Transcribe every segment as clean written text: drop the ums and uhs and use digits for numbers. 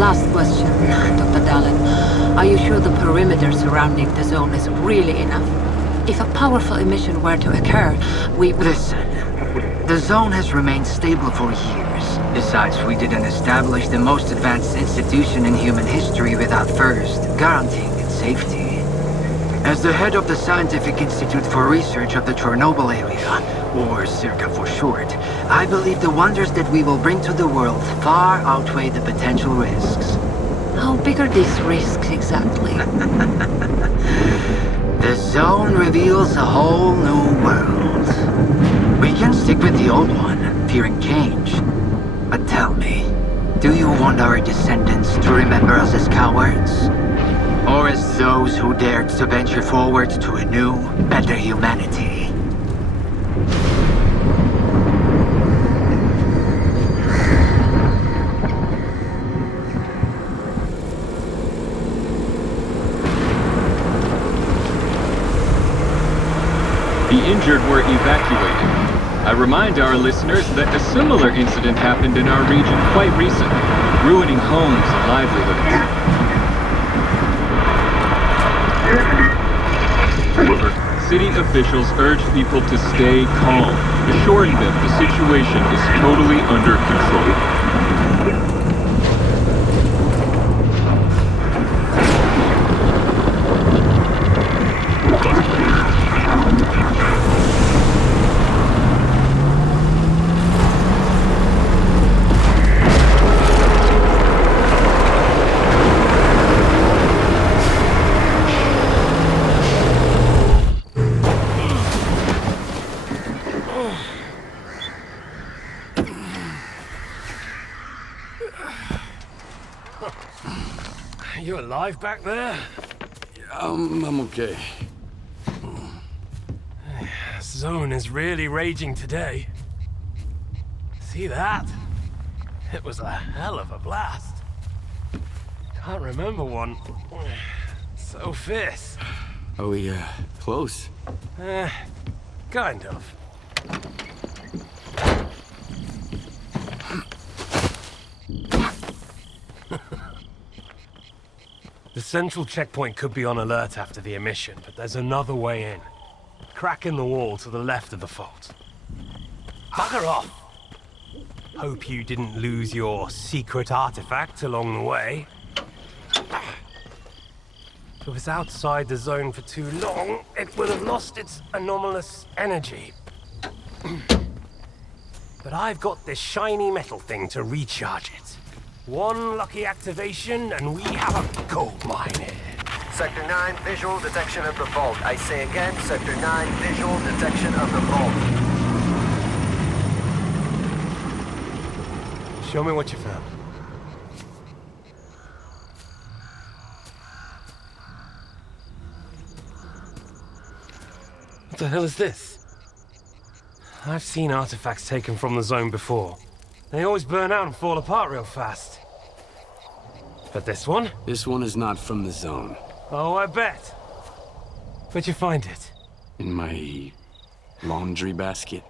Last question, Dr. Dallin. Are you sure the perimeter surrounding the zone is really enough? If a powerful emission were to occur, we... Listen, the zone has remained stable for years. Besides, we didn't establish the most advanced institution in human history without first guaranteeing its safety. As the head of the Scientific Institute for Research of the Chernobyl area, or CERCA for short, I believe the wonders that we will bring to the world far outweigh the potential risks. How big are these risks exactly? The zone reveals a whole new world. We can stick with the old one, fearing change. But tell me, do you want our descendants to remember us as cowards? Or as those who dared to venture forward to a new, better humanity? The injured were evacuated. I remind our listeners that a similar incident happened in our region quite recently, ruining homes and livelihoods. City officials urge people to stay calm, assuring them the situation is totally under control. You alive back there? I'm okay. Zone is really raging today. See that? It was a hell of a blast. Can't remember one so fierce. Are we, close? Kind of. The central checkpoint could be on alert after the emission, but there's another way in. Crack in the wall to the left of the fault. Bugger off! Hope you didn't lose your secret artifact along the way. If it was outside the zone for too long, it would have lost its anomalous energy. But I've got this shiny metal thing to recharge it. One lucky activation, and we have a gold mine here. Sector 9, visual detection of the vault. I say again, Sector 9, visual detection of the vault. Show me what you found. What the hell is this? I've seen artifacts taken from the zone before. They always burn out and fall apart real fast. But this one? This one is not from the zone. Oh, I bet. Where'd you find it? In my laundry basket.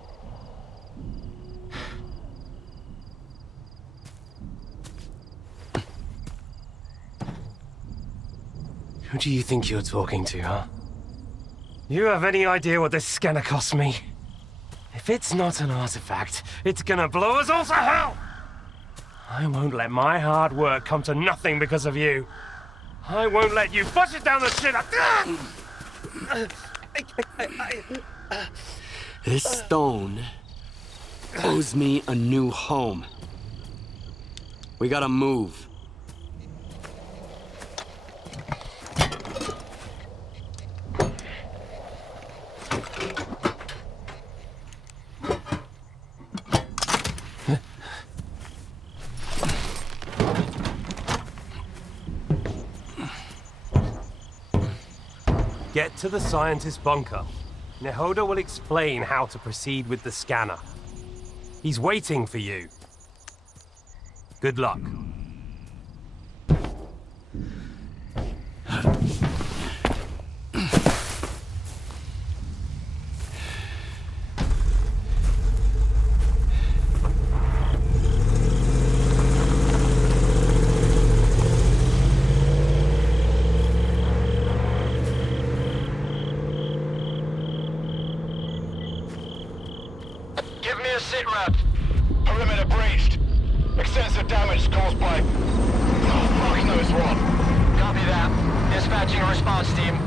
Who do you think you're talking to, huh? You have any idea what this scanner cost me? If it's not an artifact, it's gonna blow us all to hell! I won't let my hard work come to nothing because of you. I won't let you flush it down the shit. This stone owes me a new home. We gotta move. Get to the scientist bunker. Nehoda will explain how to proceed with the scanner. He's waiting for you. Good luck. sit rep. Perimeter breached. Extensive damage caused by... Oh, fuck knows what. Copy that. Dispatching a response team.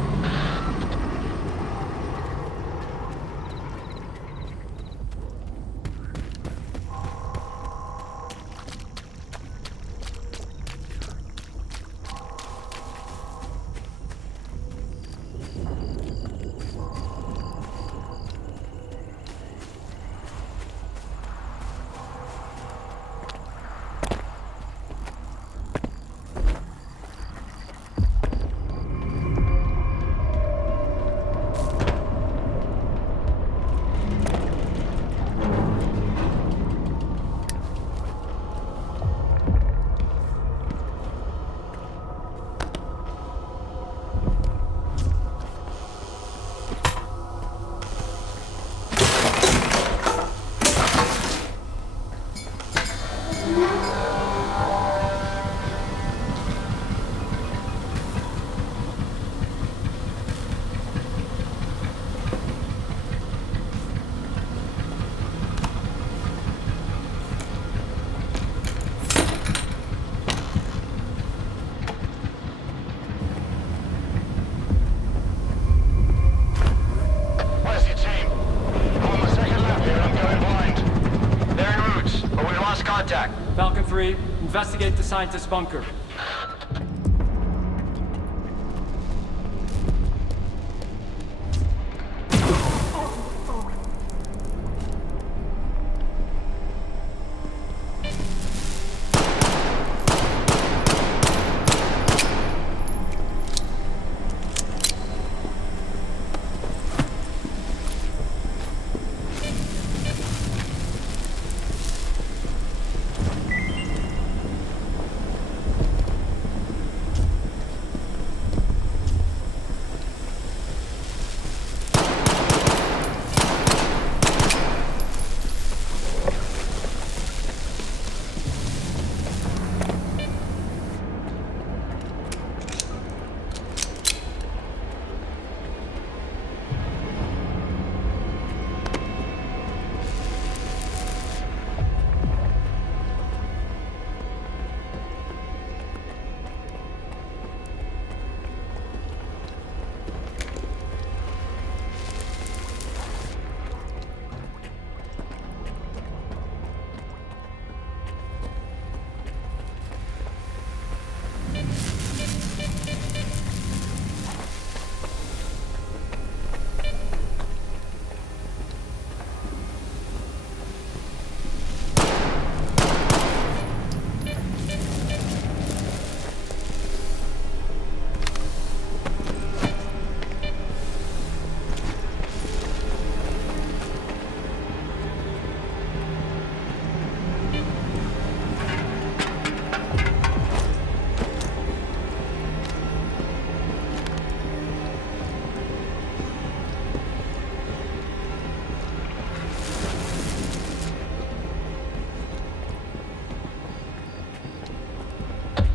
Falcon 3, investigate the scientist's bunker.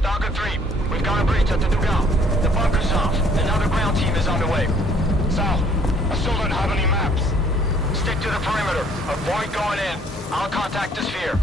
Falcon 3, we've got a breach at the Dugal. The bunker's off. Another ground team is on the way. Sal, I still don't have any maps. Stick to the perimeter. Avoid going in. I'll contact the sphere.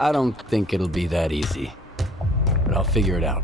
I don't think it'll be that easy. But I'll figure it out.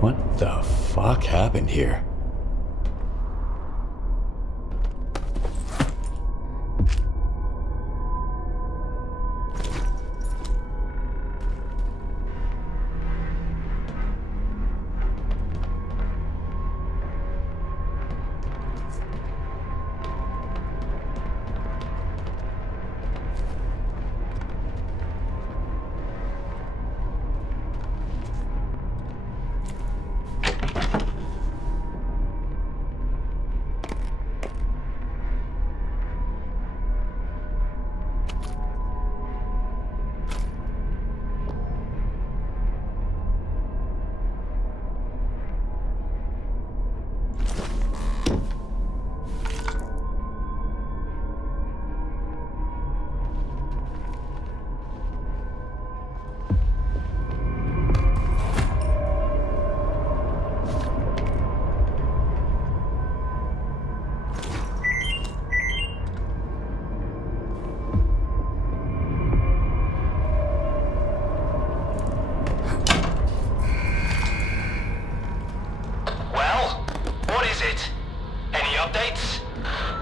What the fuck happened here?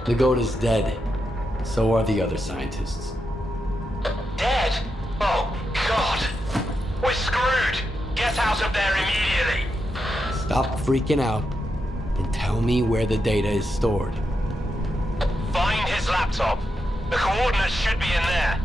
The goat is dead. So are the other scientists. Dead? Oh, God. We're screwed. Get out of there immediately. Stop freaking out and tell me where the data is stored. Find his laptop. The coordinates should be in there.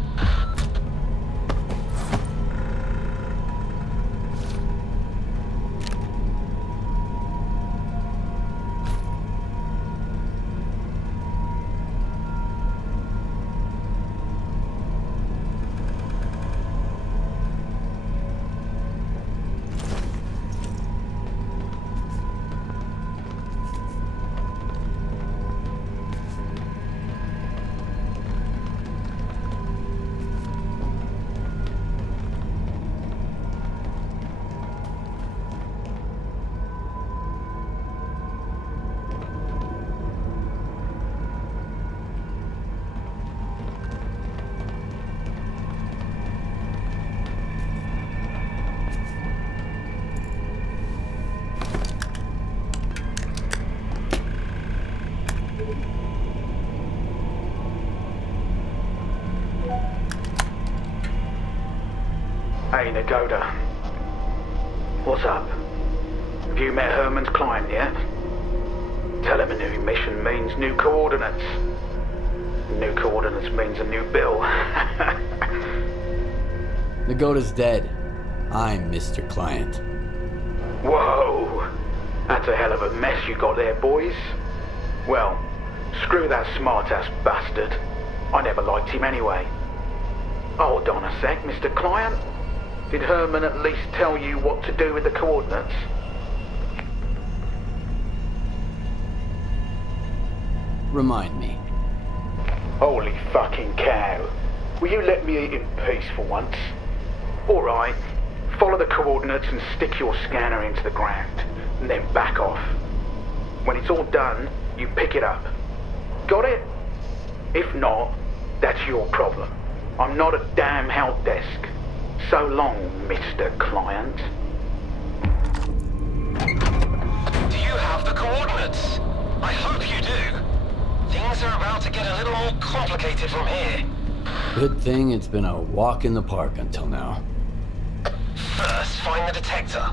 Hey, Nagoda. What's up? Have you met Herman's client yet? Tell him a new mission means new coordinates. New coordinates means a new bill. Nagoda's dead. I'm Mr. Client. Whoa! That's a hell of a mess you got there, boys. Well, screw that smart-ass bastard. I never liked him anyway. Hold on a sec, Mr. Client. Did Herman at least tell you what to do with the coordinates? Remind me. Holy fucking cow. Will you let me eat in peace for once? Alright, follow the coordinates and stick your scanner into the ground, and then back off. When it's all done, you pick it up. Got it? If not, that's your problem. I'm not a damn help desk. So long, Mr. Client. Do you have the coordinates? I hope you do. Things are about to get a little more complicated from here. Good thing it's been a walk in the park until now. First, find the detector.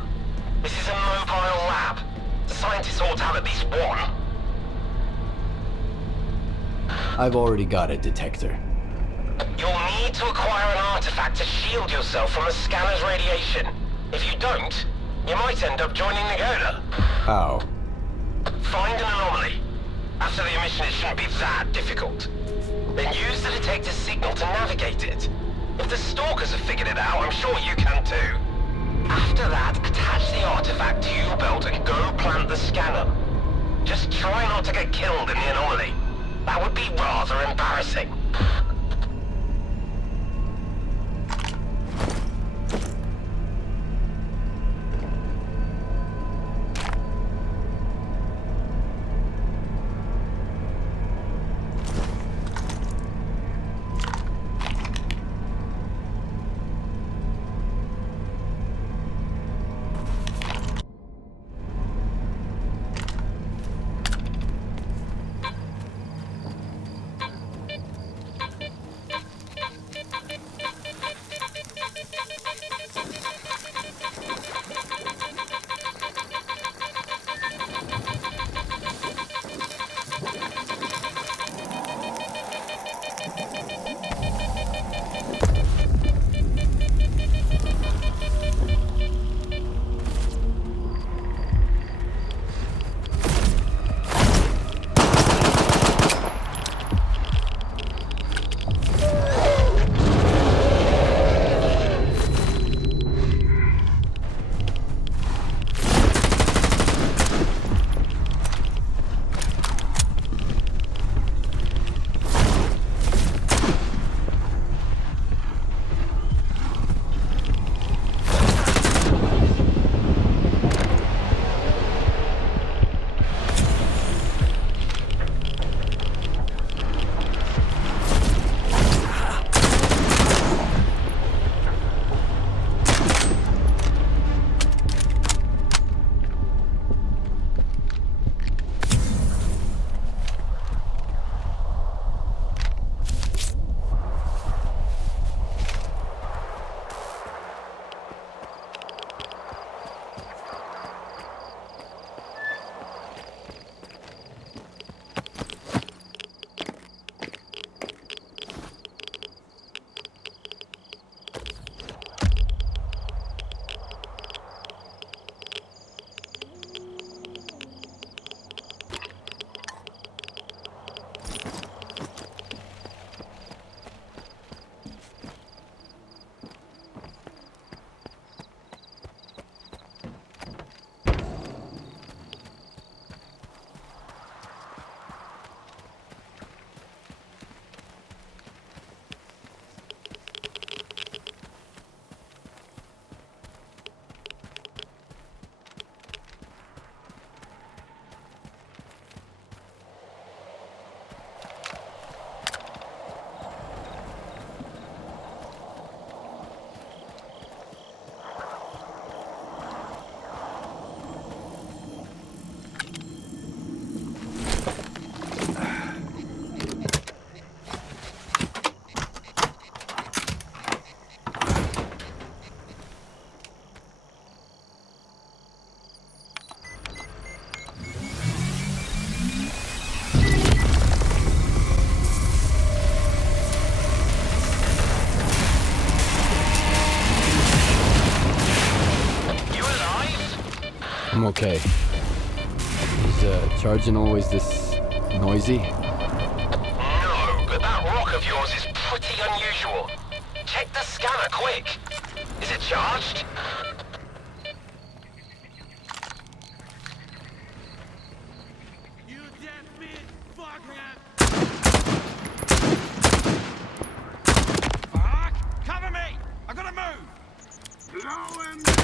This is a mobile lab. The scientists ought to have at least one. I've already got a detector. You'll need to acquire an artifact to shield yourself from the scanner's radiation. If you don't, you might end up joining Nagoda. How? Find an anomaly. After the emission, it shouldn't be that difficult. Then use the detector's signal to navigate it. If the stalkers have figured it out, I'm sure you can too. After that, attach the artifact to your belt and go plant the scanner. Just try not to get killed in the anomaly. That would be rather embarrassing. I'm okay. Is charging always this noisy? No, but that rock of yours is pretty unusual. Check the scanner quick. Is it charged? You dead meat fucker! Fuck! Cover me! I gotta move! Blow him down!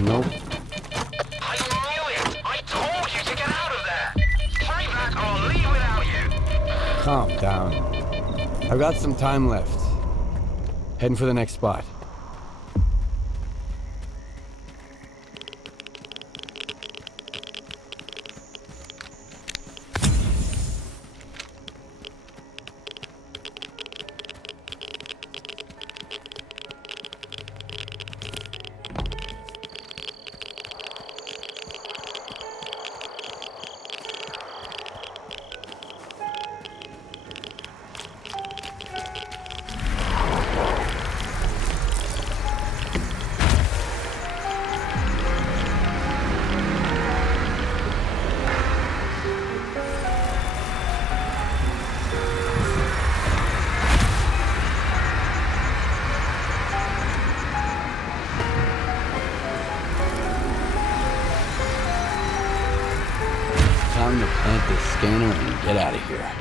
Nope. I knew it! I told you to get out of there! Hurry back or I'll leave without you! Calm down. I've got some time left. Heading for the next spot. Time to plant this scanner and get out of here.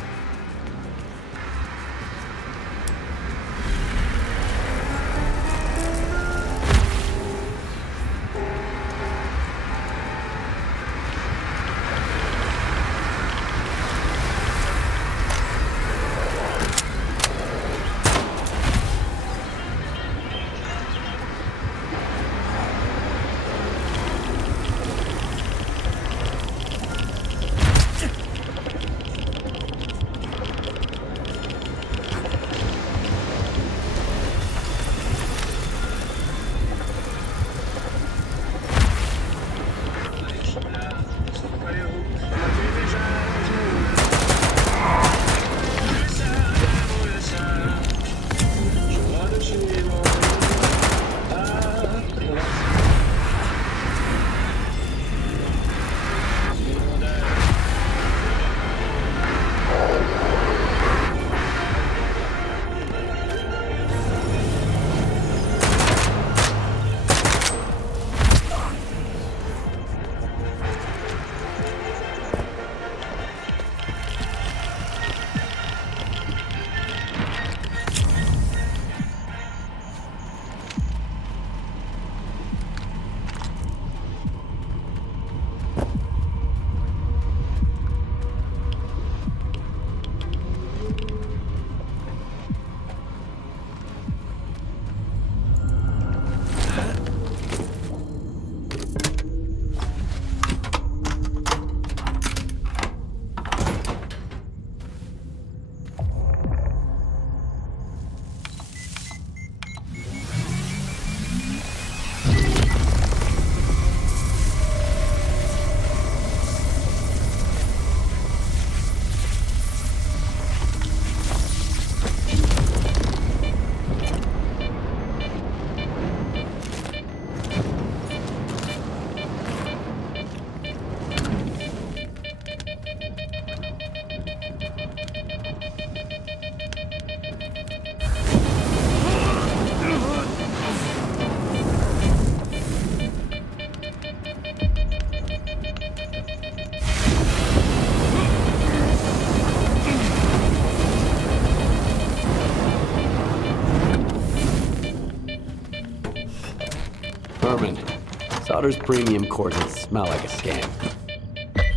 Solder's premium coordinates smell like a scam.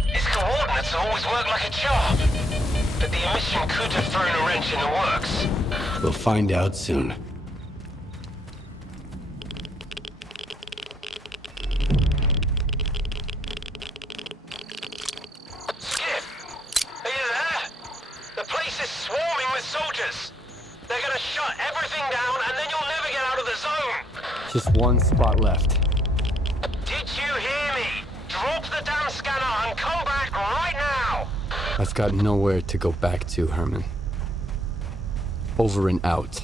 His coordinates always work like a charm. But the emission could have thrown a wrench in the works. We'll find out soon. Skip, are you there? The place is swarming with soldiers. They're gonna shut everything down and then you'll never get out of the zone. Just one spot left. Did you hear me? Drop the damn scanner and come back right now! I've got nowhere to go back to, Herman. Over and out.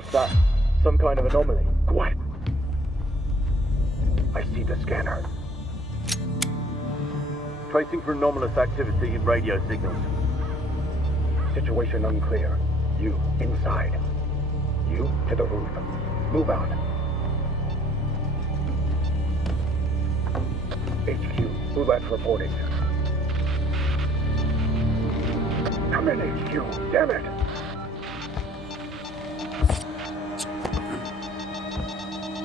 What's that? Some kind of anomaly? Quiet! I see the scanner. Tracing for anomalous activity in radio signals. Situation unclear. You, inside. You, to the roof. Move out. HQ, Roulette reporting. Come in, HQ. Damn it!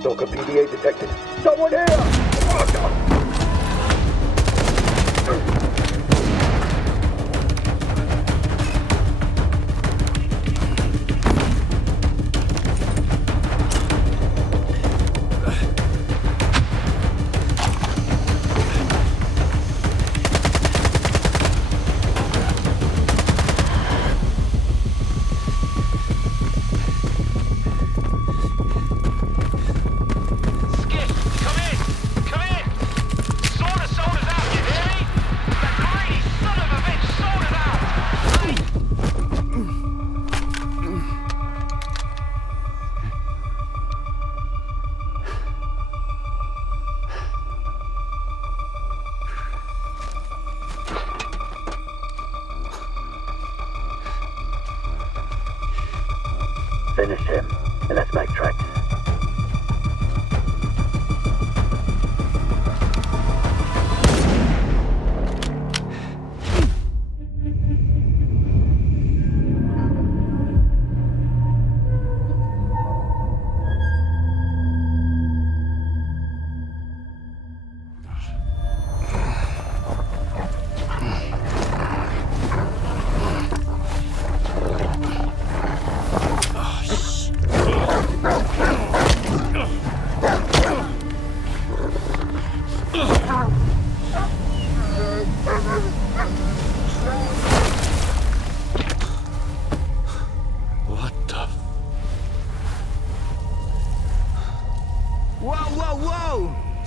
Stalker PDA detected. Someone here! Finish him, and let's make tracks.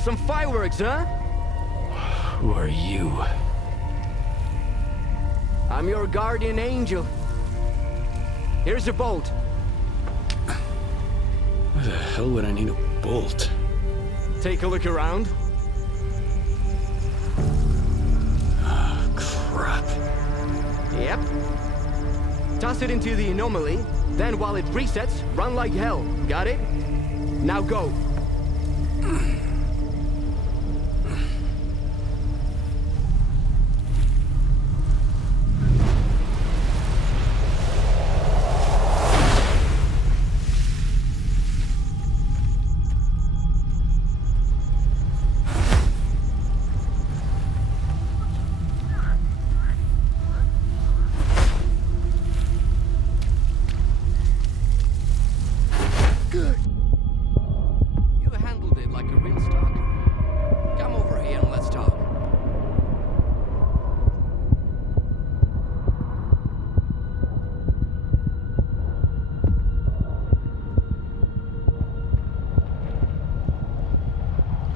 Some fireworks, huh? Who are you? I'm your guardian angel. Here's a bolt. Why the hell would I need a bolt? Take a look around. Oh, crap. Yep. Toss it into the anomaly, then while it resets, run like hell. Got it? Now go.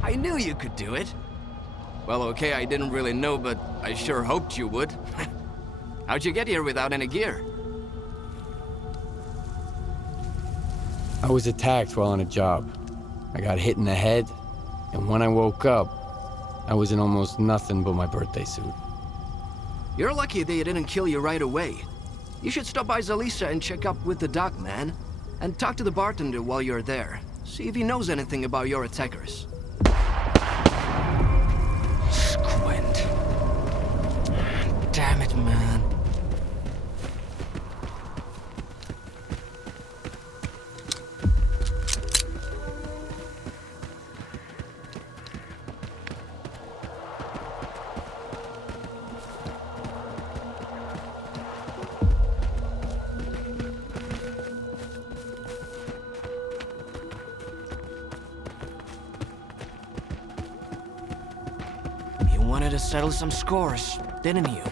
I knew you could do it. Well, okay, I didn't really know, but I sure hoped you would. How'd you get here without any gear? I was attacked while on a job. I got hit in the head, and when I woke up, I was in almost nothing but my birthday suit. You're lucky they didn't kill you right away. You should stop by Zalisa and check up with the doc, man. And talk to the bartender while you're there. See if he knows anything about your attackers. Squint. Damn it, man. Wanted to settle some scores, didn't you?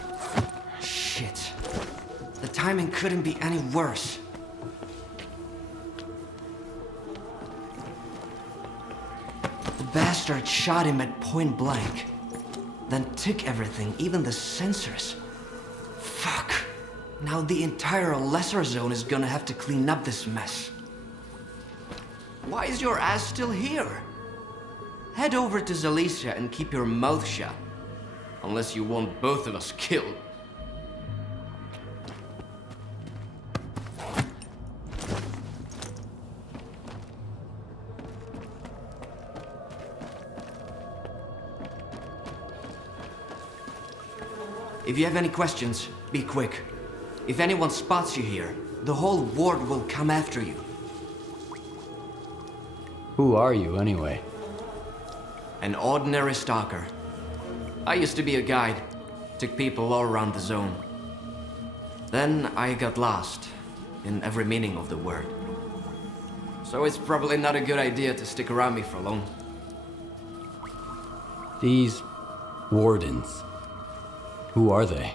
Shit. The timing couldn't be any worse. The bastard shot him at point blank. Then took everything, even the sensors. Fuck. Now the entire lesser zone is gonna have to clean up this mess. why is your ass still here? Head over to Zalicia and keep your mouth shut. Unless you want both of us killed. If you have any questions, be quick. If anyone spots you here, the whole ward will come after you. Who are you, anyway? An ordinary stalker. I used to be a guide. Took people all around the zone. Then I got lost, in every meaning of the word. So it's probably not a good idea to stick around me for long. These wardens, who are they?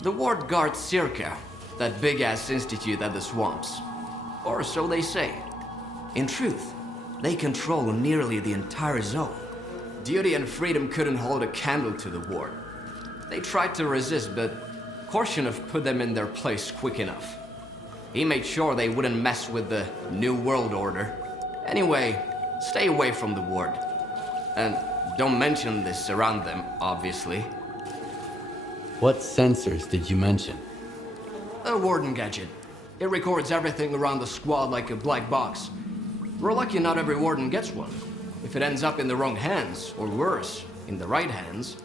The ward guards S.T.A.L.K.E.R, that big-ass institute at the swamps. Or so they say. In truth, they control nearly the entire zone. Duty and Freedom couldn't hold a candle to the ward. They tried to resist, but Korshunov put them in their place quick enough. He made sure they wouldn't mess with the New World Order. Anyway, stay away from the ward. And don't mention this around them, obviously. What sensors did you mention? A warden gadget. It records everything around the squad like a black box. We're lucky not every warden gets one. If it ends up in the wrong hands, or worse, in the right hands.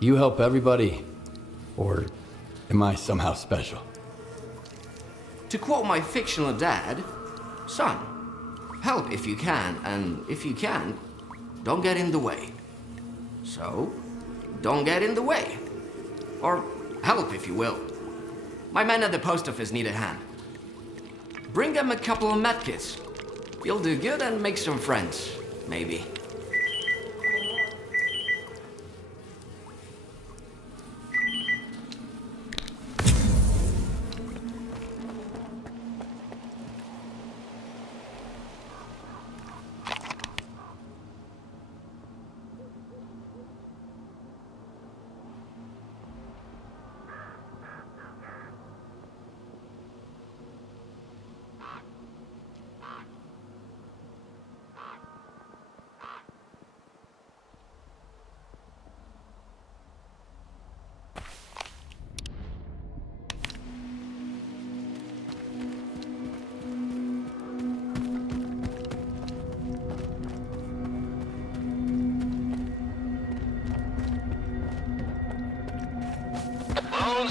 You help everybody? Or am I somehow special? To quote my fictional dad, son, help if you can, and if you can't, don't get in the way. So, don't get in the way. Or help if you will. My men at the post office need a hand. Bring them a couple of medkits. You'll do good and make some friends, maybe.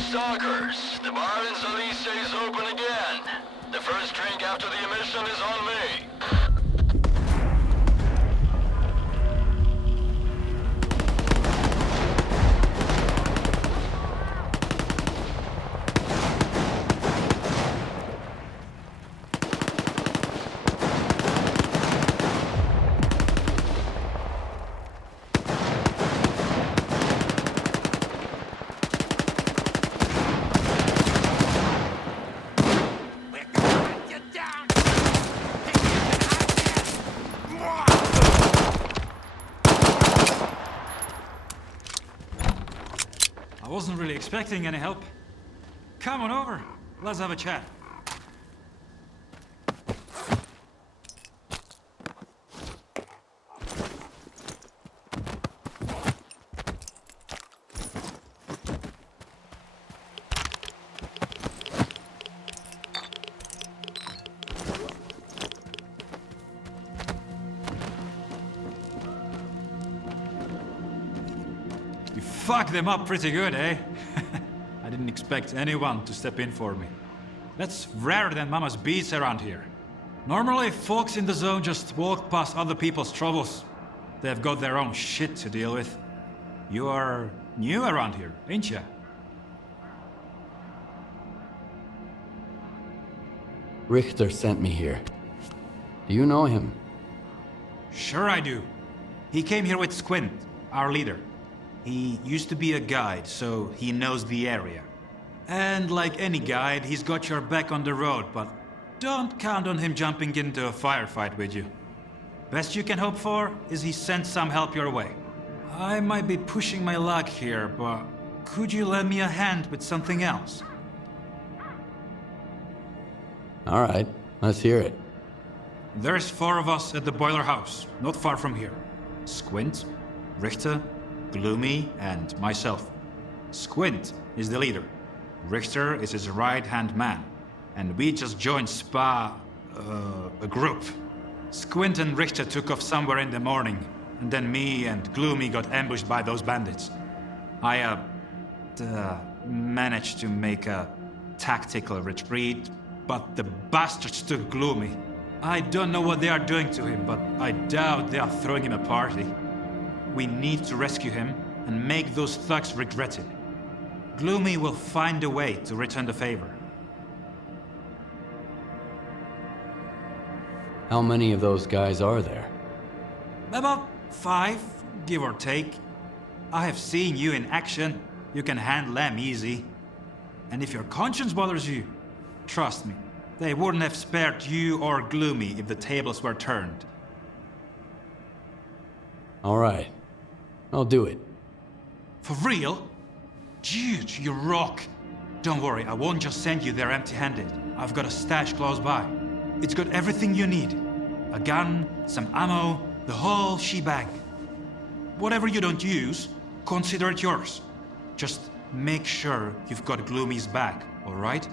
Stalkers, the bar in Zalicia is open again. The first drink after the immersion is on me. I wasn't really expecting any help. Come on over. Let's have a chat. You fucked them up pretty good, eh? I didn't expect anyone to step in for me. That's rarer than Mama's beats around here. Normally, folks in the zone just walk past other people's troubles. They've got their own shit to deal with. You are new around here, ain't ya? Richter sent me here. Do you know him? Sure I do. He came here with Squint, our leader. He used to be a guide, so he knows the area. And like any guide, he's got your back on the road, but don't count on him jumping into a firefight with you. Best you can hope for is he sends some help your way. I might be pushing my luck here, but could you lend me a hand with something else? All right. Let's hear it. There's 4 of us at the boiler house, not far from here. Squint, Richter, Gloomy, and myself. Squint is the leader. Richter is his right-hand man. And we just joined a group. Squint and Richter took off somewhere in the morning, and then me and Gloomy got ambushed by those bandits. I, managed to make a tactical retreat, but the bastards took Gloomy. I don't know what they are doing to him, but I doubt they are throwing him a party. We need to rescue him and make those thugs regret it. Gloomy will find a way to return the favor. How many of those guys are there? About 5, give or take. I have seen you in action. You can handle them easy. And if your conscience bothers you, trust me, they wouldn't have spared you or Gloomy if the tables were turned. All right. I'll do it. For real? Dude, you rock. Don't worry, I won't just send you there empty-handed. I've got a stash close by. It's got everything you need. A gun, some ammo, the whole shebang. Whatever you don't use, consider it yours. Just make sure you've got Gloomy's back, all right?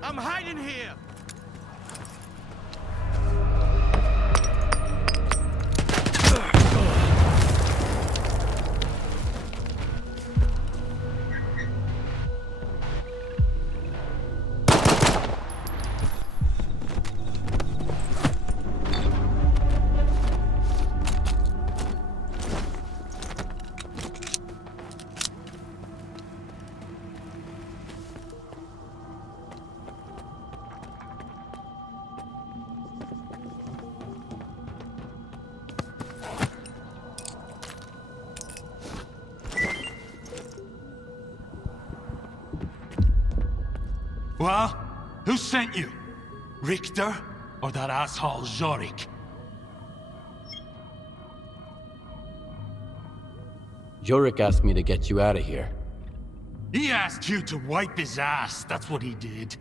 I'm hiding here! Well, who sent you? Richter or that asshole Zorik? Jorik asked me to get you out of here. He asked you to wipe his ass, that's what he did.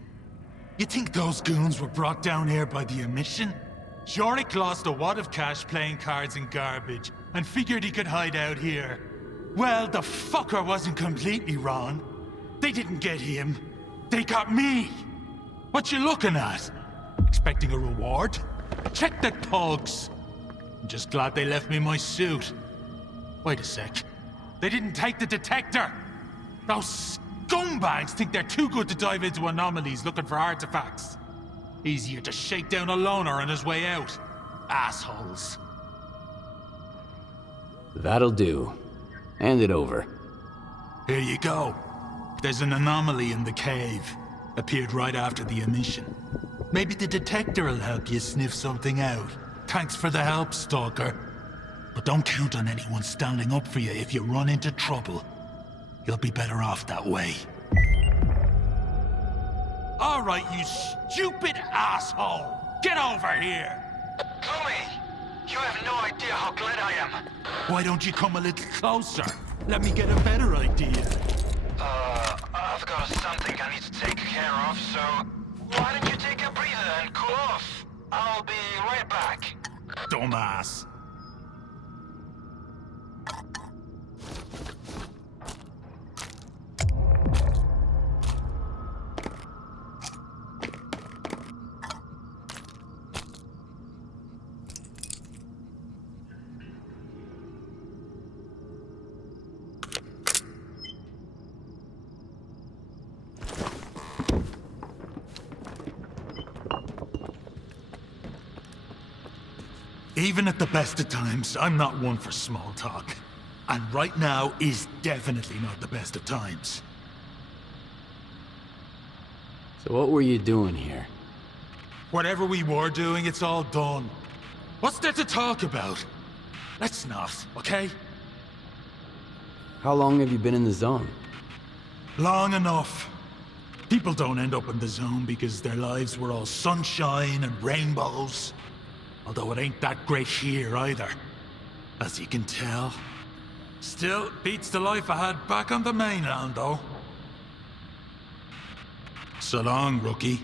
You think those goons were brought down here by the emission? Jorik lost a wad of cash playing cards and garbage, and figured he could hide out here. Well, the fucker wasn't completely wrong. They didn't get him. They got me! What you looking at? Expecting a reward? Check the thugs! I'm just glad they left me my suit. Wait a sec. They didn't take the detector! Those scumbags think they're too good to dive into anomalies looking for artifacts. Easier to shake down a loner on his way out. Assholes. That'll do. Hand it over. Here you go. There's an anomaly in the cave. Appeared right after the emission. Maybe the detector will help you sniff something out. Thanks for the help, Stalker. But don't count on anyone standing up for you if you run into trouble. You'll be better off that way. All right, you stupid asshole! Get over here! Tommy! You have no idea how glad I am. Why don't you come a little closer? Let me get a better idea. I've got something I need to take care of, so why don't you take a breather and cool off? I'll be right back. Dumbass. Even at the best of times, I'm not one for small talk. And right now is definitely not the best of times. So what were you doing here? Whatever we were doing, it's all done. What's there to talk about? Let's not, okay? How long have you been in the zone? Long enough. People don't end up in the zone because their lives were all sunshine and rainbows. Although it ain't that great here either, as you can tell. Still, beats the life I had back on the mainland, though. So long, rookie.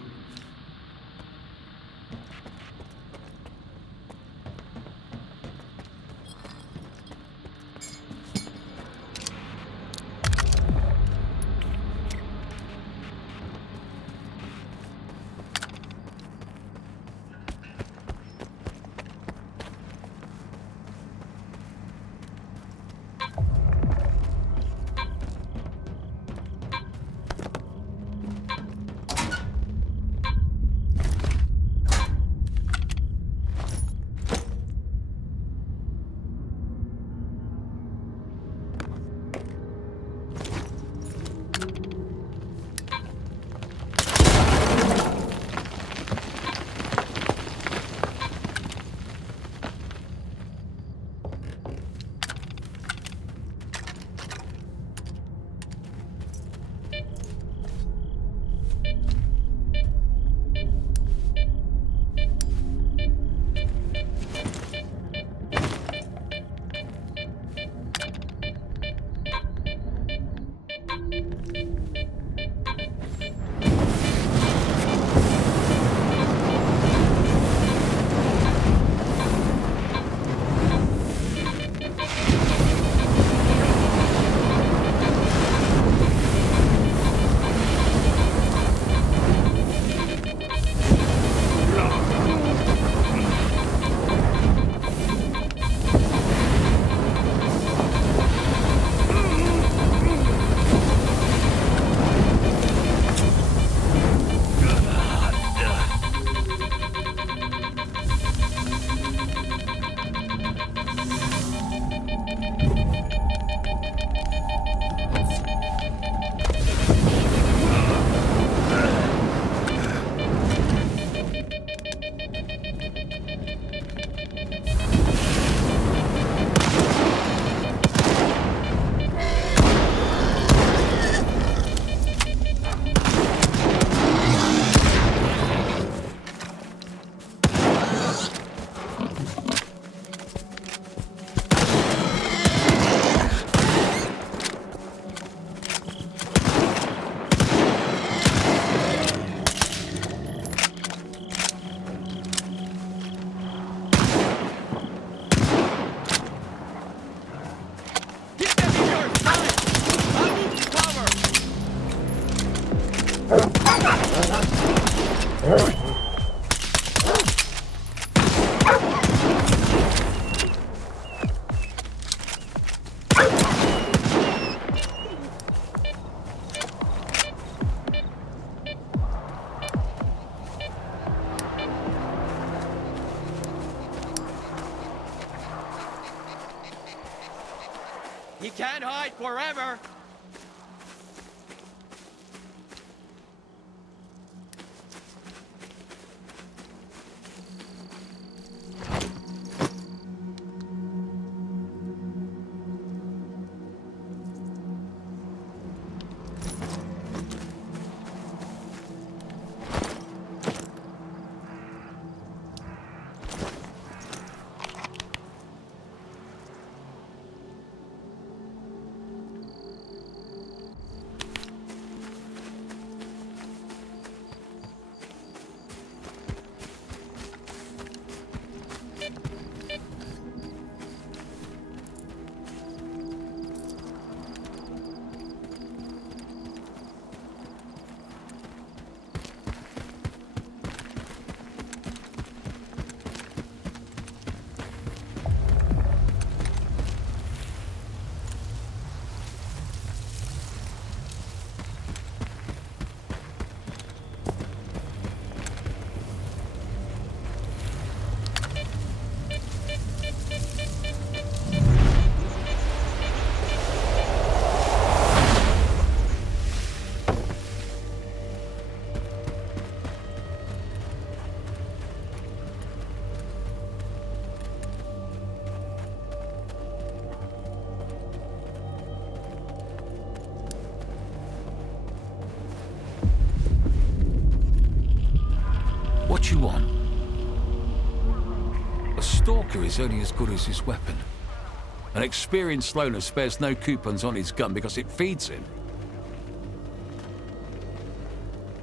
can't hide forever! What you want? A stalker is only as good as his weapon. An experienced loner spares no coupons on his gun because it feeds him.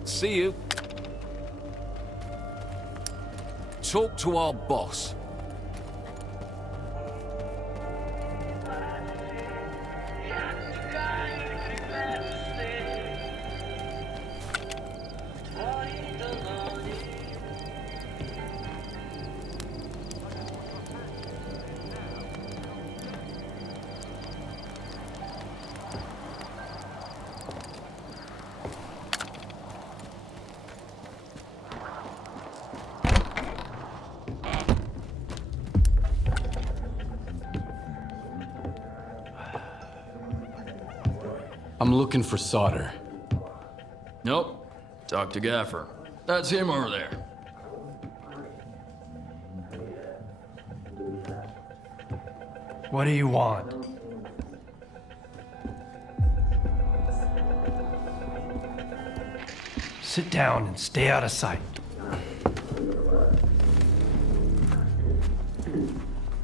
See you. Talk to our boss. I'm looking for solder. Nope. Talk to Gaffer. That's him over there. What do you want? Sit down and stay out of sight.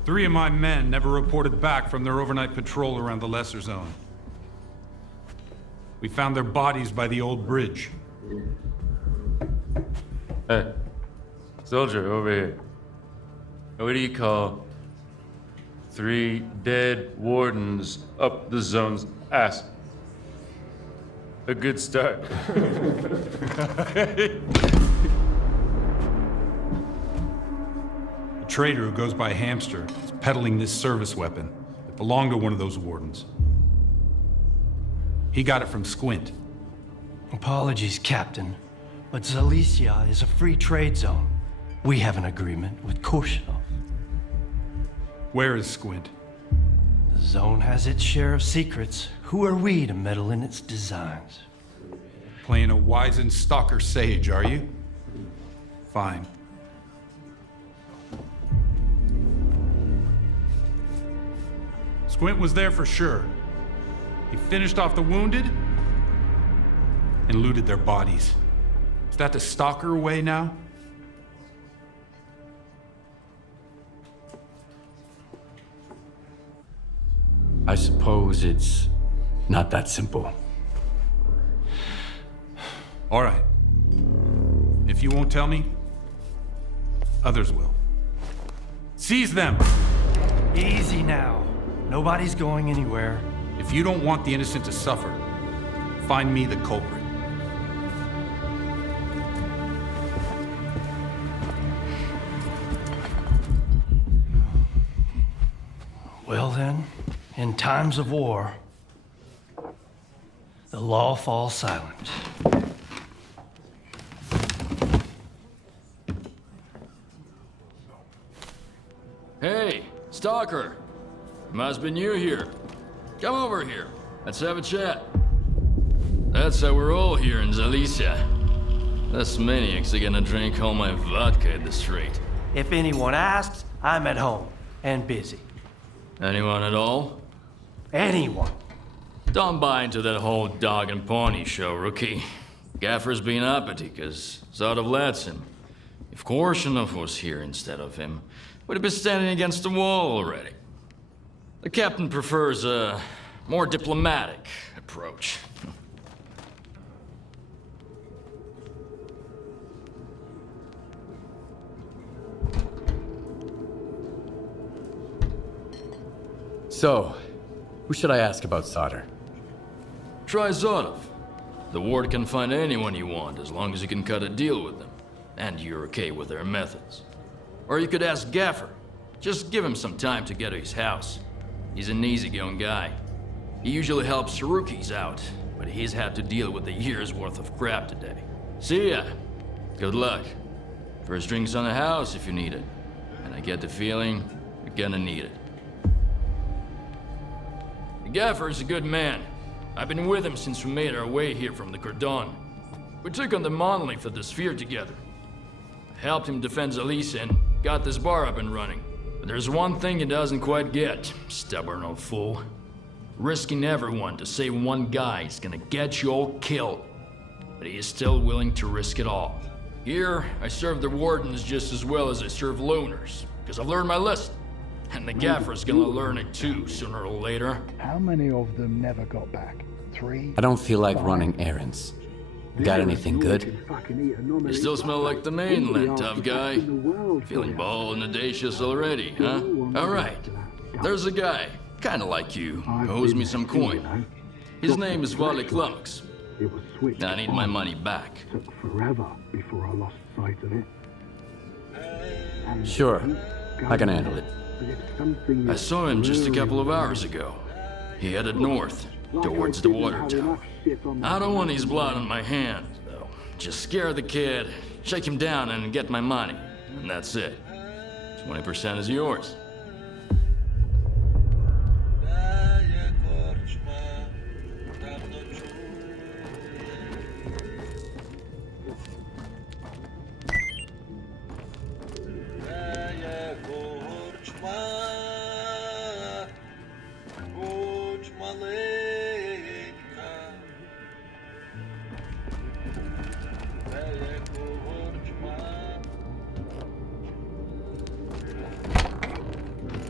3 of my men never reported back from their overnight patrol around the lesser zone. We found their bodies by the old bridge. Hey, soldier over here. What do you call 3 dead wardens up the zone's ass? A good start. A trader who goes by Hamster is peddling this service weapon that belonged to one of those wardens. He got it from Squint. Apologies, Captain, but Zalicia is a free trade zone. We have an agreement with Korshunov. Where is Squint? The zone has its share of secrets. Who are we to meddle in its designs? Playing a wizened stalker sage, are you? Fine. Squint was there for sure. He finished off the wounded and looted their bodies. Is that the stalker way now? I suppose it's not that simple. All right. If you won't tell me, others will. Seize them! Easy now. Nobody's going anywhere. If you don't want the innocent to suffer, find me the culprit. Well then, in times of war, the law falls silent. Hey, Stalker. Must be new here. Come over here. Let's have a chat. That's how we're all here in Zalicia. Us maniacs are gonna drink all my vodka at the street. If anyone asks, I'm at home and busy. Anyone at all? Anyone. Don't buy into that whole dog and pony show, rookie. Gaffer's been uppity, cause sort of lets him. If Korshunov was here instead of him, we'd have been standing against the wall already. The captain prefers a more diplomatic approach. So, who should I ask about solder? Try Zotov. The ward can find anyone you want as long as you can cut a deal with them. And you're okay with their methods. Or you could ask Gaffer. Just give him some time to get to his house. He's an easygoing guy. He usually helps rookies out, but he's had to deal with a year's worth of crap today. See ya. Good luck. First drinks on the house if you need it. And I get the feeling you're gonna need it. The Gaffer's a good man. I've been with him since we made our way here from the Cordon. We took on the monolith of the sphere together. I helped him defend Zalicia and got this bar up and running. But there's one thing he doesn't quite get, stubborn old fool. Risking everyone to save one guy is gonna get you all killed. But he is still willing to risk it all. Here, I serve the wardens just as well as I serve loners, because I've learned my lesson. And the Gaffer's gonna learn it too, sooner or later. How many of them never got back? 3? I don't feel like running errands. Got anything good? You still smell like the mainland, tough guy. Feeling bald and audacious already, huh? Alright. There's a guy, kinda like you, who owes me some coin. His name is Vale Klumux. I need my money back. Took forever before I lost sight of it. Sure. I can handle it. I saw him just a couple of hours ago. He headed north, towards the water tower. I don't want his blood on my hands, though. Just scare the kid, shake him down, and get my money. And that's it. 20% is yours.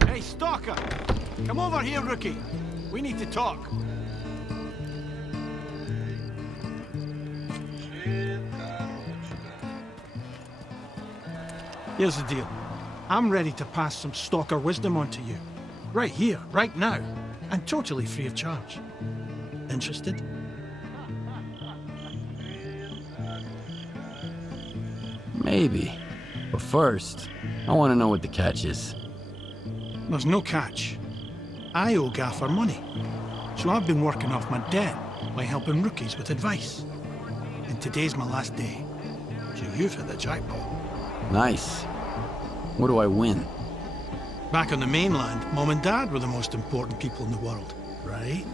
Hey, Stalker! Come over here, rookie. We need to talk. Here's the deal. I'm ready to pass some Stalker wisdom on to you. Right here, right now. And totally free of charge. Interested? Maybe. But first, I want to know what the catch is. There's no catch. I owe Gaffer money. So I've been working off my debt by helping rookies with advice. And today's my last day. So you've hit the jackpot. Nice. What do I win? Back on the mainland, Mom and Dad were the most important people in the world, right?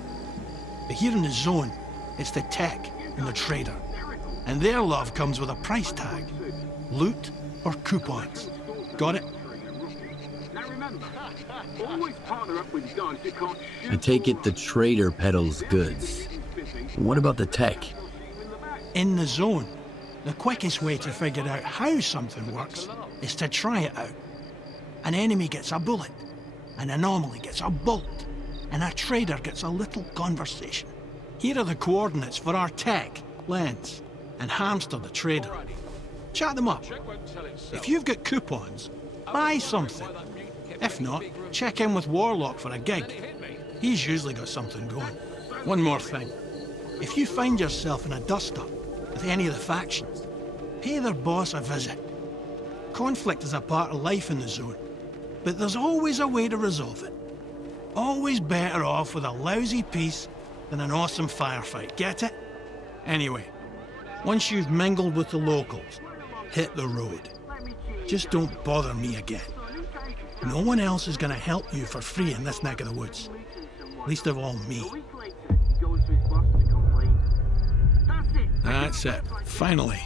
But here in the zone, it's the tech and the trader. And their love comes with a price tag. Loot or coupons. Got it? I take it the trader peddles goods. What about the tech? In the zone, the quickest way to figure out how something works is to try it out. An enemy gets a bullet, an anomaly gets a bolt, and a trader gets a little conversation. Here are the coordinates for our tech, Lens, and Hamster the trader. Chat them up. If you've got coupons, buy something. If not, check in with Warlock for a gig. He's usually got something going. One more thing. If you find yourself in a dust-up with any of the factions, pay their boss a visit. Conflict is a part of life in the zone, but there's always a way to resolve it. Always better off with a lousy peace than an awesome firefight, get it? Anyway, once you've mingled with the locals, hit the road. Just don't bother me again. No one else is gonna help you for free in this neck of the woods. Least of all me. That's it. Finally,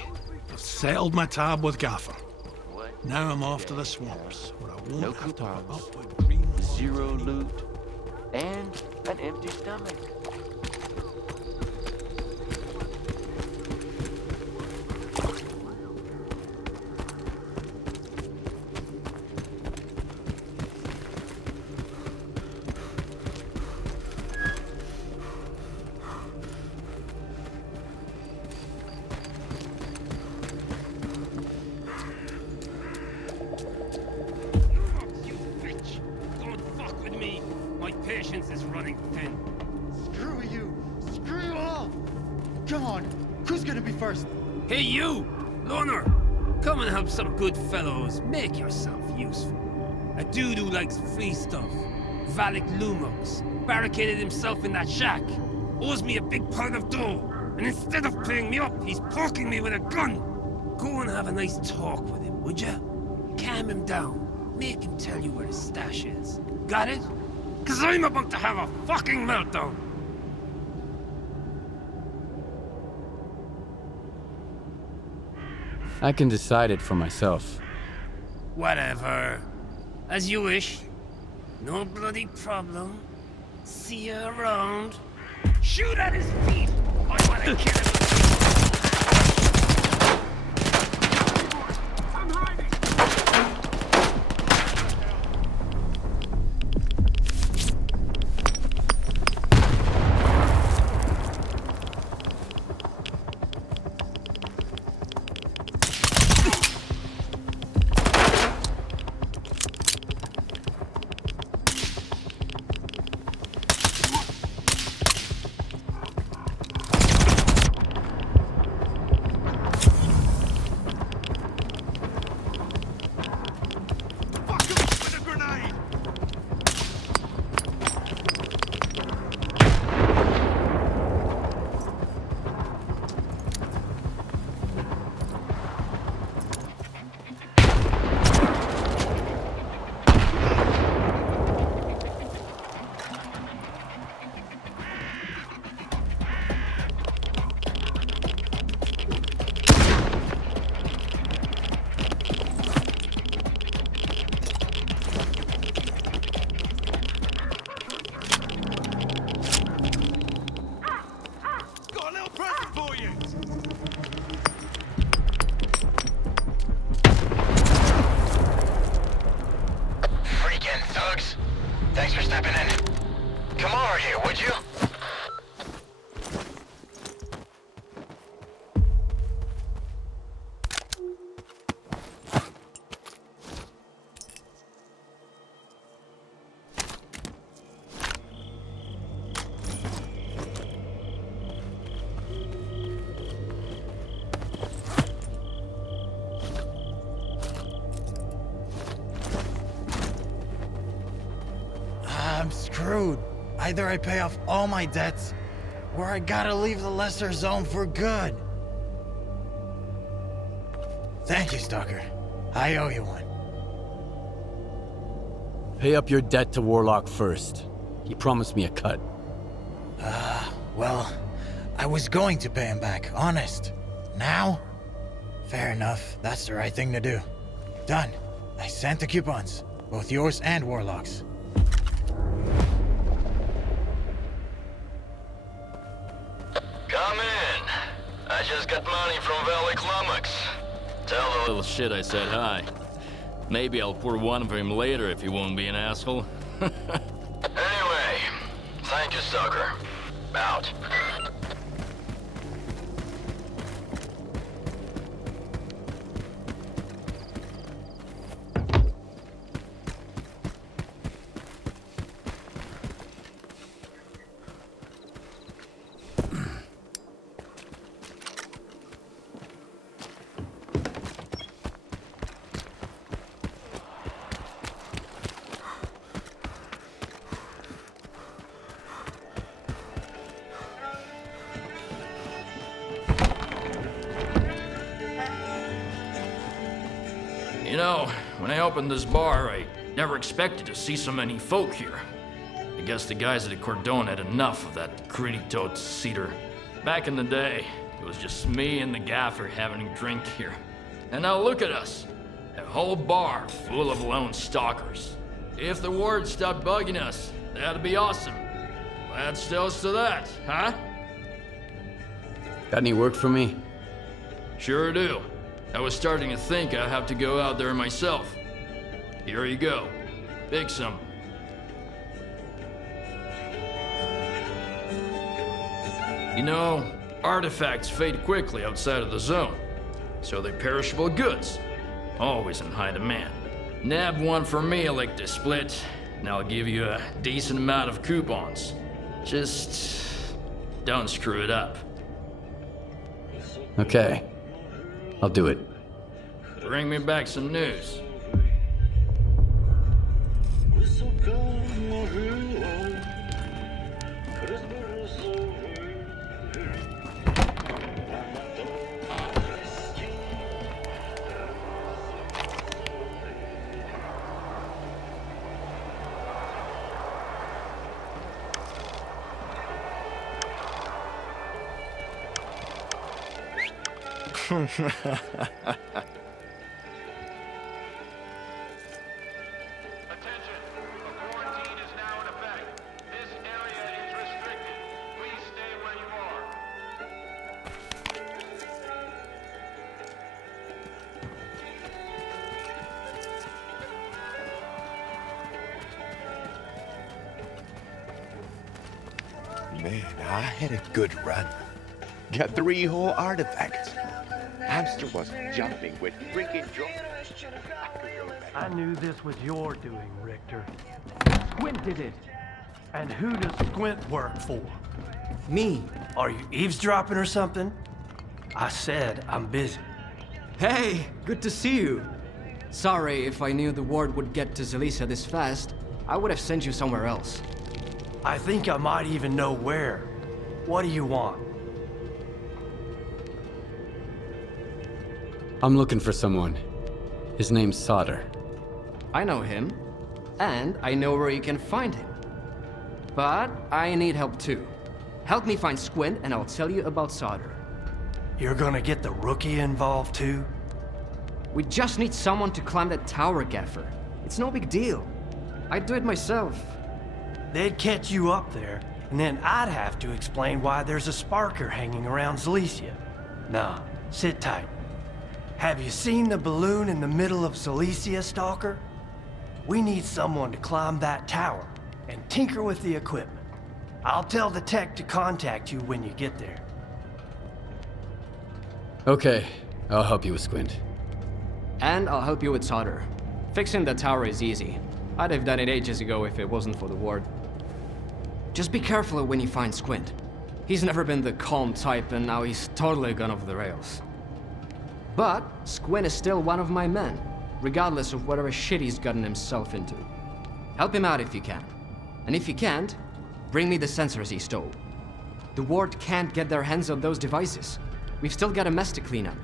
I've settled my tab with Gaffer. Now I'm off to the swamps, where I won't have to put up with green... Zero loot, and an empty stomach. Patience is running thin. Screw you! Screw you all! Come on, who's gonna be first? Hey you! Loner! Come and help some good fellows. Make yourself useful. A dude who likes free stuff. Valak Lumux. Barricaded himself in that shack. Owes me a big pile of dough. And instead of paying me up, he's poking me with a gun. Go and have a nice talk with him, would ya? Calm him down. Make him tell you where his stash is. Got it? 'Cause I'm about to have a fucking meltdown! I can decide it for myself. Whatever. As you wish. No bloody problem. See you around. Shoot at his feet! I wanna kill him! Thanks for stepping in. Come over here, would you? I'm screwed. Either I pay off all my debts, or I gotta leave the lesser zone for good. Thank you, Stalker. I owe you one. Pay up your debt to Warlock first. He promised me a cut. Well, I was going to pay him back, honest. Now? Fair enough. That's the right thing to do. Done. I sent the coupons. Both yours and Warlock's. Come in. I just got money from Lumux. Tell the little shit I said hi. Maybe I'll pour one for him later if he won't be an asshole. Anyway, thank you, Stalker. Out. You know, when I opened this bar, I never expected to see so many folk here. I guess the guys at the Cordon had enough of that gritty-toed cedar. Back in the day, it was just me and the gaffer having a drink here. And now look at us. A whole bar full of lone stalkers. If the ward stopped bugging us, that'd be awesome. Let's toast to that, huh? Got any work for me? Sure do. I was starting to think I'd have to go out there myself. Here you go. Pick some. You know, artifacts fade quickly outside of the zone, so they're perishable goods, always in high demand. Nab one for me, like to split, and I'll give you a decent amount of coupons. Just don't screw it up. Okay, I'll do it. Bring me back some news. Man, I had a good run. Got 3 whole artifacts. Hamster was jumping with freaking joy. I knew this was your doing, Richter. Squint did it. And who does Squint work for? Me. Are you eavesdropping or something? I said I'm busy. Hey, good to see you. Sorry, if I knew the ward would get to Zelisa this fast, I would have sent you somewhere else. I think I might even know where. What do you want? I'm looking for someone. His name's S.T.A.L.K.E.R. I know him, and I know where you can find him. But I need help too. Help me find Squint, and I'll tell you about S.T.A.L.K.E.R. You're gonna get the rookie involved too? We just need someone to climb that tower, Gaffer. It's no big deal. I'd do it myself. They'd catch you up there, and then I'd have to explain why there's a sparker hanging around Zelisa. Nah, sit tight. Have you seen the balloon in the middle of Zelisa, Stalker? We need someone to climb that tower and tinker with the equipment. I'll tell the tech to contact you when you get there. Okay, I'll help you with Squint. And I'll help you with S.T.A.L.K.E.R. Fixing the tower is easy. I'd have done it ages ago if it wasn't for the ward. Just be careful when you find Squint. He's never been the calm type, and now he's totally gone off the rails. But Squint is still one of my men, regardless of whatever shit he's gotten himself into. Help him out if you can. And if you can't, bring me the sensors he stole. The ward can't get their hands on those devices. We've still got a mess to clean up.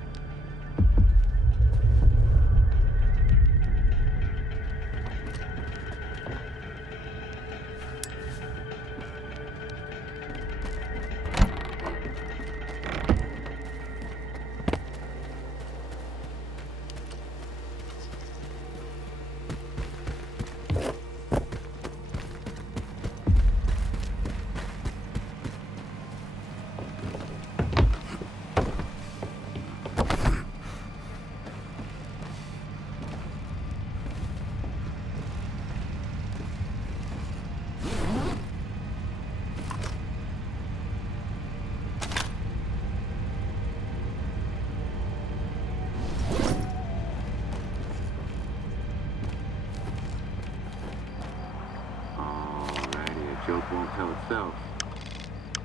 Joke won't tell itself.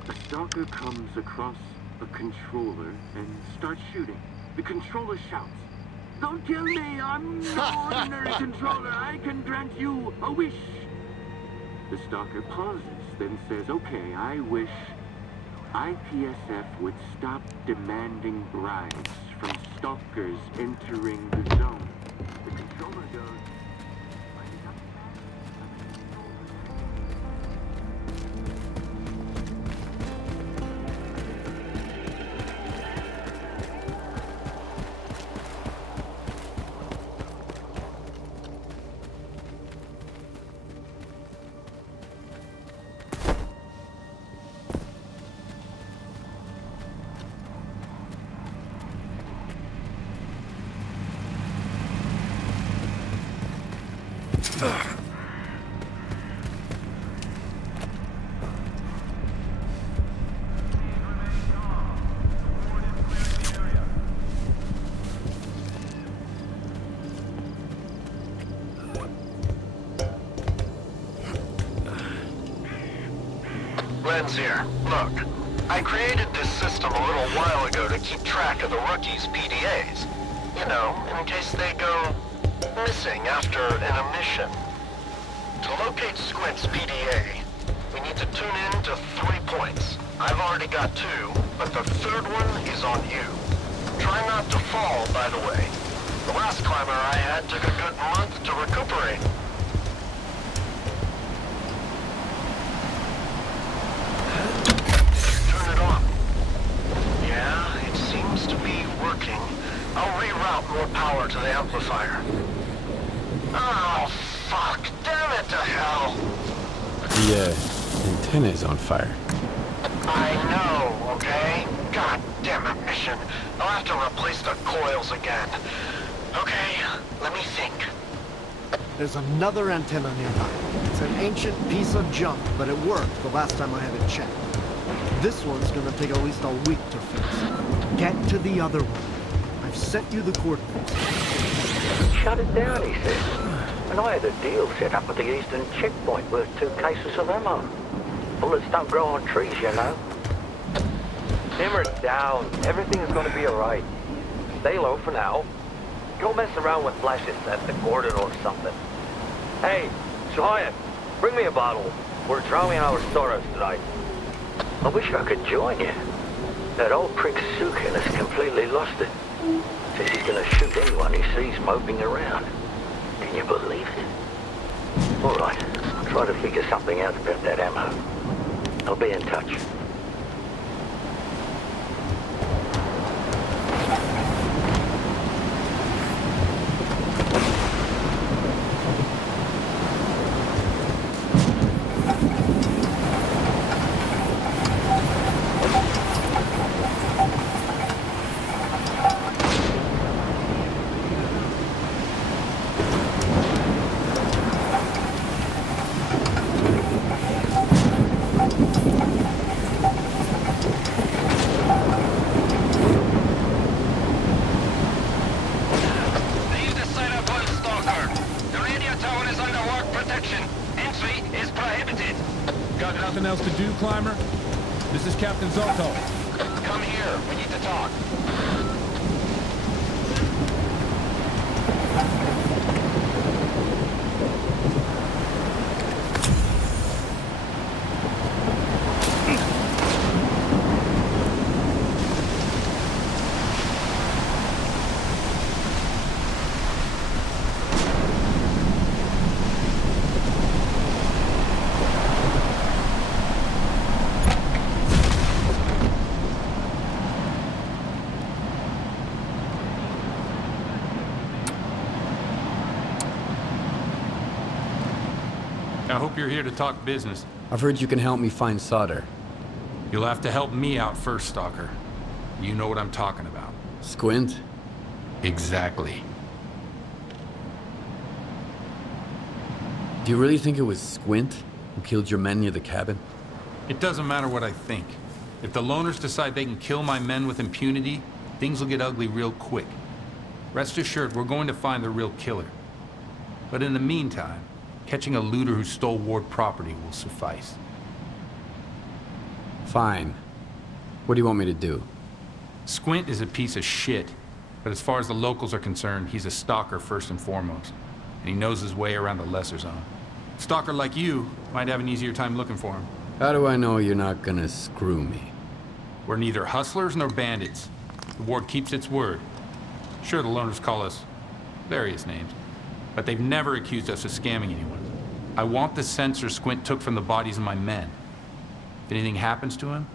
A stalker comes across a controller and starts shooting. The controller shouts, "Don't kill me! I'm no ordinary controller! I can grant you a wish!" The stalker pauses, then says, "Okay, I wish IPSF would stop demanding bribes from stalkers entering the zone." The controller goes, Len's here. Look, I created this system a little while ago to keep track of the rookies' PDAs. You know, in case they go missing after an emission. To locate Squint's PDA, we need to tune in to 3 points. I've already got 2, but the third one is on you. Try not to fall, by the way. The last climber I had took a good month to recuperate. Turn it on. Yeah, it seems to be working. I'll reroute more power to the amplifier. Oh, fuck. Damn it to hell. The antenna is on fire. I know, okay? God damn it, mission. I'll have to replace the coils again. Okay, let me think. There's another antenna nearby. It's an ancient piece of junk, but it worked the last time I had it checked. This one's gonna take at least a week to fix. Get to the other one. I've sent you the coordinates. Shut it down, he said. And I had a deal set up at the eastern checkpoint worth 2 cases of ammo. Bullets don't grow on trees, you know. Simmer down. Everything's gonna be alright. Stay low for now. Go mess around with flashes at the Gordon or something. Hey, Giant, bring me a bottle. We're drowning our sorrows tonight. I wish I could join you. That old prick Sukin has completely lost it. Says he's gonna shoot anyone he sees moping around. Can you believe it? All right, I'll try to figure something out about that ammo. I'll be in touch. Climber? This is Captain Zotto. Come here. We need to talk. I hope you're here to talk business. I've heard you can help me find solder. You'll have to help me out first, Stalker. You know what I'm talking about. Squint? Exactly. Do you really think it was Squint who killed your men near the cabin? It doesn't matter what I think. If the loners decide they can kill my men with impunity, things will get ugly real quick. Rest assured, we're going to find the real killer. But in the meantime, catching a looter who stole Ward property will suffice. Fine. What do you want me to do? Squint is a piece of shit, but as far as the locals are concerned, he's a stalker first and foremost, and he knows his way around the lesser zone. A stalker like you might have an easier time looking for him. How do I know you're not gonna screw me? We're neither hustlers nor bandits. The Ward keeps its word. Sure, the loners call us various names, but they've never accused us of scamming anyone. I want the sensor Squint took from the bodies of my men. If anything happens to him,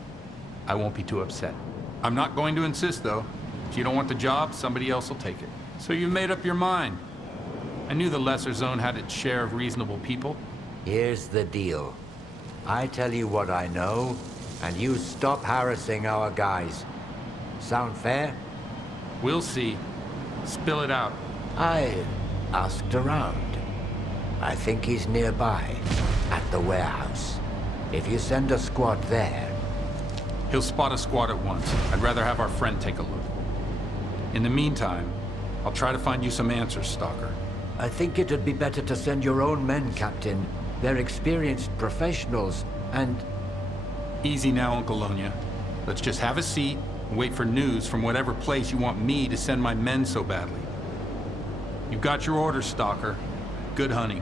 I won't be too upset. I'm not going to insist, though. If you don't want the job, somebody else will take it. So you made up your mind. I knew the lesser zone had its share of reasonable people. Here's the deal. I tell you what I know, and you stop harassing our guys. Sound fair? We'll see. Spill it out. I asked around. I think he's nearby, at the warehouse. If you send a squad there... He'll spot a squad at once. I'd rather have our friend take a look. In the meantime, I'll try to find you some answers, Stalker. I think it'd be better to send your own men, Captain. They're experienced professionals, and... Easy now, Uncle Lonya. Let's just have a seat and wait for news from whatever place you want me to send my men so badly. You've got your orders, Stalker. Good hunting.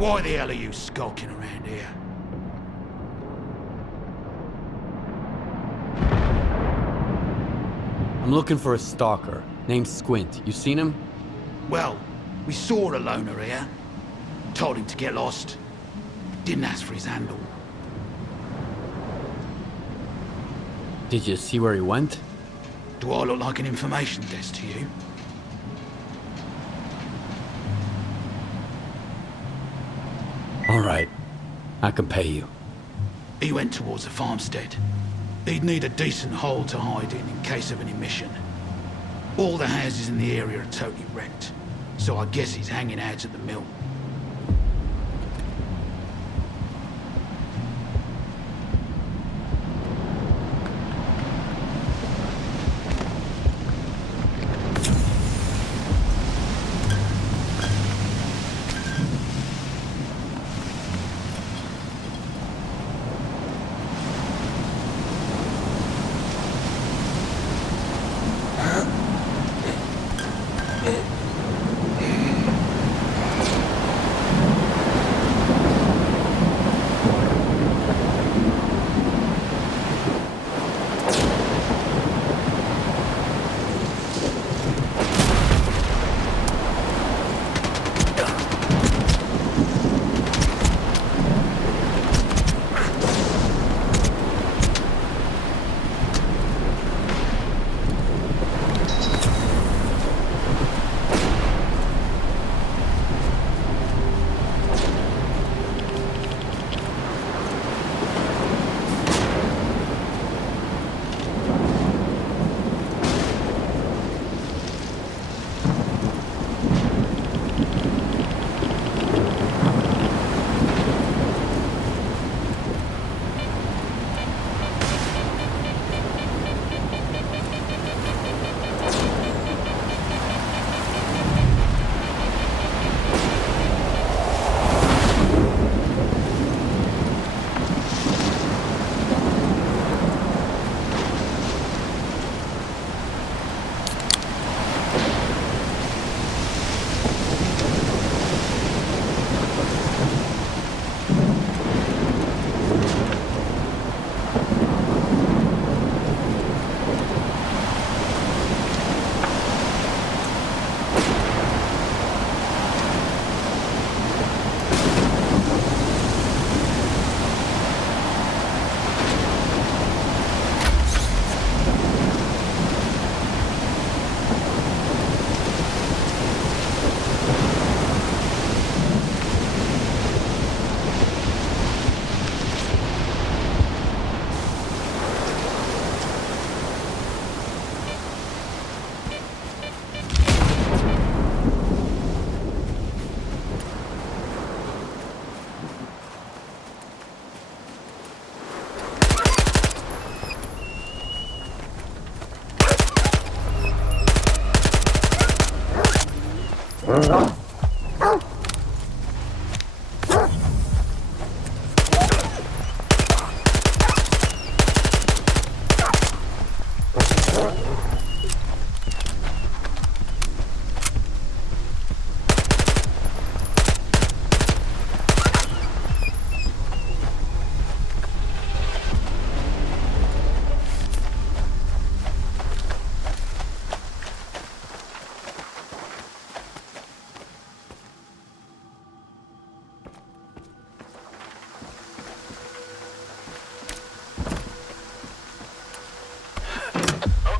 Why the hell are you skulking around here? I'm looking for a stalker named Squint. You seen him? Well, we saw a loner here. Told him to get lost. Didn't ask for his handle. Did you see where he went? Do I look like an information desk to you? All right, I can pay you. He went towards the farmstead. He'd need a decent hole to hide in case of an immersion. All the houses in the area are totally wrecked, so I guess he's hanging out at the mill.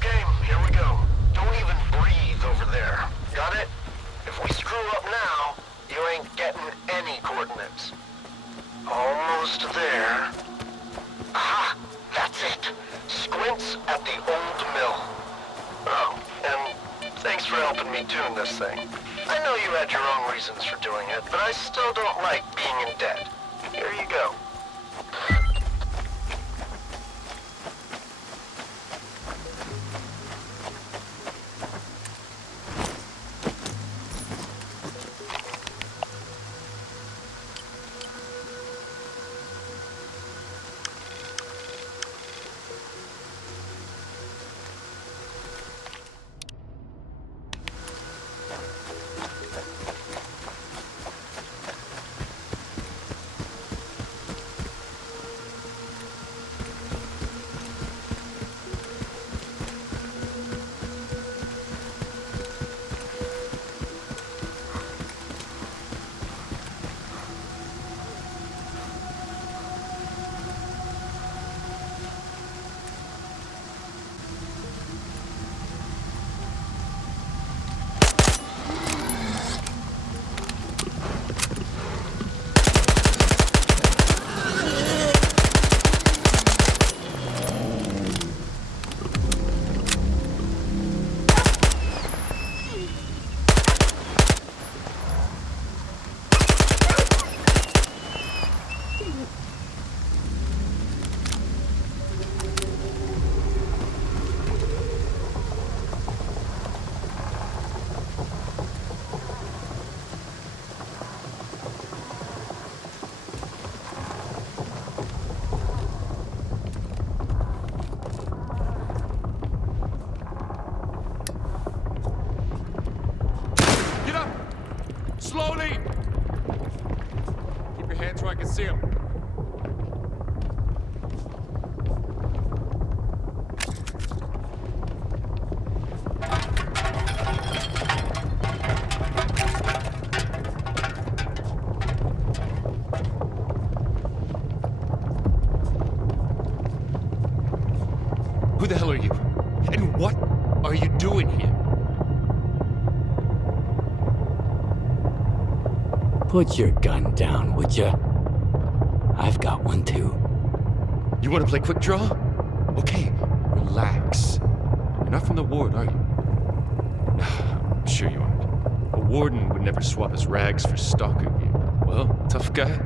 Okay, here we go. Don't even breathe over there. Got it? If we screw up now, you ain't getting any coordinates. Almost there. Aha! That's it. Squints at the old mill. Oh, and thanks for helping me tune this thing. I know you had your own reasons for doing it, but I still don't like being in debt. Here you go. Slowly! Keep your hands where I can see them. Who the hell are you? And what are you doing here? Put your gun down, would ya? I've got one too. You want to play quick draw? Okay, relax. You're not from the ward, are you? I'm sure you aren't. A warden would never swap his rags for stalker gear. Well, tough guy.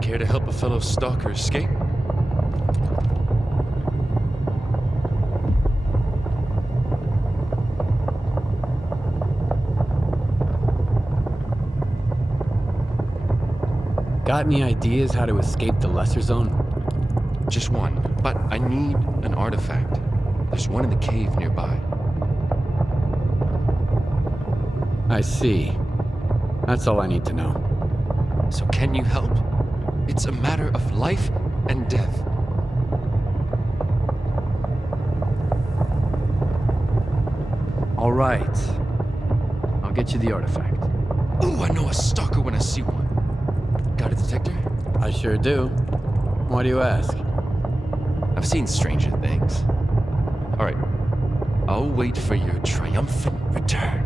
Care to help a fellow stalker escape? Got any ideas how to escape the lesser zone? Just one, but I need an artifact. There's one in the cave nearby. I see. That's all I need to know. So can you help? It's a matter of life and death. All right. I'll get you the artifact. Ooh, I know a stalker when I see one. Got a detector? I sure do. Why do you ask? I've seen stranger things. All right. I'll wait for your triumphant return.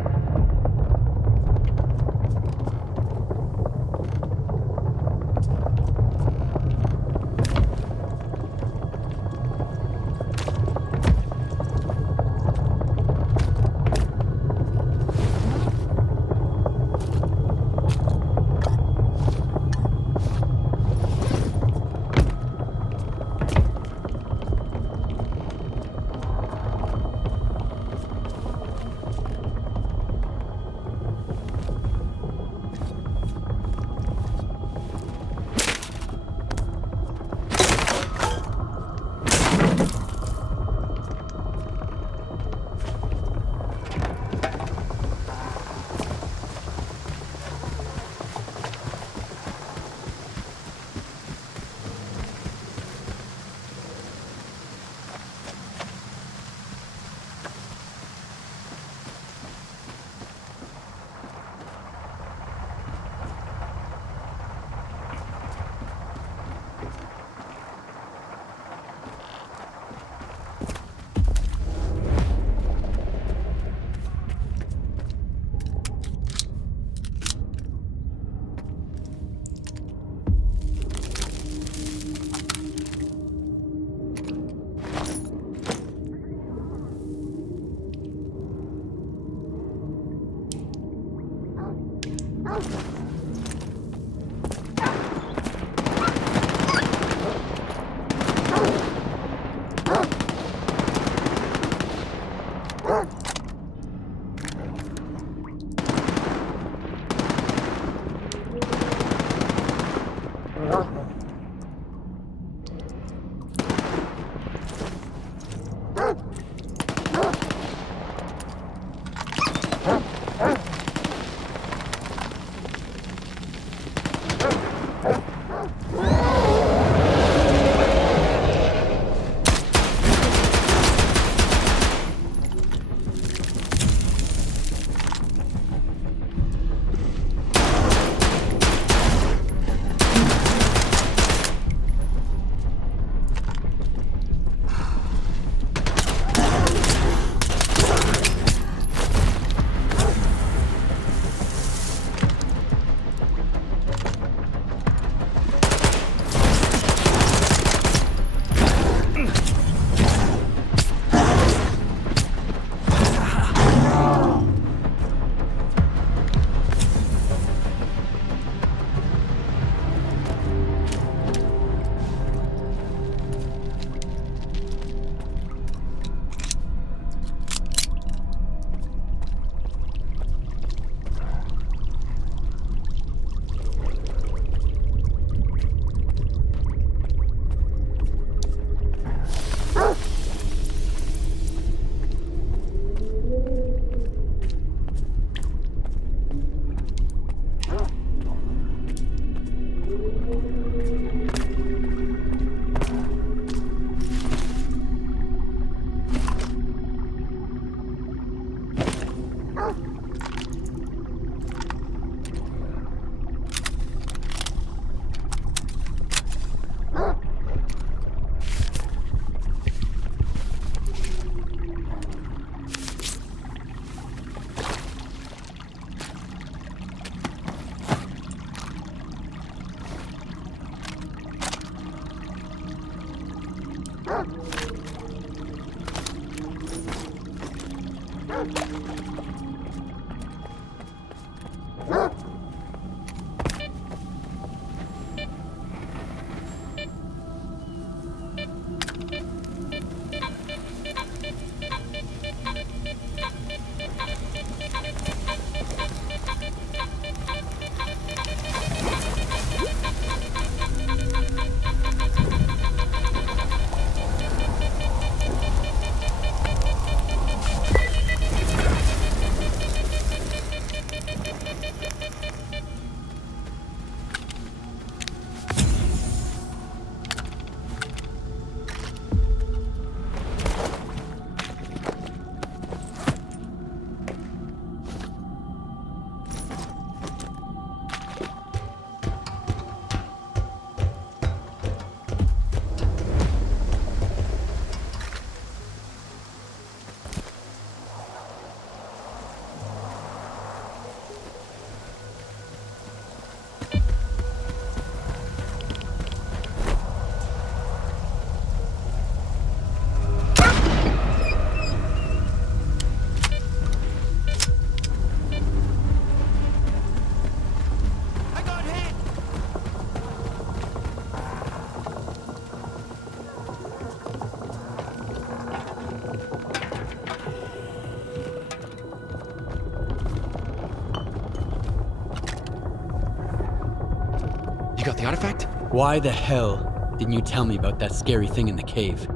You got the artifact? Why the hell didn't you tell me about that scary thing in the cave?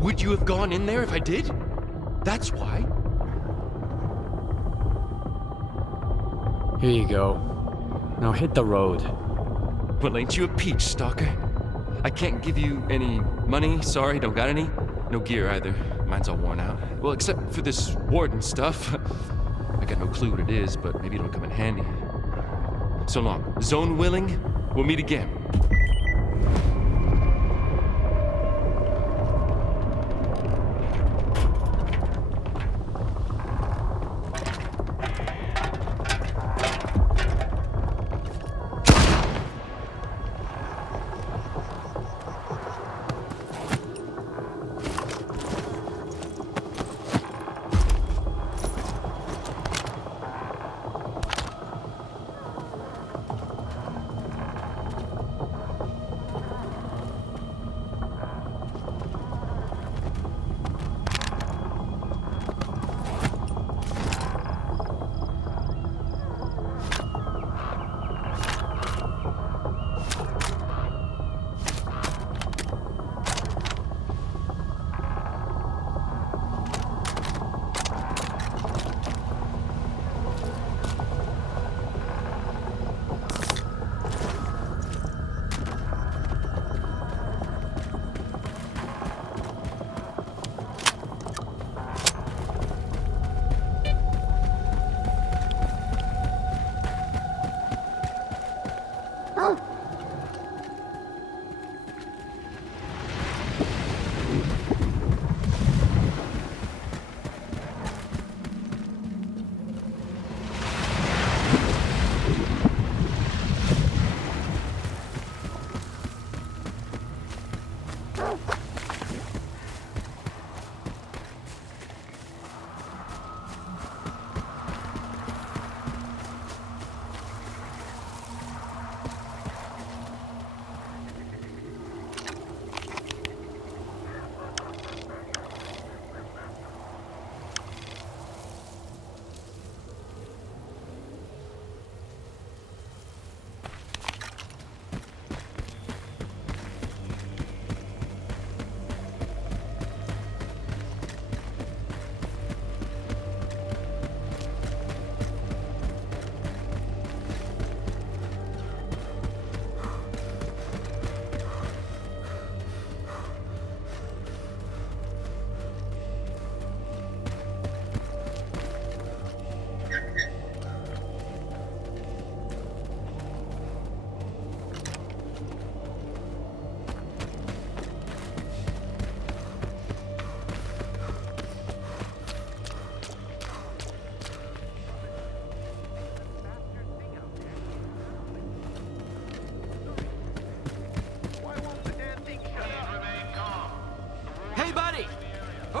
Would you have gone in there if I did? That's why. Here you go. Now hit the road. Well, ain't you a peach, Stalker? I can't give you any money, sorry, don't got any. No gear either, mine's all worn out. Well, except for this warden stuff. I got no clue what it is, but maybe it'll come in handy. So long. Zone willing, we'll meet again.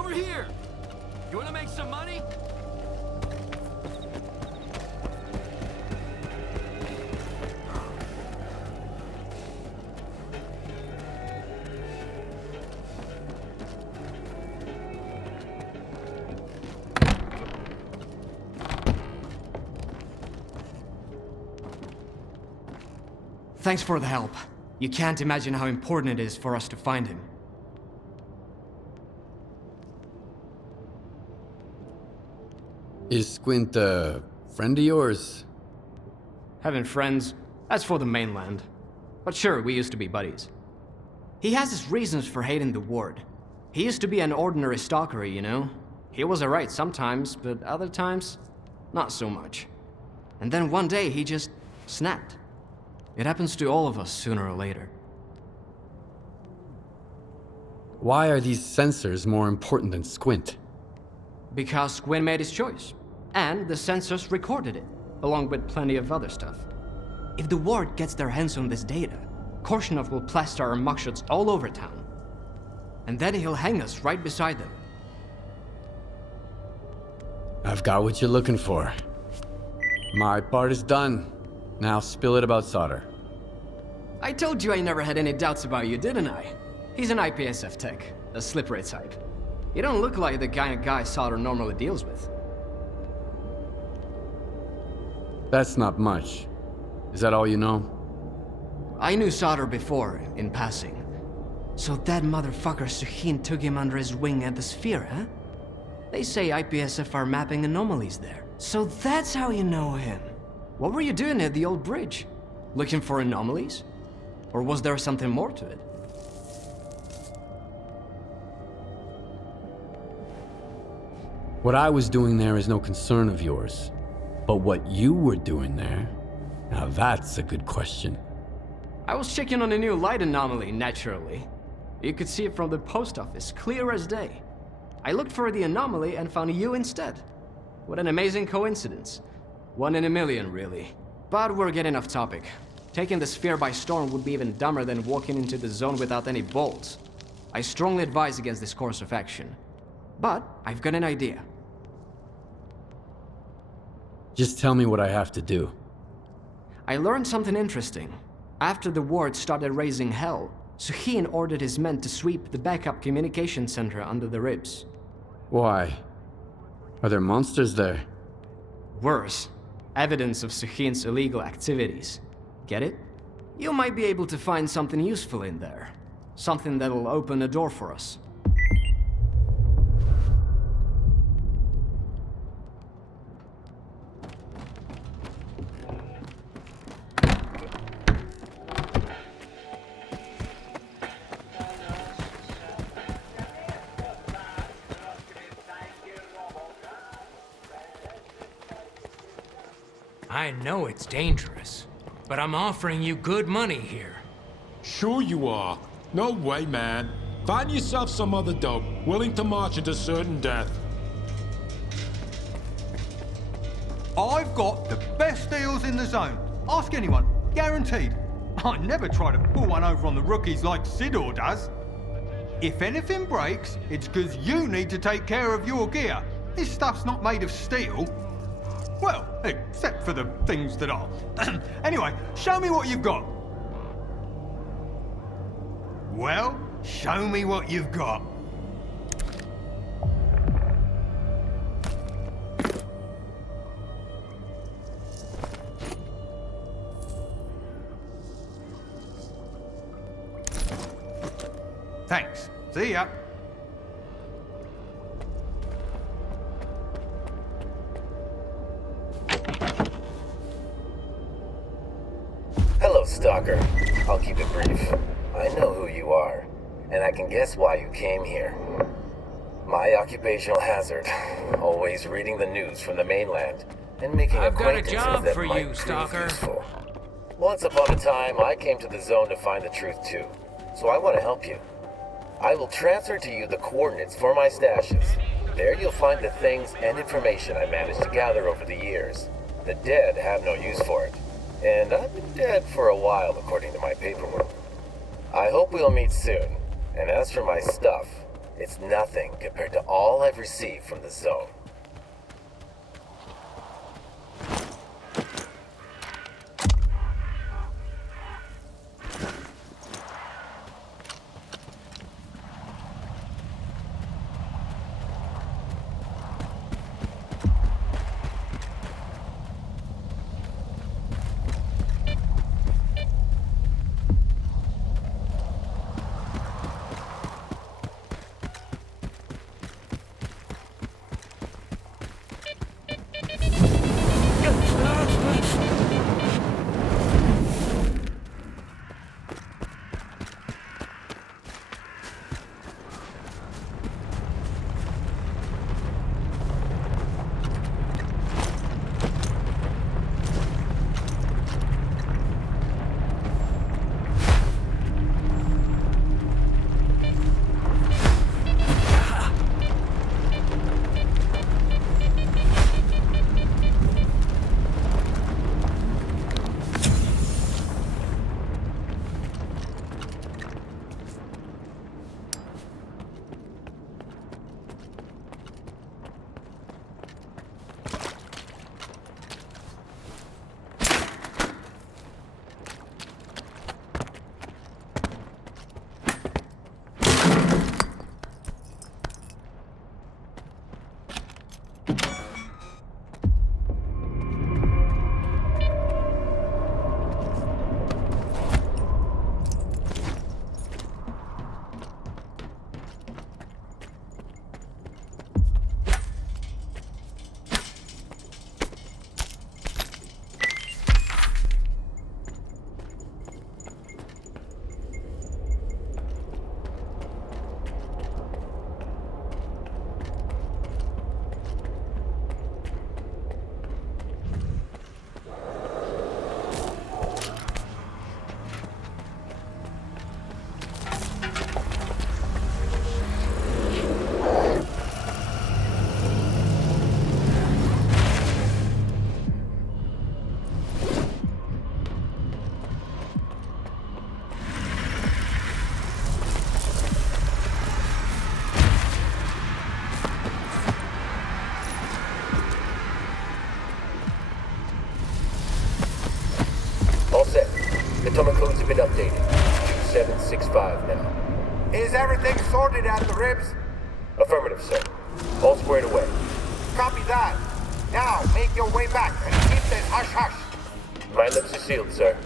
over here! You wanna make some money? Thanks for the help. You can't imagine how important it is for us to find him. Is Squint a friend of yours? Having friends, that's for the mainland. But sure, we used to be buddies. He has his reasons for hating the ward. He used to be an ordinary stalker, you know? He was alright sometimes, but other times, not so much. And then one day he just snapped. It happens to all of us sooner or later. Why are these sensors more important than Squint? Because Squint made his choice. And the sensors recorded it, along with plenty of other stuff. If the ward gets their hands on this data, Korshunov will plaster our mugshots all over town. And then he'll hang us right beside them. I've got what you're looking for. My part is done. Now spill it about Solder. I told you I never had any doubts about you, didn't I? He's an IPSF tech, a slippery type. You don't look like the kind of guy Solder normally deals with. That's not much. Is that all you know? I knew Solder before, in passing. So that motherfucker Suhin took him under his wing at the Sphere, huh? They say IPSF are mapping anomalies there. So that's how you know him. What were you doing at the old bridge? Looking for anomalies? Or was there something more to it? What I was doing there is no concern of yours. But what you were doing there, now that's a good question. I was checking on a new light anomaly, naturally. You could see it from the post office, clear as day. I looked for the anomaly and found you instead. What an amazing coincidence. 1 in a million, really. But we're getting off topic. Taking the Sphere by storm would be even dumber than walking into the zone without any bolts. I strongly advise against this course of action. But I've got an idea. Just tell me what I have to do. I learned something interesting. After the ward started raising hell, Suhin ordered his men to sweep the backup communication center under the ribs. Why? Are there monsters there? Worse. Evidence of Suhin's illegal activities. Get it? You might be able to find something useful in there. Something that'll open a door for us. I know it's dangerous, but I'm offering you good money here. Sure you are. No way, man. Find yourself some other dope, willing to march into certain death. I've got the best deals in the zone. Ask anyone. Guaranteed. I never try to pull one over on the rookies like Sidor does. If anything breaks, it's because you need to take care of your gear. This stuff's not made of steel. Well, except for the things that are. Anyway, show me what you've got. Well, show me what you've got. Thanks. See ya. Hello, Stalker. I'll keep it brief. I know who you are, and I can guess why you came here. My occupational hazard. Always reading the news from the mainland and making I've got a acquaintances job that for might you, prove Stalker. useful. Once upon a time, I came to the zone to find the truth too, so I want to help you. I will transfer to you the coordinates for my stashes. There you'll find the things and information I managed to gather over the years. The dead have no use for it, and I've been dead for a while according to my paperwork. I hope we'll meet soon, and as for my stuff, It's nothing compared to all I've received from the Zone. Codes have been updated. 2765 now. Is everything sorted at the ribs? Affirmative, sir. All squared away. Copy that. Now, make your way back and keep this hush-hush. My lips are sealed, sir.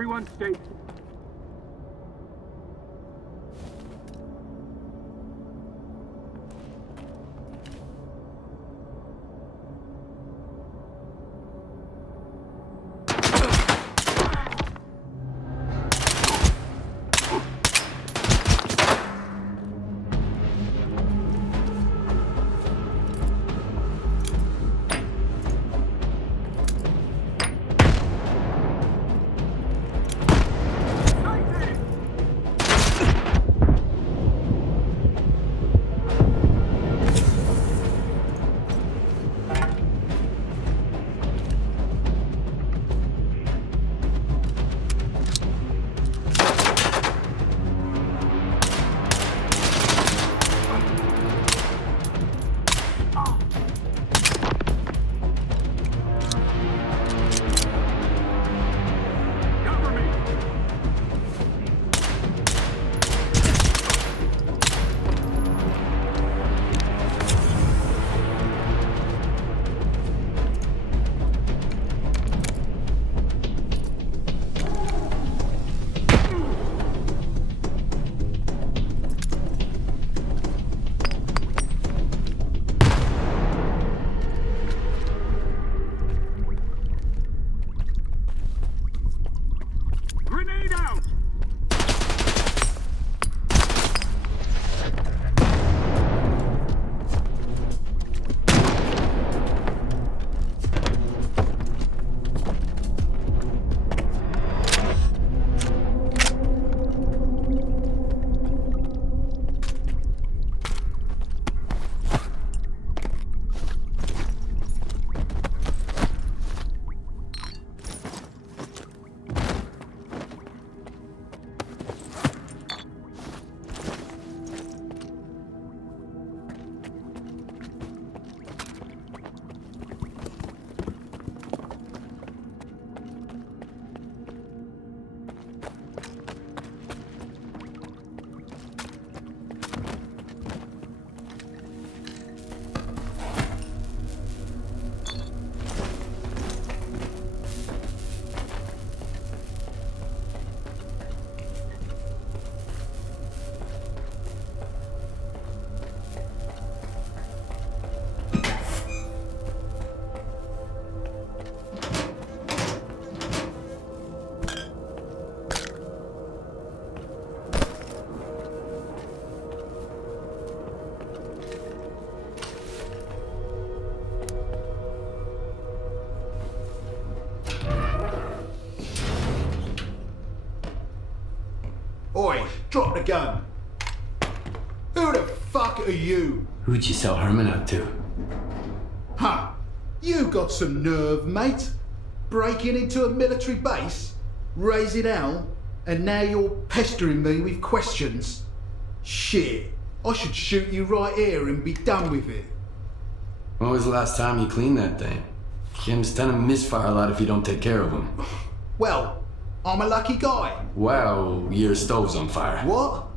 Everyone stay... Grenade out! Oi, drop the gun. Who the fuck are you? Who'd you sell Herman out to? Huh? You got some nerve, mate. Breaking into a military base, raising hell, and now you're pestering me with questions. Shit, I should shoot you right here and be done with it. When was the last time you cleaned that thing? Kim's tend to misfire a lot if you don't take care of him. Well, I'm a lucky guy. Well, your stove's on fire. What?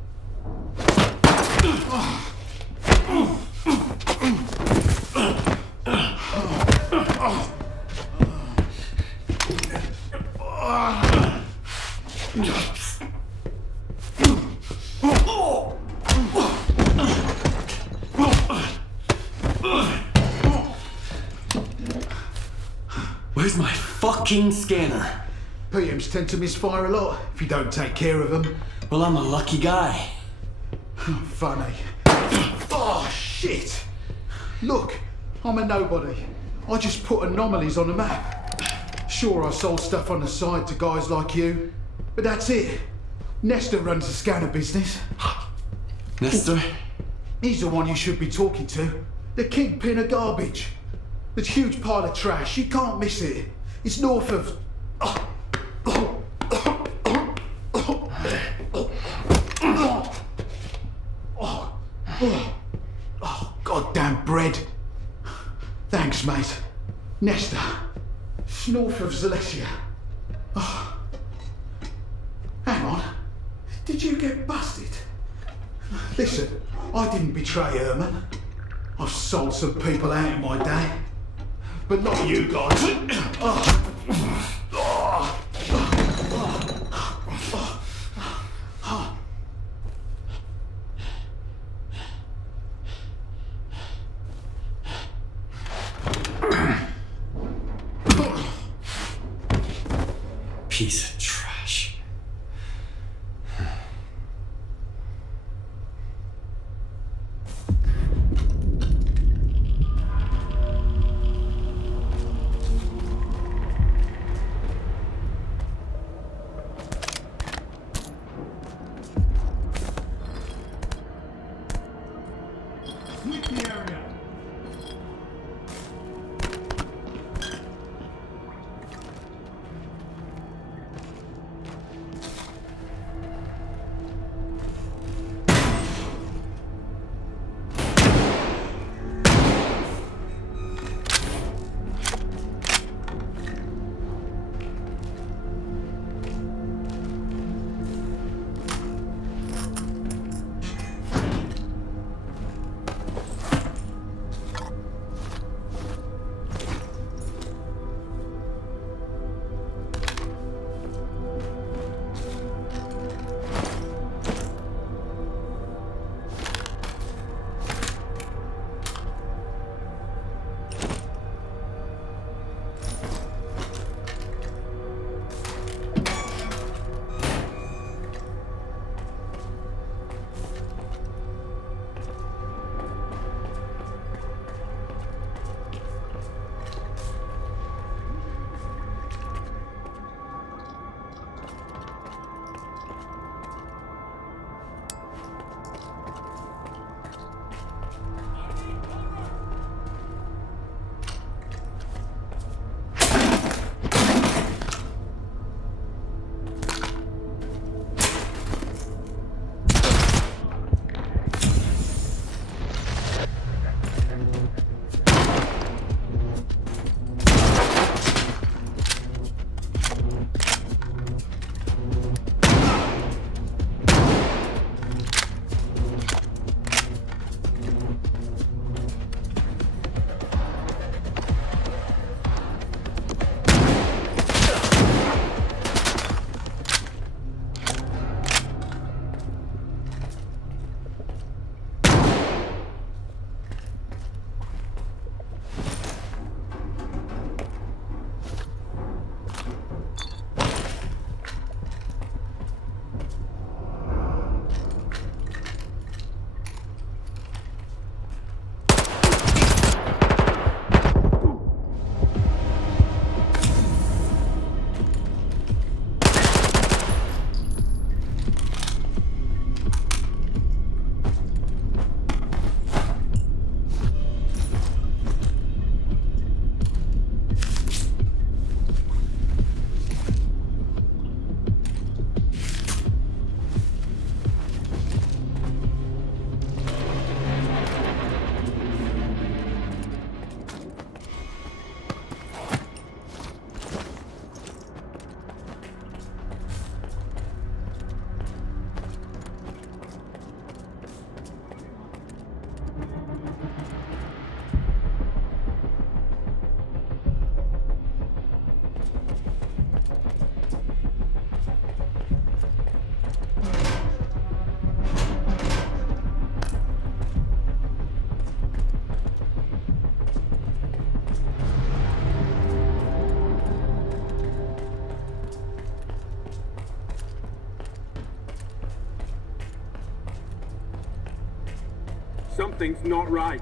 Where's my fucking scanner? PMs tend to misfire a lot if you don't take care of them. Well, I'm a lucky guy. Funny. Oh, shit! Look, I'm a nobody. I just put anomalies on the map. Sure, I sold stuff on the side to guys like you, but that's it. Nestor runs the scanner business. Nestor? He's the one you should be talking to. The kingpin of garbage. It's a huge pile of trash, you can't miss it. It's north of... Oh, goddamn bread. Thanks, mate. Nestor. It's north of Zalesia. Oh. Hang on. Did you get busted? Listen, I didn't betray Herman. I've sold some people out in my day. But not you guys. piece of trash. Sweep the area. Something's not right.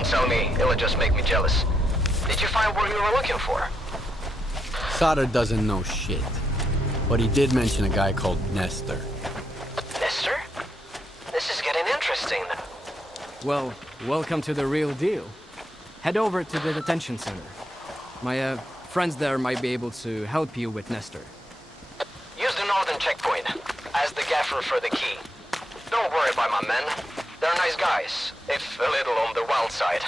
Don't tell me, it'll just make me jealous. Did you find what you were looking for? Sutter doesn't know shit. But he did mention a guy called Nestor. Nestor? This is getting interesting now. Well, welcome to the real deal. Head over to the detention center. My friends there might be able to help you with Nestor. Use the northern checkpoint. Ask the gaffer for the key. Don't worry about my men. They're nice guys, if a little on the wild side.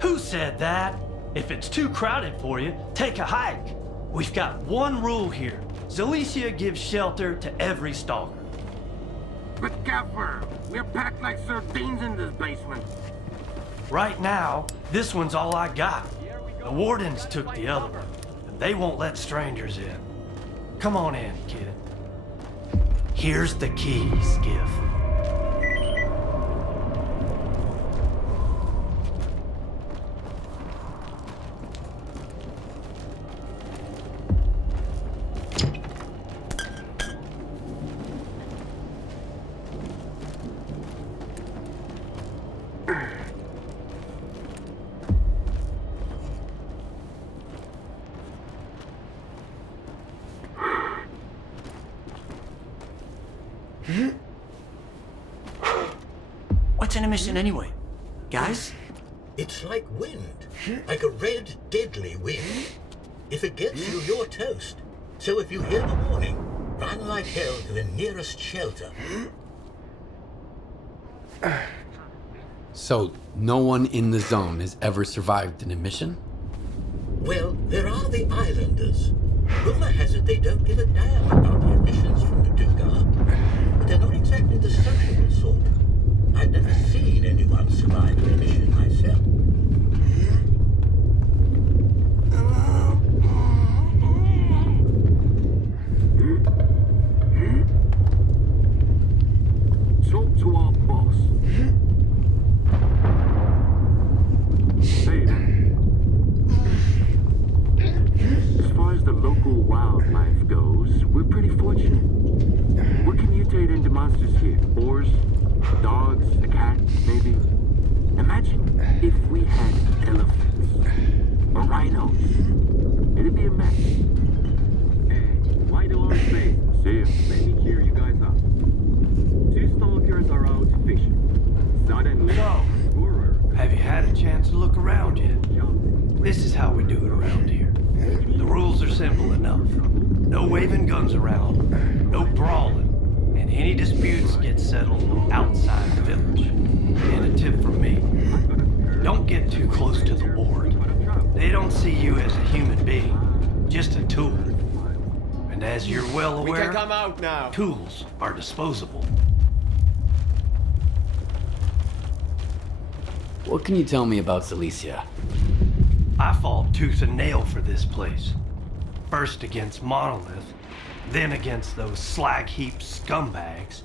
Who said that? If it's too crowded for you, take a hike. We've got one rule here. Zalicia gives shelter to every stalker. But Gaffer, we're packed like sardines in this basement. Right now, this one's all I got. The wardens took the other one. They won't let strangers in. Come on in, kid. Here's the key, Skiff. What's an emission anyway? Guys? It's like wind. Like a red, deadly wind. If it gets you, you're toast. So if you hear the warning, run like hell to the nearest shelter. So, no one in the zone has ever survived an emission? Well, there are the islanders. Rumor has it they don't give a damn about the emissions from the Dugar. But they're not exactly the sociable sort. I've never seen anyone survive an emission myself. Talk to our boss. Hey. As far as the local wildlife goes, we're pretty fortunate. What can mutate into monsters here? Boars? Dogs? A cat? Maybe? Imagine if we had elephants. Or rhinos. It'd be a mess. Hey, wide along space. See ya. Let me cheer you guys up. 2 stalkers are out fishing. Suddenly... So, have you had a chance to look around yet? This is how we do it around here. The rules are simple enough. No waving guns around, no brawling, and any disputes get settled outside the village. And a tip from me, don't get too close to the ward. They don't see you as a human being, just a tool. And as you're well aware, We can come out now. tools are disposable. What can you tell me about Zalicia? I fought tooth and nail for this place. First against Monolith, then against those slag heap scumbags.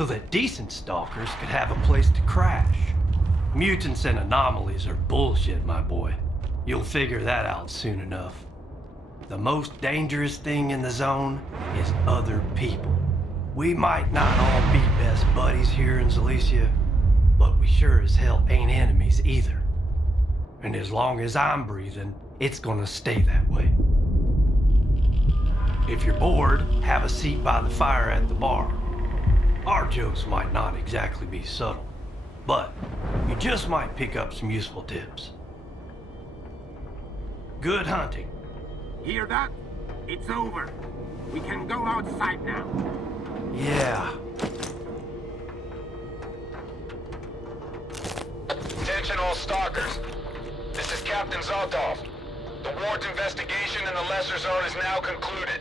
so that decent stalkers could have a place to crash. Mutants and anomalies are bullshit, my boy. You'll figure that out soon enough. The most dangerous thing in the zone is other people. We might not all be best buddies here in Zalesia, but we sure as hell ain't enemies either. And as long as I'm breathing, it's gonna stay that way. If you're bored, have a seat by the fire at the bar. Our jokes might not exactly be subtle, but you just might pick up some useful tips. Good hunting. Hear that? It's over. We can go outside now. Yeah. Attention all stalkers. This is Captain Zoltov. The ward's investigation in the Lesser Zone is now concluded.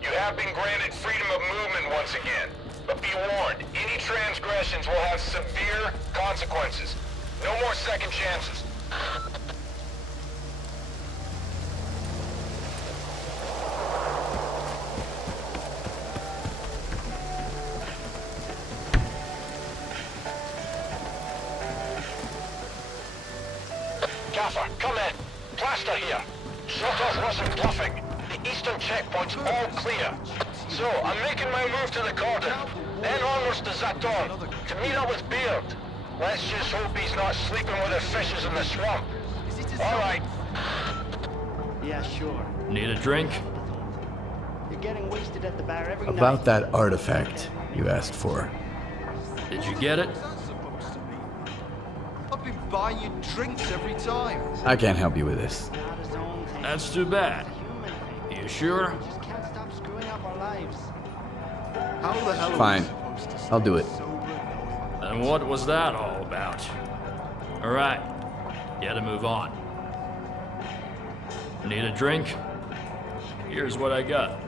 You have been granted freedom of movement once again. But be warned, any transgressions will have severe consequences. No more second chances. Gaffer, come in. Plaster here. Zoltov wasn't bluffing. The eastern checkpoint's all clear. So, I'm making my move to the cordon, then onwards to Zaton, to meet up with Beard. Let's just hope he's not sleeping with the fishes in the swamp. All right. Yeah, sure. Need a drink? You're getting wasted at the bar every night. About that artifact you asked for. Did you get it? I've been buying you drinks every time. I can't help you with this. That's too bad. You sure? How the hell Fine. I'll do it. And what was that all about? All right. Gotta move on. Need a drink? Here's what I got.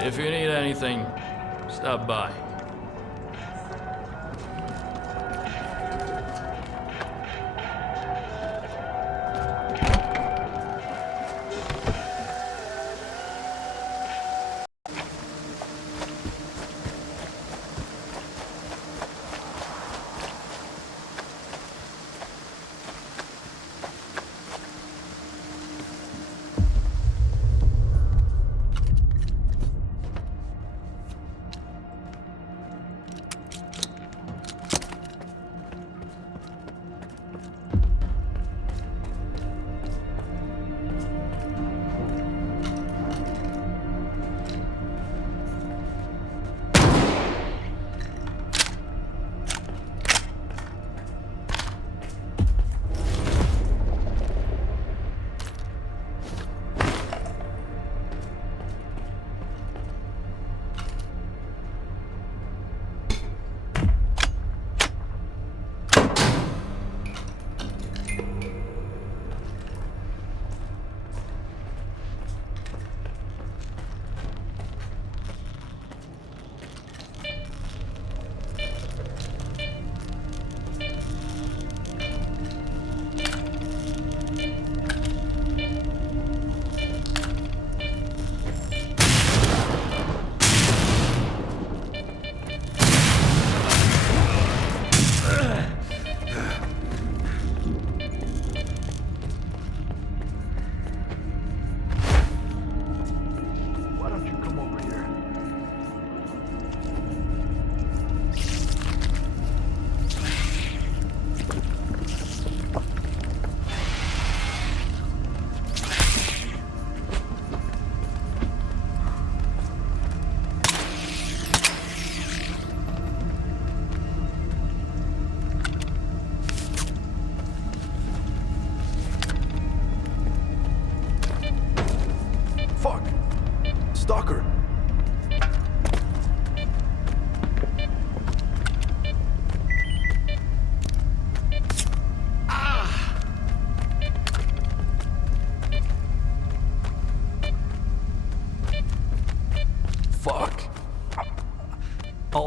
If you need anything, stop by.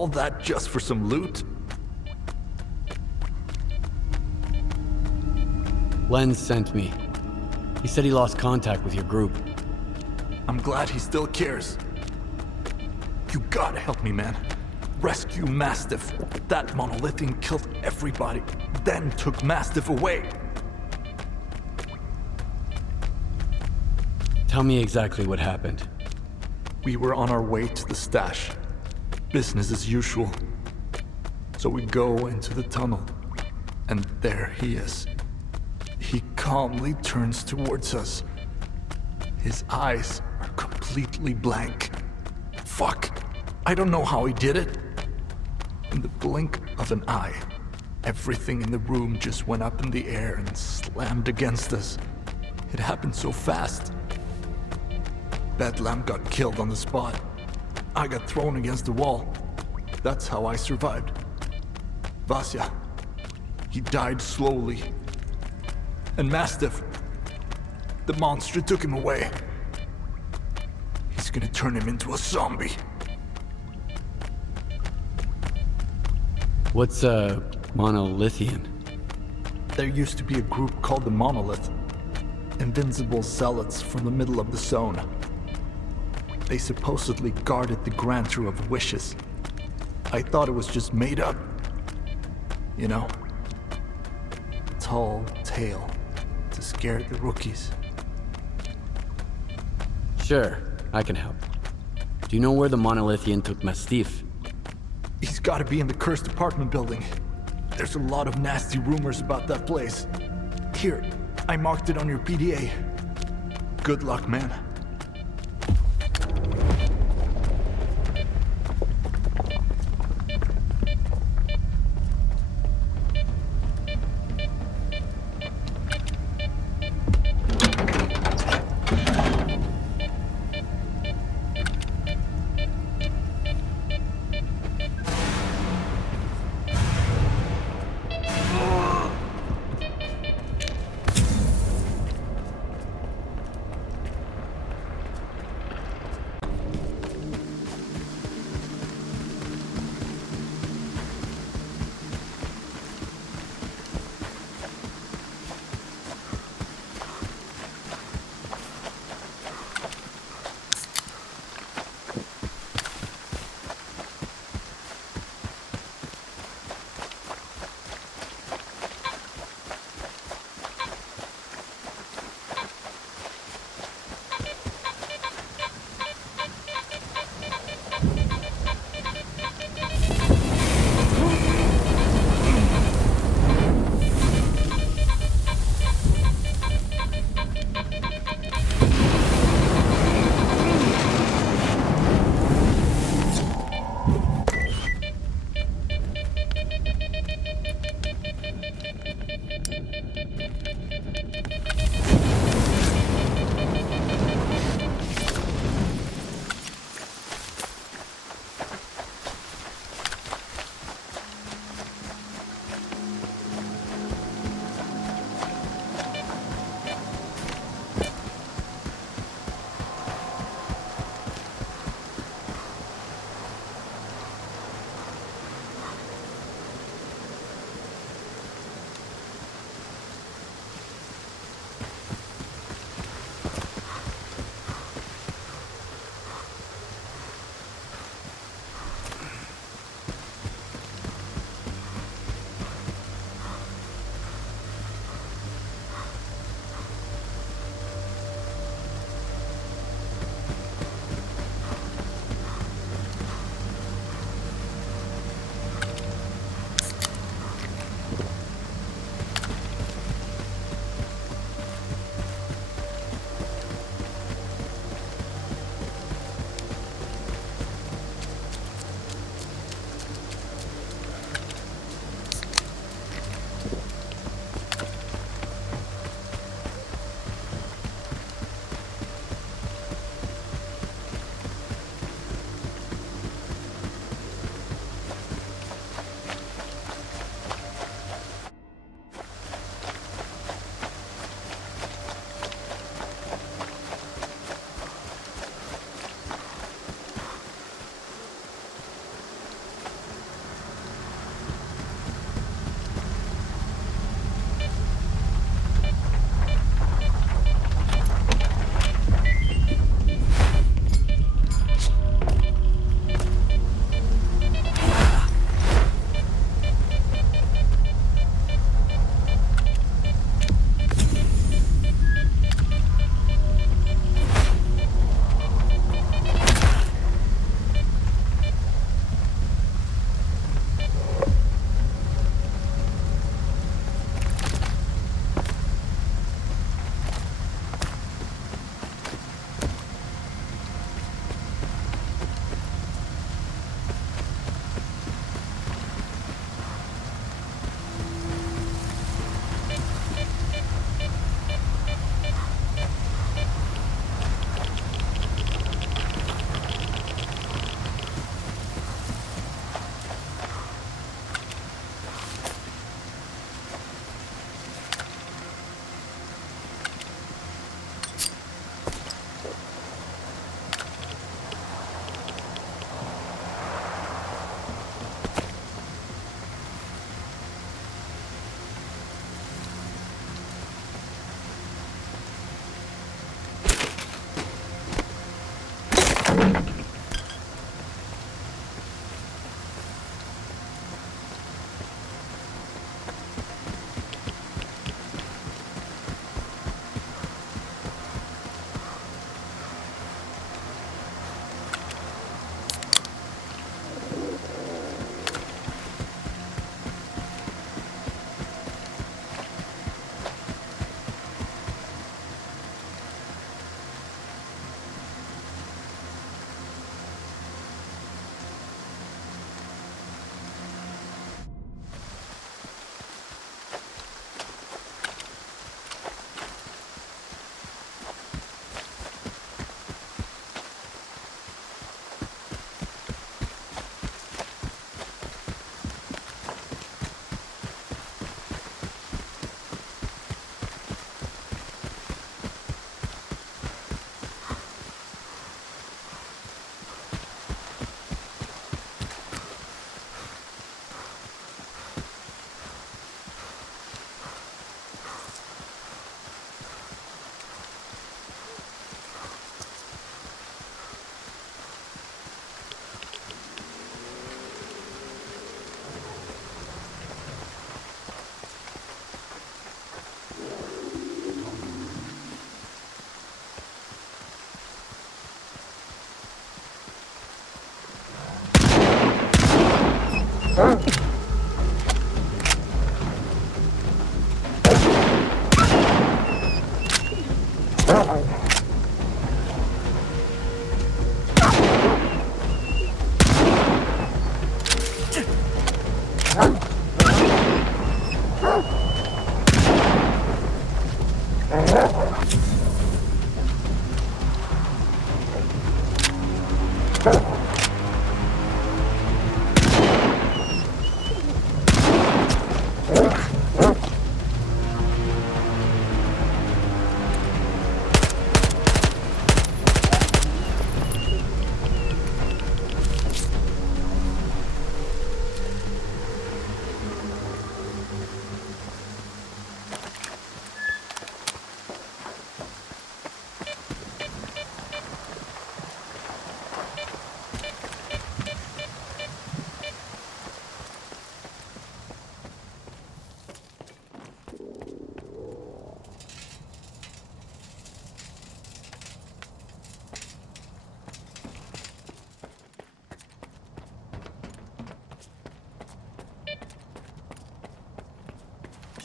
All that just for some loot? Len sent me. He said he lost contact with your group. I'm glad he still cares. You gotta help me, man. Rescue Mastiff. That monolithian killed everybody, then took Mastiff away. Tell me exactly what happened. We were on our way to the stash. Business as usual. So we go into the tunnel, and there he is. He calmly turns towards us. His eyes are completely blank. Fuck! I don't know how he did it. In the blink of an eye, everything in the room just went up in the air and slammed against us. It happened so fast. Bedlam got killed on the spot. I got thrown against the wall. That's how I survived. Vasya, he died slowly. And Mastiff, the monster took him away. He's gonna turn him into a zombie. What's a monolithian? There used to be a group called the Monolith. Invincible zealots from the middle of the zone. They supposedly guarded the grantor of wishes. I thought it was just made up. You know? Tall tale to scare the rookies. Sure, I can help. Do you know where the monolithian took Mastiff? He's gotta be in the cursed apartment building. There's a lot of nasty rumors about that place. Here, I marked it on your PDA. Good luck, man.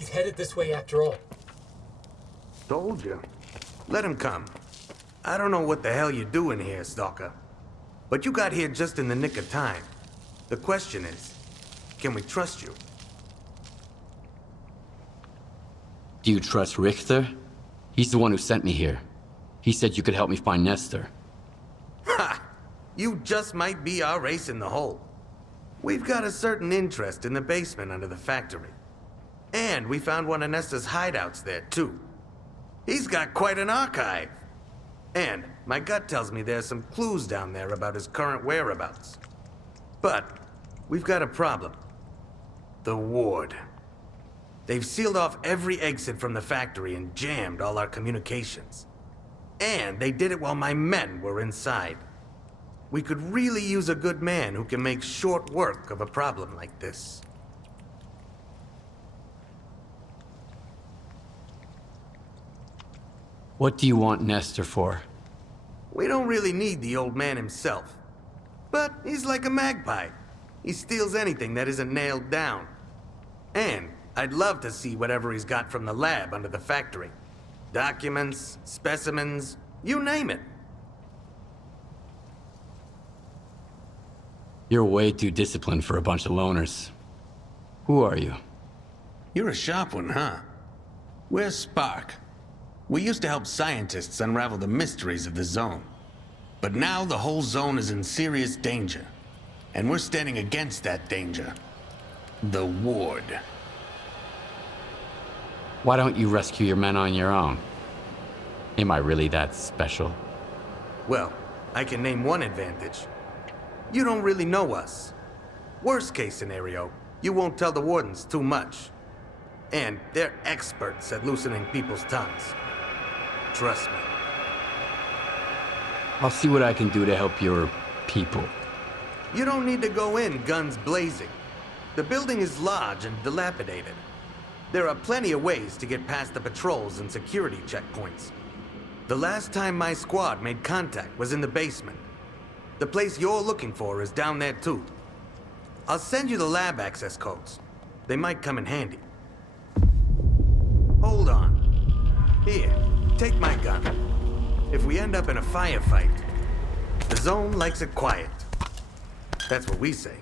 He's headed this way after all. Told you. Let him come. I don't know what the hell you're doing here, Stalker. But you got here just in the nick of time. The question is, can we trust you? Do you trust Richter? He's the one who sent me here. He said you could help me find Nestor. Ha! You just might be our ace in the hole. We've got a certain interest in the basement under the factory. And we found one of Nestor's hideouts there, too. He's got quite an archive. And my gut tells me there's some clues down there about his current whereabouts. But we've got a problem. The ward. They've sealed off every exit from the factory and jammed all our communications. And they did it while my men were inside. We could really use a good man who can make short work of a problem like this. What do you want Nestor for? We don't really need the old man himself. But he's like a magpie. He steals anything that isn't nailed down. And I'd love to see whatever he's got from the lab under the factory. Documents, specimens, you name it. You're way too disciplined for a bunch of loners. Who are you? You're a sharp one, huh? We're S.T.A.L.K.E.R. We used to help scientists unravel the mysteries of the zone. But now the whole zone is in serious danger. And we're standing against that danger. The ward. Why don't you rescue your men on your own? Am I really that special? Well, I can name one advantage. You don't really know us. Worst case scenario, you won't tell the wardens too much. And they're experts at loosening people's tongues. Trust me. I'll see what I can do to help your people. You don't need to go in guns blazing. The building is large and dilapidated. There are plenty of ways to get past the patrols and security checkpoints. The last time my squad made contact was in the basement. The place you're looking for is down there too. I'll send you the lab access codes. They might come in handy. Hold on. Here, take my gun. If we end up in a firefight, the zone likes it quiet. That's what we say.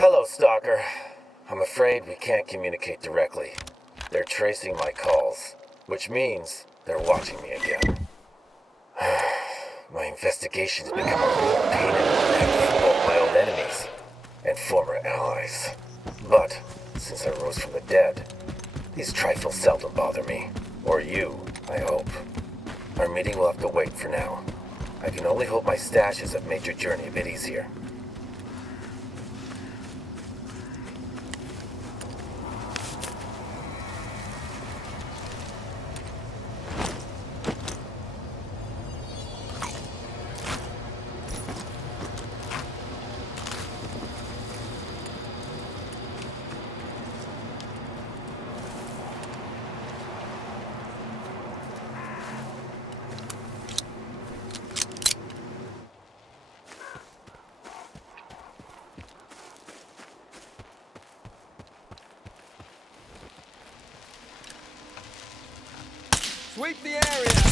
Hello, Stalker. I'm afraid we can't communicate directly. They're tracing my calls, which means they're watching me again. My investigation's become a real pain in the neck for both my own enemies and former allies. But since I rose from the dead, these trifles seldom bother me. Or you, I hope. Our meeting will have to wait for now. I can only hope my stashes have made your journey a bit easier. Sweep the area!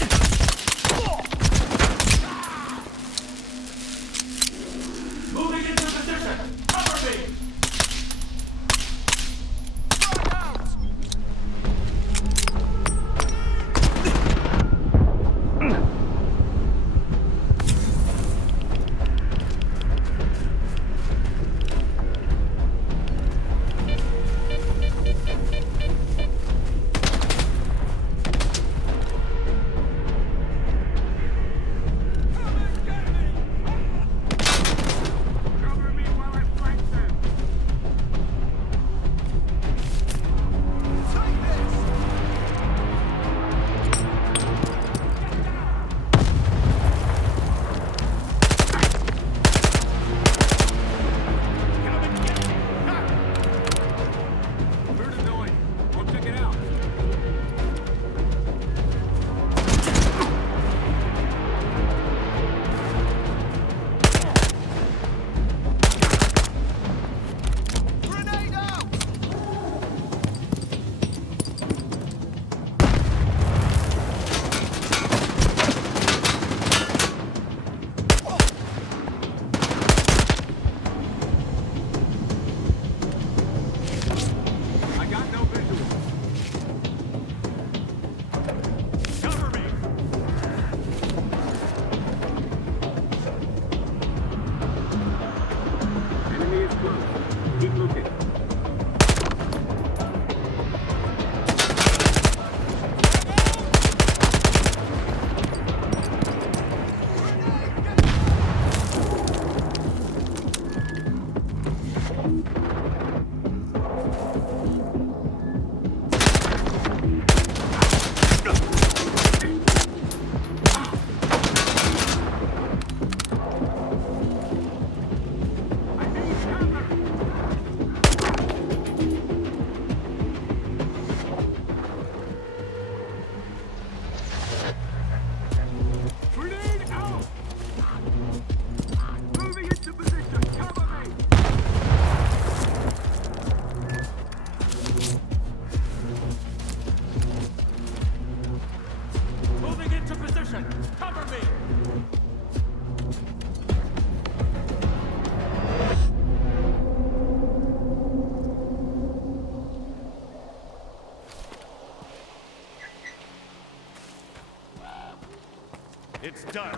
Moving into position! Cover me! It's done.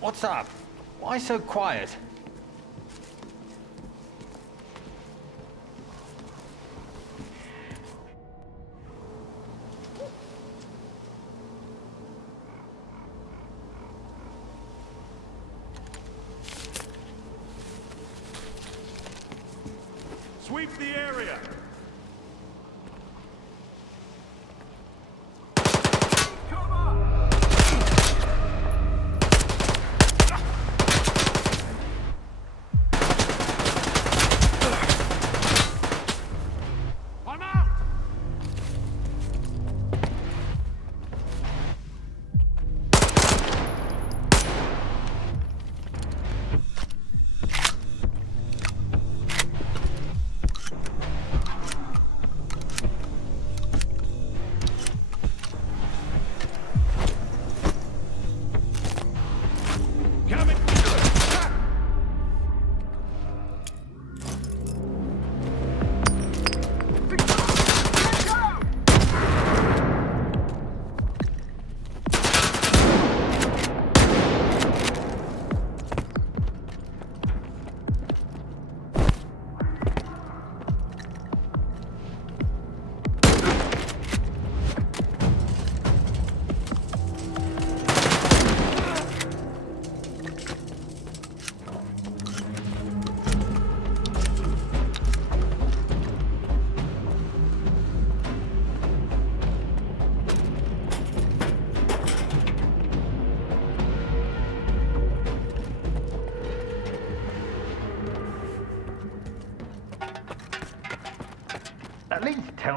What's up? Why so quiet? Sweep the area!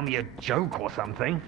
tell me a joke or something.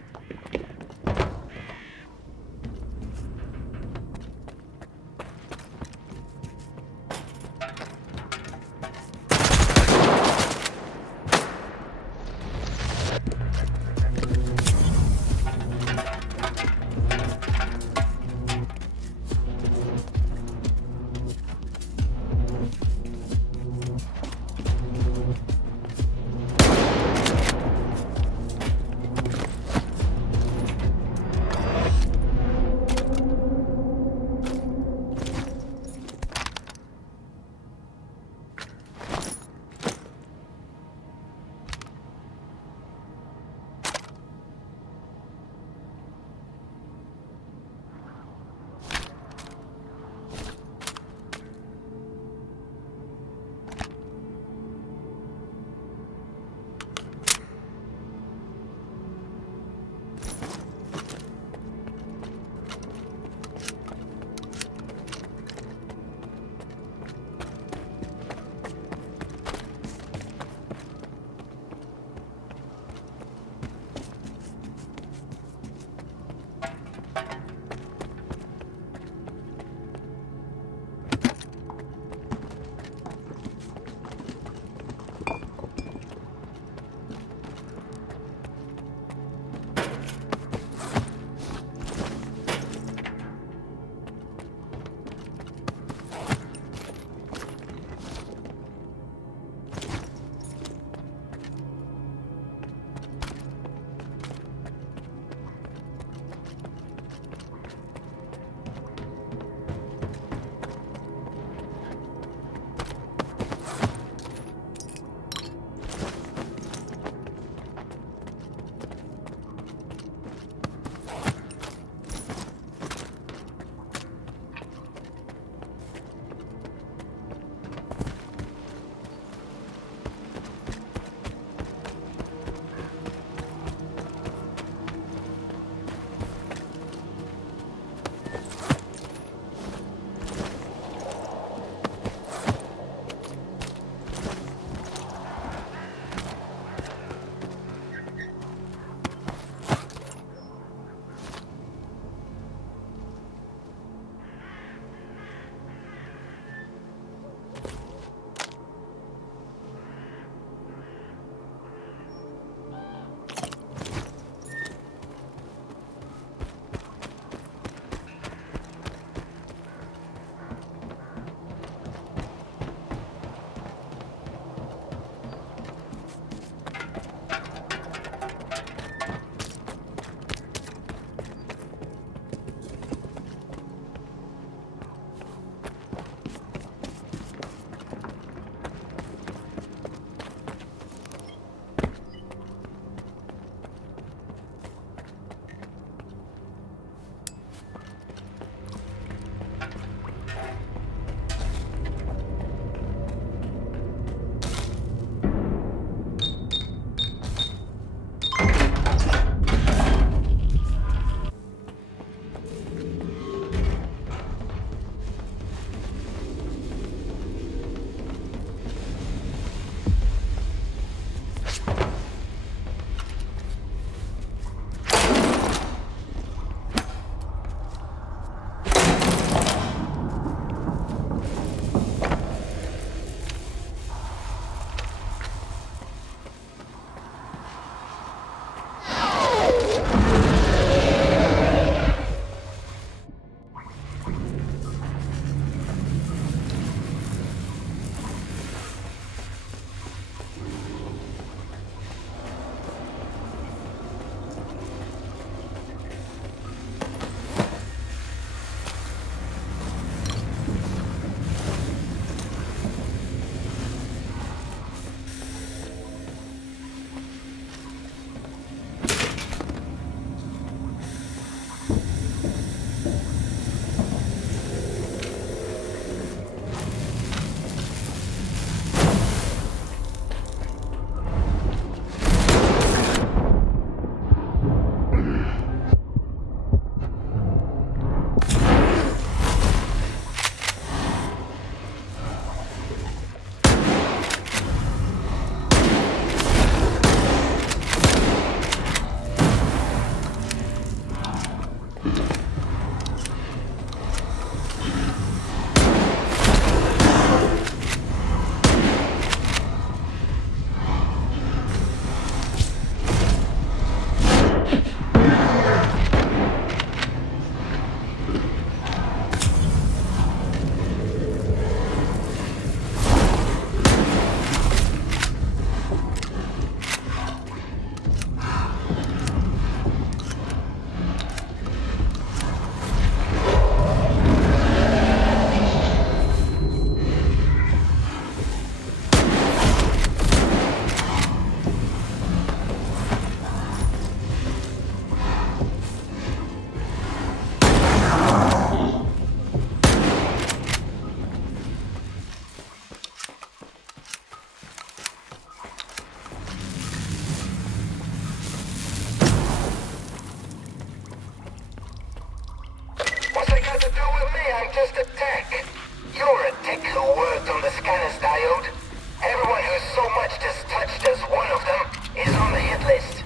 to do with me, I'm just a tech. You're a tech who worked on the scanner's diode. Everyone who's so much as touched as one of them is on the hit list.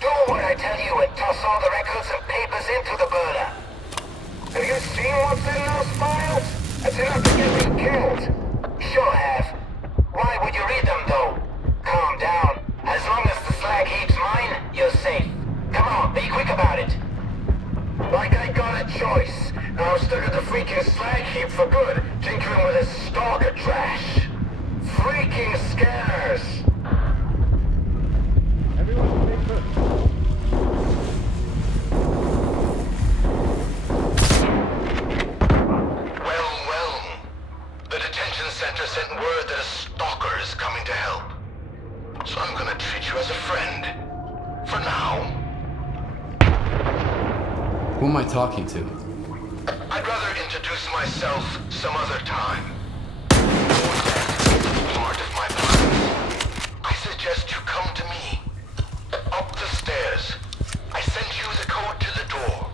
Do what I tell you and toss all the records and papers into the burner. Have you seen what's in those files? That's enough to get me killed. Sure have. Why would you read them, though? Calm down. As long as the slag heap's mine, you're safe. Come on, be quick about it. Like I got a choice. Now I'm stuck at the freaking slag heap for good, tinkering with this stalker trash. Freaking scanners! Everyone stay put. Well. The detention center sent word that a stalker is coming to help. So I'm gonna treat you as a friend. For now. Who am I talking to? I'd rather introduce myself some other time. Part of my plan. I suggest you come to me. Up the stairs. I sent you the code to the door.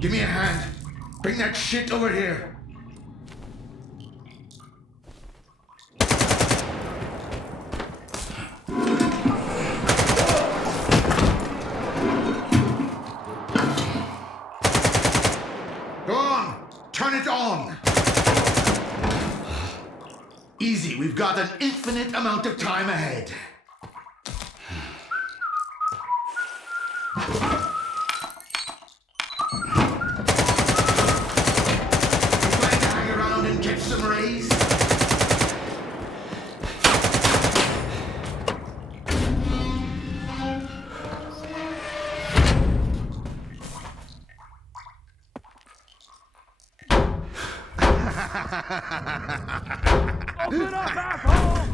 Give me a hand. Bring that shit over here. Go on, turn it on. Easy, we've got an infinite amount of time ahead. Some rays. Open up, asshole!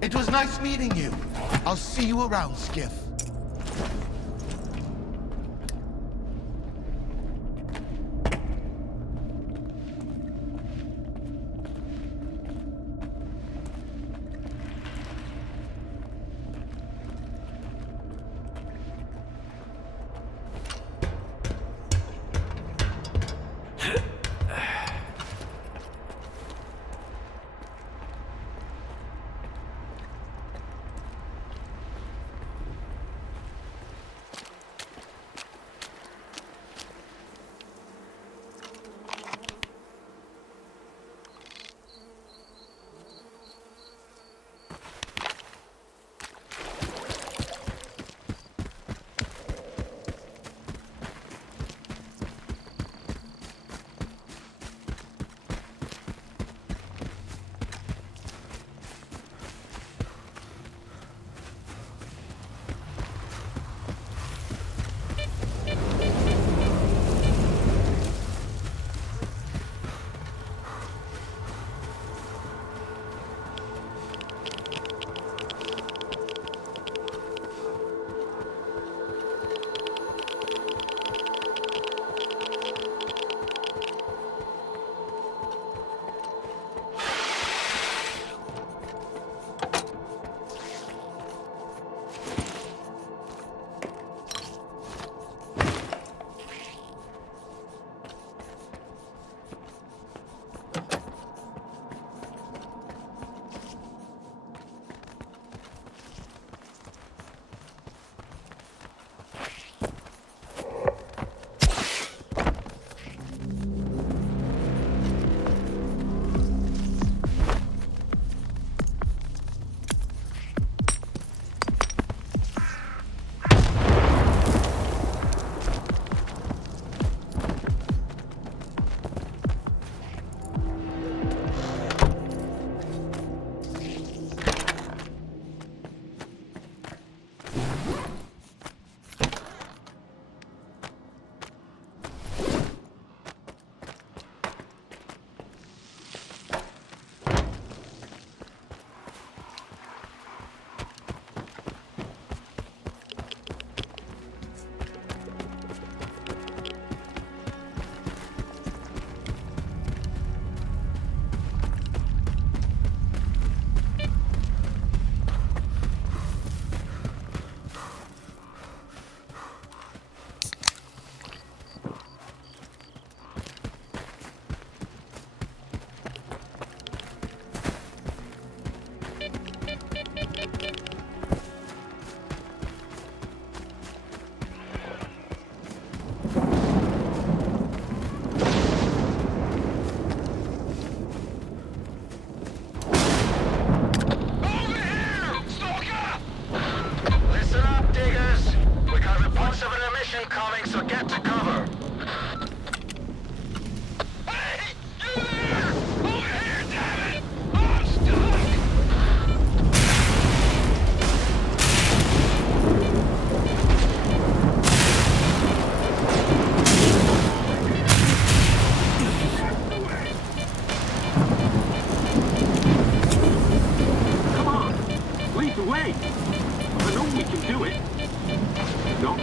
It was nice meeting you. I'll see you around, Skiff.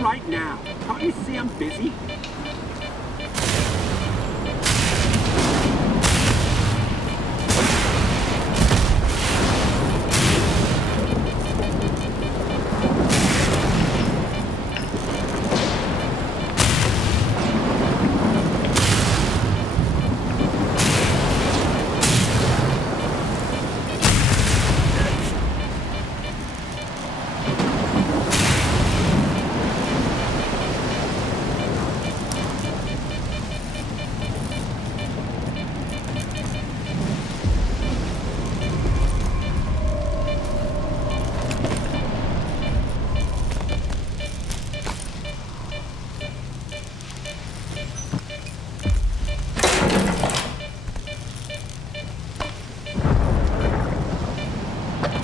right now. Can't you see I'm busy?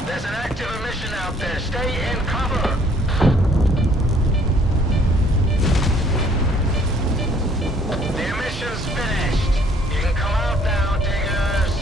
There's an active emission out there. Stay in cover. The emission's finished. You can come out now, diggers.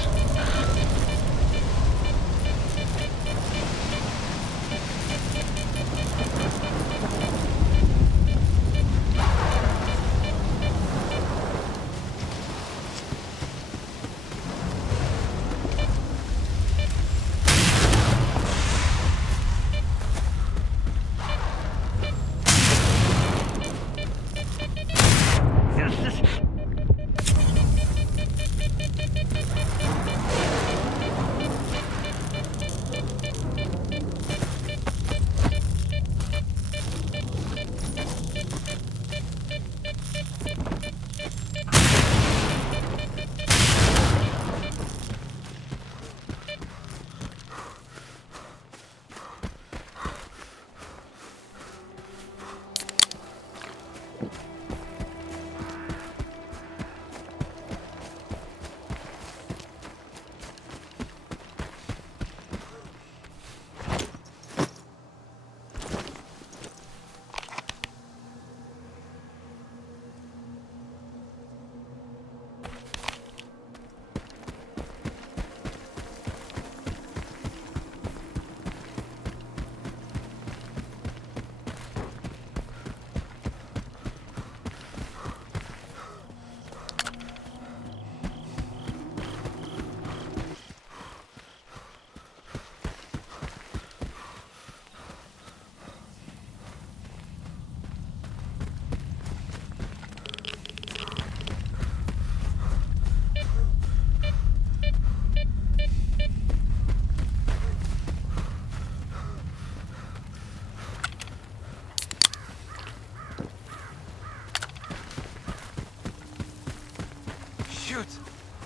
Shoot!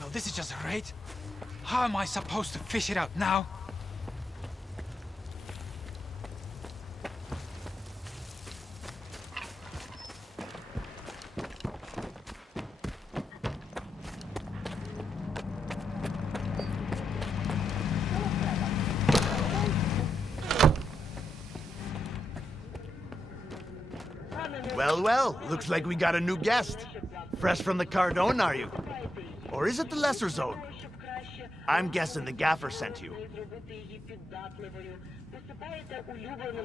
Well, this is just great. How am I supposed to fish it out now? Well, looks like we got a new guest. Fresh from the Cardone, are you? Or is it the Lesser Zone? I'm guessing the Gaffer sent you.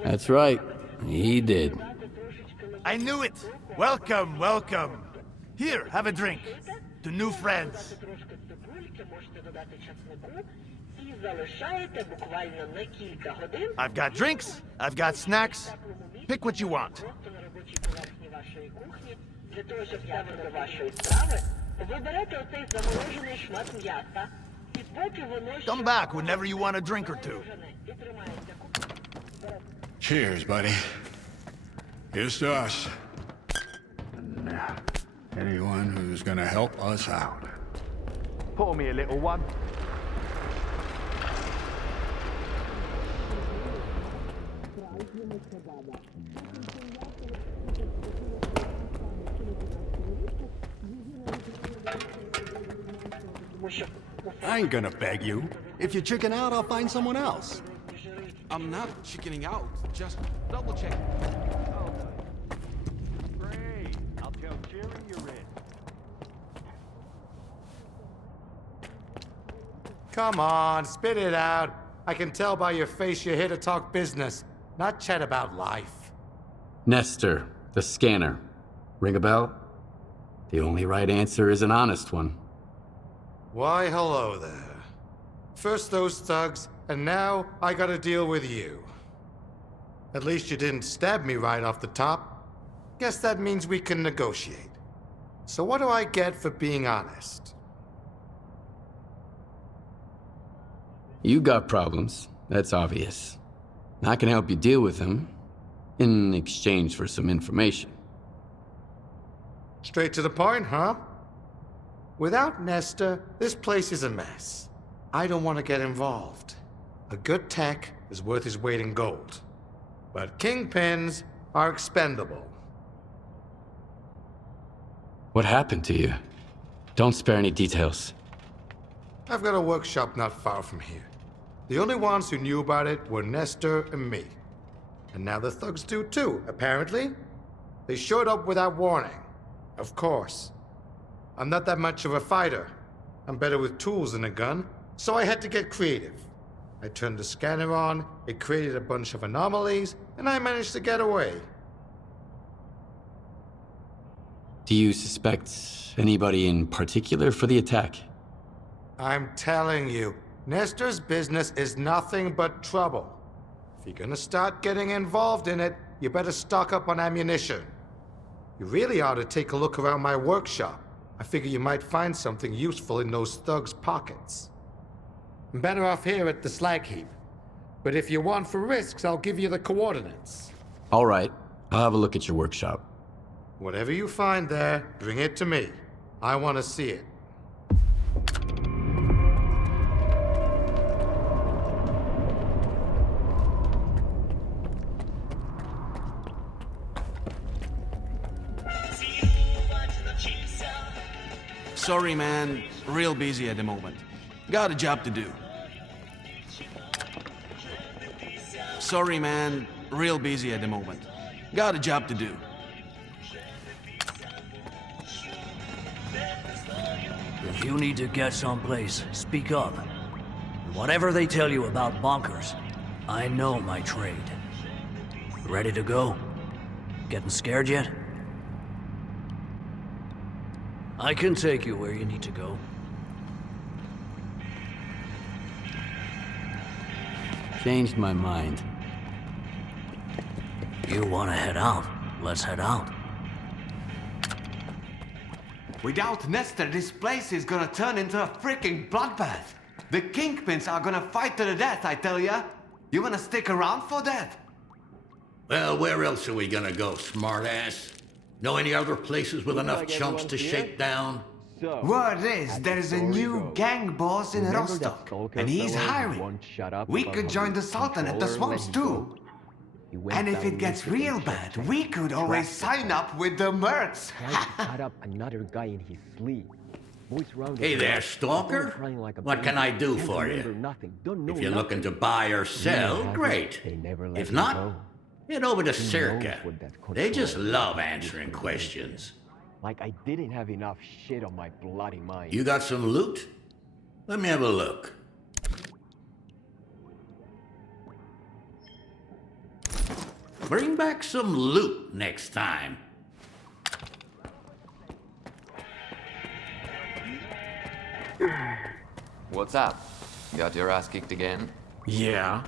That's right. He did. I knew it! Welcome, welcome. Here, have a drink. To new friends. I've got drinks, I've got snacks. Pick what you want. Come back whenever you want a drink or two. Cheers, buddy. Here's to us. And anyone who's gonna help us out. Pour me a little one. I ain't gonna beg you. If you chicken out, I'll find someone else. I'm not chickening out. Just double check. Great. I'll tell Jerry you're in. Come on, spit it out. I can tell by your face you're here to talk business, not chat about life. Nestor, The scanner. Ring a bell? The only right answer is an honest one. Why, hello there. First those thugs, and now I gotta deal with you. At least you didn't stab me right off the top. Guess that means we can negotiate. So what do I get for being honest? You got problems, that's obvious. I can help you deal with them, in exchange for some information. Straight to the point, huh? Without Nestor, this place is a mess. I don't want to get involved. A good tech is worth his weight in gold. But kingpins are expendable. What happened to you? Don't spare any details. I've got a workshop not far from here. The only ones who knew about it were Nestor and me. And now the thugs do too, apparently. They showed up without warning. Of course. I'm not that much of a fighter. I'm better with tools than a gun, so I had to get creative. I turned the scanner on, it created a bunch of anomalies, and I managed to get away. Do you suspect anybody in particular for the attack? I'm telling you, Nestor's business is nothing but trouble. If you're gonna start getting involved in it, you better stock up on ammunition. You really ought to take a look around my workshop. I figure you might find something useful in those thugs' pockets. I'm better off here at the slag heap. But if you want for risks, I'll give you the coordinates. All right, I'll have a look at your workshop. Whatever you find there, bring it to me. I want to see it. Sorry, man. Real busy at the moment. Got a job to do. Sorry, man. Real busy at the moment. Got a job to do. If you need to get someplace, speak up. Whatever they tell you about bunkers, I know my trade. Ready to go? Getting scared yet? I can take you where you need to go. Changed my mind. You wanna head out? Let's head out. Without Nestor, this place is gonna turn into a freaking bloodbath. The kingpins are gonna fight to the death, I tell ya. You wanna stick around for that? Well, where else are we gonna go, smartass? Know any other places with enough chumps to shake down? Word is, there's a new gang boss in Rostock, and he's hiring. We could join the Sultan at the swamps too. And if it gets real bad, we could always sign up with the Mercs. Hey there, stalker. What can I do for you? If you're looking to buy or sell, great. If not, head over to S.T.A.L.K.E.R. They just love answering questions. Like I didn't have enough shit on my bloody mind. You got some loot? Let me have a look. Bring back some loot next time. What's up? Got your ass kicked again? Yeah,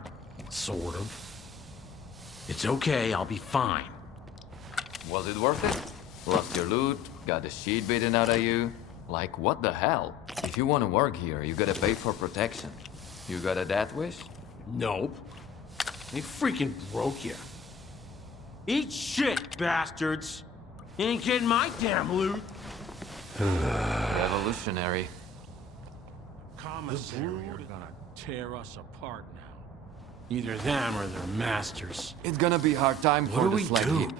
sort of. It's okay, I'll be fine. Was it worth it? Lost your loot, got the shit beaten out of you. Like, what the hell? If you want to work here, you gotta pay for protection. You got a death wish? Nope. They freaking broke you. Eat shit, bastards! You ain't getting my damn loot! Revolutionary. Commissary are gonna tear us apart now. Either them or their masters. It's gonna be a hard time What for do the we slag do? heap.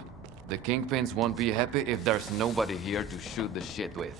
The kingpins won't be happy if there's nobody here to shoot the shit with.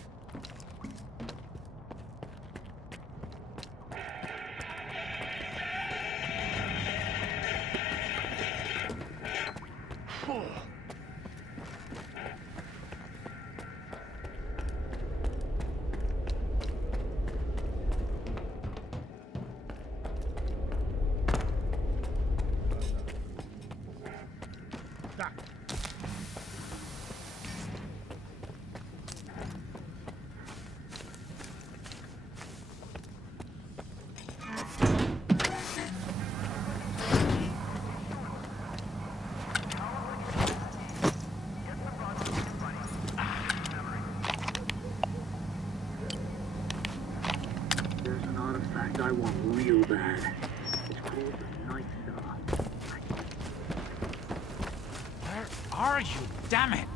Where are you? Damn it!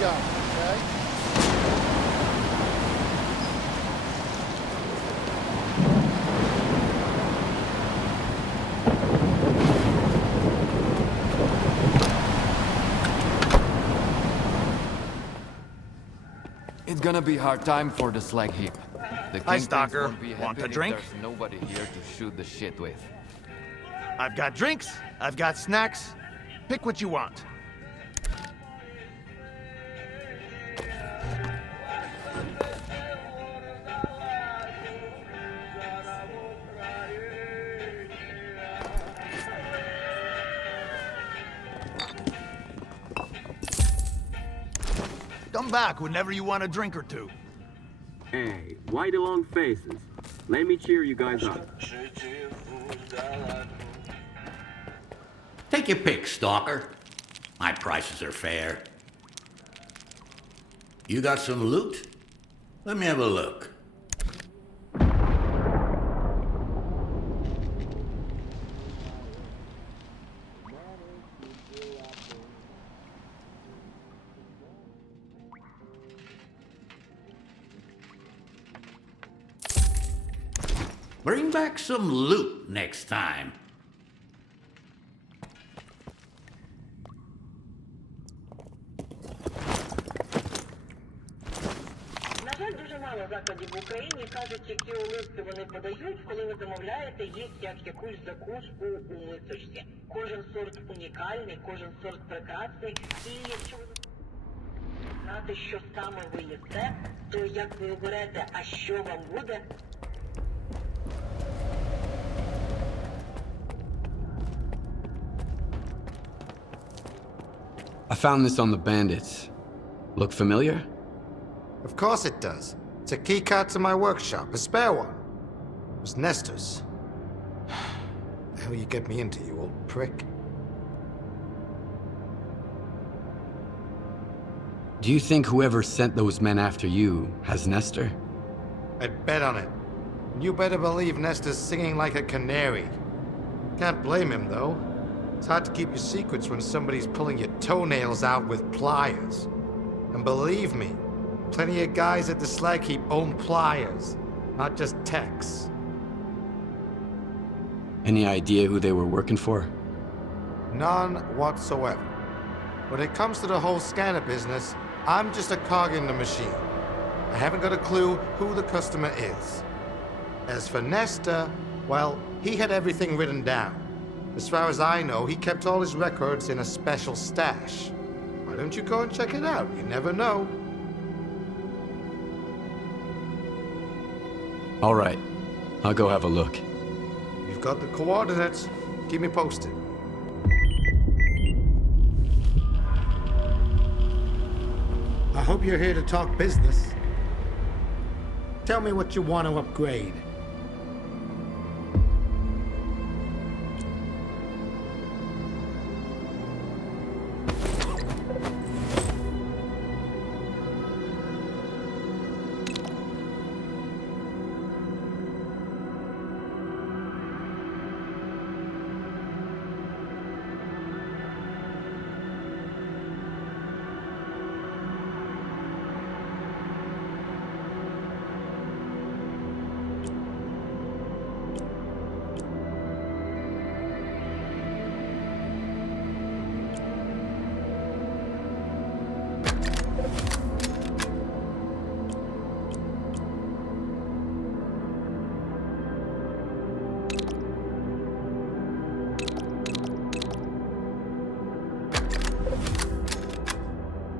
gun, okay? It's gonna be hard time for the slag heap. The Hi, Kingpins Stalker. won't be Want happy a if drink? There's nobody here to shoot the shit with. I've got drinks, I've got snacks. Pick what you want. Come back whenever you want a drink or two. Hey, why the long faces? Let me cheer you guys up. Take your pick, Stalker. My prices are fair. You got some loot? Let me have a look. Bring back some loot next time. На жаль, дуже мало закладів в Україні кажуть, які оливки вони подають, коли ви замовляєте їх як якусь закуску у мисочці. Кожен сорт унікальний, кожен сорт прекрасний. І якщо ви знати, що саме ви їсте, то як ви оберете, а що вам буде? I found this on the bandits. Look familiar? Of course it does. It's a key card to my workshop, a spare one. It was Nestor's. The hell you get me into, you old prick? Do you think whoever sent those men after you has Nestor? I'd bet on it. You better believe Nestor's singing like a canary. Can't blame him, though. It's hard to keep your secrets when somebody's pulling your toenails out with pliers. And believe me, plenty of guys at the slag heap own pliers, not just techs. Any idea who they were working for? None whatsoever. When it comes to the whole scanner business, I'm just a cog in the machine. I haven't got a clue who the customer is. As for Nestor, well, he had everything written down. As far as I know, he kept all his records in a special stash. Why don't you go and check it out? You never know. All right, I'll go have a look. You've got the coordinates. Keep me posted. I hope you're here to talk business. Tell me what you want to upgrade.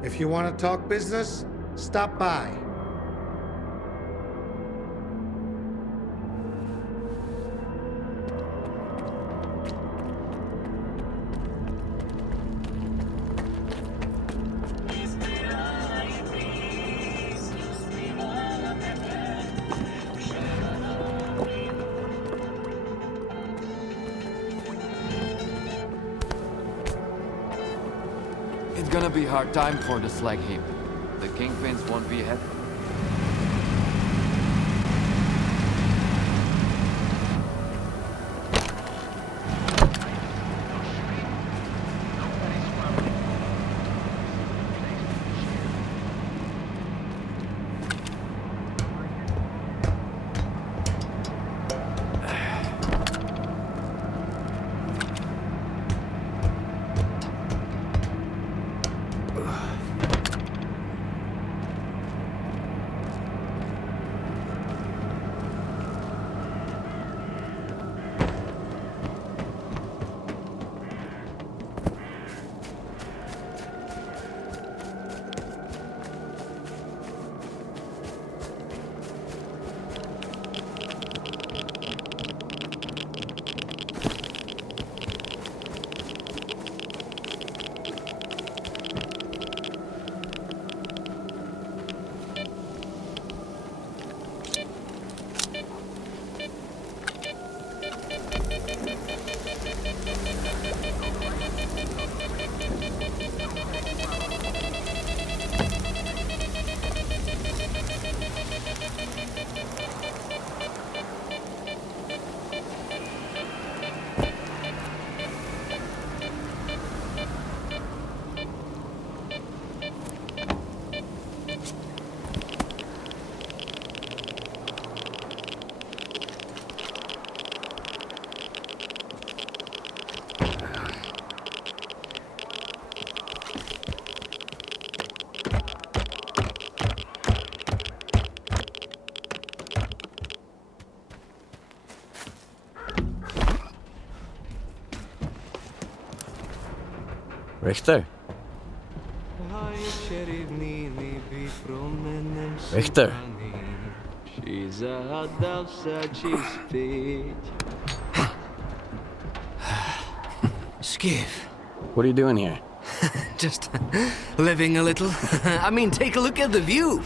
If you want to talk business, stop by. It's gonna be hard time for the slag heap. The Kingpins won't be happy. Richter? Richter? Skiff. What are you doing here? Just living a little. I mean, take a look at the view.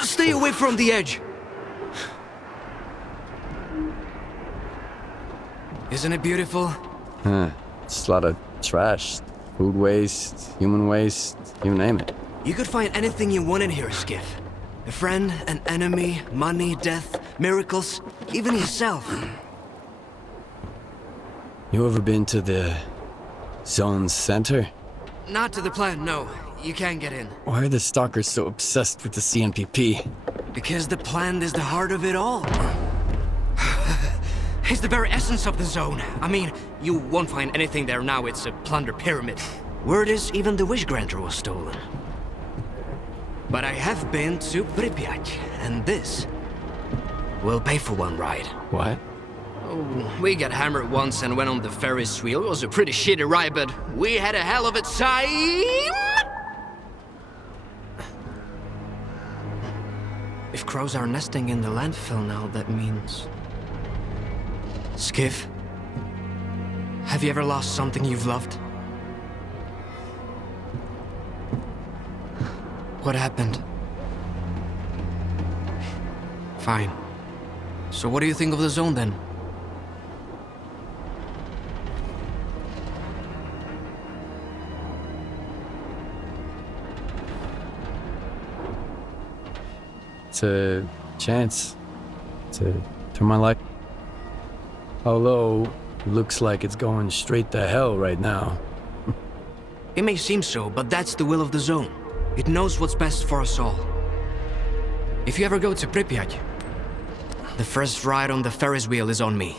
Stay away from the edge. Isn't it beautiful? Huh. Just a lot of trash. Food waste, human waste, you name it. You could find anything you want in here, Skiff. A friend, an enemy, money, death, miracles, even yourself. You ever been to the zone's center? Not to the plant, no. You can't get in. Why are the stalkers so obsessed with the CNPP? Because the plant is the heart of it all. It's the very essence of the zone. I mean, you won't find anything there now. It's a plunder pyramid. Word is even the wish granter was stolen. But I have been to Pripyat, and this will pay for one ride. What? Oh, we got hammered once and went on the Ferris wheel. It was a pretty shitty ride, but we had a hell of a time! If crows are nesting in the landfill now, that means... Skiff, have you ever lost something you've loved? What happened? Fine. So what do you think of the zone then? It's a chance to turn my life. Although, looks like it's going straight to hell right now. It may seem so, but that's the will of the zone. It knows what's best for us all. If you ever go to Pripyat, the first ride on the Ferris wheel is on me.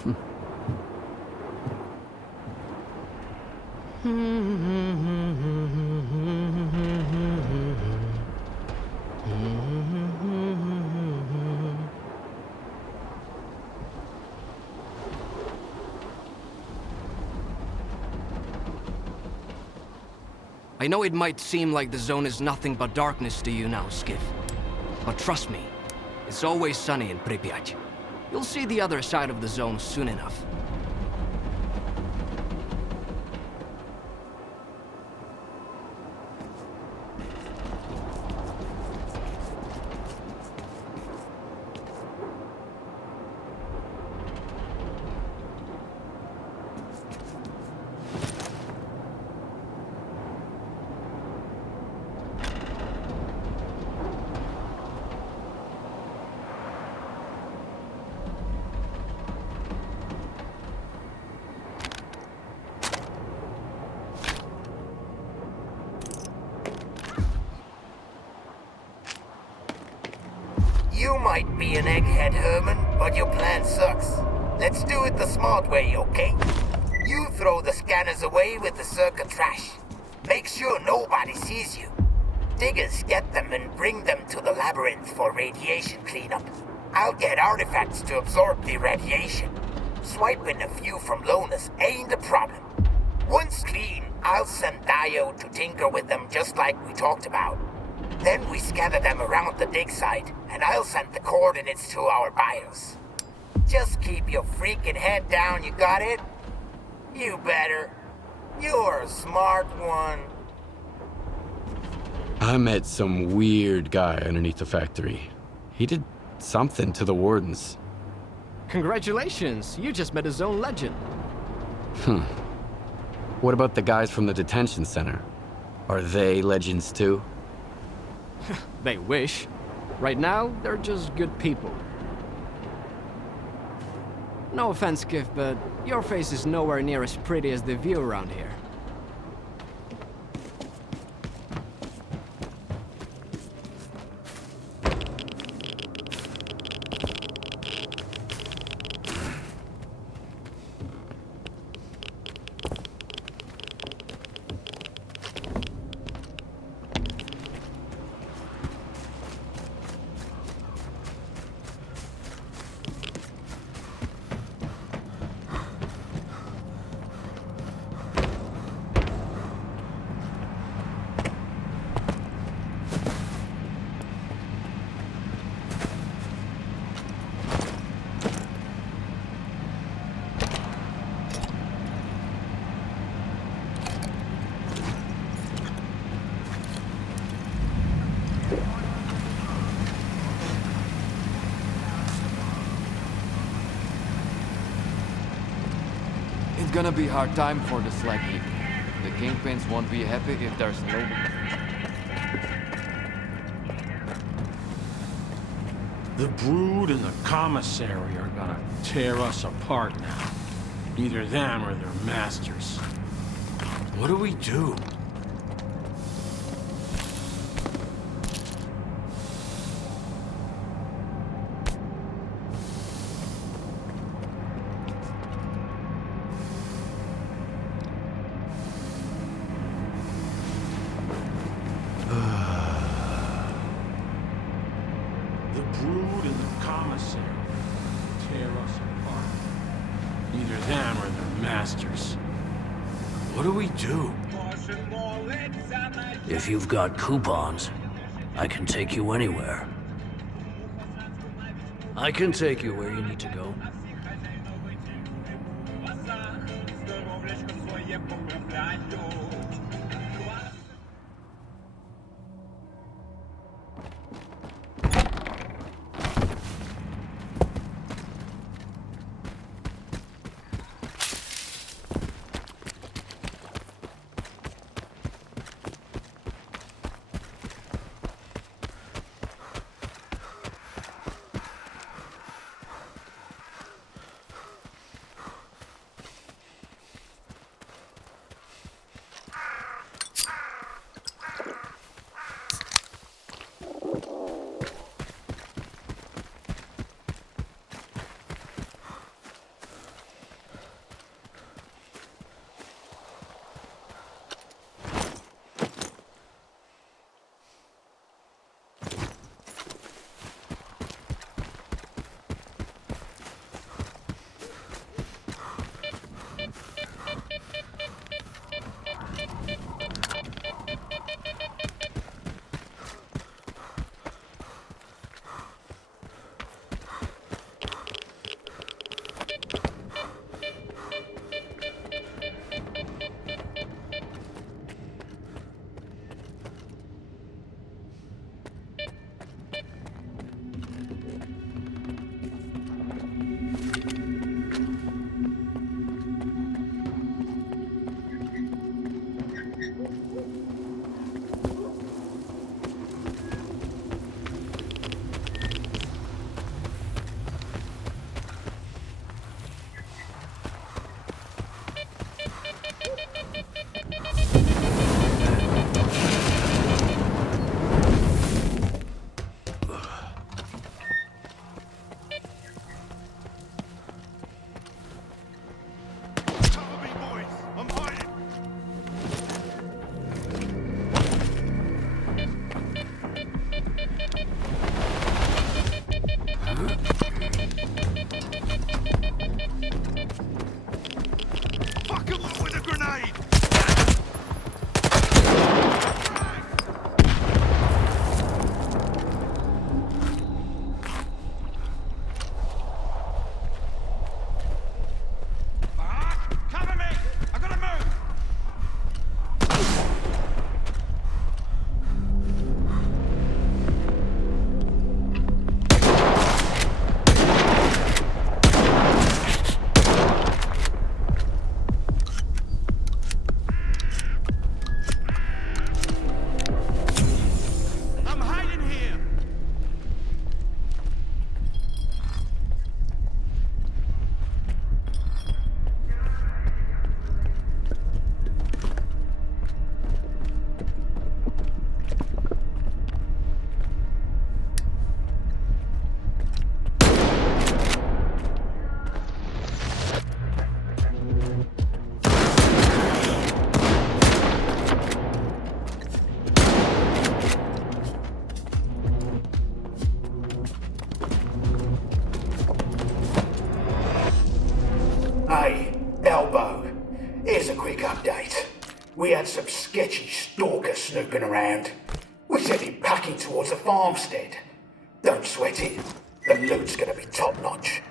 I know it might seem like the zone is nothing but darkness to you now, Skiff. But trust me, it's always sunny in Pripyat. You'll see the other side of the zone soon enough. You might be an egghead, Herman, but your plan sucks. Let's do it the smart way, okay? You throw the scanners away with the circuit trash. Make sure nobody sees you. Diggers get them and bring them to the labyrinth for radiation cleanup. I'll get artifacts to absorb the radiation. Swiping a few from loners ain't a problem. Once clean, I'll send Dio to tinker with them just like we talked about. Then we scatter them around the dig site, and I'll send the coordinates to our buyers. Just keep your freaking head down, you got it? You better. You're a smart one. I met some weird guy underneath the factory. He did something to the wardens. Congratulations, you just met a zone legend. What about the guys from the detention center? Are they legends too? They wish. Right now, they're just good people. No offense, Skiff, but your face is nowhere near as pretty as the view around here. It's gonna be hard time for the S.T.A.L.K.E.R. The Kingpins won't be happy if there's no... The Brood and the Commissary are gonna tear us apart now. Either them or their masters. What do we do? The Brood and the Commissary tear us apart. Either them or their masters. What do we do? If you've got coupons, I can take you anywhere. I can take you where you need to go. We had some sketchy stalkers snooping around. We sent him packing towards a farmstead. Don't sweat it. The loot's gonna be top-notch.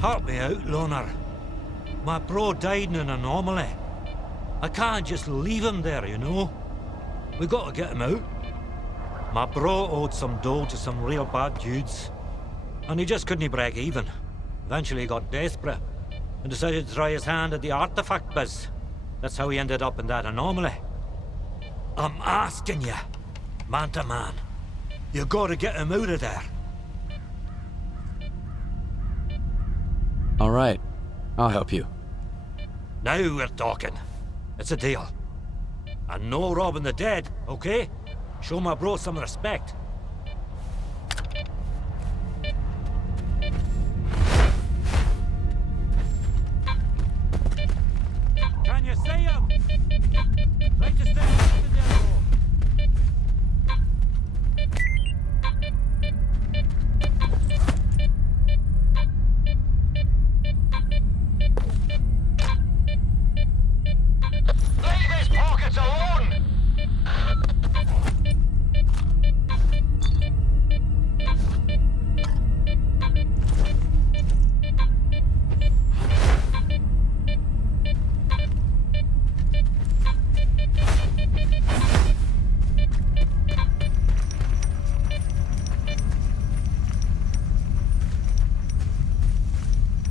Help me out, Loner. My bro died in an anomaly. I can't just leave him there, you know? We gotta get him out. My bro owed some dough to some real bad dudes, and he just couldn't break even. Eventually he got desperate and decided to try his hand at the artifact biz. That's how he ended up in that anomaly. I'm asking you, man to man, you gotta get him out of there. All right, I'll help you. Now we're talking. It's a deal. And no robbing the dead, okay? Show my bro some respect. Can you see him? Right to stay in there, bro. Leave his pockets alone!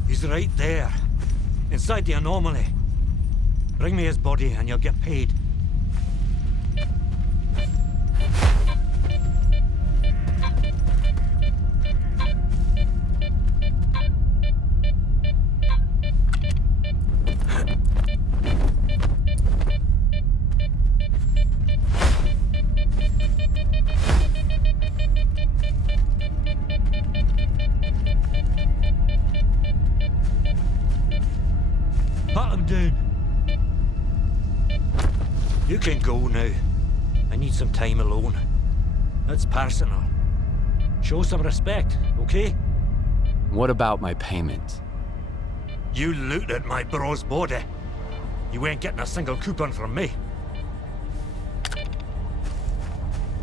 He's right there, inside the anomaly. Bring me his body and you'll get paid. Pat him down. You can go now. I need some time alone. That's personal. Show some respect, okay? What about my payment? You looted my bro's body. You ain't getting a single coupon from me.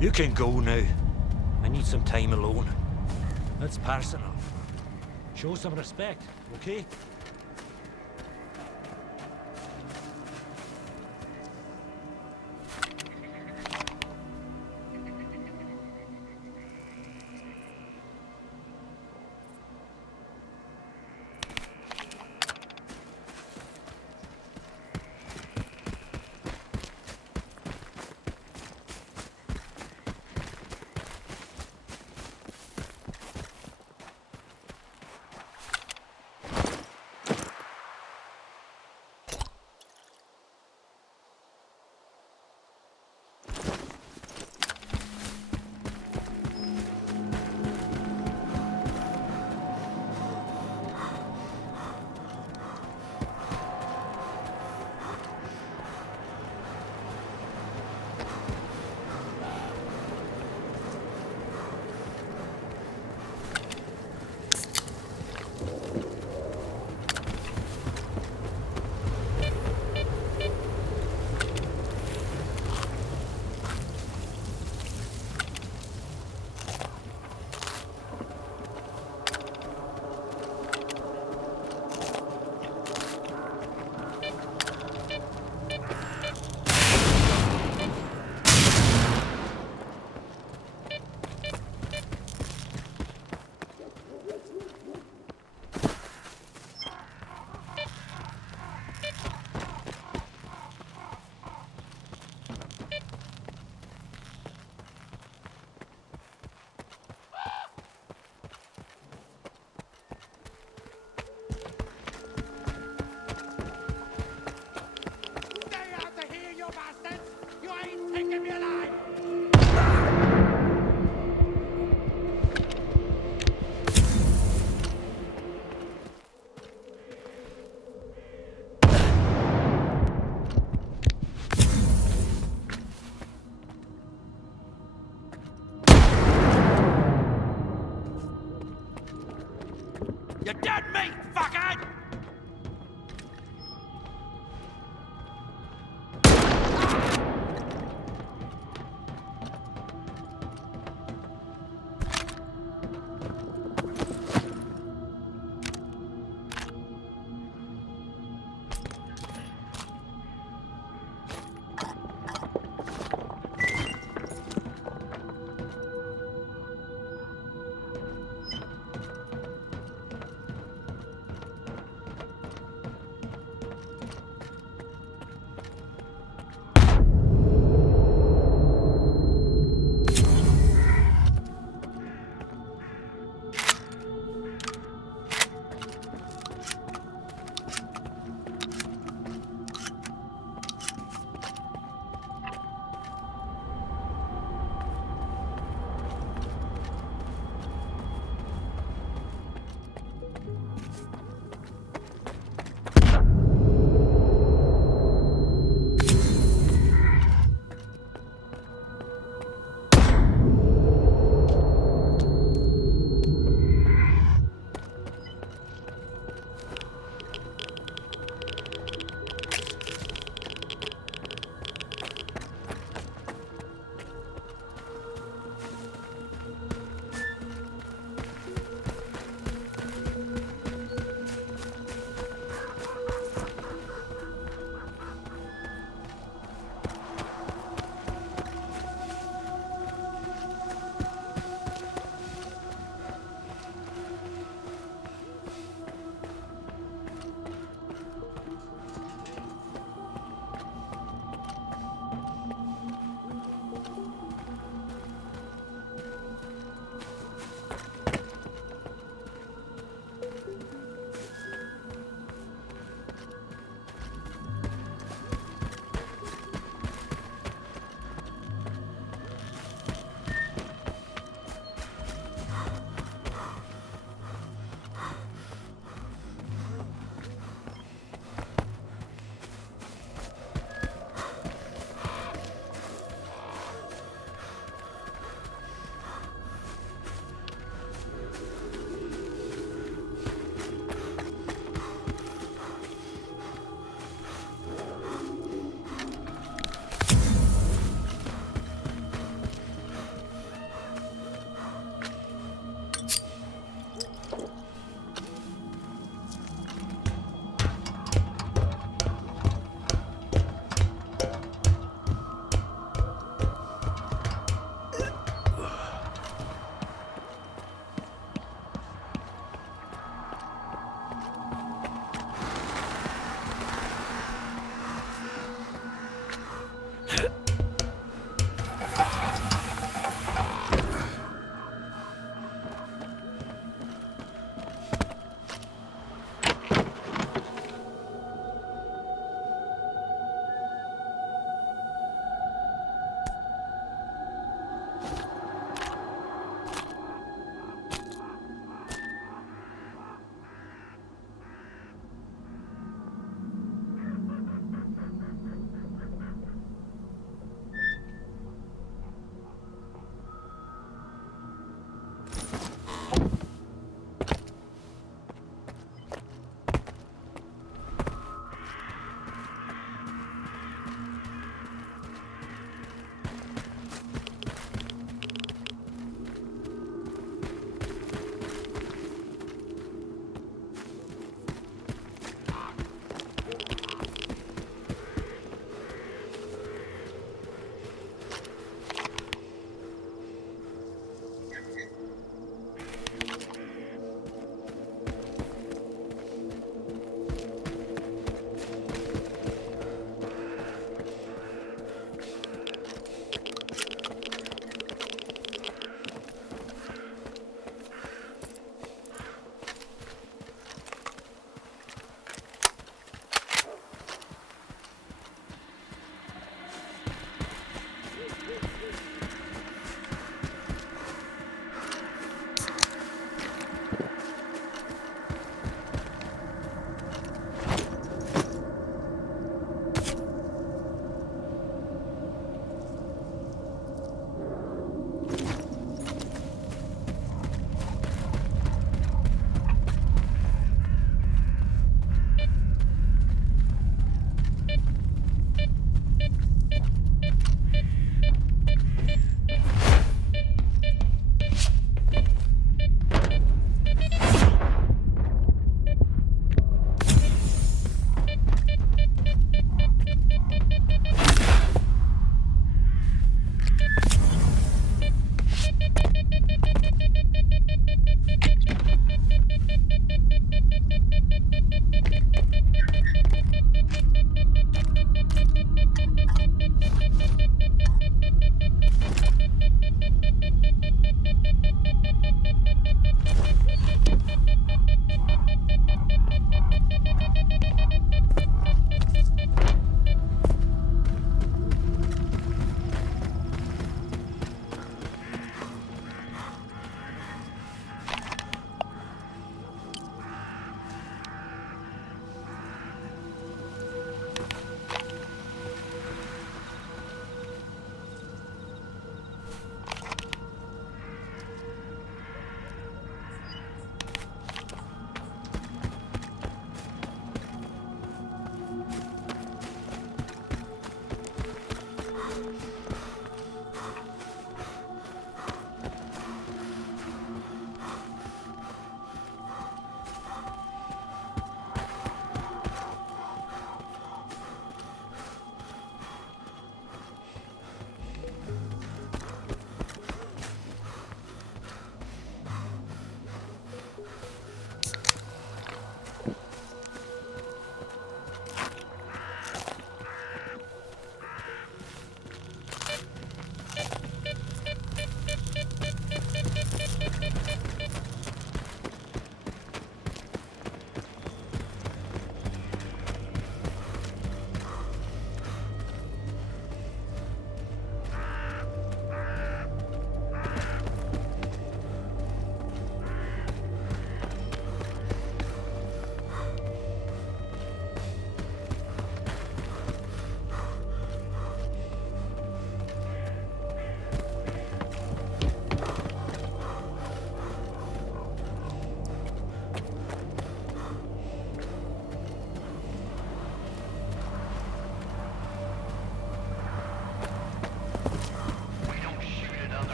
You can go now. I need some time alone. That's personal. Show some respect, okay? You dead meat, fuckhead!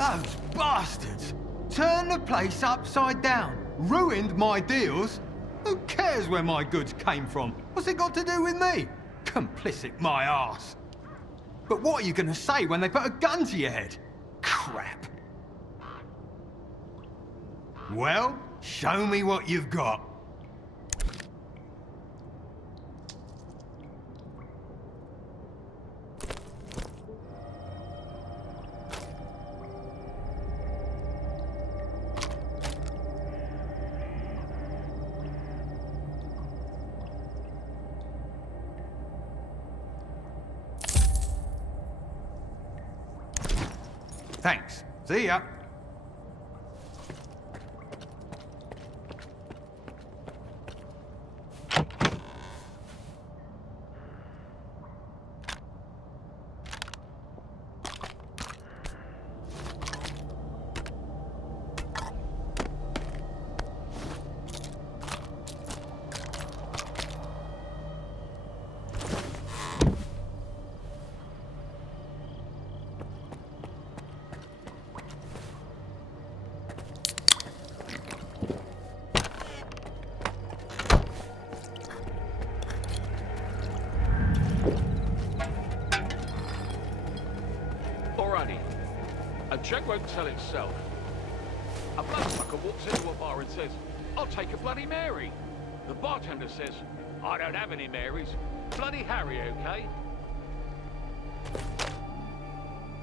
Those bastards! Turned the place upside down, ruined my deals. Who cares where my goods came from? What's it got to do with me? Complicit my arse. But what are you gonna say when they put a gun to your head? Crap. Well, show me what you've got. Thanks. See ya. A check won't sell itself. A bloodsucker walks into a bar and says, "I'll take a Bloody Mary." The bartender says, "I don't have any Marys. Bloody Harry, okay?"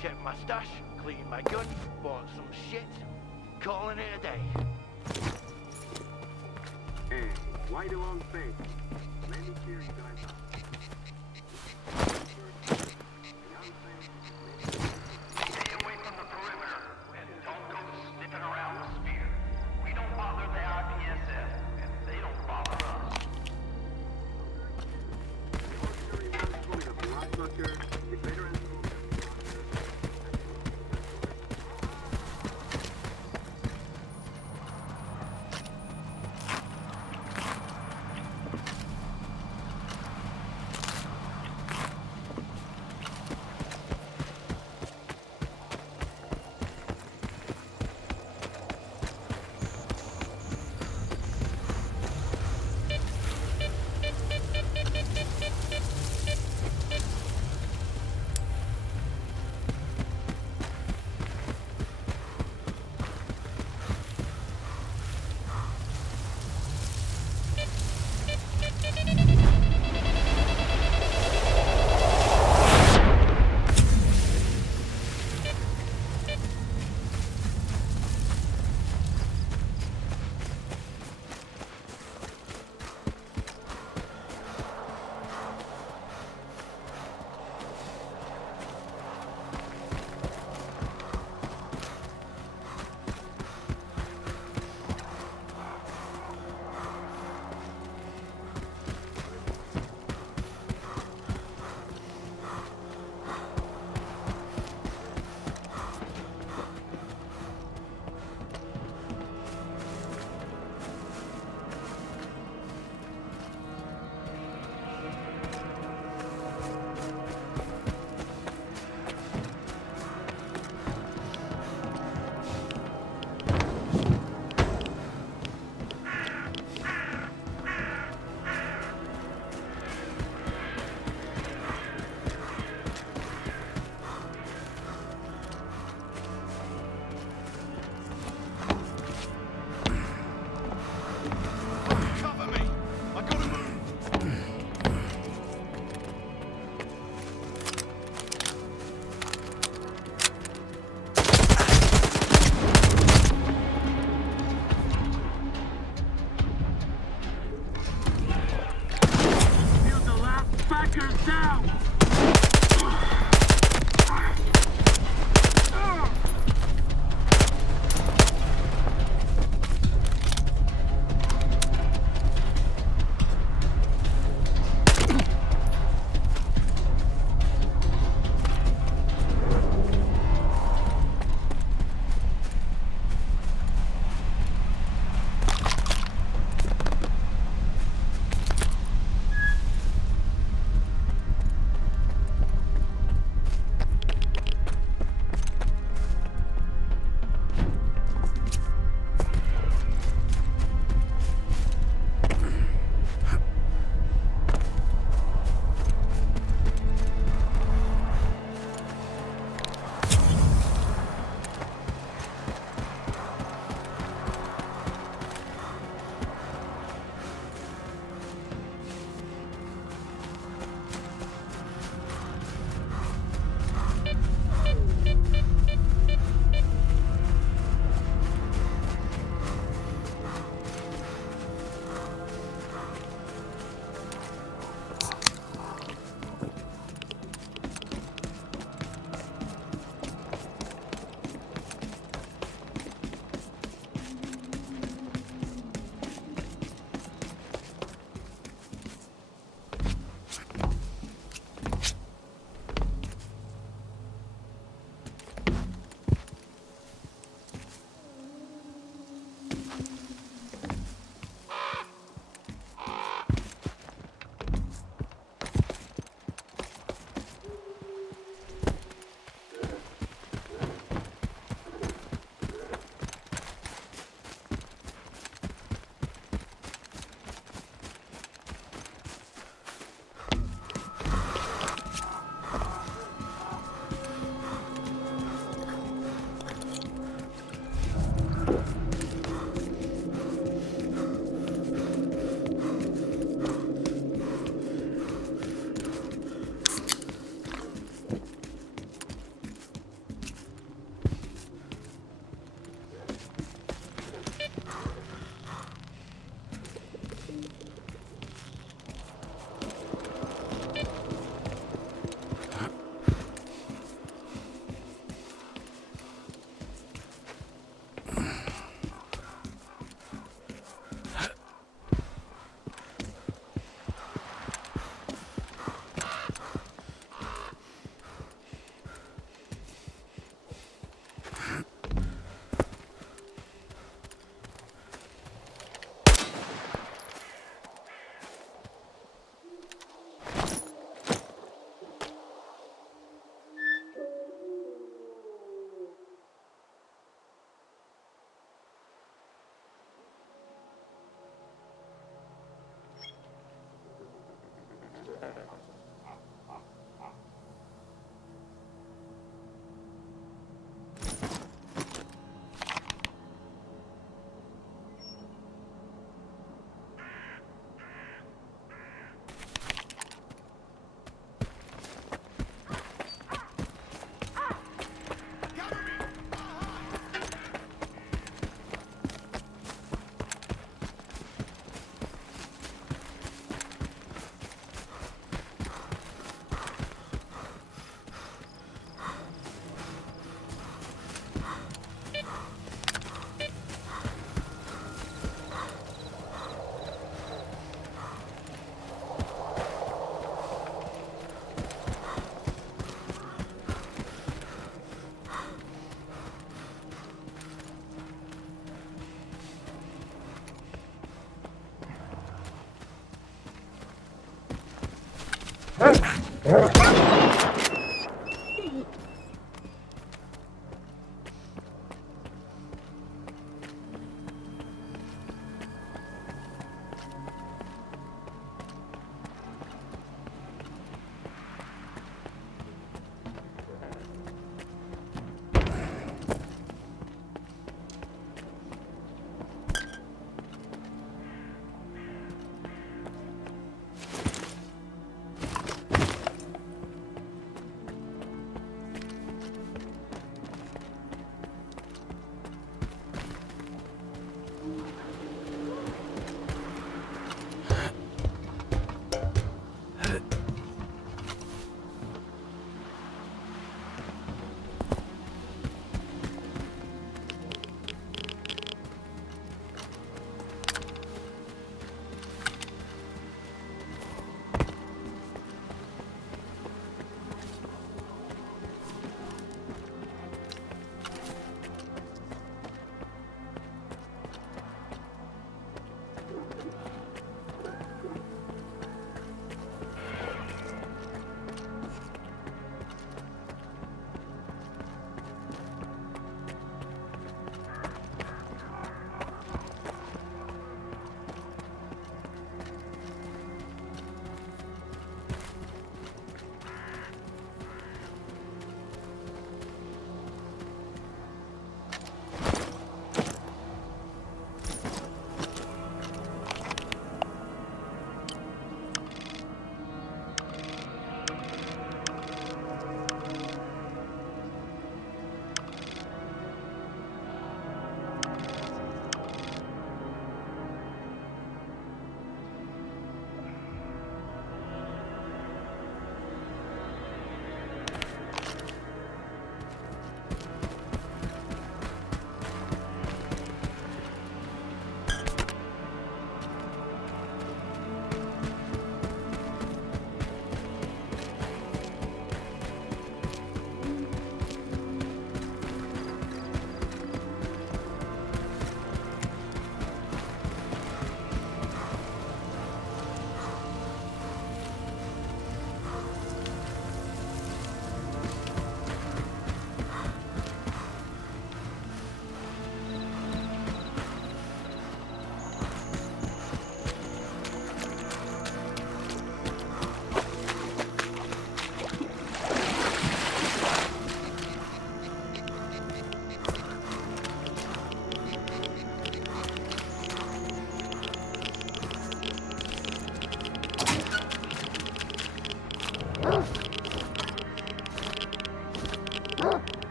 Check my stash, clean my gun, bought some shit. Calling it a day. Hey, why the long face? Let me cheer you guys up.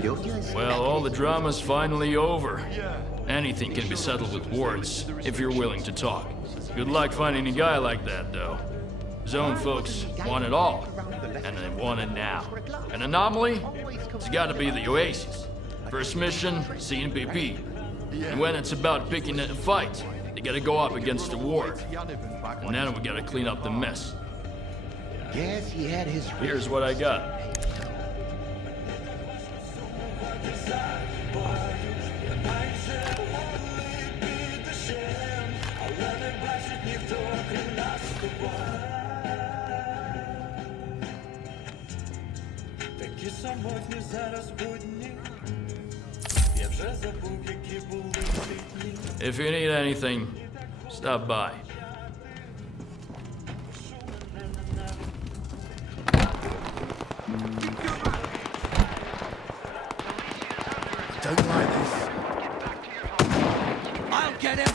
Well, all the drama's finally over. Anything can be settled with words, if you're willing to talk. Good luck finding a guy like that, though. Zone folks want it all, and they want it now. An anomaly? It's gotta be the Oasis. First mission, CNPP. And when it's about picking a fight, they gotta go up against the ward. And then we gotta clean up the mess. Yes, he had his... Here's what I got. If you need anything, stop by. Don't like this. I'll get him!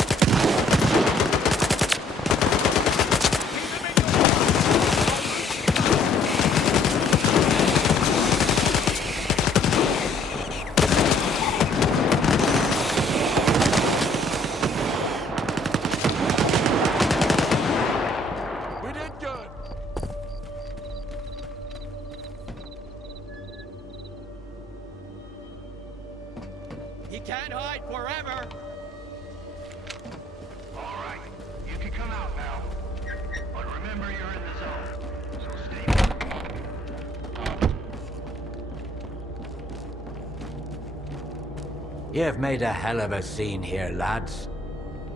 He can't hide forever! Alright, you can come out now. But remember you're in the zone, so stay. You've made a hell of a scene here, lads.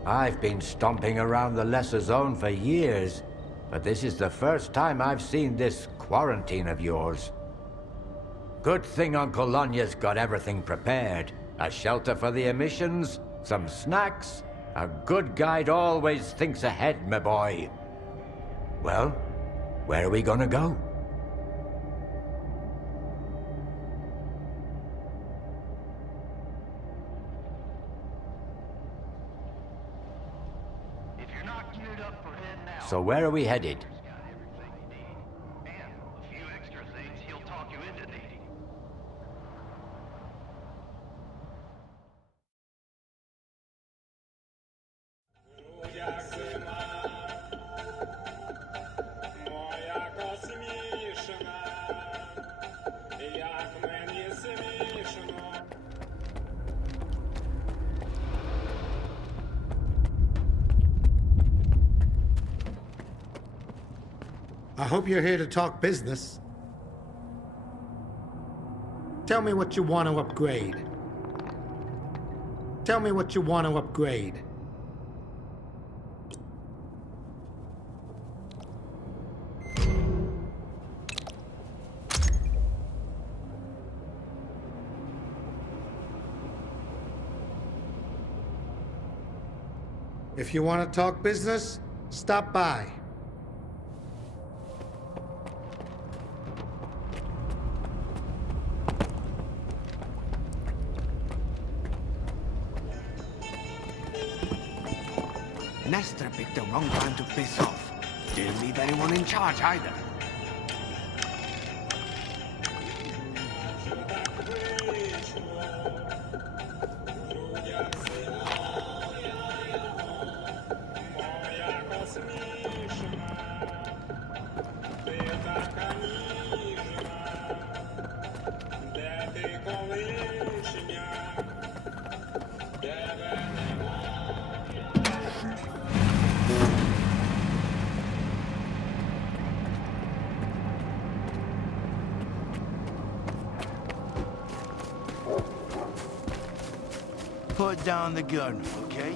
I've been stomping around the lesser zone for years, but this is the first time I've seen this quarantine of yours. Good thing Uncle Lonya's got everything prepared. A shelter for the emissions, some snacks. A good guide always thinks ahead, my boy. Well, where are we gonna go? If you're not geared up for head now... So where are we headed? A few extra things he'll talk you into needing. I hope you're here to talk business. Tell me what you want to upgrade. Tell me what you want to upgrade. If you want to talk business, stop by. Nestor picked the wrong time to piss off. Didn't leave anyone in charge either. Put down the gun, okay?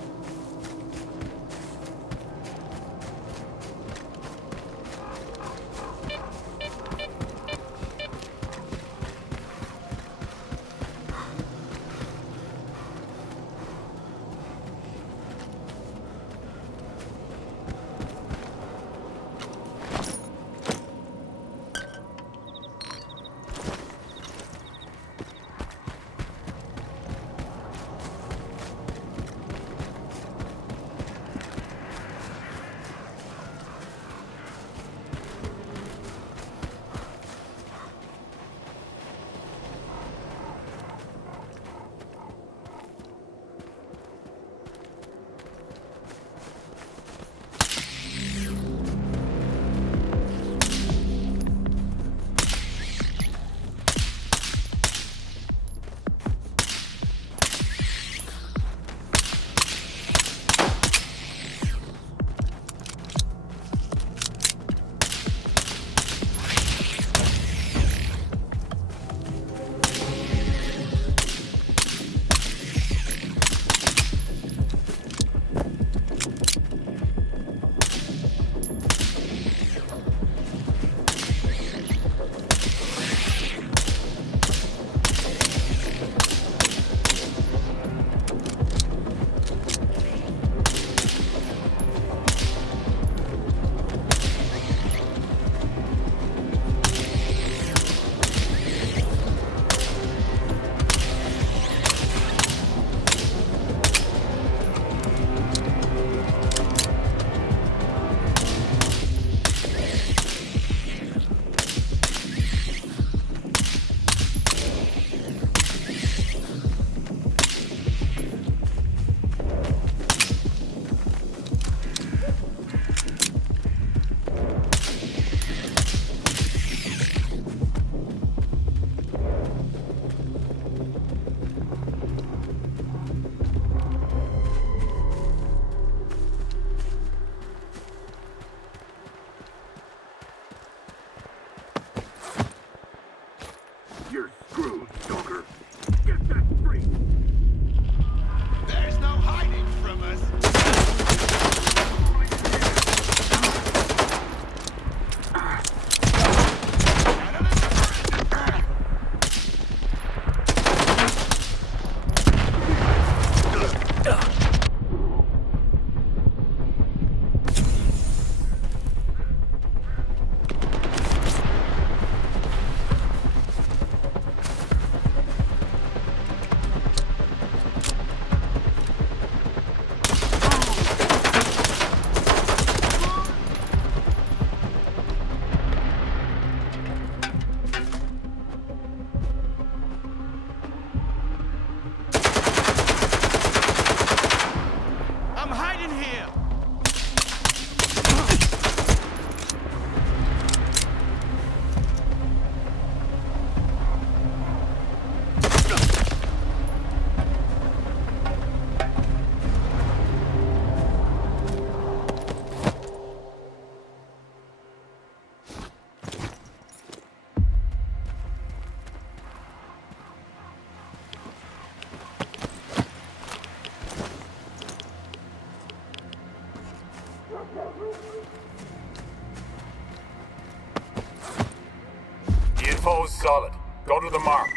Info's solid. Go to the mark.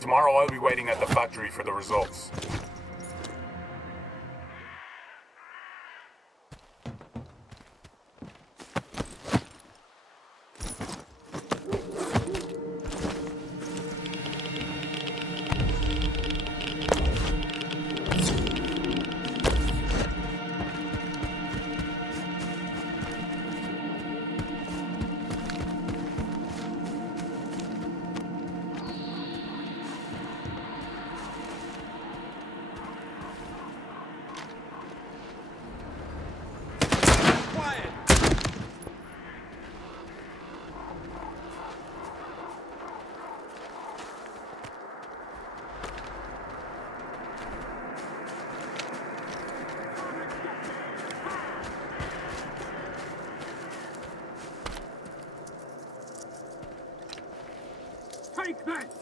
Tomorrow I'll be waiting at the factory for the results. Take that!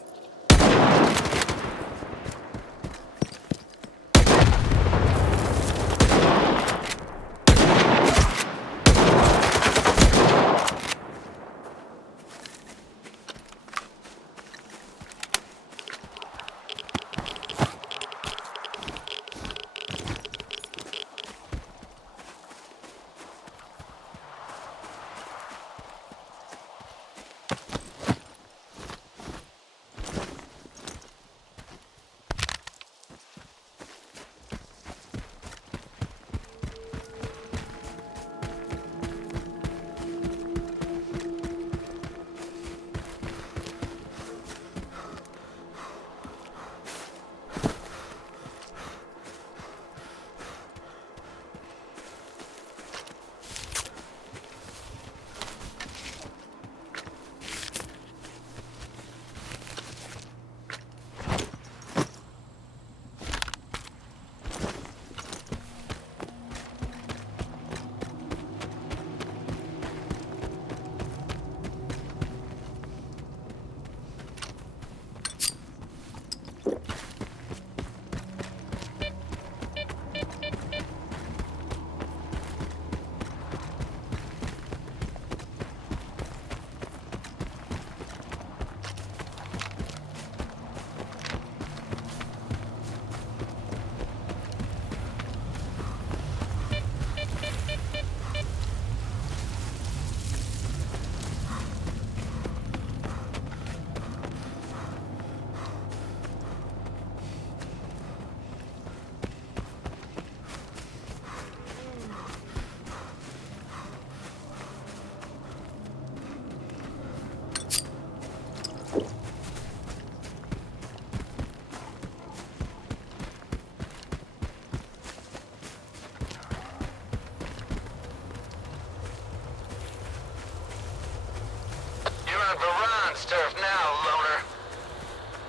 Turf now, loner.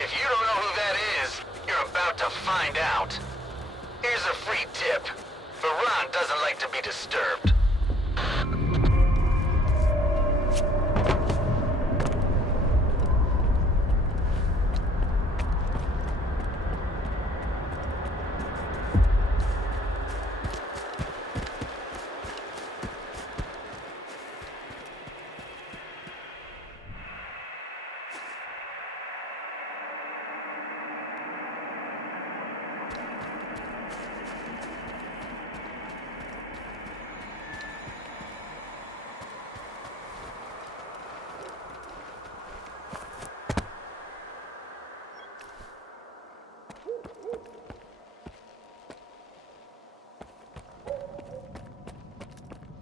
If you don't know who that is, you're about to find out. Here's a free tip. Varan doesn't like to be disturbed.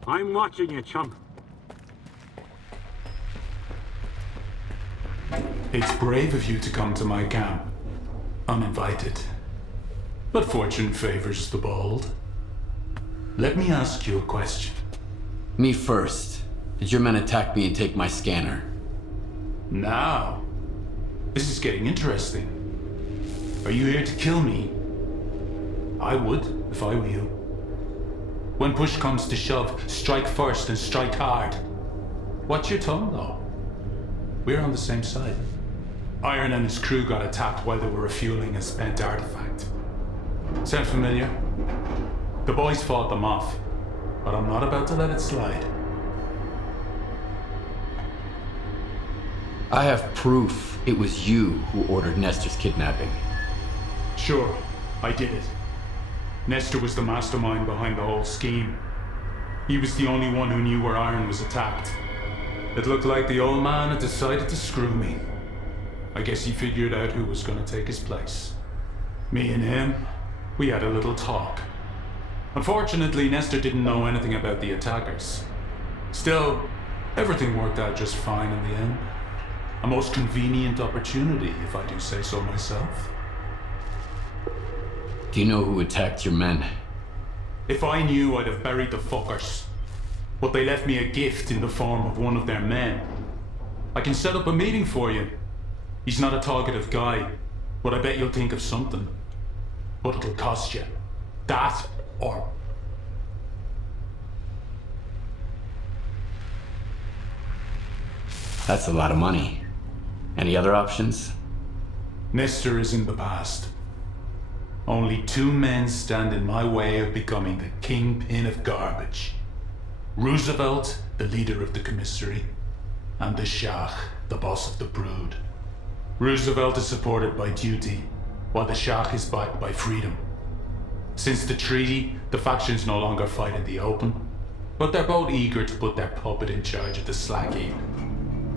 I'm watching you, chump. It's brave of you to come to my camp, uninvited. But fortune favors the bold. Let me ask you a question. Me first. Did your men attack me and take my scanner? Now, this is getting interesting. Are you here to kill me? I would, if I were you. When push comes to shove, strike first and strike hard. Watch your tongue, though. We're on the same side. Iron and his crew got attacked while they were refueling a spent artifact. Sound familiar? The boys fought them off, but I'm not about to let it slide. I have proof it was you who ordered Nestor's kidnapping. Sure, I did it. Nestor was the mastermind behind the whole scheme. He was the only one who knew where Iron was attacked. It looked like the old man had decided to screw me. I guess he figured out who was going to take his place. Me and him, we had a little talk. Unfortunately, Nestor didn't know anything about the attackers. Still, everything worked out just fine in the end. A most convenient opportunity, if I do say so myself. Do you know who attacked your men? If I knew, I'd have buried the fuckers. But they left me a gift in the form of one of their men. I can set up a meeting for you. He's not a talkative guy, but I bet you'll think of something. But it'll cost you. That or... That's a lot of money. Any other options? Nestor is in the past. Only two men stand in my way of becoming the kingpin of garbage. Roosevelt, the leader of the commissary, and the Shah, the boss of the brood. Roosevelt is supported by duty, while the Shah is backed by freedom. Since the treaty, the factions no longer fight in the open, but they're both eager to put their puppet in charge of the S.T.A.L.K.E.R.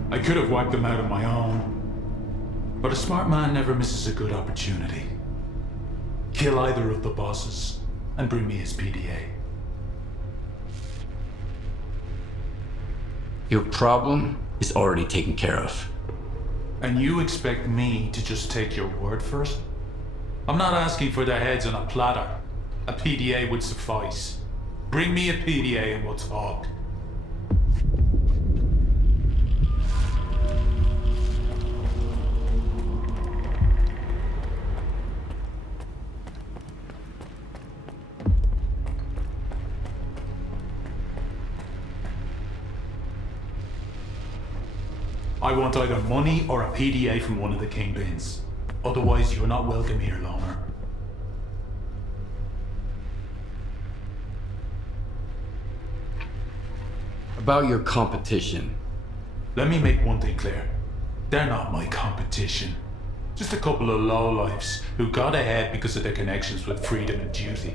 I could have wiped them out on my own, but a smart man never misses a good opportunity. Kill either of the bosses, and bring me his PDA. Your problem is already taken care of. And you expect me to just take your word for it? I'm not asking for their heads on a platter. A PDA would suffice. Bring me a PDA and we'll talk. I want either money or a PDA from one of the kingpins. Otherwise, you're not welcome here, Loner. About your competition. Let me make one thing clear. They're not my competition. Just a couple of lowlifes who got ahead because of their connections with freedom and duty.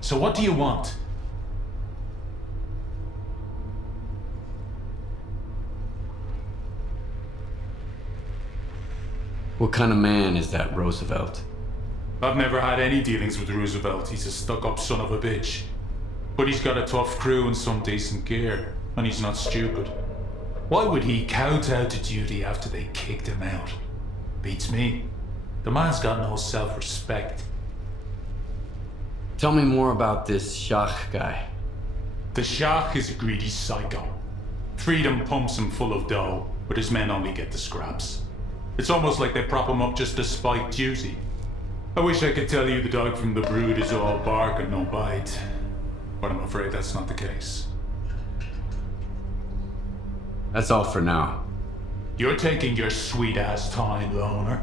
So what do you want? What kind of man is that Roosevelt? I've never had any dealings with Roosevelt. He's a stuck-up son of a bitch. But he's got a tough crew and some decent gear, and he's not stupid. Why would he kowtow to duty after they kicked him out? Beats me. The man's got no self-respect. Tell me more about this Shah guy. The Shah is a greedy psycho. Freedom pumps him full of dough, but his men only get the scraps. It's almost like they prop him up just to spite duty. I wish I could tell you the dog from the brood is all bark and no bite, but I'm afraid that's not the case. That's all for now. You're taking your sweet-ass time, Loner.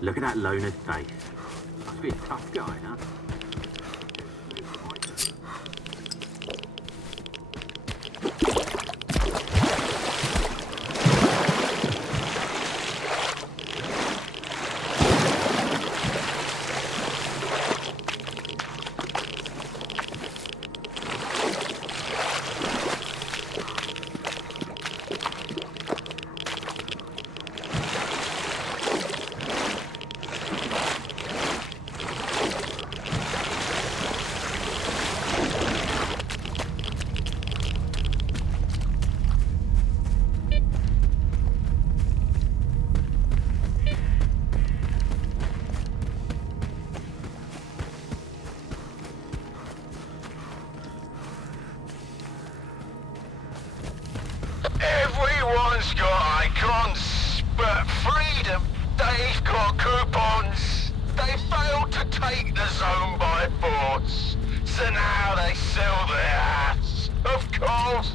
Look at that loner's face. Must be a tough guy, huh? Everyone's got icons, but freedom, they've got coupons. They failed to take the zone by force, so now they sell their ass, of course.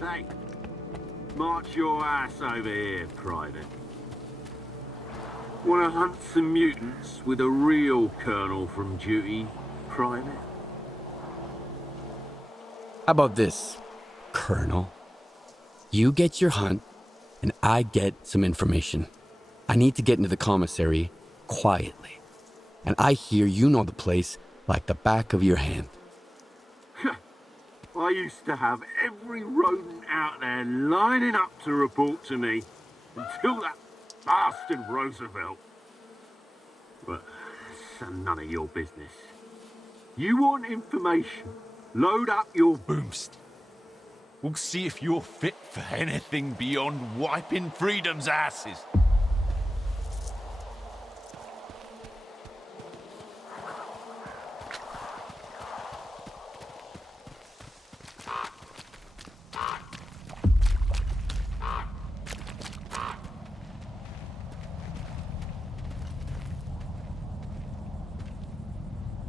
Hey, march your ass over here, Private. Wanna hunt some mutants with a real colonel from duty, Private? How about this, Colonel? You get your hunt, and I get some information. I need to get into the commissary quietly. And I hear you know the place like the back of your hand. I used to have every rodent out there lining up to report to me until that bastard Roosevelt. But that's none of your business. You want information? Load up your boomstick. We'll see if you're fit for anything beyond wiping freedom's asses.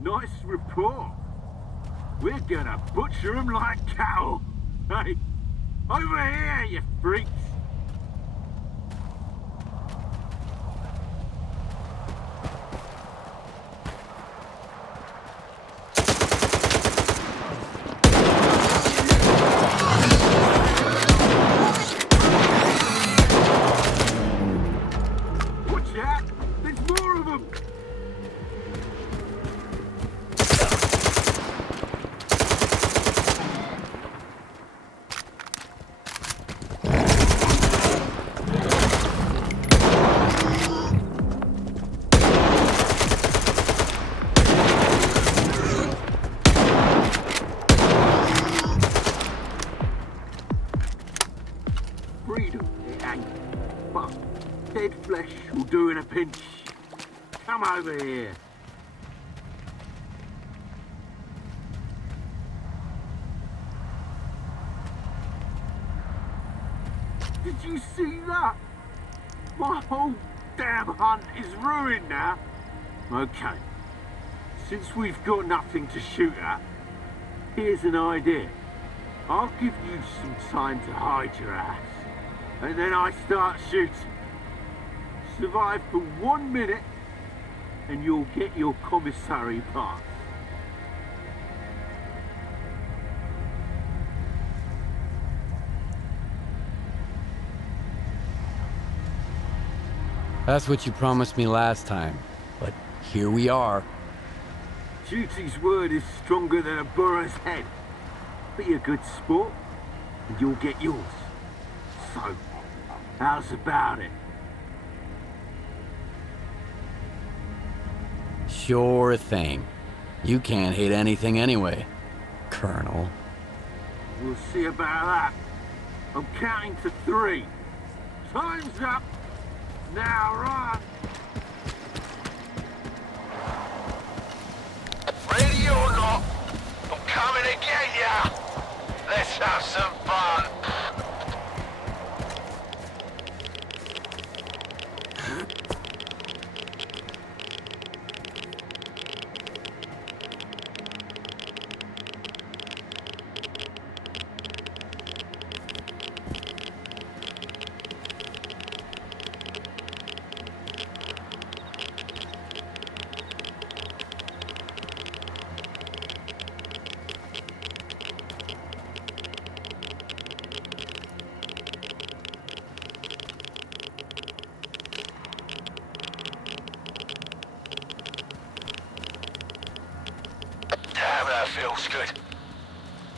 Nice report. We're gonna butcher 'em like cattle. Hey, over here, you freaks. Watch out! There's more of them! Freedom, it ain't. But dead flesh will do in a pinch. Come over here. Did you see that? My whole damn hunt is ruined now. Okay. Since we've got nothing to shoot at, here's an idea. I'll give you some time to hide your ass. And then I start shooting. Survive for 1 minute, and you'll get your commissary pass. That's what you promised me last time, but here we are. Duty's word is stronger than a burro's head. Be a good sport, and you'll get yours. So, how's about it? Sure thing. You can't hate anything anyway, Colonel. We'll see about that. I'm counting to 3. Time's up. Now run. Ready or not, I'm coming to get ya! Let's have some fun! Damn, that feels good.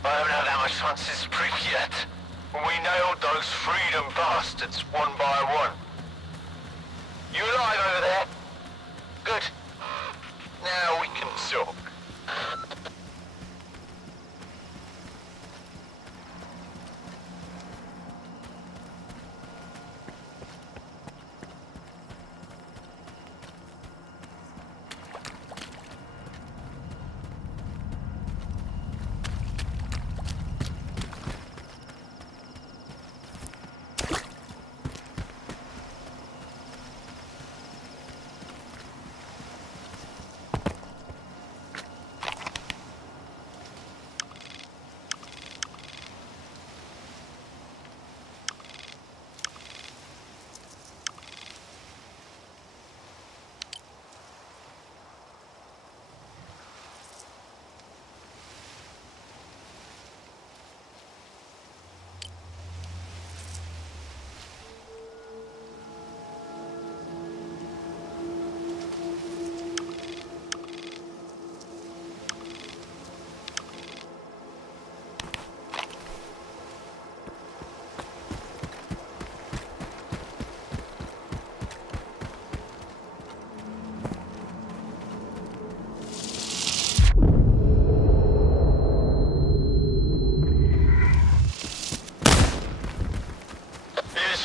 I haven't had that much fun since Pripyat, when we nailed those freedom bastards one by one. You alive over there? Good. Now we can talk.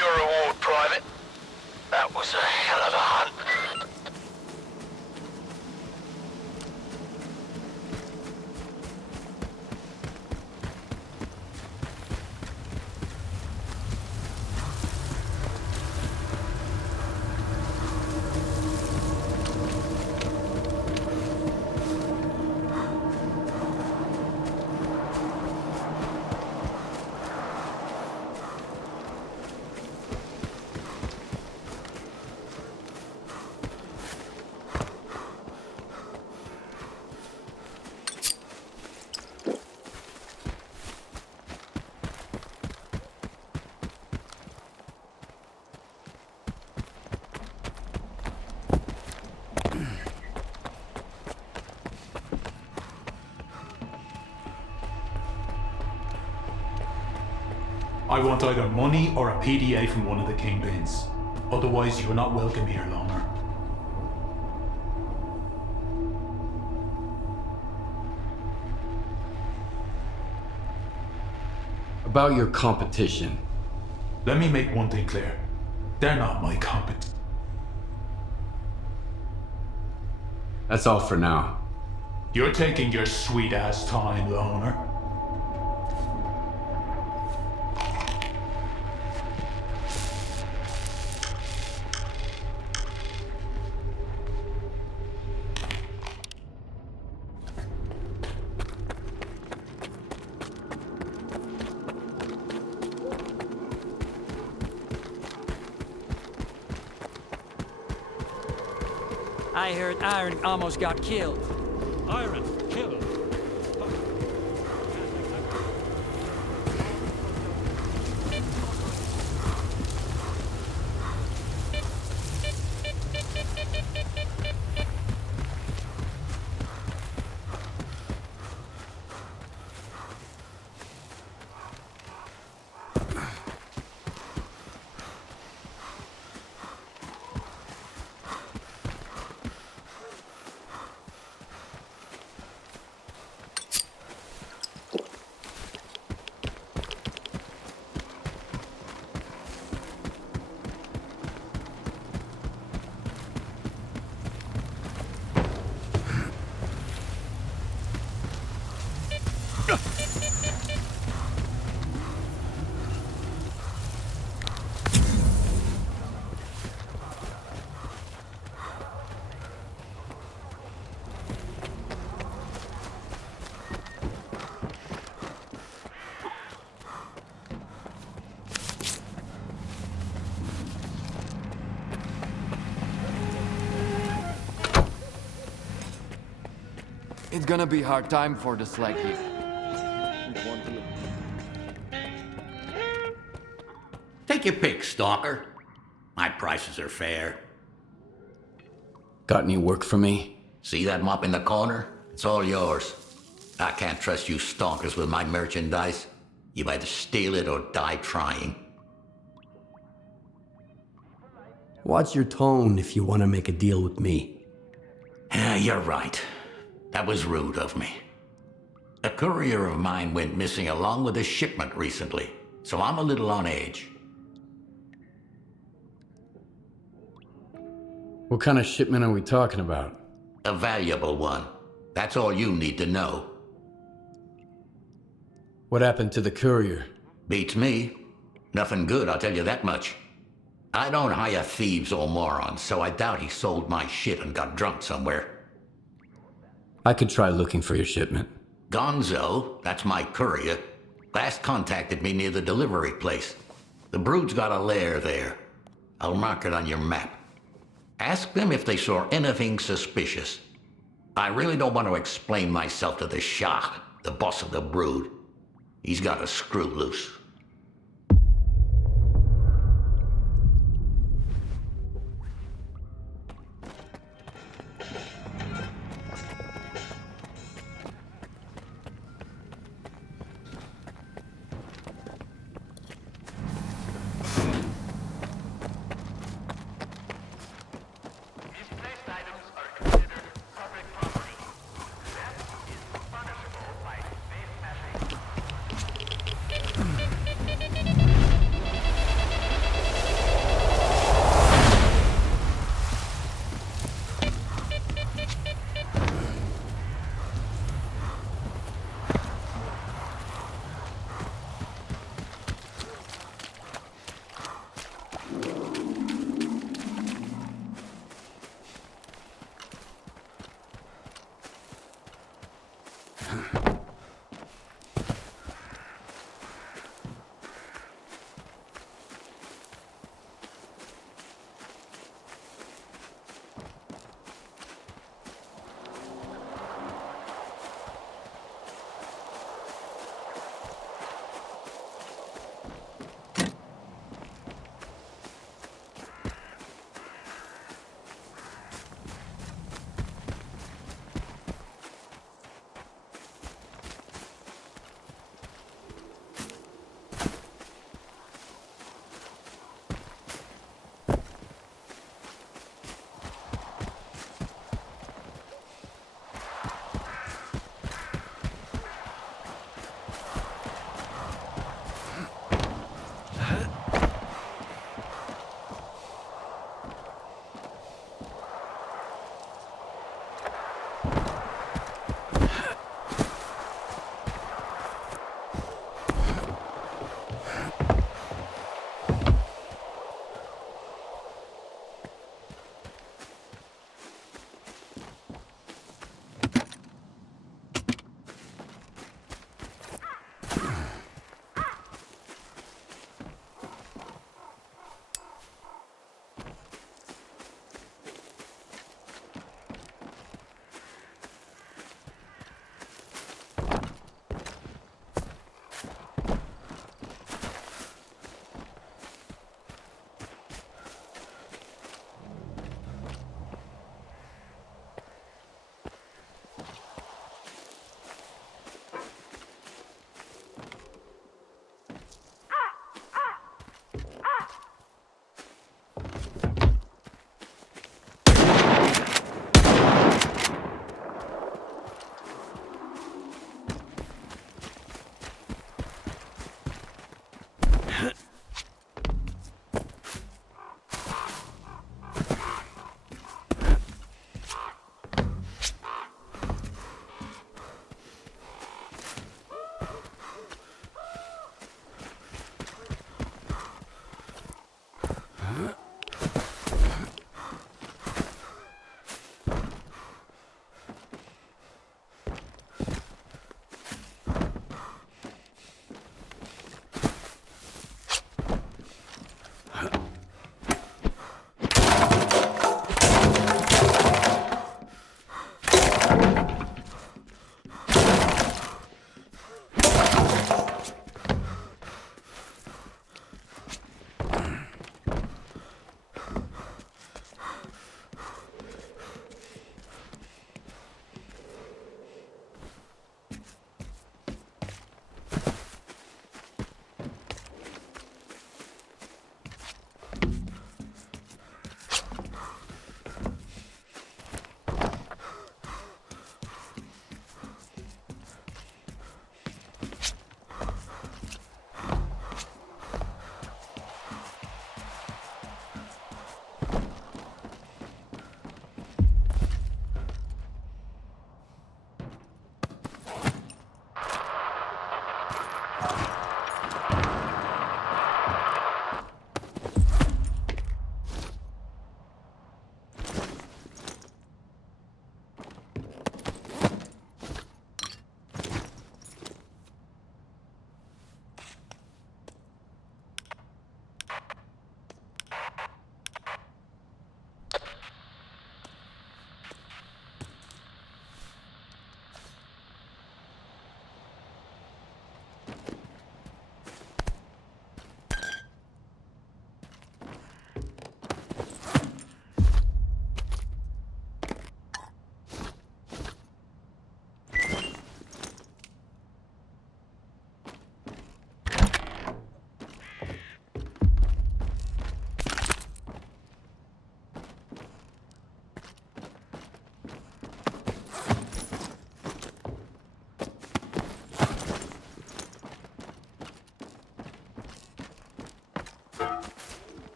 your reward, Private. That was a hell of a hunt. I want either money or a PDA from one of the kingpins. Otherwise, you're not welcome here longer. About your competition. Let me make one thing clear. They're not my competition. That's all for now. You're taking your sweet-ass time, loner. I heard Iron almost got killed. Iron killed? It's gonna be hard time for the slag here. Take your pick, Stalker. My prices are fair. Got any work for me? See that mop in the corner? It's all yours. I can't trust you stalkers with my merchandise. You either steal it or die trying. Watch your tone if you want to make a deal with me. Yeah, you're right. That was rude of me. A courier of mine went missing along with a shipment recently, so I'm a little on edge. What kind of shipment are we talking about? A valuable one. That's all you need to know. What happened to the courier? Beats me. Nothing good, I'll tell you that much. I don't hire thieves or morons, so I doubt he sold my shit and got drunk somewhere. I could try looking for your shipment. Gonzo, that's my courier, last contacted me near the delivery place. The Brood's got a lair there. I'll mark it on your map. Ask them if they saw anything suspicious. I really don't want to explain myself to the Shah, the boss of the Brood. He's got a screw loose.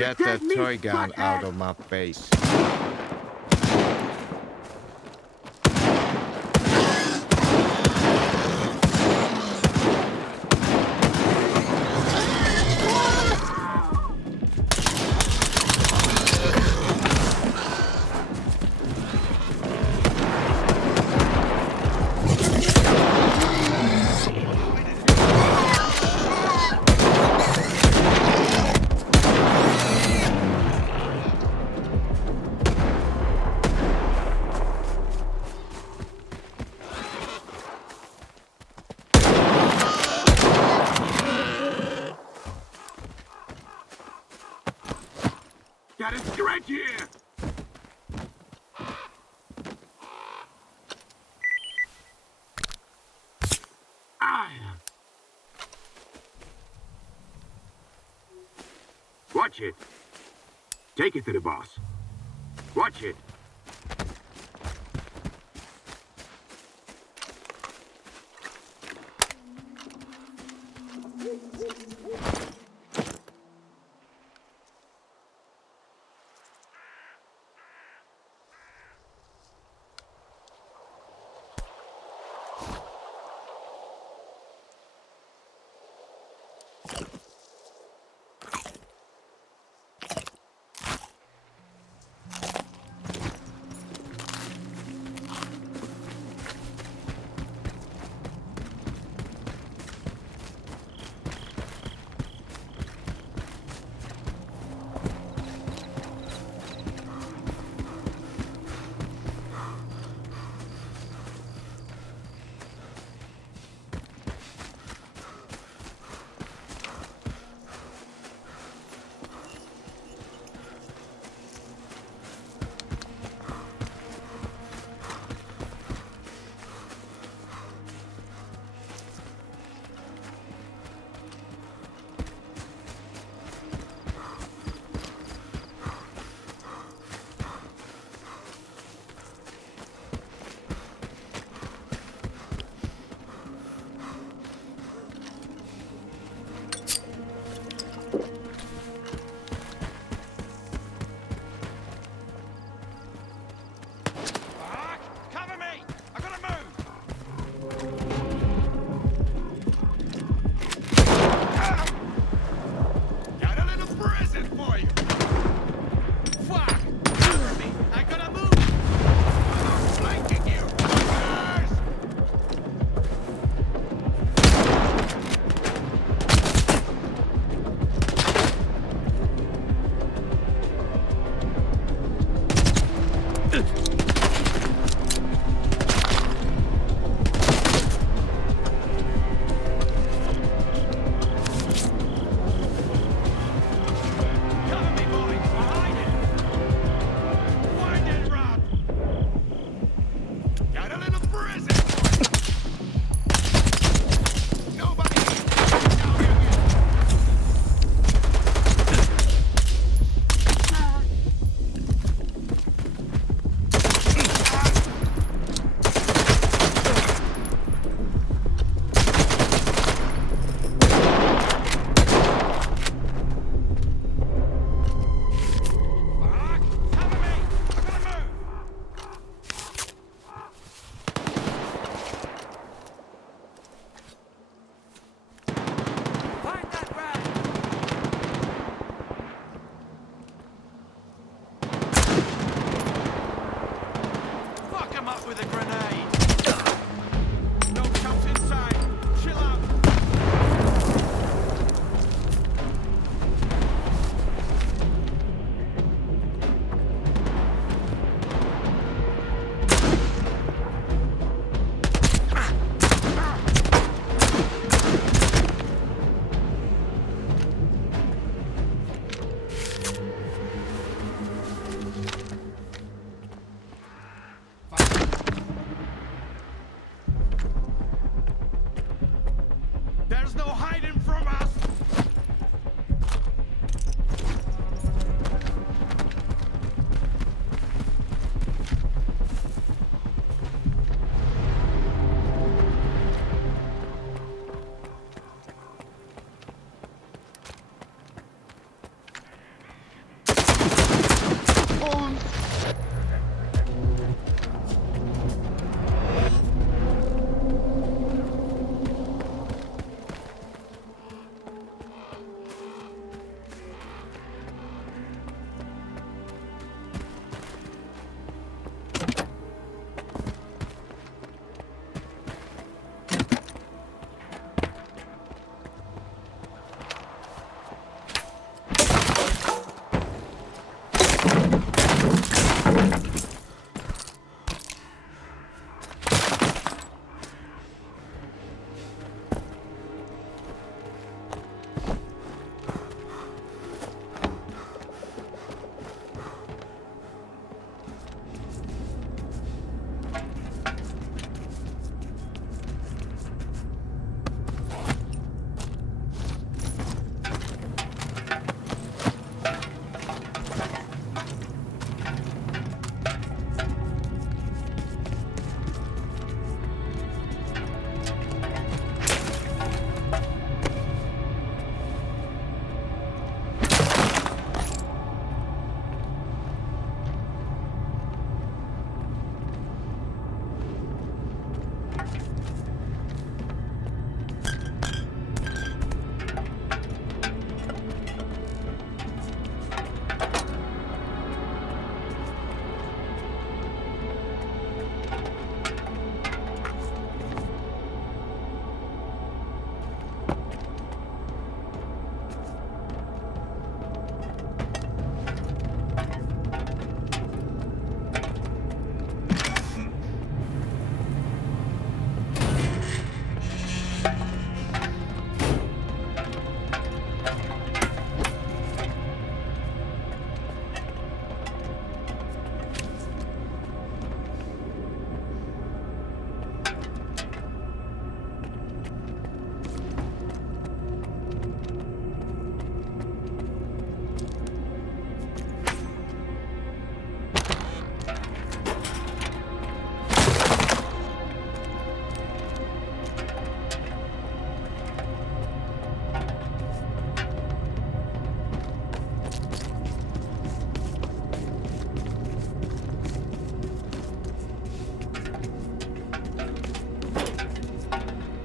Get that toy gun out of my face. Got a stretch here! Watch it. Take it to the boss. Watch it. There's no hiding from us!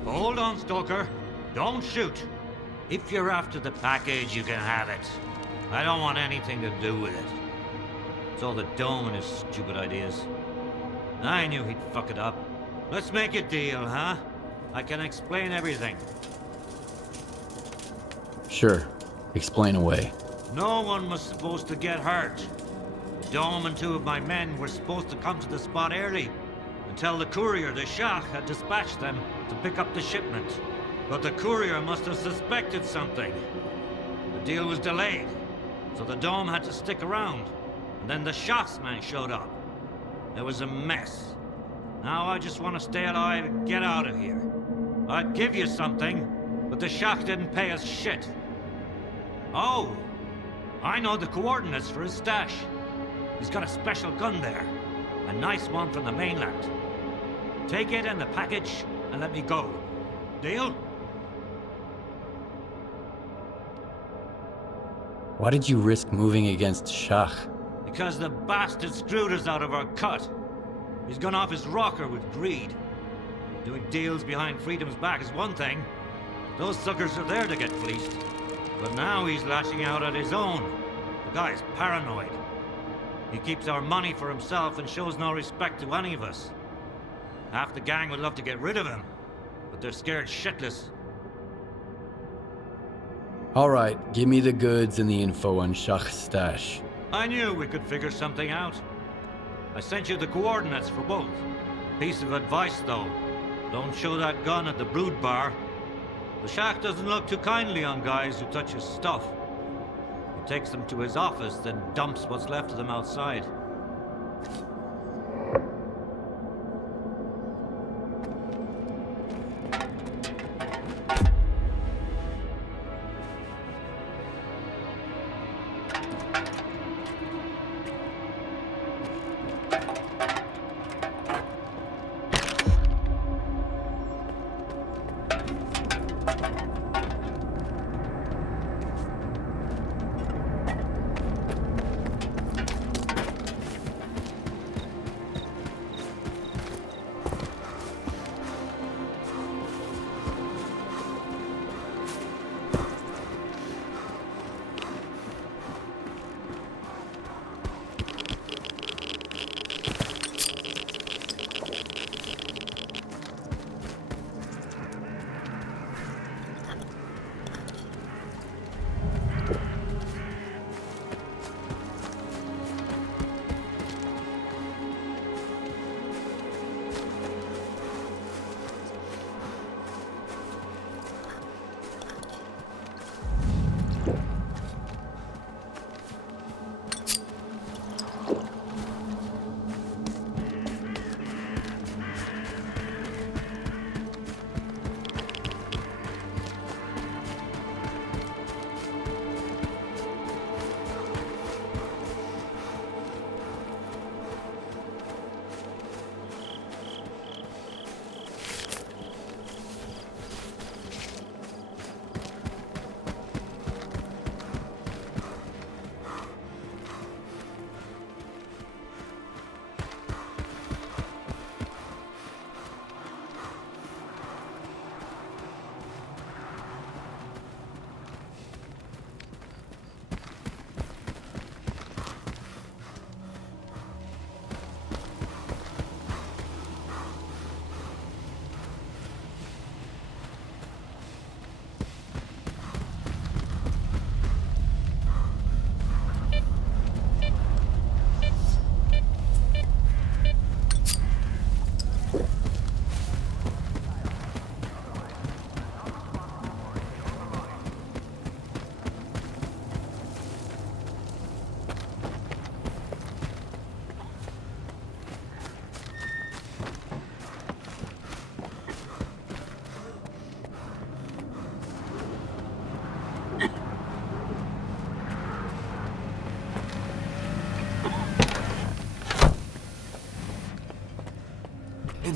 Hold on, Stalker. Don't shoot. If you're after the package, you can have it. I don't want anything to do with it. It's all the Dome and his stupid ideas. I knew he'd fuck it up. Let's make a deal, huh? I can explain everything. Sure. Explain away. No one was supposed to get hurt. The Dome and 2 of my men were supposed to come to the spot early and tell the courier the Shah had dispatched them to pick up the shipment. But the courier must have suspected something. The deal was delayed, so the Dome had to stick around. And then the Shah's men showed up. It was a mess. Now I just want to stay alive and get out of here. I'd give you something, but the Shah didn't pay us shit. Oh, I know the coordinates for his stash. He's got a special gun there. A nice one from the mainland. Take it and the package, and let me go. Deal? Why did you risk moving against Shah? Because the bastard screwed us out of our cut. He's gone off his rocker with greed. Doing deals behind Freedom's back is one thing. Those suckers are there to get fleeced. But now he's lashing out at his own. The guy's paranoid. He keeps our money for himself and shows no respect to any of us. Half the gang would love to get rid of him, but they're scared shitless. Alright, give me the goods and the info on Shah's stash. I knew we could figure something out. I sent you the coordinates for both. Piece of advice, though. Don't show that gun at the Brood Bar. The Shah doesn't look too kindly on guys who touch his stuff. He takes them to his office, then dumps what's left of them outside.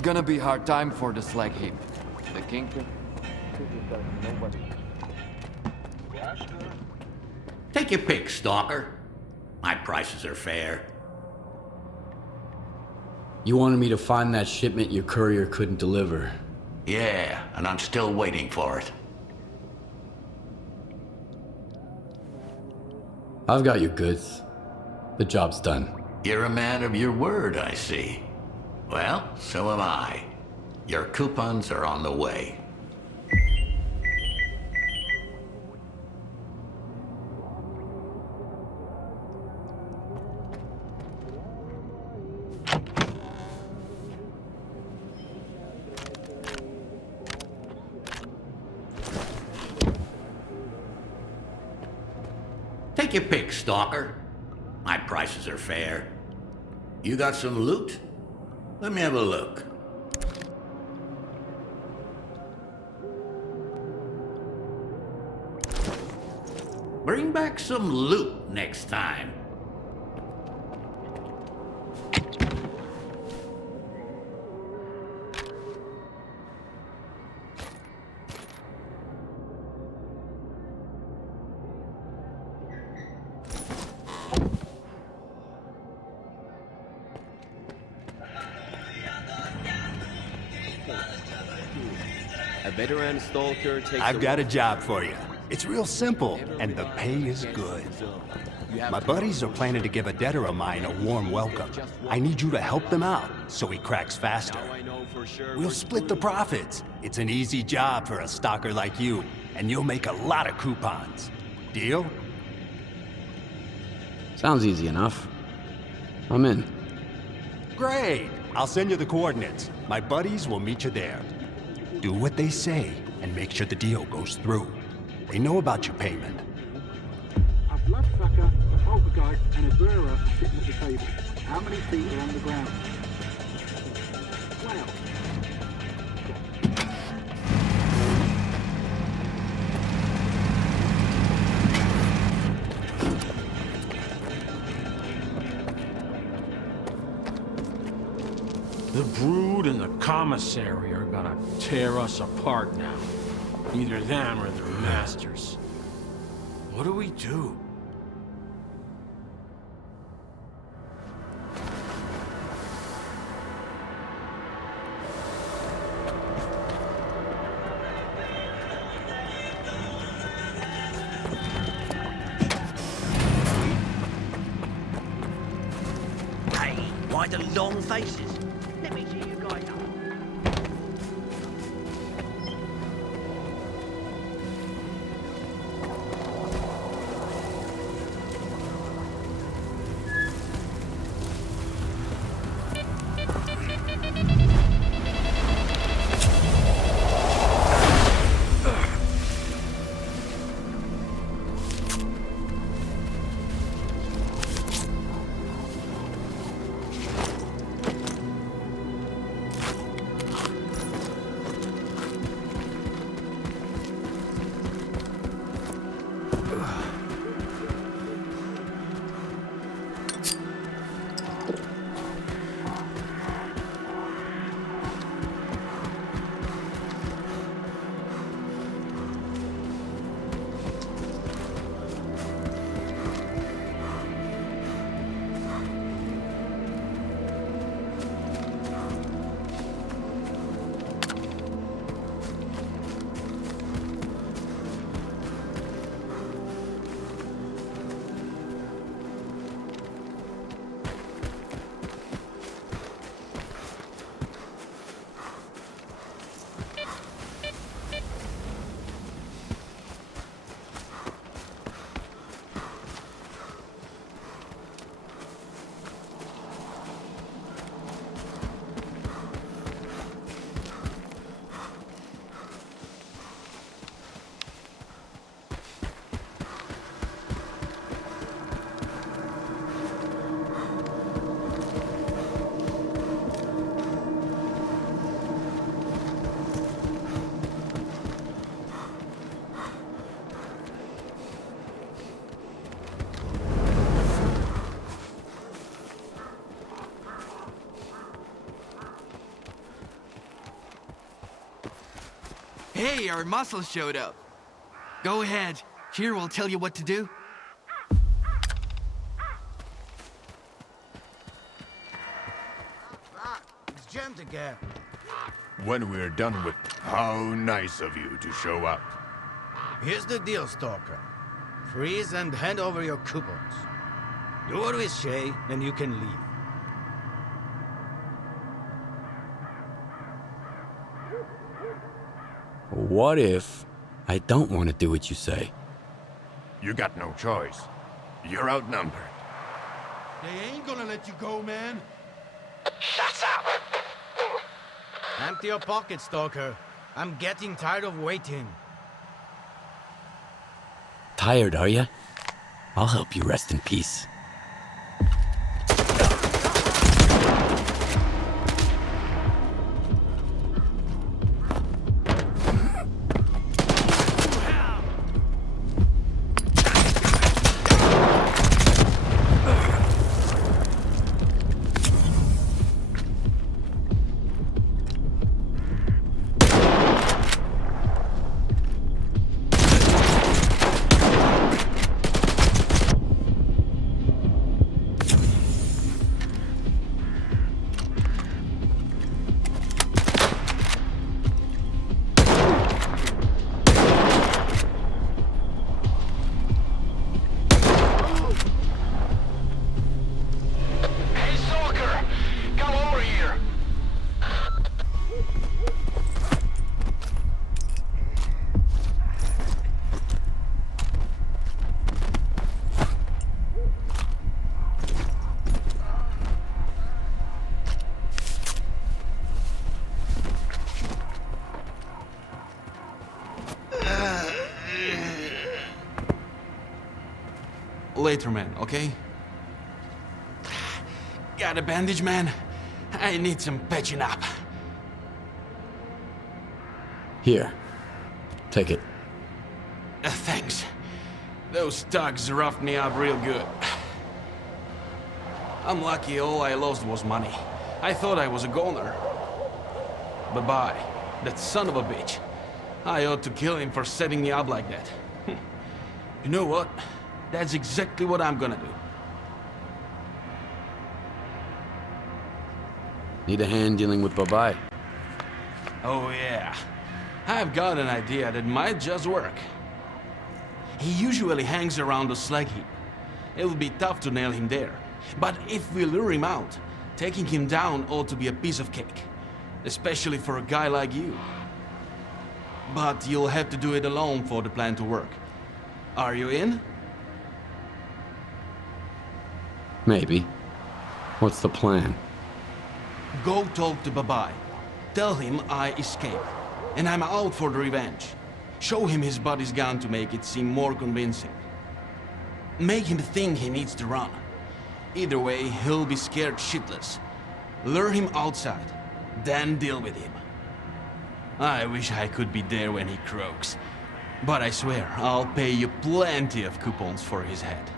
Gonna be hard time for the slag heap. The Kingpin. Take your pick, Stalker. My prices are fair. You wanted me to find that shipment your courier couldn't deliver. Yeah, and I'm still waiting for it. I've got your goods. The job's done. You're a man of your word, I see. Well, so am I. Your coupons are on the way. Take your pick, Stalker. My prices are fair. You got some loot? Let me have a look. Bring back some loot next time. A veteran stalker takes I've got a job for you. It's real simple, and the pay is good. My buddies are planning to give a debtor of mine a warm welcome. I need you to help them out so he cracks faster. We'll split the profits. It's an easy job for a stalker like you, and you'll make a lot of coupons. Deal? Sounds easy enough. I'm in. Great! I'll send you the coordinates. My buddies will meet you there. Do what they say, and make sure the deal goes through. They know about your payment. A bloodsucker, a poltergeist, and a bearer are sitting at the table. How many feet are on the ground? Wow. The Brood and the Commissary are gonna tear us apart now. Either them or their masters. What do we do? Hey, why the long faces? Let me see you guys up. Hey, our muscles showed up. Go ahead. Cheer will tell you what to do. It's jammed again. When we're done with... How nice of you to show up. Here's the deal, Stalker. Freeze and hand over your coupons. You're with Shay, and you can leave. What if I don't want to do what you say? You got no choice. You're outnumbered. They ain't gonna let you go, man. Shut up! Empty your pocket, Stalker. I'm getting tired of waiting. Tired, are you? I'll help you rest in peace. Later, man, okay? Got a bandage, man? I need some patching up. Here. Take it. Thanks. Those thugs roughed me up real good. I'm lucky all I lost was money. I thought I was a goner. Bye-bye. That son of a bitch. I ought to kill him for setting me up like that. You know what? That's exactly what I'm gonna do. Need a hand dealing with Bye-Bye? Oh yeah. I've got an idea that might just work. He usually hangs around the slag heap. It'll be tough to nail him there. But if we lure him out, taking him down ought to be a piece of cake. Especially for a guy like you. But you'll have to do it alone for the plan to work. Are you in? Maybe. What's the plan? Go talk to Bye-Bye. Tell him I escaped, and I'm out for the revenge. Show him his body's gone to make it seem more convincing. Make him think he needs to run. Either way, he'll be scared shitless. Lure him outside, then deal with him. I wish I could be there when he croaks. But I swear, I'll pay you plenty of coupons for his head.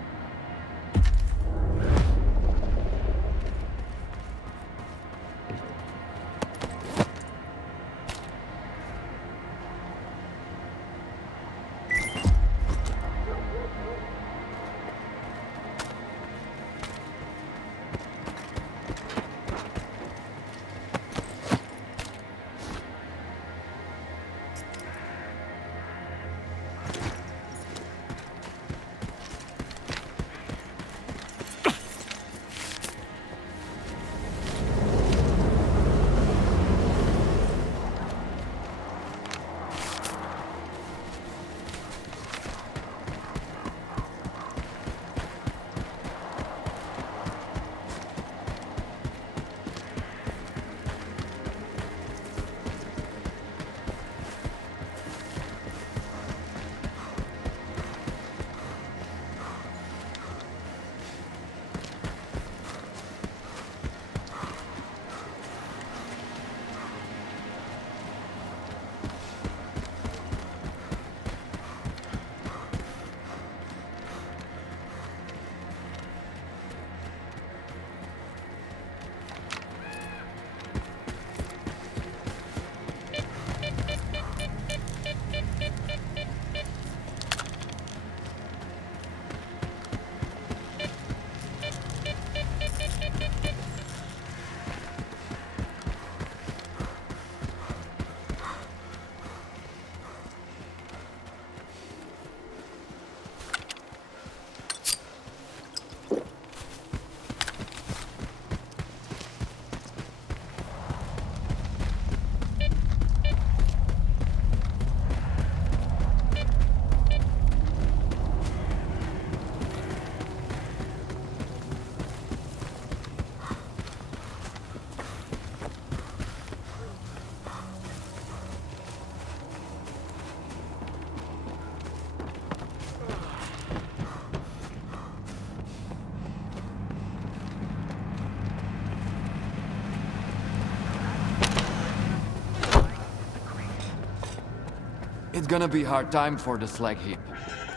gonna be hard time for the slag heap.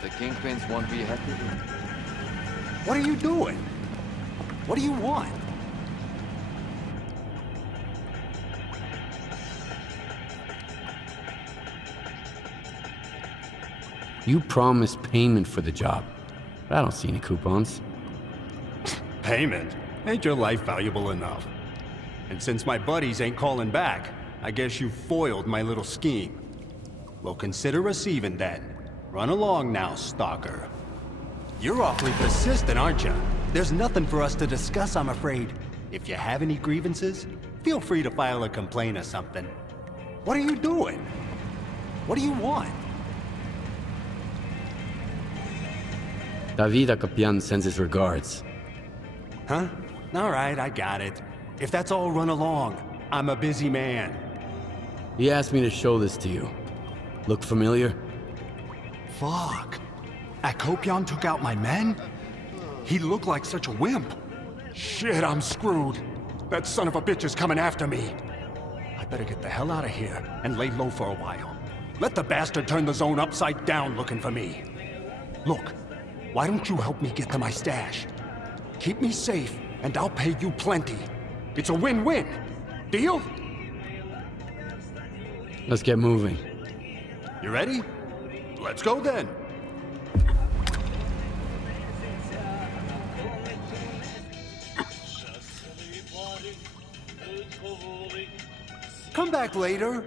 The kingpins won't be happy. What are you doing? What do you want? You promised payment for the job, but I don't see any coupons. Payment? Ain't your life valuable enough? And since my buddies ain't calling back, I guess you foiled my little scheme. Well, consider receiving then. Run along now, stalker. You're awfully persistent, aren't you? There's nothing for us to discuss, I'm afraid. If you have any grievances, feel free to file a complaint or something. What are you doing? What do you want? David Acapian sends his regards. Huh? All right, I got it. If that's all, run along. I'm a busy man. He asked me to show this to you. Look familiar? Fuck. Akopian took out my men? He looked like such a wimp. Shit, I'm screwed. That son of a bitch is coming after me. I better get the hell out of here and lay low for a while. Let the bastard turn the zone upside down looking for me. Look, why don't you help me get to my stash? Keep me safe, and I'll pay you plenty. It's a win-win. Deal? Let's get moving. You ready? Let's go then. Come back later.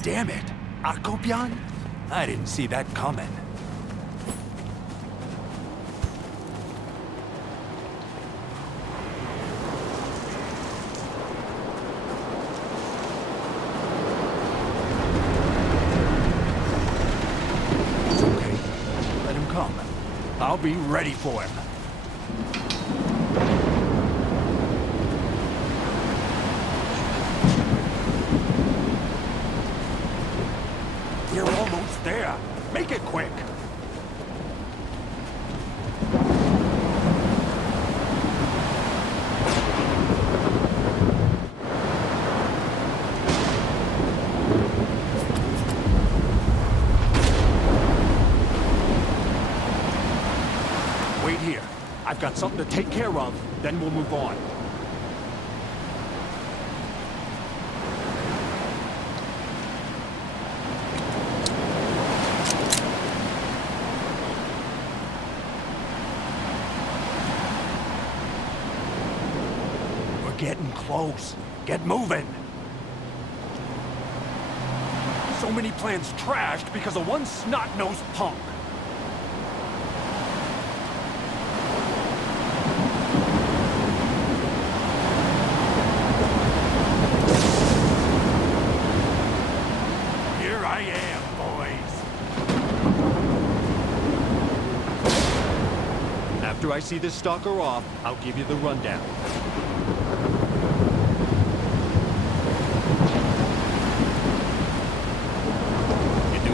Damn it! Akopian? I didn't see that coming. It's okay. Let him come. I'll be ready for him. We're almost there. Make it quick. Wait here. I've got something to take care of, then we'll move on. Getting close. Get moving. So many plans trashed because of one snot-nosed punk. Here I am, boys. After I see this stalker off, I'll give you the rundown.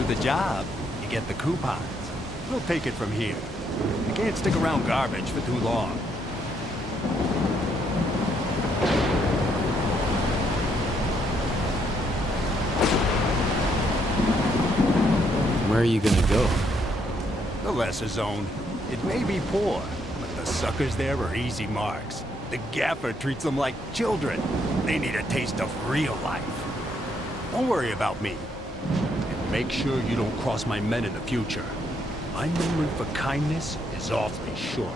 The job, you get the coupons. We'll take it from here. I can't stick around garbage for too long. Where are you gonna go? The lesser zone. It may be poor, but the suckers there are easy marks. The gaffer treats them like children. They need a taste of real life. Don't worry about me. Make sure you don't cross my men in the future. My memory for kindness is awfully short.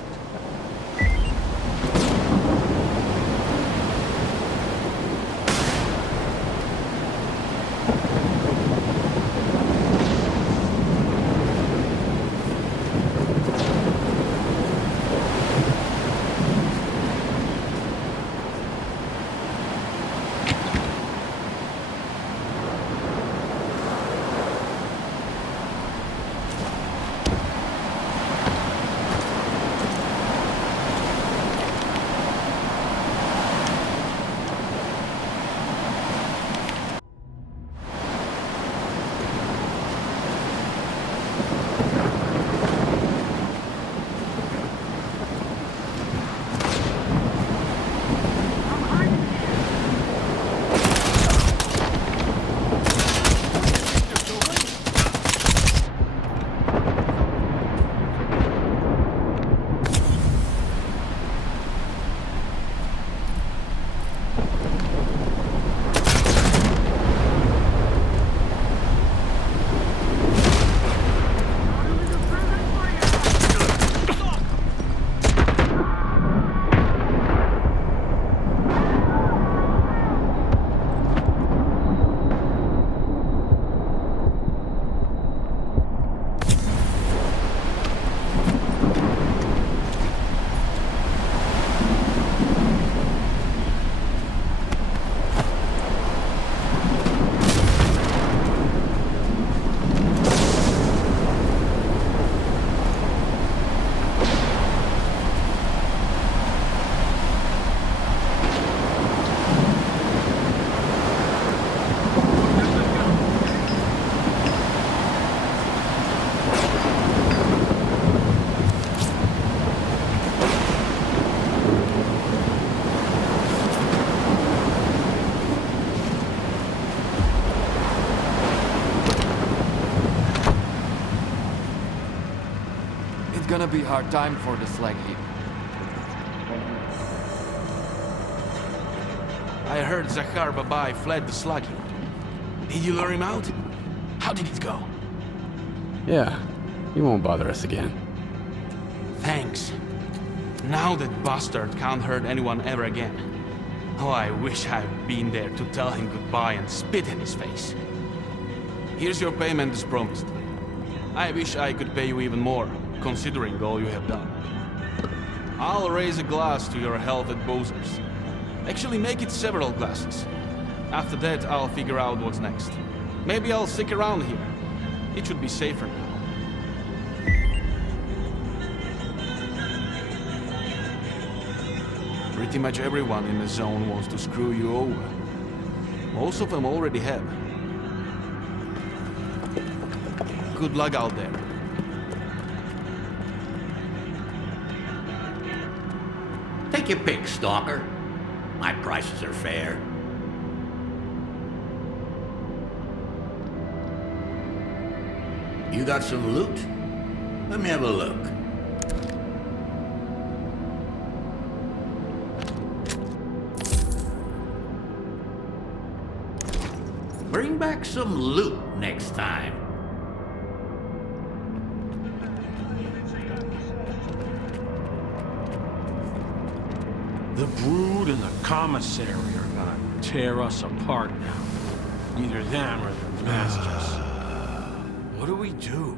gonna be hard time for the S.T.A.L.K.E.R. I heard Zakhar Babai fled the S.T.A.L.K.E.R. Did you lure him out? How did it go? Yeah, he won't bother us again. Thanks. Now that bastard can't hurt anyone ever again. Oh, I wish I'd been there to tell him goodbye and spit in his face. Here's your payment as promised. I wish I could pay you even more, considering all you have done. I'll raise a glass to your health at Bowser's. Actually, make it several glasses. After that, I'll figure out what's next. Maybe I'll stick around here. It should be safer now. Pretty much everyone in the zone wants to screw you over. Most of them already have. Good luck out there. Take your pick, Stalker. My prices are fair. You got some loot? Let me have a look. Bring back some loot next time. The Brood and the Commissary are gonna tear us apart now. Either them or their masters. What do we do?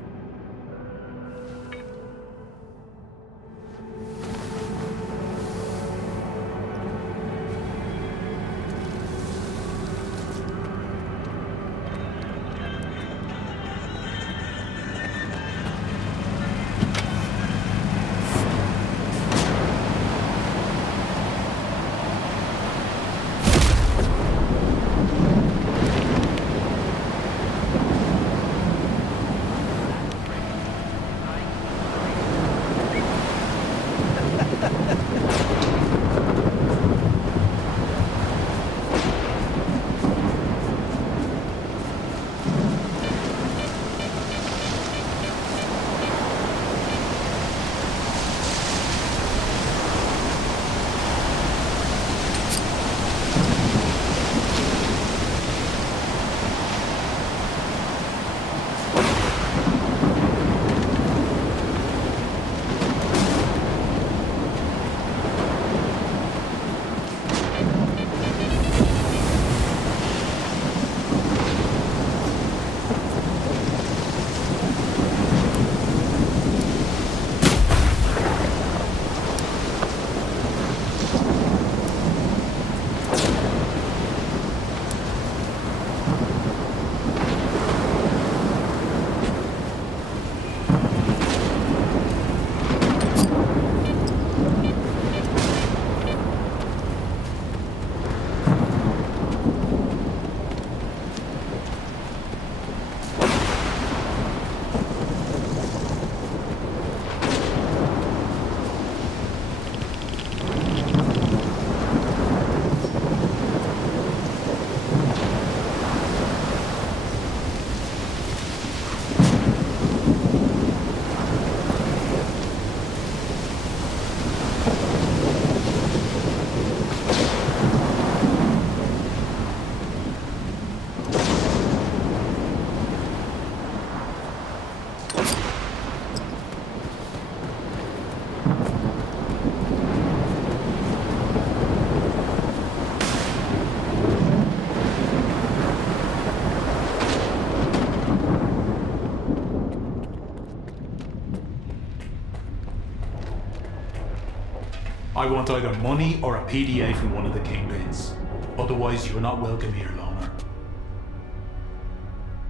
I want either money or a PDA from one of the kingpins. Otherwise, you're not welcome here longer.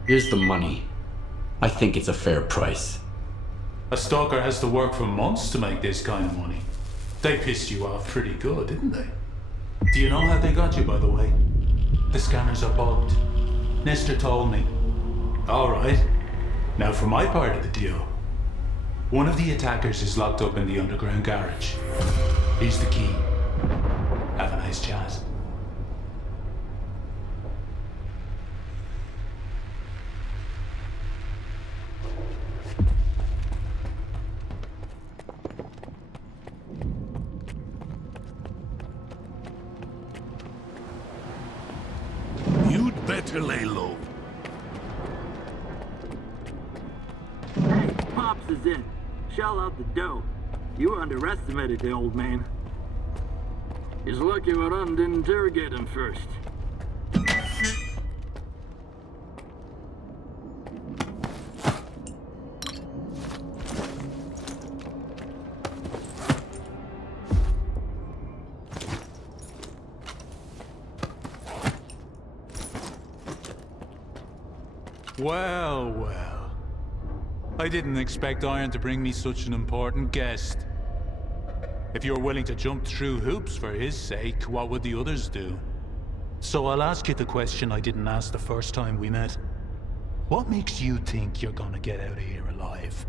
Here's the money. I think it's a fair price. A stalker has to work for months to make this kind of money. They pissed you off pretty good, didn't they? Do you know how they got you, by the way? The scanners are bugged. Nestor told me. Alright. Now for my part of the deal. One of the attackers is locked up in the underground garage. Here's the key. Have a nice chat. better lay low. Hey, Pops is in. Shell out the dough. You underestimated the old man. He's lucky Moran didn't interrogate him first. Well, well. I didn't expect Iron to bring me such an important guest. If you're willing to jump through hoops for his sake, what would the others do? So I'll ask you the question I didn't ask the first time we met. What makes you think you're gonna get out of here alive?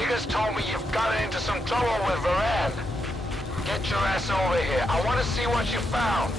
Diggers told me you've gotten into some trouble with Varan. Get your ass over here. I want to see what you found.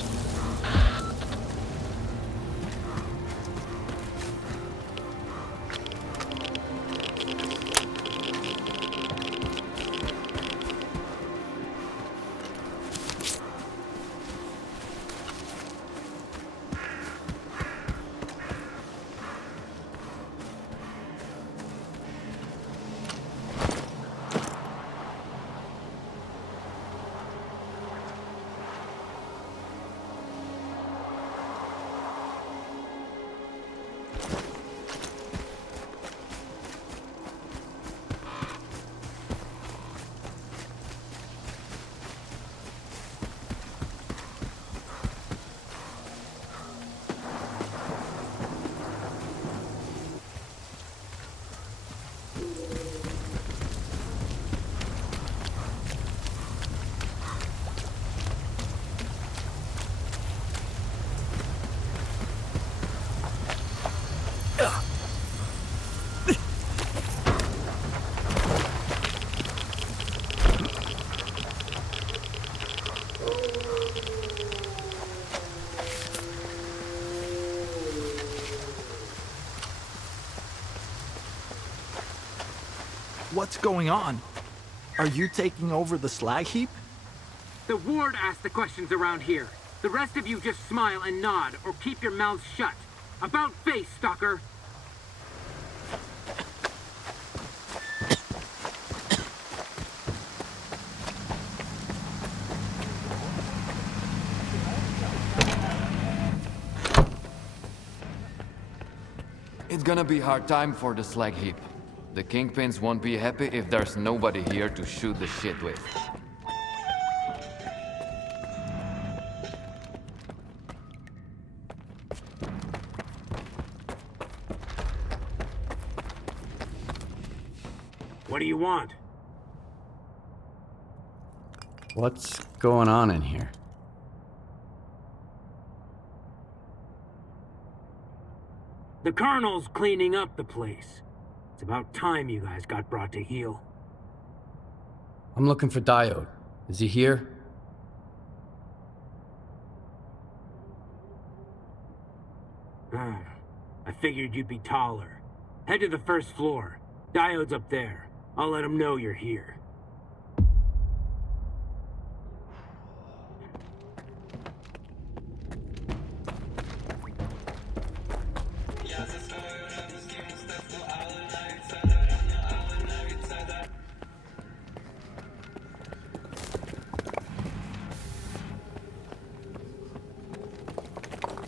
What's going on? Are you taking over the slag heap? The ward asks the questions around here. The rest of you just smile and nod, or keep your mouths shut. About face, stalker! It's gonna be a hard time for the slag heap. The kingpins won't be happy if there's nobody here to shoot the shit with. What do you want? What's going on in here? The Colonel's cleaning up the place. It's about time you guys got brought to heel. I'm looking for Diode. Is he here? I figured you'd be taller. Head to the first floor. Diode's up there. I'll let him know you're here.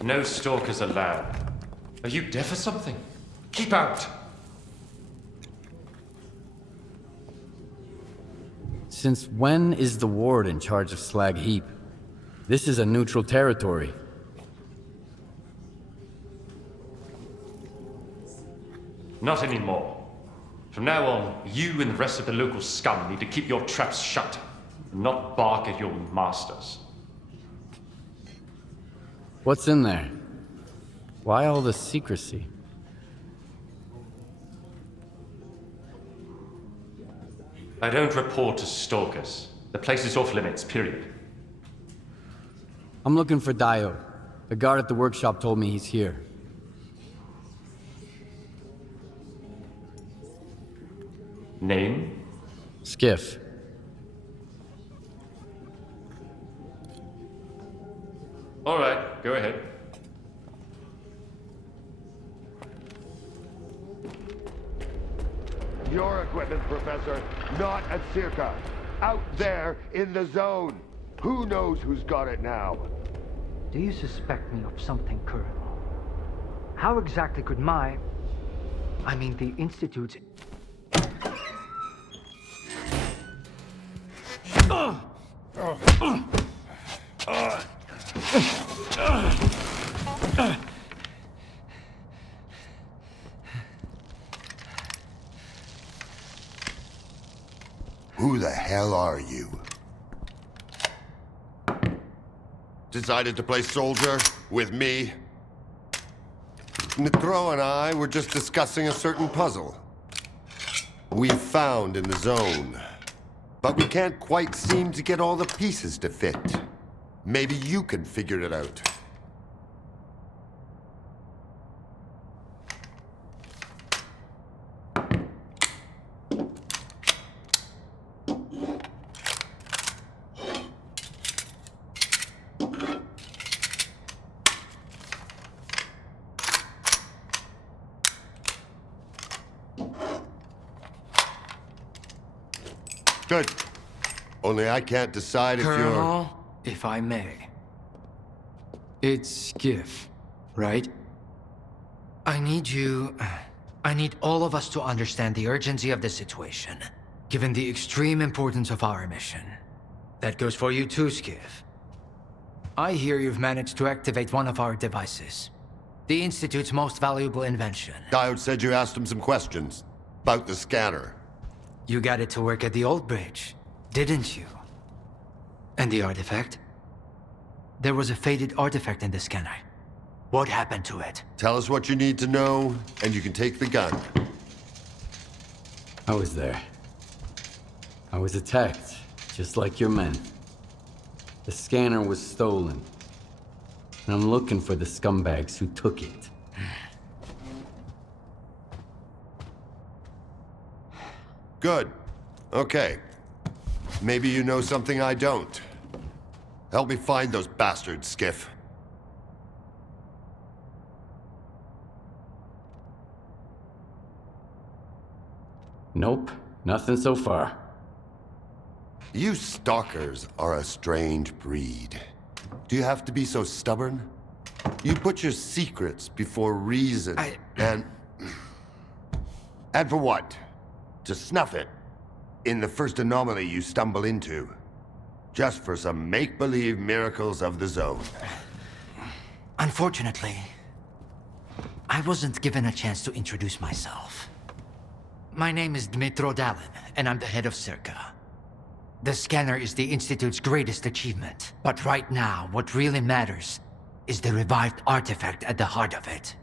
No stalkers allowed. Are you deaf or something? Keep out! Since when is the ward in charge of Slag Heap? This is a neutral territory. Not anymore. From now on, you and the rest of the local scum need to keep your traps shut, and not bark at your masters. What's in there? Why all the secrecy? I don't report to stalkers. The place is off limits, period. I'm looking for Diode. The guard at the workshop told me he's here. Name? Skiff. All right, go ahead. Your equipment, Professor, not at S.T.A.L.K.E.R. Out there in the zone. Who knows who's got it now? Do you suspect me of something, Colonel? How exactly could the Institute's... Who the hell are you? Decided to play soldier with me? Nitro and I were just discussing a certain puzzle. we found in the zone. But we can't quite seem to get all the pieces to fit. Maybe you can figure it out. Good. Only I can't decide if you're... Colonel, if I may. It's Skiff, right? I need all of us to understand the urgency of the situation, given the extreme importance of our mission. That goes for you too, Skiff. I hear you've managed to activate one of our devices. The Institute's most valuable invention. Diode said you asked him some questions about the scanner. You got it to work at the old bridge, didn't you? And the artifact? There was a faded artifact in the scanner. What happened to it? Tell us what you need to know, and you can take the gun. I was there. I was attacked, just like your men. The scanner was stolen. And I'm looking for the scumbags who took it. Good. Okay. Maybe you know something I don't. Help me find those bastards, Skiff. Nope, nothing so far. You stalkers are a strange breed. Do you have to be so stubborn? You put your secrets before reason, and for what? To snuff it in the first anomaly you stumble into. Just for some make-believe miracles of the zone. Unfortunately, I wasn't given a chance to introduce myself. My name is Dmitro Dalin, and I'm the head of S.T.A.L.K.E.R. The scanner is the Institute's greatest achievement, but right now, what really matters is the revived artifact at the heart of it.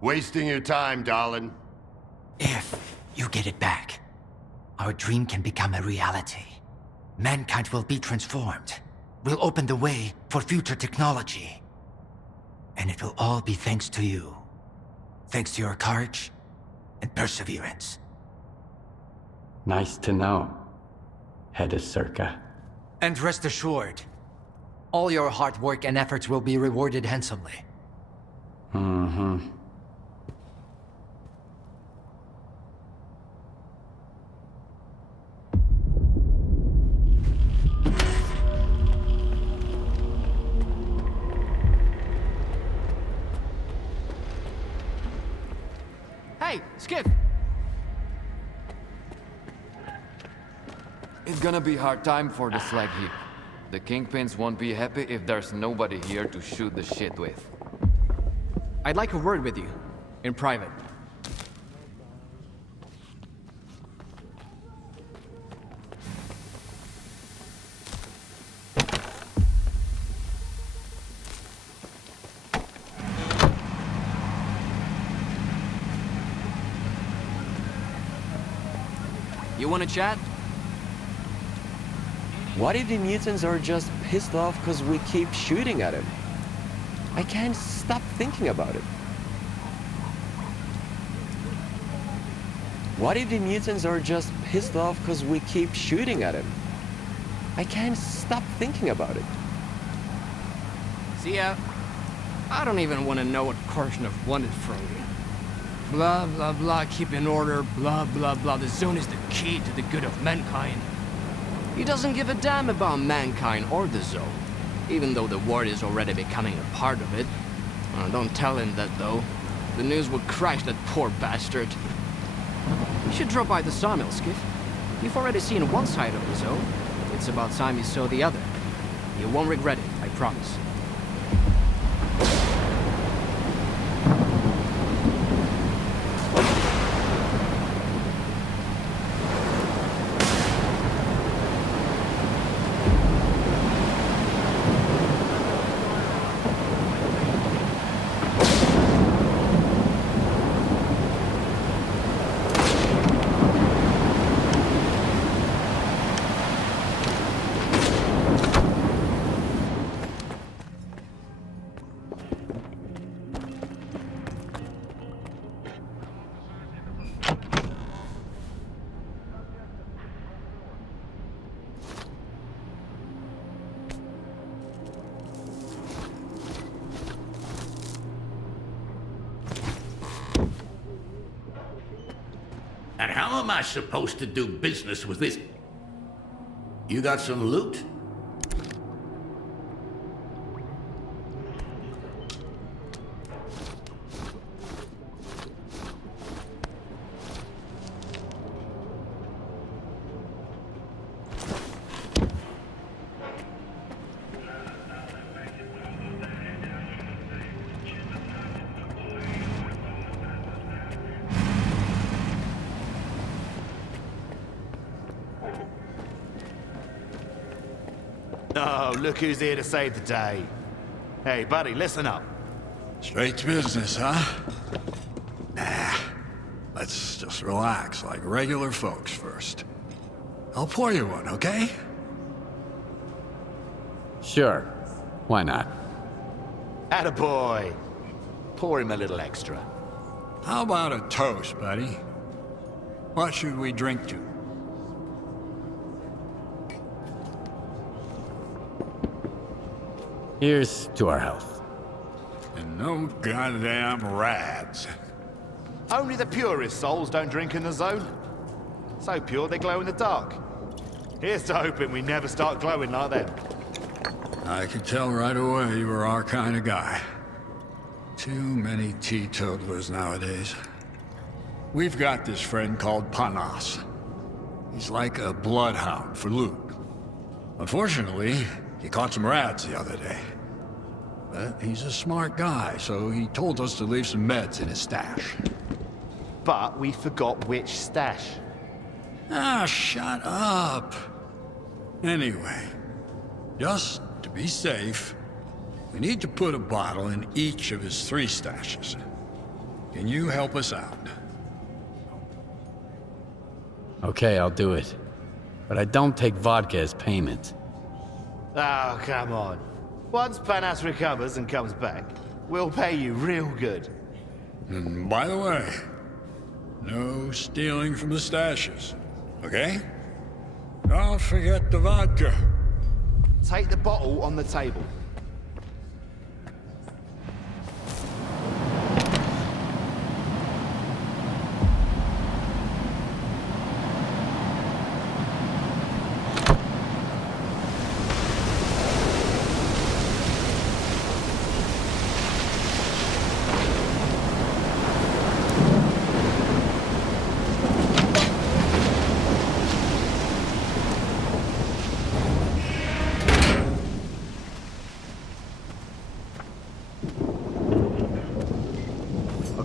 Wasting your time, Dalin. If you get it back, our dream can become a reality. Mankind will be transformed. We'll open the way for future technology. And it will all be thanks to you. Thanks to your courage and perseverance. Nice to know, head of S.T.A.L.K.E.R. And rest assured, all your hard work and efforts will be rewarded handsomely. Mm-hmm. Hey, Skip! It's gonna be hard time for the slag heap. The Kingpins won't be happy if there's nobody here to shoot the shit with. I'd like a word with you, in private. You wanna chat? What if the mutants are just pissed off because we keep shooting at them? I can't stop thinking about it. What if the mutants are just pissed off because we keep shooting at them? I can't stop thinking about it. See ya. I don't even want to know what Korshunov wanted from you. Blah, blah, blah, keep in order, blah, blah, blah. The zone is the key to the good of mankind. He doesn't give a damn about mankind or the zone, even though the world is already becoming a part of it. Don't tell him that, though. The news would crash that poor bastard. You should drop by the sawmill, Skiff. You've already seen one side of the zone. It's about time you saw the other. You won't regret it, I promise. How am I supposed to do business with this? You got some loot? Oh, look who's here to save the day. Hey, buddy, listen up. Straight to business, huh? Nah. Let's just relax like regular folks first. I'll pour you one, okay? Sure. Why not? Attaboy. Pour him a little extra. How about a toast, buddy? What should we drink to? Here's to our health. And no goddamn rads. Only the purest souls don't drink in the zone. So pure they glow in the dark. Here's to hoping we never start glowing like them. I could tell right away you were our kind of guy. Too many teetotalers nowadays. We've got this friend called Panas. He's like a bloodhound for loot. Unfortunately, he caught some rats the other day. But he's a smart guy, so he told us to leave some meds in his stash. But we forgot which stash. Ah, shut up. Anyway, just to be safe, we need to put a bottle in each of his 3 stashes. Can you help us out? Okay, I'll do it. But I don't take vodka as payment. Oh, come on. Once Panas recovers and comes back, we'll pay you real good. And by the way, no stealing from the stashes, okay? Don't forget the vodka. Take the bottle on the table.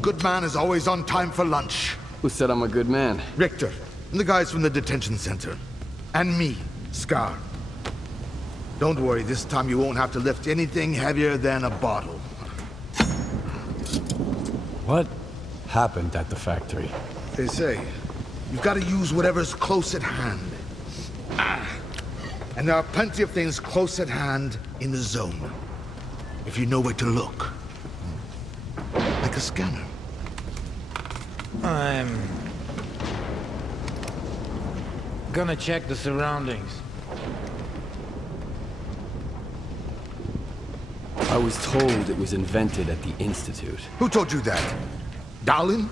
Good man is always on time for lunch. Who said I'm a good man? Richter, and the guys from the detention center. And me, Scar. Don't worry, this time you won't have to lift anything heavier than a bottle. What happened at the factory? They say, you've got to use whatever's close at hand. And there are plenty of things close at hand in the zone. If you know where to look. Like a scanner. I'm gonna check the surroundings. I was told it was invented at the Institute. Who told you that? Darlin?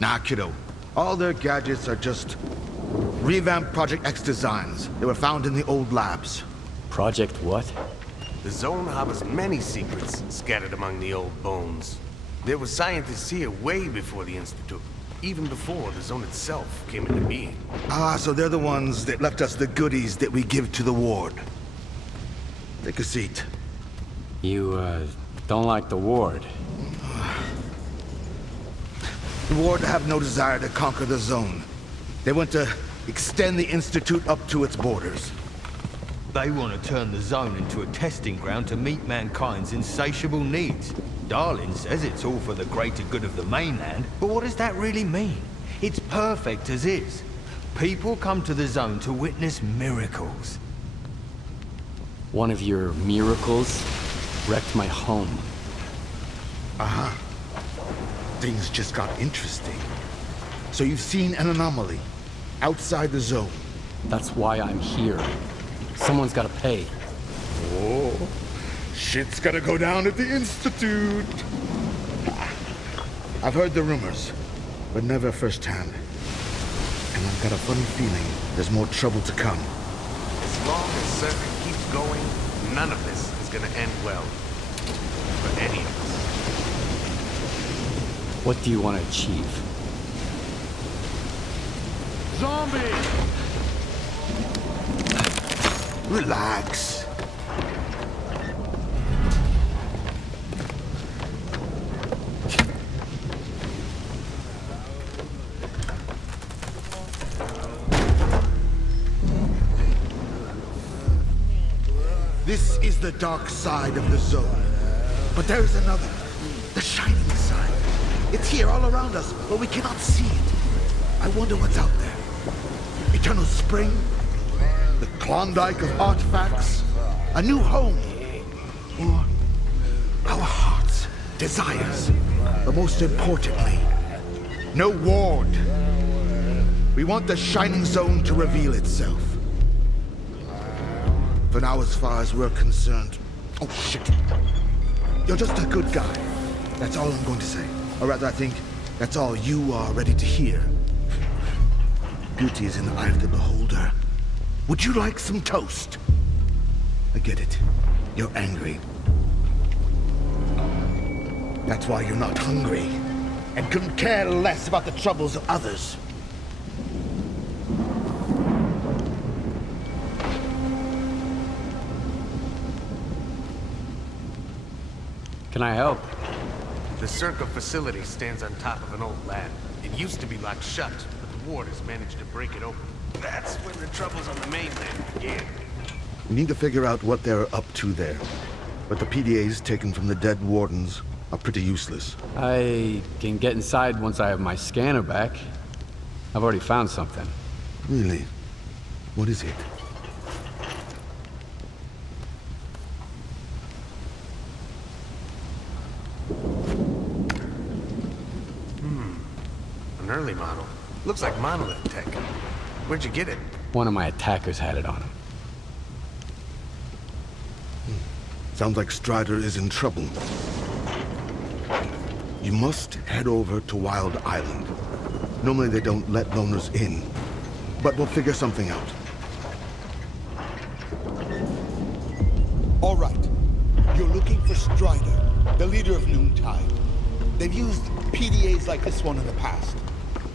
Nah, kiddo. All their gadgets are just revamped Project X designs. They were found in the old labs. Project what? The zone harbors many secrets scattered among the old bones. There were scientists here way before the Institute, even before the zone itself came into being. Ah, so they're the ones that left us the goodies that we give to the ward. Take a seat. You, don't like the ward? The ward have no desire to conquer the zone. They want to extend the Institute up to its borders. They want to turn the zone into a testing ground to meet mankind's insatiable needs. Darlin says it's all for the greater good of the mainland, but what does that really mean? It's perfect as is. People come to the zone to witness miracles. One of your miracles wrecked my home. Uh-huh. Things just got interesting. So you've seen an anomaly outside the zone. That's why I'm here. Someone's gotta pay. Oh, shit's gotta go down at the Institute. I've heard the rumors, but never firsthand. And I've got a funny feeling there's more trouble to come. As long as Circuit keeps going, none of this is gonna end well. For any of us. What do you want to achieve? Zombie! Relax. This is the dark side of the zone. But there is another, the shining side. It's here all around us, but we cannot see it. I wonder what's out there. Eternal spring? The Klondike of artifacts? A new home? Or our hearts, desires? But most importantly, no ward. We want the shining zone to reveal itself. For now, as far as we're concerned... Oh, shit. You're just a good guy. That's all I'm going to say. Or rather, I think that's all you are ready to hear. Beauty is in the eye of the beholder. Would you like some toast? I get it. You're angry. That's why you're not hungry. And couldn't care less about the troubles of others. Can I help? The Circle facility stands on top of an old lab. It used to be locked shut, but the ward has managed to break it open. That's when the troubles on the mainland began. We need to figure out what they're up to there. But the PDAs taken from the dead wardens are pretty useless. I can get inside once I have my scanner back. I've already found something. Really? What is it? An early model. Looks like monolith tech. Where'd you get it? One of my attackers had it on him. Sounds like Strider is in trouble. You must head over to Wild Island. Normally they don't let loners in, but we'll figure something out. All right. You're looking for Strider, the leader of Noontide. They've used PDAs like this one in the past.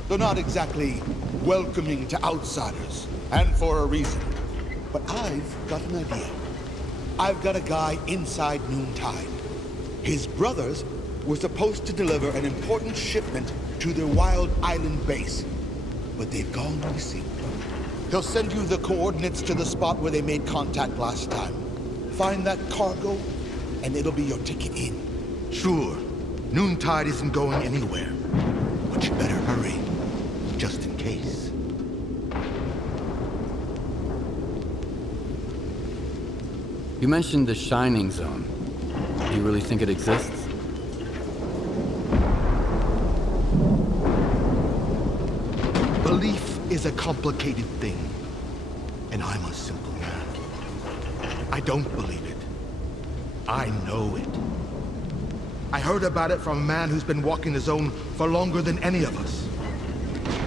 They're not exactly welcoming to outsiders, and for a reason. But I've got an idea. I've got a guy inside Noontide. His brothers were supposed to deliver an important shipment to their Wild Island base, but they've gone missing. He'll send you the coordinates to the spot where they made contact last time. Find that cargo, and it'll be your ticket in. Sure, Noontide isn't going anywhere, but you better hurry, just in case. You mentioned the Shining Zone. Do you really think it exists? Belief is a complicated thing, and I'm a simple man. I don't believe it. I know it. I heard about it from a man who's been walking the zone for longer than any of us.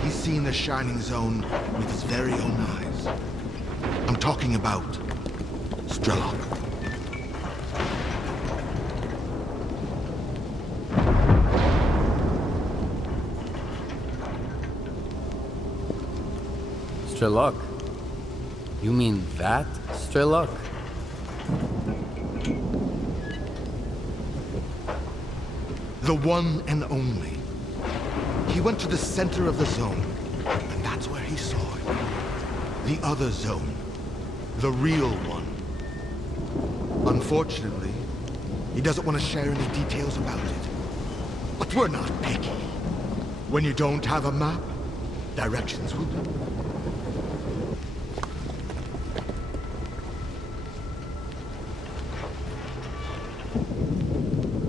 He's seen the Shining Zone with his very own eyes. I'm talking about S.T.A.L.K.E.R. S.T.A.L.K.E.R. You mean that S.T.A.L.K.E.R.? The one and only. He went to the center of the zone, and that's where he saw it. The other zone. The real one. Unfortunately, he doesn't want to share any details about it. But we're not picky. When you don't have a map, directions will do.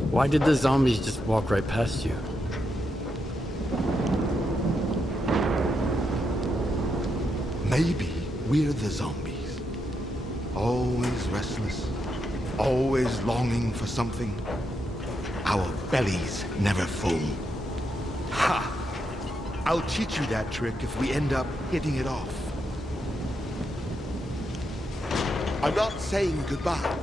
Why did the zombies just walk right past you? Maybe we're the zombies. Always restless. Always longing for something. Our bellies never full. Ha! I'll teach you that trick if we end up hitting it off. I'm not saying goodbye.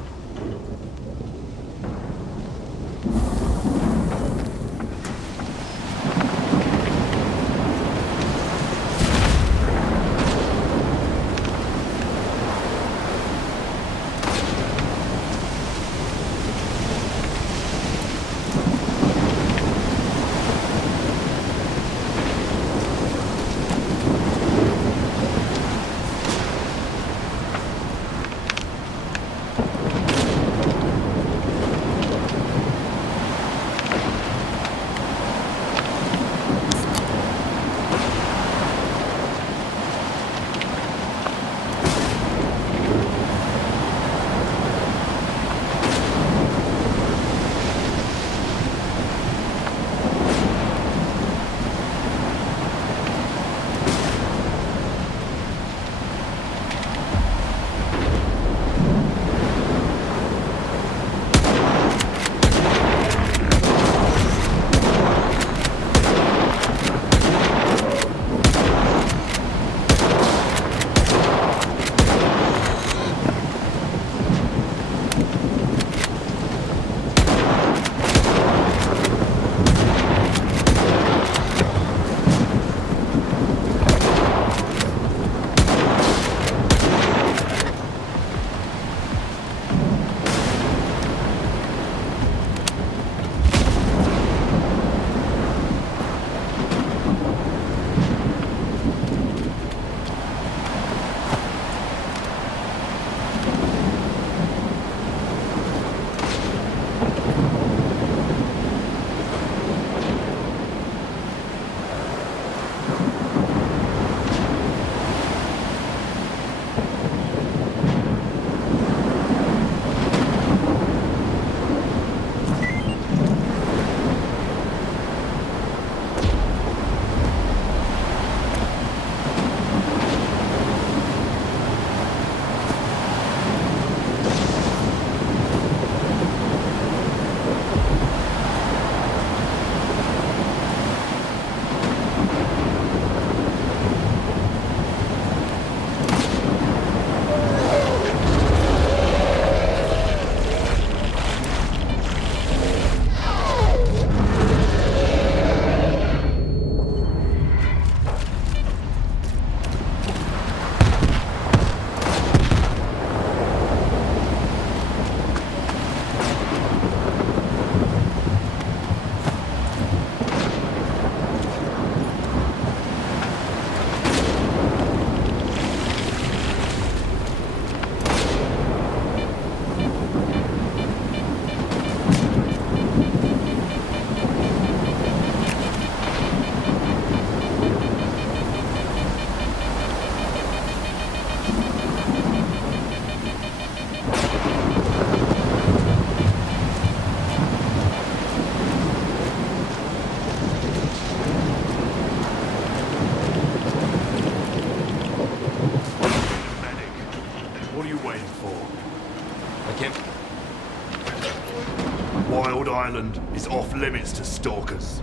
Wild Island is off limits to stalkers.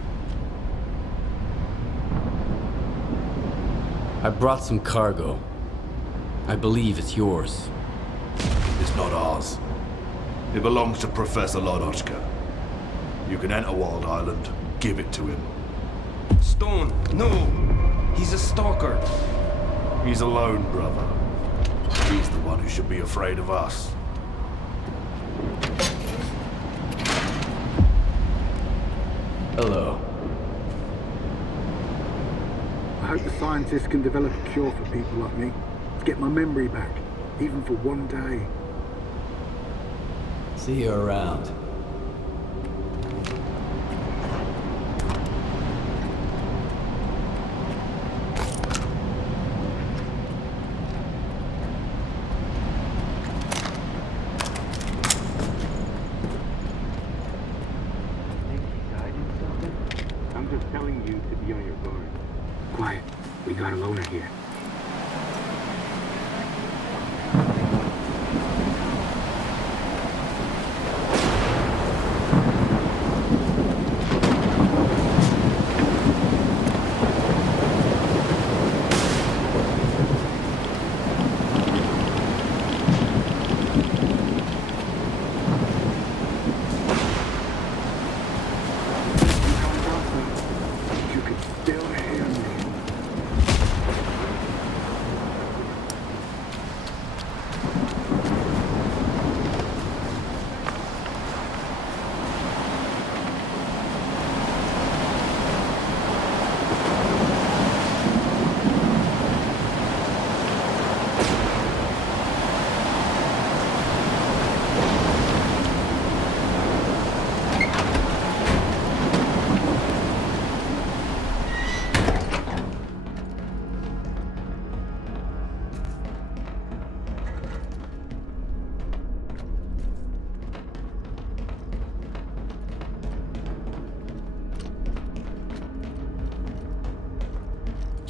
I brought some cargo. I believe it's yours. It's not ours. It belongs to Professor Lodotchka. You can enter Wild Island. Give it to him. Stone, no! He's a stalker. He's alone, brother. He's the one who should be afraid of us. Hello. I hope the scientists can develop a cure for people like me. To get my memory back, even for one day. See you around. Quiet. We got a loner here.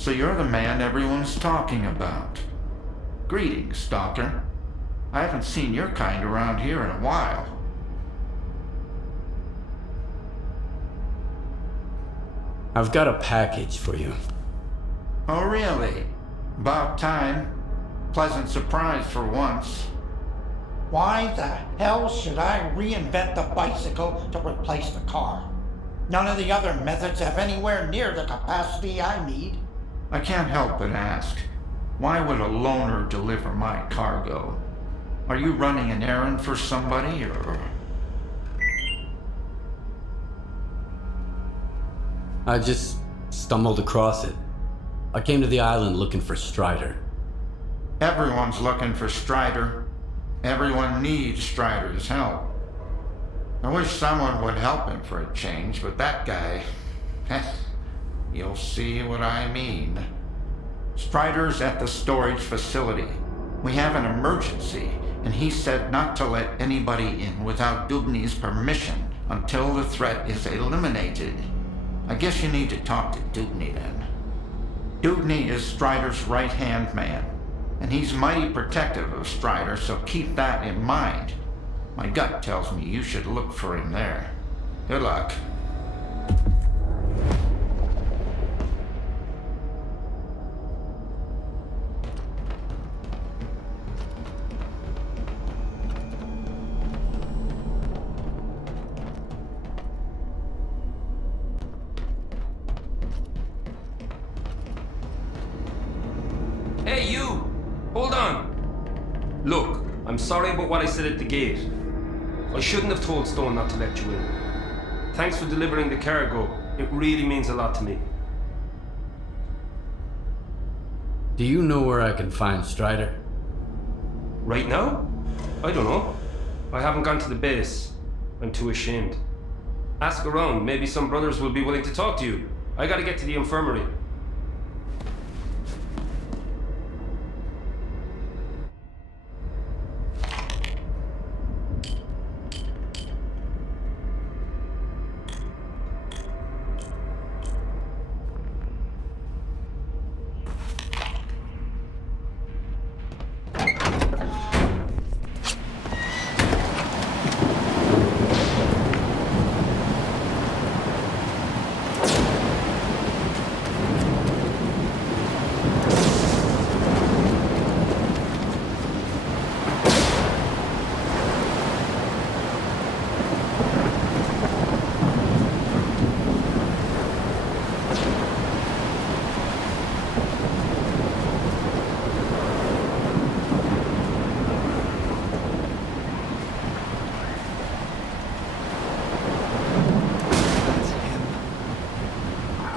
So you're the man everyone's talking about. Greetings, Stalker. I haven't seen your kind around here in a while. I've got a package for you. Oh, really? About time. Pleasant surprise for once. Why the hell should I reinvent the bicycle to replace the car? None of the other methods have anywhere near the capacity I need. I can't help but ask, why would a loner deliver my cargo? Are you running an errand for somebody, or...? I just stumbled across it. I came to the island looking for Strider. Everyone's looking for Strider. Everyone needs Strider's help. I wish someone would help him for a change, but that guy... You'll see what I mean. Strider's at the storage facility. We have an emergency, and he said not to let anybody in without Dubny's permission until the threat is eliminated. I guess you need to talk to Dubny then. Dubny is Strider's right-hand man, and he's mighty protective of Strider, so keep that in mind. My gut tells me you should look for him there. Good luck. Hey, you! Hold on! Look, I'm sorry about what I said at the gate. I shouldn't have told Stone not to let you in. Thanks for delivering the cargo. It really means a lot to me. Do you know where I can find Strider? Right now? I don't know. I haven't gone to the base. I'm too ashamed. Ask around, maybe some brothers will be willing to talk to you. I gotta get to the infirmary.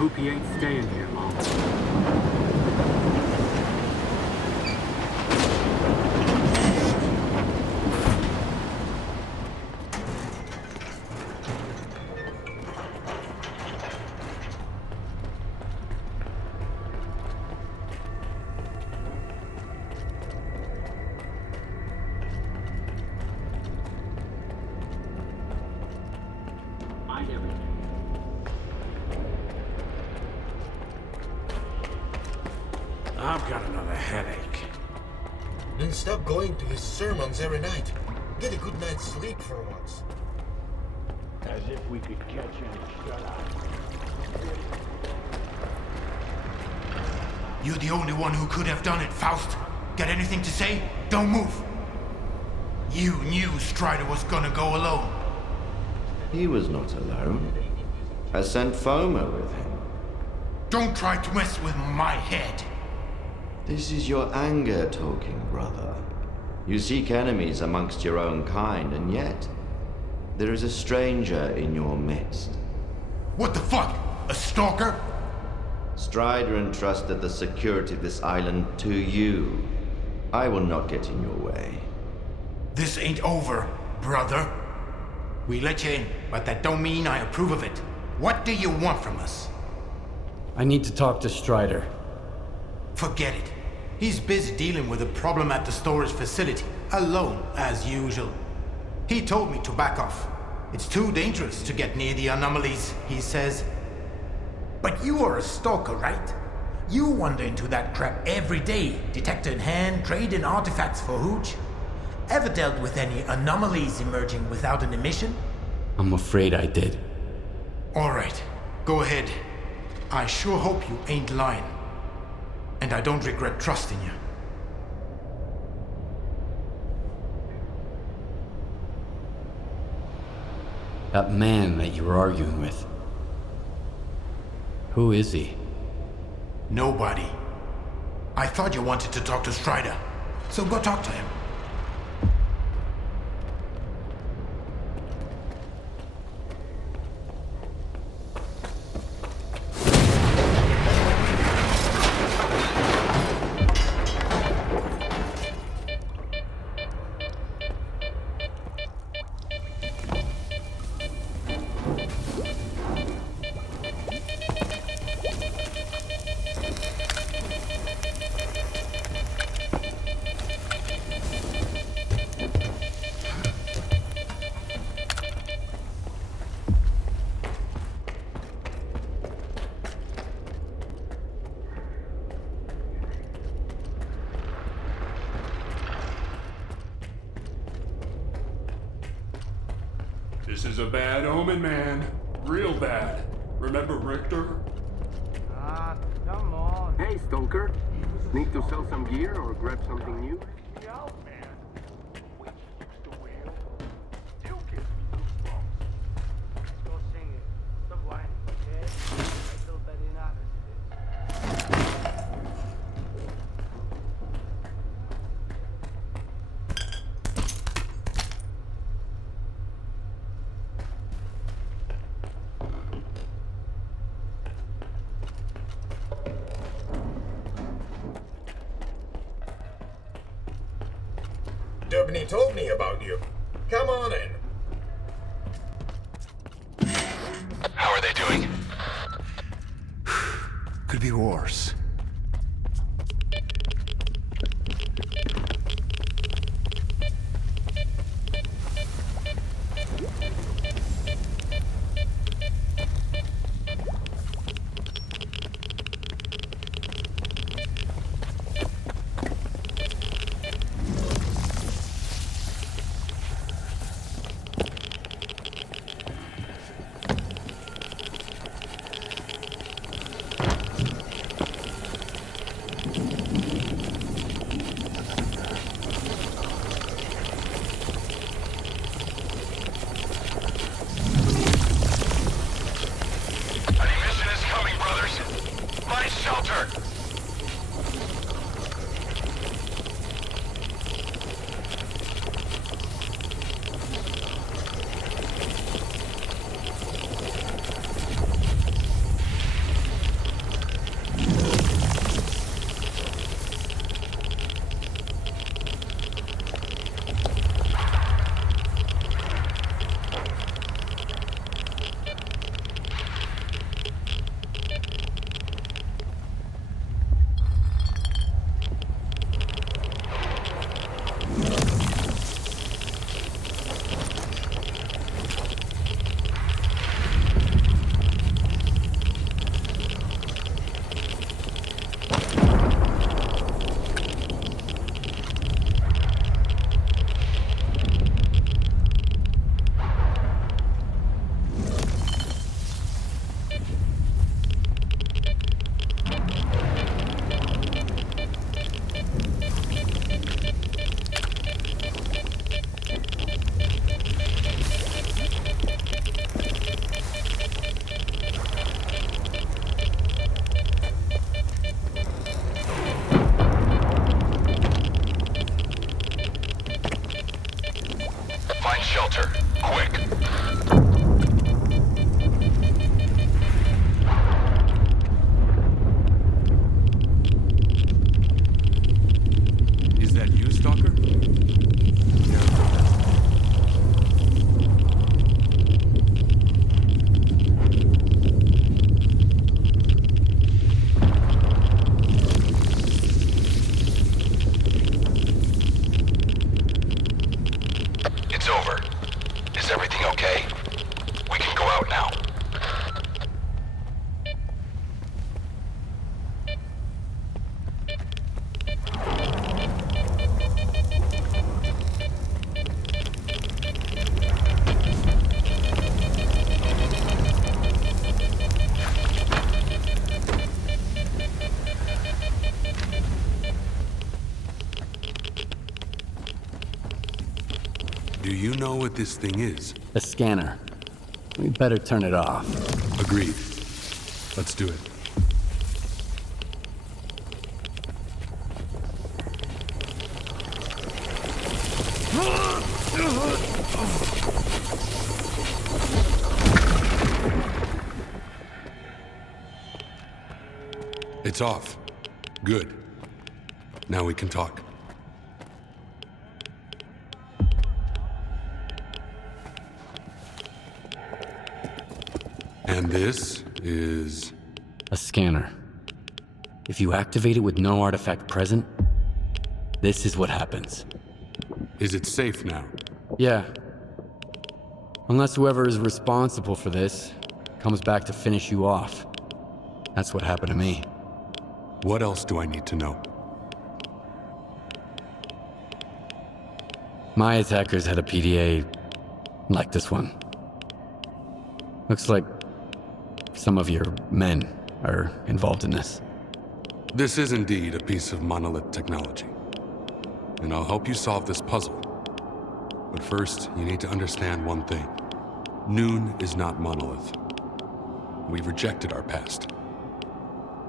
Hope he ain't staying here long. I've got another headache. Then stop going to his sermons every night. Get a good night's sleep for once. As if we could catch him. Shut up. You're the only one who could have done it, Faust. Got anything to say? Don't move. You knew Strider was gonna go alone. He was not alone. I sent Foma with him. Don't try to mess with my head. This is your anger talking, brother. You seek enemies amongst your own kind, and yet there is a stranger in your midst. What the fuck? A stalker? Strider entrusted the security of this island to you. I will not get in your way. This ain't over, brother. We let you in, but that don't mean I approve of it. What do you want from us? I need to talk to Strider. Forget it. He's busy dealing with a problem at the storage facility, alone, as usual. He told me to back off. It's too dangerous to get near the anomalies, he says. But you are a stalker, right? You wander into that crap every day, detector in hand, trading artifacts for hooch. Ever dealt with any anomalies emerging without an emission? I'm afraid I did. Alright, go ahead. I sure hope you ain't lying. And I don't regret trusting you. That man that you were arguing with. Who is he? Nobody. I thought you wanted to talk to Strider, so go talk to him. This is a bad omen, man. Real bad. Remember Richter? Ah, come on. Hey, Stalker. Need to sell some gear or grab something new? Dubney told me about you. Come on in. How are they doing? Could be worse. Shelter. Quick. Is that you, Stalker? It's over. Is everything okay? We can go out now. Do you know what this thing is? A scanner. We better turn it off. Agreed. Let's do it. It's off. Good. Now we can talk. And this is... a scanner. If you activate it with no artifact present, this is what happens. Is it safe now? Yeah. Unless whoever is responsible for this comes back to finish you off. That's what happened to me. What else do I need to know? My attackers had a PDA like this one. Looks like some of your men are involved in this. This is indeed a piece of monolith technology. And I'll help you solve this puzzle. But first, you need to understand one thing. Noon is not monolith. We've rejected our past.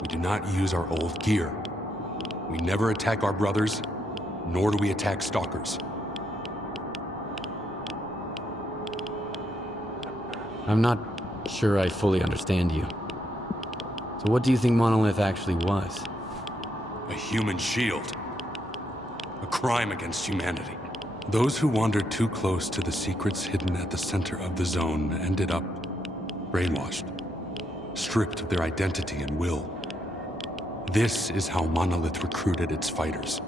We do not use our old gear. We never attack our brothers, nor do we attack stalkers. I'm not sure I fully understand you. So what do you think Monolith actually was? A human shield. A crime against humanity. Those who wandered too close to the secrets hidden at the center of the zone ended up brainwashed, stripped of their identity and will. This is how Monolith recruited its fighters.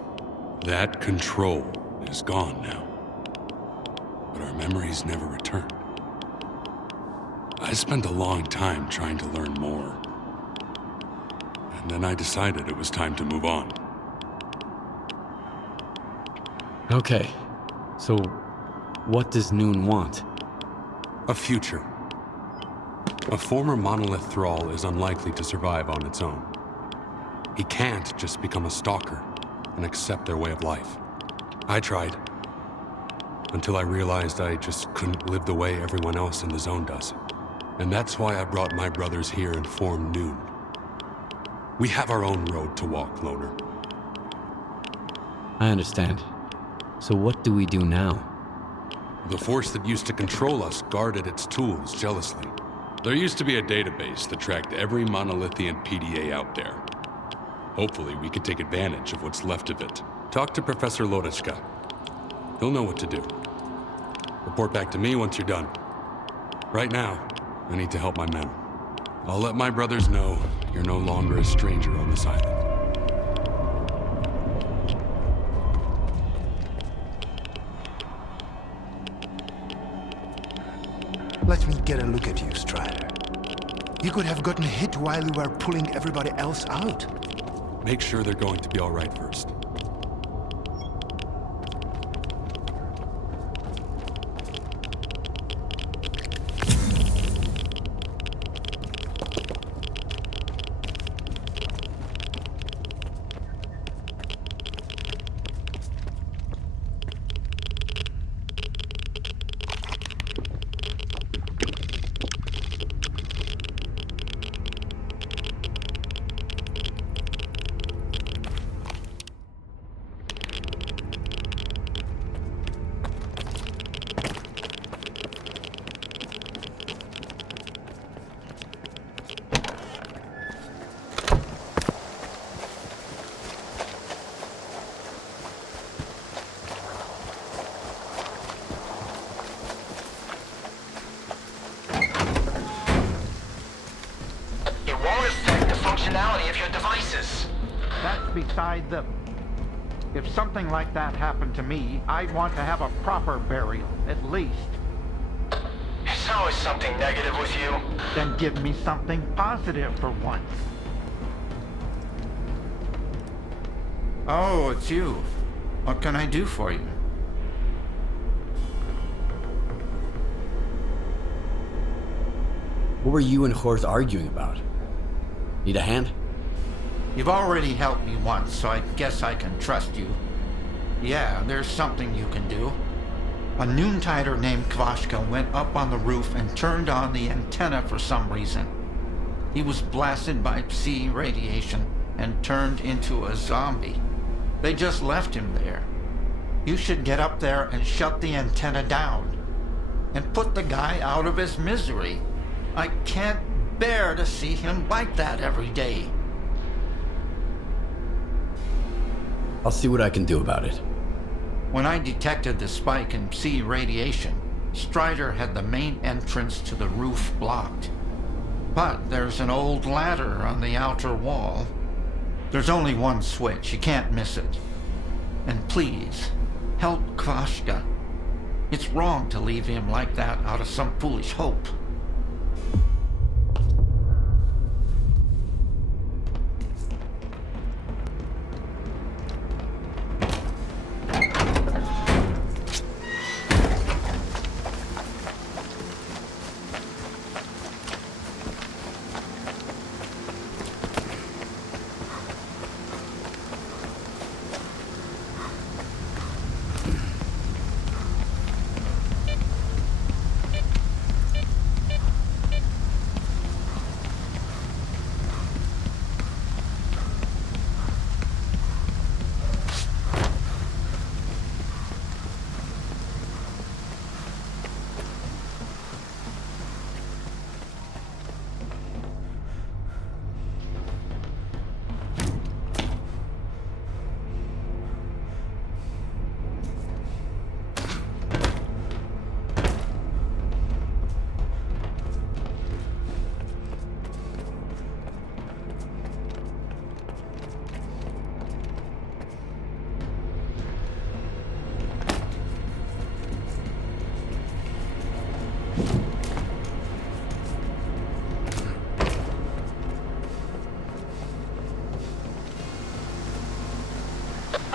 That control is gone now. But our memories never return. I spent a long time trying to learn more. And then I decided it was time to move on. Okay, so what does Noon want? A future. A former Monolith thrall is unlikely to survive on its own. He can't just become a stalker and accept their way of life. I tried, until I realized I just couldn't live the way everyone else in the zone does. And that's why I brought my brothers here and formed Noon. We have our own road to walk, Loner. I understand. So what do we do now? The force that used to control us guarded its tools jealously. There used to be a database that tracked every monolithian PDA out there. Hopefully we could take advantage of what's left of it. Talk to Professor Lodechka. He'll know what to do. Report back to me once you're done. Right now, I need to help my men. I'll let my brothers know you're no longer a stranger on this island. Let me get a look at you, Strider. You could have gotten hit while you were pulling everybody else out. Make sure they're going to be all right first. Of your devices. That's beside the... If something like that happened to me, I'd want to have a proper burial, at least. It's always something negative with you. Then give me something positive for once. Oh, it's you. What can I do for you? What were you and Horth arguing about? Need a hand? You've already helped me once, so I guess I can trust you. Yeah, there's something you can do. A noontider named Kvashka went up on the roof and turned on the antenna for some reason. He was blasted by psi radiation and turned into a zombie. They just left him there. You should get up there and shut the antenna down and put the guy out of his misery. I can't bear to see him like that every day. I'll see what I can do about it. When I detected the spike in psi radiation, Strider had the main entrance to the roof blocked. But there's an old ladder on the outer wall. There's only one switch, you can't miss it. And please, help Kvashka. It's wrong to leave him like that out of some foolish hope.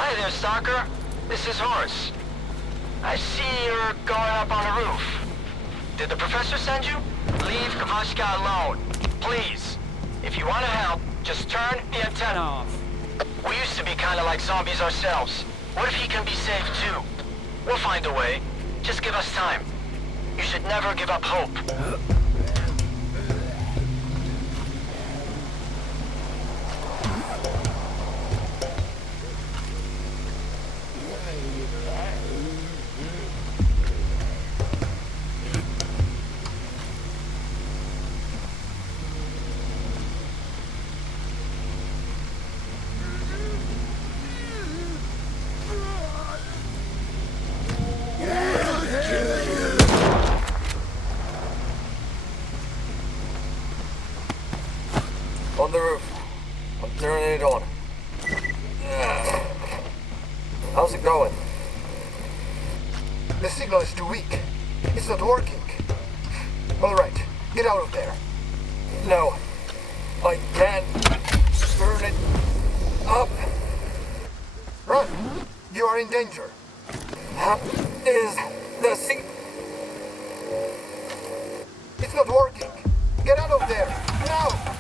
Hi there, Stalker. This is Horace. I see you're going up on the roof. Did the professor send you? Leave Kvashka alone. Please. If you want to help, just turn the antenna off. We used to be kind of like zombies ourselves. What if he can be saved too? We'll find a way. Just give us time. You should never give up hope. On the roof. I'm turning it on. How's it going? The signal is too weak. It's not working. All right, get out of there. No. I can't turn it up. Run! You are in danger. How is the signal? It's not working. Get out of there, now!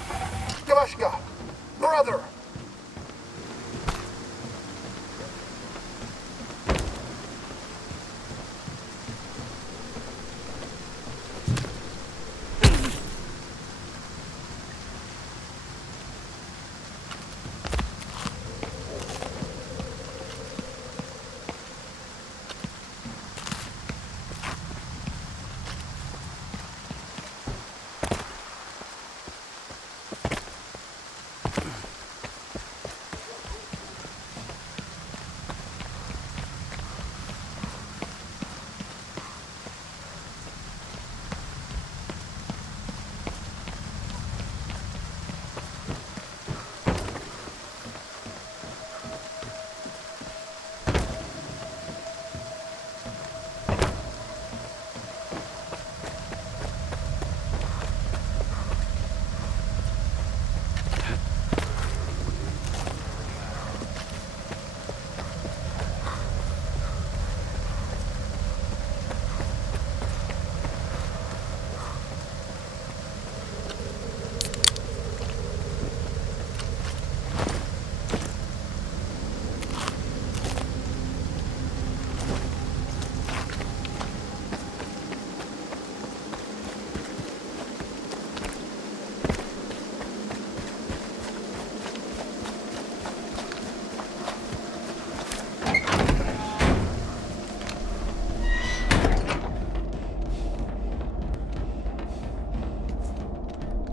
Kvashka! Brother!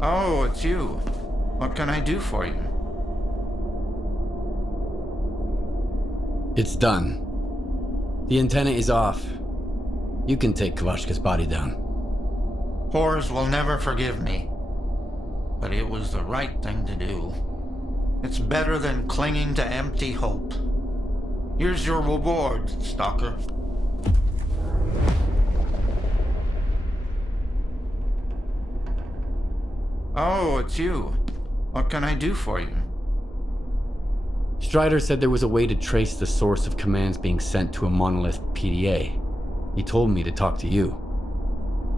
Oh, it's you. What can I do for you? It's done. The antenna is off. You can take Kvashka's body down. Whores will never forgive me. But it was the right thing to do. It's better than clinging to empty hope. Here's your reward, Stalker. Oh, it's you. What can I do for you? Strider said there was a way to trace the source of commands being sent to a monolith PDA. He told me to talk to you.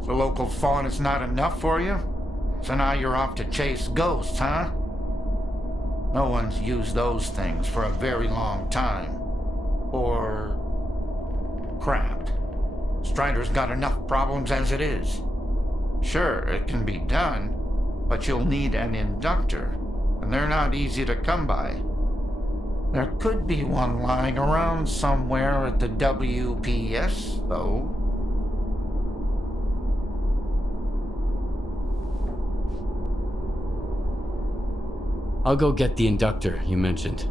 The local fawn is not enough for you? So now you're off to chase ghosts, huh? No one's used those things for a very long time. Or... crap. Strider's got enough problems as it is. Sure, it can be done, but you'll need an inductor, and they're not easy to come by. There could be one lying around somewhere at the WPS, though. I'll go get the inductor you mentioned.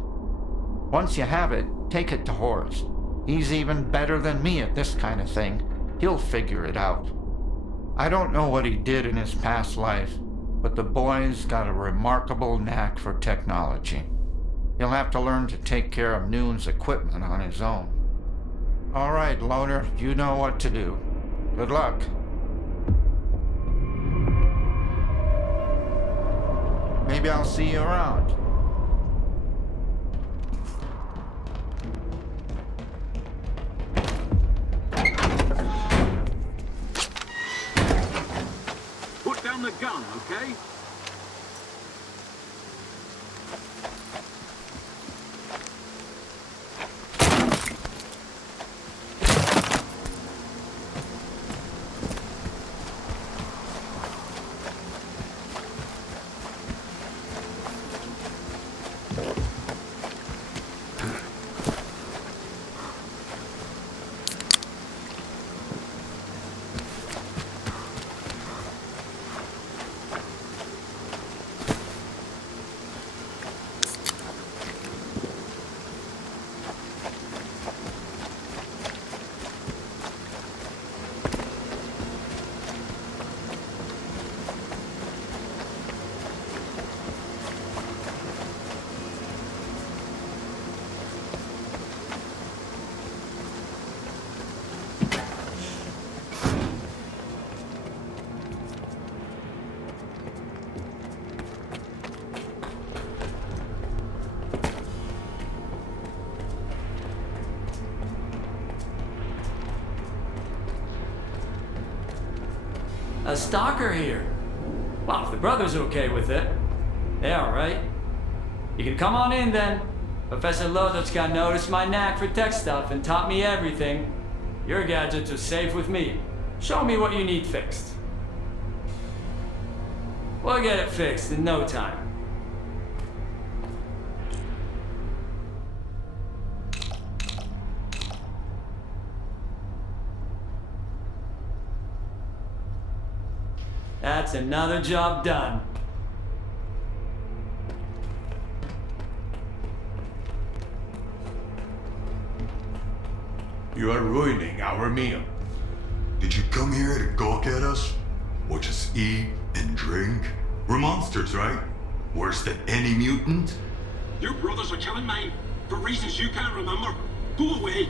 Once you have it, take it to Horace. He's even better than me at this kind of thing. He'll figure it out. I don't know what he did in his past life, but the boy's got a remarkable knack for technology. He'll have to learn to take care of Noon's equipment on his own. All right, Loner, you know what to do. Good luck. Maybe I'll see you around. Put down the gun, okay? A stalker here. Well, if the brother's okay with it. Yeah, all right. You can come on in then. Professor Lodotska noticed my knack for tech stuff and taught me everything. Your gadgets are safe with me. Show me what you need fixed. We'll get it fixed in no time. That's another job done. You are ruining our meal. Did you come here to gawk at us? Watch us eat and drink? We're monsters, right? Worse than any mutant? Your brothers are killing mine, for reasons you can't remember. Go away.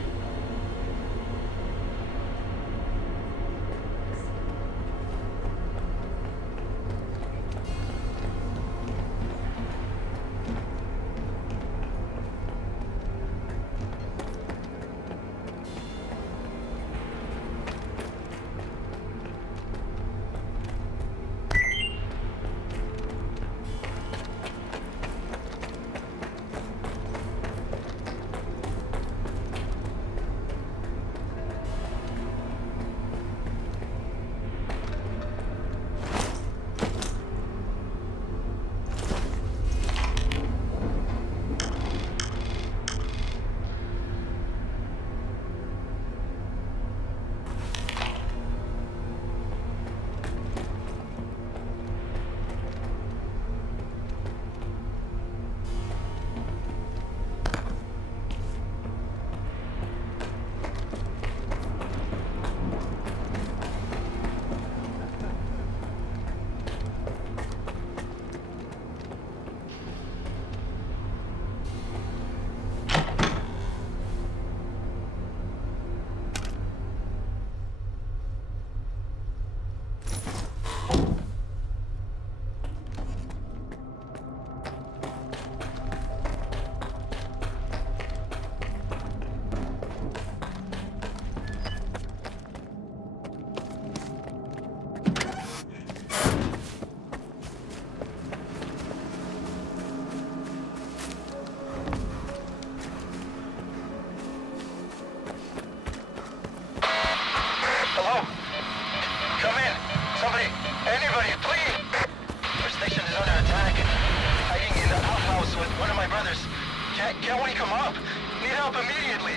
them up. Need help immediately.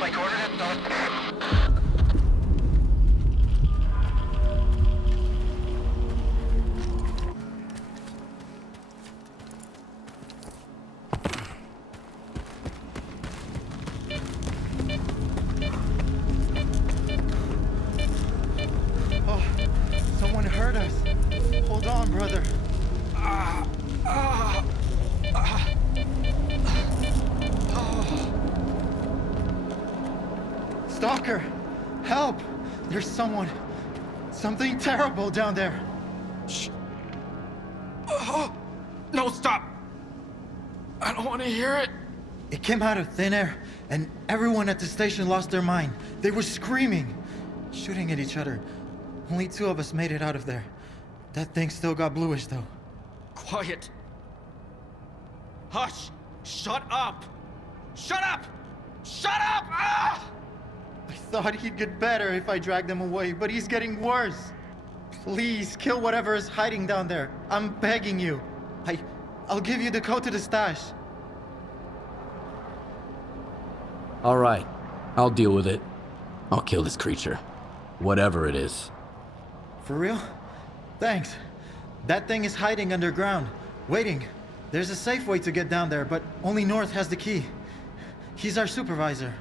Like ordered at the... Oh, someone hurt us. Hold on, brother. Stalker, help! There's something terrible down there. Shh. No, stop. I don't want to hear it. It came out of thin air, and everyone at the station lost their mind. They were screaming, shooting at each other. Only 2 of us made it out of there. That thing still got bluish, though. Quiet. Hush. Shut up. Shut up. Shut up! Ah! I thought he'd get better if I dragged him away, but he's getting worse. Please, kill whatever is hiding down there. I'm begging you. I'll give you the code to the stash. All right, I'll deal with it. I'll kill this creature. Whatever it is. For real? Thanks. That thing is hiding underground, waiting. There's a safe way to get down there, but only North has the key. He's our supervisor.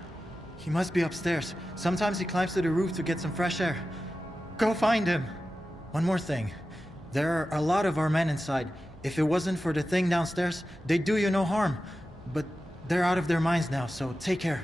He must be upstairs. Sometimes he climbs to the roof to get some fresh air. Go find him. One more thing. There are a lot of our men inside. If it wasn't for the thing downstairs, they'd do you no harm. But they're out of their minds now, so take care.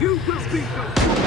You will be the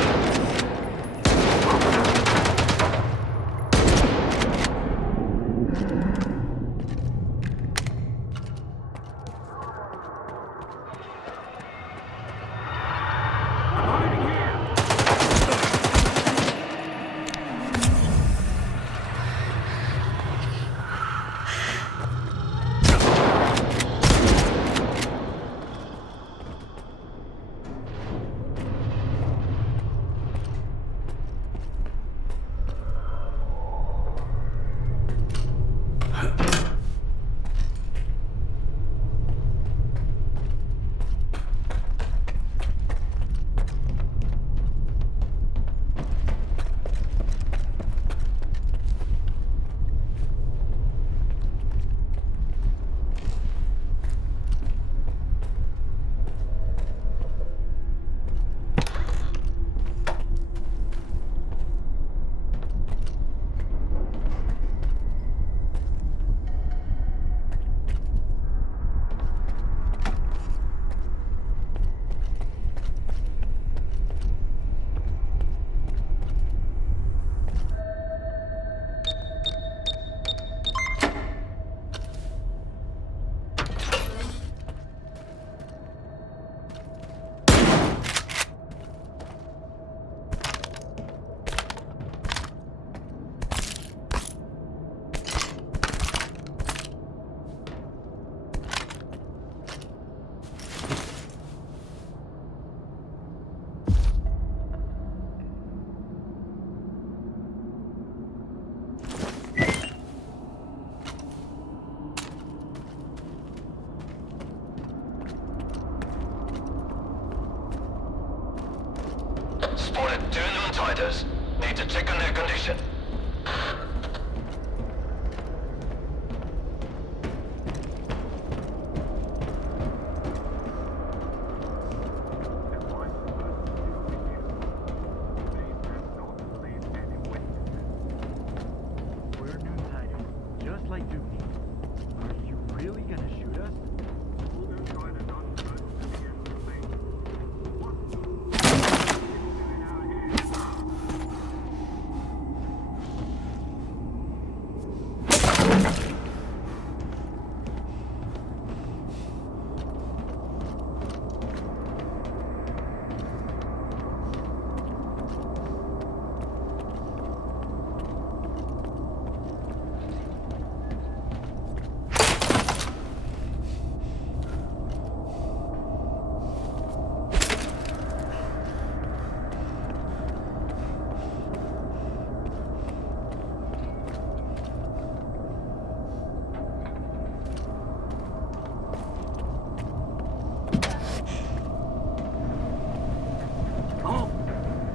fighters. Need to check on their condition. We're Noontiders, just like Dookie. Are you really gonna shoot us?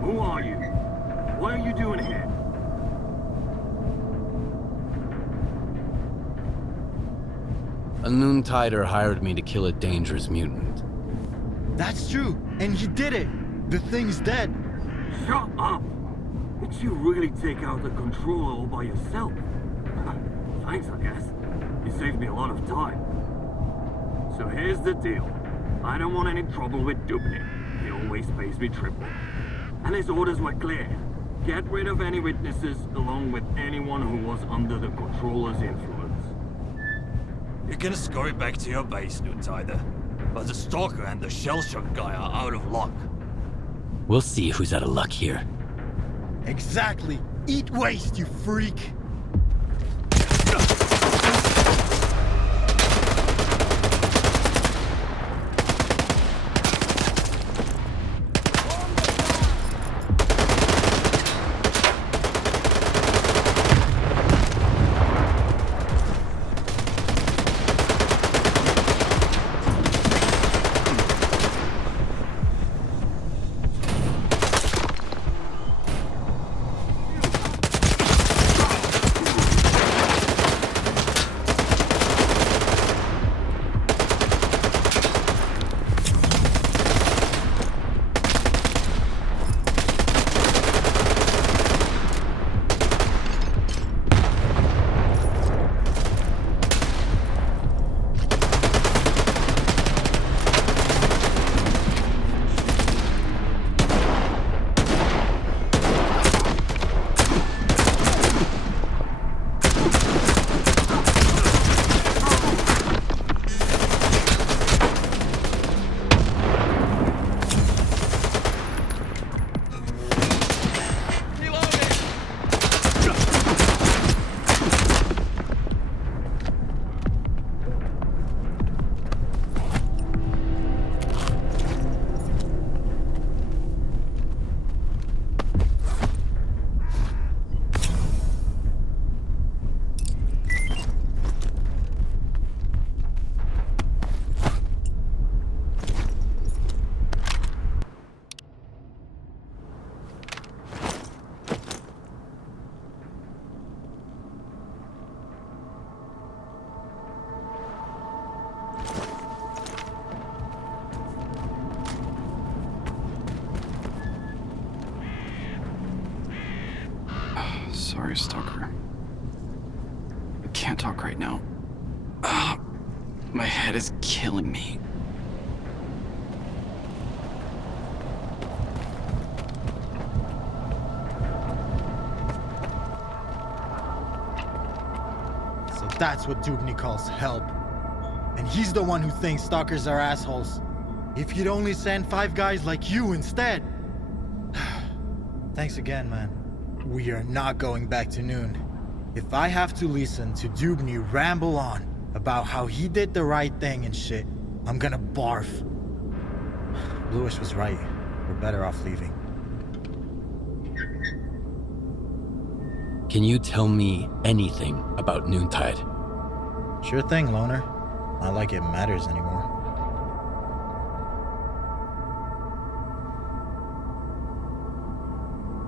Who are you? What are you doing here? A Noontider hired me to kill a dangerous mutant. That's true, and he did it. The thing's dead. Shut up! Did you really take out the controller all by yourself? Thanks, I guess. You saved me a lot of time. So here's the deal. I don't want any trouble with Dubny. He always pays me triple. And his orders were clear. Get rid of any witnesses, along with anyone who was under the controller's influence. You're gonna scurry back to your base, Noontider. But the Stalker and the shell-shock guy are out of luck. We'll see who's out of luck here. Exactly. Eat waste, you freak. Sorry, Stalker. I can't talk right now. My head is killing me. So that's what Dubny calls help. And he's the one who thinks stalkers are assholes. If he'd only send 5 guys like you instead. Thanks again, man. We are not going back to Noon. If I have to listen to Dubny ramble on about how he did the right thing and shit, I'm gonna barf. Lewis was right. We're better off leaving. Can you tell me anything about Noontide? Sure thing, Loner. Not like it matters anymore.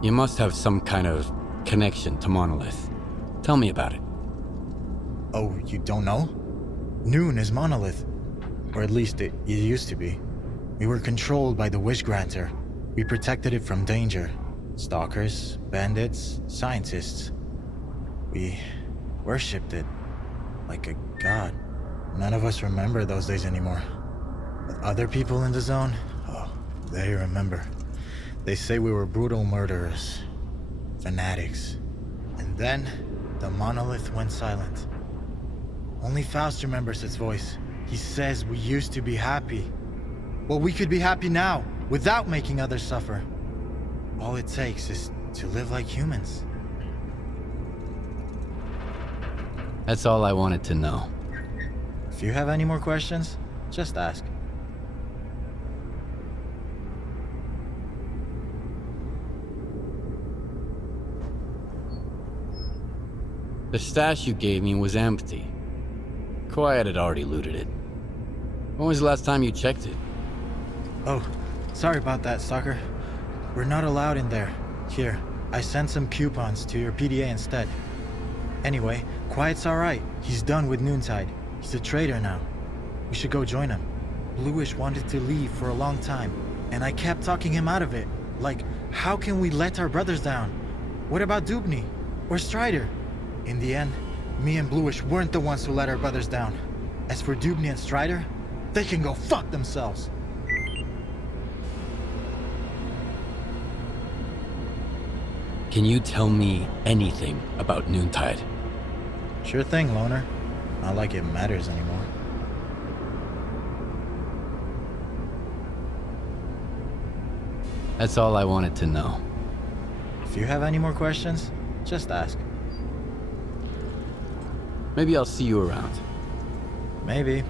You must have some kind of connection to Monolith. Tell me about it. Oh, you don't know? Noon is Monolith. Or at least it used to be. We were controlled by the Wish Granter. We protected it from danger. Stalkers, bandits, scientists. We worshipped it like a god. None of us remember those days anymore. But other people in the zone, oh, they remember. They say we were brutal murderers, fanatics. And then, the Monolith went silent. Only Faust remembers its voice. He says we used to be happy. Well, we could be happy now, without making others suffer. All it takes is to live like humans. That's all I wanted to know. If you have any more questions, just ask. The stash you gave me was empty. Quiet had already looted it. When was the last time you checked it? Oh, sorry about that, Stalker. We're not allowed in there. Here, I sent some coupons to your PDA instead. Anyway, Quiet's alright. He's done with Noontide. He's a traitor now. We should go join him. Bluish wanted to leave for a long time, and I kept talking him out of it. Like, how can we let our brothers down? What about Dubny? Or Strider? In the end, me and Bluish weren't the ones who let our brothers down. As for Dubny and Strider, they can go fuck themselves. Can you tell me anything about Noontide? Sure thing, Loner. Not like it matters anymore. That's all I wanted to know. If you have any more questions, just ask. Maybe I'll see you around. Maybe.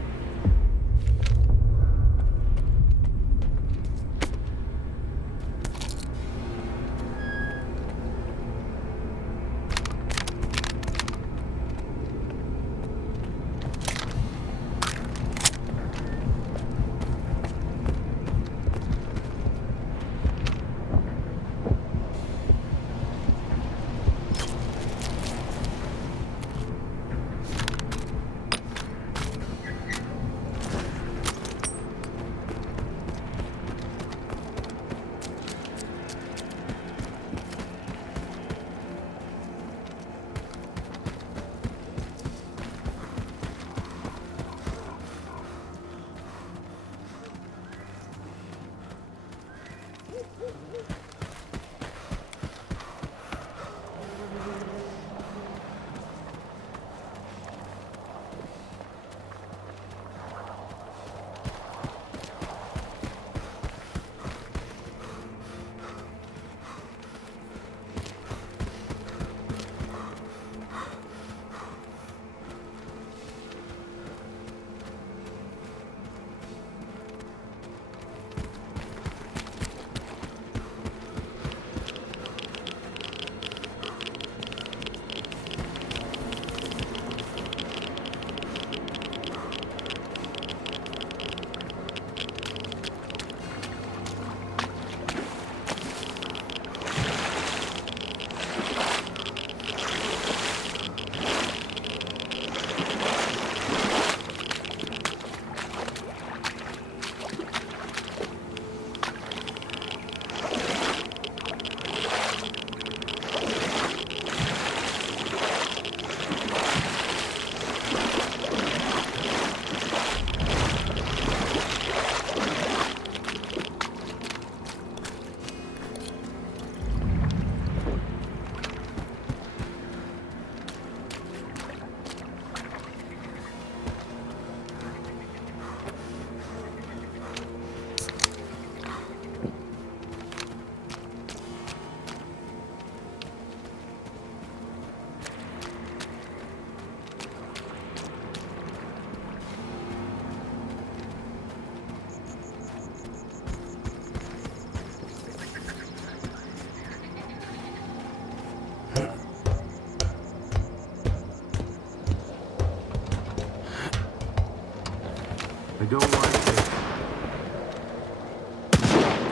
I don't like this.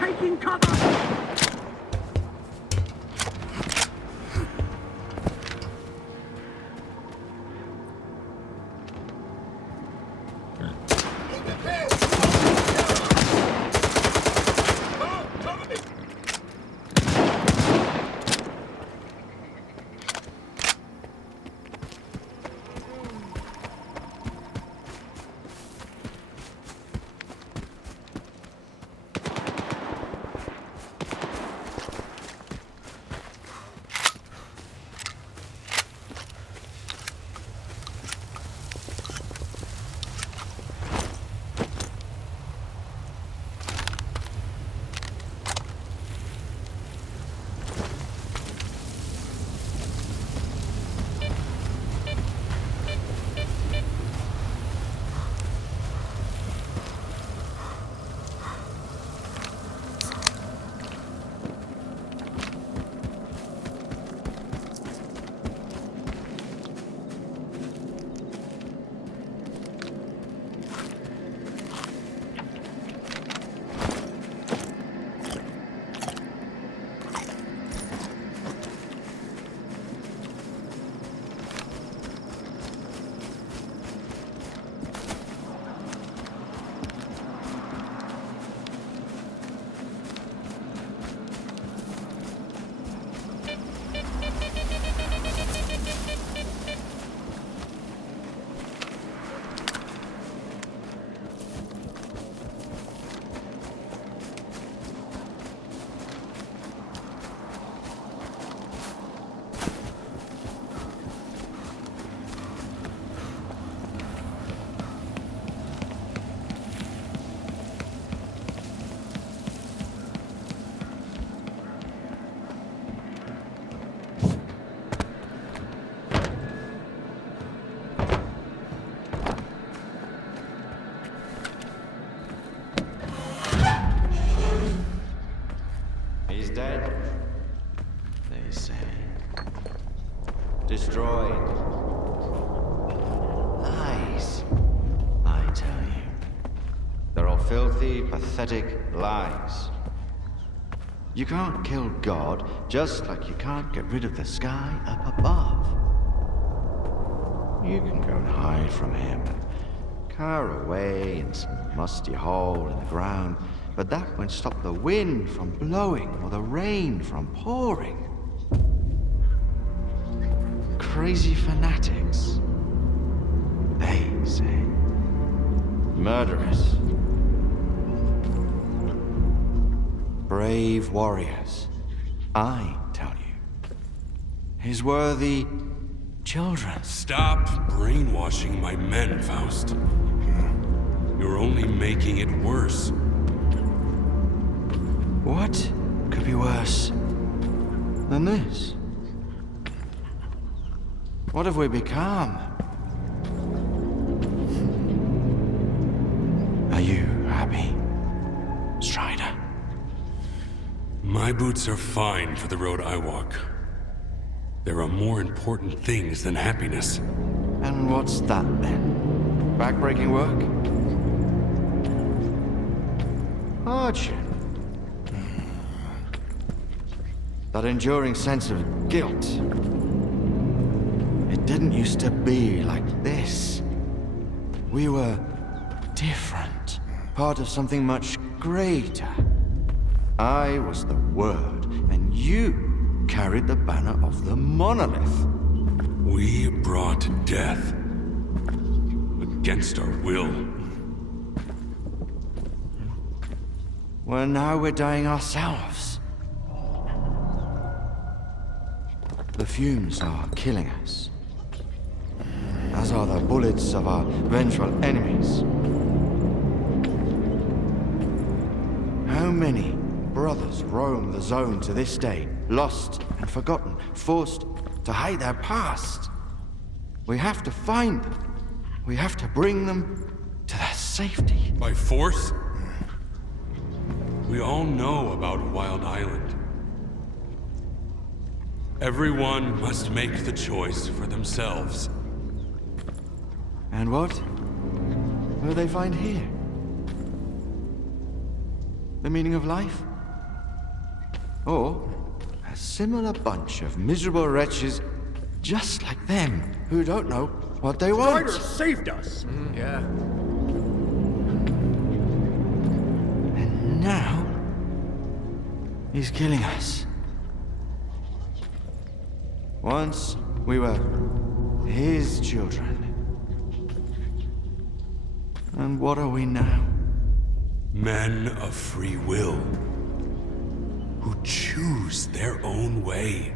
Taking cover! say. Destroyed. Lies, I tell you. They're all filthy, pathetic lies. You can't kill God, just like you can't get rid of the sky up above. You can go and hide from him and cower away in some musty hole in the ground, but that won't stop the wind from blowing or the rain from pouring. Crazy fanatics, they say. Murderers. Brave warriors, I tell you. His worthy children. Stop brainwashing my men, Faust. You're only making it worse. What could be worse than this? What have we become? Are you happy, Strider? My boots are fine for the road I walk. There are more important things than happiness. And what's that then? Backbreaking work? Hardship? That enduring sense of guilt. It didn't used to be like this. We were different, part of something much greater. I was the Word, and you carried the banner of the monolith. We brought death. Against our will. Well, now we're dying ourselves. The fumes are killing us, as are the bullets of our vengeful enemies. How many brothers roam the zone to this day, lost and forgotten, forced to hide their past? We have to find them. We have to bring them to their safety. By force? We all know about Wild Island. Everyone must make the choice for themselves. And what will they find here? The meaning of life? Or a similar bunch of miserable wretches just like them who don't know what they want? Strider saved us! Yeah. And now he's killing us. Once we were his children. And what are we now? Men of free will. Who choose their own way.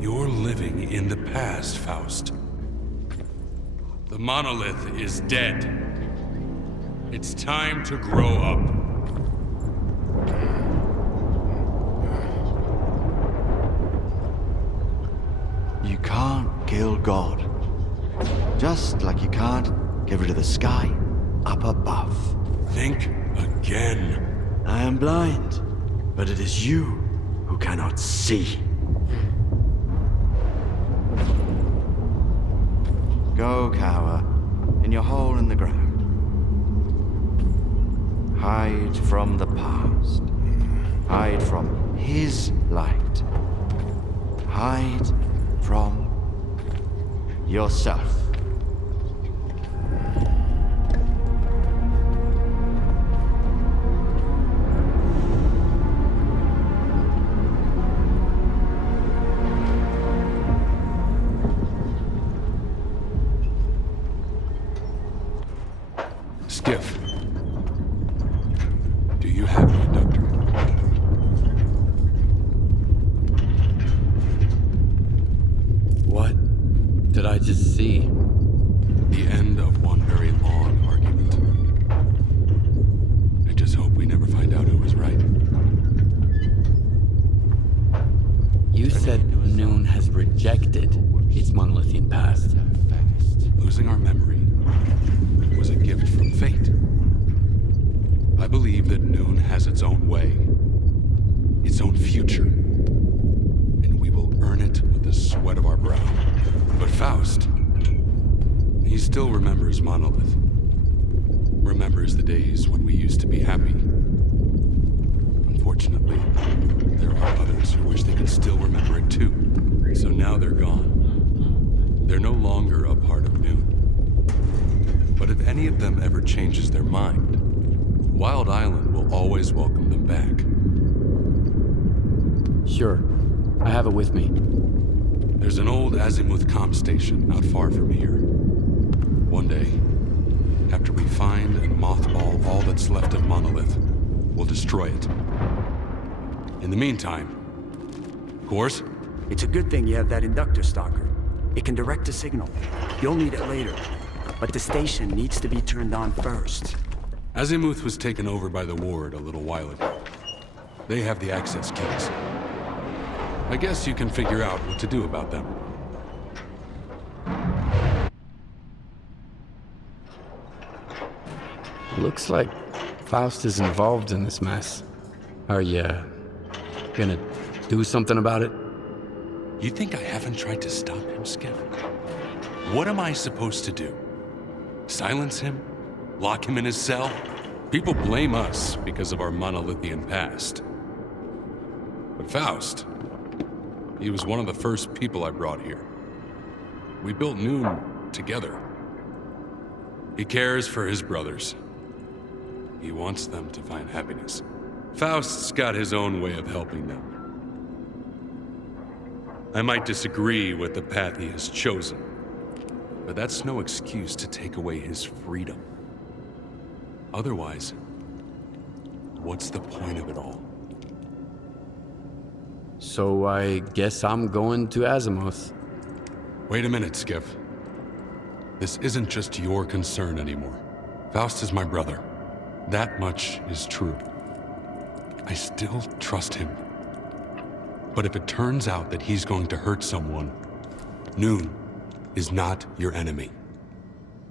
You're living in the past, Faust. The monolith is dead. It's time to grow up. You can't kill God. Just like you can't get rid of the sky up above. Think again. I am blind, but it is you who cannot see. Go cower in your hole in the ground. Hide from the past. Hide from his light. Hide from yourself. Skiff. Do you have your abductor? What did I just see? The end of one very long argument. I just hope we never find out who was right. You said Noon has rejected its monolithian past. Losing our memory was a gift from fate. I believe that Noon has its own way, its own future, and we will it with the sweat of our brow. But Faust, he still remembers Monolith. Remembers the days when we used to be happy. Unfortunately, there are others who wish they could still remember it too. So now they're gone. They're no longer a part of Noon. But if any of them ever changes their mind, Wild Island will always welcome them back. Sure. I have it with me. There's an old azimuth comm station not far from here. One day, after we find and mothball all that's left of Monolith, we'll destroy it. In the meantime, of course, it's a good thing you have that inductor, Stalker. It can direct the signal. You'll need it later. But the station needs to be turned on first. Azimuth was taken over by the Ward a little while ago. They have the access keys. I guess you can figure out what to do about them. Looks like Faust is involved in this mess. Are you gonna do something about it? You think I haven't tried to stop him, Skiff? What am I supposed to do? Silence him? Lock him in his cell? People blame us because of our monolithian past. But Faust, he was one of the first people I brought here. We built Noon together. He cares for his brothers. He wants them to find happiness. Faust's got his own way of helping them. I might disagree with the path he has chosen, but that's no excuse to take away his freedom. Otherwise, what's the point of it all? So I guess I'm going to Azimuth. Wait a minute, Skiff. This isn't just your concern anymore. Faust is my brother. That much is true. I still trust him. But if it turns out that he's going to hurt someone, Noon is not your enemy.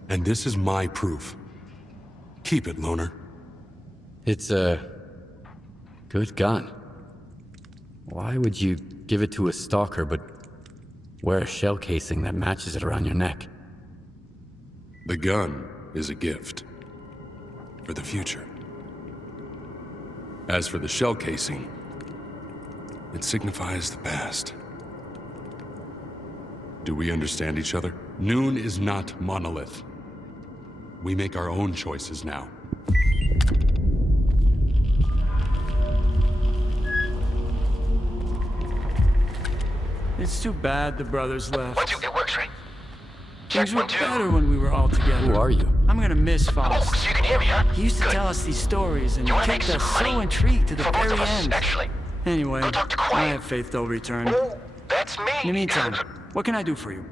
And this is my proof. Keep it, Loner. It's a good gun. Why would you give it to a stalker but wear a shell casing that matches it around your neck? The gun is a gift. For the future. As for the shell casing, it signifies the past. Do we understand each other? Noon is not Monolith. We make our own choices now. It's too bad the brothers left. 1, 2, it works, right? Things were better when we were all together. Who are you? I'm gonna miss Faust. Oh, so you can hear me, huh? He used to Good. tell us these stories and You wanna kept make us some so money? intrigued to the For both very of us, end. actually. Anyway, Go talk to I Quiet. have faith they'll return. Oh, that's me. In the meantime, what can I do for you?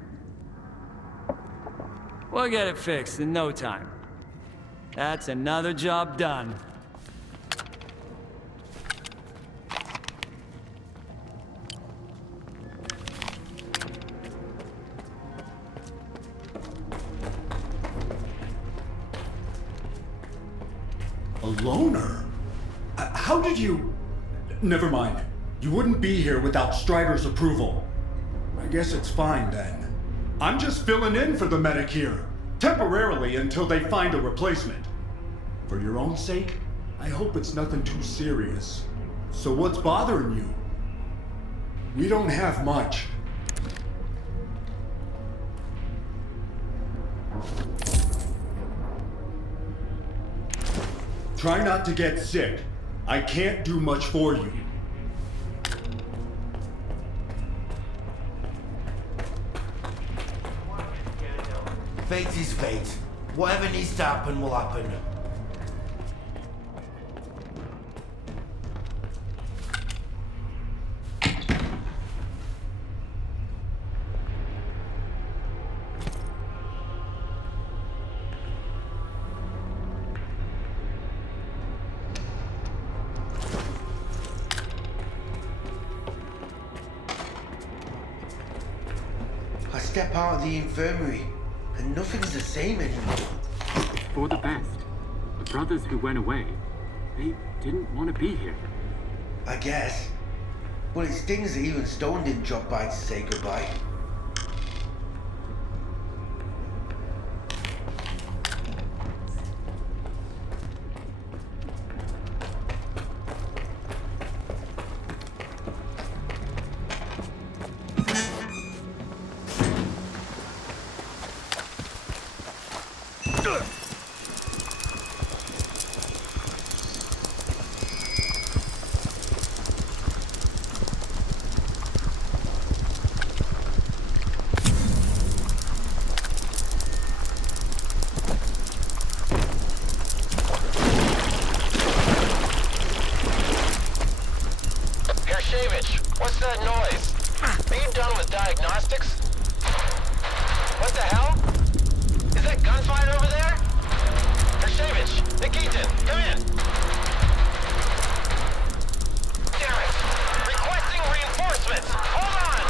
We'll get it fixed in no time. That's another job done. A loner? How did you... Never mind. You wouldn't be here without Strider's approval. I guess it's fine then. I'm just filling in for the medic here. Temporarily until they find a replacement. For your own sake, I hope it's nothing too serious. So what's bothering you? We don't have much. Try not to get sick. I can't do much for you. Fate is fate. Whatever needs to happen will happen. I step out of the infirmary, and nothing's the same anymore. For the best. The brothers who went away, they didn't want to be here. I guess. Well, it stings that even Stone didn't drop by to say goodbye. What's that noise? Are you done with diagnostics? What the hell? Is that gunfire over there? Hershevich, Nikitin, come in! Damn it! Requesting reinforcements! Hold on!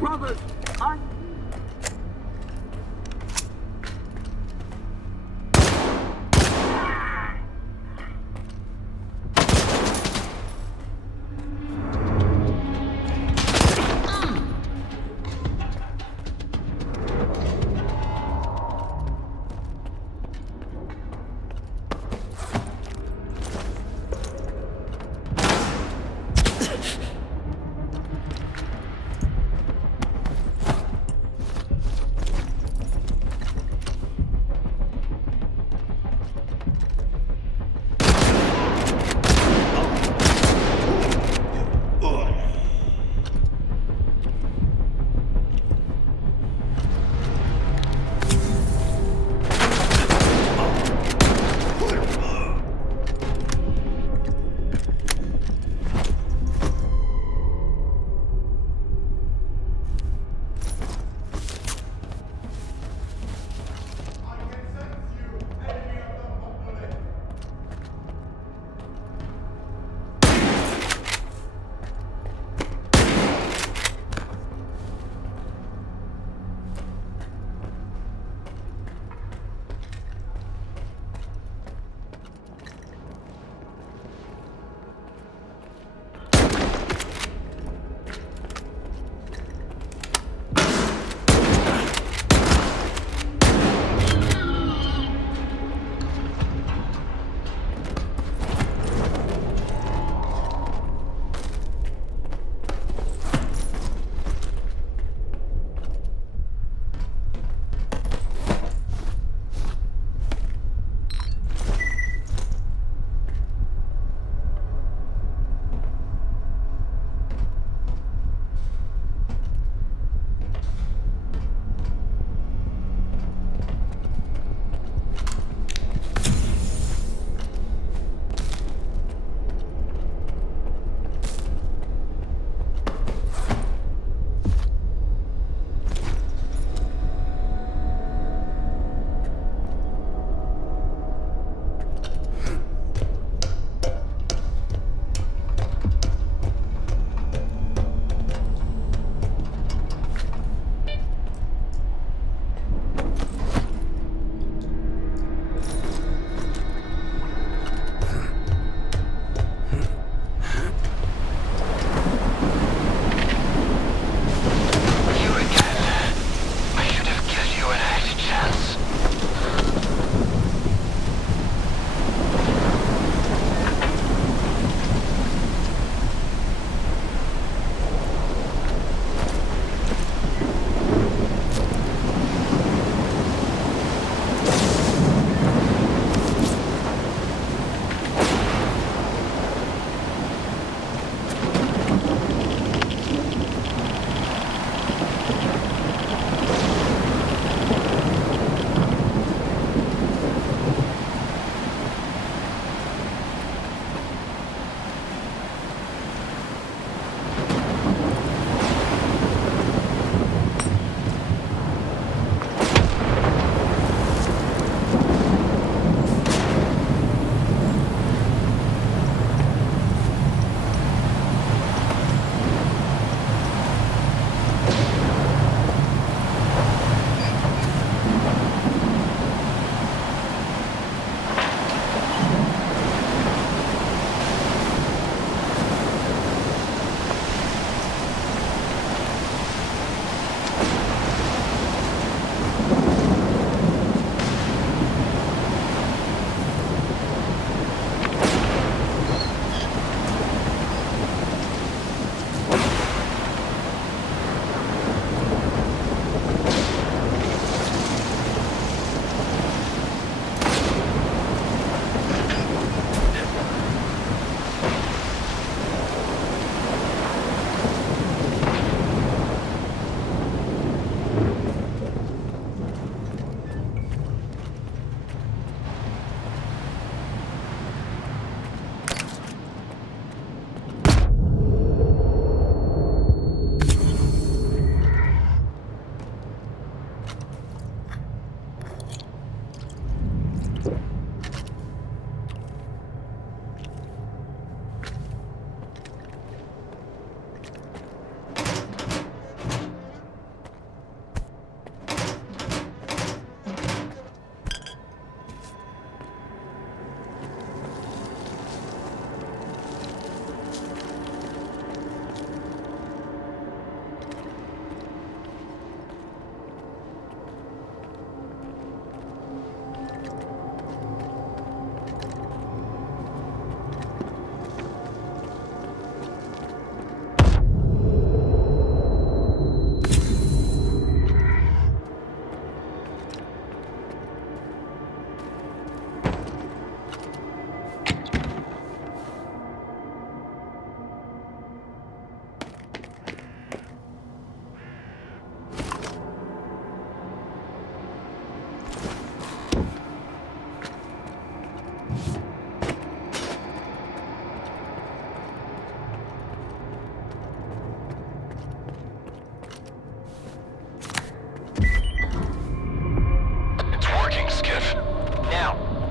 Brothers, I...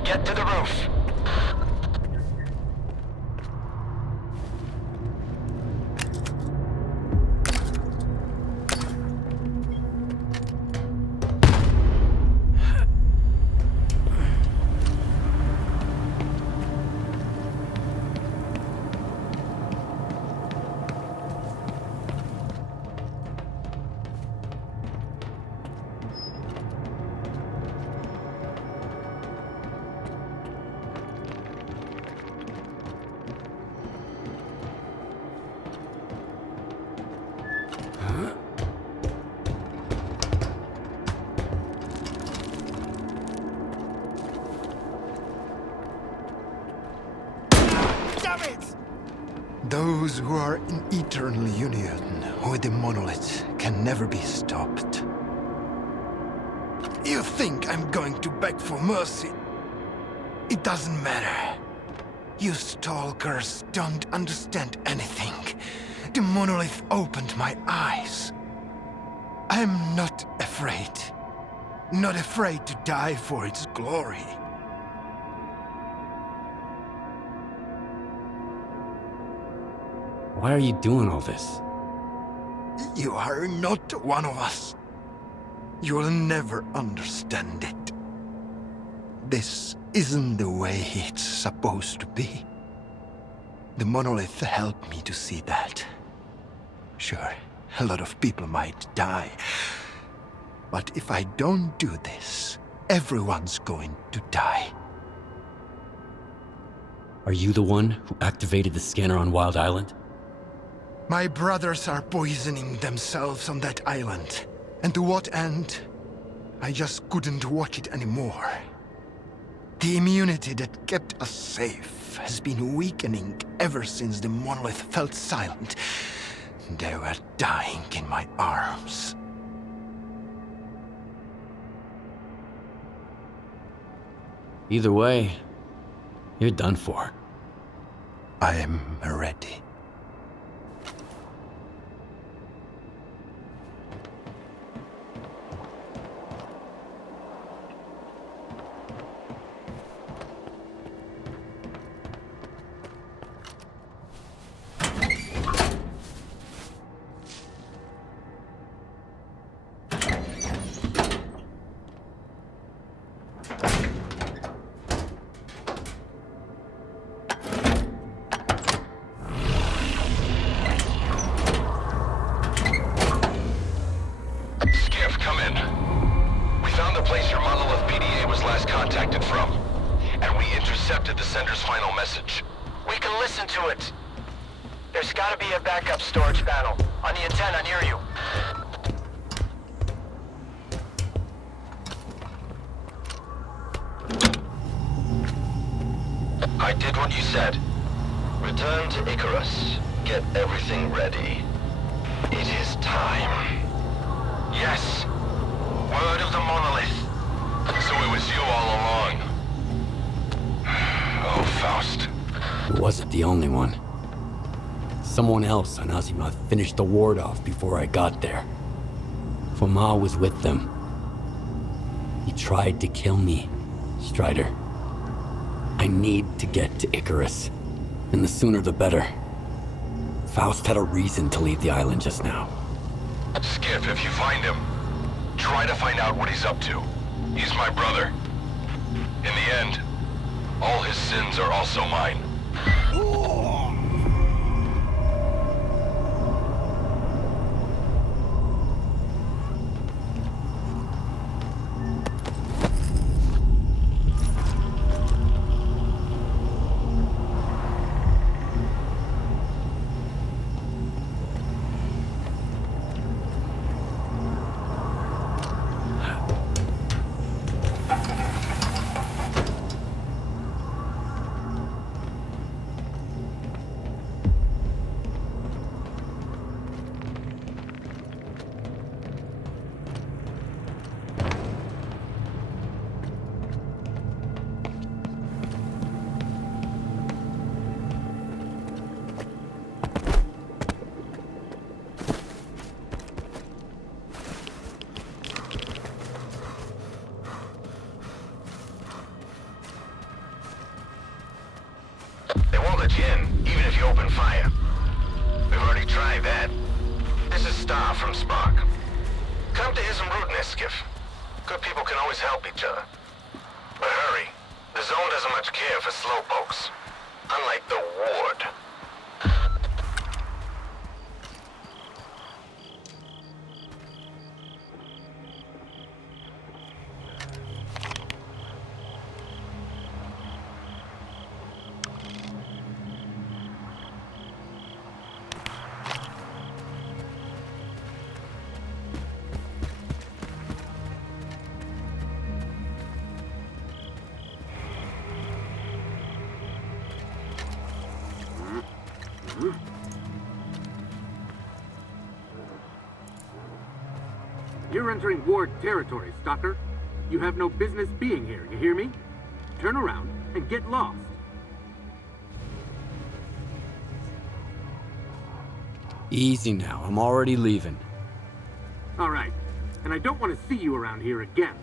Get to the roof. Those who are in eternal union with the monolith can never be stopped. You think I'm going to beg for mercy? It doesn't matter. You stalkers don't understand anything. The monolith opened my eyes. I'm not afraid. Not afraid to die for its glory. Why are you doing all this? You are not one of us. You'll never understand it. This isn't the way it's supposed to be. The monolith helped me to see that. Sure, a lot of people might die. But if I don't do this, everyone's going to die. Are you the one who activated the scanner on Wild Island? My brothers are poisoning themselves on that island. And to what end? I just couldn't watch it anymore. The immunity that kept us safe has been weakening ever since the monolith felt silent. They were dying in my arms. Either way, you're done for. I am ready. I did what you said. Return to Icarus. Get everything ready. It is time. Yes. Word of the monolith. So it was you all along. Oh, Faust. You wasn't the only one. Someone else on Azimuth finished the ward off before I got there. Foma was with them. He tried to kill me, Strider. I need to get to Icarus, and the sooner the better. Faust had a reason to leave the island just now. Skiff, if you find him, try to find out what he's up to. He's my brother. In the end, all his sins are also mine. open fire. We've already tried that. This is Star from Spark. Come to ism rudeness, Skiff. Good people can always help each other. But hurry. The zone doesn't much care for slowpokes. Unlike the ward. You're entering Ward territory, Stalker. You have no business being here, you hear me? Turn around and get lost. Easy now, I'm already leaving. All right, and I don't want to see you around here again.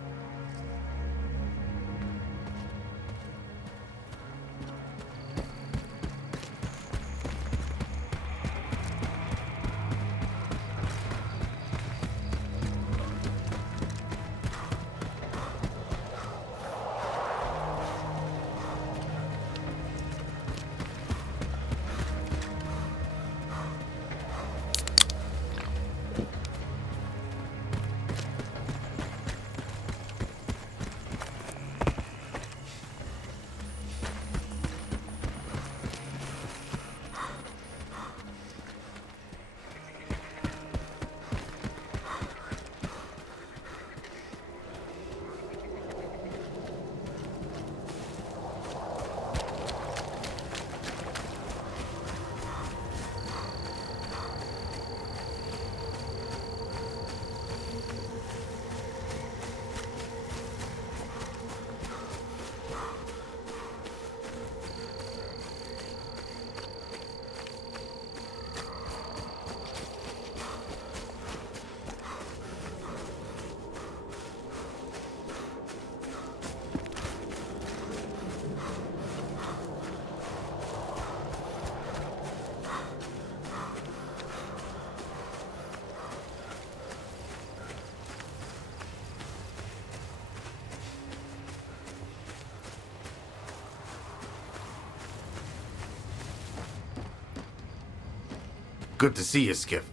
Good to see you, Skiff.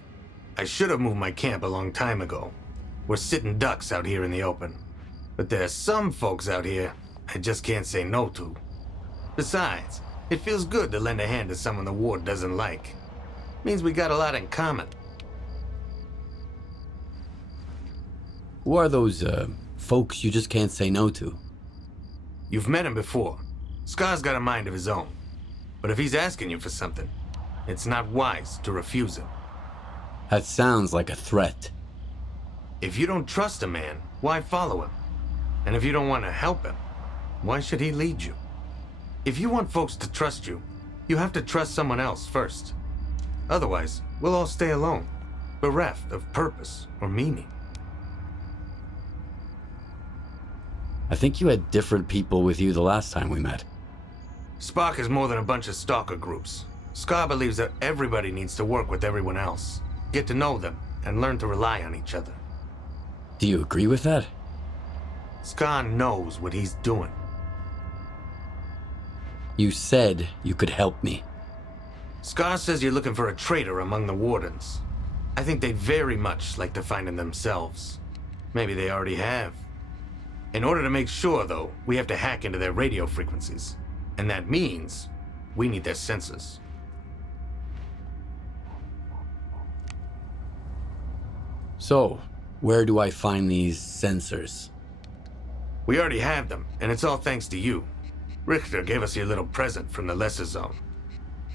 I should have moved my camp a long time ago. We're sitting ducks out here in the open. But there are some folks out here I just can't say no to. Besides, it feels good to lend a hand to someone the ward doesn't like. Means we got a lot in common. Who are those, folks you just can't say no to? You've met him before. Scar's got a mind of his own. But if he's asking you for something, it's not wise to refuse him. That sounds like a threat. If you don't trust a man, why follow him? And if you don't want to help him, why should he lead you? If you want folks to trust you, you have to trust someone else first. Otherwise, we'll all stay alone, bereft of purpose or meaning. I think you had different people with you the last time we met. Spark is more than a bunch of stalker groups. Scar believes that everybody needs to work with everyone else, get to know them, and learn to rely on each other. Do you agree with that? Scar knows what he's doing. You said you could help me. Scar says you're looking for a traitor among the wardens. I think they'd very much like to find him themselves. Maybe they already have. In order to make sure, though, we have to hack into their radio frequencies. And that means we need their sensors. So, where do I find these sensors? We already have them, and it's all thanks to you. Richter gave us your little present from the Lesser Zone.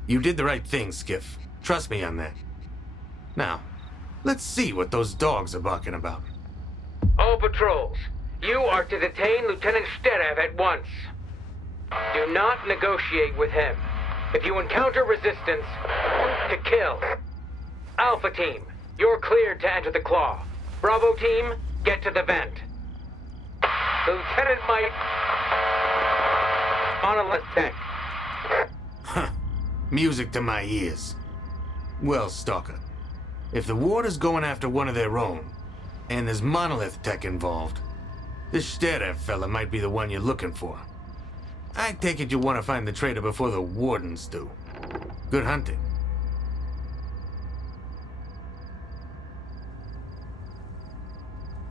You did the right thing, Skiff. Trust me on that. Now, let's see what those dogs are barking about. All patrols, you are to detain Lieutenant S.T.A.L.K.E.R at once. Do not negotiate with him. If you encounter resistance, to kill. Alpha Team, you're cleared to enter the Claw. Bravo Team, get to the vent. The Lieutenant might... monolith tank. Huh. Music to my ears. Well, Stalker, if the Ward is going after one of their own, and there's monolith tech involved, this S.T.A.L.K.E.R fella might be the one you're looking for. I take it you want to find the traitor before the Wardens do. Good hunting.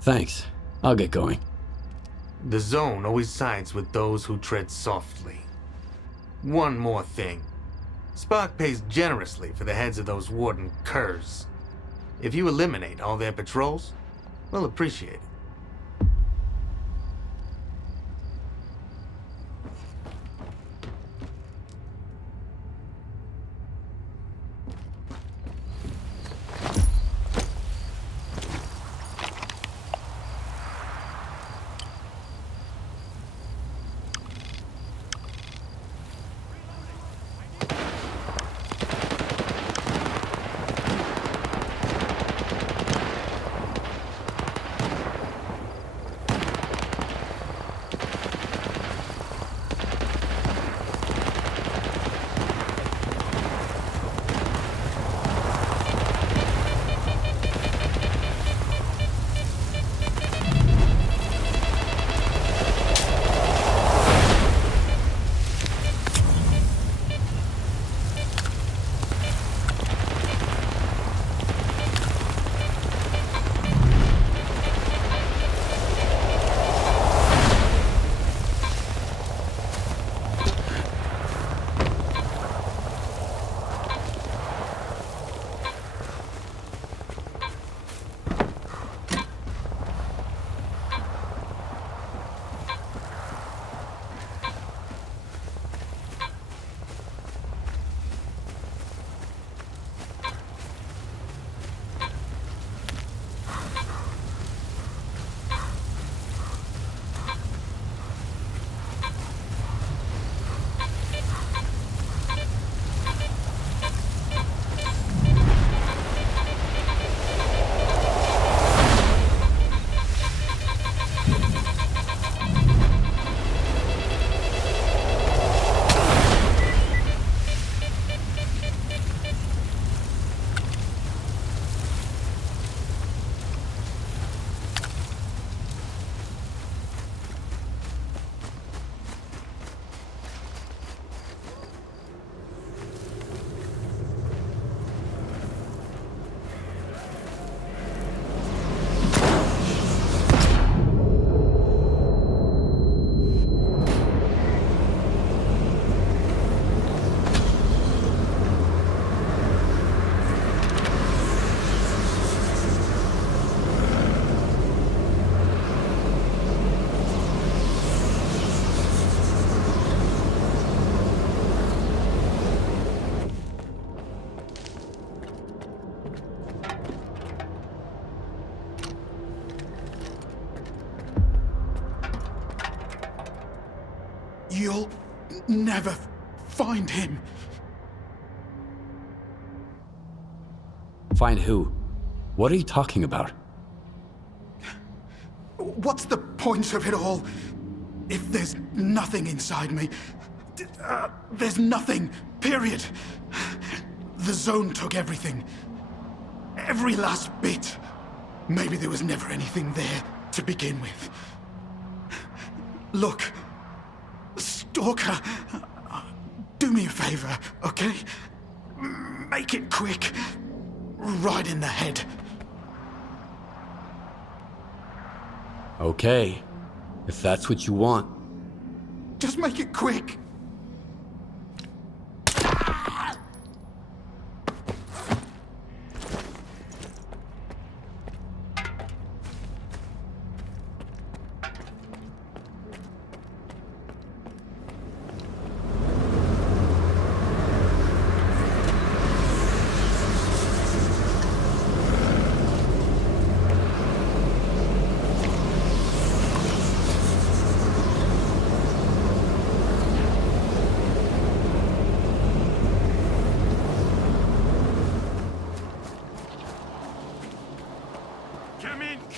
Thanks. I'll get going. The Zone always sides with those who tread softly. One more thing. S.T.A.L.K.E.R pays generously for the heads of those Warden curs. If you eliminate all their patrols, we'll appreciate it. You'll never find him. Find who? What are you talking about? What's the point of it all? If there's nothing inside me, there's nothing, period. The Zone took everything. Every last bit. Maybe there was never anything there to begin with. Look, Stalker, do me a favor, okay? Make it quick. Right in the head. Okay, if that's what you want. Just make it quick.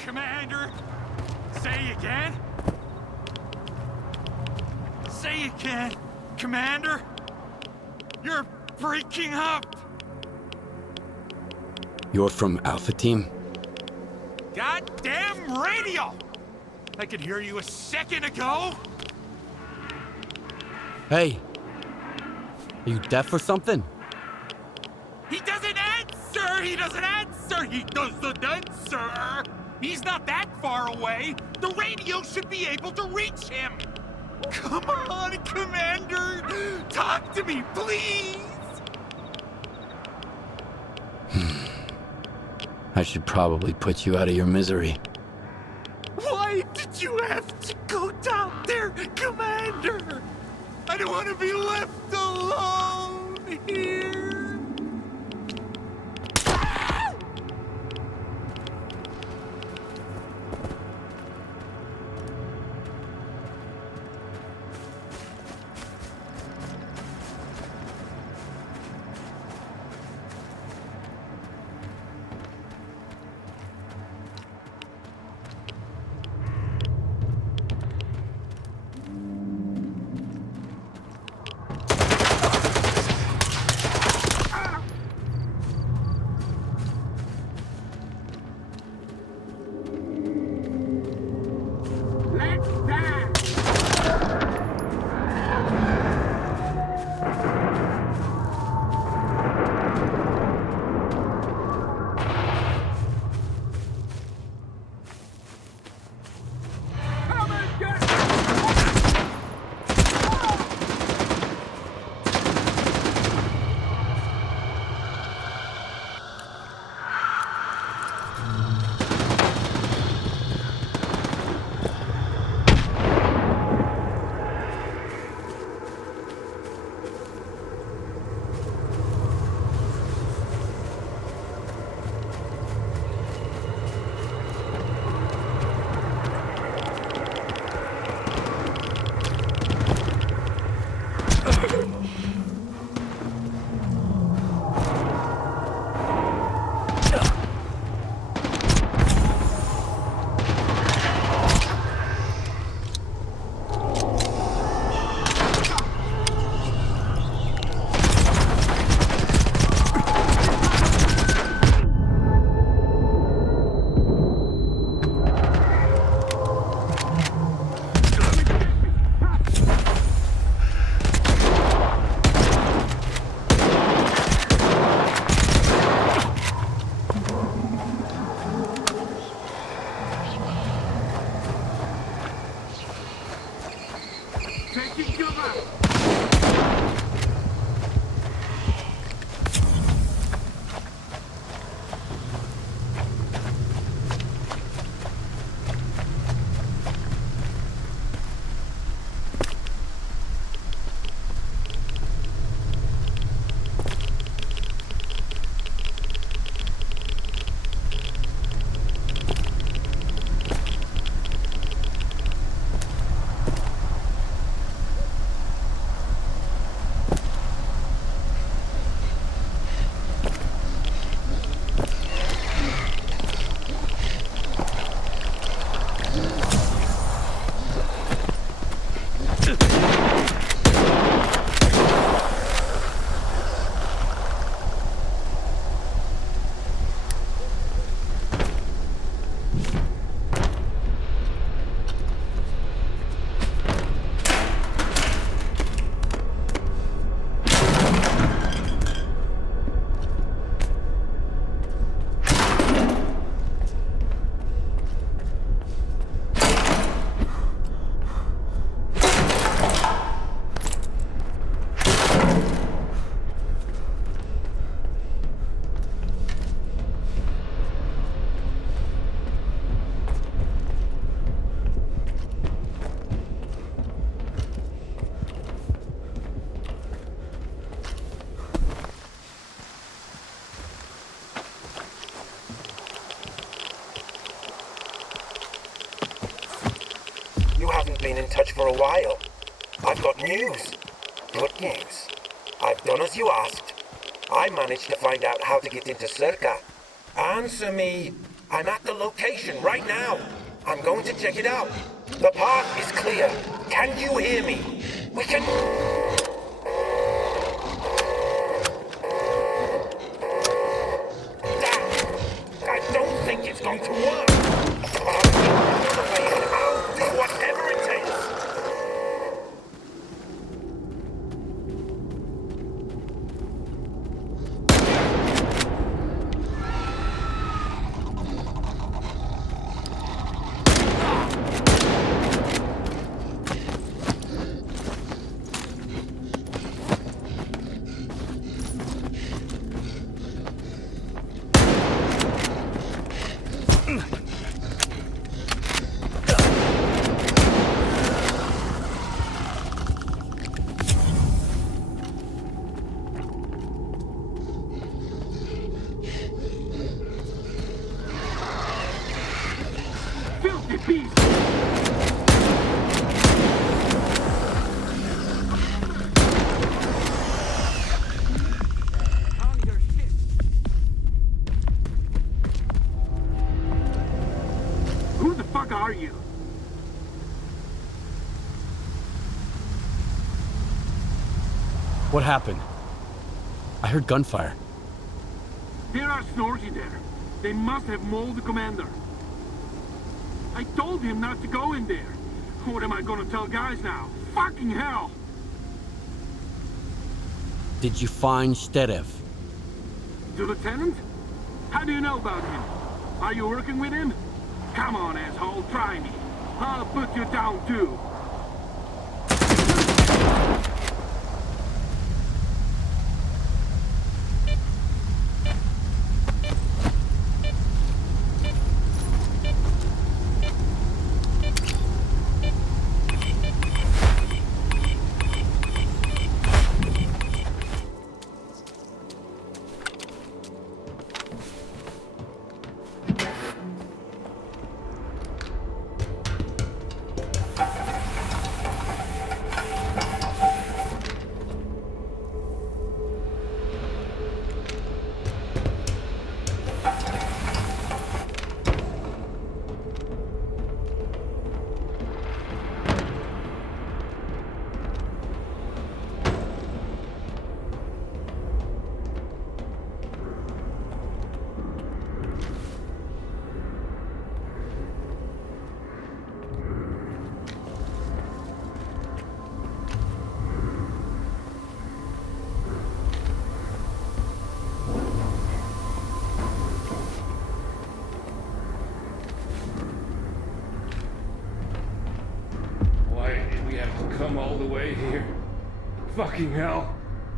Commander? Say again? Say again, Commander? You're breaking up! You're from Alpha Team? Goddamn radio! I could hear you a second ago! Hey! Are you deaf or something? He doesn't answer! He doesn't answer! He doesn't answer! He's not that far away! The radio should be able to reach him! Come on, Commander! Talk to me, please! I should probably put you out of your misery. Why did you have to go down there, Commander? I don't want to be left alone here! Been in touch for a while. I've got news. Good news. I've done as you asked. I managed to find out how to get into S.T.A.L.K.E.R. Answer me. I'm at the location right now. I'm going to check it out. The path is clear. Can you hear me? We can... What happened? I heard gunfire. There are Snorky there. They must have mauled the commander. I told him not to go in there. What am I gonna tell guys now? Fucking hell! Did you find S.T.A.L.K.E.R? The lieutenant? How do you know about him? Are you working with him? Come on, asshole, try me. I'll put you down too. Come all the way here. Fucking hell.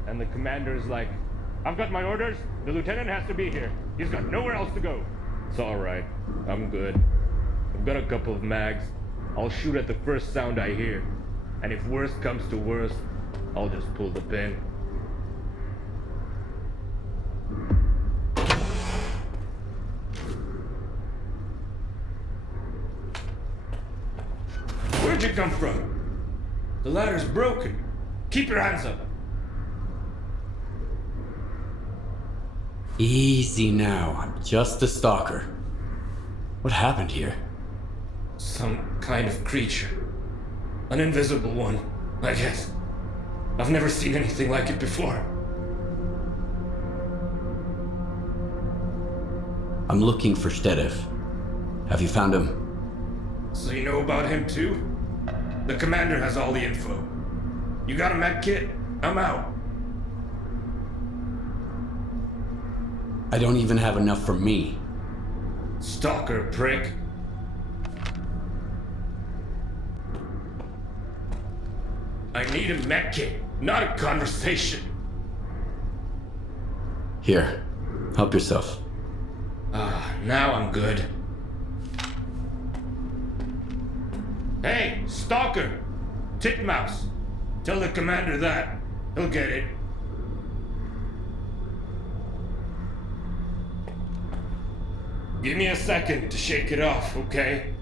And the commander's like, I've got my orders. The lieutenant has to be here. He's got nowhere else to go. It's alright. I'm good. I've got a couple of mags. I'll shoot at the first sound I hear. And if worst comes to worst, I'll just pull the pin. Where'd you come from? The ladder's broken. Keep your hands up. Easy now. I'm just a stalker. What happened here? Some kind of creature. An invisible one, I guess. I've never seen anything like it before. I'm looking for S.T.A.L.K.E.R. Have you found him? So you know about him too? The commander has all the info. You got a med kit? I'm out. I don't even have enough for me. Stalker prick. I need a med kit, not a conversation. Here, help yourself. Now I'm good. Hey, Stalker! Titmouse! Tell the commander that. He'll get it. Give me a second to shake it off, okay?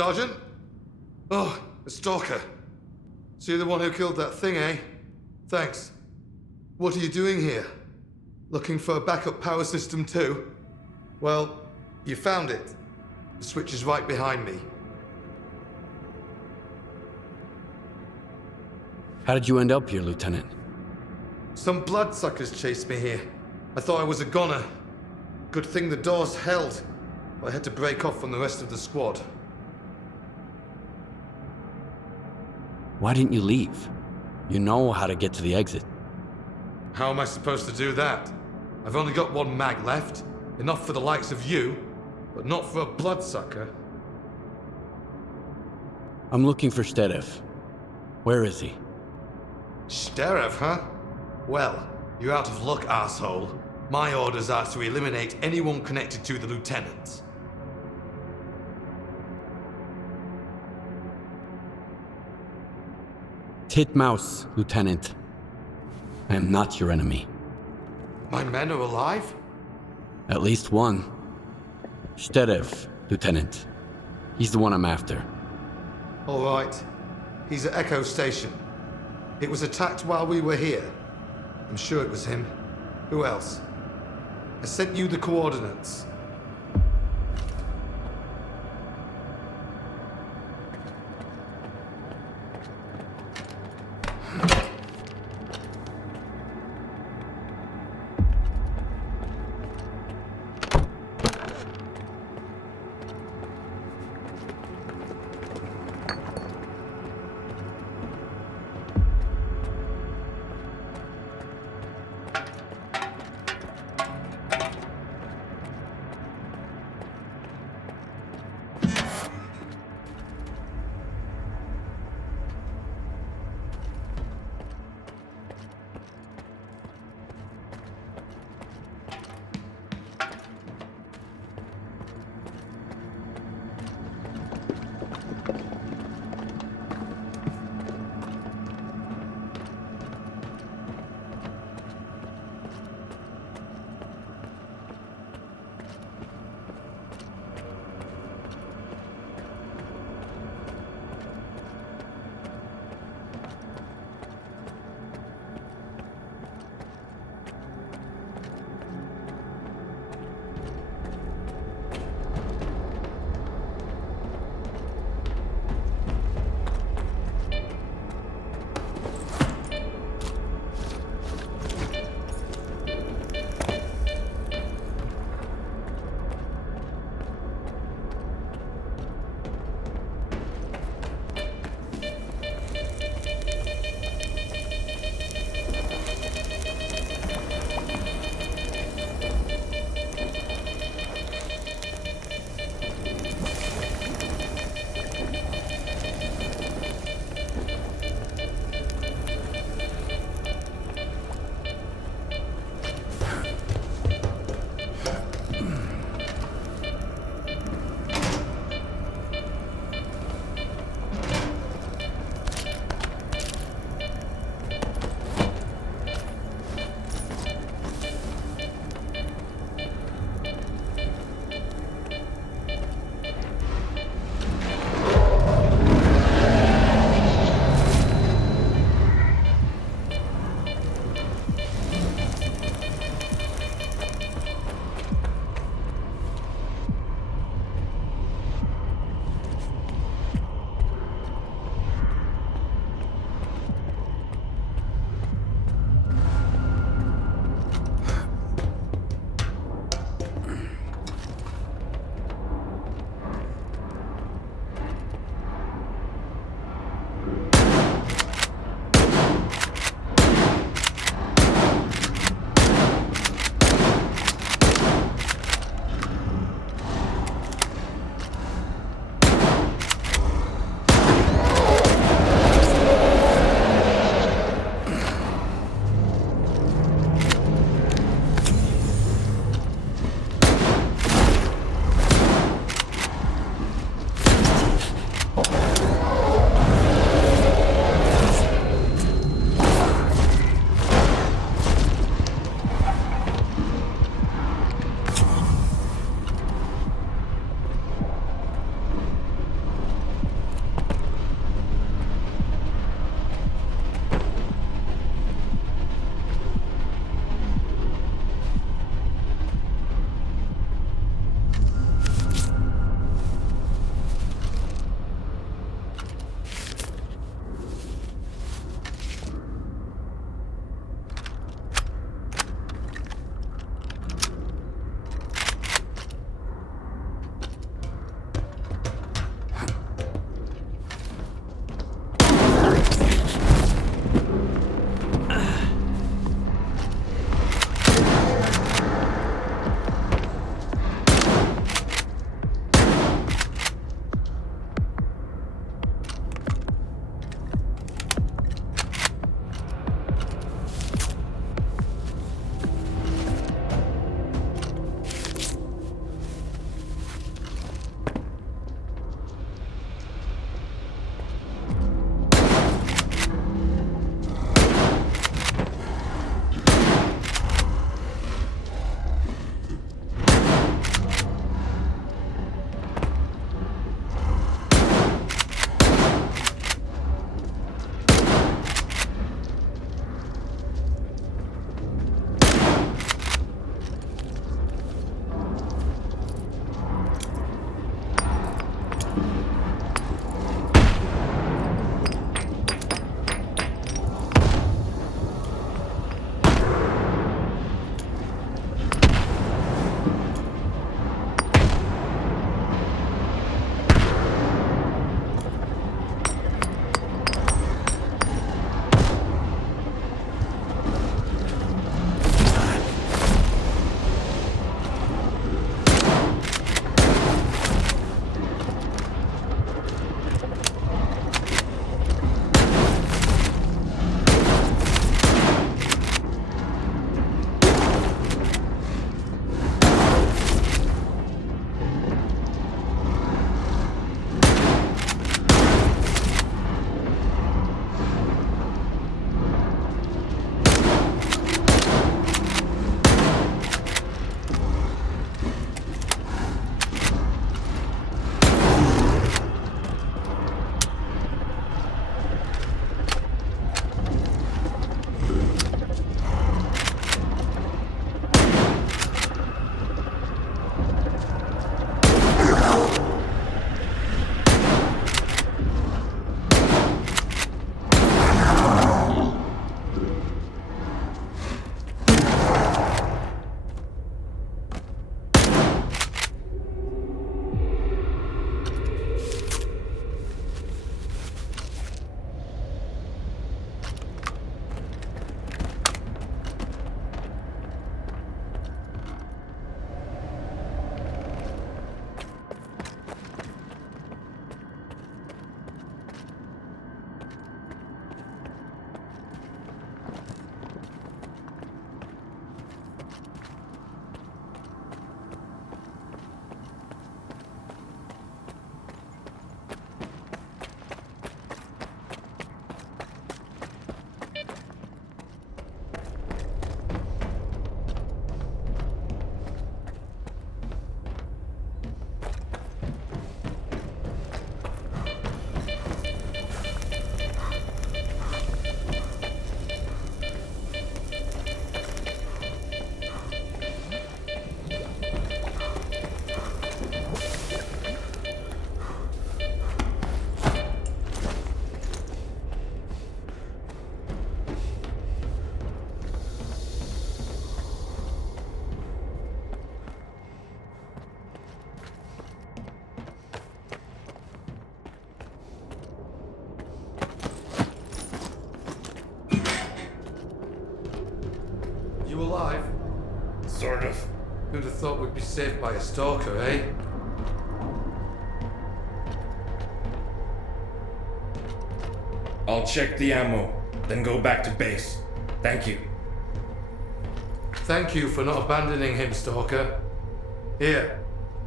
Sergeant? Oh, a stalker. So you're the one who killed that thing, eh? Thanks. What are you doing here? Looking for a backup power system too? Well, you found it. The switch is right behind me. How did you end up here, Lieutenant? Some bloodsuckers chased me here. I thought I was a goner. Good thing the door's held. I had to break off from the rest of the squad. Why didn't you leave? You know how to get to the exit. How am I supposed to do that? I've only got one mag left. Enough for the likes of you, but not for a bloodsucker. I'm looking for S.T.A.L.K.E.R. Where is he? S.T.A.L.K.E.R, huh? Well, you're out of luck, asshole. My orders are to eliminate anyone connected to the lieutenant. Titmouse, Lieutenant. I am not your enemy. My men are alive? At least one. S.T.A.L.K.E.R, Lieutenant. He's the one I'm after. All right. He's at Echo Station. It was attacked while we were here. I'm sure it was him. Who else? I sent you the coordinates. Sort of. Who'd have thought we'd be saved by a stalker, eh? I'll check the ammo, then go back to base. Thank you. Thank you for not abandoning him, Stalker. Here,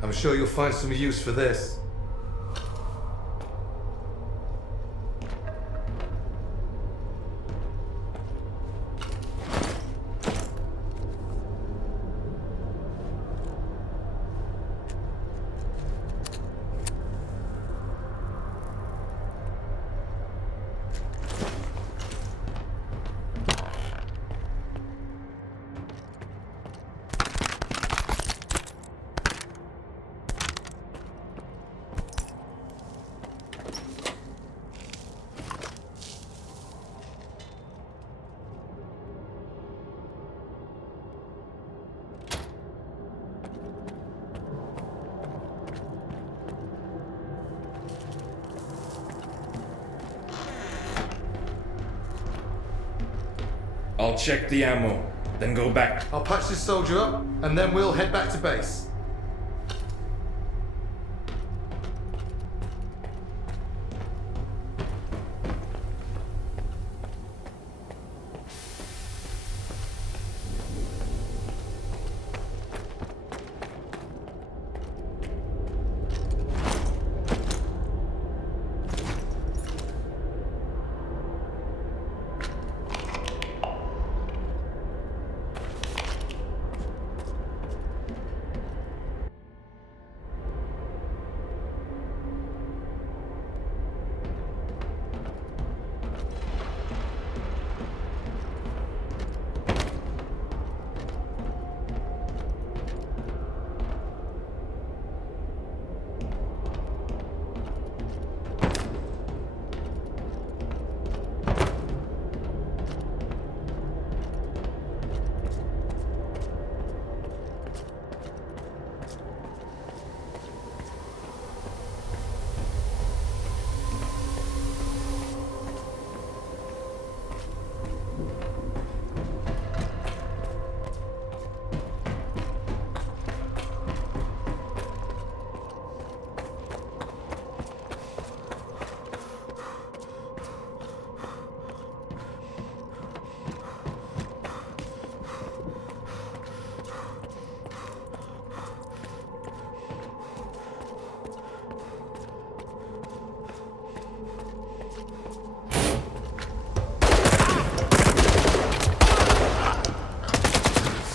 I'm sure you'll find some use for this. I'll check the ammo, then go back. I'll patch this soldier up, and then we'll head back to base.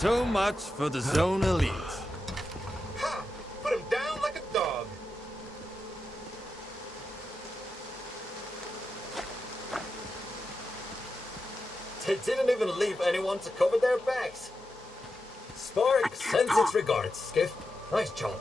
So much for the Zone Elite. Ha! Put him down like a dog. They didn't even leave anyone to cover their backs. Spark sends its regards, Skiff. Nice job.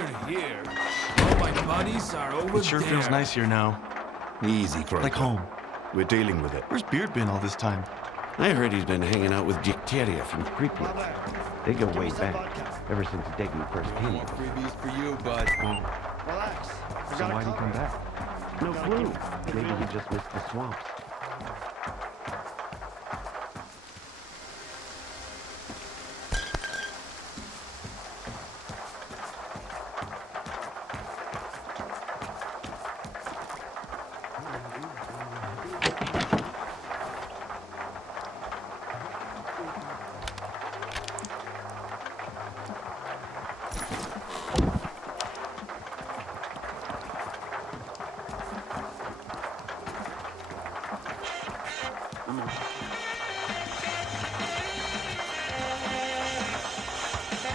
here to here. All my buddies are over It sure there. feels nice here now. Easy, Croker. Like home. We're dealing with it. Where's Beard been all this time? I heard he's been hanging out with Dicteria from Pripyat. They go way back, ever since Degman first came over. Freebies for you, bud. Relax. So why'd he come back? No clue. Maybe he just missed the swamps.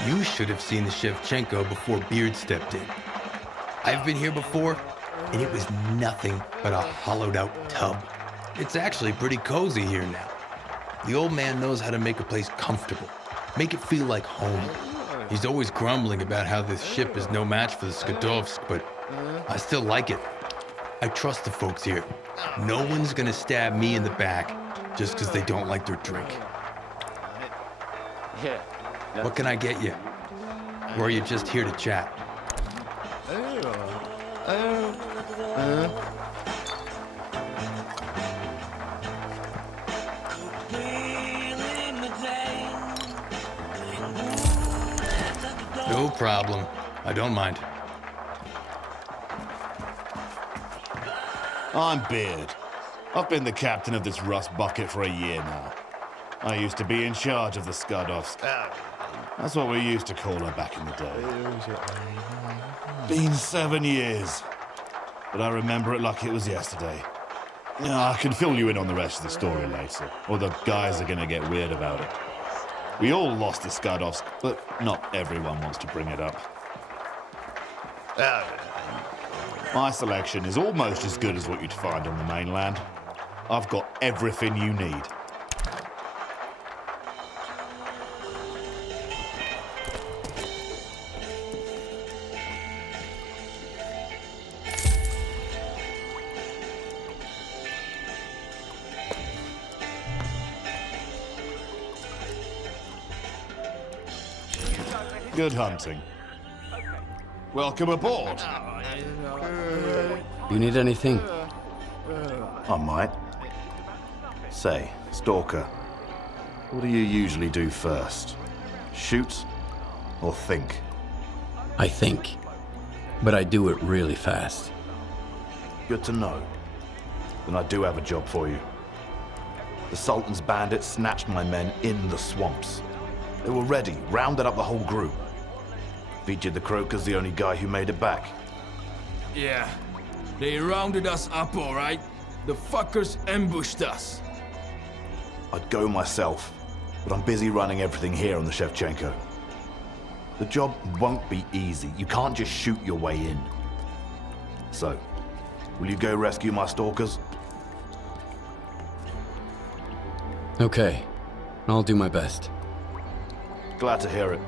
You should have seen the Shevchenko before Beard stepped in. I've been here before, and it was nothing but a hollowed-out tub. It's actually pretty cozy here now. The old man knows how to make a place comfortable, make it feel like home. He's always grumbling about how this ship is no match for the Skadovsk, but I still like it. I trust the folks here. No one's gonna stab me in the back just because they don't like their drink. What can I get you? Or are you just here to chat? No problem. I don't mind. I'm Beard. I've been the captain of this rust bucket for a year now. I used to be in charge of the Skadovsk. That's what we used to call her back in the day. Been 7 years, but I remember it like it was yesterday. I can fill you in on the rest of the story later, or the guys are gonna get weird about it. We all lost the Skadovsk, but not everyone wants to bring it up. My selection is almost as good as what you'd find on the mainland. I've got everything you need. Good hunting. Welcome aboard. You need anything? I might. Say, Stalker, what do you usually do first? Shoot or think? I think, but I do it really fast. Good to know. Then I do have a job for you. The Sultan's bandits snatched my men in the swamps. They were ready, rounded up the whole group. Featured the Croker's the only guy who made it back. Yeah, they rounded us up all right. The fuckers ambushed us. I'd go myself, but I'm busy running everything here on the Shevchenko. The job won't be easy. You can't just shoot your way in. So, will you go rescue my stalkers? Okay, I'll do my best. Glad to hear it.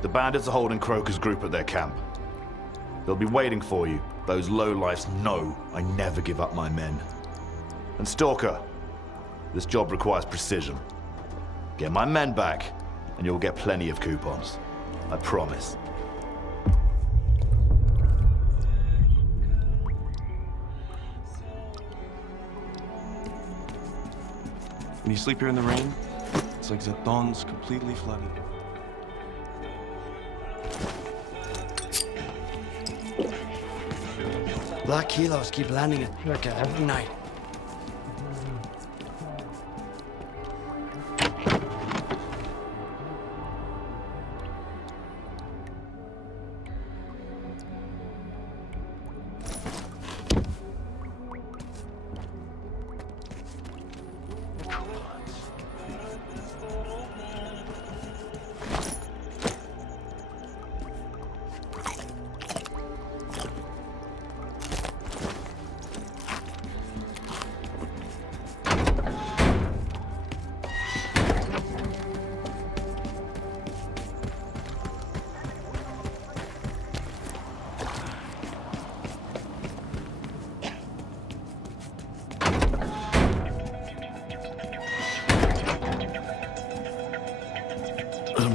The bandits are holding Croker's group at their camp. They'll be waiting for you. Those lowlifes know I never give up my men. And Stalker, this job requires precision. Get my men back, and you'll get plenty of coupons. I promise. When you sleep here in the rain, it's like Zeton's completely flooded. Black kilos keep landing at Turka every night.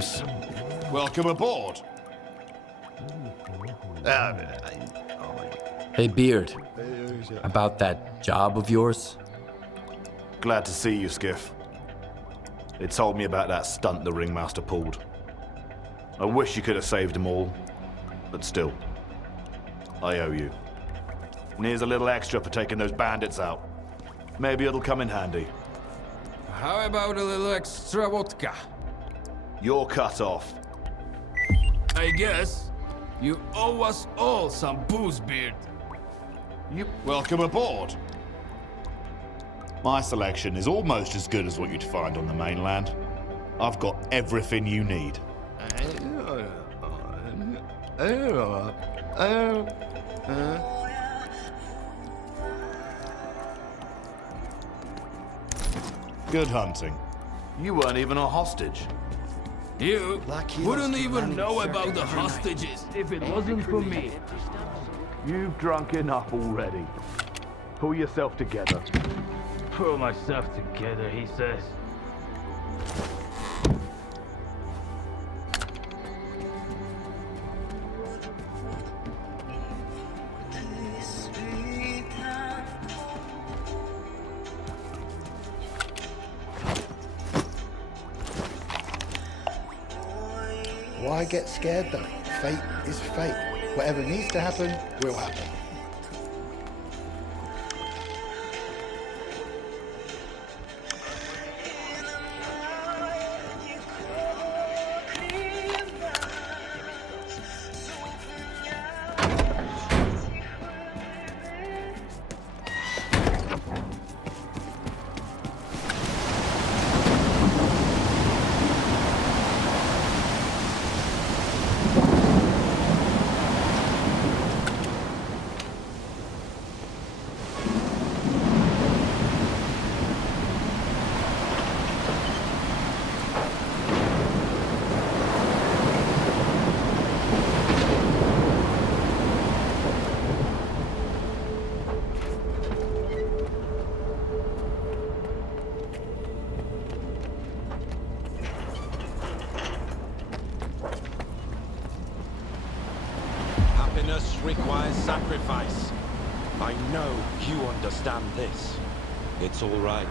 James. Welcome aboard. Hey, Beard. About that job of yours? Glad to see you, Skiff. They told me about that stunt the ringmaster pulled. I wish you could have saved them all, but still, I owe you. And here's a little extra for taking those bandits out. Maybe it'll come in handy. How about a little extra vodka? You're cut off. I guess you owe us all some booze, Beard. Welcome aboard. My selection is almost as good as what you'd find on the mainland. I've got everything you need. Good hunting. You weren't even a hostage. You wouldn't even know about the hostages if it wasn't for me. You've drunk enough already. Pull yourself together. Pull myself together, he says. Why get scared though? Fate is fate. Whatever needs to happen, will happen. Happiness requires sacrifice. I know you understand this. It's all right.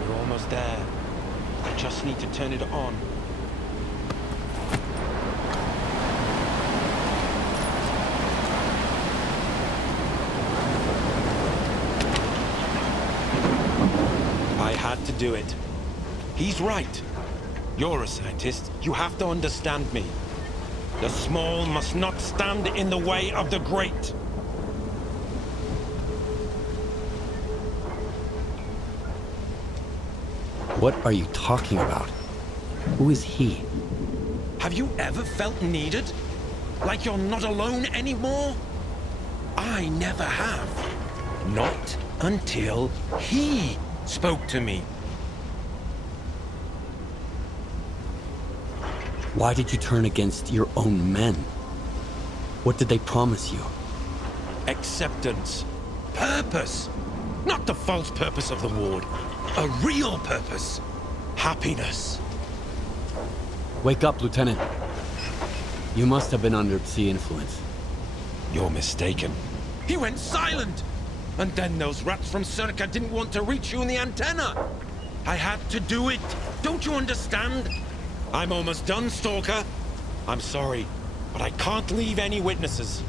We're almost there. I just need to turn it on. I had to do it. He's right. You're a scientist. You have to understand me. The small must not stand in the way of the great. What are you talking about? Who is he? Have you ever felt needed? Like you're not alone anymore? I never have. Not until he spoke to me. Why did you turn against your own men? What did they promise you? Acceptance. Purpose. Not the false purpose of the ward. A real purpose. Happiness. Wake up, Lieutenant. You must have been under Psi influence. You're mistaken. He went silent! And then those rats from S.T.A.L.K.E.R didn't want to reach you in the antenna. I had to do it. Don't you understand? I'm almost done, Stalker. I'm sorry, but I can't leave any witnesses.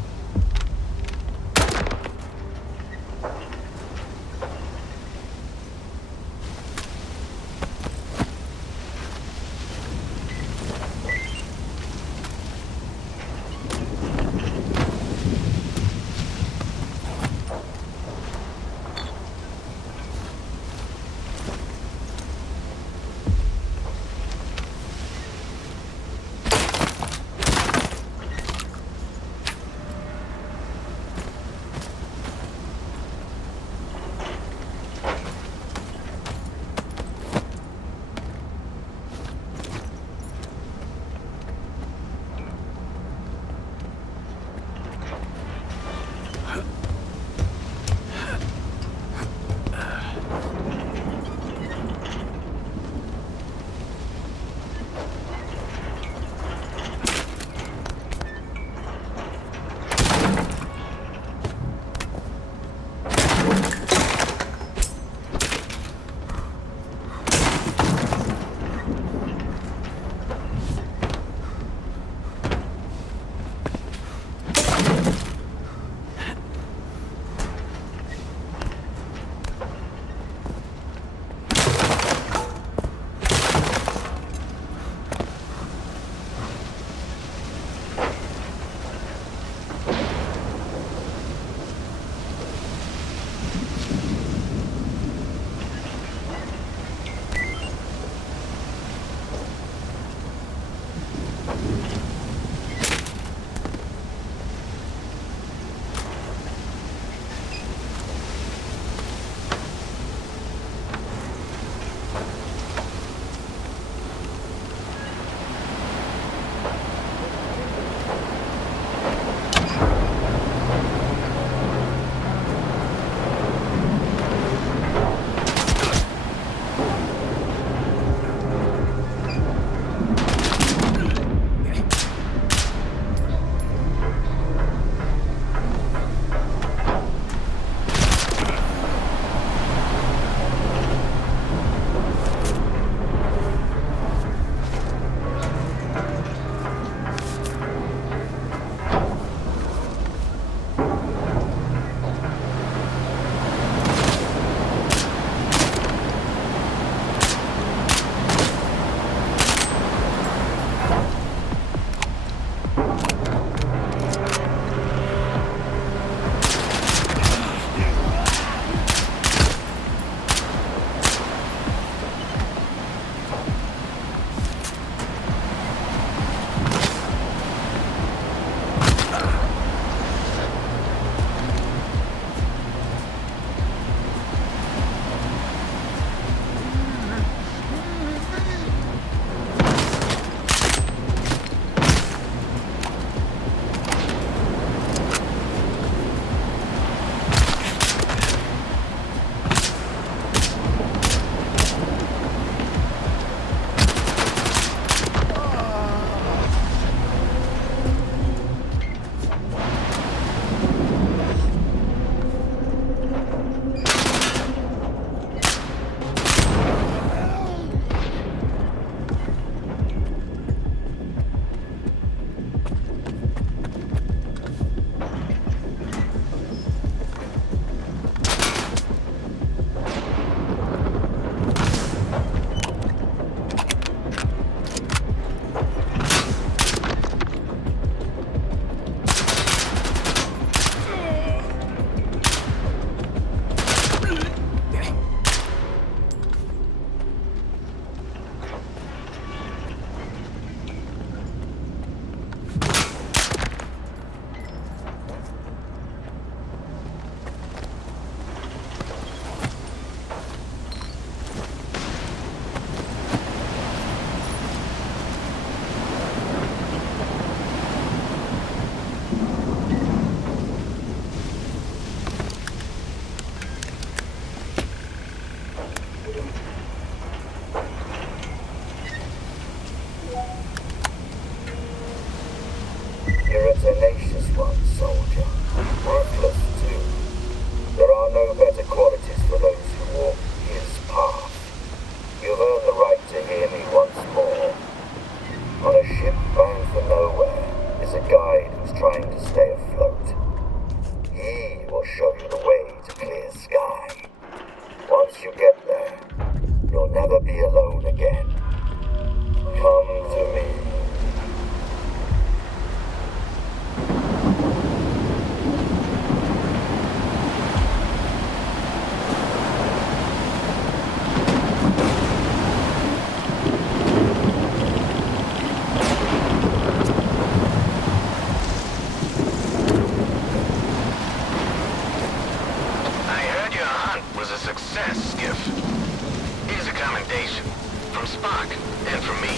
success, Skiff. Here's a commendation from Spock and from me.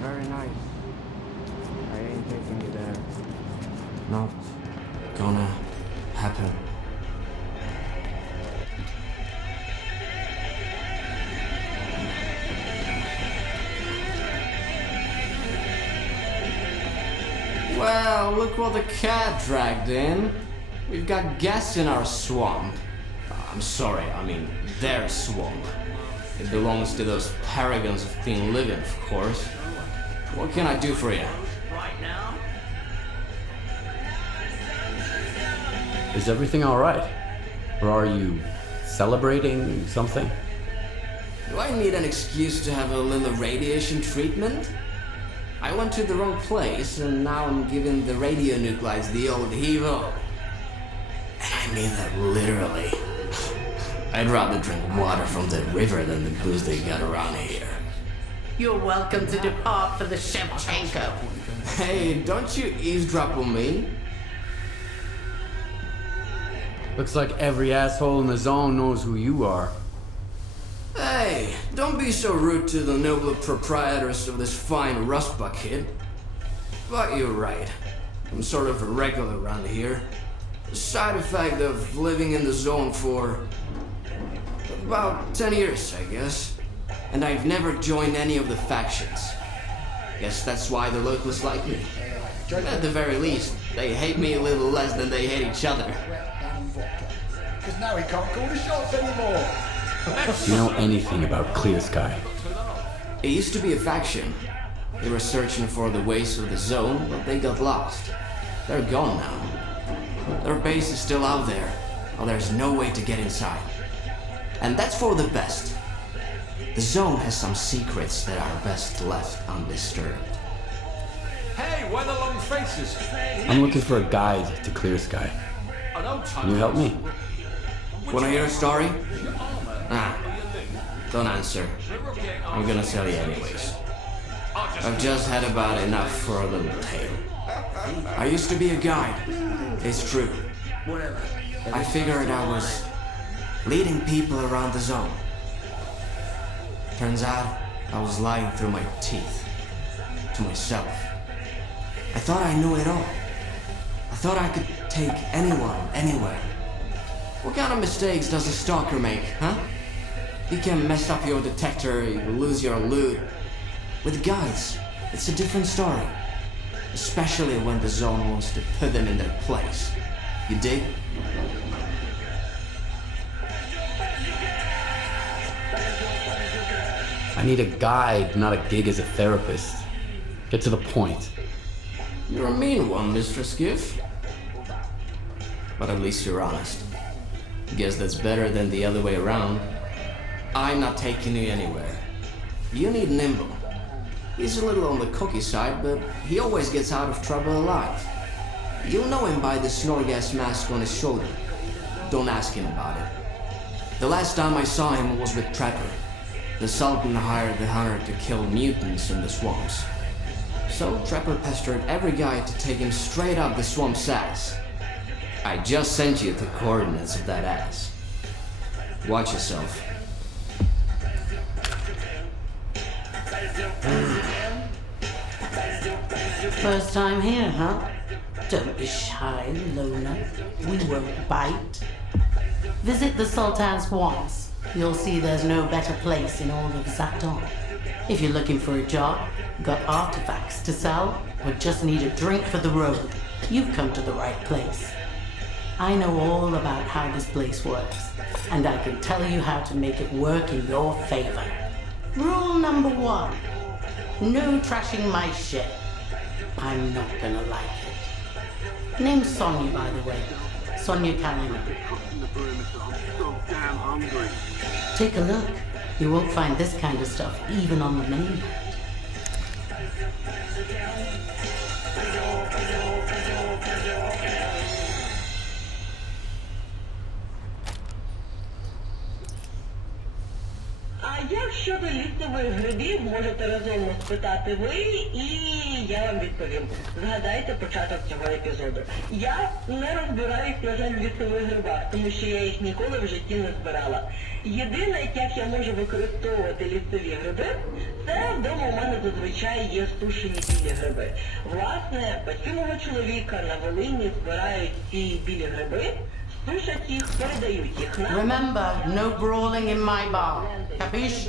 Very nice. I ain't taking you there. Not gonna happen. Well, look what the cat dragged in. We've got gas in our swamp. I'm sorry, I mean their swamp. It belongs to those paragons of thin living, of course. What can I do for you? Is everything alright? Or are you celebrating something? Do I need an excuse to have a little radiation treatment? I went to the wrong place and now I'm giving the radionuclides the old heave-o. And I mean that literally. I'd rather drink water from the river than the booze they got around here. You're welcome to depart for the Shevchenko. Hey, don't you eavesdrop on me? Looks like every asshole in the zone knows who you are. Hey, don't be so rude to the noble proprietors of this fine rust bucket. But you're right. I'm sort of a regular around here. A side effect of living in the zone for about 10 years, I guess. And I've never joined any of the factions. Guess that's why the locals like me. At the very least, they hate me a little less than they hate each other. Because now he can't call the shots anymore. Do you know anything about Clear Sky? It used to be a faction. They were searching for the ways of the zone, but they got lost. They're gone now. Their base is still out there, but there's no way to get inside. And that's for the best. The zone has some secrets that are best left undisturbed. Hey, why the long faces? I'm looking for a guide to Clear Sky. Can you help me? Wanna hear a story? Nah, don't answer. I'm gonna tell you anyways. I've just had about enough for a little tale. I used to be a guide. It's true. I figured I was leading people around the zone. Turns out I was lying through my teeth to myself. I thought I knew it all. I thought I could take anyone, anywhere. What kind of mistakes does a stalker make, huh? He can mess up your detector, you lose your loot. With guides, it's a different story. Especially when the zone wants to put them in their place. You dig? I need a guide, not a gig as a therapist. Get to the point. You're a mean one, Mr. Skiff. But at least you're honest. Guess that's better than the other way around. I'm not taking you anywhere. You need Nimble. He's a little on the cookie side, but he always gets out of trouble alive. You'll know him by the Snorgas mask on his shoulder. Don't ask him about it. The last time I saw him was with Trapper. The Sultan hired the hunter to kill mutants in the swamps. So Trapper pestered every guy to take him straight up the swamp's ass. I just sent you the coordinates of that ass. Watch yourself. First time here, huh? Don't be shy, loner. We won't bite. Visit the Sultan's swamps. You'll see there's no better place in all of Zaton. If you're looking for a job, got artifacts to sell, or just need a drink for the road, you've come to the right place. I know all about how this place works, and I can tell you how to make it work in your favor. Rule number 1, no trashing my shit. I'm not gonna like it. Name's Sonia, by the way. Sonia Kalina. Take a look. You won't find this kind of stuff even on the mainland. Як щодо лісових грибів, можете розумно спитати ви, і я вам відповім. Згадайте початок цього епізоду. Я не розбираюсь, на жаль, в лісових грибах, тому що я їх ніколи в житті не збирала. Єдине, як я можу використовувати лісові гриби, це вдома у мене зазвичай є сушені білі гриби. Власне, батьки мого чоловіка на Волині збирають ці білі гриби, сушать їх, передають їх нам. Remember, no brawling in my bar. Capiche?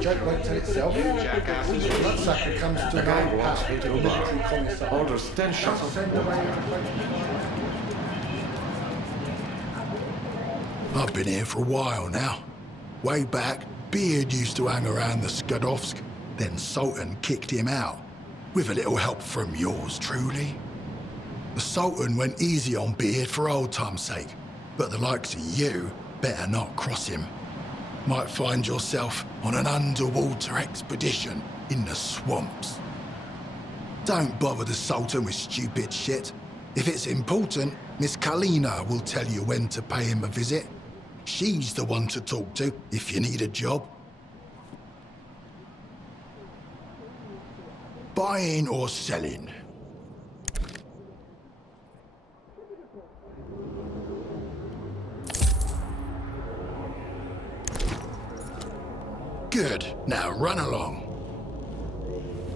Joke won't tell itself. Bloodsucker comes to an old past with a military commissar. Orders 10 shots. I've been here for a while now. Way back, Beard used to hang around the Skadovsk, then Sultan kicked him out, with a little help from yours truly. The Sultan went easy on Beard for old time's sake, but the likes of you better not cross him. Might find yourself on an underwater expedition in the swamps. Don't bother the Sultan with stupid shit. If it's important, Miss Kalina will tell you when to pay him a visit. She's the one to talk to if you need a job. Buying or selling? Good. Now run along.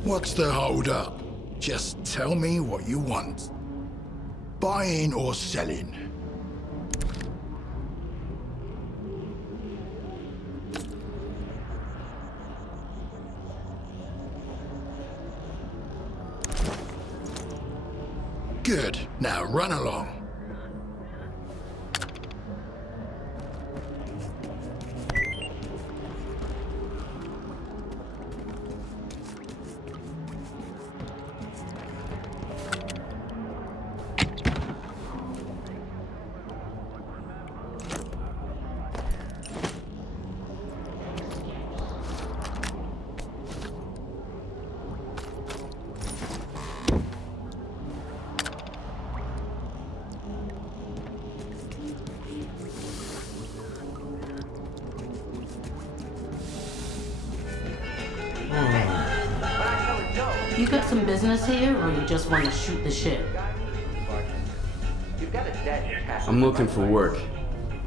What's the hold up? Just tell me what you want. Buying or selling? Good. Now run along. You got some business here, or you just want to shoot the shit? I'm looking for work.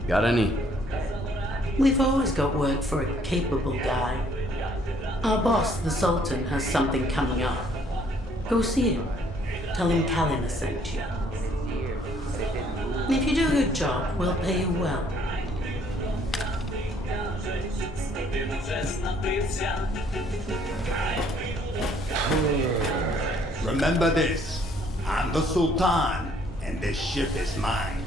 Got any? We've always got work for a capable guy. Our boss, the Sultan, has something coming up. Go see him. Tell him Kalina sent you. If you do a good job, we'll pay you well. Remember this. I'm the Sultan, and this ship is mine.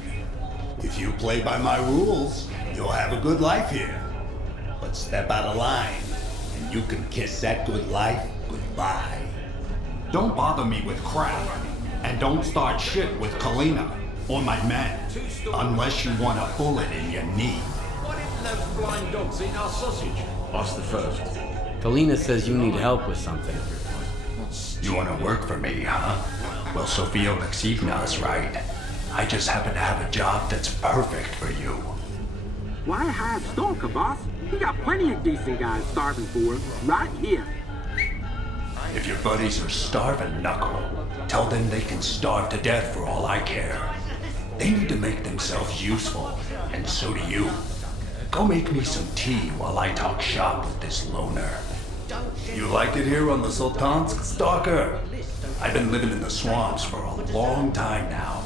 If you play by my rules, you'll have a good life here. But step out of line, and you can kiss that good life goodbye. Don't bother me with crap, and don't start shit with Kalina or my men, unless you want a bullet in your knee. Why didn't those blind dogs eat our sausage? Ask the first. Kalina says you need help with something. You want to work for me, huh? Well, Sofia Alexeyevna's right. I just happen to have a job that's perfect for you. Why hire Stalker, boss? We got plenty of decent guys starving for him, right here. If your buddies are starving, Knuckle, tell them they can starve to death for all I care. They need to make themselves useful, and so do you. Go make me some tea while I talk shop with this loner. You like it here on the Sultansk, Stalker? I've been living in the swamps for a long time now.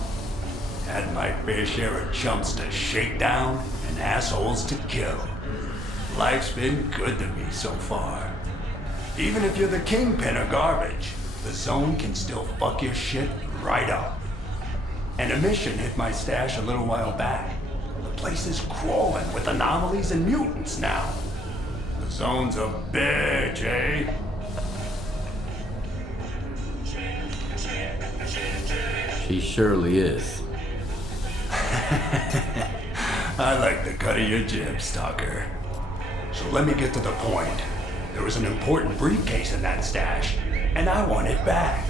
Had my fair share of chumps to shake down and assholes to kill. Life's been good to me so far. Even if you're the kingpin of garbage, the zone can still fuck your shit right up. An emission hit my stash a little while back. The place is crawling with anomalies and mutants now. The zone's a bitch, eh? She surely is. I like the cut of your jib, Stalker. So let me get to the point. There was an important briefcase in that stash, and I want it back.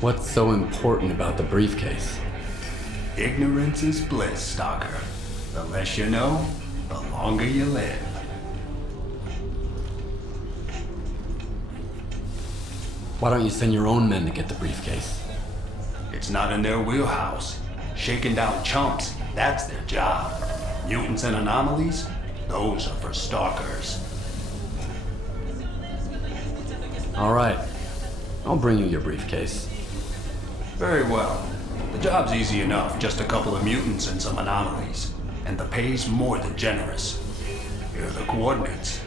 What's so important about the briefcase? Ignorance is bliss, Stalker. The less you know, the longer you live. Why don't you send your own men to get the briefcase? It's not in their wheelhouse. Shaking down chumps, that's their job. Mutants and anomalies, those are for stalkers. All right. I'll bring you your briefcase. Very well. The job's easy enough, just a couple of mutants and some anomalies. And the pay's more than generous. Here are the coordinates.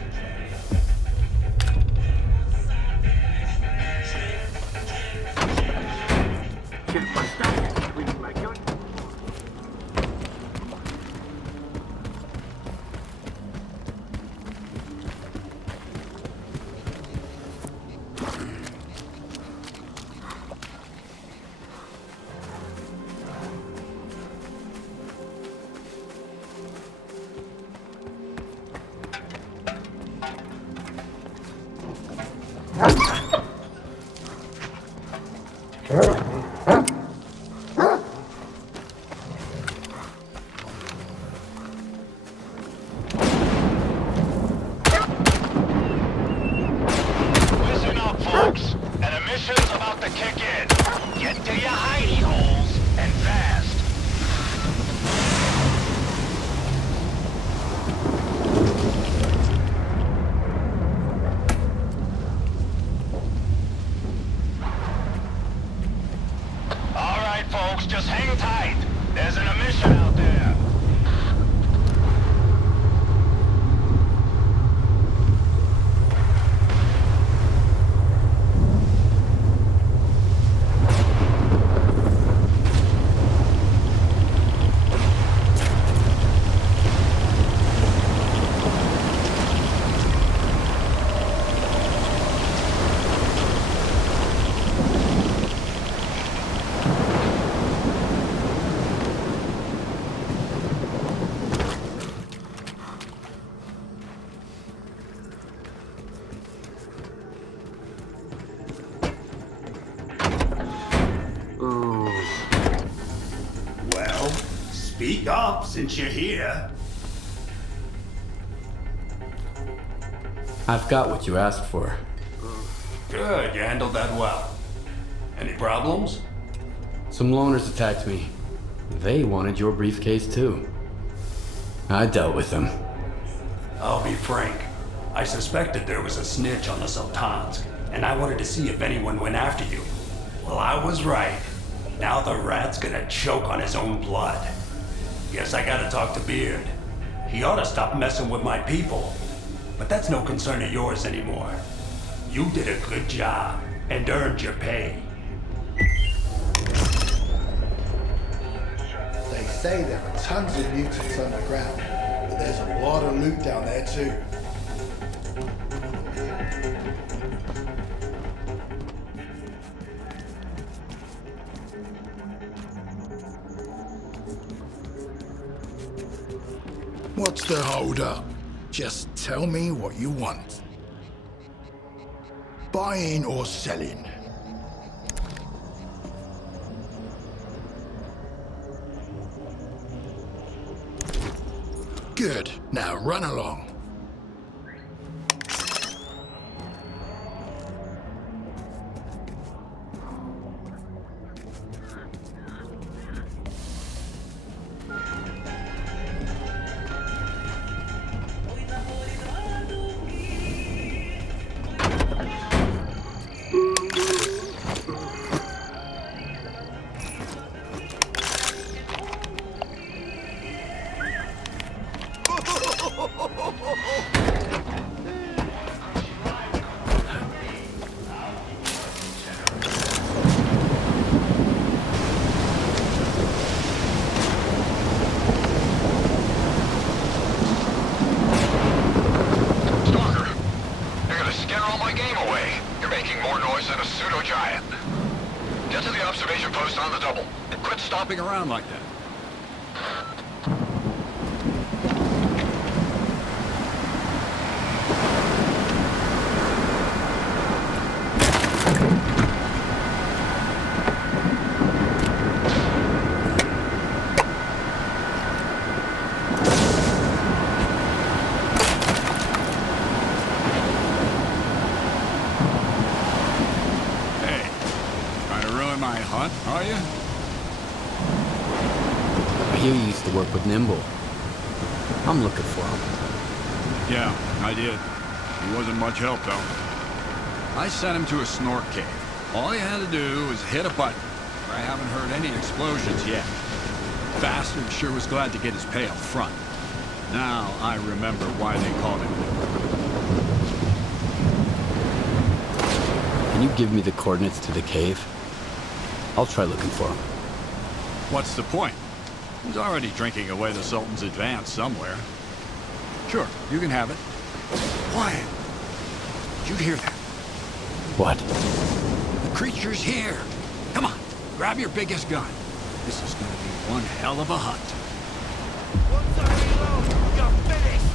Listen up, folks. An emission's about to kick in. Get to your hidey holes, and fast. All right, folks, just hang tight. There's an emission out there. Well, speak up since you're here. I've got what you asked for. Good, you handled that well. Any problems? Some loners attacked me. They wanted your briefcase too. I dealt with them. I'll be frank. I suspected there was a snitch on the Sultans, and I wanted to see if anyone went after you. Well, I was right. Now the rat's gonna choke on his own blood. Guess I gotta talk to Beard. He ought to stop messing with my people. But that's no concern of yours anymore. You did a good job and earned your pay. They say there are tons of mutants underground, but there's a lot of loot down there too. What's the hold up? Just tell me what you want. Buying or selling? Good. Now run along. not stopping around like that. Are you? I hear you used to work with Nimble. I'm looking for him. Yeah, I did. He wasn't much help, though. I sent him to a snork cave. All he had to do was hit a button. I haven't heard any explosions yet. Bastard sure was glad to get his pay up front. Now I remember why they called him. Can you give me the coordinates to the cave? I'll try looking for him. What's the point? He's already drinking away the Sultan's advance somewhere. Sure, you can have it. Quiet! Did you hear that? What? The creature's here! Come on, grab your biggest gun. This is gonna be one hell of a hunt. Once I reload, you're finished!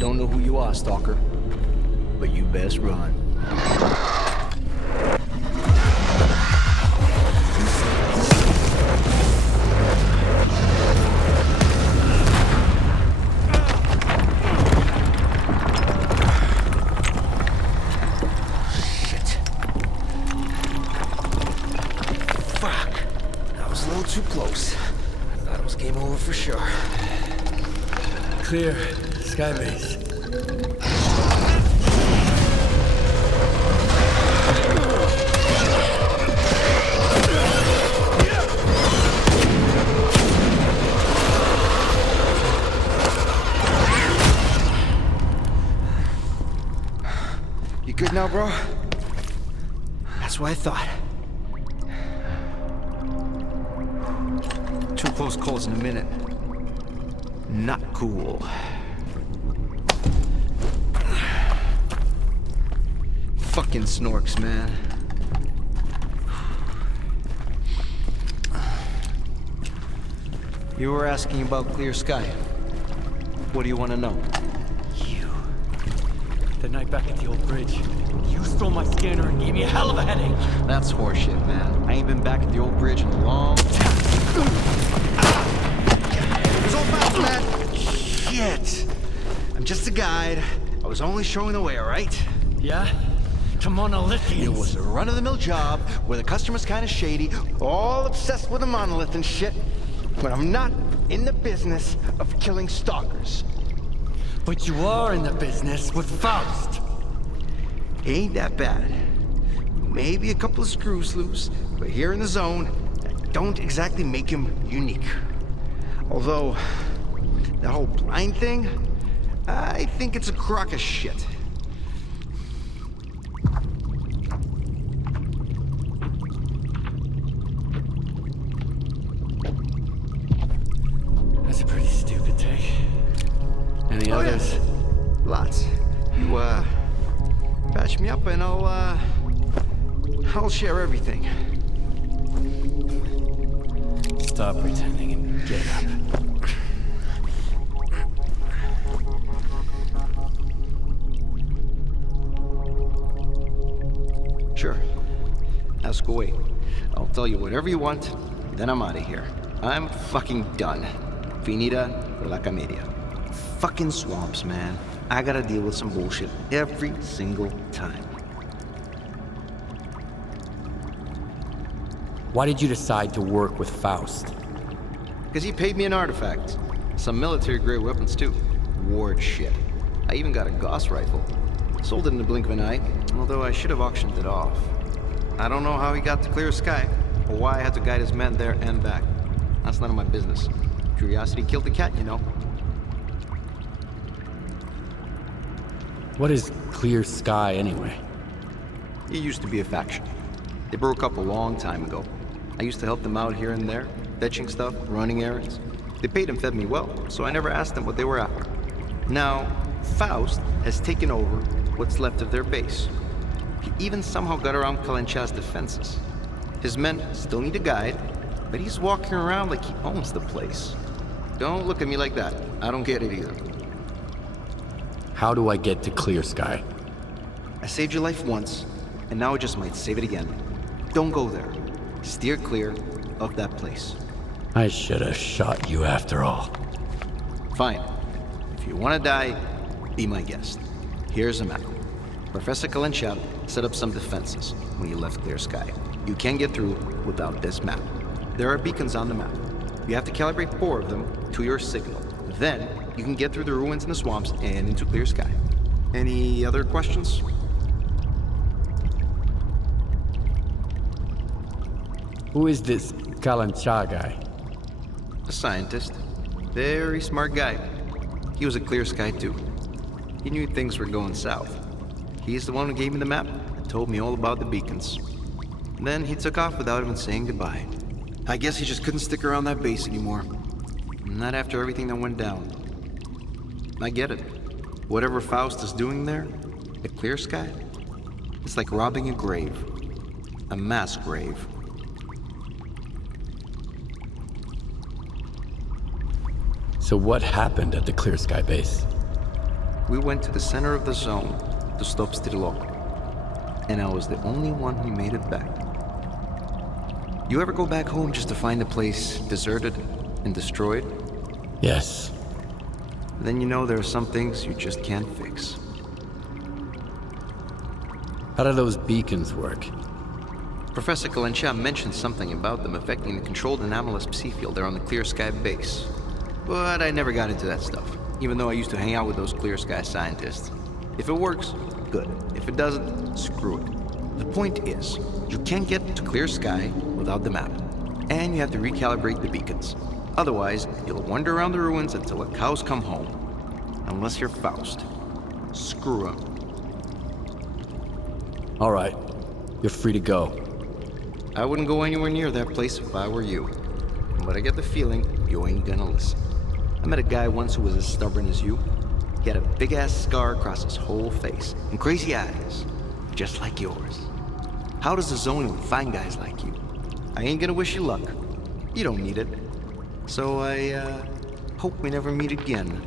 Don't know who you are, Stalker, but you best run. too close. I thought it was game over for sure. Clear. Skybase. You good now, bro? That's what I thought. Two close calls in a minute. Not cool. Fucking snorks, man. You were asking about clear sky. What do you want to know? The night back at the old bridge, you stole my scanner and gave me a hell of a headache. That's horseshit, man. I ain't been back at the old bridge in a long time. It was all fast, man. Shit. I'm just a guide. I was only showing the way, all right? Yeah? To monolithians. It was a run-of-the-mill job where the customer's kind of shady, all obsessed with a monolith and shit. But I'm not in the business of killing stalkers. But you are in the business with Faust. Ain't that bad. Maybe a couple of screws loose, but here in the zone, that don't exactly make him unique. Although, that whole blind thing, I think it's a crock of shit. That's a pretty stupid take. Any others? Yeah. Lots. You, patch me up and I'll share everything. Stop pretending and get up. Sure. Ask away. I'll tell you whatever you want, then I'm out of here. I'm fucking done. Finita for la comedia. Fucking swamps, man. I gotta deal with some bullshit every single time. Why did you decide to work with Faust? Because he paid me an artifact. Some military-grade weapons, too. Ward shit. I even got a Gauss rifle. Sold it in the blink of an eye, although I should have auctioned it off. I don't know how he got to clear sky, or why I had to guide his men there and back. That's none of my business. Curiosity killed the cat, you know. What is Clear Sky, anyway? It used to be a faction. They broke up a long time ago. I used to help them out here and there, fetching stuff, running errands. They paid and fed me well, so I never asked them what they were after. Now, Faust has taken over what's left of their base. He even somehow got around Kalencha's defenses. His men still need a guide, but he's walking around like he owns the place. Don't look at me like that. I don't get it either. How do I get to Clear Sky? I saved your life once, and now I just might save it again. Don't go there. Steer clear of that place. I should have shot you after all. Fine. If you want to die, be my guest. Here's a map. Professor Kalencha set up some defenses when he left Clear Sky. You can't get through without this map. There are beacons on the map. You have to calibrate 4 of them to your signal. Then, you can get through the ruins in the swamps and into Clear Sky. Any other questions? Who is this Kalencha guy? A scientist. Very smart guy. He was a Clear Sky too. He knew things were going south. He's the one who gave me the map and told me all about the beacons. And then he took off without even saying goodbye. I guess he just couldn't stick around that base anymore. Not after everything that went down. I get it. Whatever Faust is doing there, at Clear Sky, it's like robbing a grave. A mass grave. So what happened at the Clear Sky base? We went to the center of the zone to stop S.T.A.L.K.E.R. And I was the only one who made it back. You ever go back home just to find the place deserted and destroyed? Yes. Then you know there are some things you just can't fix. How do those beacons work? Professor Galencha mentioned something about them affecting the controlled anomalous psi field there on the Clear Sky base. But I never got into that stuff, even though I used to hang out with those Clear Sky scientists. If it works, good. If it doesn't, screw it. The point is, you can't get to Clear Sky without the map, and you have to recalibrate the beacons. Otherwise, you'll wander around the ruins until the cows come home. Unless you're Faust. Screw 'em. All right, you're free to go. I wouldn't go anywhere near that place if I were you. But I get the feeling you ain't gonna listen. I met a guy once who was as stubborn as you. He had a big-ass scar across his whole face, and crazy eyes, just like yours. How does the zone find guys like you? I ain't gonna wish you luck. You don't need it. So I, hope we never meet again.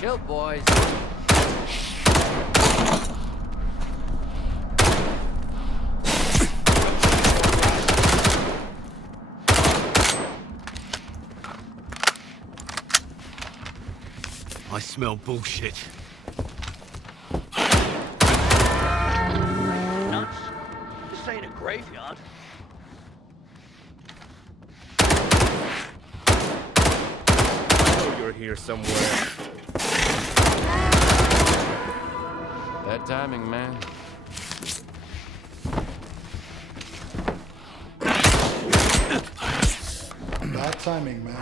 Chill, boys. I smell bullshit. Nuts. This ain't a graveyard. I know you're here somewhere. Bad timing, man. Bad timing, man.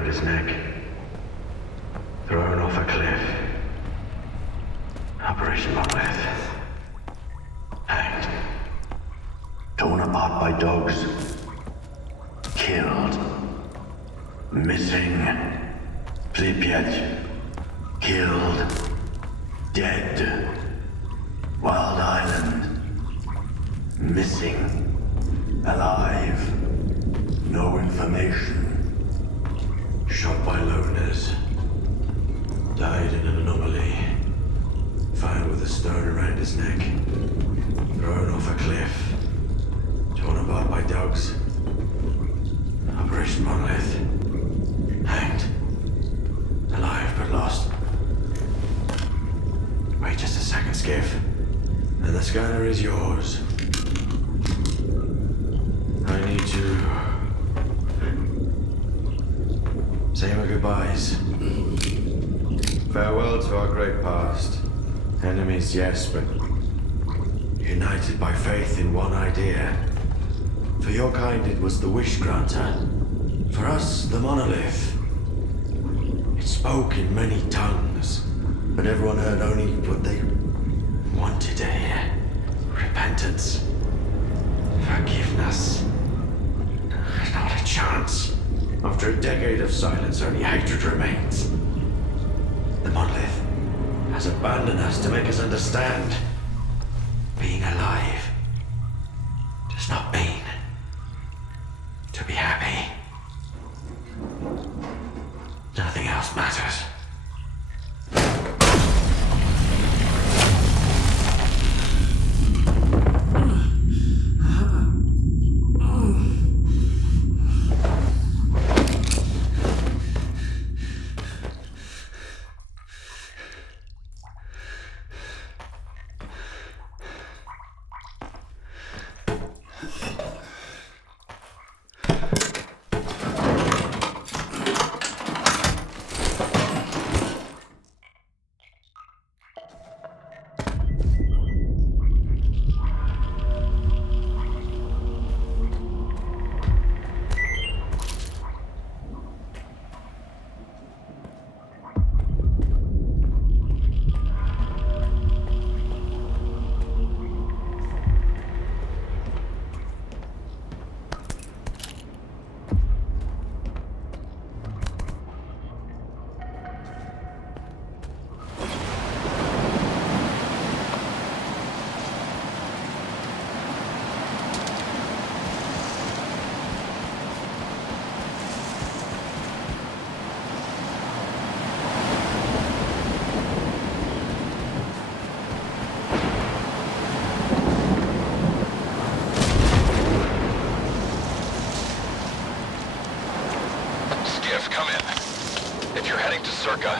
around his neck. Thrown off a cliff. Operation Monolith. Hanged. Torn apart by dogs. Killed. Missing. Pripyat. Killed. Dead. Wild Island. Missing. Alive. No information. Shot by loners. Died in an anomaly. Found with a stone around his neck. Thrown off a cliff. Torn apart by dogs. Operation Monolith. Hanged. Alive but lost. Wait just a second, Skiff. And the scanner is yours. I need to say my goodbyes. Farewell to our great past. Enemies, yes, but united by faith in one idea. For your kind, it was the wish granter. For us, the monolith. It spoke in many tongues, but everyone heard only what they wanted to hear. Repentance. Forgiveness. Not a chance. After a decade of silence, only hatred remains. The monolith has abandoned us to make us understand. Being alive does not mean to be happy. Nothing else matters.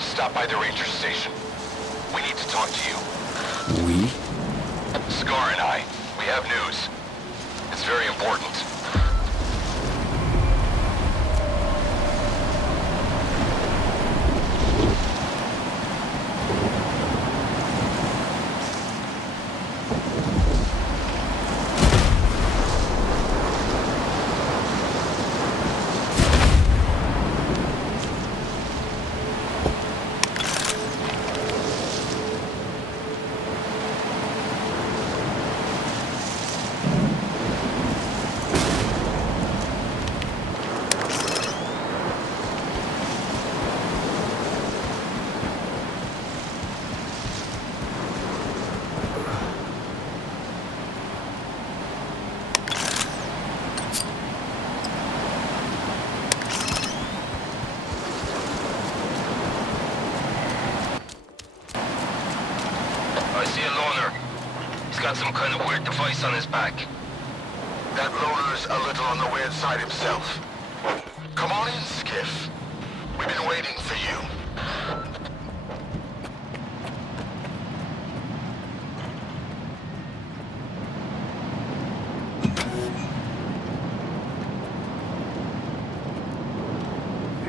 Stop by the ranger station. We need to talk to you. We? Scar and I. We have news. It's very important. Got some kind of weird device on his back. That loner's a little on the weird side himself. Come on in, Skiff. We've been waiting for you.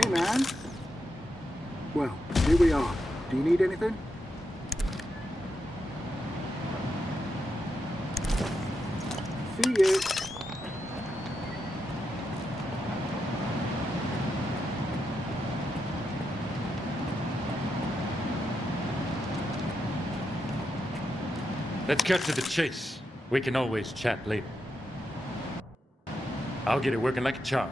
Hey, man. Well, here we are. Do you need anything? See you. Let's cut to the chase. We can always chat later. I'll get it working like a charm.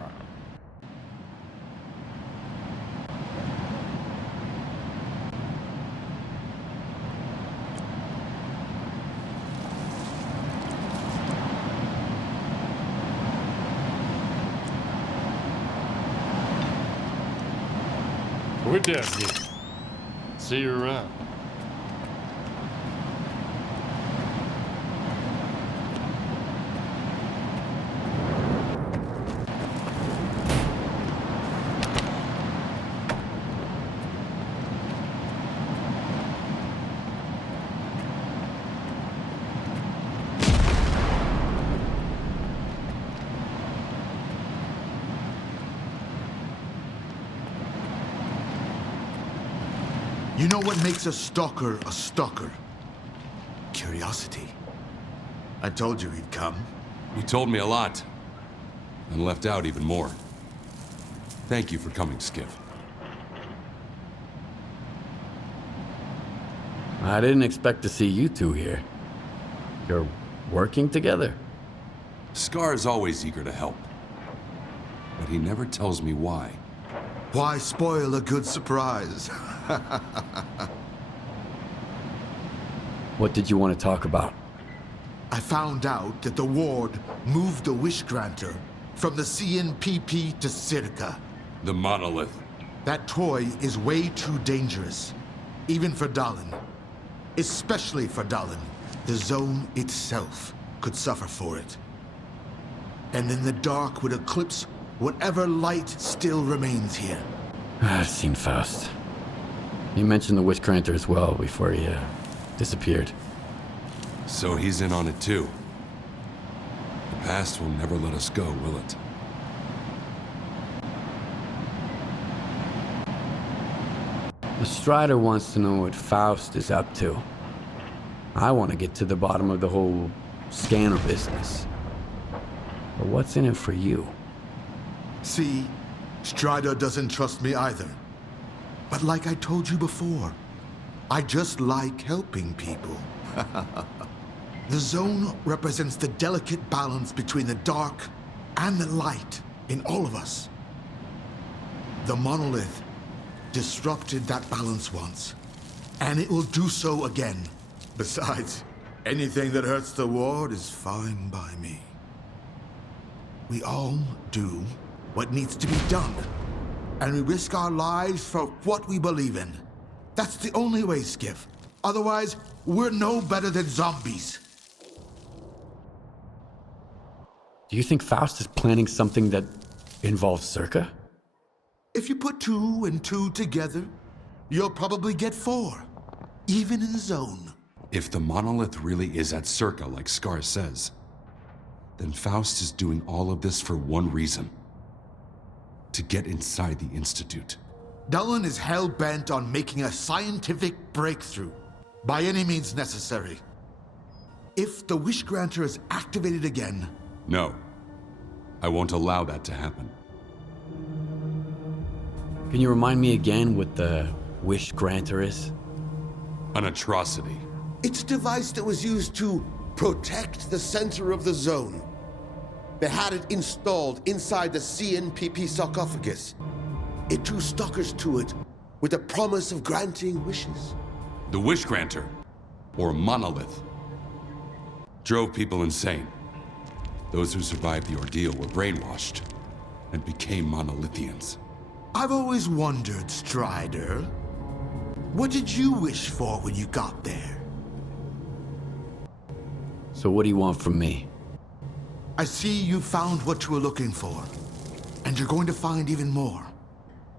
We're down here. See you around. You know what makes a stalker a stalker? Curiosity. I told you he'd come. You told me a lot. And left out even more. Thank you for coming, Skiff. I didn't expect to see you two here. You're working together? S.T.A.L.K.E.R is always eager to help. But he never tells me why. Why spoil a good surprise? What did you want to talk about? I found out that the Ward moved the Wish Granter from the CNPP to S.T.A.L.K.E.R. The monolith. That toy is way too dangerous. Even for Dallin. Especially for Dallin. The zone itself could suffer for it. And then the dark would eclipse whatever light still remains here. I've seen Faust. You mentioned the Wish Granter as well before he disappeared. So he's in on it too. The past will never let us go, will it? The Strider wants to know what Faust is up to. I want to get to the bottom of the whole scanner business. But what's in it for you? See, Strider doesn't trust me either. But like I told you before, I just like helping people. The zone represents the delicate balance between the dark and the light in all of us. The monolith disrupted that balance once, and it will do so again. Besides, anything that hurts the Ward is fine by me. We all do what needs to be done, and we risk our lives for what we believe in. That's the only way, Skiff. Otherwise, we're no better than zombies. Do you think Faust is planning something that involves S.T.A.L.K.E.R? If you put 2 and 2 together, you'll probably get 4, even in the zone. If the monolith really is at S.T.A.L.K.E.R like S.T.A.R says, then Faust is doing all of this for one reason. To get inside the Institute. Dallin is hell-bent on making a scientific breakthrough, by any means necessary. If the Wish Granter is activated again... No. I won't allow that to happen. Can you remind me again what the Wish Granter is? An atrocity. It's a device that was used to protect the center of the zone. They had it installed inside the CNPP sarcophagus. It drew stalkers to it with the promise of granting wishes. The Wish Granter, or monolith, drove people insane. Those who survived the ordeal were brainwashed and became monolithians. I've always wondered, Strider, what did you wish for when you got there? So what do you want from me? I see you found what you were looking for, and you're going to find even more.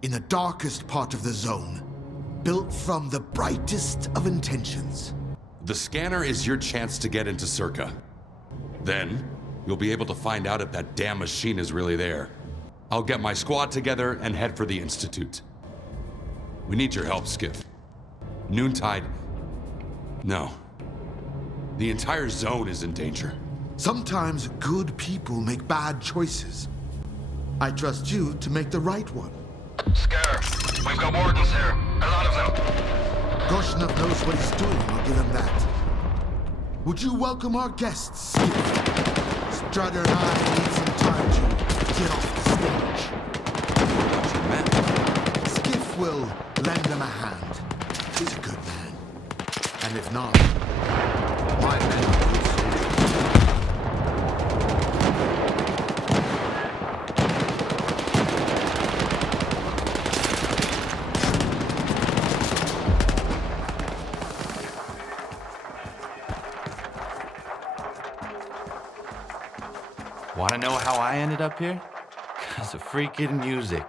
In the darkest part of the zone, built from the brightest of intentions. The scanner is your chance to get into S.T.A.L.K.E.R. Then, you'll be able to find out if that damn machine is really there. I'll get my squad together and head for the Institute. We need your help, Skiff. Noontide... No. The entire zone is in danger. Sometimes good people make bad choices. I trust you to make the right one. S.T.A.L.K.E.R, we've got wardens here. A lot of them. Gorshnov knows what he's doing, I'll give him that. Would you welcome our guests, Skiff? Strutter and I need some time to get off the stage. Skiff will lend them a hand. He's a good man. And if not, my men are good soldiers. Want to know how I ended up here? Because of freaking music.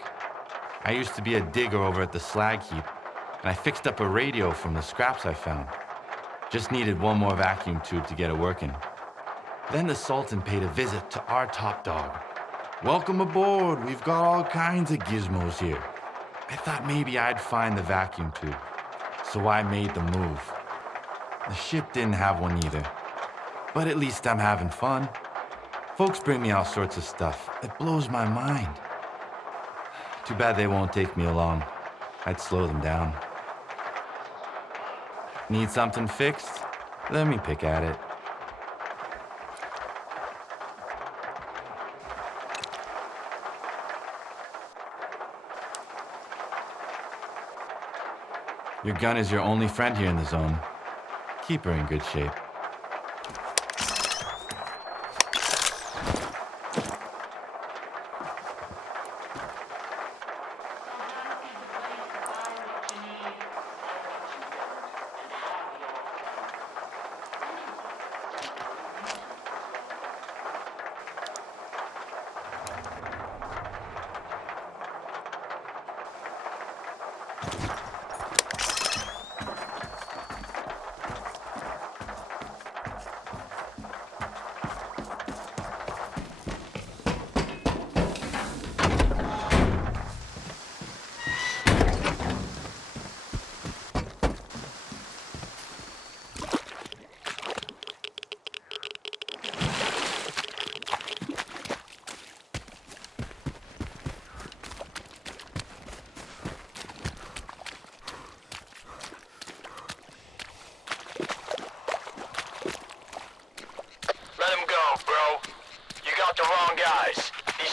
I used to be a digger over at the slag heap, and I fixed up a radio from the scraps I found. Just needed one more vacuum tube to get it working. Then the Sultan paid a visit to our top dog. Welcome aboard, we've got all kinds of gizmos here. I thought maybe I'd find the vacuum tube, so I made the move. The ship didn't have one either, but at least I'm having fun. Folks bring me all sorts of stuff. It blows my mind. Too bad they won't take me along. I'd slow them down. Need something fixed? Let me pick at it. Your gun is your only friend here in the zone. Keep her in good shape.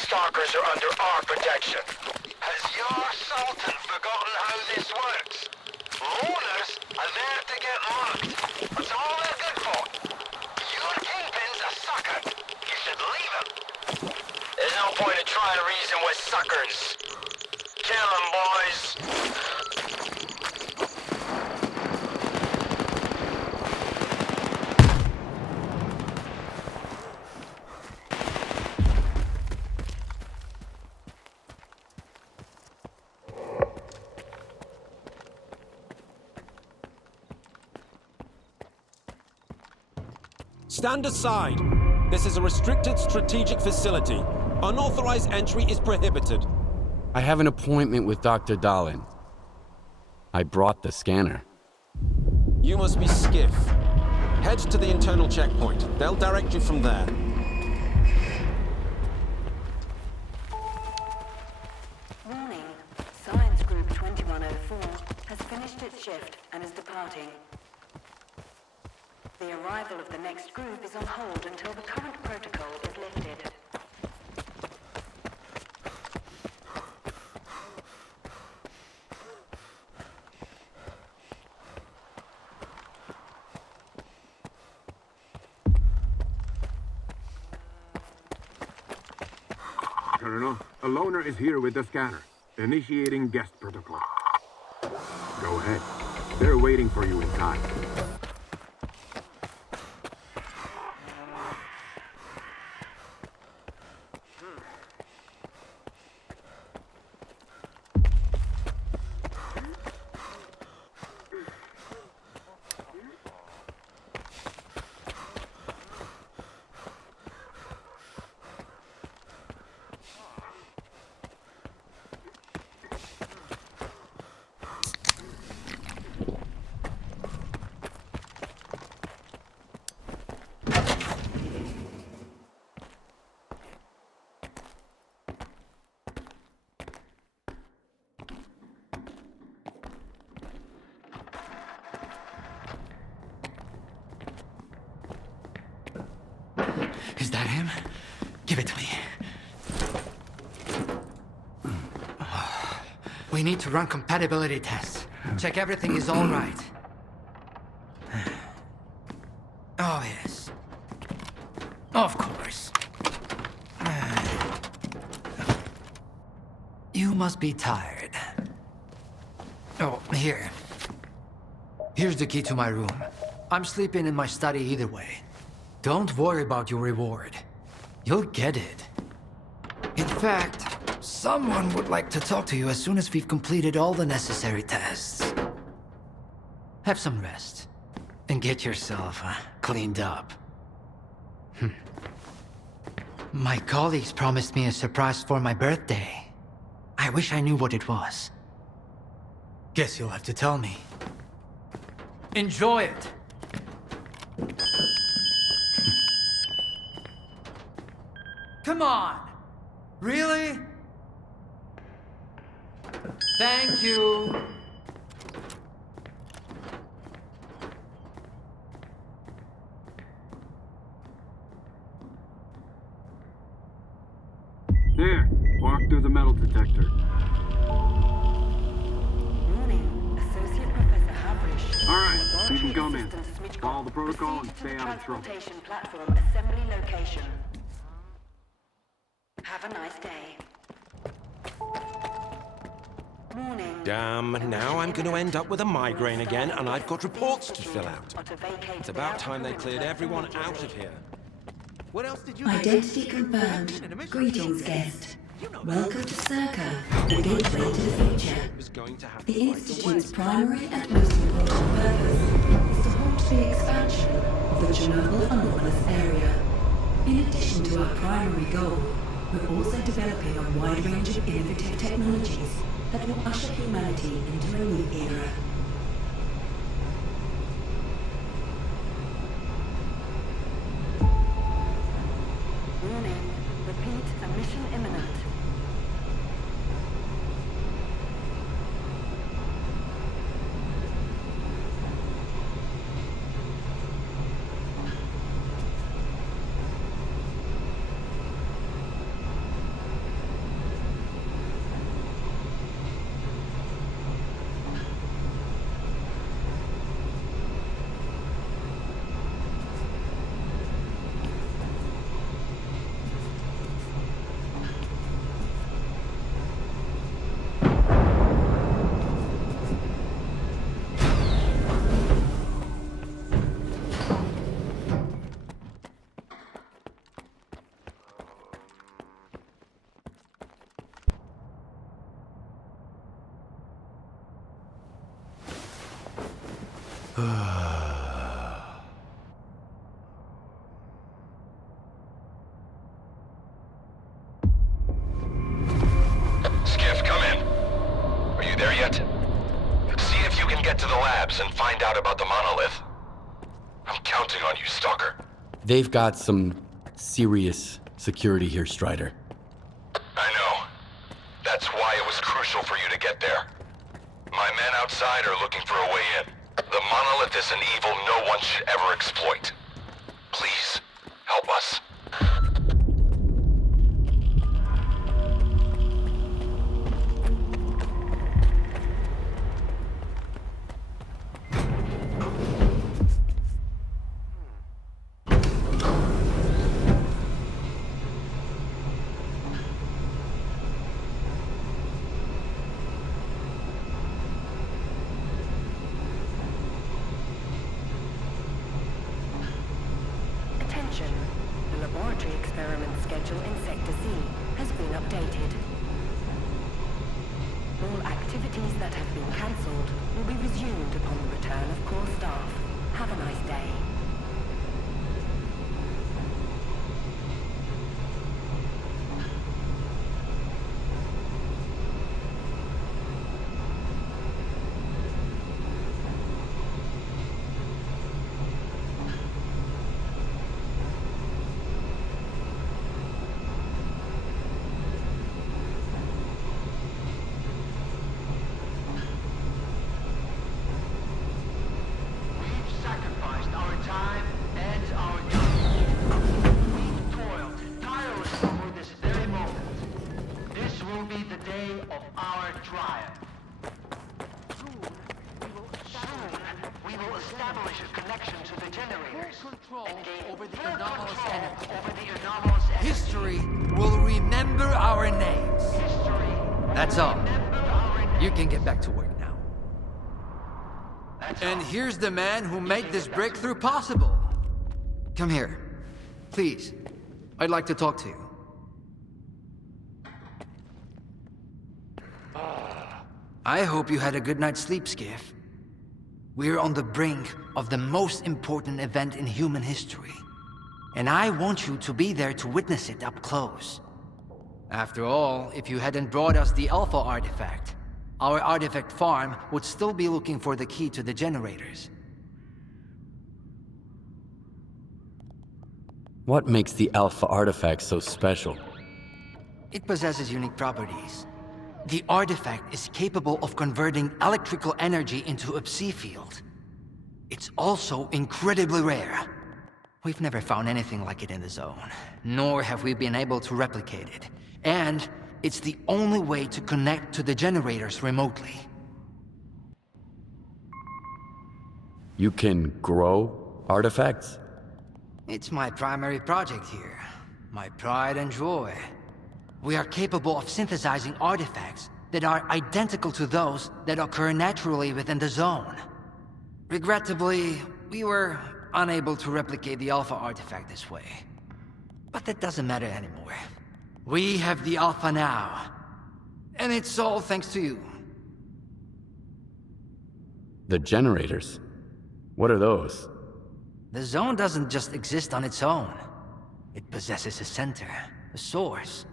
Stalkers are under our protection. Has your Sultan forgotten how this works? Loners are there to get mugged. That's all they're good for. Your kingpin's a sucker. You should leave him. There's no point in trying to reason with suckers. Kill them, boys. Stand aside. This is a restricted strategic facility. Unauthorized entry is prohibited. I have an appointment with Dr. Dahlin. I brought the scanner. You must be Skiff. Head to the internal checkpoint. They'll direct you from there. Warning. Science Group 2104 has finished its shift and is departing. The arrival of the next group is on hold until the current protocol is lifted. Colonel, a loner is here with the scanner, initiating guest protocol. Go ahead. They're waiting for you inside. We need to run compatibility tests. Check everything is all right. Oh, yes. Of course. You must be tired. Oh, here. Here's the key to my room. I'm sleeping in my study either way. Don't worry about your reward. You'll get it. In fact, someone would like to talk to you as soon as we've completed all the necessary tests. Have some rest. And get yourself cleaned up. My colleagues promised me a surprise for my birthday. I wish I knew what it was. Guess you'll have to tell me. Enjoy it! Come on! Really? Thank you! There, walk through the metal detector. Morning, Associate Professor Havrish. All right, you can come in. Follow the protocol and stay out of trouble. Transportation platform assembly location. Have a nice day. Morning. Damn, now I'm going to end up with a migraine again, and I've got reports to fill out. It's about time they cleared everyone out of here. What else did you... Identity confirmed. Greetings, guest. Welcome to S.T.A.L.K.E.R, the gateway to the future. The Institute's primary and most important purpose is to halt the expansion of the Chernobyl anomalous area. In addition to our primary goal, we're also developing a wide range of innovative technologies that will usher humanity into a new era. Warning. Repeat, a mission imminent. Skiff, come in. Are you there yet? See if you can get to the labs and find out about the monolith. I'm counting on you, Stalker. They've got some serious security here, Strider. I know. That's why it was crucial for you to get there. My men outside are looking for a way in. The monolith is an evil no one should ever exploit. Please, help us. Attention. The laboratory experiment schedule in Sector C has been updated. All activities that have been cancelled will be resumed upon the return of core staff. Have a nice day. Sacrificed our entire That's all. You can get back to work now. And here's the man who made this breakthrough possible. Come here. Please. I'd like to talk to you. I hope you had a good night's sleep, Skiff. We're on the brink of the most important event in human history. And I want you to be there to witness it up close. After all, if you hadn't brought us the Alpha artifact, our artifact farm would still be looking for the key to the generators. What makes the Alpha artifact so special? It possesses unique properties. The artifact is capable of converting electrical energy into a psi field. It's also incredibly rare. We've never found anything like it in the zone, nor have we been able to replicate it. And it's the only way to connect to the generators remotely. You can grow artifacts? It's my primary project here. My pride and joy. We are capable of synthesizing artifacts that are identical to those that occur naturally within the zone. Regrettably, we were unable to replicate the Alpha artifact this way. But that doesn't matter anymore. We have the Alpha now. And it's all thanks to you. The generators? What are those? The zone doesn't just exist on its own. It possesses a center, a source.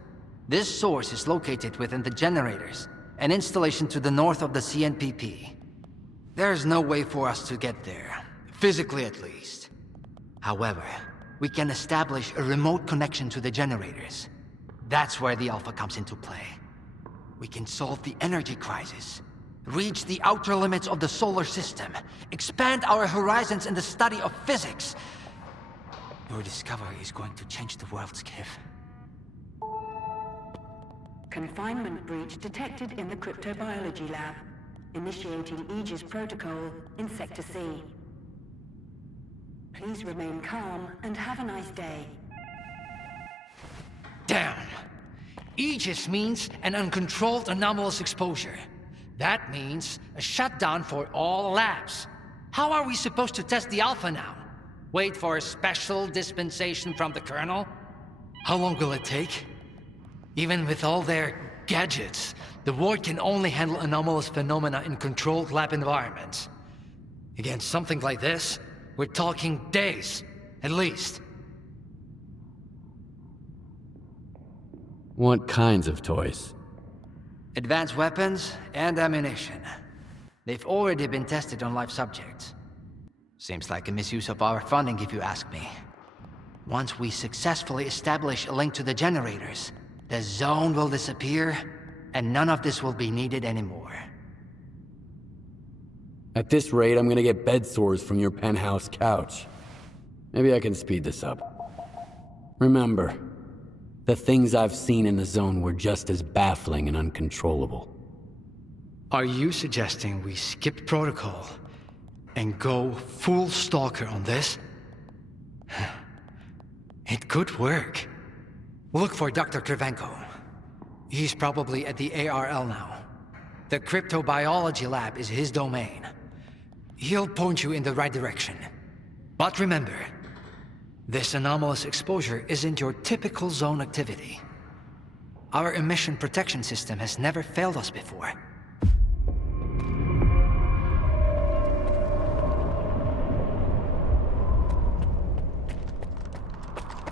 This source is located within the generators, an installation to the north of the CNPP. There's no way for us to get there, physically at least. However, we can establish a remote connection to the generators. That's where the Alpha comes into play. We can solve the energy crisis, reach the outer limits of the solar system, expand our horizons in the study of physics. Your discovery is going to change the world, Skiff. Confinement breach detected in the cryptobiology lab. Initiating Aegis protocol in Sector C. Please remain calm and have a nice day. Damn! Aegis means an uncontrolled anomalous exposure. That means a shutdown for all labs. How are we supposed to test the Alpha now? Wait for a special dispensation from the Colonel? How long will it take? Even with all their gadgets, the ward can only handle anomalous phenomena in controlled lab environments. Against something like this, we're talking days, at least. What kinds of toys? Advanced weapons and ammunition. They've already been tested on live subjects. Seems like a misuse of our funding, if you ask me. Once we successfully establish a link to the generators, the zone will disappear, and none of this will be needed anymore. At this rate, I'm gonna get bed sores from your penthouse couch. Maybe I can speed this up. Remember, the things I've seen in the zone were just as baffling and uncontrollable. Are you suggesting we skip protocol and go full stalker on this? It could work. Look for Dr. Kravchenko. He's probably at the ARL now. The cryptobiology lab is his domain. He'll point you in the right direction. But remember, this anomalous exposure isn't your typical zone activity. Our emission protection system has never failed us before.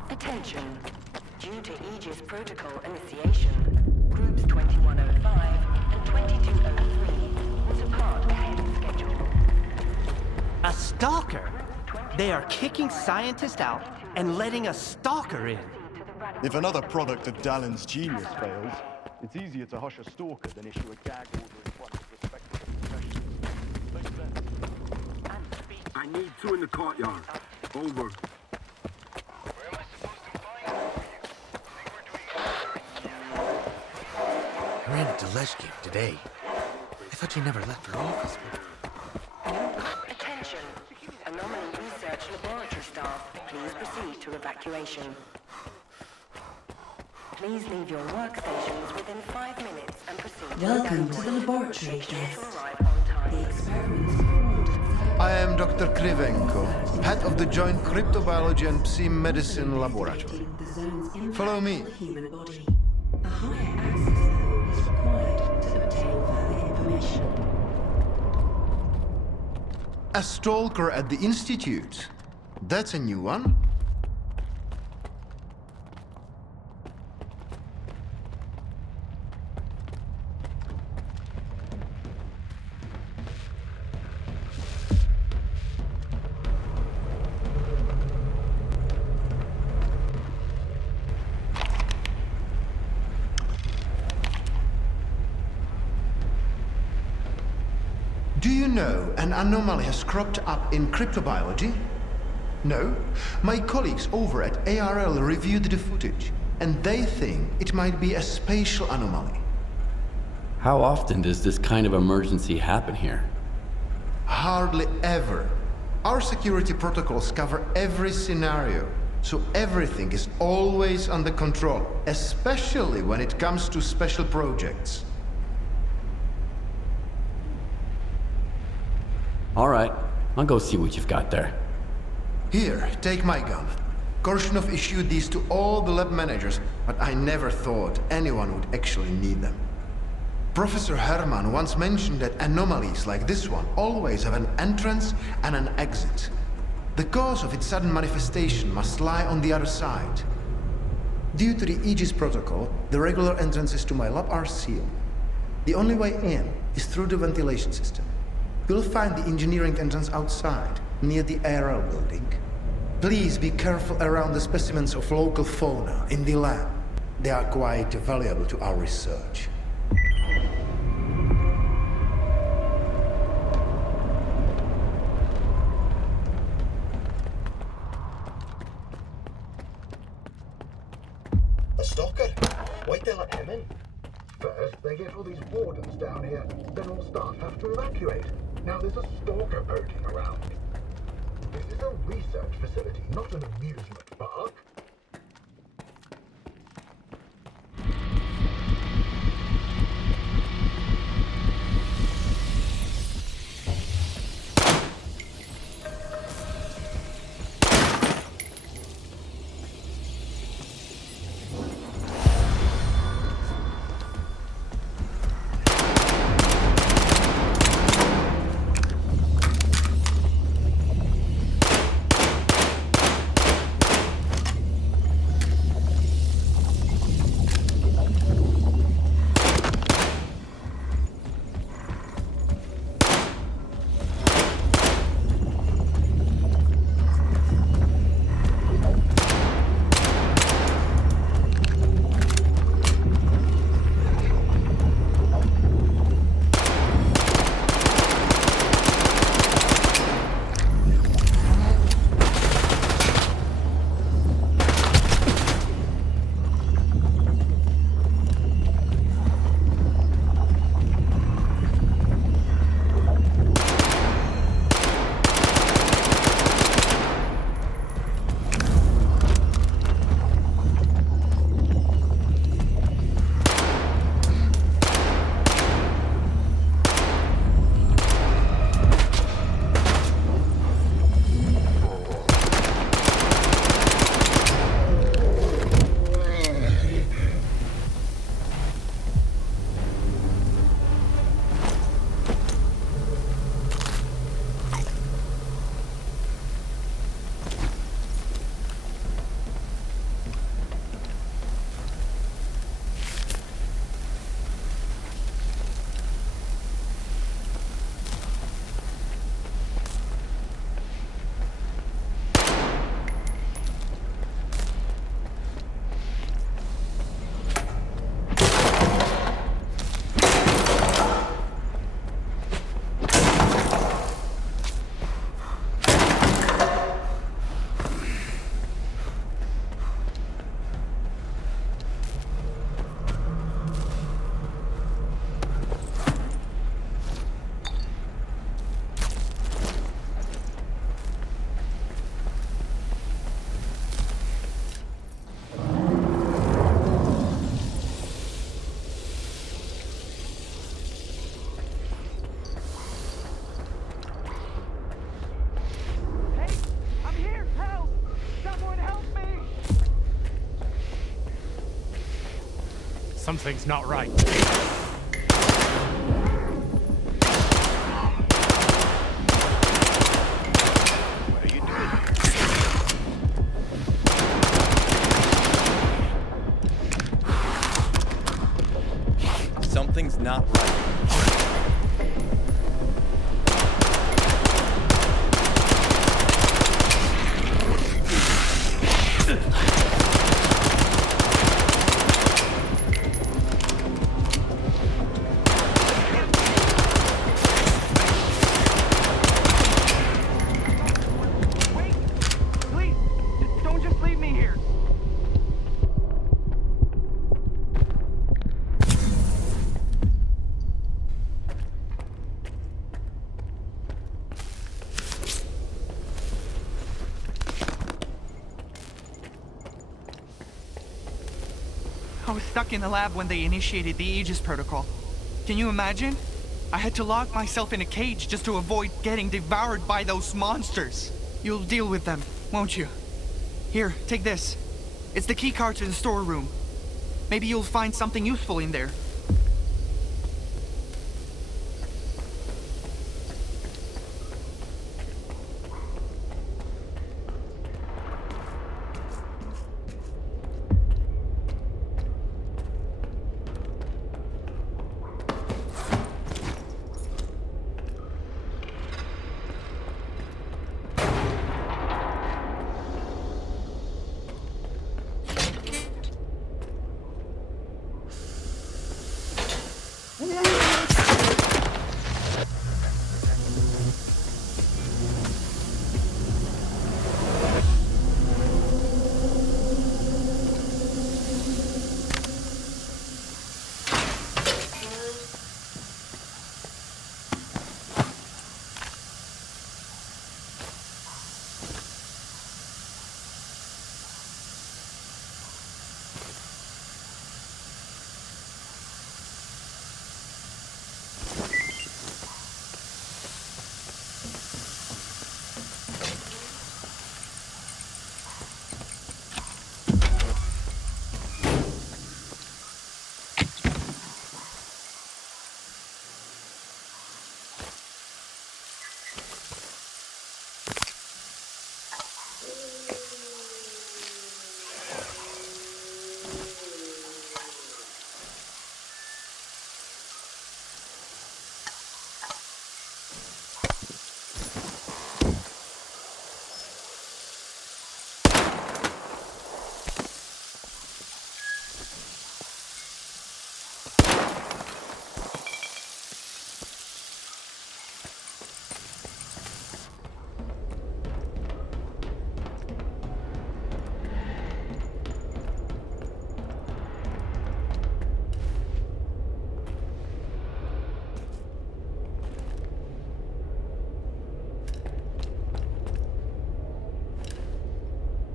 Attention. Due to Aegis protocol initiation, groups 2105 and 2203 will depart ahead of schedule. A stalker? They are kicking scientists out and letting a stalker in. If another product of Dallin's genius fails, it's easier to hush a stalker than issue a gag order in front of respectable professionals. I need two in the courtyard. Over. I ran into Leshki today. I thought you never left her office. Attention. Anomaly research laboratory staff, please proceed to evacuation. Please leave your workstations within 5 minutes and proceed. Welcome to the laboratory, guest. The experiments performed at ST.A.L.K.E.R. I am Dr. Krivenko, head of the Joint Cryptobiology and Psi Medicine Laboratory. Follow me. Human body. A higher access level is required to obtain further information. A stalker at the Institute. That's a new one. Do you know an anomaly has cropped up in cryptobiology? No? My colleagues over at ARL reviewed the footage, and they think it might be a spatial anomaly. How often does this kind of emergency happen here? Hardly ever. Our security protocols cover every scenario, so everything is always under control, especially when it comes to special projects. All right, I'll go see what you've got there. Here, take my gun. Korshunov issued these to all the lab managers, but I never thought anyone would actually need them. Professor Herman once mentioned that anomalies like this one always have an entrance and an exit. The cause of its sudden manifestation must lie on the other side. Due to the Aegis protocol, the regular entrances to my lab are sealed. The only way in is through the ventilation system. You'll find the engineering entrance outside, near the ARL building. Please be careful around the specimens of local fauna in the lab. They are quite valuable to our research. A stalker? Why'd they let him in? First, they get all these wardens down here, then all staff have to evacuate. Now there's a stalker poking around. This is a research facility, not an amusement park. Something's not right. What are you doing? Something's not right. Please, don't just leave me here. I was stuck in the lab when they initiated the Aegis protocol. Can you imagine? I had to lock myself in a cage just to avoid getting devoured by those monsters. You'll deal with them, won't you? Here, take this. It's the key card to the storeroom. Maybe you'll find something useful in there.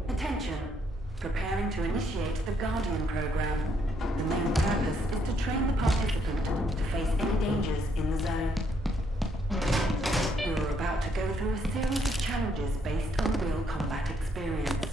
Attention. Preparing to initiate the Guardian program. The main purpose is to train the participant to face any dangers in the zone. You're about to go through a series of challenges based on real combat experience.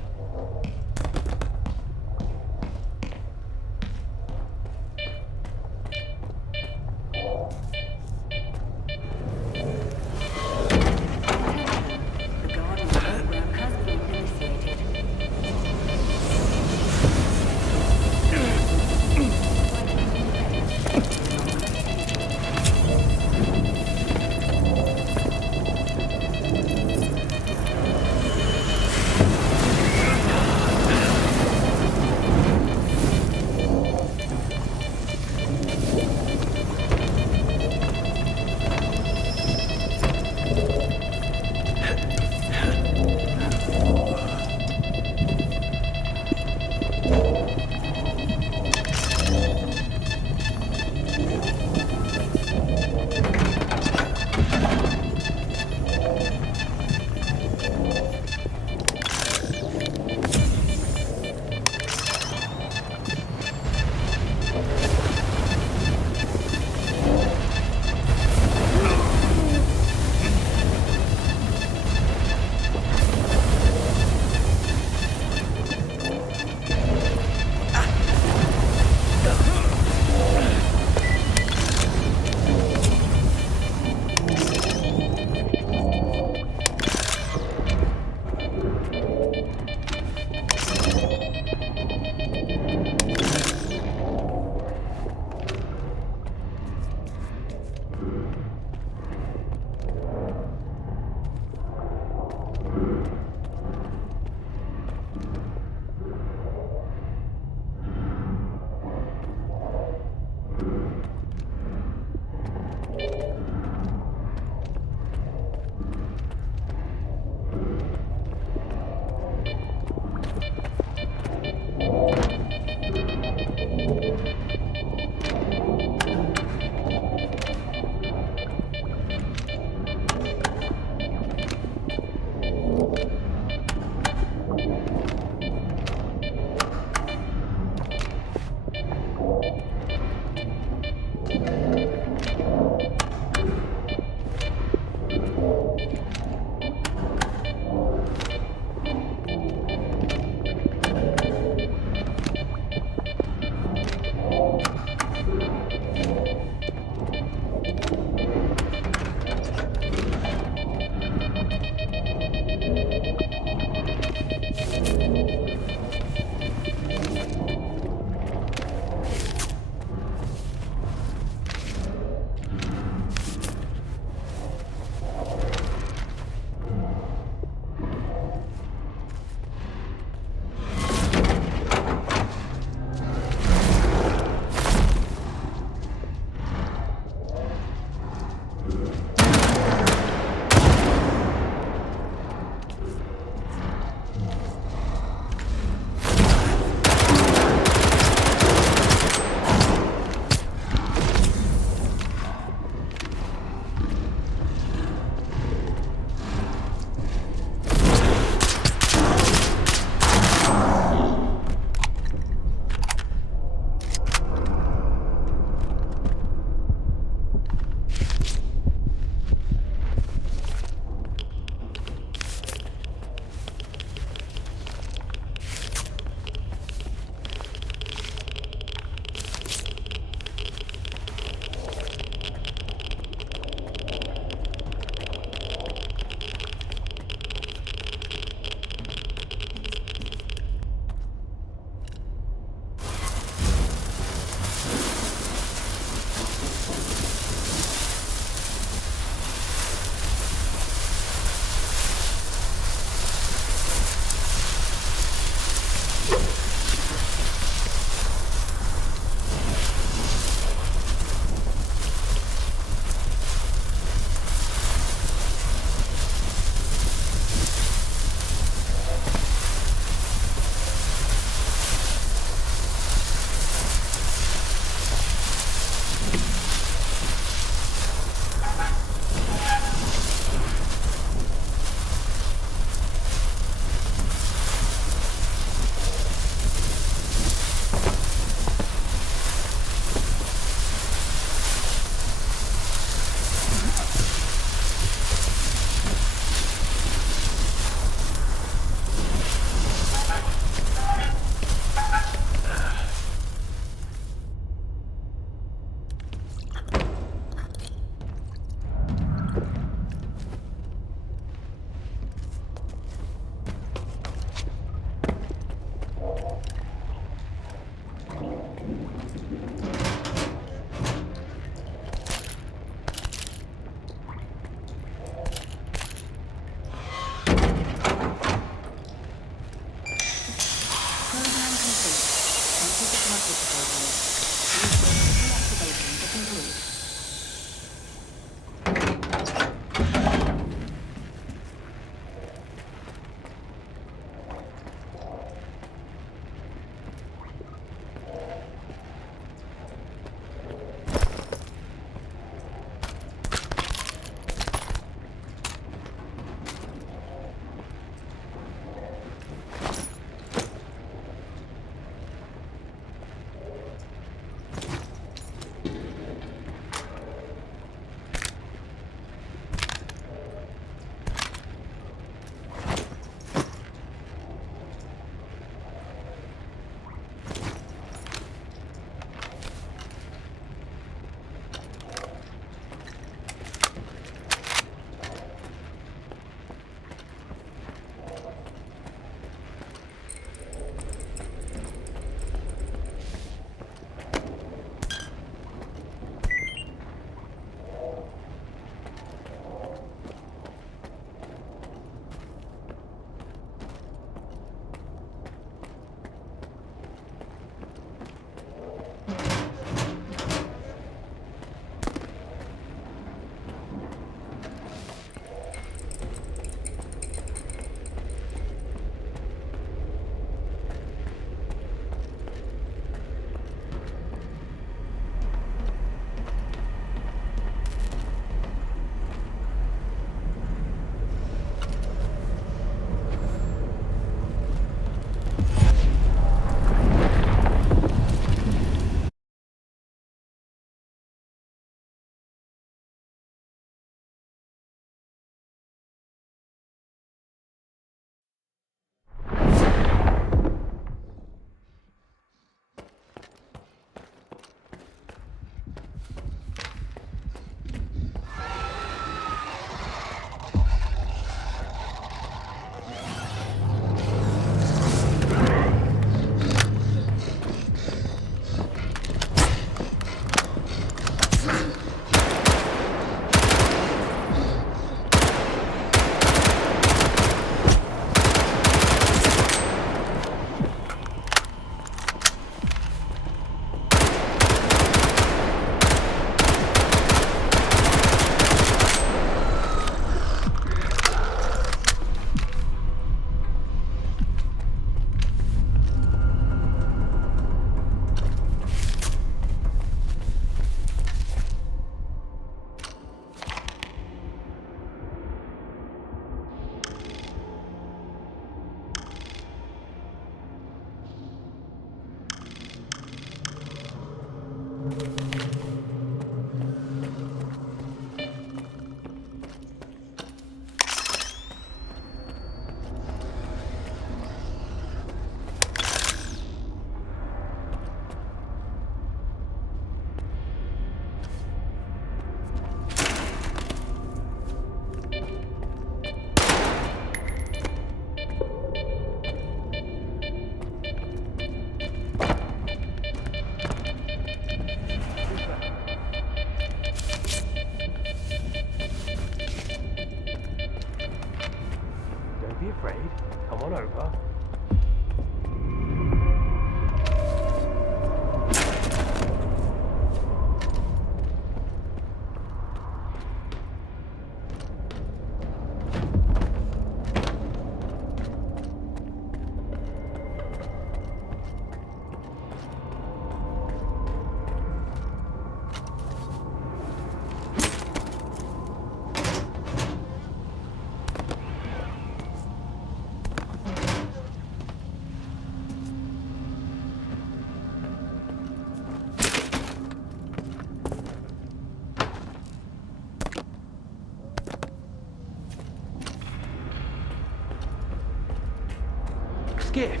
Skiff,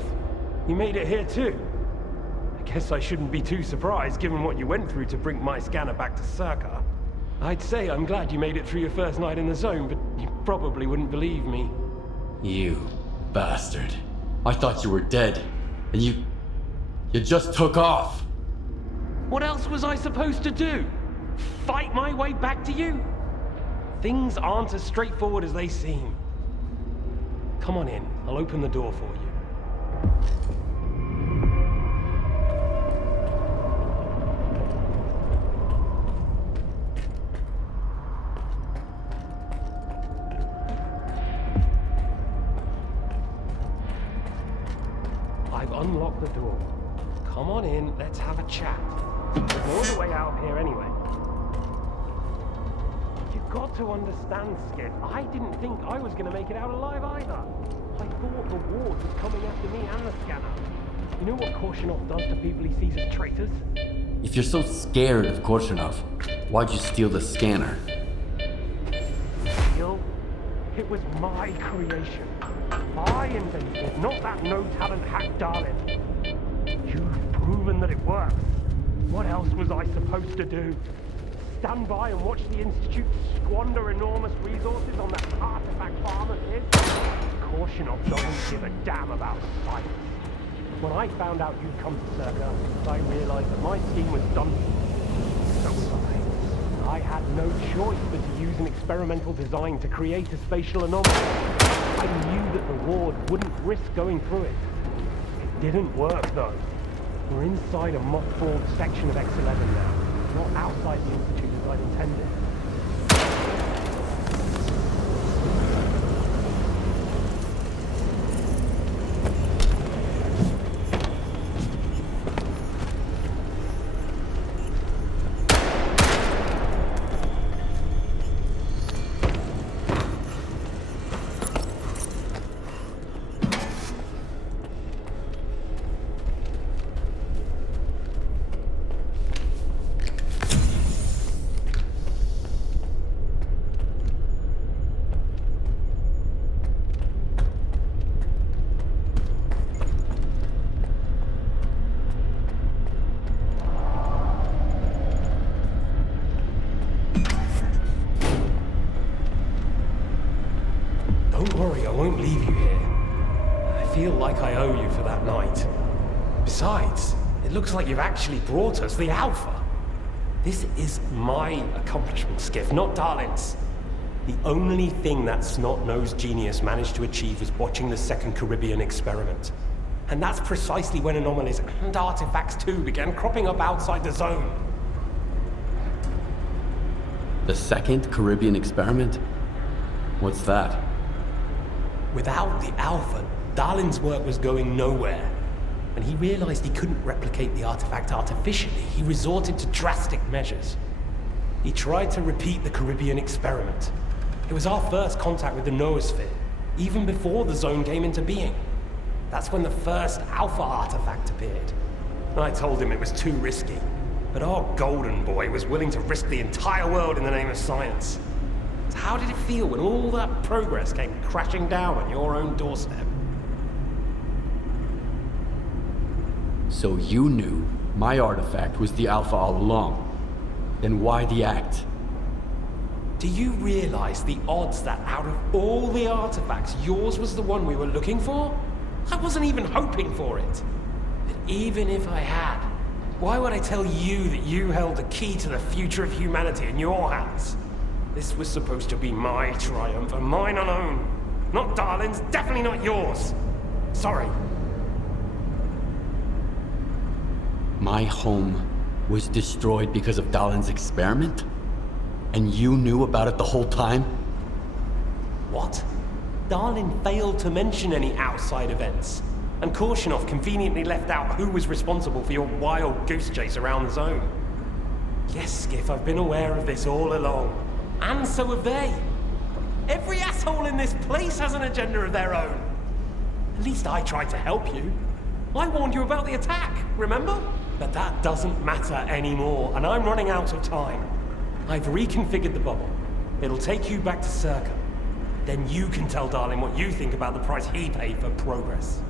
you made it here too. I guess I shouldn't be too surprised given what you went through to bring my scanner back to S.T.A.L.K.E.R. I'd say I'm glad you made it through your first night in the zone, but you probably wouldn't believe me. You bastard. I thought you were dead, and you just took off. What else was I supposed to do? Fight my way back to you? Things aren't as straightforward as they seem. Come on in, I'll open the door for you. I've unlocked the door. Come on in, let's have a chat. There's no other way out of here anyway. You've got to understand, Skip, I didn't think I was going to make it out alive either. I thought the ward was coming after me and the scanner. You know what Korshunov does to people he sees as traitors? If you're so scared of Korshunov, why'd you steal the scanner? Steal? It was my creation. I invented it, not that no-talent hack Darlin. You've proven that it works. What else was I supposed to do? Stand by and watch the Institute squander enormous resources on that artifact farm of his? Korshunov doesn't give a damn about science. When I found out you'd come to S.T.A.L.K.E.R, I realized that my scheme was done. So was I had no choice but to use an experimental design to create a spatial anomaly. I knew that the ward wouldn't risk going through it. It didn't work though. We're inside a mothballed section of X11 now, not outside the Institute as I'd intended. Don't worry, I won't leave you here. I feel like I owe you for that night. Besides, it looks like you've actually brought us the Alpha. This is my accomplishment, Skiff, not Darlin's. The only thing that snot-nosed genius managed to achieve was watching the Second Caribbean experiment. And that's precisely when anomalies and artifacts too began cropping up outside the zone. The Second Caribbean experiment? What's that? Without the Alpha, Darlin's work was going nowhere. When he realized he couldn't replicate the artifact artificially, he resorted to drastic measures. He tried to repeat the Caribbean experiment. It was our first contact with the noosphere, even before the zone came into being. That's when the first Alpha artifact appeared. I told him it was too risky, but our golden boy was willing to risk the entire world in the name of science. So how did it feel when all that progress came crashing down on your own doorstep? So you knew my artifact was the Alpha all along. Then why the act? Do you realize the odds that out of all the artifacts, yours was the one we were looking for? I wasn't even hoping for it. But even if I had, why would I tell you that you held the key to the future of humanity in your hands? This was supposed to be my triumph, and mine alone. Not Darlin's, definitely not yours. Sorry. My home was destroyed because of Darlin's experiment? And you knew about it the whole time? What? Darlin failed to mention any outside events, and Korshunov conveniently left out who was responsible for your wild goose chase around the zone. Yes, Skiff, I've been aware of this all along. And so have they. Every asshole in this place has an agenda of their own. At least I tried to help you. I warned you about the attack, remember? But that doesn't matter anymore, and I'm running out of time. I've reconfigured the bubble. It'll take you back to S.T.A.L.K.E.R. Then you can tell Darlin what you think about the price he paid for progress.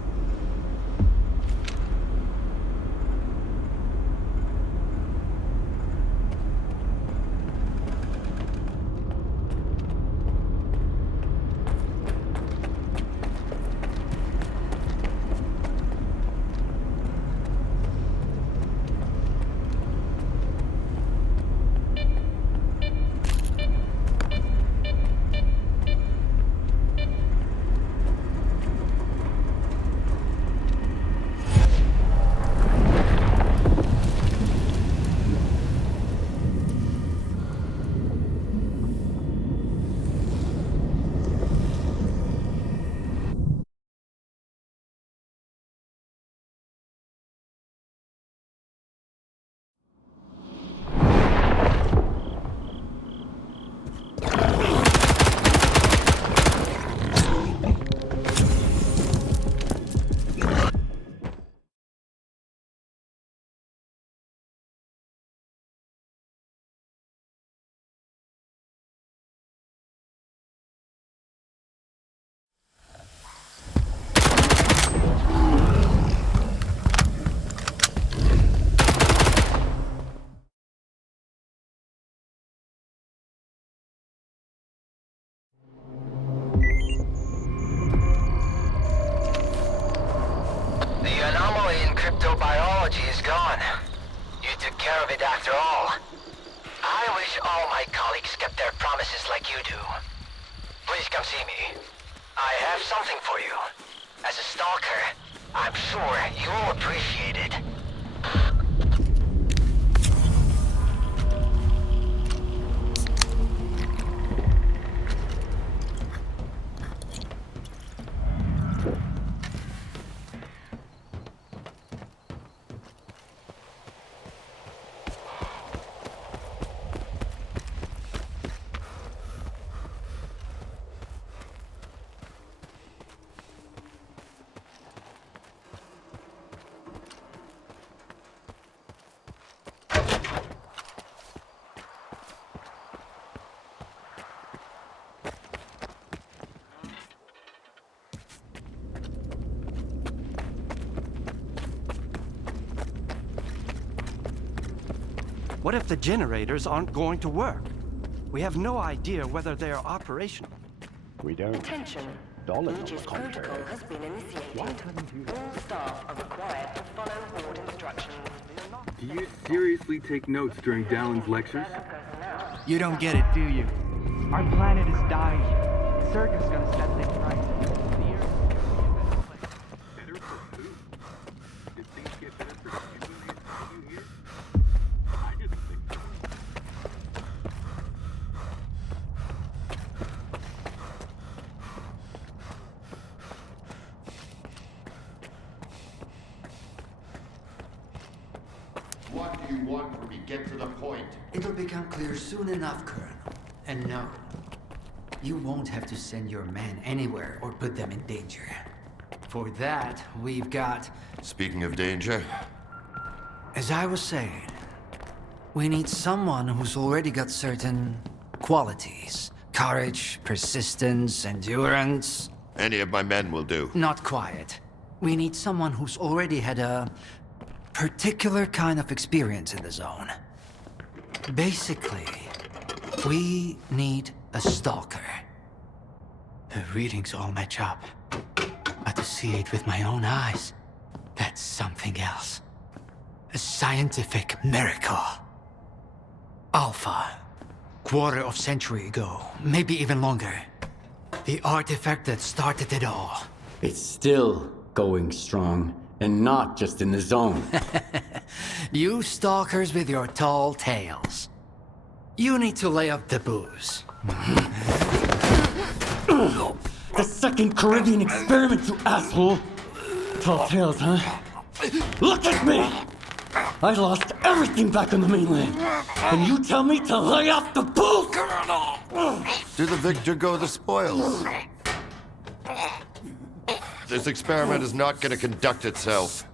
The anomaly in cryptobiology is gone. You took care of it after all. I wish all my colleagues kept their promises like you do. Please come see me. I have something for you. As a stalker, I'm sure you'll appreciate it. What if the generators aren't going to work? We have no idea whether they are operational. We don't. Attention. Aegis protocol has been initiated. All staff are required to follow board instructions. Do you seriously take notes during Dallin's lectures? You don't get it, do you? Our planet is dying. S.T.A.L.K.E.R's gonna set things right. The Earth is gonna be a better place. Better for who? Did things get better for you here? I didn't think so. What do you want from me? Get to the point. It'll become clear soon enough, Colonel. And no, you won't have to send your men anywhere or put them in danger. For that, we've got... Speaking of danger... As I was saying, we need someone who's already got certain qualities. Courage, persistence, endurance. Any of my men will do. Not quiet. We need someone who's already had a particular kind of experience in the zone. Basically, we need a stalker. The readings all match up. But to see it with my own eyes, that's something else. A scientific miracle. Alpha. Quarter of century ago, maybe even longer. The artifact that started it all. It's still going strong, and not just in the zone. You stalkers with your tall tales. You need to lay up the booze. The second Caribbean experiment, you asshole! Tall tales, huh? Look at me! I lost everything back on the mainland. And you tell me to lay off the booze! To the victor go the spoils. This experiment is not going to conduct itself.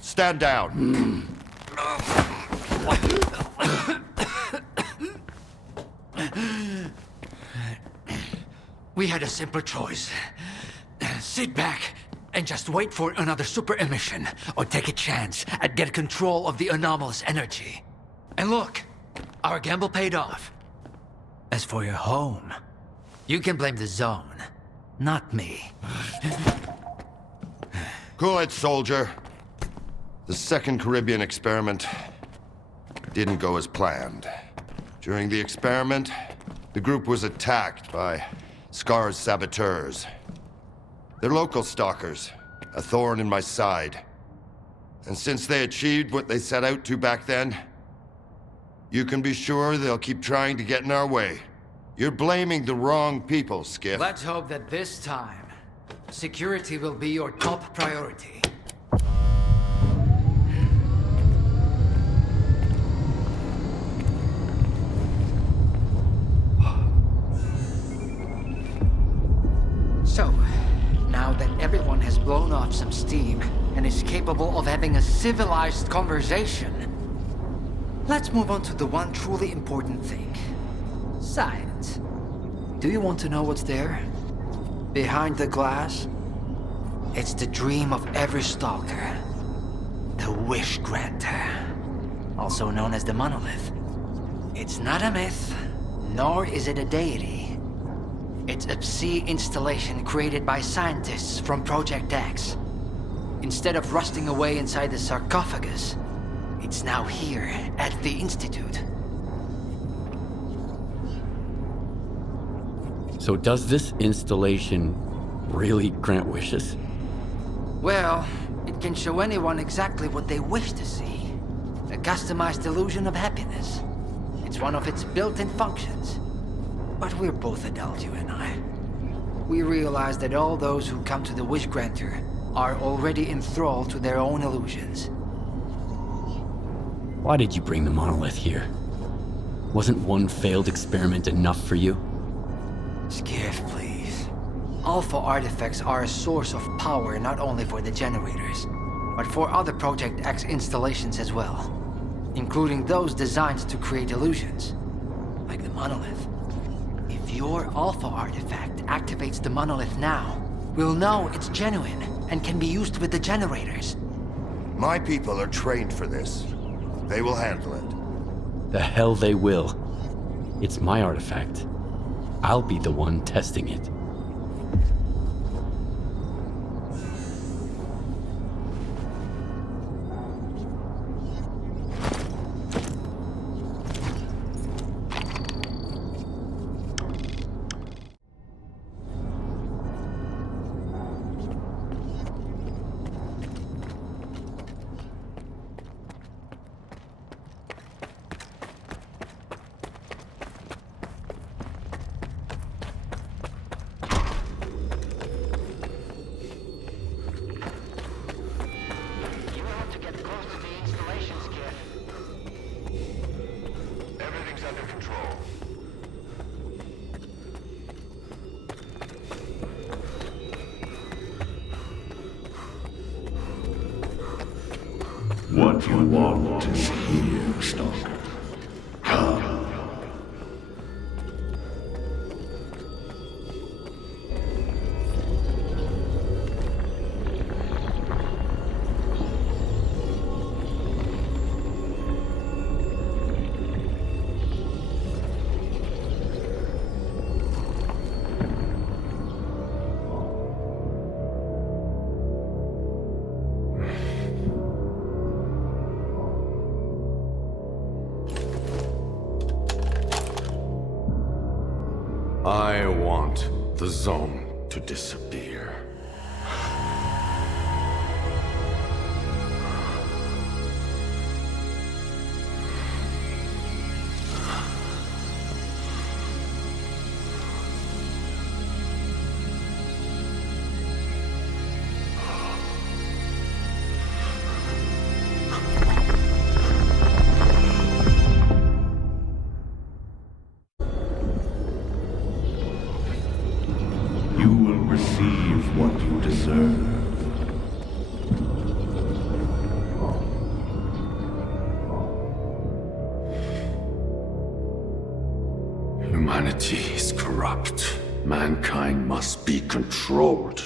Stand down. We had a simple choice. Sit back and just wait for another super emission, or take a chance at get control of the anomalous energy. And look, our gamble paid off. As for your home, you can blame the zone, not me. Cool it, soldier. The second Caribbean experiment didn't go as planned. During the experiment, the group was attacked by S.T.A.L.K.E.R's saboteurs. They're local stalkers, a thorn in my side. And since they achieved what they set out to back then, you can be sure they'll keep trying to get in our way. You're blaming the wrong people, Skiff. Let's hope that this time, security will be your top priority. So, now that everyone has blown off some steam and is capable of having a civilized conversation, let's move on to the one truly important thing. Science. Do you want to know what's there? Behind the glass? It's the dream of every stalker. The wish granter. Also known as the monolith. It's not a myth, nor is it a deity. It's a psi installation created by scientists from Project X. Instead of rusting away inside the sarcophagus, it's now here at the Institute. So does this installation really grant wishes? Well, it can show anyone exactly what they wish to see. A customized illusion of happiness. It's one of its built-in functions. But we're both adults, you and I. We realize that all those who come to the Wish Granter are already enthralled to their own illusions. Why did you bring the monolith here? Wasn't one failed experiment enough for you? Skiff, please. Alpha artifacts are a source of power not only for the generators, but for other Project X installations as well, including those designed to create illusions, like the monolith. If your Alpha artifact activates the monolith now, we'll know it's genuine and can be used with the generators. My people are trained for this. They will handle it. The hell they will. It's my artifact. I'll be the one testing it. What you want is here, Stalker. Come. I want the zone to disappear. You will receive what you deserve. Humanity is corrupt. Mankind must be controlled.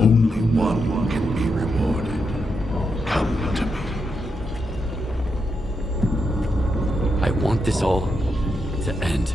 Only one can be rewarded. Come to me. I want this all to end.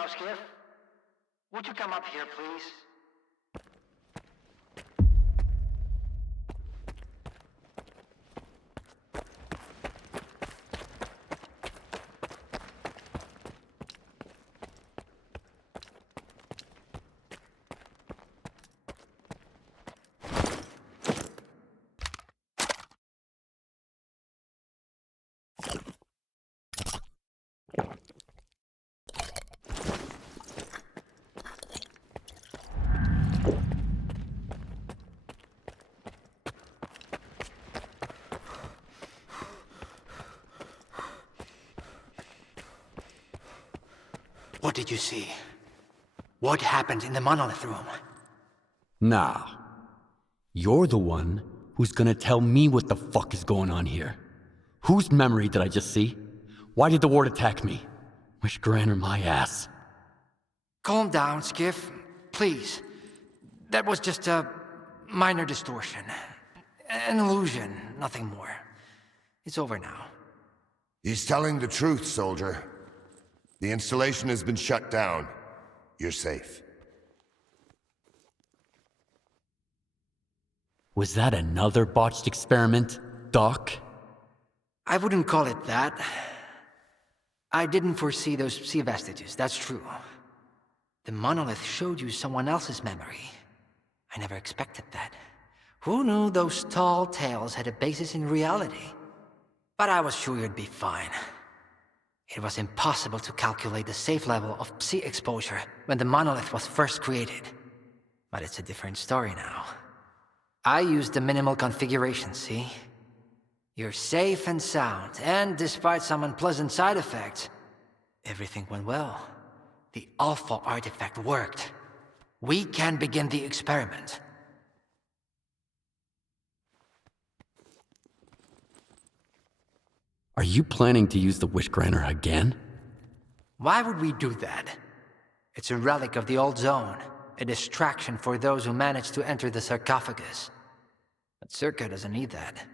now, Skiff. Would you come up here, please? What did you see? What happened in the monolith room? Nah. You're the one who's gonna tell me what the fuck is going on here. Whose memory did I just see? Why did the ward attack me? Wish Granner my ass. Calm down, Skiff. Please. That was just a minor distortion. An illusion, nothing more. It's over now. He's telling the truth, soldier. The installation has been shut down. You're safe. Was that another botched experiment, Doc? I wouldn't call it that. I didn't foresee those sea vestiges, that's true. The monolith showed you someone else's memory. I never expected that. Who knew those tall tales had a basis in reality? But I was sure you'd be fine. It was impossible to calculate the safe level of psi exposure when the monolith was first created. But it's a different story now. I used the minimal configuration, see? You're safe and sound, and despite some unpleasant side effects, everything went well. The Alpha artifact worked. We can begin the experiment. Are you planning to use the Wish Granner again? Why would we do that? It's a relic of the old zone, a distraction for those who manage to enter the sarcophagus. But S.T.A.L.K.E.R doesn't need that.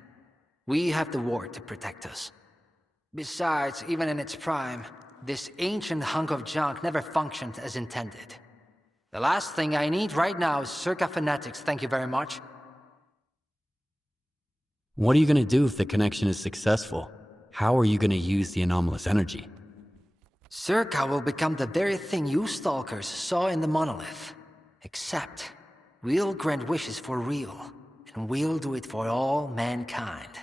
We have the ward to protect us. Besides, even in its prime, this ancient hunk of junk never functioned as intended. The last thing I need right now is S.T.A.L.K.E.R fanatics, thank you very much. What are you gonna do if the connection is successful? How are you gonna use the anomalous energy? S.T.A.L.K.E.R will become the very thing you stalkers saw in the monolith. Except, we'll grant wishes for real, and we'll do it for all mankind.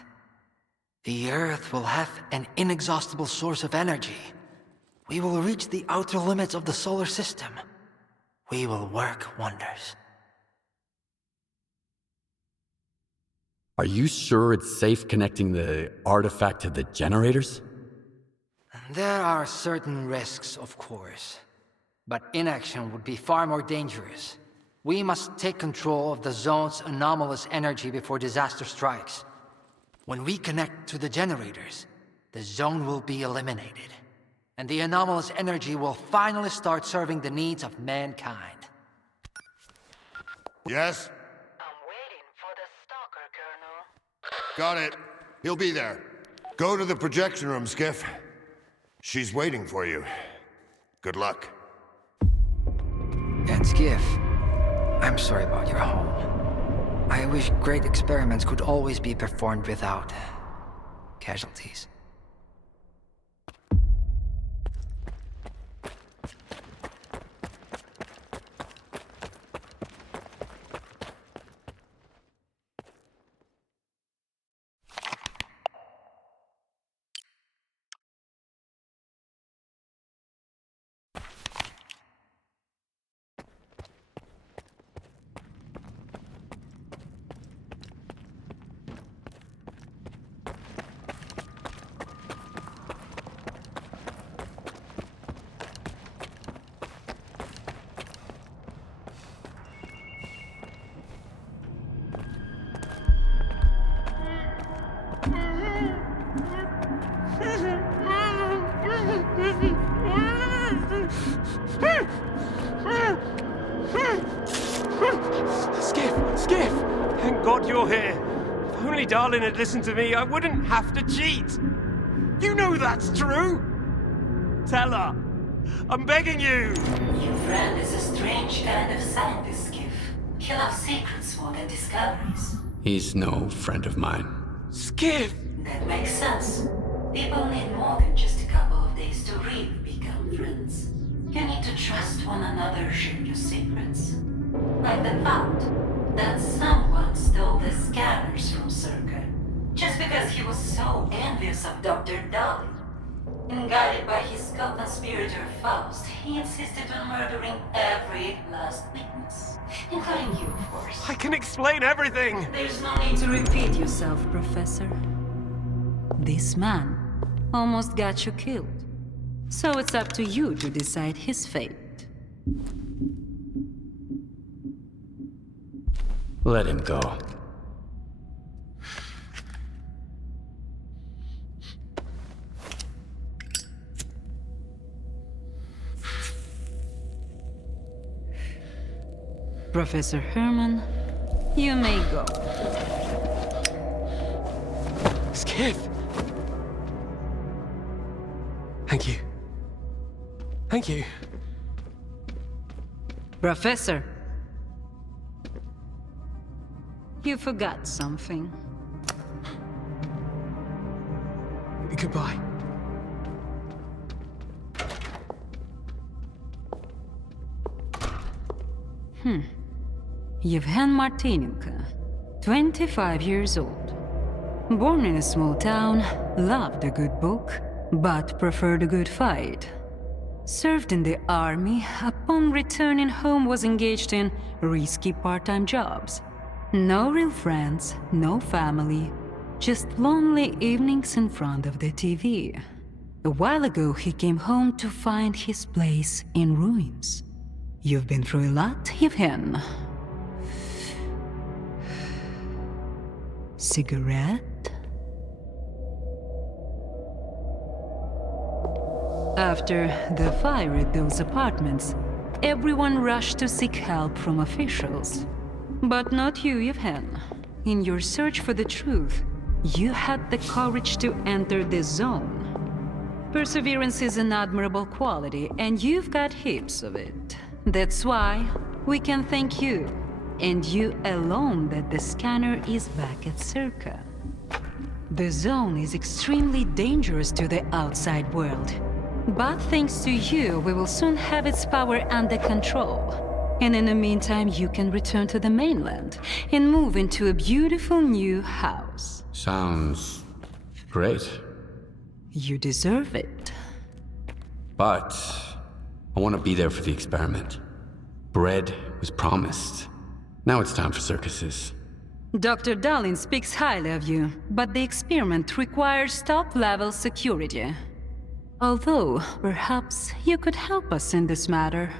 The Earth will have an inexhaustible source of energy. We will reach the outer limits of the solar system. We will work wonders. Are you sure it's safe connecting the artifact to the generators? There are certain risks, of course. But inaction would be far more dangerous. We must take control of the zone's anomalous energy before disaster strikes. When we connect to the generators, the zone will be eliminated. And the anomalous energy will finally start serving the needs of mankind. Yes? Got it. He'll be there. Go to the projection room, Skiff. She's waiting for you. Good luck. And Skiff, I'm sorry about your home. I wish great experiments could always be performed without casualties. Skiff! Thank God you're here. If only Darlin had listened to me, I wouldn't have to cheat. You know that's true. Tell her. I'm begging you! Your friend is a strange kind of scientist, Skiff. He loves secrets more than discoveries. He's no friend of mine. Skiff! That makes sense. People need more than just a couple of days to really become friends. You need to trust one another, share your secrets. Like the fact that someone stole the scanners from S.T.A.L.K.E.R. just because he was so envious of Dr. Dahlin. And guided by his co-conspirator Faust, he insisted on murdering every last witness. Including you, of course. I can explain everything! There's no need to repeat yourself, Professor. This man almost got you killed. So it's up to you to decide his fate. Let him go. Professor Herman, you may go. Skiff! Thank you. Thank you. Professor! You forgot something. Goodbye. Yevhen Martinenko, 25 years old. Born in a small town, loved a good book, but preferred a good fight. Served in the army, upon returning home was engaged in risky part-time jobs. No real friends, no family, just lonely evenings in front of the TV. A while ago he came home to find his place in ruins. You've been through a lot, Yevhen. Cigarette? After the fire at those apartments, everyone rushed to seek help from officials. But not you, Yevhen. In your search for the truth, you had the courage to enter the zone. Perseverance is an admirable quality, and you've got heaps of it. That's why we can thank you, and you alone, that the scanner is back at S.T.A.L.K.E.R. The zone is extremely dangerous to the outside world. But thanks to you, we will soon have its power under control. And in the meantime, you can return to the mainland and move into a beautiful new house. Sounds great. You deserve it. But I want to be there for the experiment. Bread was promised. Now it's time for circuses. Dr. Dahlin speaks highly of you, but the experiment requires top-level security. Although, perhaps you could help us in this matter.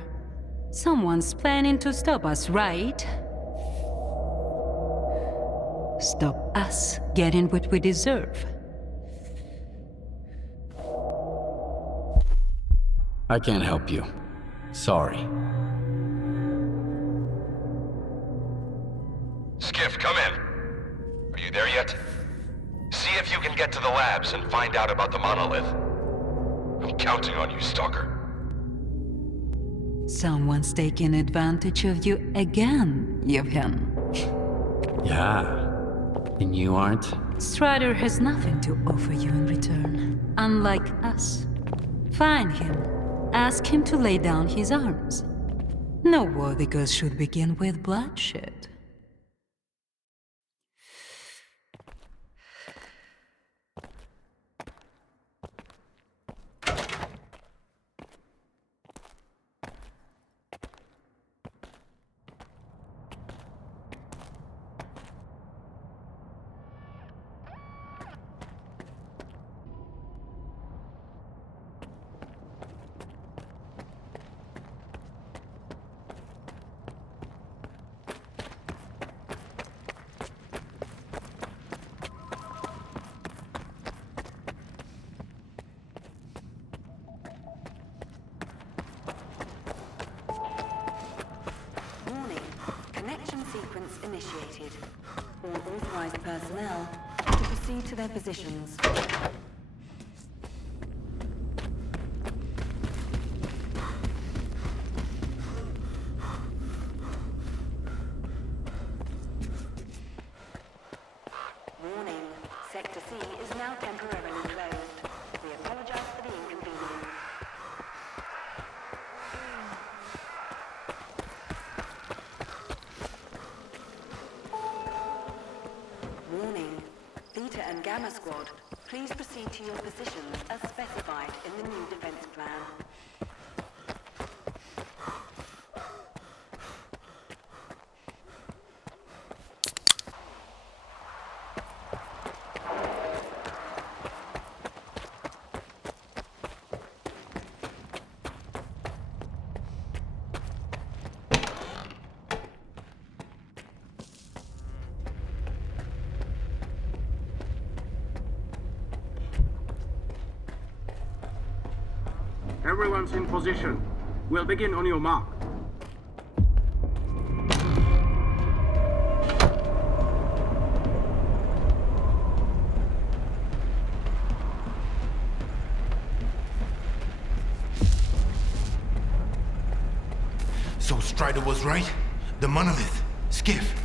Someone's planning to stop us, right? Stop us getting what we deserve. I can't help you. Sorry. Skiff, come in. Are you there yet? See if you can get to the labs and find out about the monolith. I'm counting on you, Stalker. Someone's taking advantage of you again, Yevhen. Yeah. And you aren't? Strider has nothing to offer you in return, unlike us. Find him. Ask him to lay down his arms. No worthy gods should begin with bloodshed. Sequence initiated. All authorized personnel to proceed to their positions. Sector C is now temporarily closed. We apologize for the inconvenience. Warning. Theta and Gamma Squad, please proceed to your positions as specified in the new defense plan. Everyone's in position. We'll begin on your mark. So Strider was right? The monolith, Skiff,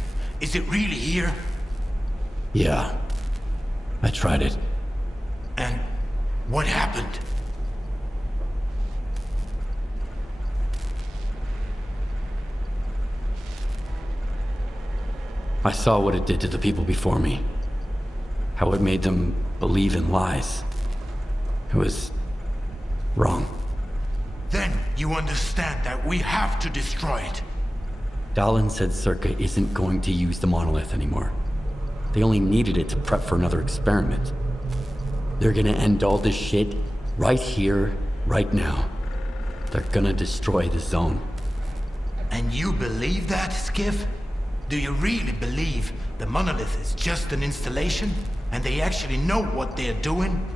is it really here? Yeah. I tried it. And what happened? I saw what it did to the people before me. How it made them believe in lies. It was wrong. Then you understand that we have to destroy it. Dahlan said S.T.A.L.K.E.R isn't going to use the monolith anymore. They only needed it to prep for another experiment. They're gonna end all this shit right here, right now. They're gonna destroy the zone. And you believe that, Skiff? Do you really believe the monolith is just an installation and they actually know what they're doing?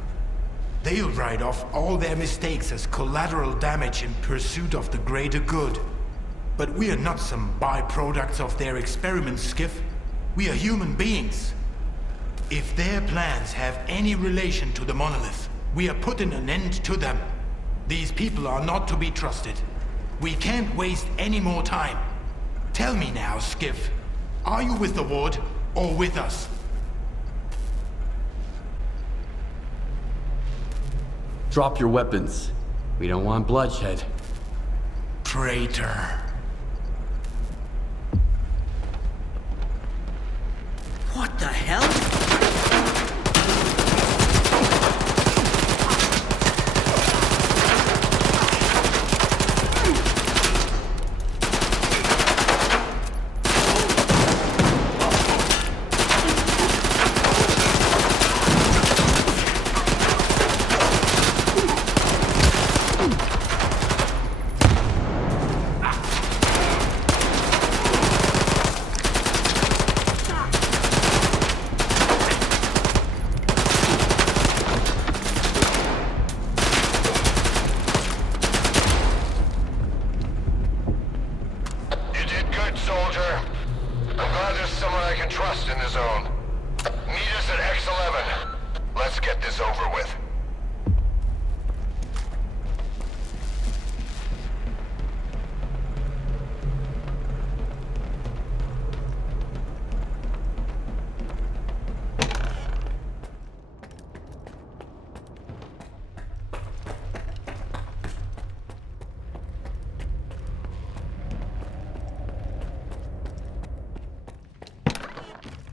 They'll write off all their mistakes as collateral damage in pursuit of the greater good. But we are not some byproducts of their experiments, Skiff. We are human beings. If their plans have any relation to the monolith, we are putting an end to them. These people are not to be trusted. We can't waste any more time. Tell me now, Skiff. Are you with the Ward or with us? Drop your weapons. We don't want bloodshed. Traitor. What the hell?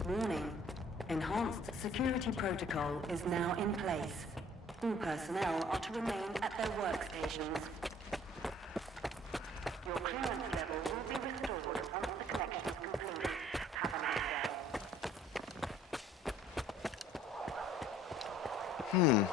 Warning. Enhanced security protocol is now in place. All personnel are to remain at their workstations. Your clearance level will be restored once the connection is complete. Have a nice day.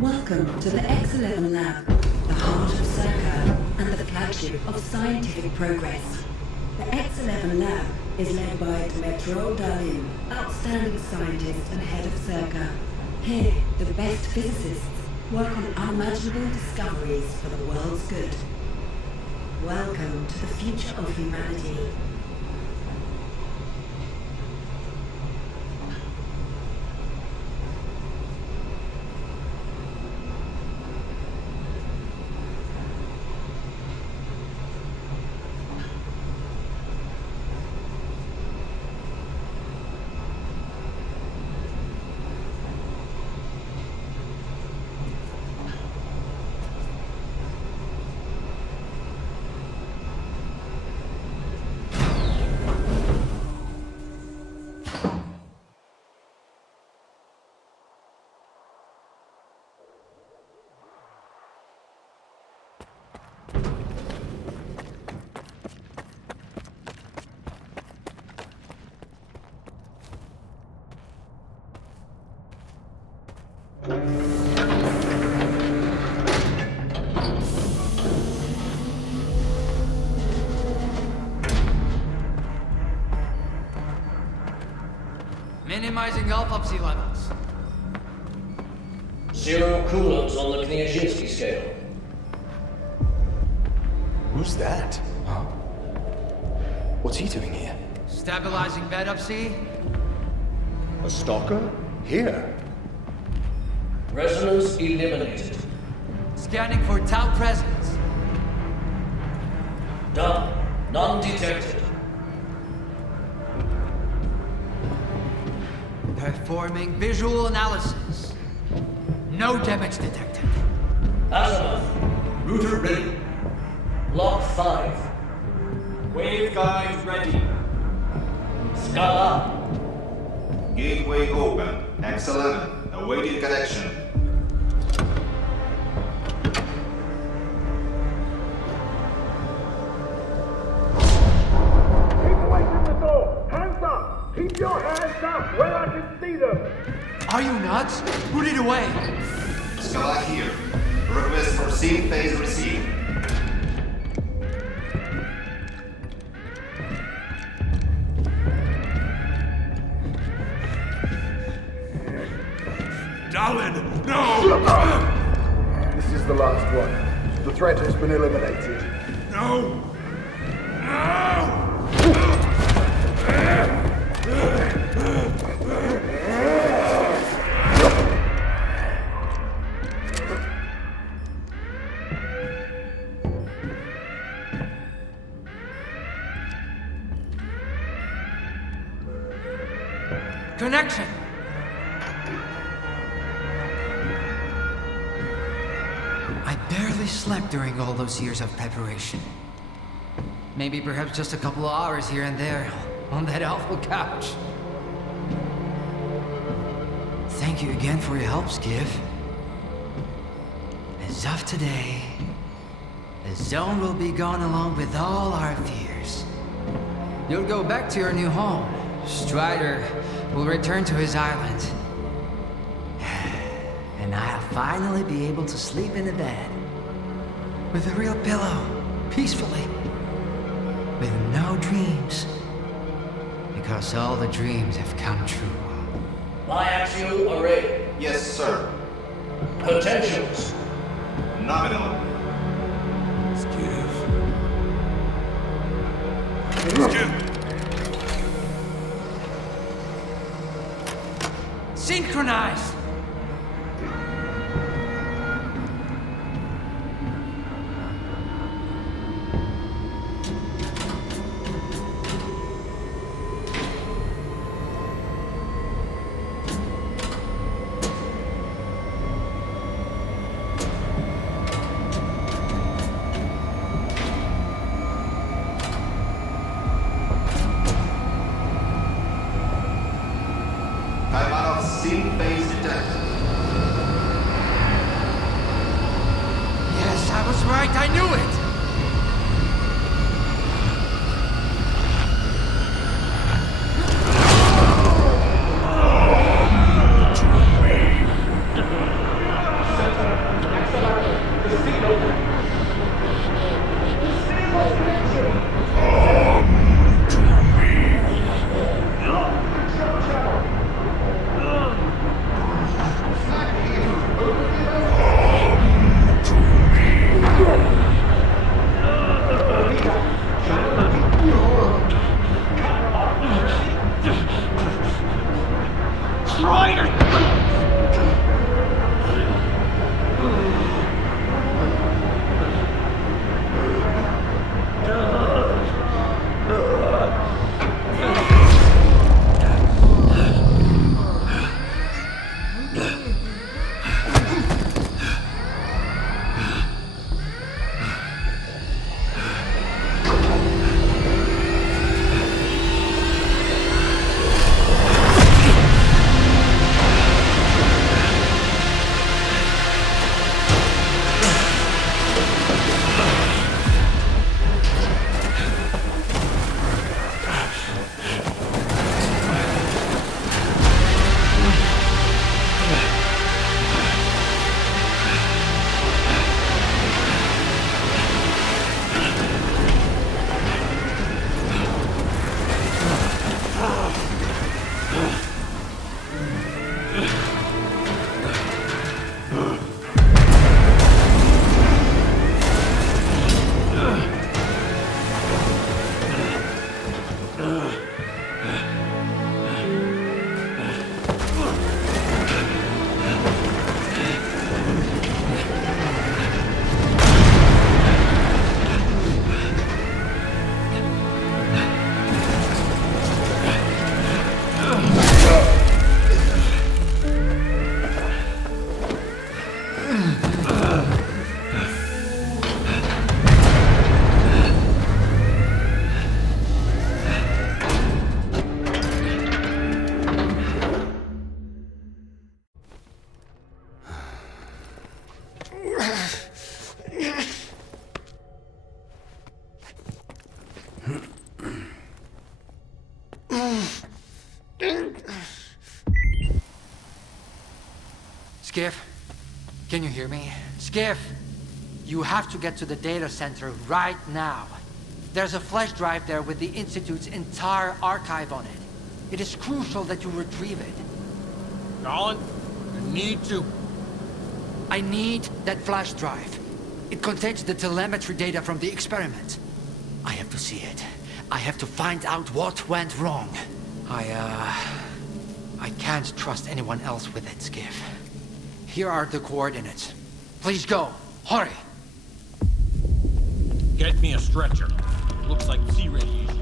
Welcome to the X11 Lab, the heart of S.T.A.L.K.E.R and the flagship of scientific progress. The X11 Lab is led by Dhalin, outstanding scientist and head of S.T.A.L.K.E.R. Here, the best physicists work on unimaginable discoveries for the world's good. Welcome to the future of humanity. Minimizing autopsy levels. 0 coulombs on the Kniazinski scale. Who's that? Huh? What's he doing here? Stabilizing bed up, see? A stalker? Here? Resonance eliminated. Scanning for Tau presence. Done. None detected. Performing visual analysis. No damage detected. Azimuth. Router ready. Lock 5. Waveguide ready. Scala. Gateway open. X11. Awaiting connection. Keep away from the door! Hands up! Keep your hands up where I can see them! Are you nuts? Put it away! Scala here. Request for sync phase received. Dalin, no! This is the last one. The threat has been eliminated. No! No! Connection! I barely slept during all those years of preparation. Maybe perhaps just a couple of hours here and there on that awful couch. Thank you again for your help, Skiff. As of today, the zone will be gone along with all our fears. You'll go back to your new home. Strider will return to his island. And I'll finally be able to sleep in a bed. With a real pillow, peacefully. With no dreams. Because all the dreams have come true. Biaxial array. Yes, sir. Potentials. Nominal. Synchronize! Time out of sync phase detected. Yes, I was right, I knew it! Skiff, can you hear me? Skiff, you have to get to the data center right now. There's a flash drive there with the Institute's entire archive on it. It is crucial that you retrieve it. Colin, you need to. I need that flash drive. It contains the telemetry data from the experiment. I have to see it. I have to find out what went wrong. I can't trust anyone else with it, Skiff. Here are the coordinates. Please go. Hurry. Get me a stretcher. Looks like sea radiation.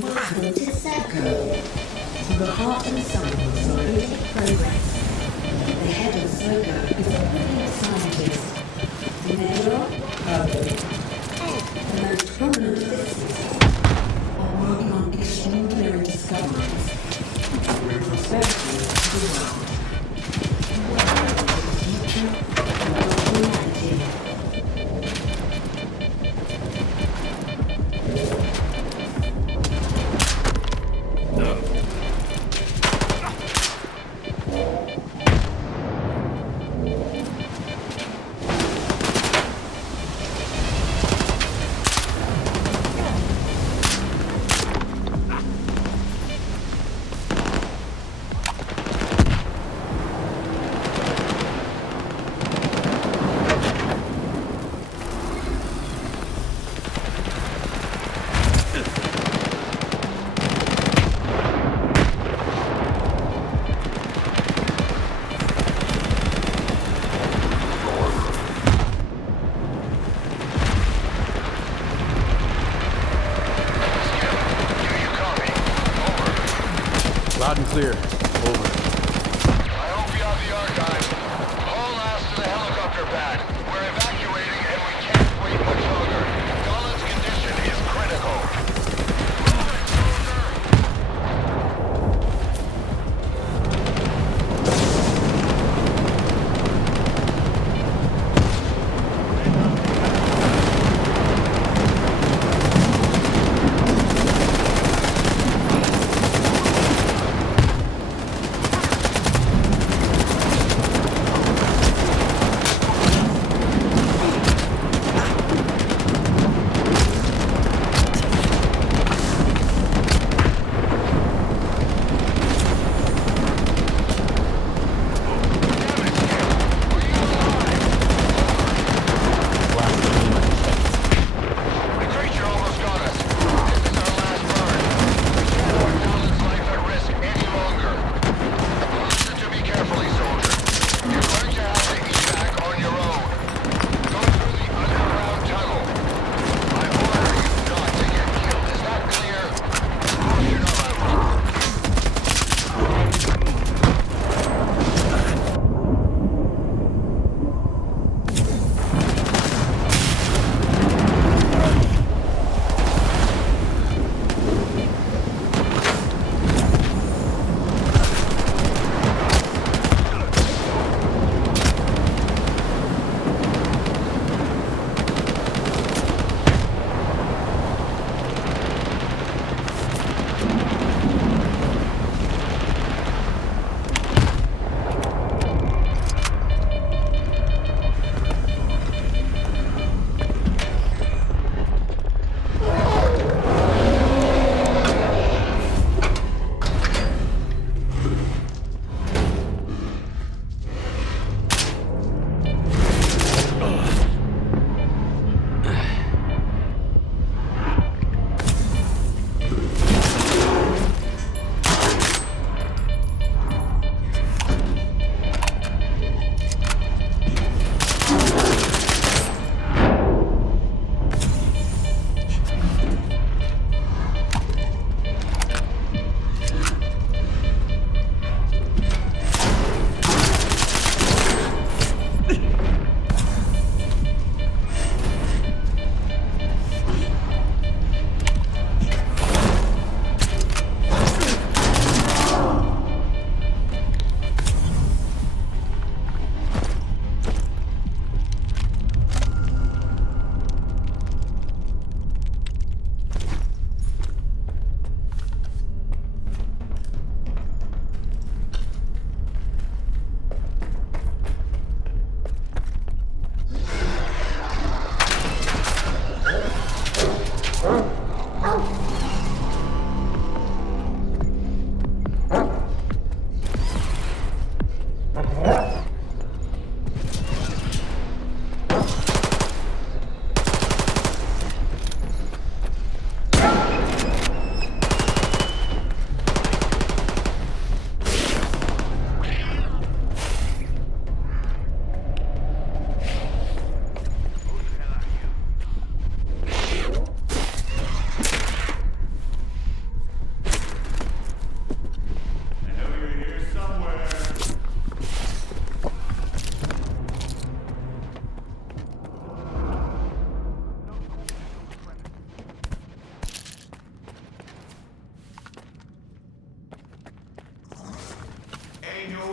Welcome to S.T.A.L.K.E.R, the heart and soul of scientific progress. The head of S.T.A.L.K.E.R is a brilliant scientist, The most prominent physicists are working on extraordinary discoveries to bring prosperity to the world. Welcome to the future of humanity. Loud and clear. Over. I hope you have the archive. Haul ass to the helicopter pad. We're evacuating and we can't wait much longer. Dalin's condition is critical.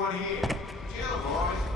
everyone here. Chill, boys.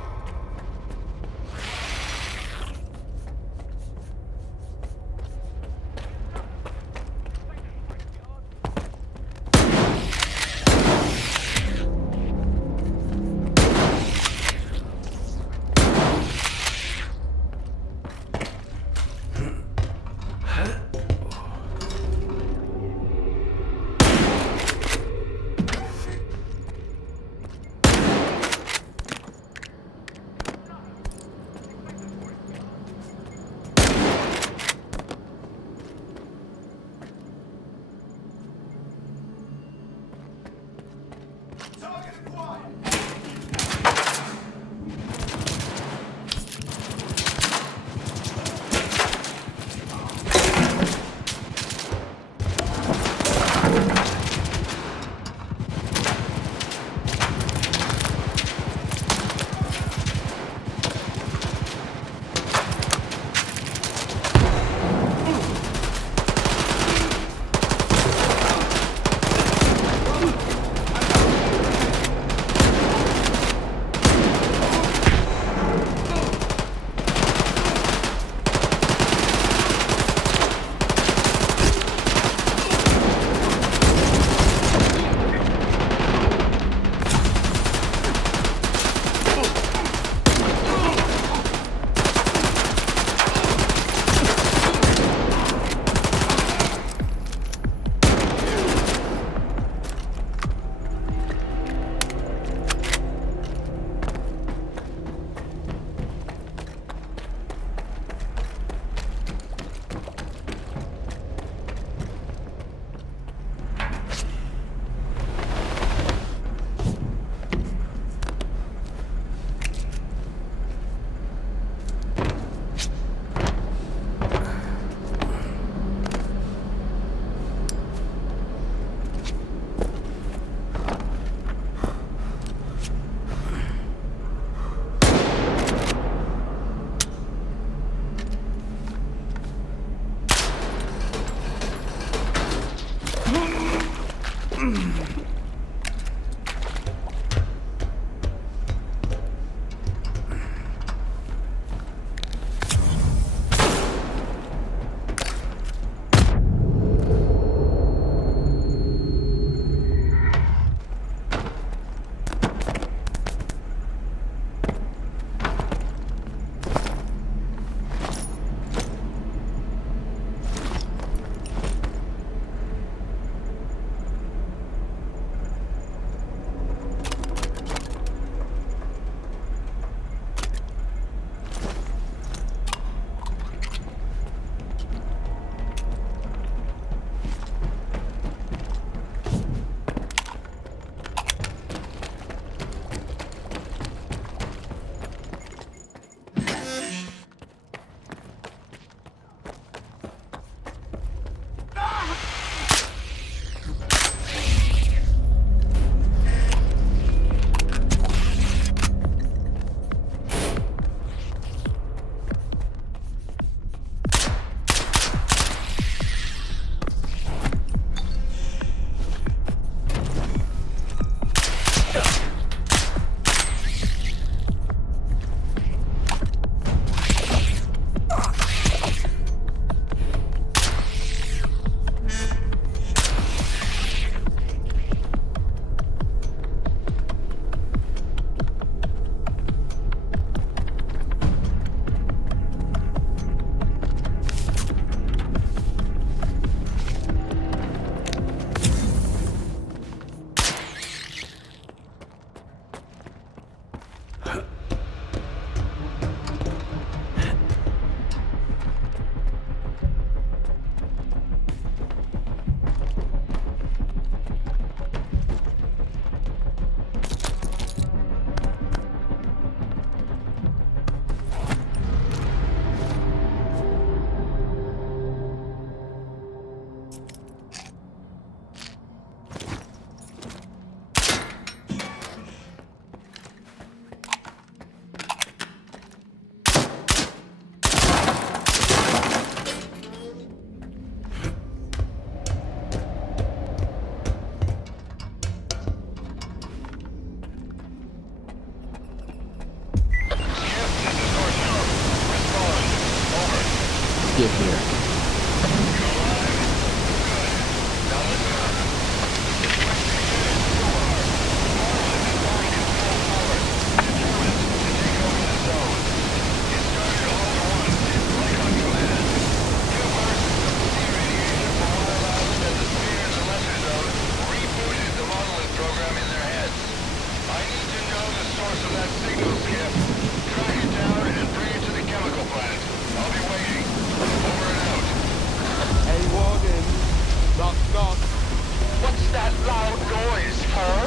is that loud noise, huh?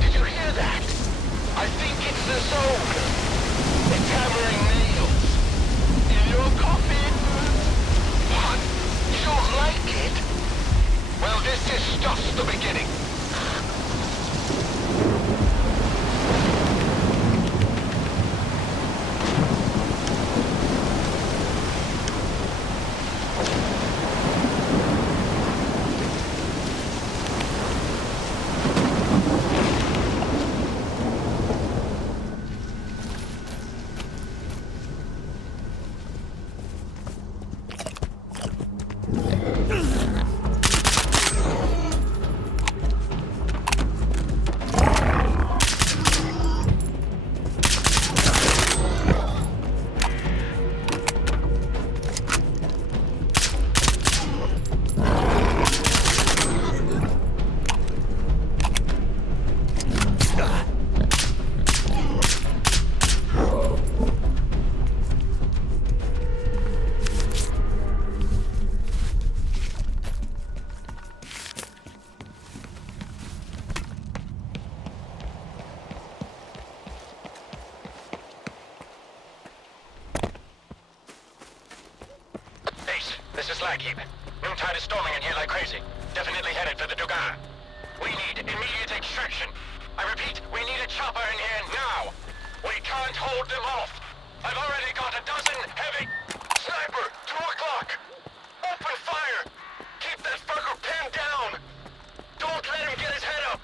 Did you hear that? I think it's the stalker. It's hammering nails. In your coffin. What? You don't like it? Well, this is just the beginning. This is S.T.A.L.K.E.R. Noontide is storming in here like crazy. Definitely headed for the Dugan. We need immediate extraction. I repeat, we need a chopper in here now. We can't hold them off. I've already got a dozen heavy... Sniper! 2 o'clock! Open fire! Keep that fucker pinned down! Don't let him get his head up!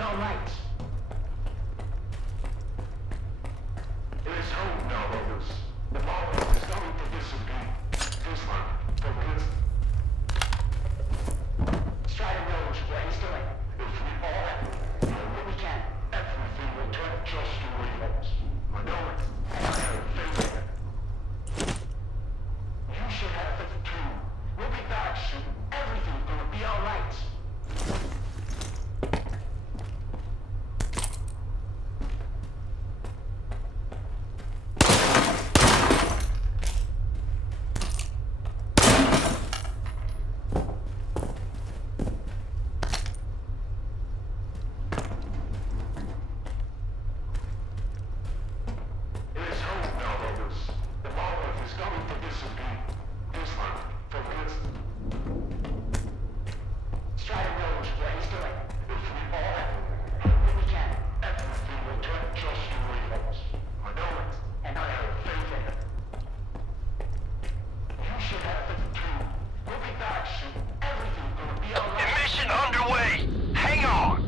alright. It is home now, brothers. The monolith is going to disappear. This one, for good. Strider knows where he's going. If we all have what we can, everything will turn just the way it was. I know it, and I have faith in it. You should have faith too. We'll be back soon. Everything's gonna be alright. Immersion underway! Hang on!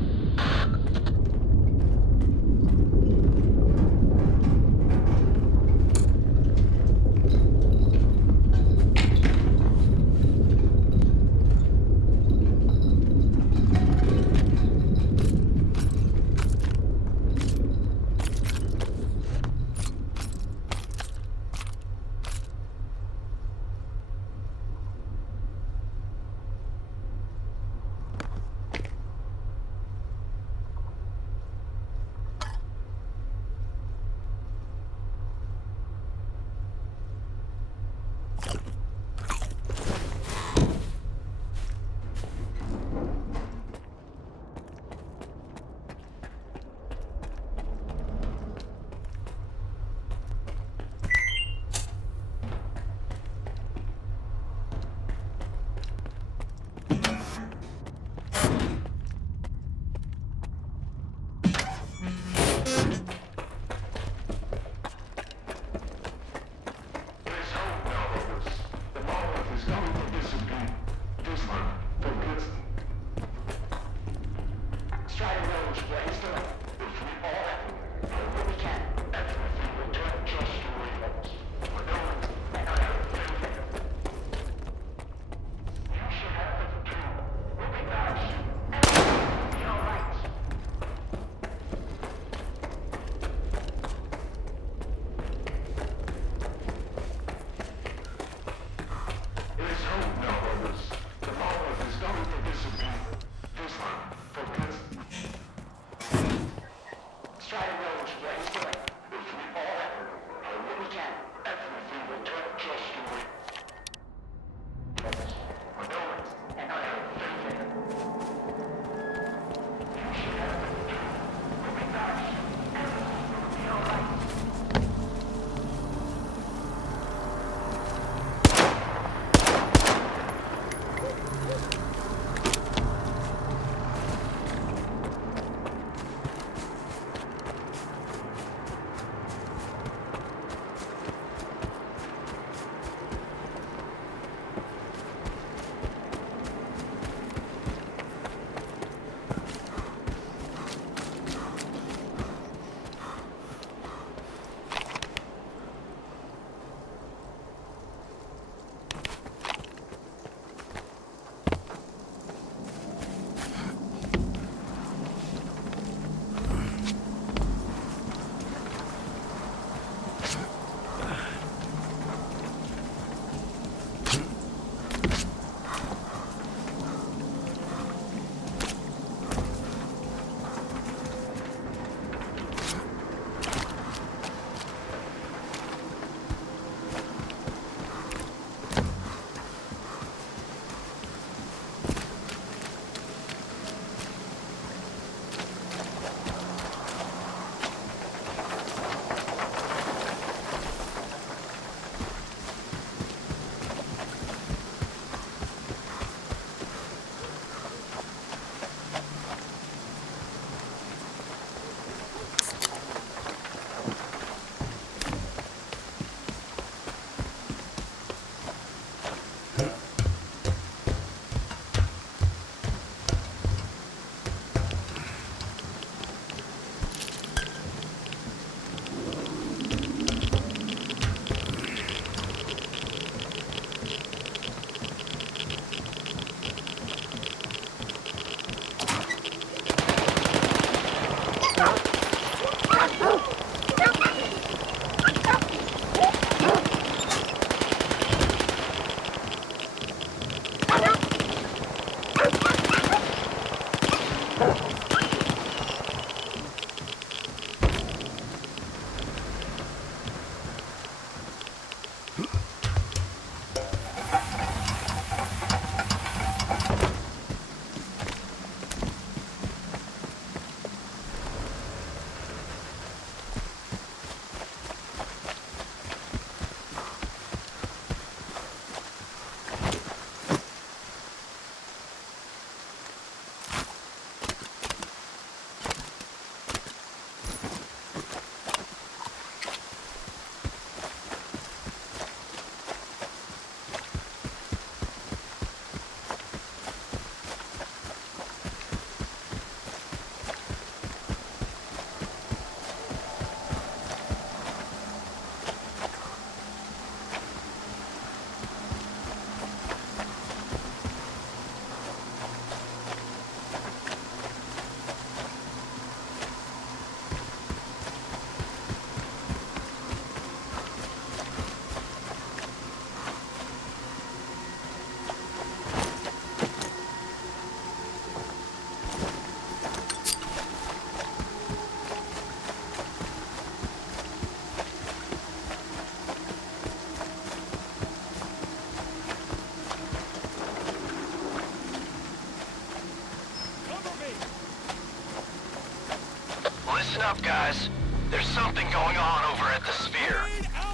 Listen up, guys. There's something going on over at the Sphere.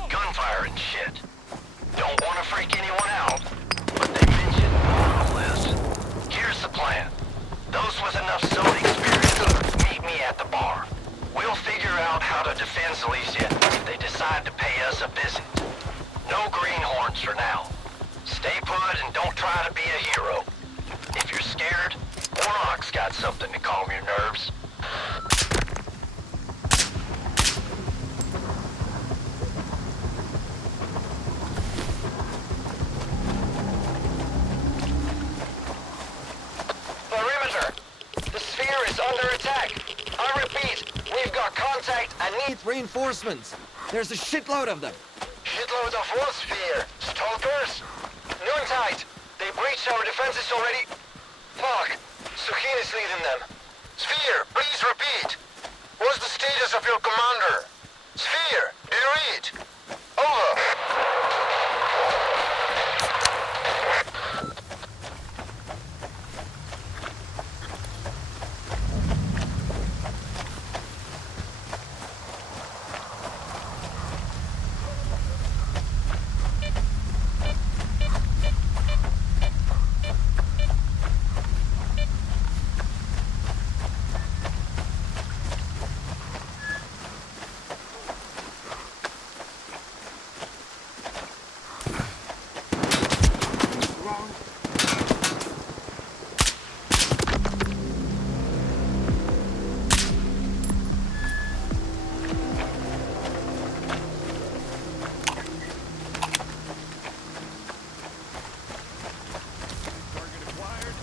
Gunfire and shit. Don't want to freak anyone out, but they mentioned monoliths. Here's the plan. Those with enough zone experience, meet me at the bar. We'll figure out how to defend Silesia if they decide to pay us a visit. No greenhorns for now. Stay put and don't try to be a hero. If you're scared, Warlock's got something to calm your nerves. Perimeter! The Sphere is under attack! I repeat, we've got contact and need reinforcements. There's a shitload of them. Shitload of what Sphere? Stalkers? Noontide! They breached our defenses already. Fuck! Sukin is leading them. Sphere, please repeat. What's the status of your commander? Sphere, do you read? Over.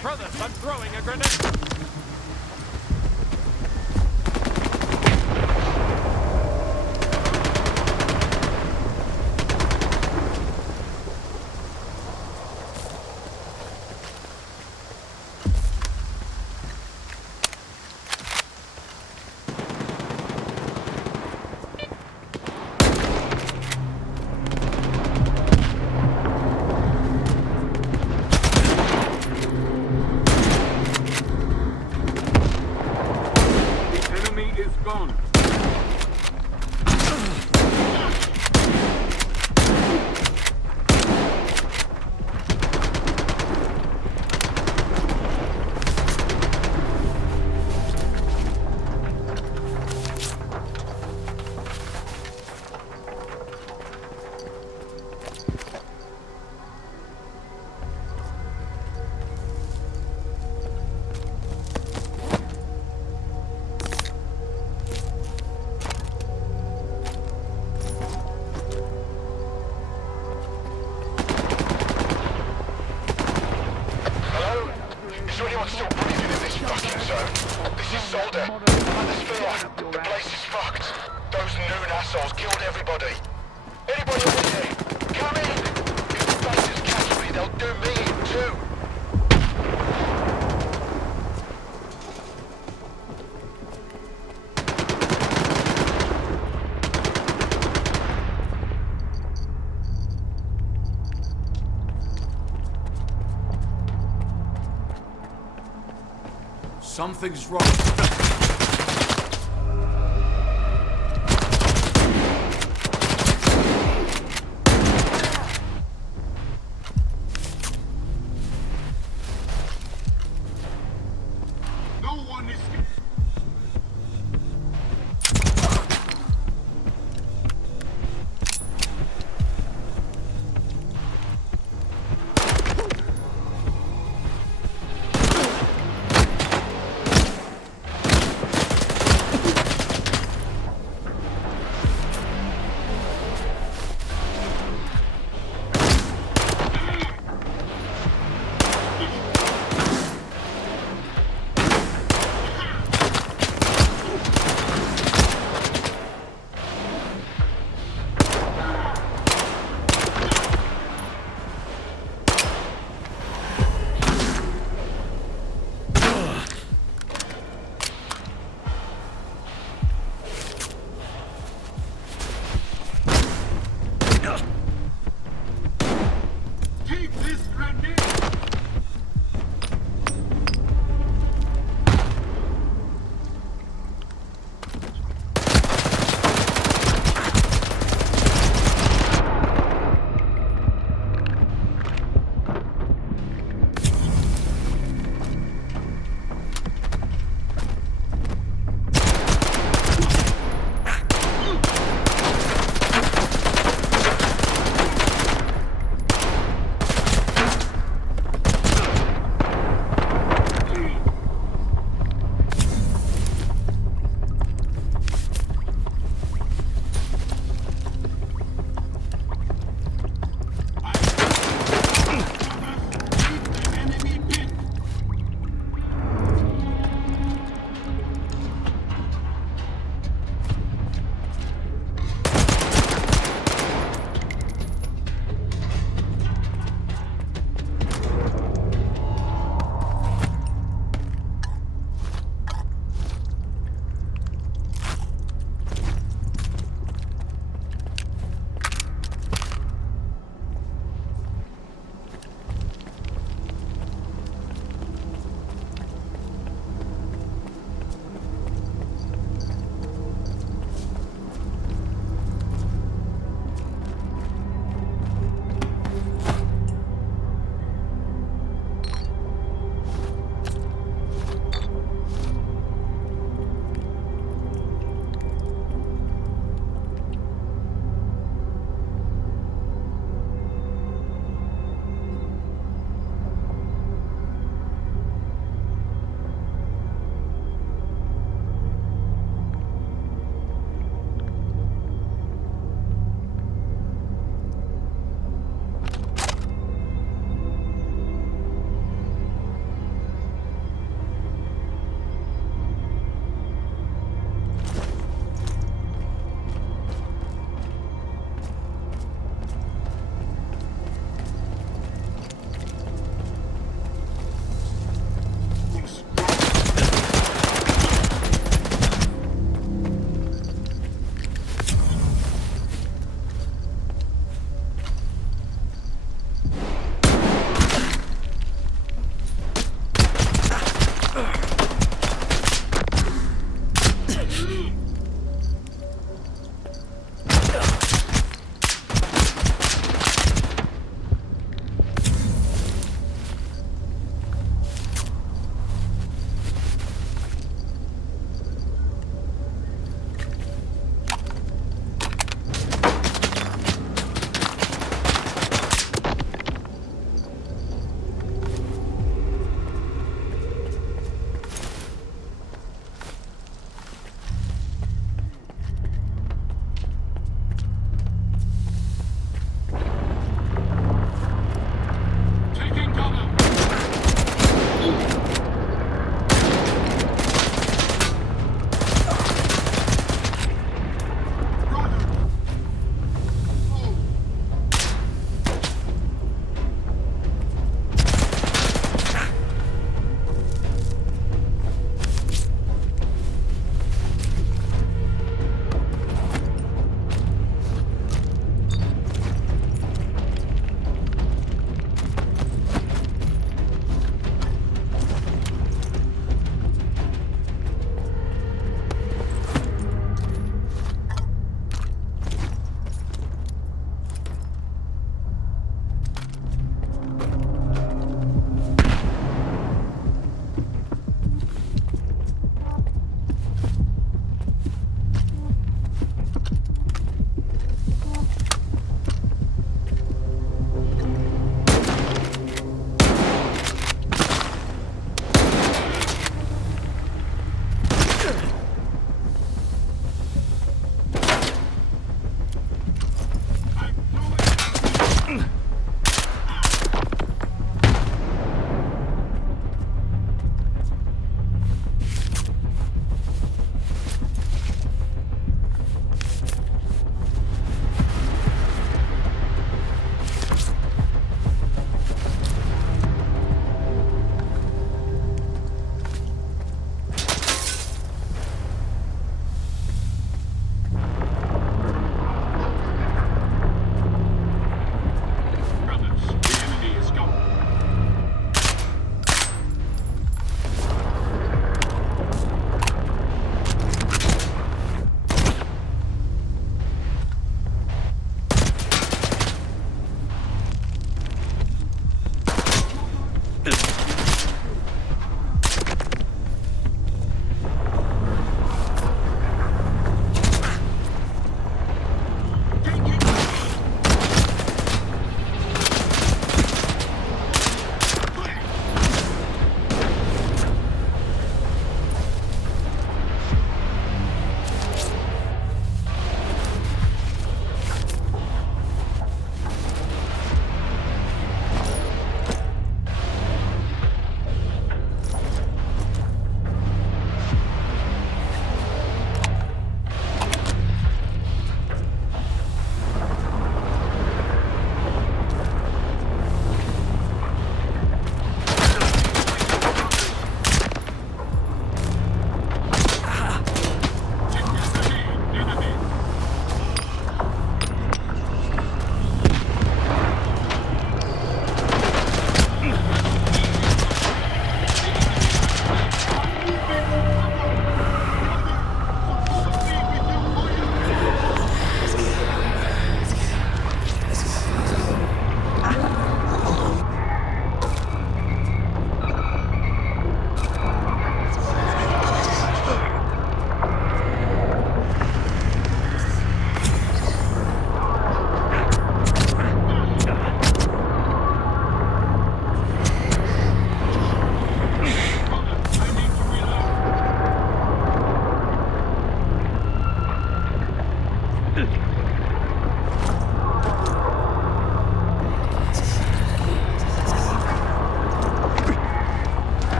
Brothers, I'm throwing a grenade! Something's wrong. No one is...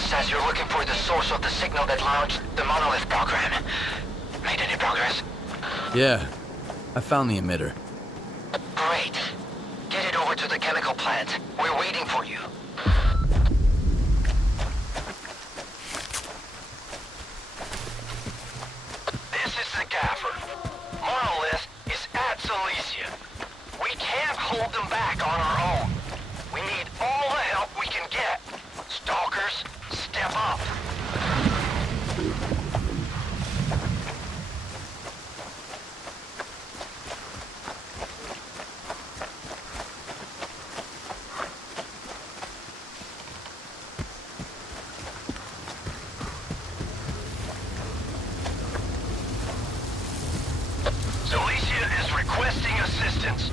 Says you're looking for the source of the signal that launched the monolith program. Made any progress? Yeah, I found the emitter. Great. Get it over to the chemical plant. We're waiting for you. This is the gaffer. Monolith is at Silesia. We can't hold them back on our own. We need all the help we can get. Stalkers, step up. Silesia is requesting assistance.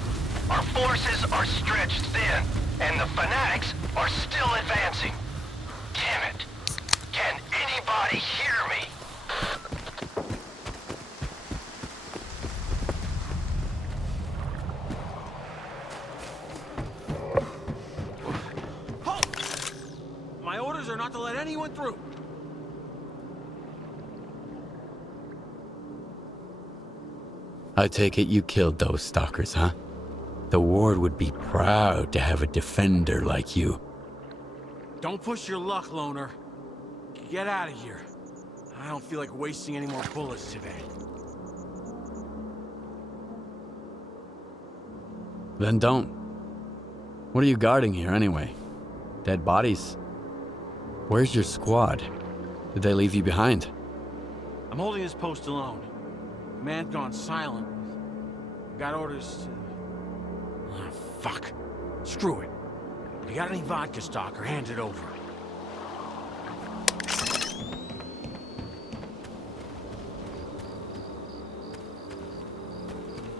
Our forces are stretched thin, and the fanatics are still advancing. Damn it. Can anybody hear me? Halt! My orders are not to let anyone through. I take it you killed those stalkers, huh? The Ward would be proud to have a defender like you. Don't push your luck, Loner. Get out of here. I don't feel like wasting any more bullets today. Then don't. What are you guarding here anyway? Dead bodies? Where's your squad? Did they leave you behind? I'm holding this post alone. Man's gone silent. Got orders to... Oh, fuck. Screw it. If you got any vodka, Stalker, hand it over.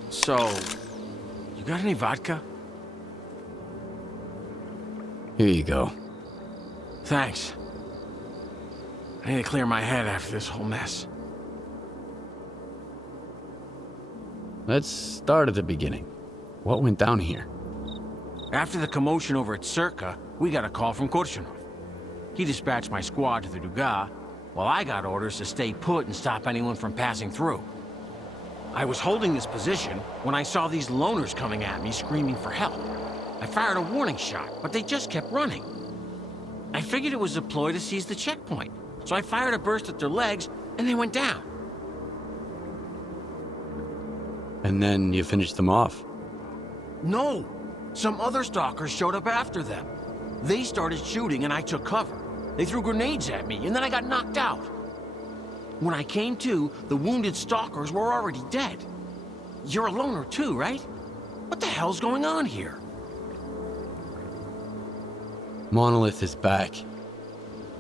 So, you got any vodka? Here you go. Thanks. I need to clear my head after this whole mess. Let's start at the beginning. What went down here? After the commotion over at S.T.A.L.K.E.R, we got a call from Korshunov. He dispatched my squad to the Dugas, while I got orders to stay put and stop anyone from passing through. I was holding this position when I saw these loners coming at me screaming for help. I fired a warning shot, but they just kept running. I figured it was a ploy to seize the checkpoint. So I fired a burst at their legs, and they went down. And then you finished them off. No! Some other stalkers showed up after them. They started shooting, and I took cover. They threw grenades at me, and then I got knocked out. When I came to, the wounded stalkers were already dead. You're a loner too, right? What the hell's going on here? Monolith is back.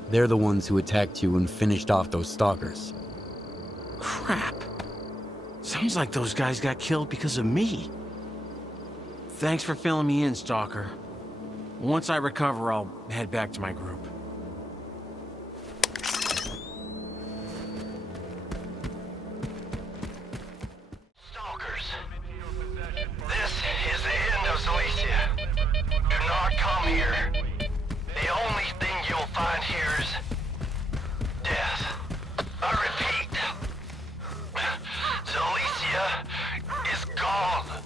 They're the ones who attacked you and finished off those stalkers. Crap. Sounds like those guys got killed because of me. Thanks for filling me in, Stalker. Once I recover, I'll head back to my group. Stalkers, this is the end of Silesia. Do not come here. The only thing you'll find here is death. I repeat, Silesia is gone.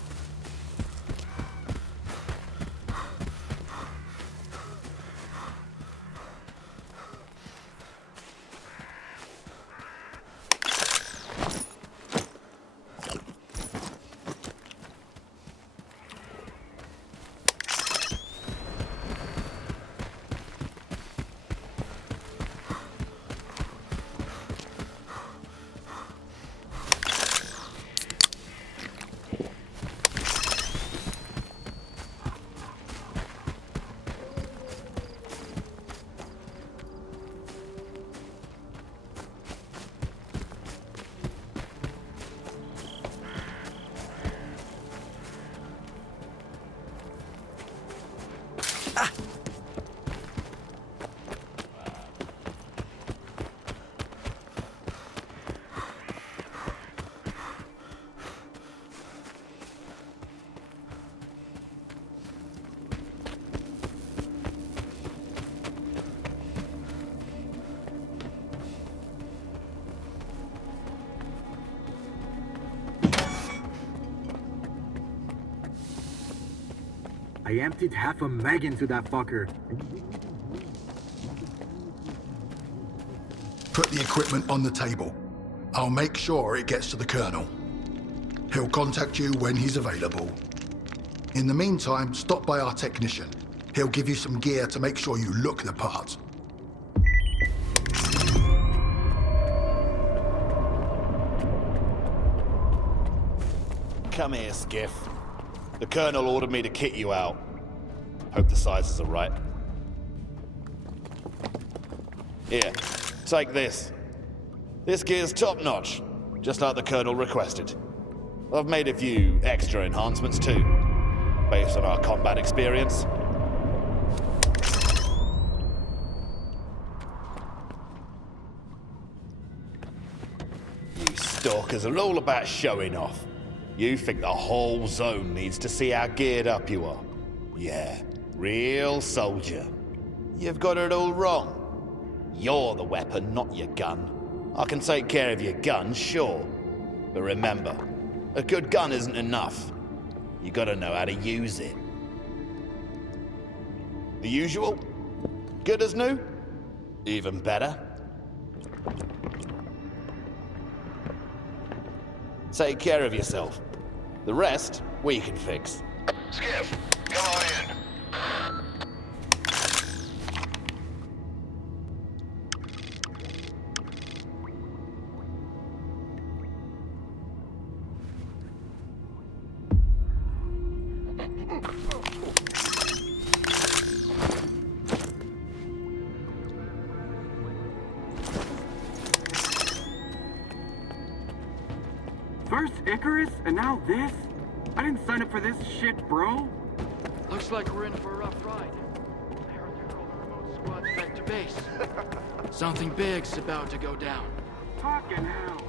I emptied half a mag into that fucker. Put the equipment on the table. I'll make sure it gets to the Colonel. He'll contact you when he's available. In the meantime, stop by our technician. He'll give you some gear to make sure you look the part. Come here, Skiff. The Colonel ordered me to kit you out. Hope the sizes are right. Here, take this. This gear's top-notch, just like the Colonel requested. I've made a few extra enhancements too, based on our combat experience. You stalkers are all about showing off. You think the whole zone needs to see how geared up you are. Yeah, real soldier. You've got it all wrong. You're the weapon, not your gun. I can take care of your gun, sure. But remember, a good gun isn't enough. You gotta know how to use it. The usual? Good as new? Even better? Take care of yourself. The rest, we can fix. Skiff, come on in. First Icarus, and now this? I didn't sign up for this shit, bro. Looks like we're in for a rough ride. I heard they're calling remote squads back to base. Something big's about to go down. Fucking hell.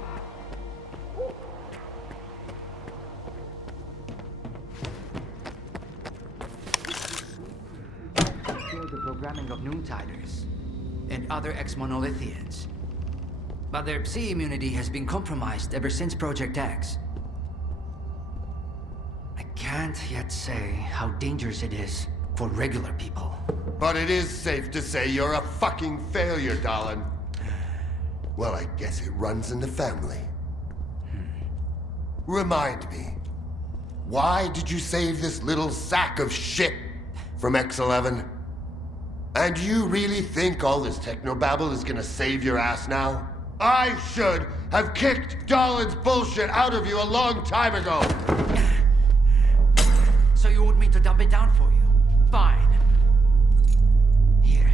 The programming of Noontiders and other ex-monolithians. But their psi immunity has been compromised ever since Project X. I can't yet say how dangerous it is for regular people. But it is safe to say you're a fucking failure, Dahlan. Well, I guess it runs in the family. Remind me, why did you save this little sack of shit from X11? And you really think all this technobabble is gonna save your ass now? I should have kicked Dahlan's bullshit out of you a long time ago! So you want me to dump it down for you? Fine. Here.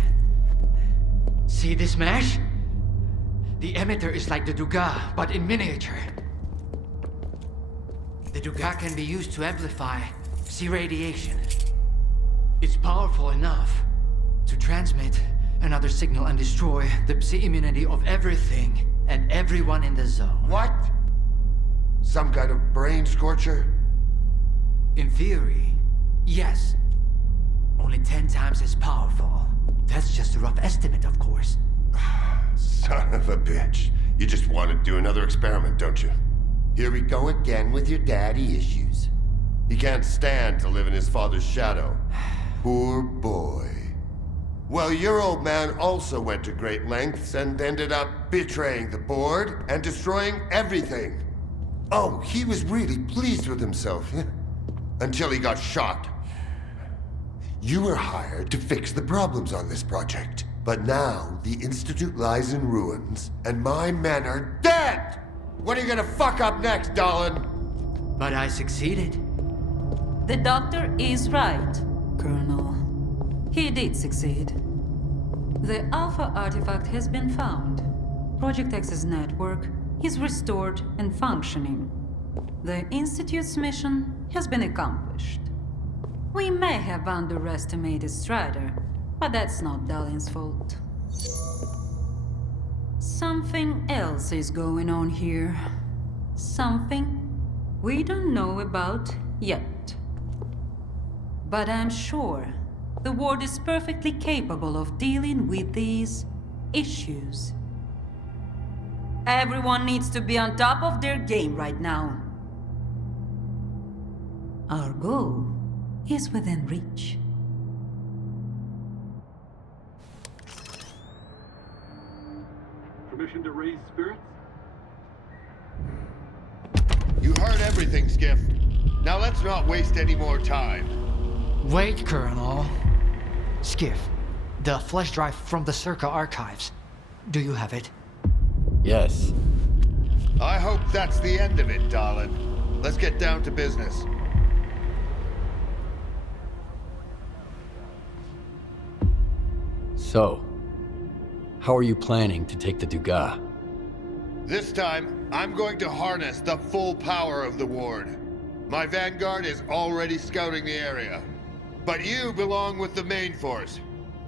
See this mesh? The emitter is like the Dugas, but in miniature. The Dugas can be used to amplify Psi radiation. It's powerful enough to transmit another signal and destroy the Psi immunity of everything and everyone in the zone. What? Some kind of brain scorcher? In theory, yes. Only 10 times as powerful. That's just a rough estimate, of course. Son of a bitch. You just want to do another experiment, don't you? Here we go again with your daddy issues. He can't stand to live in his father's shadow. Poor boy. Well, your old man also went to great lengths and ended up betraying the board and destroying everything. Oh, he was really pleased with himself. Until he got shot. You were hired to fix the problems on this project. But now, the Institute lies in ruins, and my men are dead! What are you gonna fuck up next, Dahlan? But I succeeded. The doctor is right, Colonel. He did succeed. The Alpha artifact has been found. Project X's network is restored and functioning. The Institute's mission has been accomplished. We may have underestimated Strider, but that's not Dahlin's fault. Something else is going on here. Something we don't know about yet. But I'm sure the Ward is perfectly capable of dealing with these issues. Everyone needs to be on top of their game right now. Our goal is within reach. Permission to raise spirits? You heard everything, Skiff. Now let's not waste any more time. Wait, Colonel. Skiff, the flash drive from the S.T.A.L.K.E.R archives. Do you have it? Yes. I hope that's the end of it, Dahlan. Let's get down to business. So, how are you planning to take the Dugas? This time, I'm going to harness the full power of the Ward. My vanguard is already scouting the area. But you belong with the main force.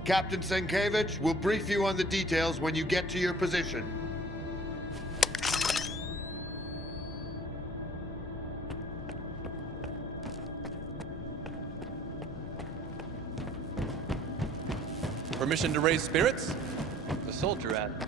Captain Sienkiewicz will brief you on the details when you get to your position. Permission to raise spirits? The soldier ad.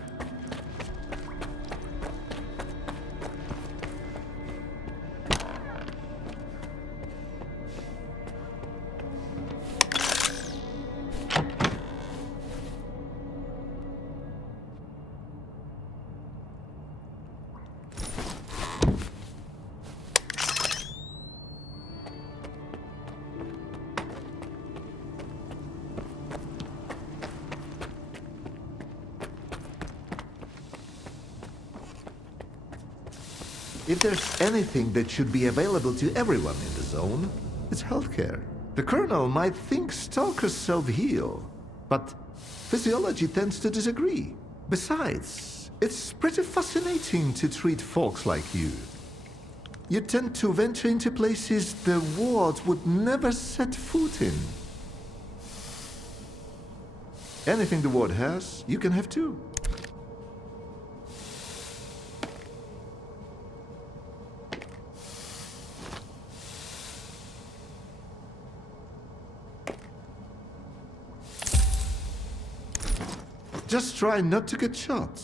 If there's anything that should be available to everyone in the zone, it's healthcare. The Colonel might think stalkers self-heal, but physiology tends to disagree. Besides, it's pretty fascinating to treat folks like you. You tend to venture into places the wards would never set foot in. Anything the ward has, you can have too. Just try not to get shot.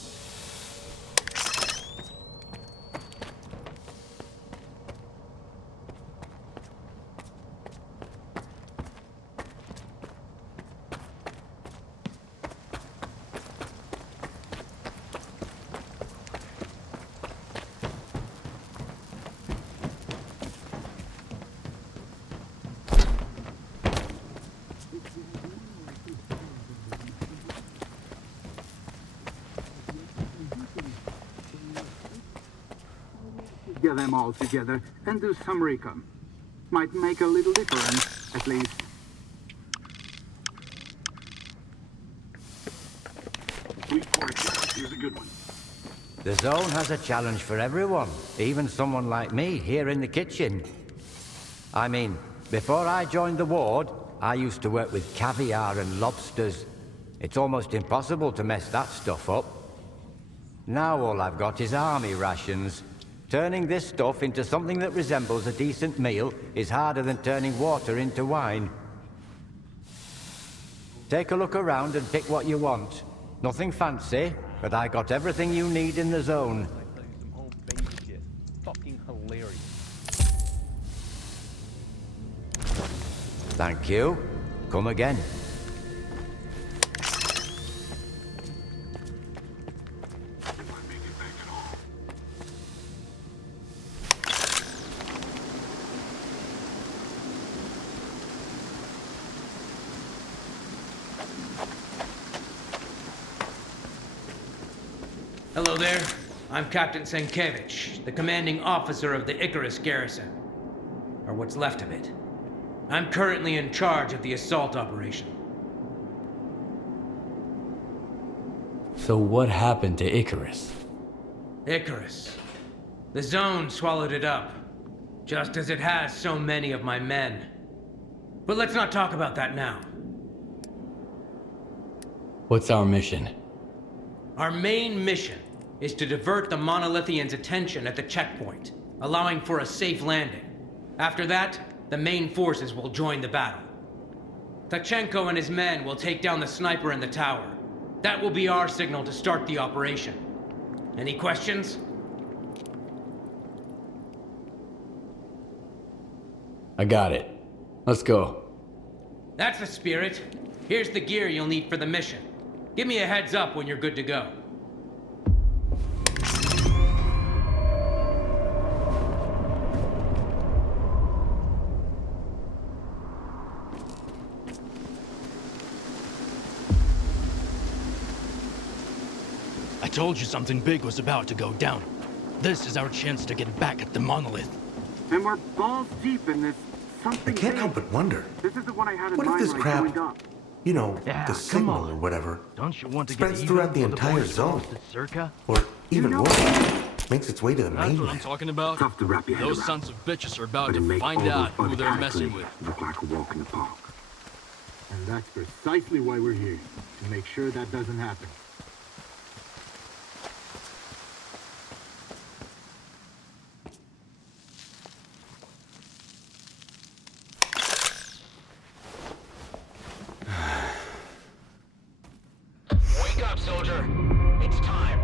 get them all together and do some recon. Might make a little difference, at least. Here's a good one. The zone has a challenge for everyone, even someone like me here in the kitchen. I mean, before I joined the ward, I used to work with caviar and lobsters. It's almost impossible to mess that stuff up. Now all I've got is army rations. Turning this stuff into something that resembles a decent meal is harder than turning water into wine. Take a look around and pick what you want. Nothing fancy, but I got everything you need in the zone. Fucking hilarious. Thank you. Come again. Hello there. I'm Captain Sienkiewicz, the commanding officer of the Icarus garrison. Or what's left of it. I'm currently in charge of the assault operation. So what happened to Icarus? Icarus. The zone swallowed it up. Just as it has so many of my men. But let's not talk about that now. What's our mission? Our main mission is to divert the Monolithians' attention at the checkpoint, allowing for a safe landing. After that, the main forces will join the battle. Tachenko and his men will take down the sniper in the tower. That will be our signal to start the operation. Any questions? I got it. Let's go. That's the spirit. Here's the gear you'll need for the mission. Give me a heads up when you're good to go. I told you something big was about to go down. This is our chance to get back at the monolith. And we're balls deep in this something. I can't help but wonder. This is the one I had in What if mind this when I crap, joined up. you know, Yeah, the come signal on. or whatever, Don't you want to spreads get throughout the even with entire boys zone? close to S.T.A.L.K.E.R? Or even You know- worse, makes its way to the That's what I'm mainland? talking about. Tough to wrap your head Those around. sons of bitches are about But it to makes find all out those who they're messing with. look like a walk in the park. And that's precisely why we're here, to make sure that doesn't happen. Wake up, soldier. It's time.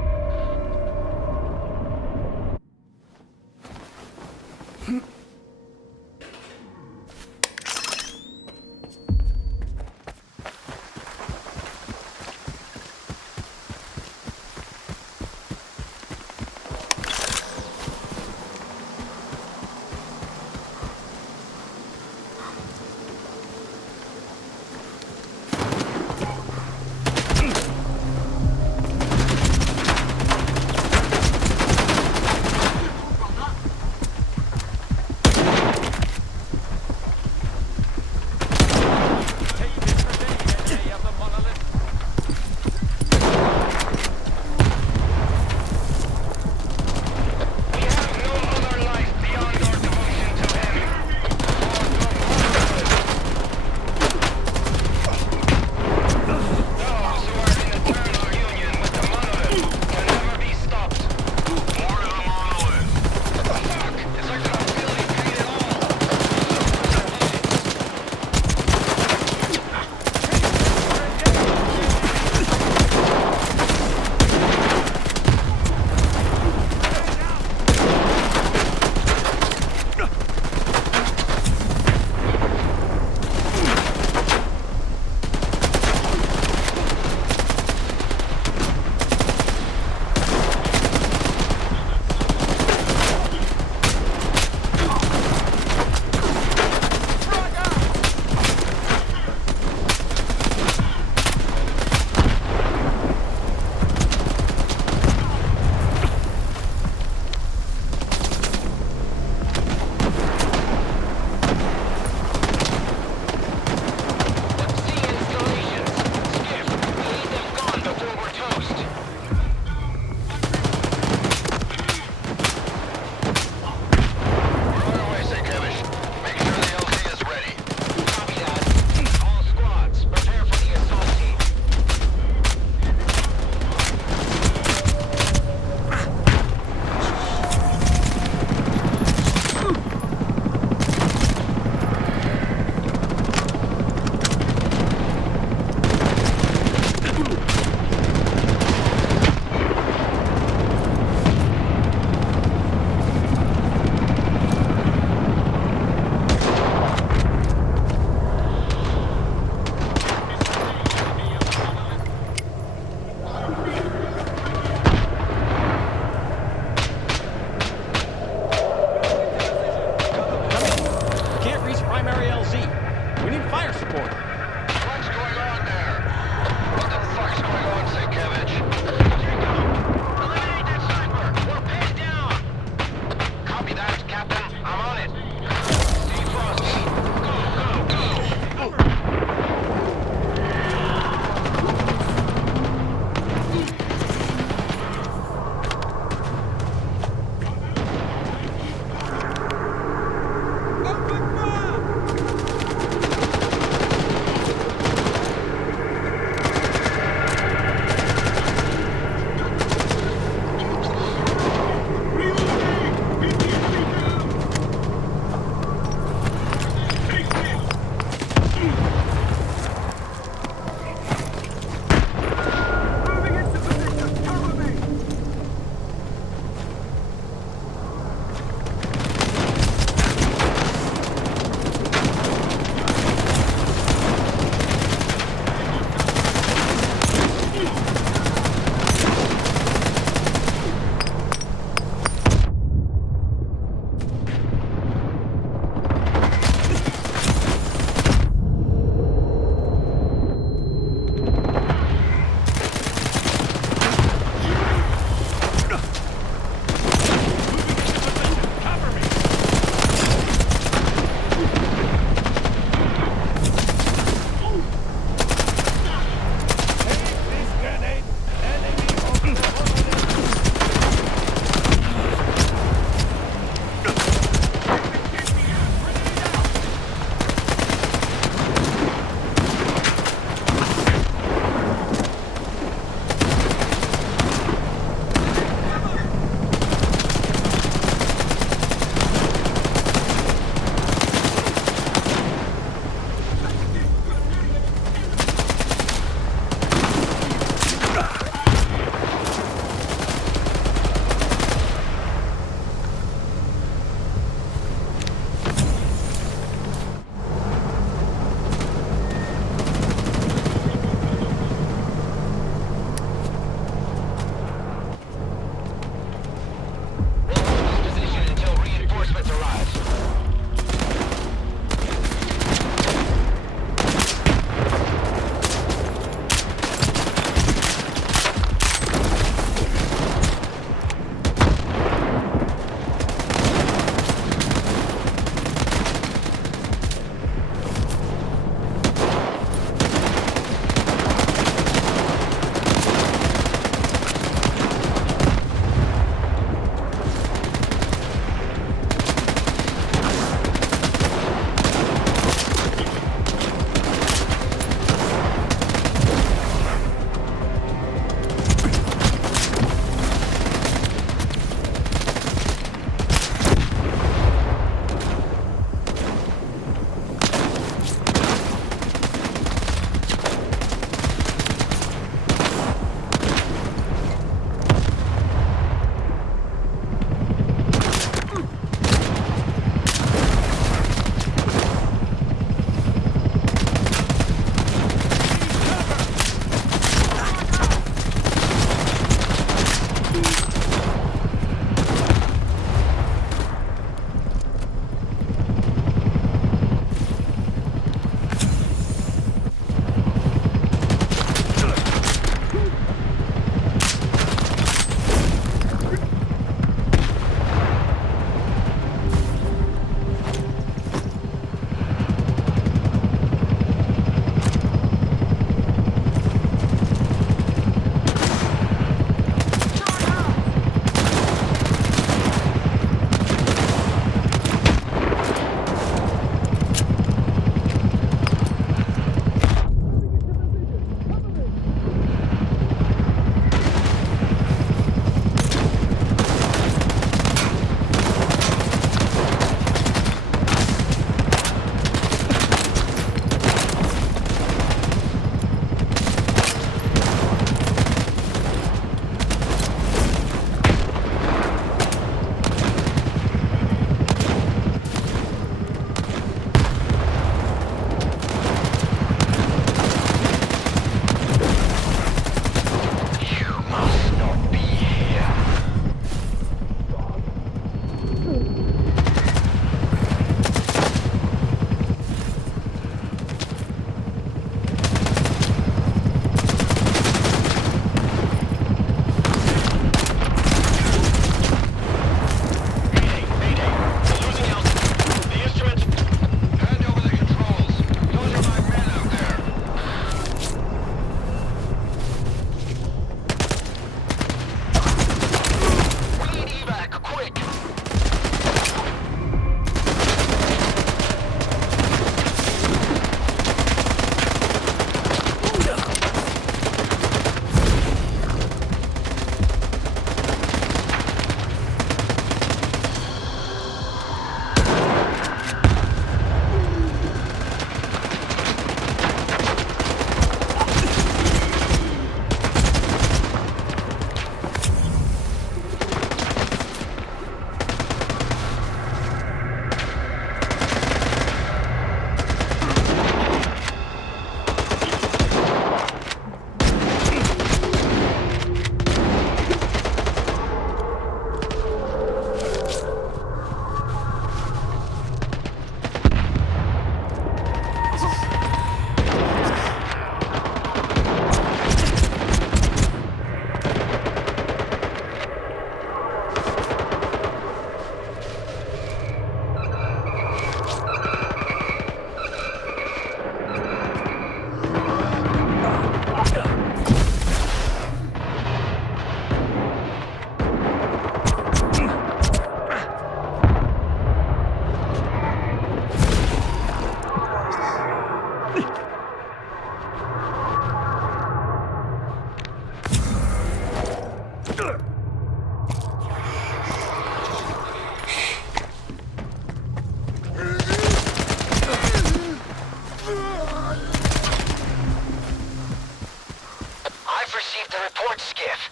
The report, Skiff.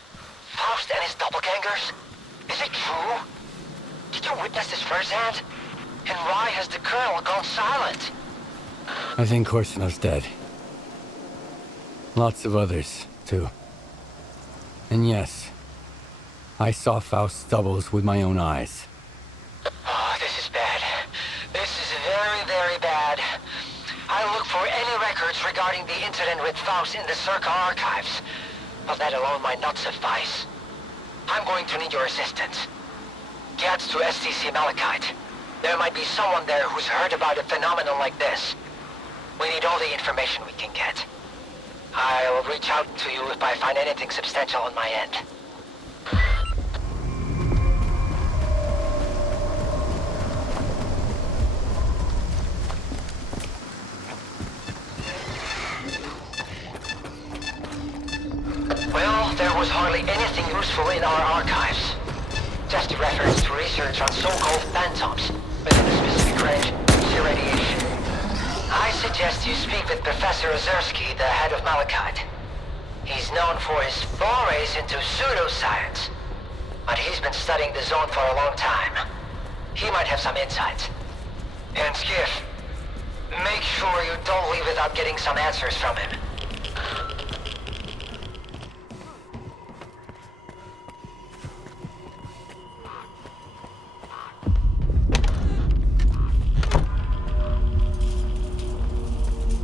Faust and his doppelgangers? Is it true? Did you witness this firsthand? And why has the Colonel gone silent? I think Korsunov's dead. Lots of others, too. And yes, I saw Faust's doubles with my own eyes. Oh, this is bad. This is very, very bad. I'll look for any records regarding the incident with Faust in the S.T.A.L.K.E.R archives. But that alone might not suffice. I'm going to need your assistance. Get to STC Malachite. There might be someone there who's heard about a phenomenon like this. We need all the information we can get. I'll reach out to you if I find anything substantial on my end. Well, there was hardly anything useful in our archives. Just a reference to research on so-called phantoms within a specific range of irradiation. I suggest you speak with Professor S.T.A.L.K.E.R, the head of Malachite. He's known for his forays into pseudoscience, but he's been studying the zone for a long time. He might have some insights. And Skiff, make sure you don't leave without getting some answers from him.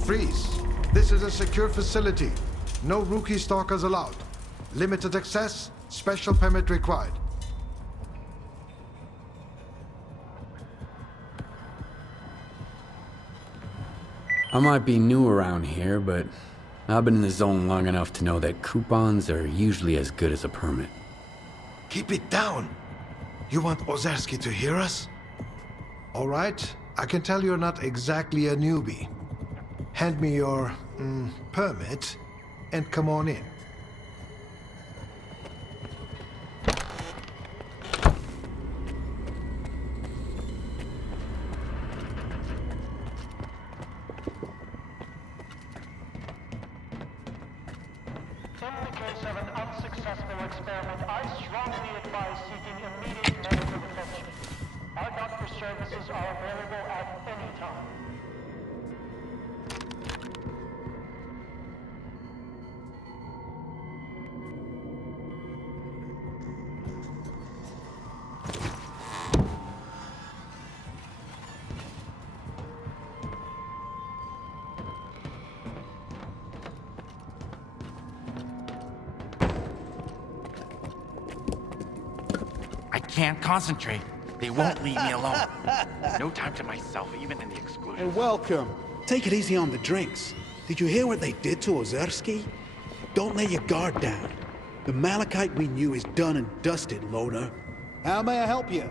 Freeze! This is a secure facility. No rookie stalkers allowed. Limited access, special permit required. I might be new around here, but I've been in the zone long enough to know that coupons are usually as good as a permit. Keep it down. You want Ozerski to hear us? All right, I can tell you're not exactly a newbie. Hand me your, permit, and come on in. In the case of an unsuccessful experiment, I strongly advise seeking immediate medical attention. Our doctor services are available at any time. I can't concentrate. They won't leave me alone. No time to myself, even in the exclusion. Hey, welcome. Take it easy on the drinks. Did you hear what they did to Ozerski? Don't let your guard down. The Malachite we knew is done and dusted, loner. How may I help you?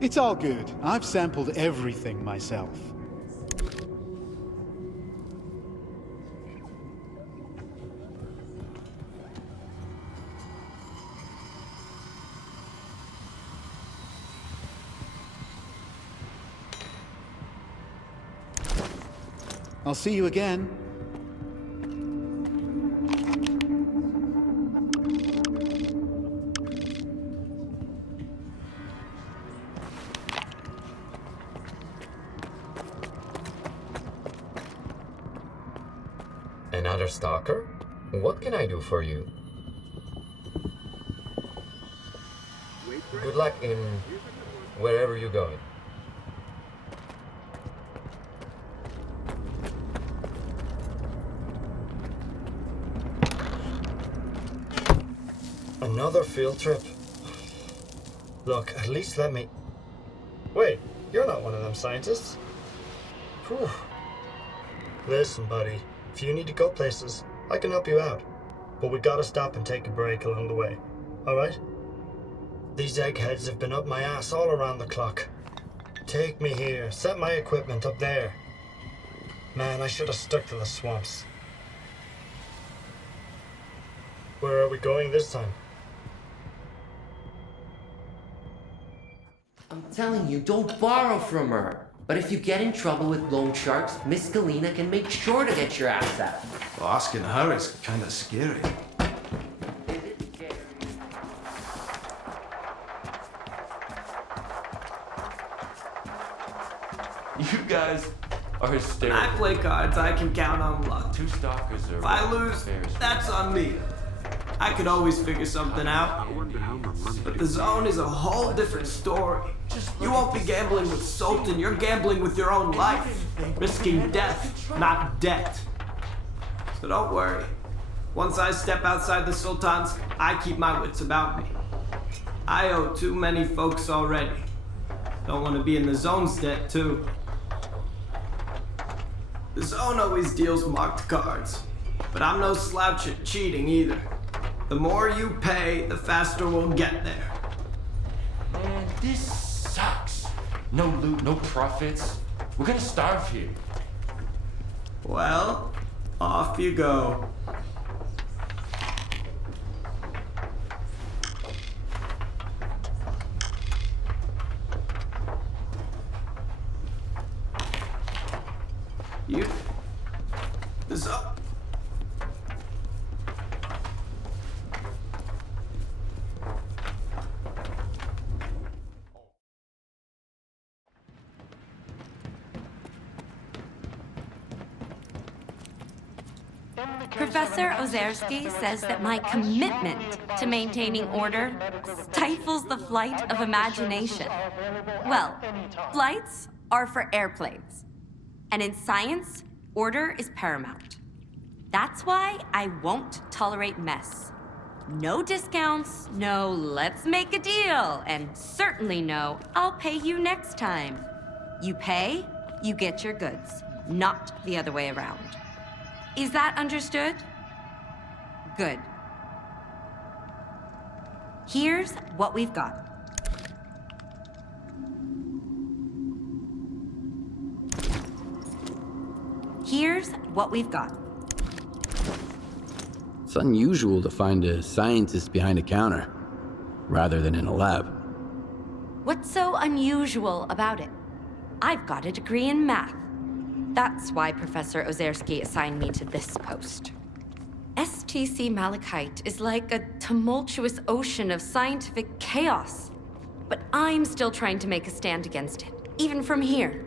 It's all good. I've sampled everything myself. I'll see you again. Another stalker? What can I do for you? Good luck in wherever you're going. Another field trip? Look, at least let me... Wait, you're not one of them scientists. Whew. Listen, buddy, if you need to go places, I can help you out. But we gotta stop and take a break along the way, alright? These eggheads have been up my ass all around the clock. Take me here, set my equipment up there. Man, I should have stuck to the swamps. Where are we going this time? I'm telling you, don't borrow from her. But if you get in trouble with loan sharks, Miss Galena can make sure to get your ass out. Well, asking her is kind of scary. You guys are When hysterical. I play cards, I can count on luck. Two stalkers are... If I lose, that's on me. I could always figure something out. But the zone is a whole different story. You won't be gambling with Sultan, you're gambling with your own life. Risking death, not debt. So don't worry. Once I step outside the Sultan's, I keep my wits about me. I owe too many folks already. Don't want to be in the zone's debt, too. The zone always deals marked cards, but I'm no slouch at cheating either. The more you pay, the faster we'll get there. Man, this sucks. No loot, no profits. We're gonna starve here. Well, off you go. You... This up. Professor Ozerski says that my commitment to maintaining order stifles the flight of imagination. Well, flights are for airplanes. And in science, order is paramount. That's why I won't tolerate mess. No discounts, no let's make a deal, and certainly no I'll pay you next time. You pay, you get your goods, not the other way around. Is that understood? Good. Here's what we've got. Here's what we've got. It's unusual to find a scientist behind a counter, rather than in a lab. What's so unusual about it? I've got a degree in math. That's why Professor Ozerski assigned me to this post. STC Malachite is like a tumultuous ocean of scientific chaos. But I'm still trying to make a stand against it, even from here.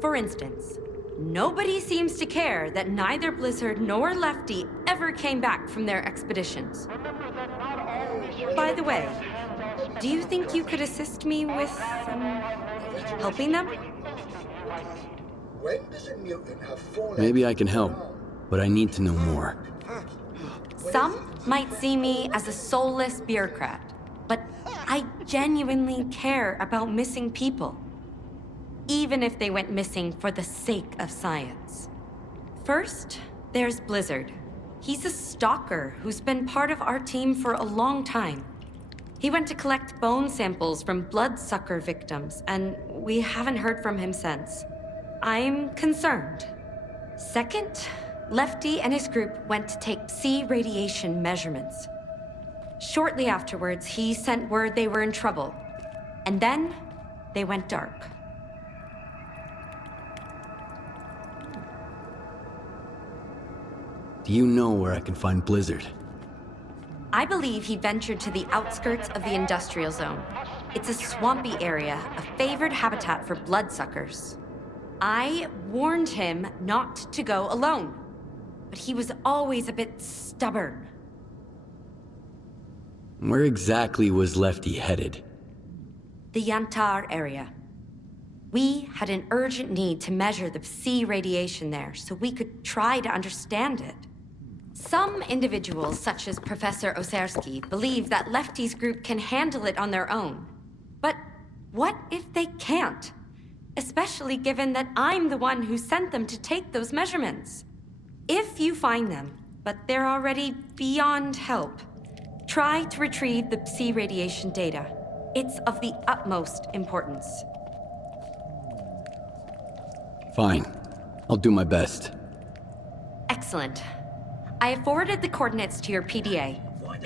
For instance, nobody seems to care that neither Blizzard nor Lefty ever came back from their expeditions. By the way, do you think you could assist me with, helping them? When does a mutant have fallen? Maybe I can help, but I need to know more. Some might see me as a soulless bureaucrat, but I genuinely care about missing people. Even if they went missing for the sake of science. First, there's Blizzard. He's a stalker who's been part of our team for a long time. He went to collect bone samples from bloodsucker victims, and we haven't heard from him since. I'm concerned. Second, Lefty and his group went to take Psi radiation measurements. Shortly afterwards, he sent word they were in trouble. And then, they went dark. Do you know where I can find Blizzard? I believe he ventured to the outskirts of the industrial zone. It's a swampy area, a favored habitat for bloodsuckers. I warned him not to go alone, but he was always a bit stubborn. Where exactly was Lefty headed? The Yantar area. We had an urgent need to measure the Psi radiation there so we could try to understand it. Some individuals, such as Professor Ozerski, believe that Lefty's group can handle it on their own. But what if they can't? Especially given that I'm the one who sent them to take those measurements. If you find them, but they're already beyond help, try to retrieve the Psi radiation data. It's of the utmost importance. Fine. I'll do my best. Excellent. I have forwarded the coordinates to your PDA.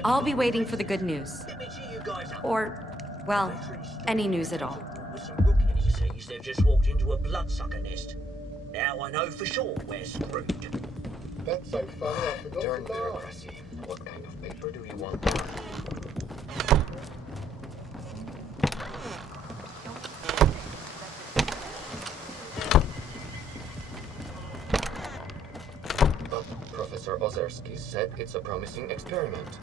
I'll be waiting for the good news. Or, well, any news at all. means they've just walked into a bloodsucker nest. Now I know for sure we're screwed. That's so funny, I forgot Darn to laugh. bureaucracy. What kind of paper do we want? Professor Ozerski said it's a promising experiment.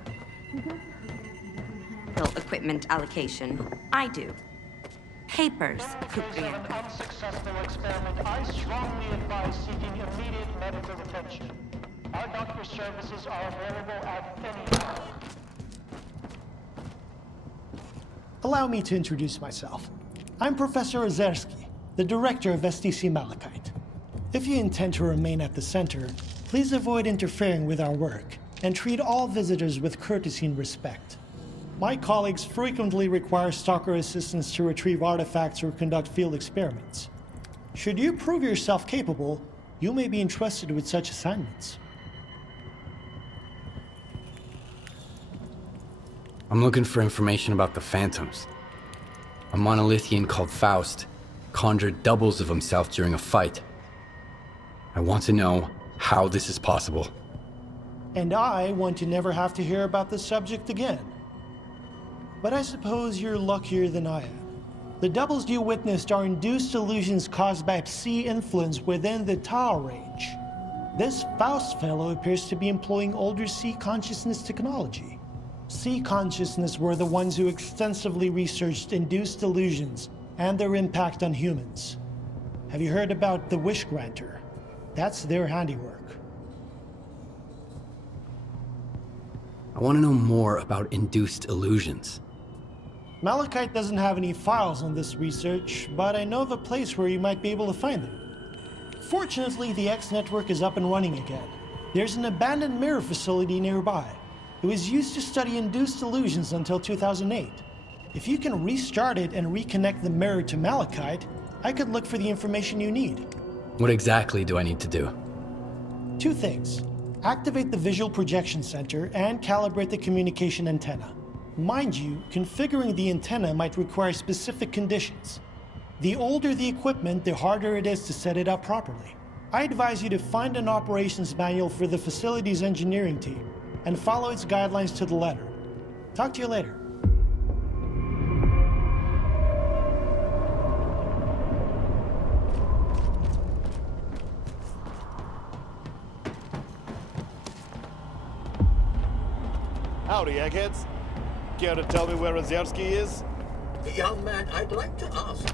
Equipment allocation. I do. Papers, Kuprian. Unsuccessful experiment. I strongly advise seeking immediate medical attention. Our doctor services are available at any time. Allow me to introduce myself. I'm Professor Ozerski, the director of STC-Malachite. If you intend to remain at the center, please avoid interfering with our work and treat all visitors with courtesy and respect. My colleagues frequently require stalker assistance to retrieve artifacts or conduct field experiments. Should you prove yourself capable, you may be entrusted with such assignments. I'm looking for information about the Phantoms. A monolithian called Faust conjured doubles of himself during a fight. I want to know how this is possible. And I want to never have to hear about this subject again. But I suppose you're luckier than I am. The doubles you witnessed are induced illusions caused by psi influence within the Tau range. This Faust fellow appears to be employing older psi consciousness technology. Psi consciousness were the ones who extensively researched induced illusions and their impact on humans. Have you heard about the Wish Granter? That's their handiwork. I want to know more about induced illusions. Malachite doesn't have any files on this research, but I know of a place where you might be able to find them. Fortunately, the X network is up and running again. There's an abandoned mirror facility nearby. It was used to study induced illusions until 2008. If you can restart it and reconnect the mirror to Malachite, I could look for the information you need. What exactly do I need to do? 2 things. Activate the visual projection center and calibrate the communication antenna. Mind you, configuring the antenna might require specific conditions. The older the equipment, the harder it is to set it up properly. I advise you to find an operations manual for the facility's engineering team and follow its guidelines to the letter. Talk to you later. Howdy, eggheads. Care to tell me where Ozerski is? Young man, I'd like to ask.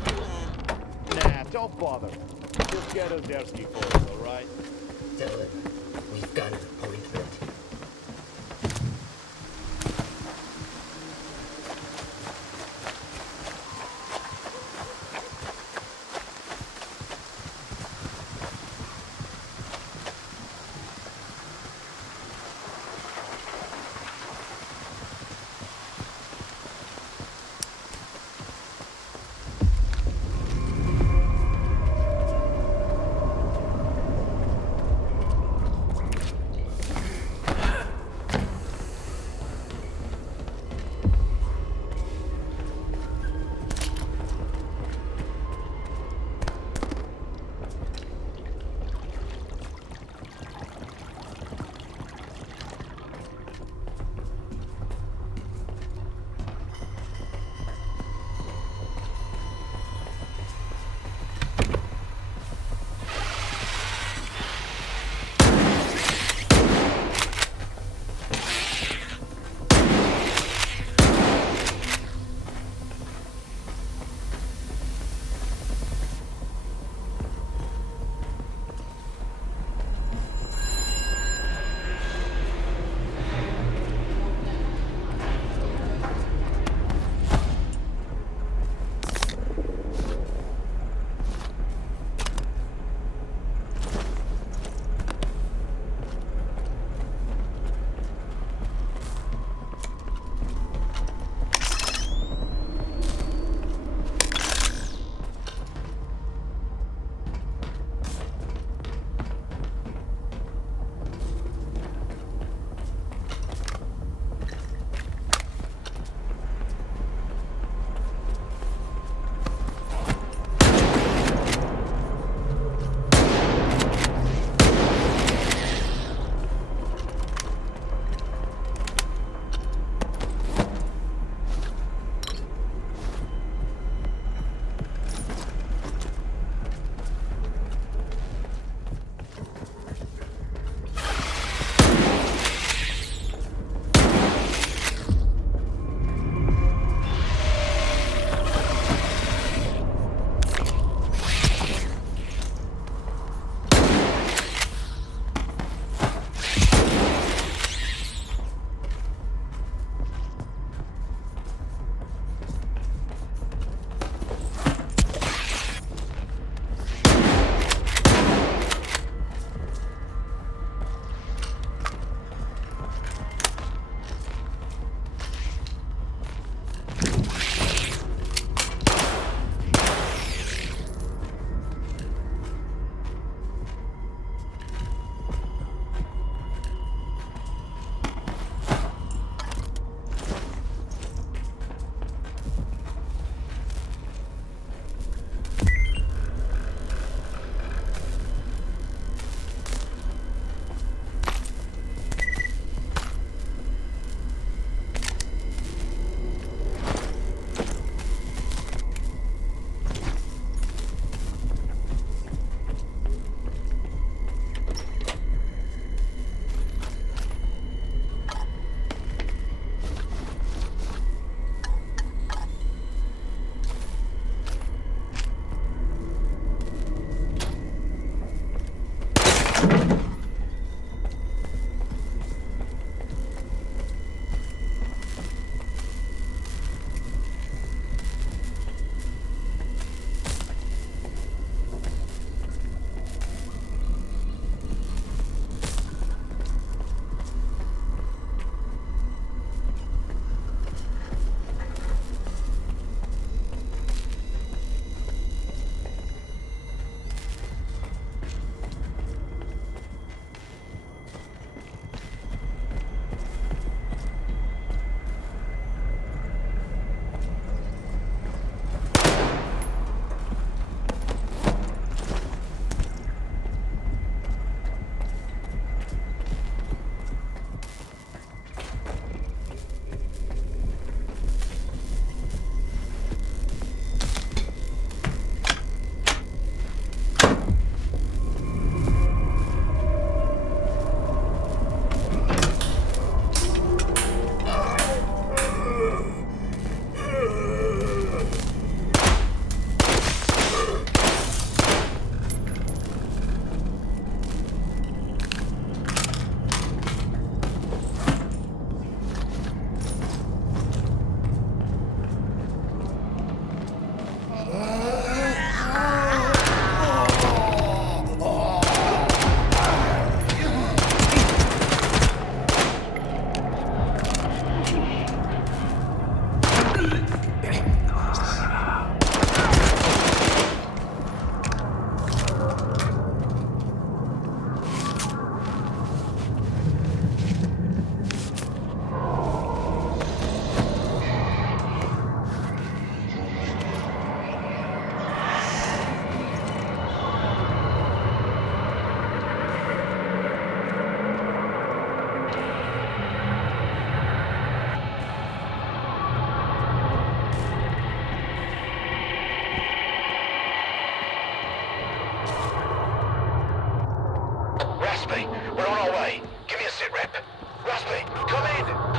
Nah, don't bother. Just get Ozerski for us, alright? Tell him we've got an appointment. Raspy, we're on our way. Give me a sit rep. Raspy, come in!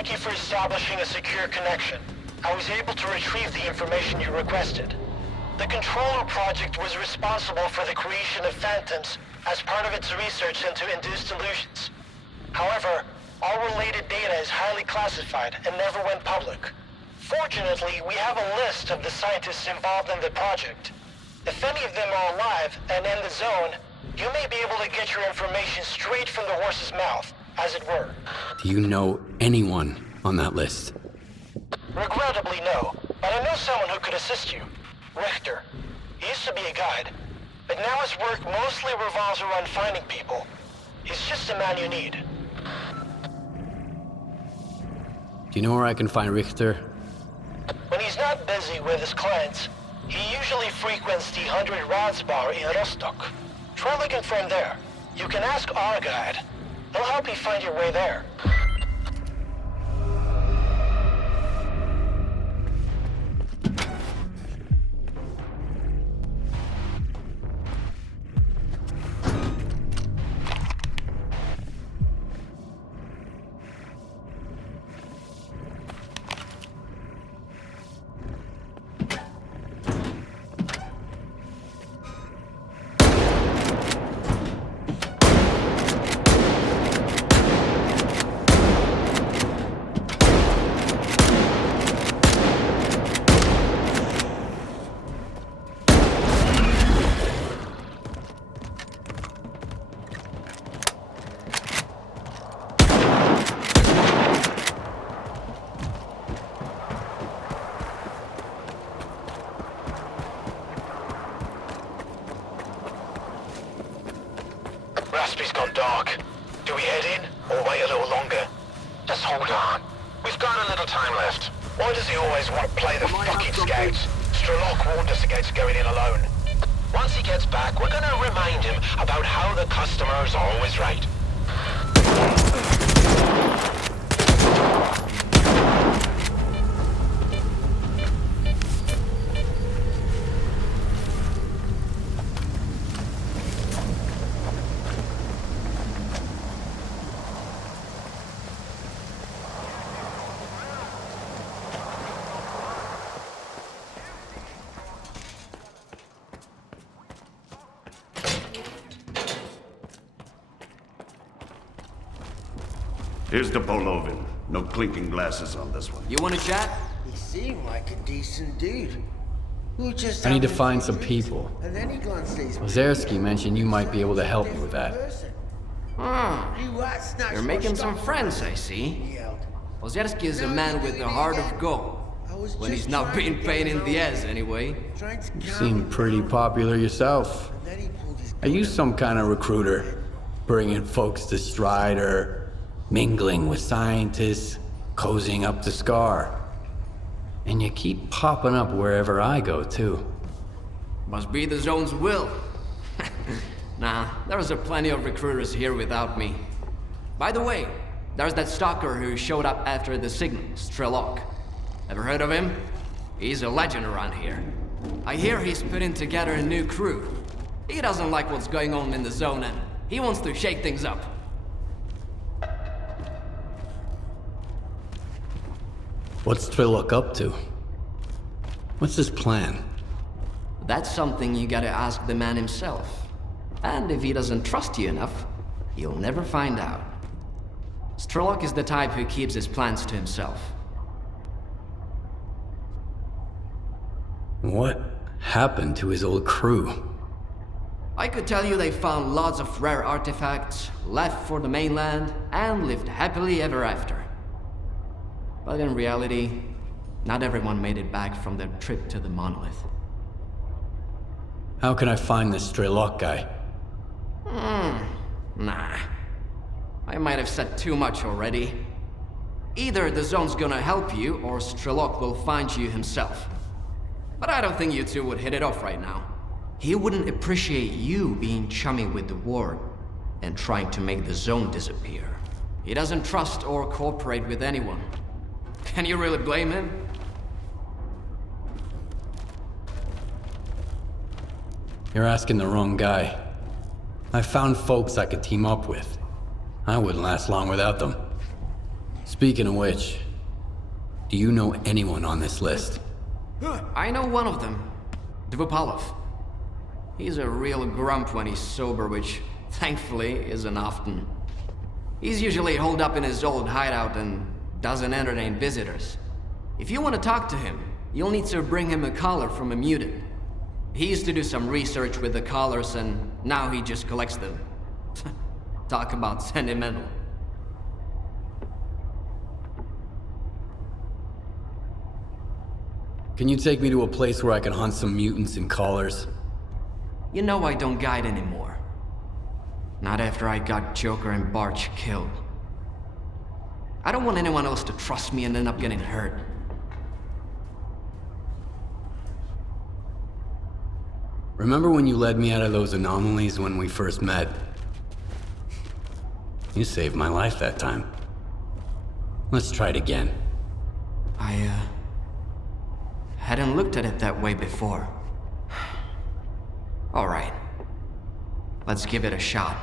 Thank you for establishing a secure connection. I was able to retrieve the information you requested. The Controller Project was responsible for the creation of phantoms as part of its research into induced illusions. However, all related data is highly classified and never went public. Fortunately, we have a list of the scientists involved in the project. If any of them are alive and in the zone, you may be able to get your information straight from the horse's mouth, as it were. Do you know anyone on that list? Regrettably, no. But I know someone who could assist you. Richter. He used to be a guide, but now his work mostly revolves around finding people. He's just the man you need. Do you know where I can find Richter? When he's not busy with his clients, he usually frequents the 100 Rods bar in Rostock. Try looking for him there. You can ask our guide. He'll help you find your way there. Raspy's gone dark. Do we head in, or wait a little longer? Just hold on. We've got a little time left. Why does he always want to play the fucking scouts? S.T.A.L.K.E.R warned us against going in alone. Once he gets back, we're gonna remind him about how the customer's always right. Here's the Polovin. No clinking glasses on this one. You want to chat? He seemed like a decent dude. We just I need to find some people. and then he glanced at his S.T.A.L.K.E.R mentioned you might be able to help me with that. You're making some friends, I see. S.T.A.L.K.E.R is a man with a heart of gold. When he's not being pain in the ass, anyway. You seem pretty popular yourself. Are you some kind of recruiter? Bringing folks to Stride or mingling with scientists, cozying up to S.T.A.L.K.E.R. And you keep popping up wherever I go, too. Must be the zone's will. Nah, there's a plenty of recruiters here without me. By the way, there's that stalker who showed up after the signal, S.T.A.L.K.E.R. Ever heard of him? He's a legend around here. I hear he's putting together a new crew. He doesn't like what's going on in the zone and he wants to shake things up. What's S.T.A.L.K.E.R up to? What's his plan? That's something you gotta ask the man himself. And if he doesn't trust you enough, you'll never find out. S.T.A.L.K.E.R is the type who keeps his plans to himself. What happened to his old crew? I could tell you they found lots of rare artifacts, left for the mainland, and lived happily ever after. But in reality, not everyone made it back from their trip to the monolith. How can I find this S.T.A.L.K.E.R guy? Nah. I might have said too much already. Either the zone's gonna help you, or S.T.A.L.K.E.R will find you himself. But I don't think you two would hit it off right now. He wouldn't appreciate you being chummy with the ward and trying to make the zone disappear. He doesn't trust or cooperate with anyone. Can you really blame him? You're asking the wrong guy. I found folks I could team up with. I wouldn't last long without them. Speaking of which, do you know anyone on this list? I know one of them, Dvupalov. He's a real grump when he's sober, which, thankfully, isn't often. He's usually holed up in his old hideout and doesn't entertain visitors. If you want to talk to him, you'll need to bring him a collar from a mutant. He used to do some research with the collars, and now he just collects them. Talk about sentimental. Can you take me to a place where I can hunt some mutants and collars? You know I don't guide anymore. Not after I got Joker and Barch killed. I don't want anyone else to trust me and end up getting hurt. Remember when you led me out of those anomalies when we first met? You saved my life that time. Let's try it again. I hadn't looked at it that way before. Alright. Let's give it a shot.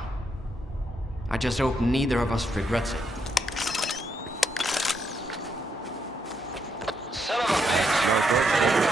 I just hope neither of us regrets it. Son of a bitch!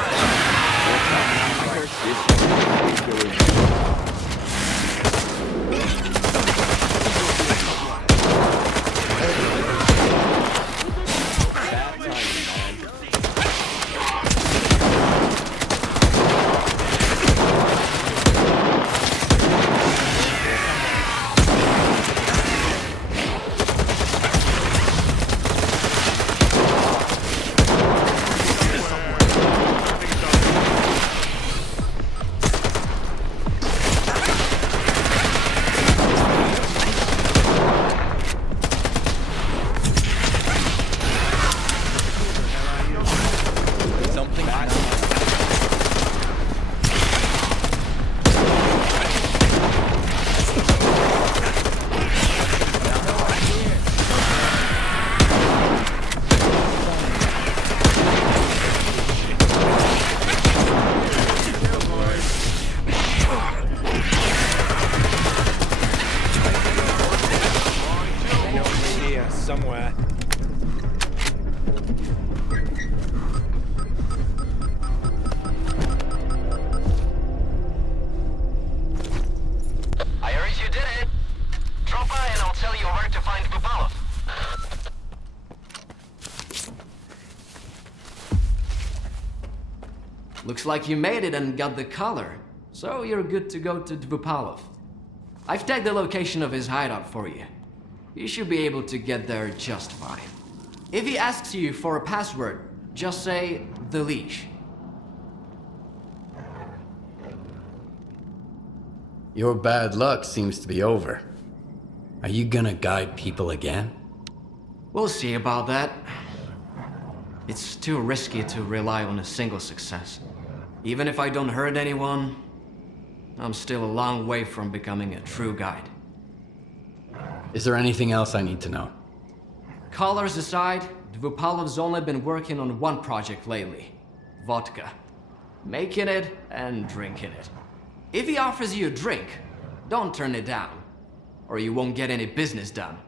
Somewhere. I heard you did it. Drop by and I'll tell you where to find Dvupalov. Looks like you made it and got the collar. So you're good to go to Dvupalov. I've tagged the location of his hideout for you. You should be able to get there just fine. If he asks you for a password, just say the leash. Your bad luck seems to be over. Are you gonna guide people again? We'll see about that. It's too risky to rely on a single success. Even if I don't hurt anyone, I'm still a long way from becoming a true guide. Is there anything else I need to know? Collars aside, Dvupalov's only been working on one project lately. Vodka. Making it and drinking it. If he offers you a drink, don't turn it down, or you won't get any business done.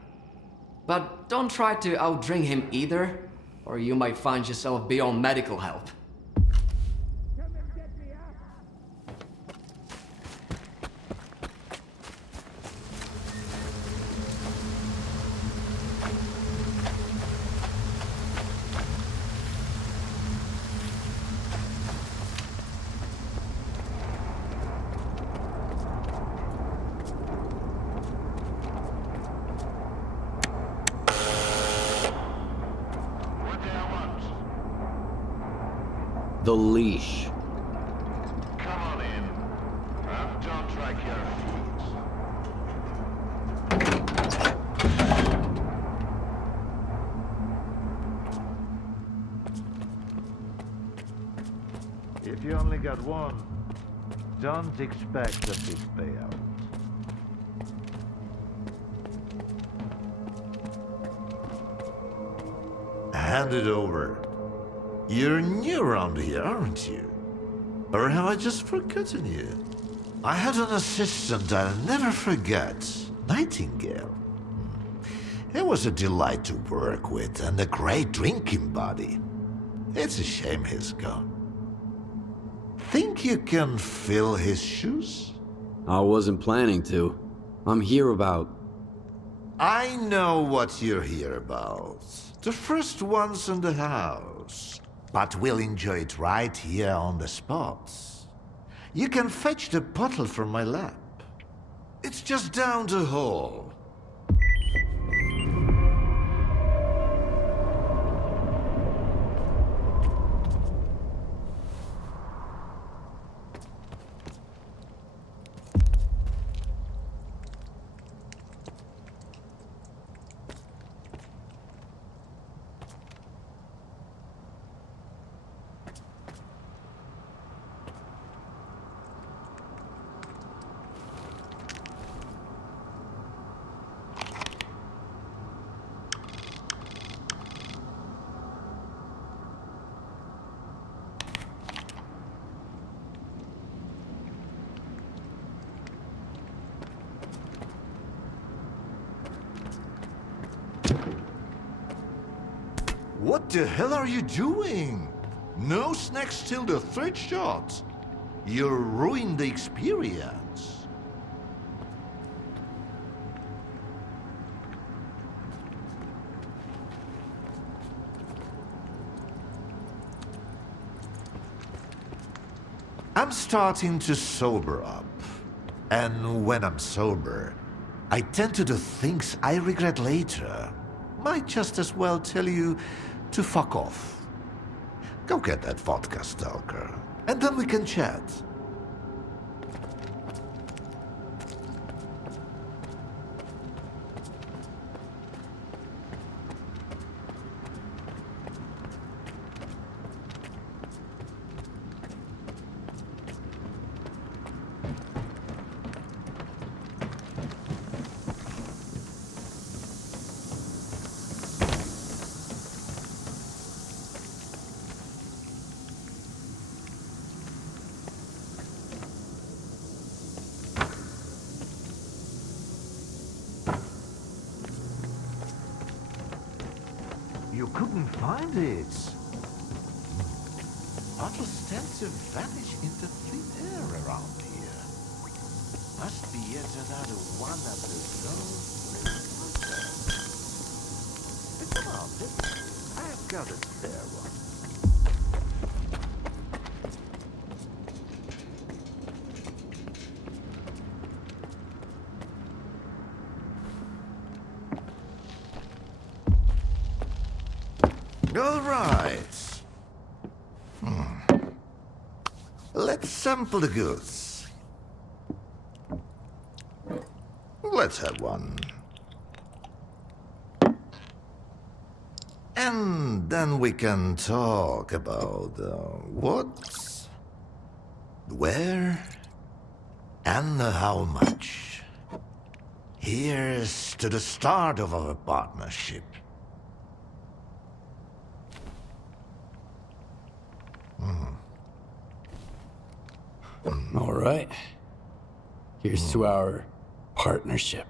But don't try to outdrink him either, or you might find yourself beyond medical help. The leash. Come on in. And don't drag your feet. If you only got one, don't expect a big payout. Hand it over. You're new around here, aren't you? Or have I just forgotten you? I had an assistant I'll never forget. Nightingale. He was a delight to work with and a great drinking buddy. It's a shame he's gone. Think you can fill his shoes? I wasn't planning to. I'm here about... I know what you're here about. The first ones in the house. But we'll enjoy it right here on the spot. You can fetch the bottle from my lab. It's just down the hall. What the hell are you doing? No snacks till the third shot. You'll ruin the experience. I'm starting to sober up. And when I'm sober, I tend to do things I regret later. Might just as well tell you to fuck off. Go get that vodka, Stalker, and then we can chat. You couldn't find it. Bottles tend to vanish into thin air around here. Must be yet another one of those. Come on, I have got a spare one. All right. Let's sample the goods. Let's have one. And then we can talk about what, where, and how much. Here's to the start of our partnership. All right. Here's to our partnership.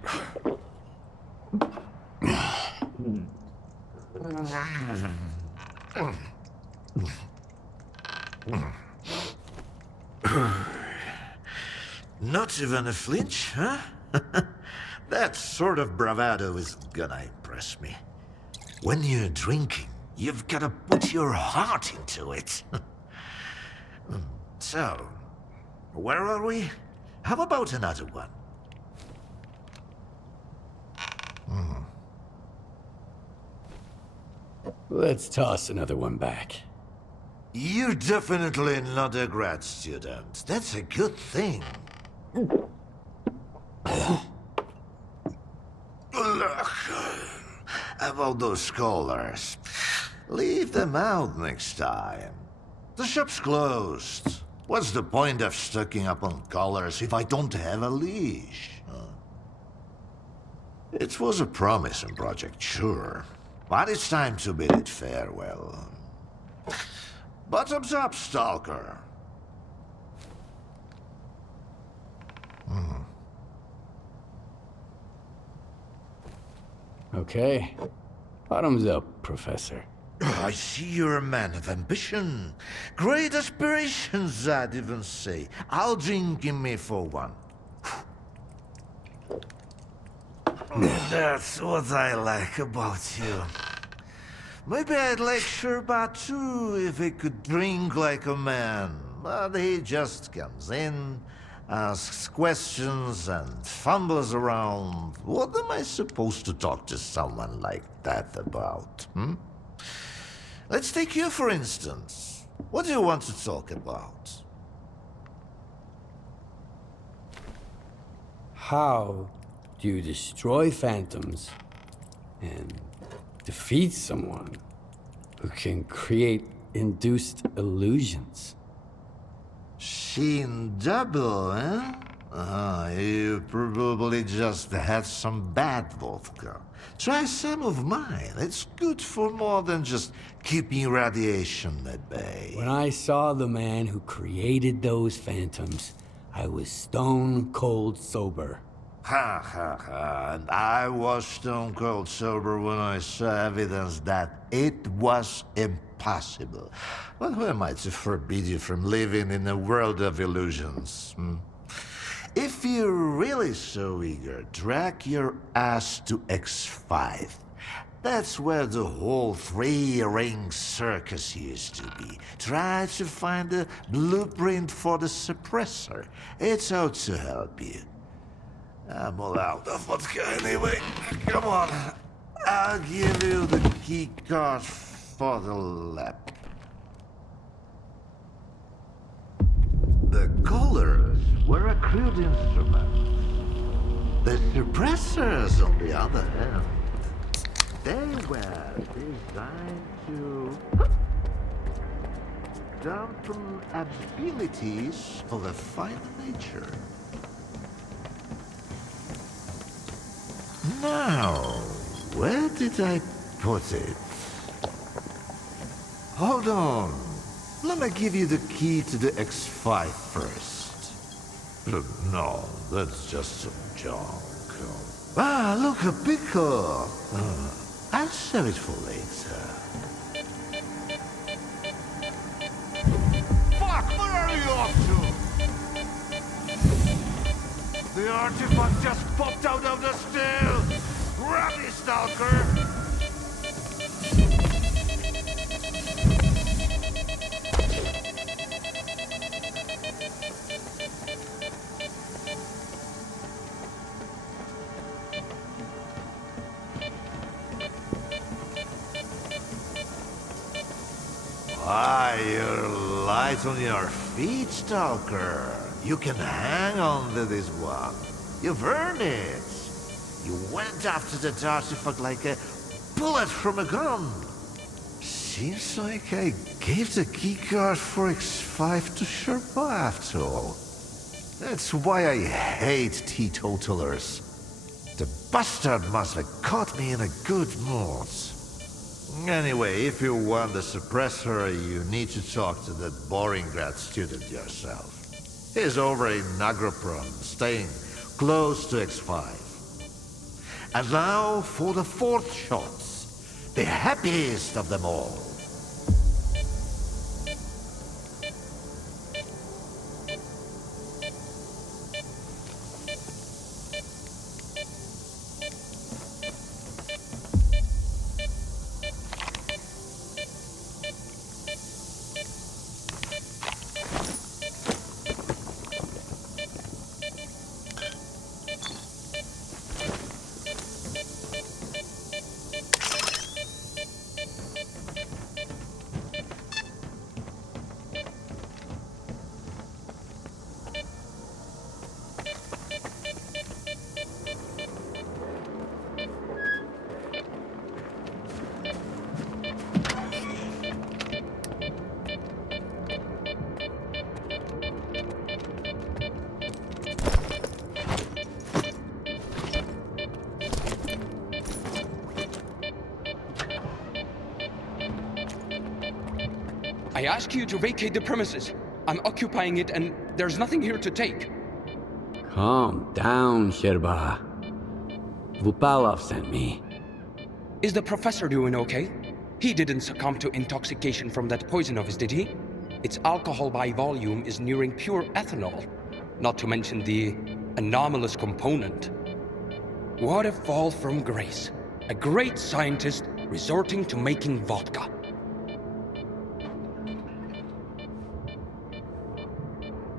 Not even a flinch, huh? That sort of bravado is gonna impress me. When you're drinking, you've gotta put your heart into it. So, where are we? How about another one? Let's toss another one back. You're definitely not a grad student. That's a good thing. About those scholars. Leave them out next time. The shop's closed. What's the point of stocking up on collars if I don't have a leash? It was a promising project, sure. But it's time to bid it farewell. Bottoms up, Stalker. Okay. Bottoms up, Professor. I see you're a man of ambition. Great aspirations, I'd even say. I'll drink in me for one. That's what I like about you. Maybe I'd like Sherba too if he could drink like a man. But he just comes in, asks questions, and fumbles around. What am I supposed to talk to someone like that about, Let's take you, for instance. What do you want to talk about? How do you destroy phantoms and defeat someone who can create induced illusions? Seen double, eh? You probably just had some bad vodka. Try some of mine. It's good for more than just keeping radiation at bay. When I saw the man who created those phantoms, I was stone cold sober. Ha ha ha. And I was stone cold sober when I saw evidence that it was impossible. But who am I to forbid you from living in a world of illusions? If you're really so eager, drag your ass to X5. That's where the whole three-ring circus used to be. Try to find a blueprint for the suppressor. It's out to help you. I'm all out of vodka anyway. Come on. I'll give you the key card for the lab. The colors were a crude instrument. The suppressors, on the other hand, they were designed to dampen abilities of a fine nature. Now, where did I put it? Hold on. Let me give you the key to the X5 first. No, that's just some junk. Ah, look, a pickle. I'll save it for later. Fuck, where are you off to? The artifact just popped out of the still. Grab me, stalker. Why, you're light on your feet, Stalker. You can hang on to this one. You've earned it. You went after the artifact like a bullet from a gun. Seems like I gave the keycard for X5 to Sherpa after all. That's why I hate teetotalers. The bastard must have caught me in a good mood. Anyway, if you want the suppressor, you need to talk to that boring grad student yourself. He's over in Nagroprom, staying close to X5. And now for the fourth shot, the happiest of them all. I ask you to vacate the premises. I'm occupying it and there's nothing here to take. Calm down, Sherba. Vupalov sent me. Is the professor doing okay? He didn't succumb to intoxication from that poison of his, did he? Its alcohol by volume is nearing pure ethanol, not to mention the anomalous component. What a fall from grace. A great scientist resorting to making vodka.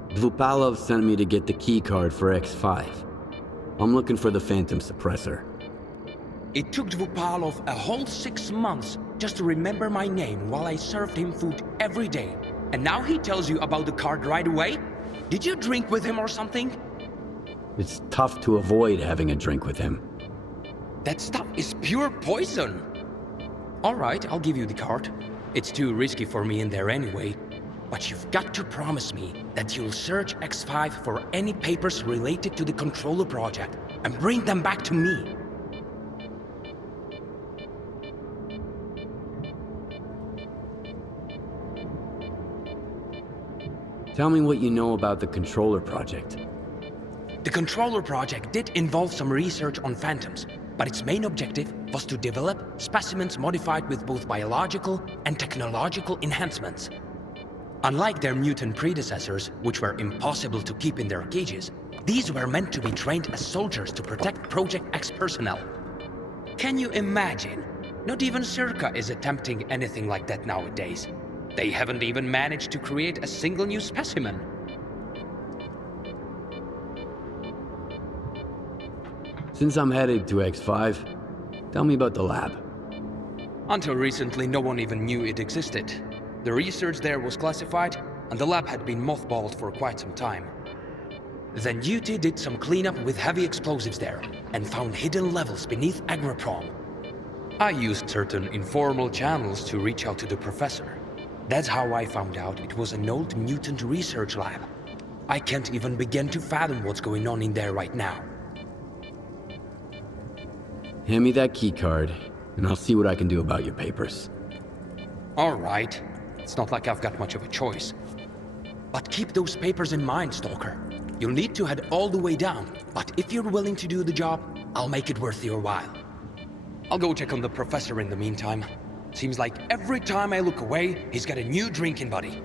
Dvupalov sent me to get the key card for X5. I'm looking for the phantom suppressor. It took Dvupalov a whole 6 months just to remember my name while I served him food every day. And now he tells you about the card right away? Did you drink with him or something? It's tough to avoid having a drink with him. That stuff is pure poison. All right, I'll give you the card. It's too risky for me in there anyway. But you've got to promise me that you'll search X5 for any papers related to the controller project and bring them back to me. Tell me what you know about the controller project. The controller project did involve some research on phantoms, but its main objective was to develop specimens modified with both biological and technological enhancements. Unlike their mutant predecessors, which were impossible to keep in their cages, these were meant to be trained as soldiers to protect Project X personnel. Can you imagine? Not even S.T.A.L.K.E.R is attempting anything like that nowadays. They haven't even managed to create a single new specimen. Since I'm headed to X5, tell me about the lab. Until recently, no one even knew it existed. The research there was classified, and the lab had been mothballed for quite some time. Then UT did some cleanup with heavy explosives there, and found hidden levels beneath Agroprom. I used certain informal channels to reach out to the professor. That's how I found out it was an old mutant research lab. I can't even begin to fathom what's going on in there right now. Hand me that key card, and I'll see what I can do about your papers. All right. It's not like I've got much of a choice. But keep those papers in mind, Stalker. You'll need to head all the way down, but if you're willing to do the job, I'll make it worth your while. I'll go check on the professor in the meantime. Seems like every time I look away, he's got a new drinking buddy.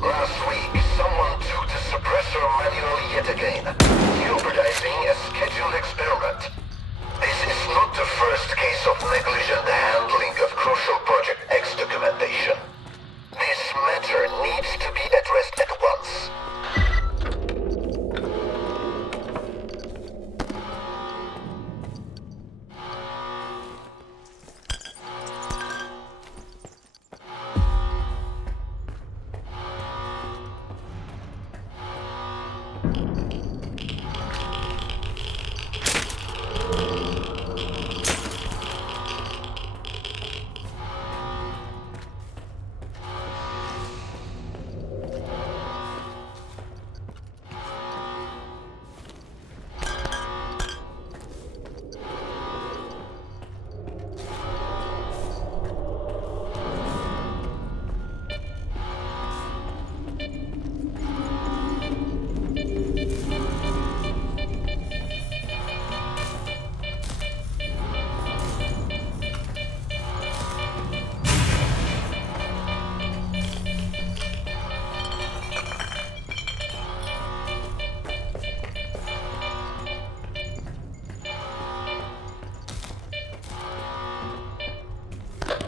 Last week, someone took the suppressor manually yet again, jeopardizing a scheduled experiment. This is not the first case of negligent handling of crucial Project X documentation. This matter needs to be addressed at once.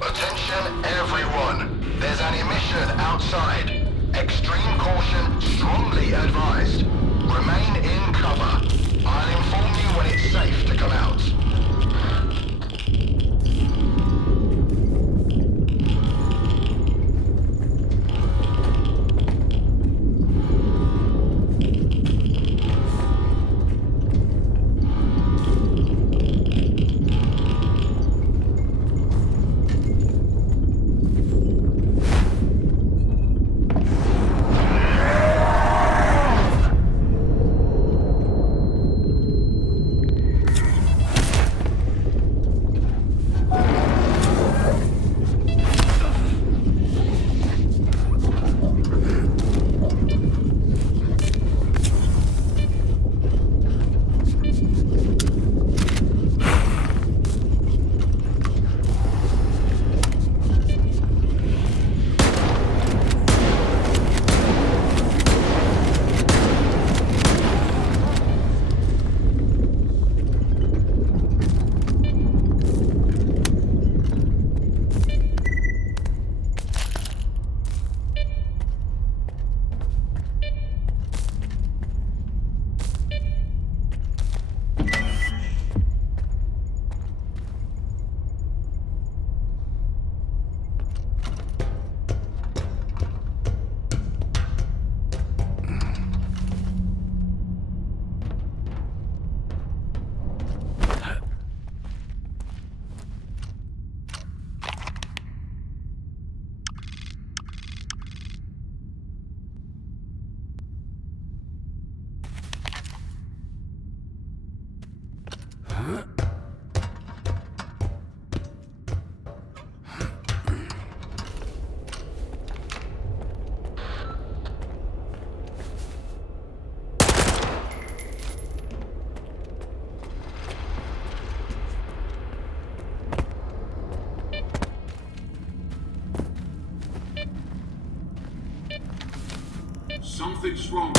Attention everyone, there's an emission outside. Extreme caution strongly advised. Remain in cover. I'll inform you when it's safe to come out. Something's wrong.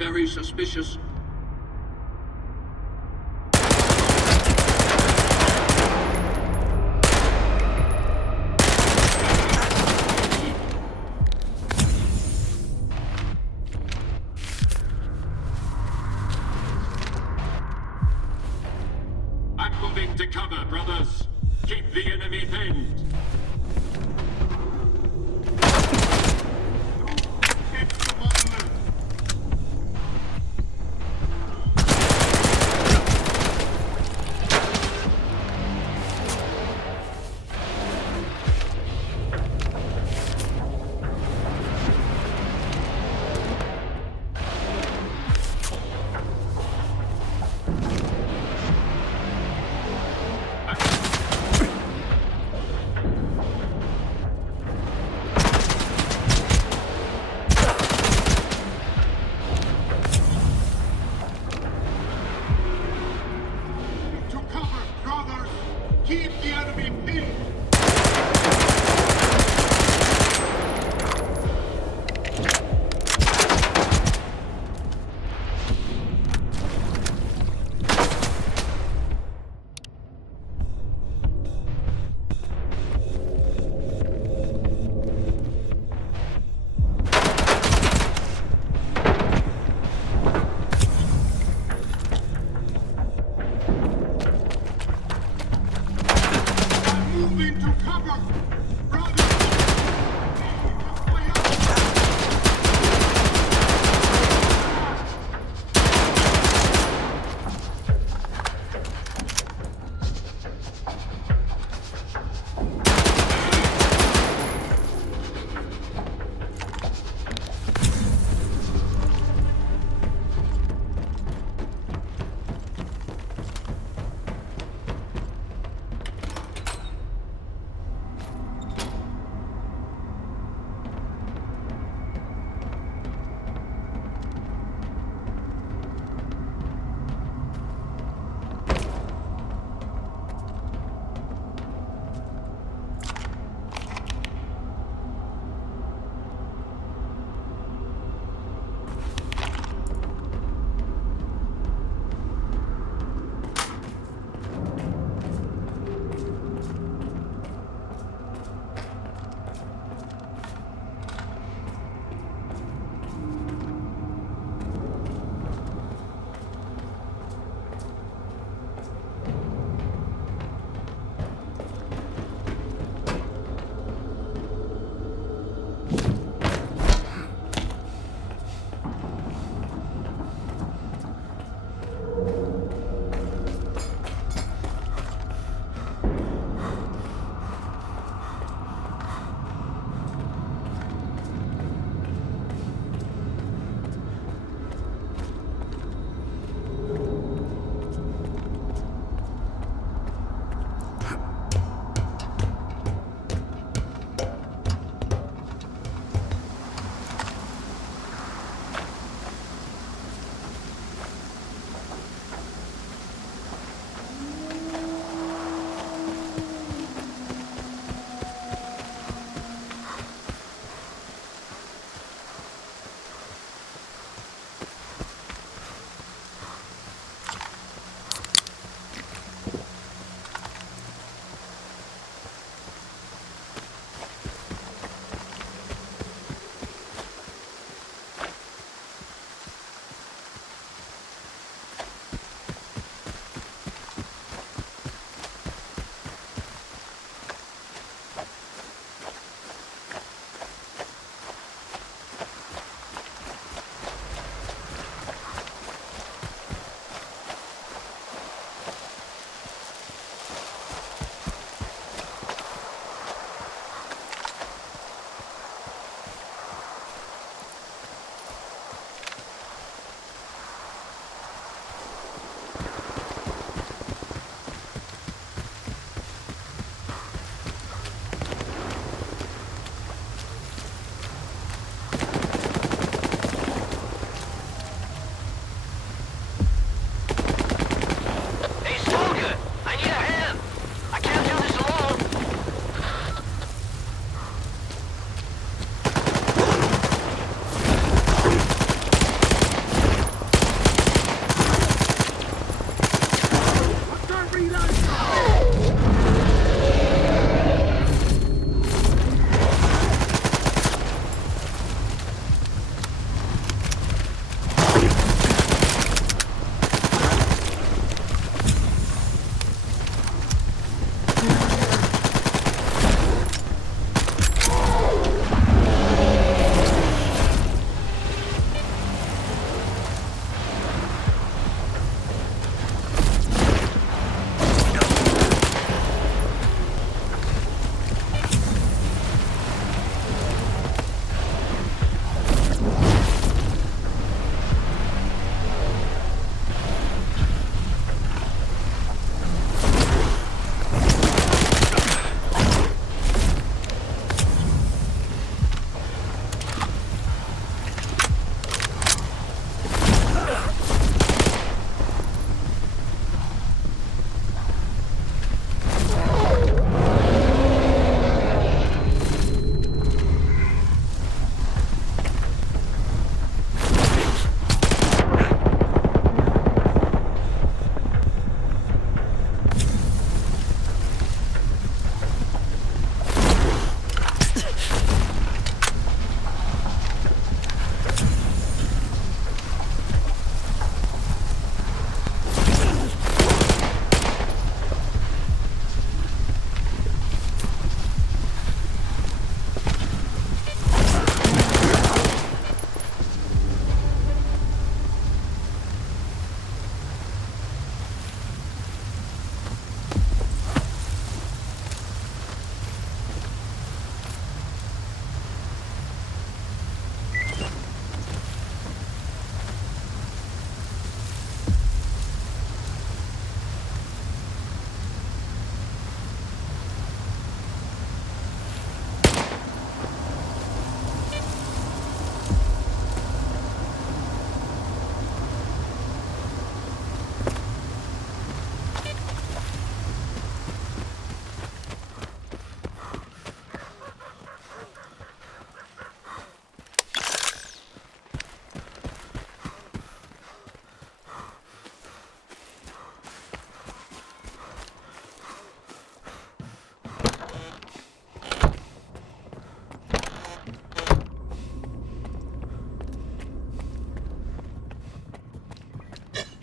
very suspicious. I'm moving to cover, brothers. Keep the enemy pinned. Keep the enemy pinned!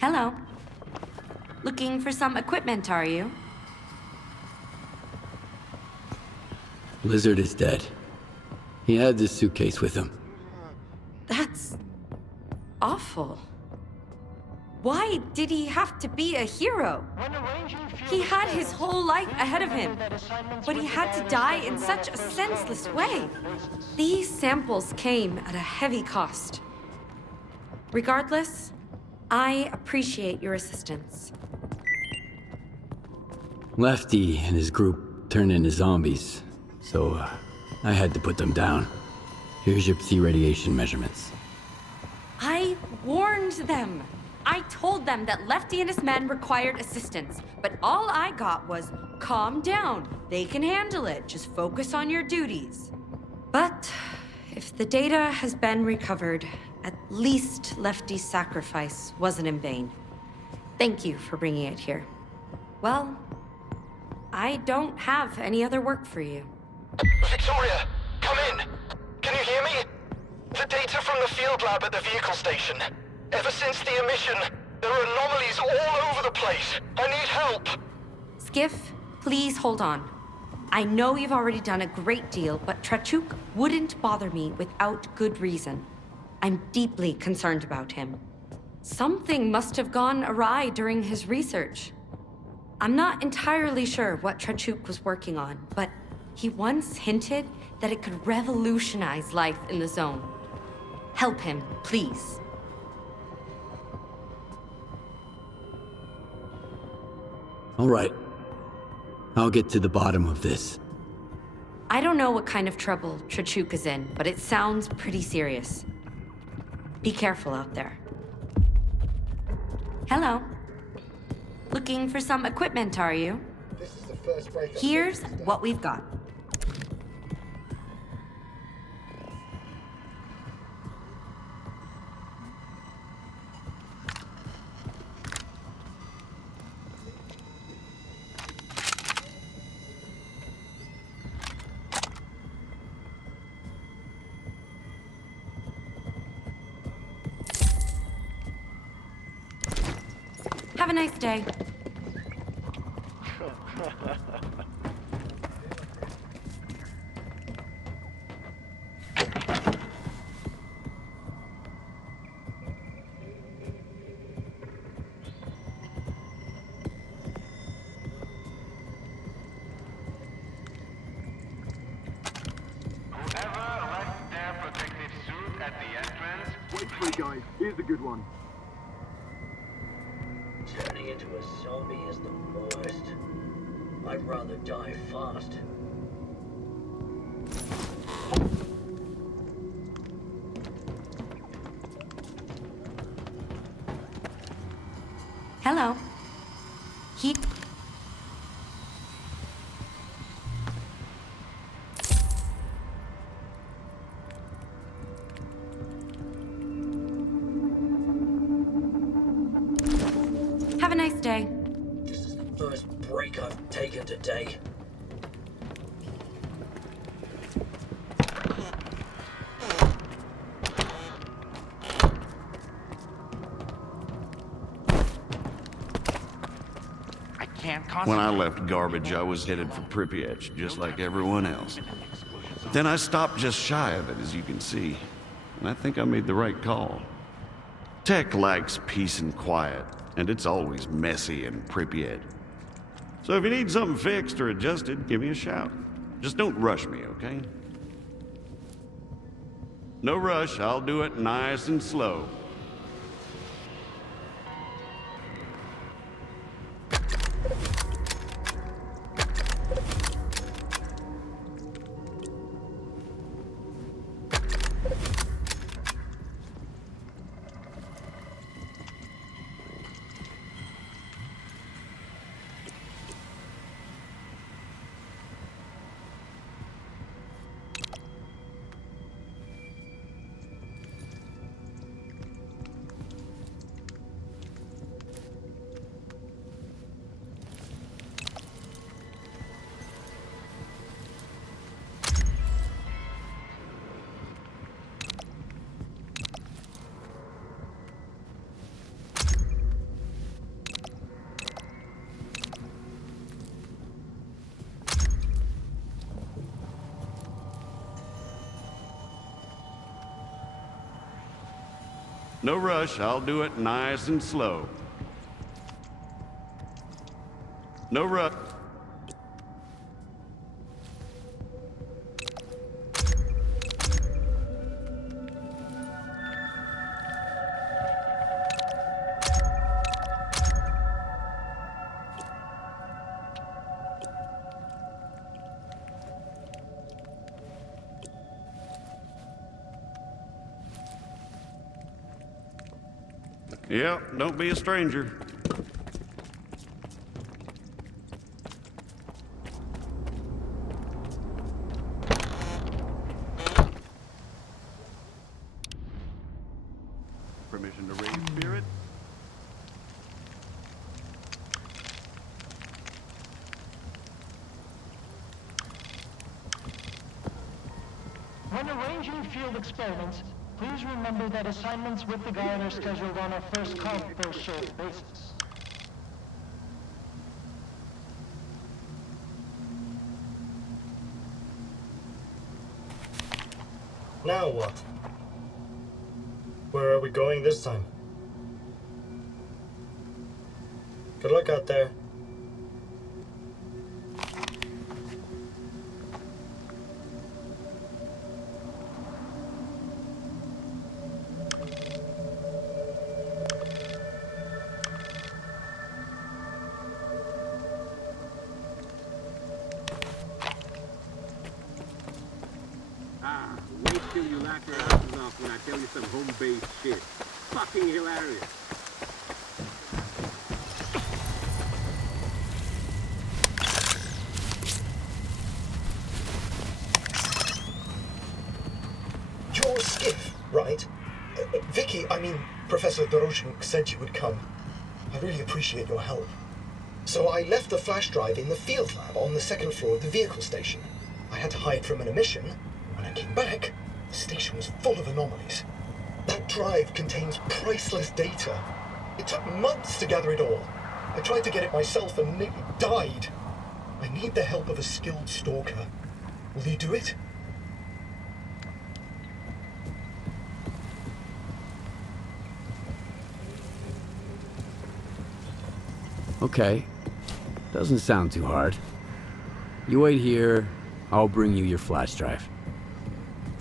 Hello. Looking for some equipment, are you? Lizard is dead. He had this suitcase with him. That's awful. Why did he have to be a hero? He had his whole life ahead of him, but he had to die in such a senseless way. These samples came at a heavy cost. Regardless, I appreciate your assistance. Lefty and his group turned into zombies, so I had to put them down. Here's your Psi radiation measurements. I warned them. I told them that Lefty and his men required assistance, but all I got was, calm down. They can handle it. Just focus on your duties. But if the data has been recovered, at least Lefty's sacrifice wasn't in vain. Thank you for bringing it here. Well, I don't have any other work for you. Victoria, come in. Can you hear me? The data from the field lab at the vehicle station. Ever since the emission, there are anomalies all over the place. I need help. Skiff, please hold on. I know you've already done a great deal, but Trachuk wouldn't bother me without good reason. I'm deeply concerned about him. Something must have gone awry during his research. I'm not entirely sure what Trachuk was working on, but he once hinted that it could revolutionize life in the zone. Help him, please. All right. I'll get to the bottom of this. I don't know what kind of trouble Trachuk is in, but it sounds pretty serious. Be careful out there. Hello. Looking for some equipment, are you? This is the first break. Here's what we've got. Have a nice day. Wait for it, guys. Here's a good one. Turning into a zombie is the worst. I'd rather die fast. Hello. Have a nice day. This is the first break I've taken today. When I left Garbage, I was headed for Pripyat, just like everyone else. Then I stopped just shy of it, as you can see. And I think I made the right call. Tech likes peace and quiet, and it's always messy in Pripyat. So if you need something fixed or adjusted, give me a shout. Just don't rush me, okay? No rush, I'll do it nice and slow. No rush, I'll do it nice and slow. No rush. Yep, don't be a stranger. Permission to raise spirit? When arranging field experiments, please remember that assignments with the guide are scheduled on a first-come, first-served basis. Now what? Where are we going this time? Good luck out there. Wait till you laugh your asses off when I tell you some home-based shit. Fucking hilarious. You're Skiff, right? Vicky, I mean, Professor Doroshenko said you would come. I really appreciate your help. So I left the flash drive in the field lab on the second floor of the vehicle station. I had to hide from an emission. When I came back, the station was full of anomalies. That drive contains priceless data. It took months to gather it all. I tried to get it myself and nearly died. I need the help of a skilled stalker. Will you do it? Okay. Doesn't sound too hard. You wait here, I'll bring you your flash drive.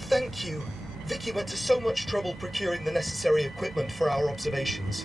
Thank you. Vicky went to so much trouble procuring the necessary equipment for our observations.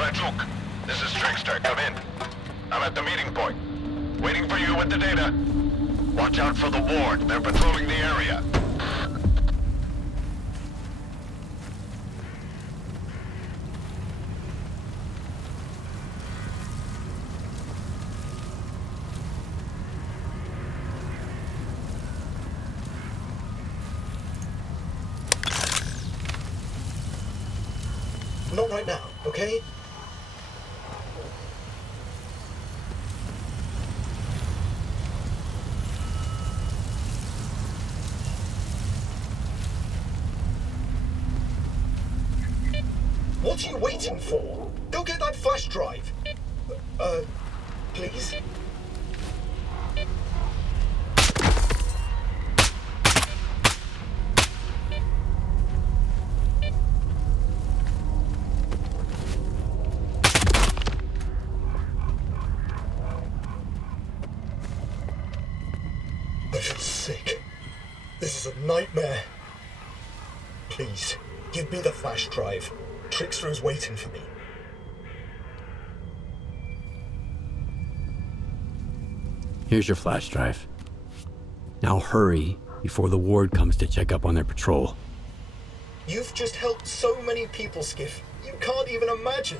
Fletchuk, this is Trickster. Come in. I'm at the meeting point. Waiting for you with the data. Watch out for the ward. They're patrolling the area. Not right now, okay? What are you waiting for? Go get that flash drive. Please? I feel sick. This is a nightmare. Please, give me the flash drive. Trickster is waiting for me. Here's your flash drive. Now hurry before the ward comes to check up on their patrol. You've just helped so many people, Skiff. You can't even imagine.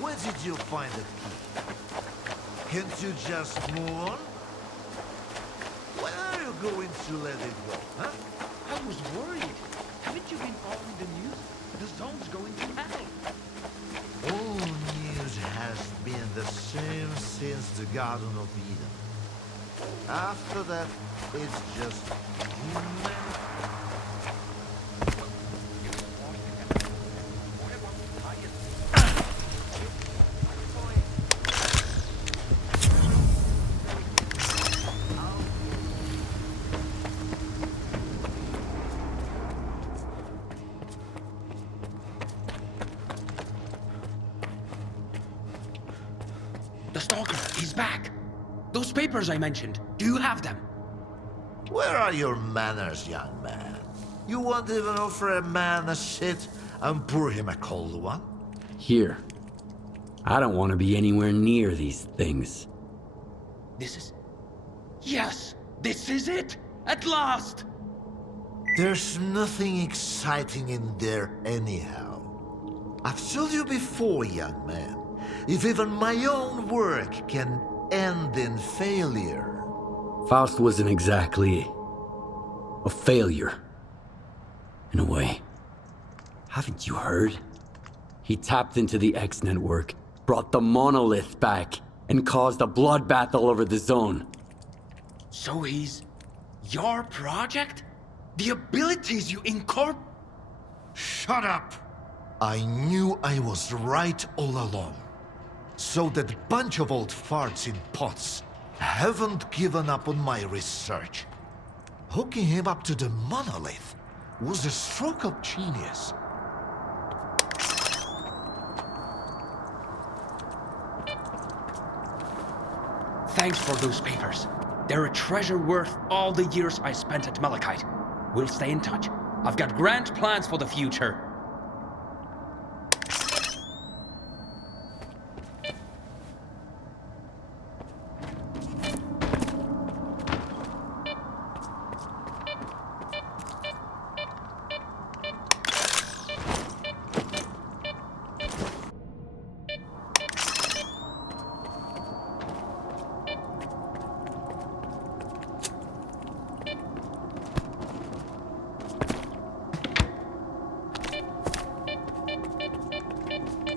Where did you find the key? Can't you just move on? When are you going to let it go, huh? I was worried. Haven't you been following the news? The zone's going to hell. All news has been the same since the Garden of Eden. After that, it's just human. The Stalker, he's back. Those papers I mentioned, do you have them? Where are your manners, young man? You won't even offer a man a shit and pour him a cold one? Here. I don't want to be anywhere near these things. This is... Yes! This is it! At last! There's nothing exciting in there anyhow. I've told you before, young man. If even my own work can end in failure... Faust wasn't exactly... a failure. In a way. Haven't you heard? He tapped into the X network, brought the monolith back, and caused a bloodbath all over the zone. So he's... your project? The abilities you incorporate... Shut up! I knew I was right all along. So that bunch of old farts in pots haven't given up on my research. Hooking him up to the monolith was a stroke of genius. Thanks for those papers. They're a treasure worth all the years I spent at Malachite. We'll stay in touch. I've got grand plans for the future.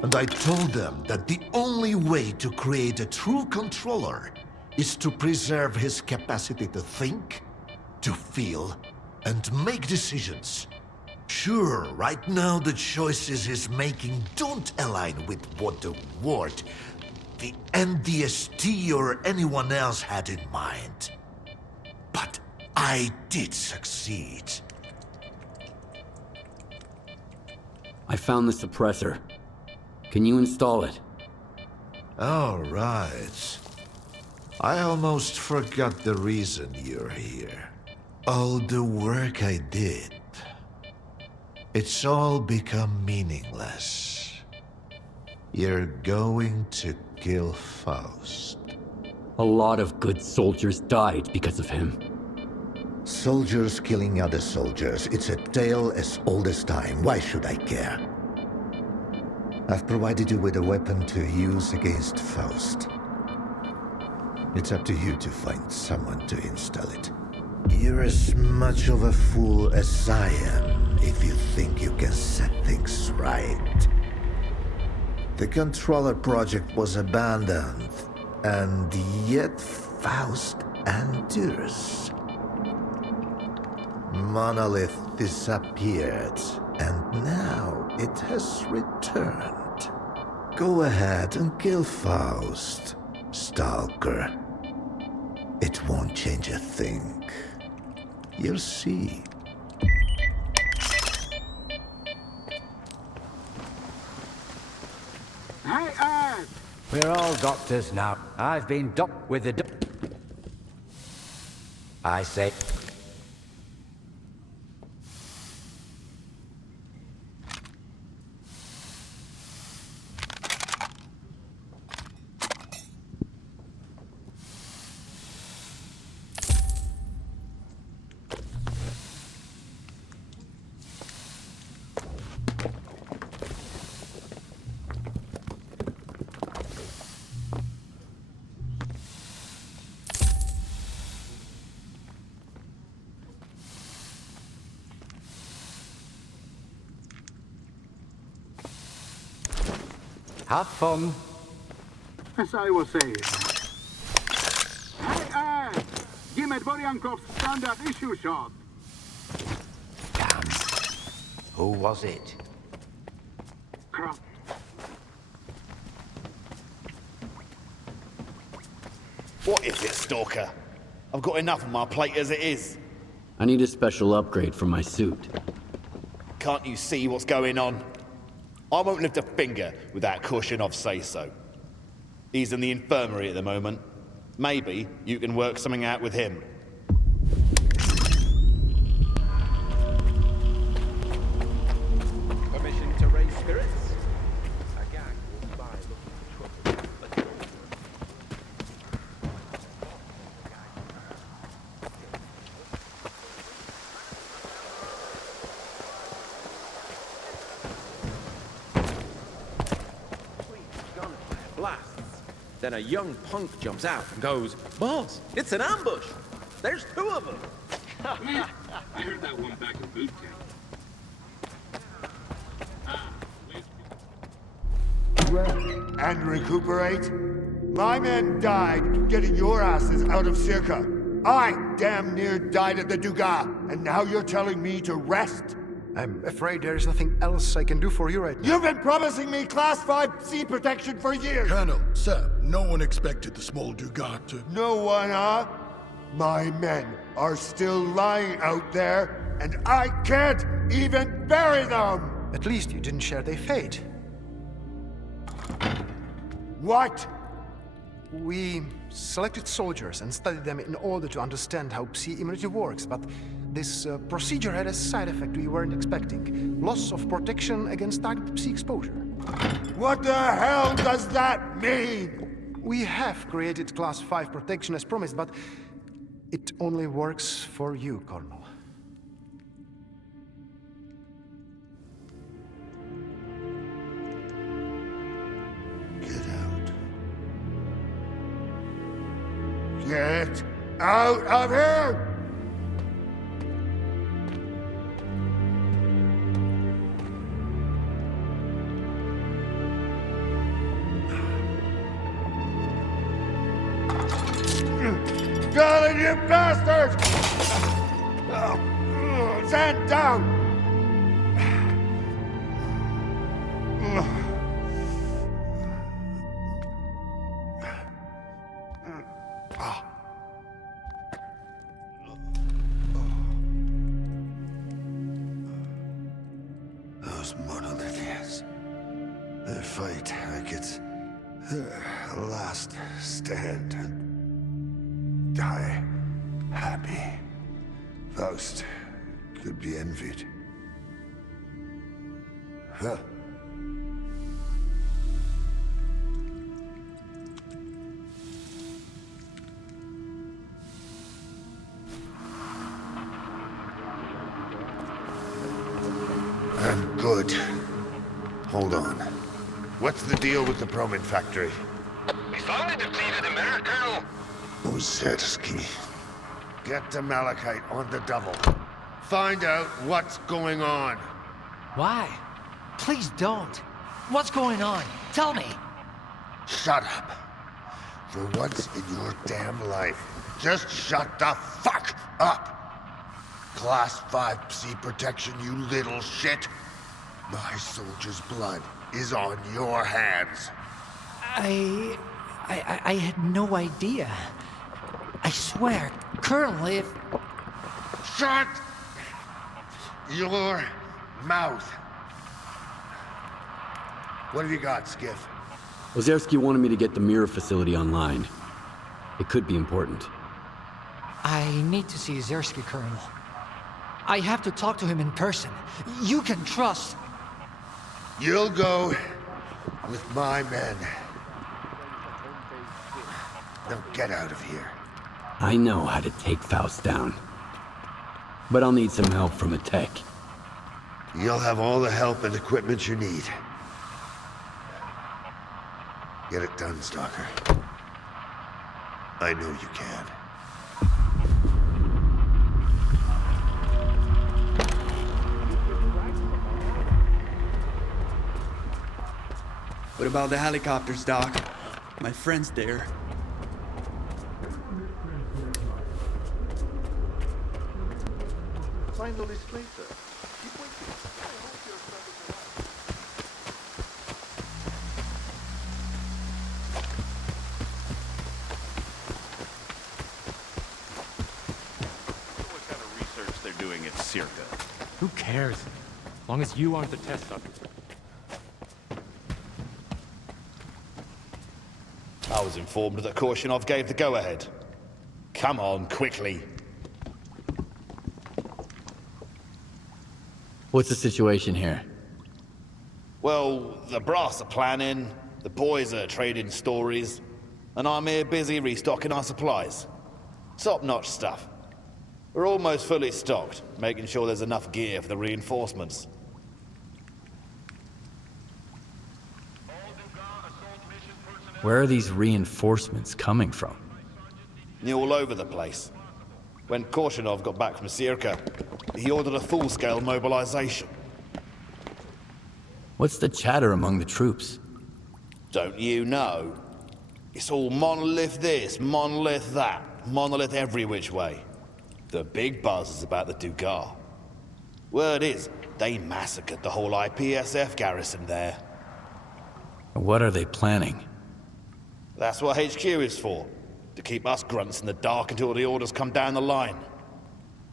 And I told them that the only way to create a true controller is to preserve his capacity to think, to feel, and make decisions. Sure, right now the choices he's making don't align with what the Ward, the NDST or anyone else had in mind. But I did succeed. I found the suppressor. Can you install it? All right. I almost forgot the reason you're here. All the work I did. It's all become meaningless. You're going to kill Faust. A lot of good soldiers died because of him. Soldiers killing other soldiers. It's a tale as old as time. Why should I care? I've provided you with a weapon to use against Faust. It's up to you to find someone to install it. You're as much of a fool as I am if you think you can set things right. The controller project was abandoned, and yet Faust endures. Monolith disappeared, and now it has returned. Go ahead and kill Faust, Stalker. It won't change a thing. You'll see. Hey, Ed! We're all doctors now. I've been with the I say... Have fun. As I was saying. Hey, Ed! Give me Dvoryankov's standard issue shot. Damn. Who was it? Crap. What is it, Stalker? I've got enough on my plate as it is. I need a special upgrade for my suit. Can't you see what's going on? I won't lift a finger without Korshunov say so. He's in the infirmary at the moment. Maybe you can work something out with him. Permission to raise spirits? A gang walks by looking for trouble. Let's go. Blasts. Then a young punk jumps out and goes, "Boss, it's an ambush! There's two of them!" I heard that one back in boot camp. And recuperate? My men died getting your asses out of Circa. I damn near died at the Dugas, and now you're telling me to rest? I'm afraid there is nothing else I can do for you right now. You've been promising me Class 5 sea protection for years! Colonel, sir, no one expected the small Dugas to... No one, huh? My men are still lying out there, and I can't even bury them! At least you didn't share their fate. What? We selected soldiers and studied them in order to understand how Psi immunity works, but this procedure had a side effect we weren't expecting. Loss of protection against targeted Psi exposure. What the hell does that mean? We have created Class 5 protection as promised, but it only works for you, Colonel. Get out of here! Got it, you bastards! Stand down! those monoliths. Their fight like it's their last stand and die happy. Faust could be envied. Huh? I'm good. Hold on. What's the deal with the Promin factory? We finally depleted the mirror, Colonel. Ozetsky. Get to Malachite on the double. Find out what's going on. Why? Please don't. What's going on? Tell me. Shut up. For once in your damn life, just shut the fuck up. Class 5 Psi protection, you little shit. My soldier's blood is on your hands. I had no idea. I swear, Colonel, if... Shut your mouth. What have you got, Skiff? Ozetsky wanted me to get the mirror facility online. It could be important. I need to see Zersky, Colonel. I have to talk to him in person. You can trust... You'll go with my men. Now get out of here. I know how to take Faust down. But I'll need some help from a tech. You'll have all the help and equipment you need. Get it done, Stalker. I know you can. What about the helicopters, Doc? My friend's there. Find the list later. Keep waiting. What kind of research they're doing at S.T.A.L.K.E.R? Who cares? As long as you aren't the test subject. I was informed that Korshunov gave the go-ahead. Come on, quickly. What's the situation here? Well, the brass are planning, the boys are trading stories, and I'm here busy restocking our supplies. Top-notch stuff. We're almost fully stocked, making sure there's enough gear for the reinforcements. Where are these reinforcements coming from? All over the place. When Korshunov got back from S.T.A.L.K.E.R, he ordered a full-scale mobilization. What's the chatter among the troops? Don't you know? It's all monolith this, monolith that, monolith every which way. The big buzz is about the Dugar. Word is, they massacred the whole IPSF garrison there. What are they planning? That's what HQ is for. To keep us grunts in the dark until the orders come down the line.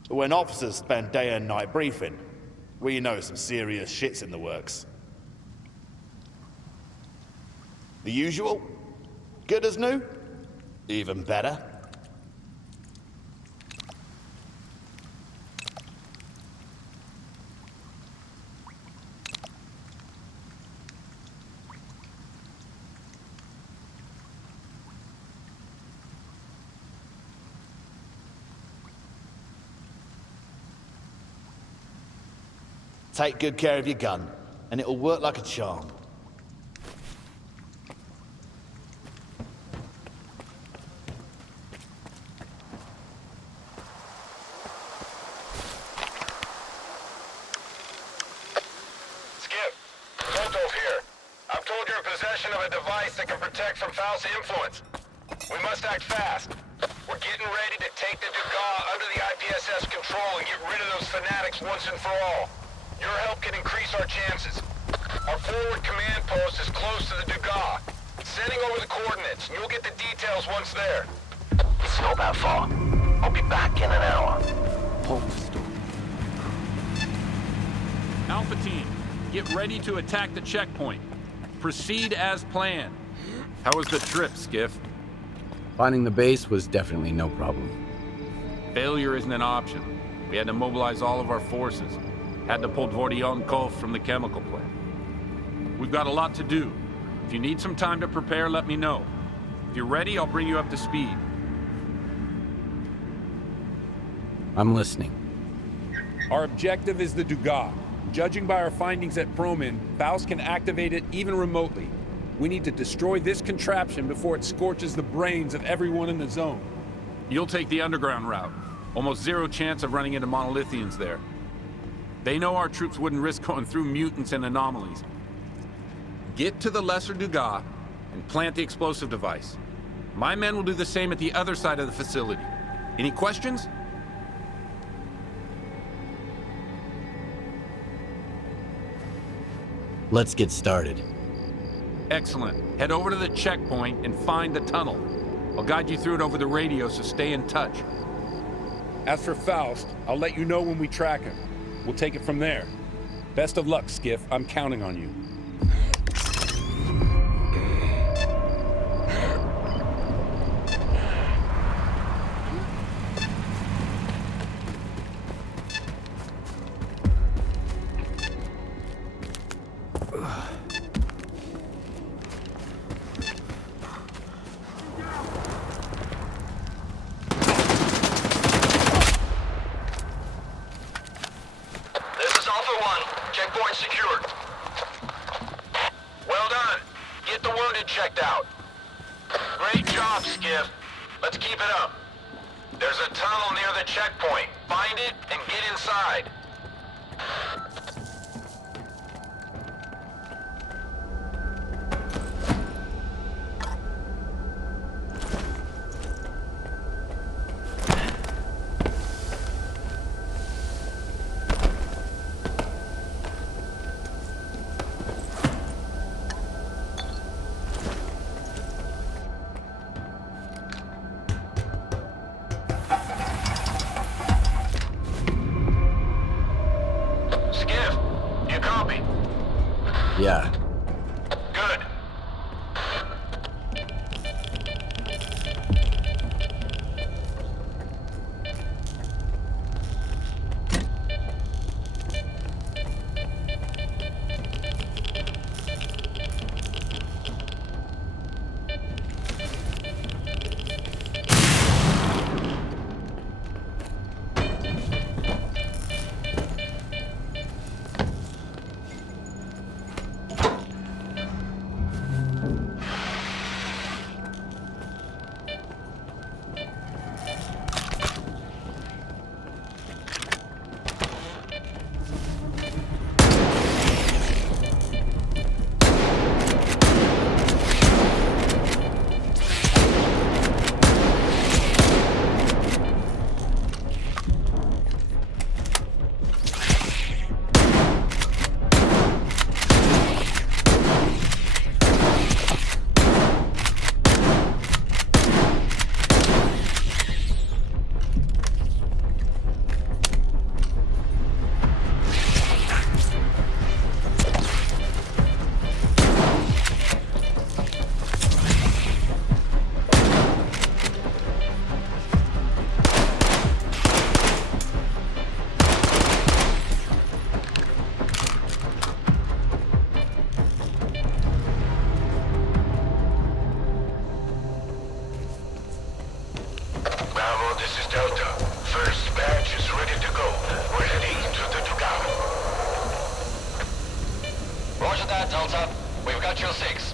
But when officers spend day and night briefing, we know some serious shit's in the works. The usual? Good as new? Even better? Take good care of your gun, and it'll work like a charm. Skip, Totov here. I'm told you're in possession of a device that can protect from Faust's influence. We must act fast. We're getting ready to take the Dugas under the IPSS control and get rid of those fanatics once and for all. Your help can increase our chances. Our forward command post is close to the Dugas. Sending over the coordinates, and you'll get the details once there. It's not that far. I'll be back in an hour. Post. Alpha team, get ready to attack the checkpoint. Proceed as planned. How was the trip, Skiff? Finding the base was definitely no problem. Failure isn't an option. We had to mobilize all of our forces. Had to pull Dvoryankov from the chemical plant. We've got a lot to do. If you need some time to prepare, let me know. If you're ready, I'll bring you up to speed. I'm listening. Our objective is the Dugat. Judging by our findings at Promin, Faust can activate it even remotely. We need to destroy this contraption before it scorches the brains of everyone in the zone. You'll take the underground route. Almost zero chance of running into monolithians there. They know our troops wouldn't risk going through mutants and anomalies. Get to the Lesser Dugat and plant the explosive device. My men will do the same at the other side of the facility. Any questions? Let's get started. Excellent. Head over to the checkpoint and find the tunnel. I'll guide you through it over the radio, so stay in touch. As for Faust, I'll let you know when we track him. We'll take it from there. Best of luck, Skiff. I'm counting on you. Checked out. Great job, Skiff. Let's keep it up. There's a tunnel near the checkpoint. Find it and get inside. Yeah. Good. Delta. We've got your 6.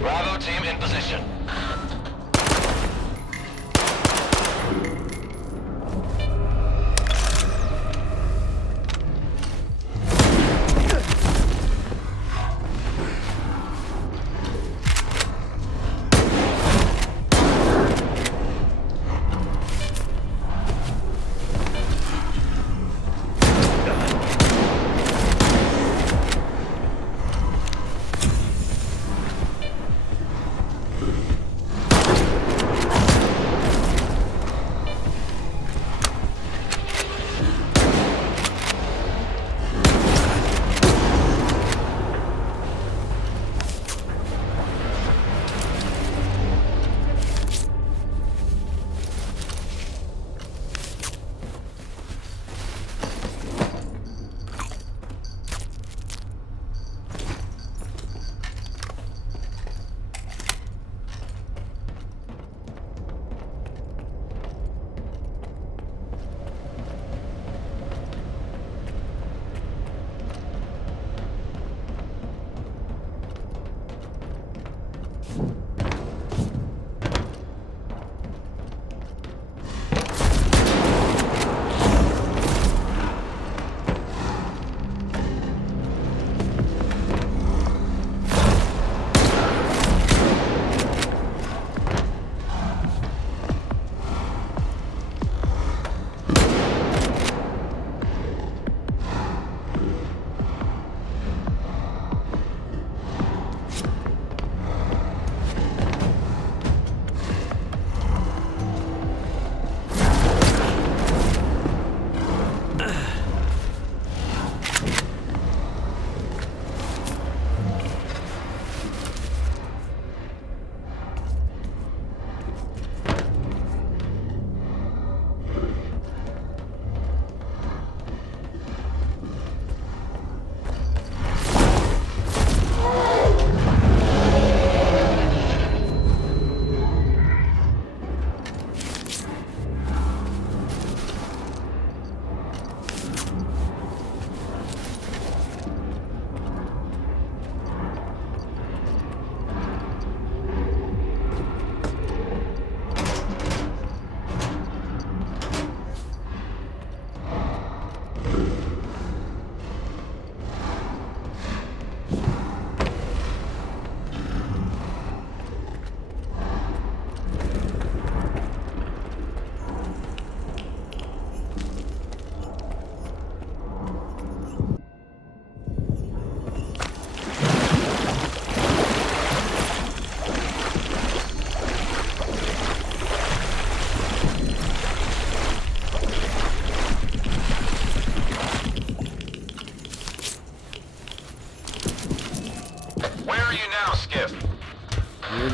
Bravo team in position.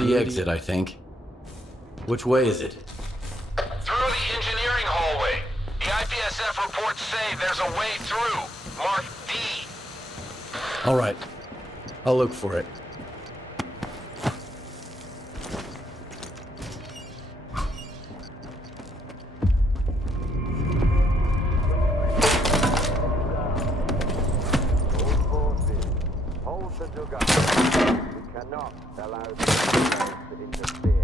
The exit, I think. Which way is it? Through the engineering hallway. The IPSF reports say there's a way through. Marked D. All right. I'll look for it. Hold the Dugat. We cannot allow the to interfere.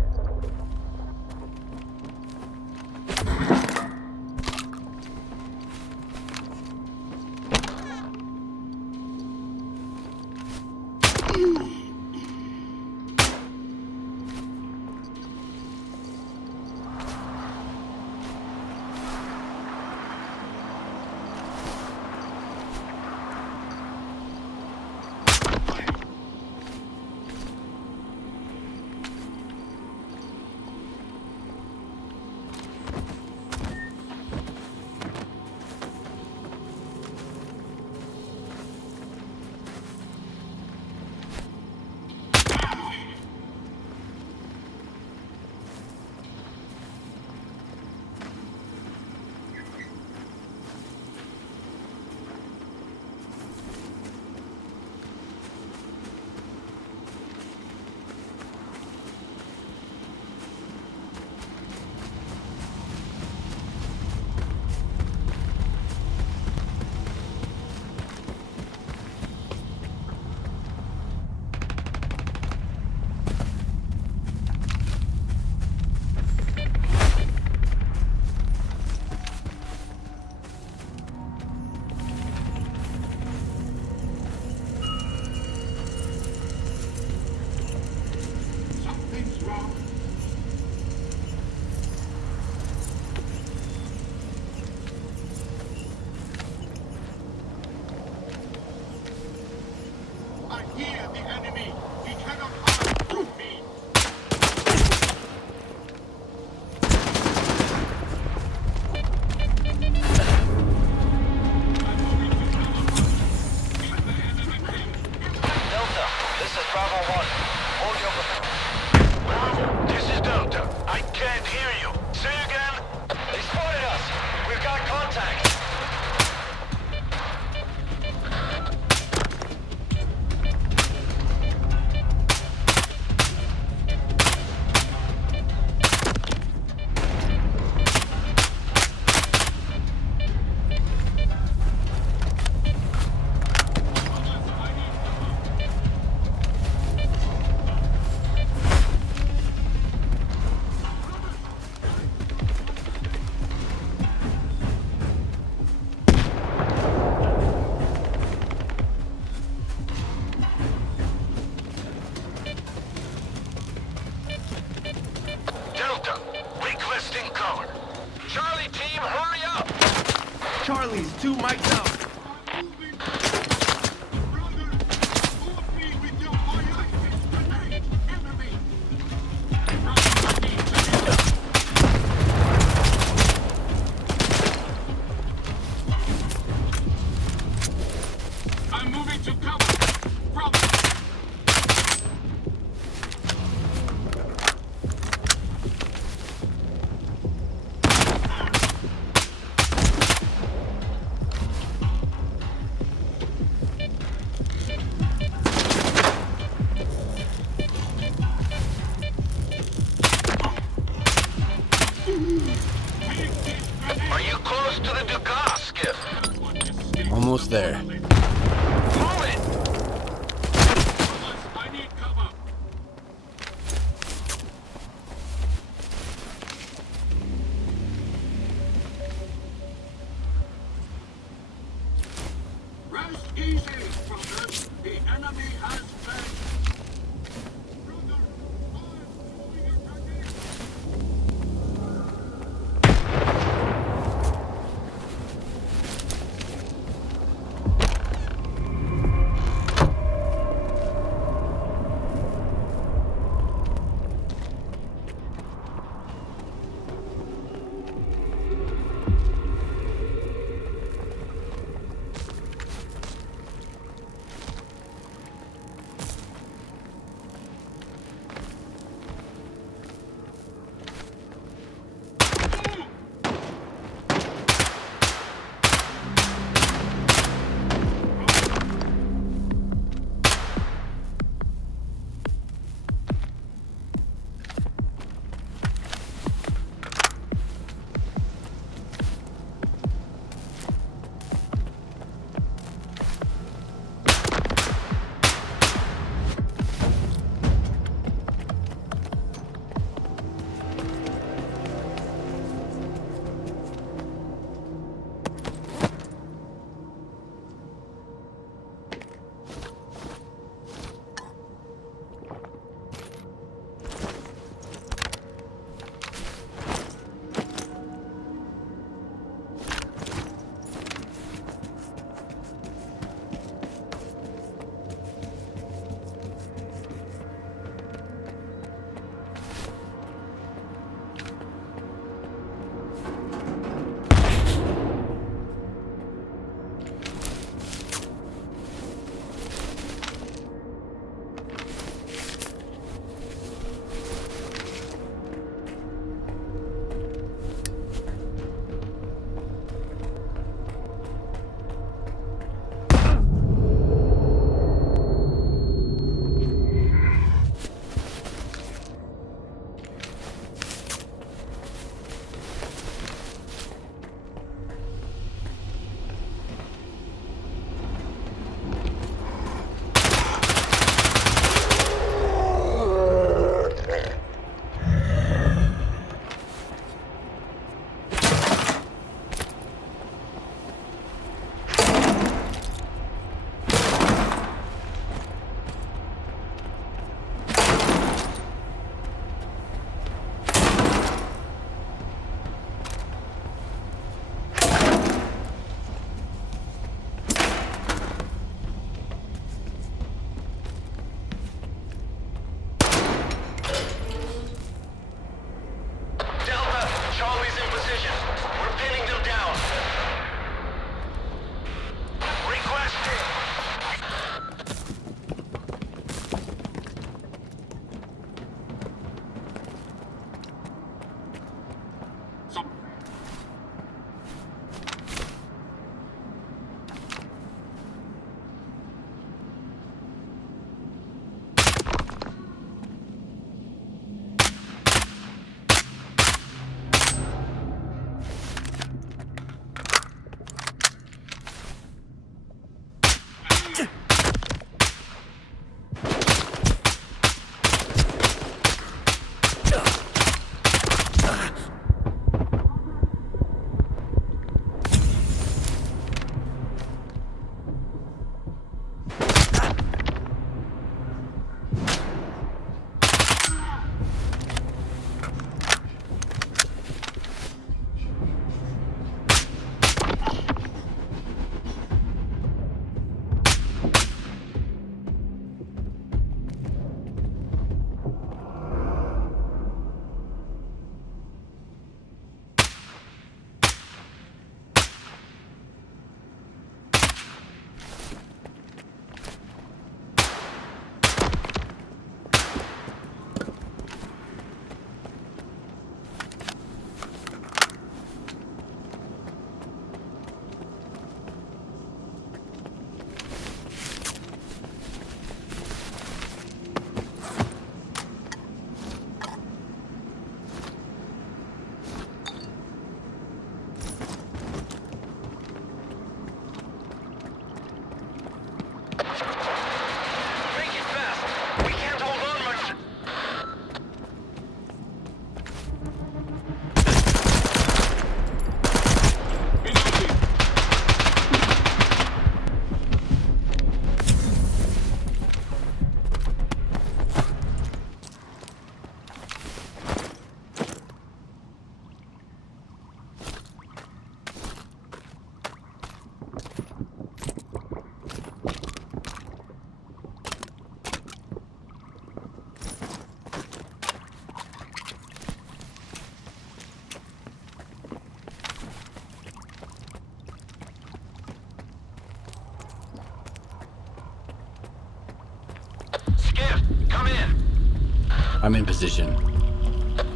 Charlie's 2 mic'd up. I'm moving to cover. Brother. Are you close to the Dugas, Skiff? Almost there. Move it! I need cover. Rest easy, brothers. The enemy has fled. Brother, I'm moving attacking. I'm in position.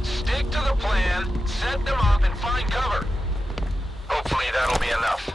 Stick to the plan, set them up, and find cover. Hopefully that'll be enough.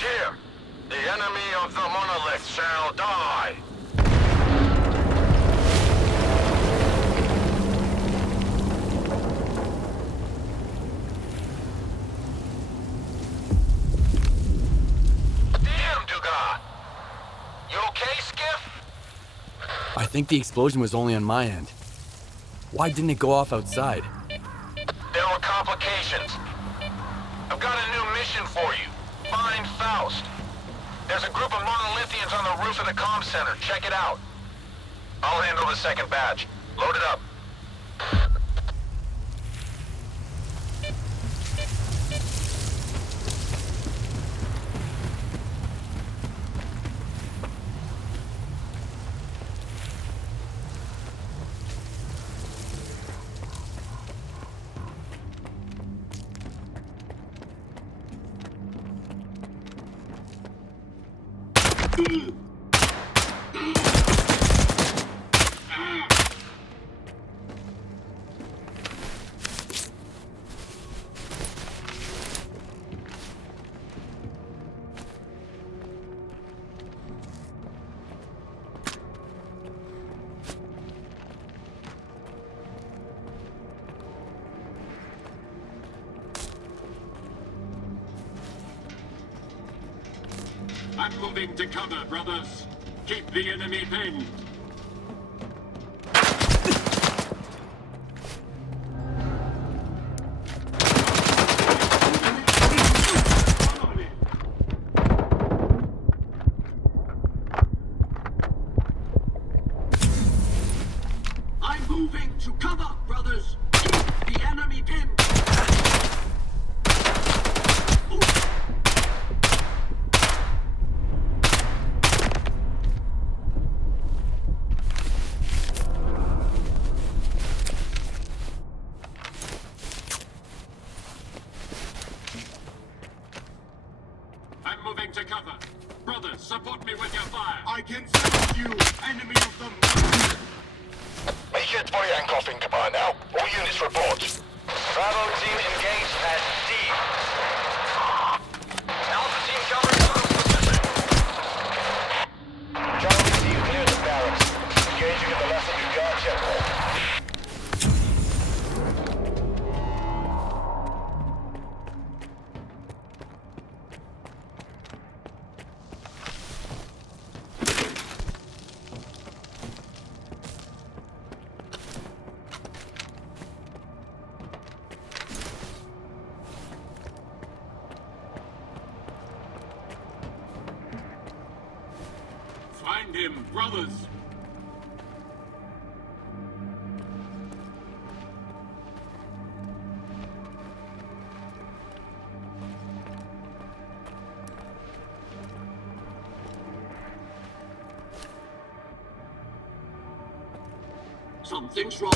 Here. The enemy of the monolith shall die. Damn, Dugas. You okay, Skiff? I think the explosion was only on my end. Why didn't it go off outside? There were complications. I've got a new mission for you. Find Faust. There's a group of monolithians on the roof of the comm center. Check it out. I'll handle the second batch. Load it up. I'm moving to cover, brothers. Keep the enemy pinned. I'm moving to cover, brothers. Keep the enemy pinned. I'm moving to cover. Brothers, support me with your fire. I can sense you, enemy of the monolith. Make it for Yankov in command now. All units report. Bravo team engaged at D. Alpha team covering Bravo's position. Charlie team clear the barracks. Engaging at the left of the guard checkpoint. Find him, brothers. Something's wrong.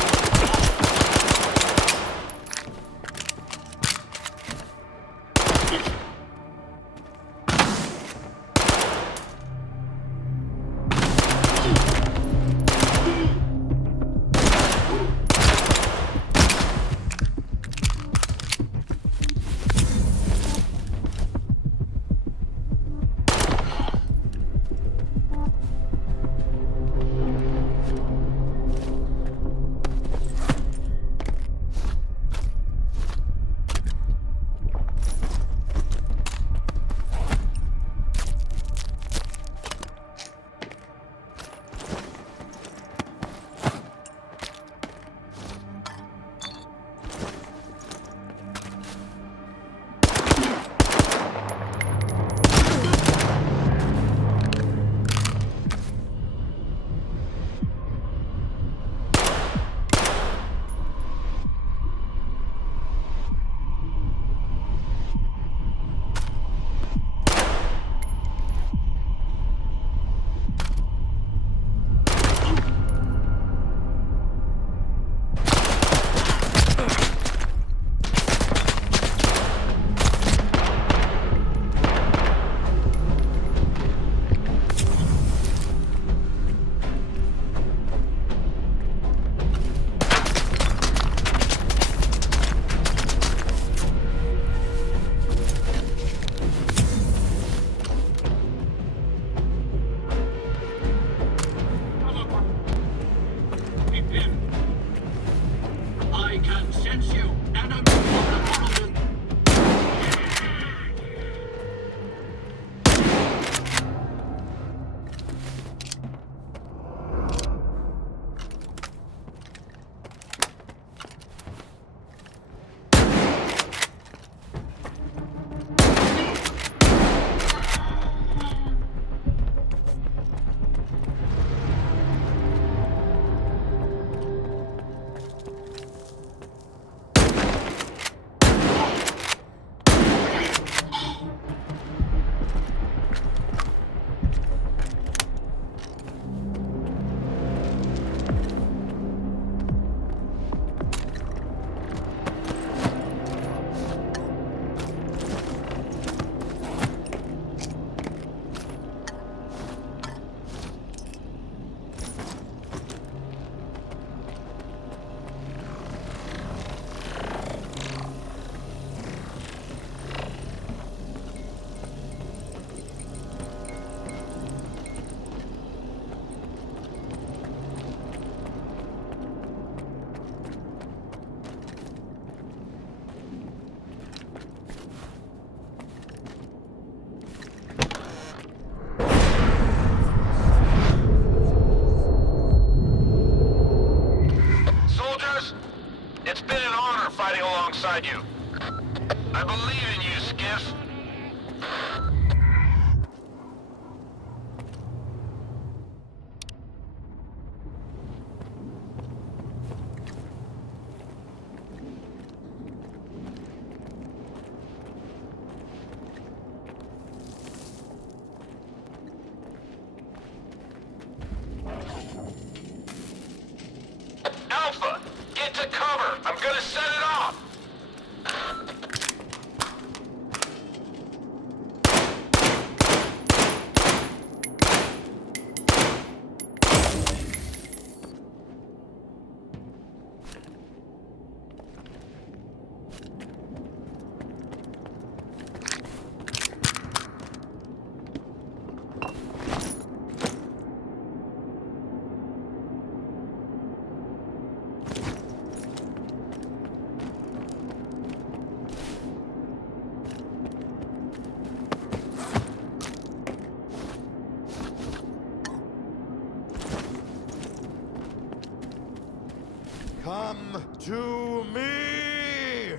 beside you. I believe in you, Skiff. Alpha, get to cover. I'm gonna set it off. Come to me!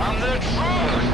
I'm the truth!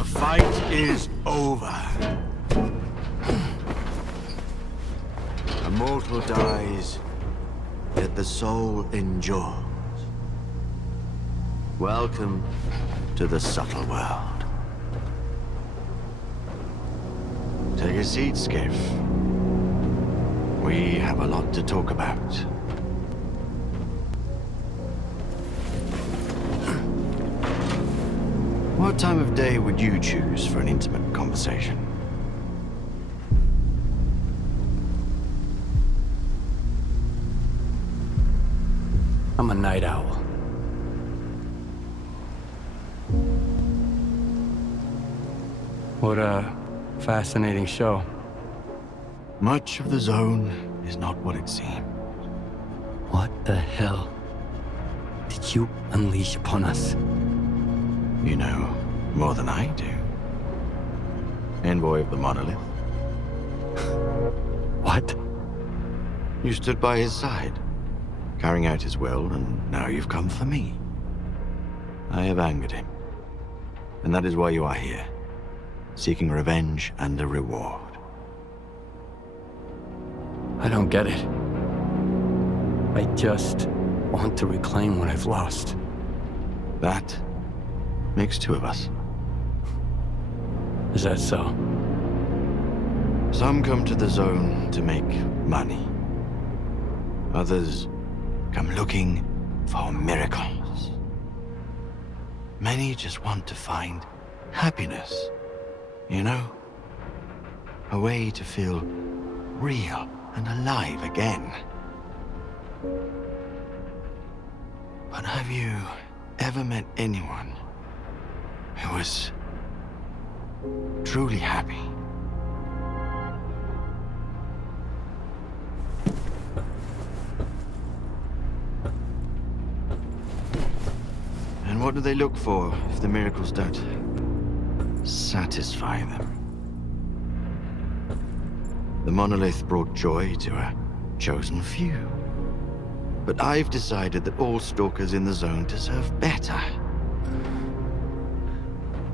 The fight is over. A mortal dies, yet the soul endures. Welcome to the subtle world. Take a seat, Skiff. We have a lot to talk about. What time of day would you choose for an intimate conversation? I'm a night owl. What a fascinating show. Much of the zone is not what it seems. What the hell did you unleash upon us? You know more than I do. Envoy of the monolith. What? You stood by his side, carrying out his will, and now you've come for me. I have angered him. And that is why you are here, seeking revenge and a reward. I don't get it. I just want to reclaim what I've lost. That makes two of us. Is that so? Some come to the zone to make money. Others come looking for miracles. Many just want to find happiness, you know? A way to feel real and alive again. But have you ever met anyone who was truly happy? And what do they look for if the miracles don't satisfy them? The monolith brought joy to a chosen few. But I've decided that all stalkers in the zone deserve better.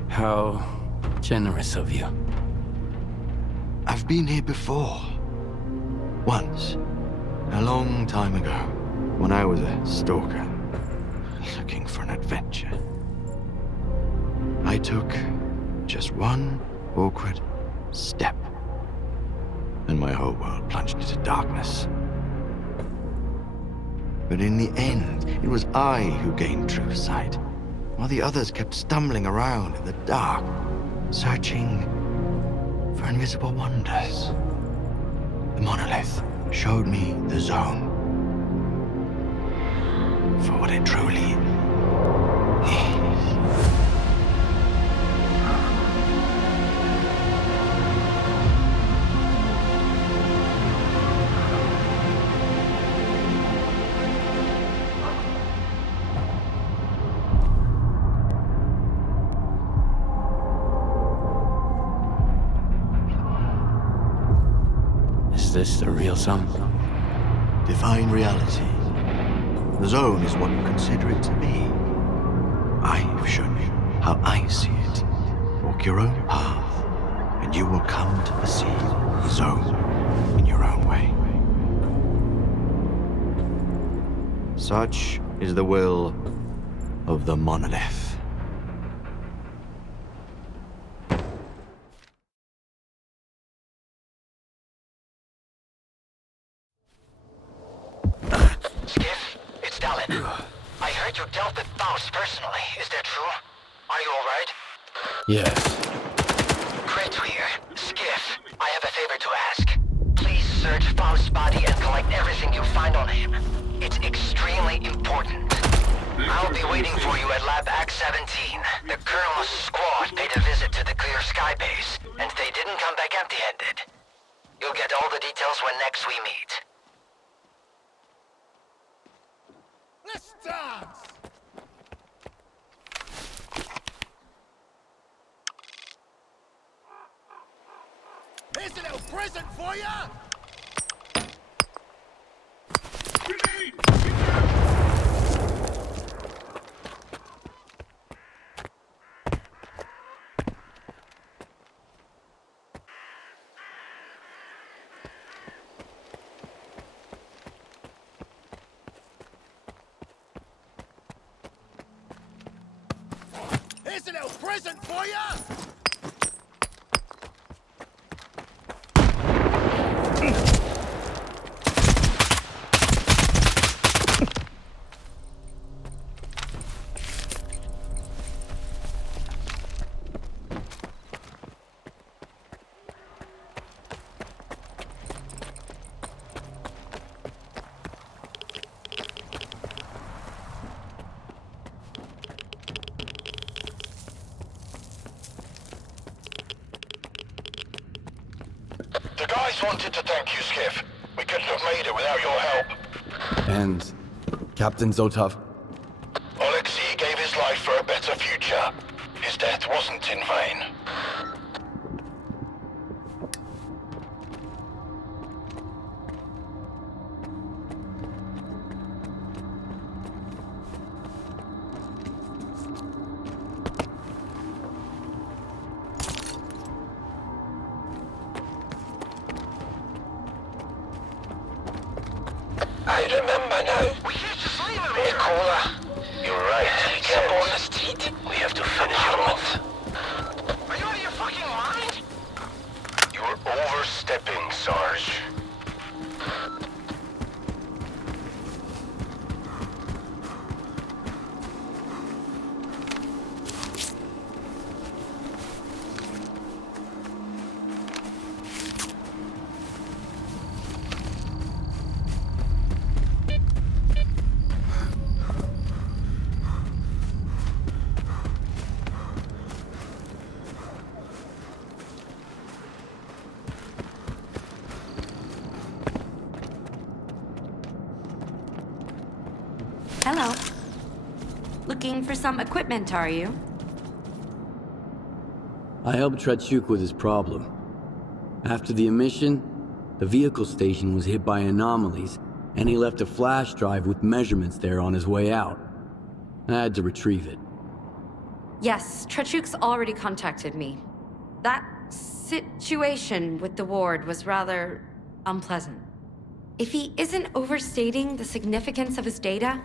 How generous of you. I've been here before. Once. A long time ago. When I was a stalker. Looking for an adventure. I took just one awkward step. And my whole world plunged into darkness. But in the end, it was I who gained true sight, while the others kept stumbling around in the dark, searching for invisible wonders. The monolith showed me the zone for what it truly is. Is this the real zone? Define reality. The zone is what you consider it to be. I've shown you how I see it. Walk your own path, and you will come to perceive the zone in your own way. Such is the will of the monolith. Skiff, it's Dallin. I heard you dealt with Faust personally. Is that true? Are you alright? Yes. Great to hear. Skiff, I have a favor to ask. Please search Faust's body and collect everything you find on him. It's extremely important. I'll be waiting for you at Lab Act 17. The Colonel's squad paid a visit to the Clear Sky base, and they didn't come back empty-handed. You'll get all the details when next we meet. Let's dance! Here's a little present for ya! That's a little present for ya! The guys wanted to thank you, Skiff. We couldn't have made it without your help. And Captain Zotov? Alexei gave his life for a better future. His death wasn't in vain. I remember now. We used to sleep in here. Cooler. You're right. Step on the street. We have to finish him off. Are you out of your fucking mind? You're overstepping, Sarge. Hello. Looking for some equipment, are you? I helped Trachuk with his problem. After the emission, the vehicle station was hit by anomalies, and he left a flash drive with measurements there on his way out. I had to retrieve it. Yes, Trachuk's already contacted me. That situation with the ward was rather unpleasant. If he isn't overstating the significance of his data,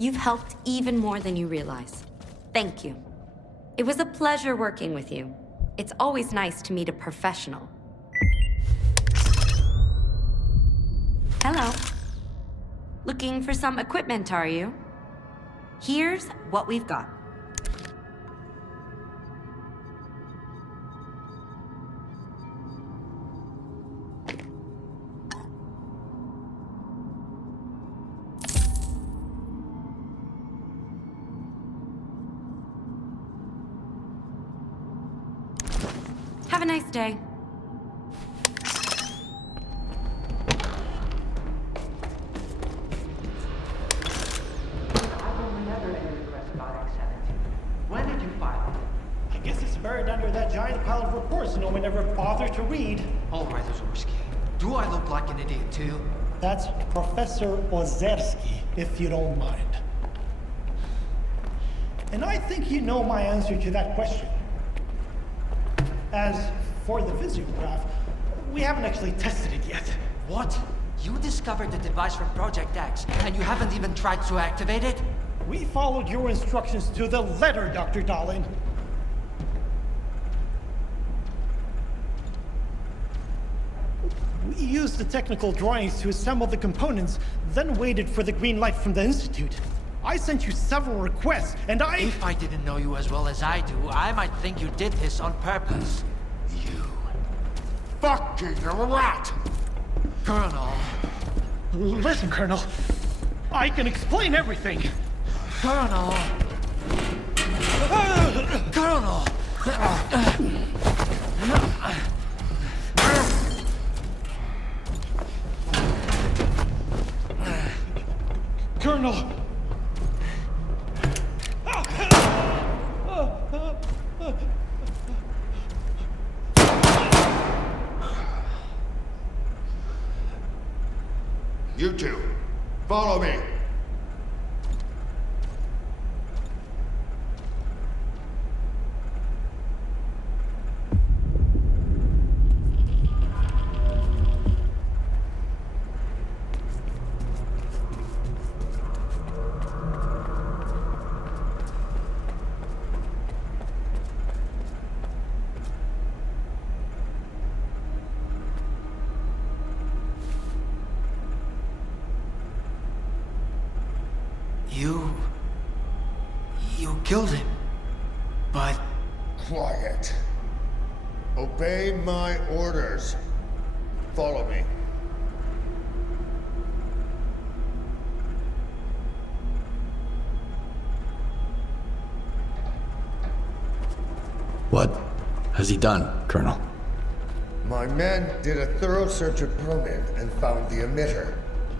you've helped even more than you realize. Thank you. It was a pleasure working with you. It's always nice to meet a professional. Hello. Looking for some equipment, are you? Here's what we've got. Have a nice day. When did you file it? I guess it's buried under that giant pile of reports no one ever bothered to read. All right, Ozorski. Do I look like an idiot too? That's Professor Ozerski, if you don't mind. And I think you know my answer to that question. As for the visiograph, we haven't actually tested it yet. What? You discovered the device from Project X, and you haven't even tried to activate it? We followed your instructions to the letter, Dr. Dahlin. We used the technical drawings to assemble the components, then waited for the green light from the Institute. I sent you several requests, and If I didn't know you as well as I do, I might think you did this on purpose. Fucking rat! Colonel. Listen, Colonel. I can explain everything. Colonel. Colonel. Colonel. You two, follow me. You killed him. But... Quiet. Obey my orders. Follow me. What has he done, Colonel? My men did a thorough search of Promin and found the emitter.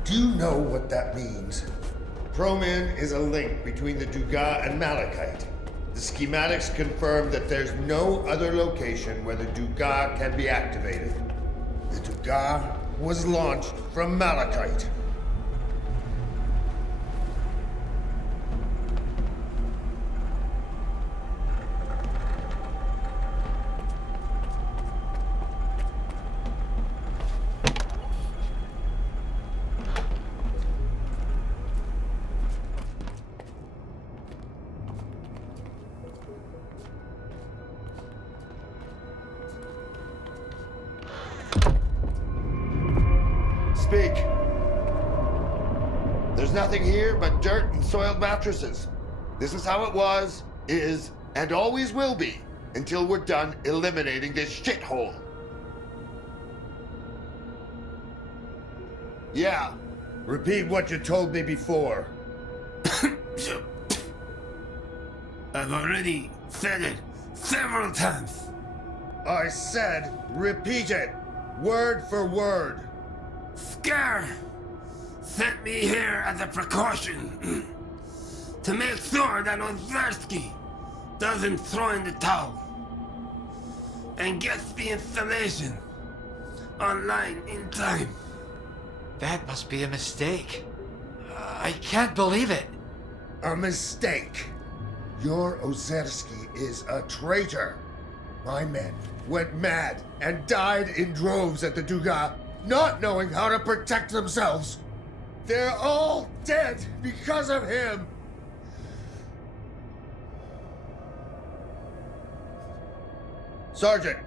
Do you know what that means? Promin is a link between the Dugas and Malachite. The schematics confirm that there's no other location where the Dugas can be activated. The Dugas was launched from Malachite. Speak. There's nothing here but dirt and soiled mattresses. This is how it was, is, and always will be until we're done eliminating this shithole. Yeah. Repeat what you told me before. I've already said it several times. I said repeat it, word for word. S.T.A.L.K.E.R sent me here as a precaution to make sure that Ozerski doesn't throw in the towel and gets the installation online in time. That must be a mistake. I can't believe it. A mistake. Your Ozerski is a traitor. My men went mad and died in droves at the Dugas, not knowing how to protect themselves. They're all dead because of him. Sergeant,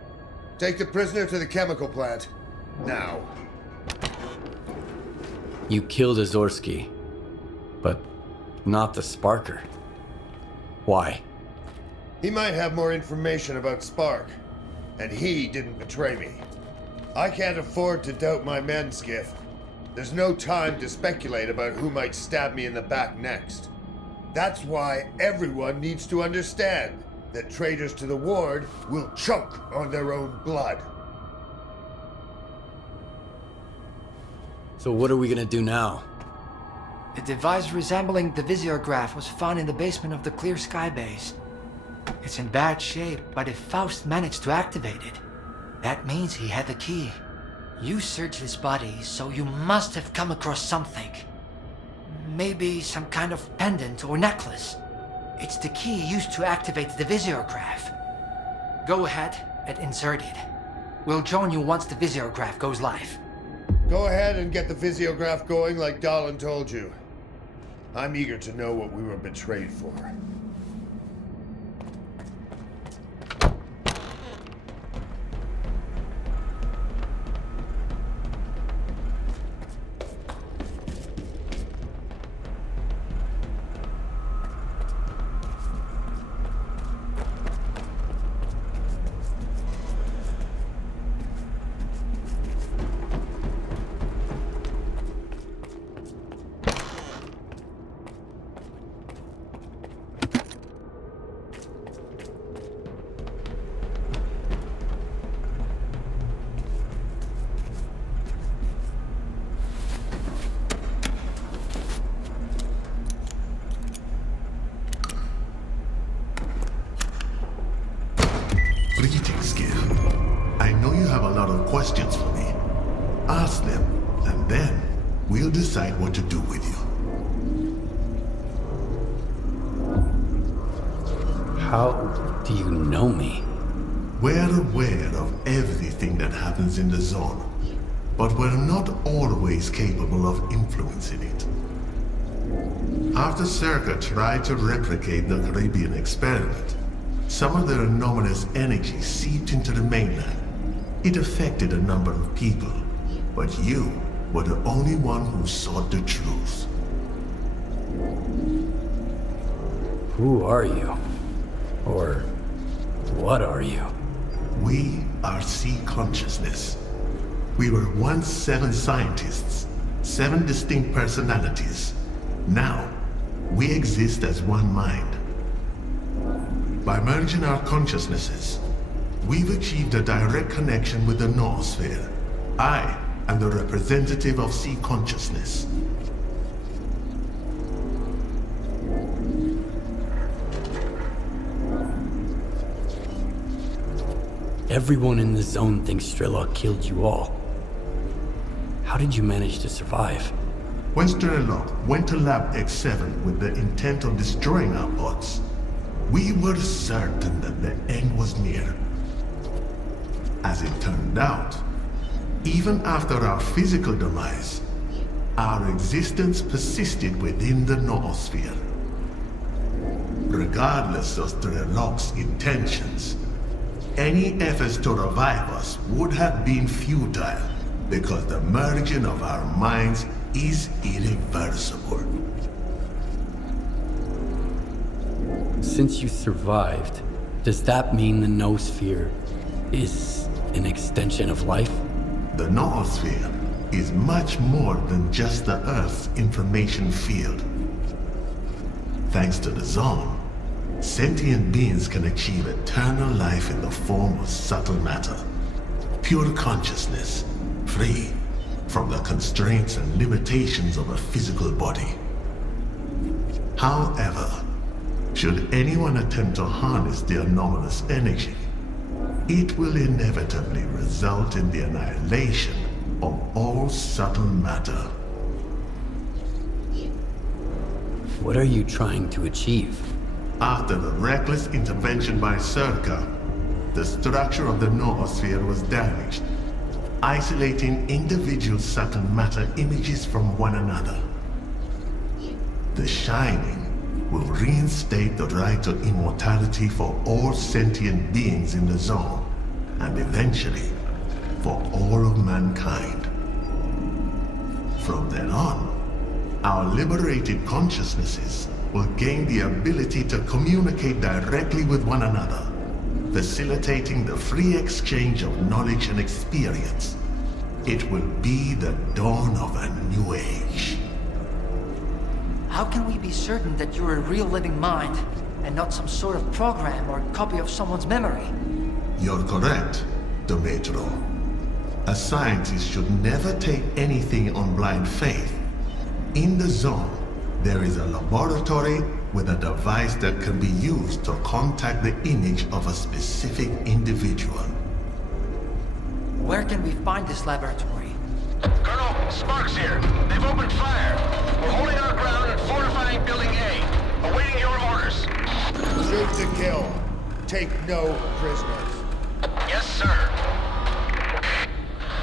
take the prisoner to the chemical plant. Now. You killed Ozerski, but not the Sparker. Why? He might have more information about Spark, and he didn't betray me. I can't afford to doubt my men, Skiff. There's no time to speculate about who might stab me in the back next. That's why everyone needs to understand that traitors to the Ward will choke on their own blood. So what are we gonna do now? A device resembling the visiograph was found in the basement of the Clear Sky base. It's in bad shape, but if Faust managed to activate it, that means he had the key. You searched his body, so you must have come across something. Maybe some kind of pendant or necklace. It's the key used to activate the visiograph. Go ahead and insert it. We'll join you once the visiograph goes live. Go ahead and get the visiograph going like Dahlin told you. I'm eager to know what we were betrayed for. Greetings, Gil. I know you have a lot of questions for me. Ask them, and then we'll decide what to do with you. How do you know me? We're aware of everything that happens in the zone, but we're not always capable of influencing it. After S.T.A.L.K.E.R tried to replicate the Caribbean experiment, some of their anomalous energy seeped into the mainland. It affected a number of people, but you were the only one who sought the truth. Who are you? Or what are you? We are C consciousness. We were once 7 scientists, 7 distinct personalities. Now, we exist as one mind. By merging our consciousnesses, we've achieved a direct connection with the noosphere. I am the representative of C consciousness. Everyone in the zone thinks S.T.A.L.K.E.R killed you all. How did you manage to survive? When S.T.A.L.K.E.R went to Lab X7 with the intent of destroying our bots, we were certain that the end was near. As it turned out, even after our physical demise, our existence persisted within the noosphere. Regardless of S.T.A.L.K.'s intentions, any efforts to revive us would have been futile because the merging of our minds is irreversible. Since you survived, does that mean the noosphere is an extension of life? The noosphere is much more than just the Earth's information field. Thanks to the zone, sentient beings can achieve eternal life in the form of subtle matter, pure consciousness, free from the constraints and limitations of a physical body. However, should anyone attempt to harness the anomalous energy, it will inevitably result in the annihilation of all subtle matter. What are you trying to achieve? After the reckless intervention by S.T.A.L.K.E.R, the structure of the noosphere was damaged, isolating individual subtle matter images from one another. The Shining will reinstate the right to immortality for all sentient beings in the zone, and eventually, for all of mankind. From then on, our liberated consciousnesses will gain the ability to communicate directly with one another, facilitating the free exchange of knowledge and experience. It will be the dawn of a new age. How can we be certain that you're a real living mind, and not some sort of program or copy of someone's memory? You're correct, Demetro. A scientist should never take anything on blind faith. In the zone, there is a laboratory with a device that can be used to contact the image of a specific individual. Where can we find this laboratory? Colonel, Sparks here. They've opened fire. We're holding our ground and fortifying Building A. Awaiting your orders. Shoot to kill. Take no prisoners. Yes, sir.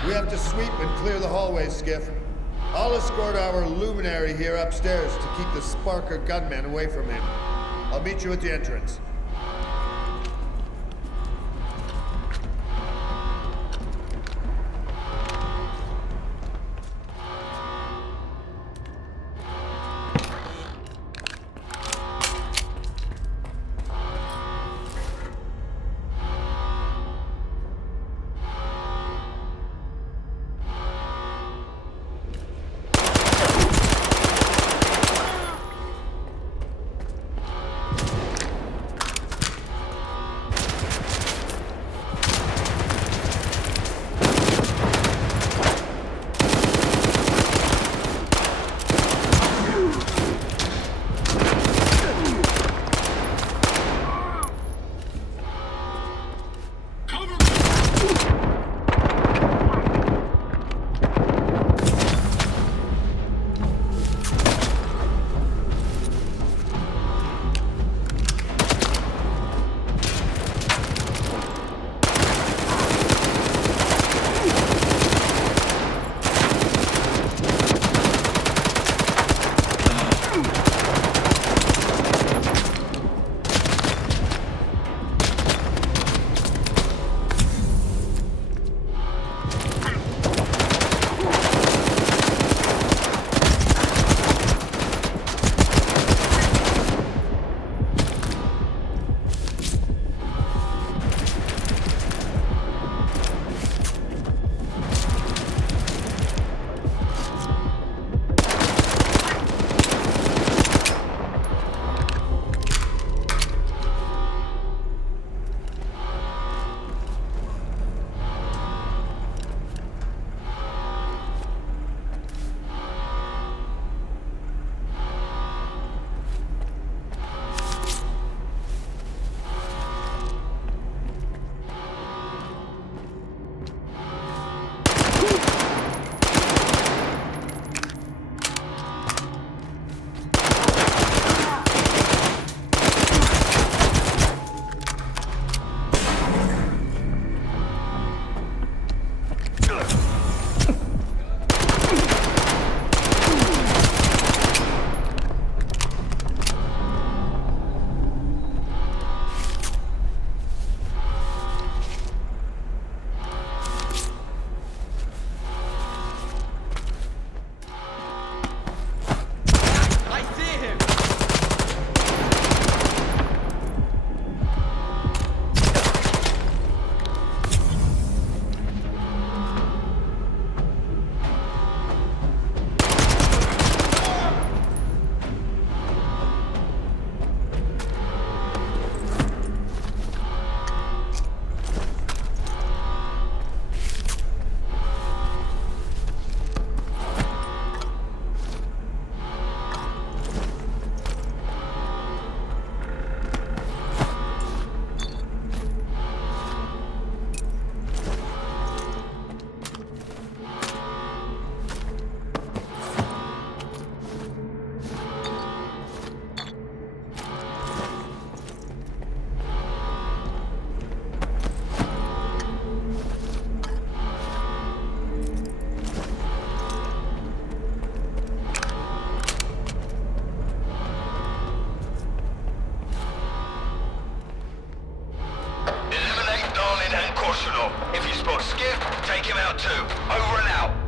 We have to sweep and clear the hallway, Skiff. I'll escort our luminary here upstairs to keep the S.T.A.L.K.E.R gunmen away from him. I'll meet you at the entrance. Echo. If you spot Skiff, take him out too. Over and out.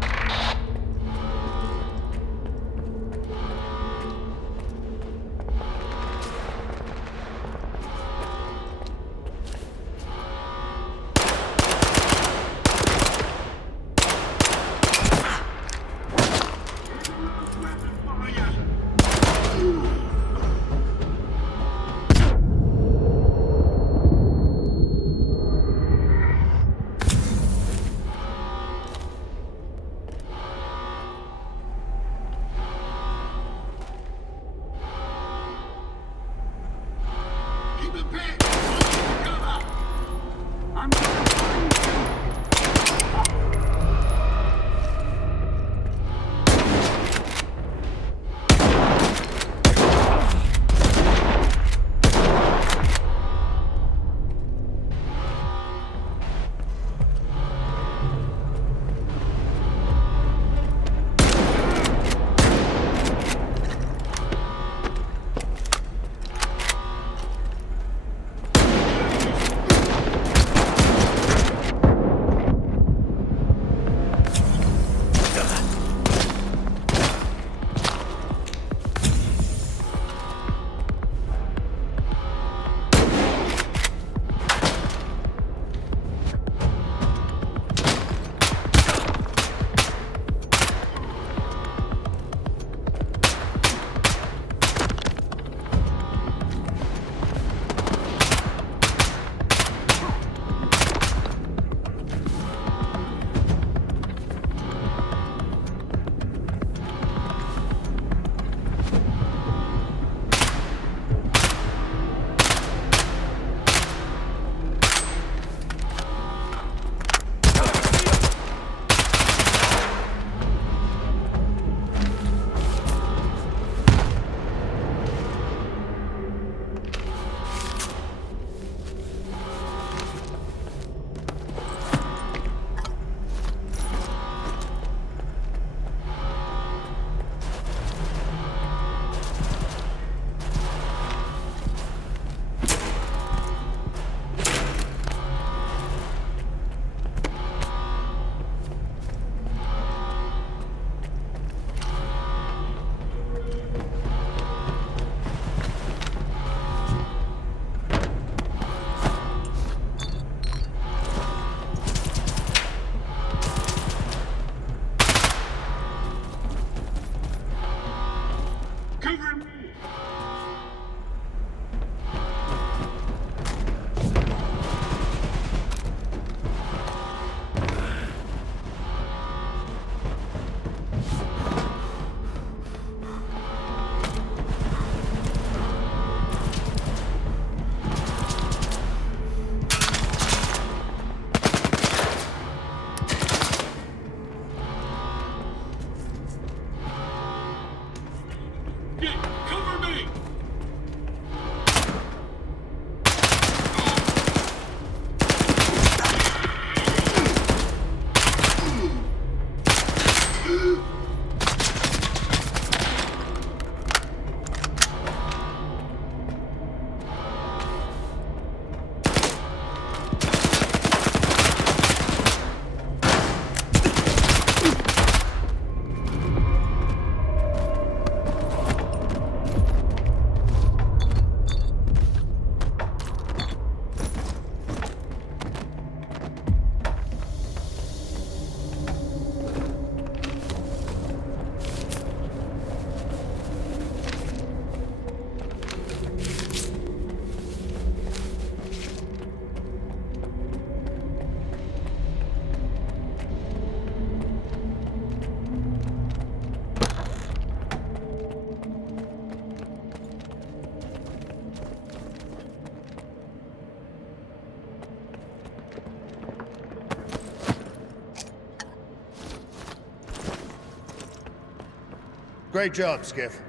Great job, Skiff.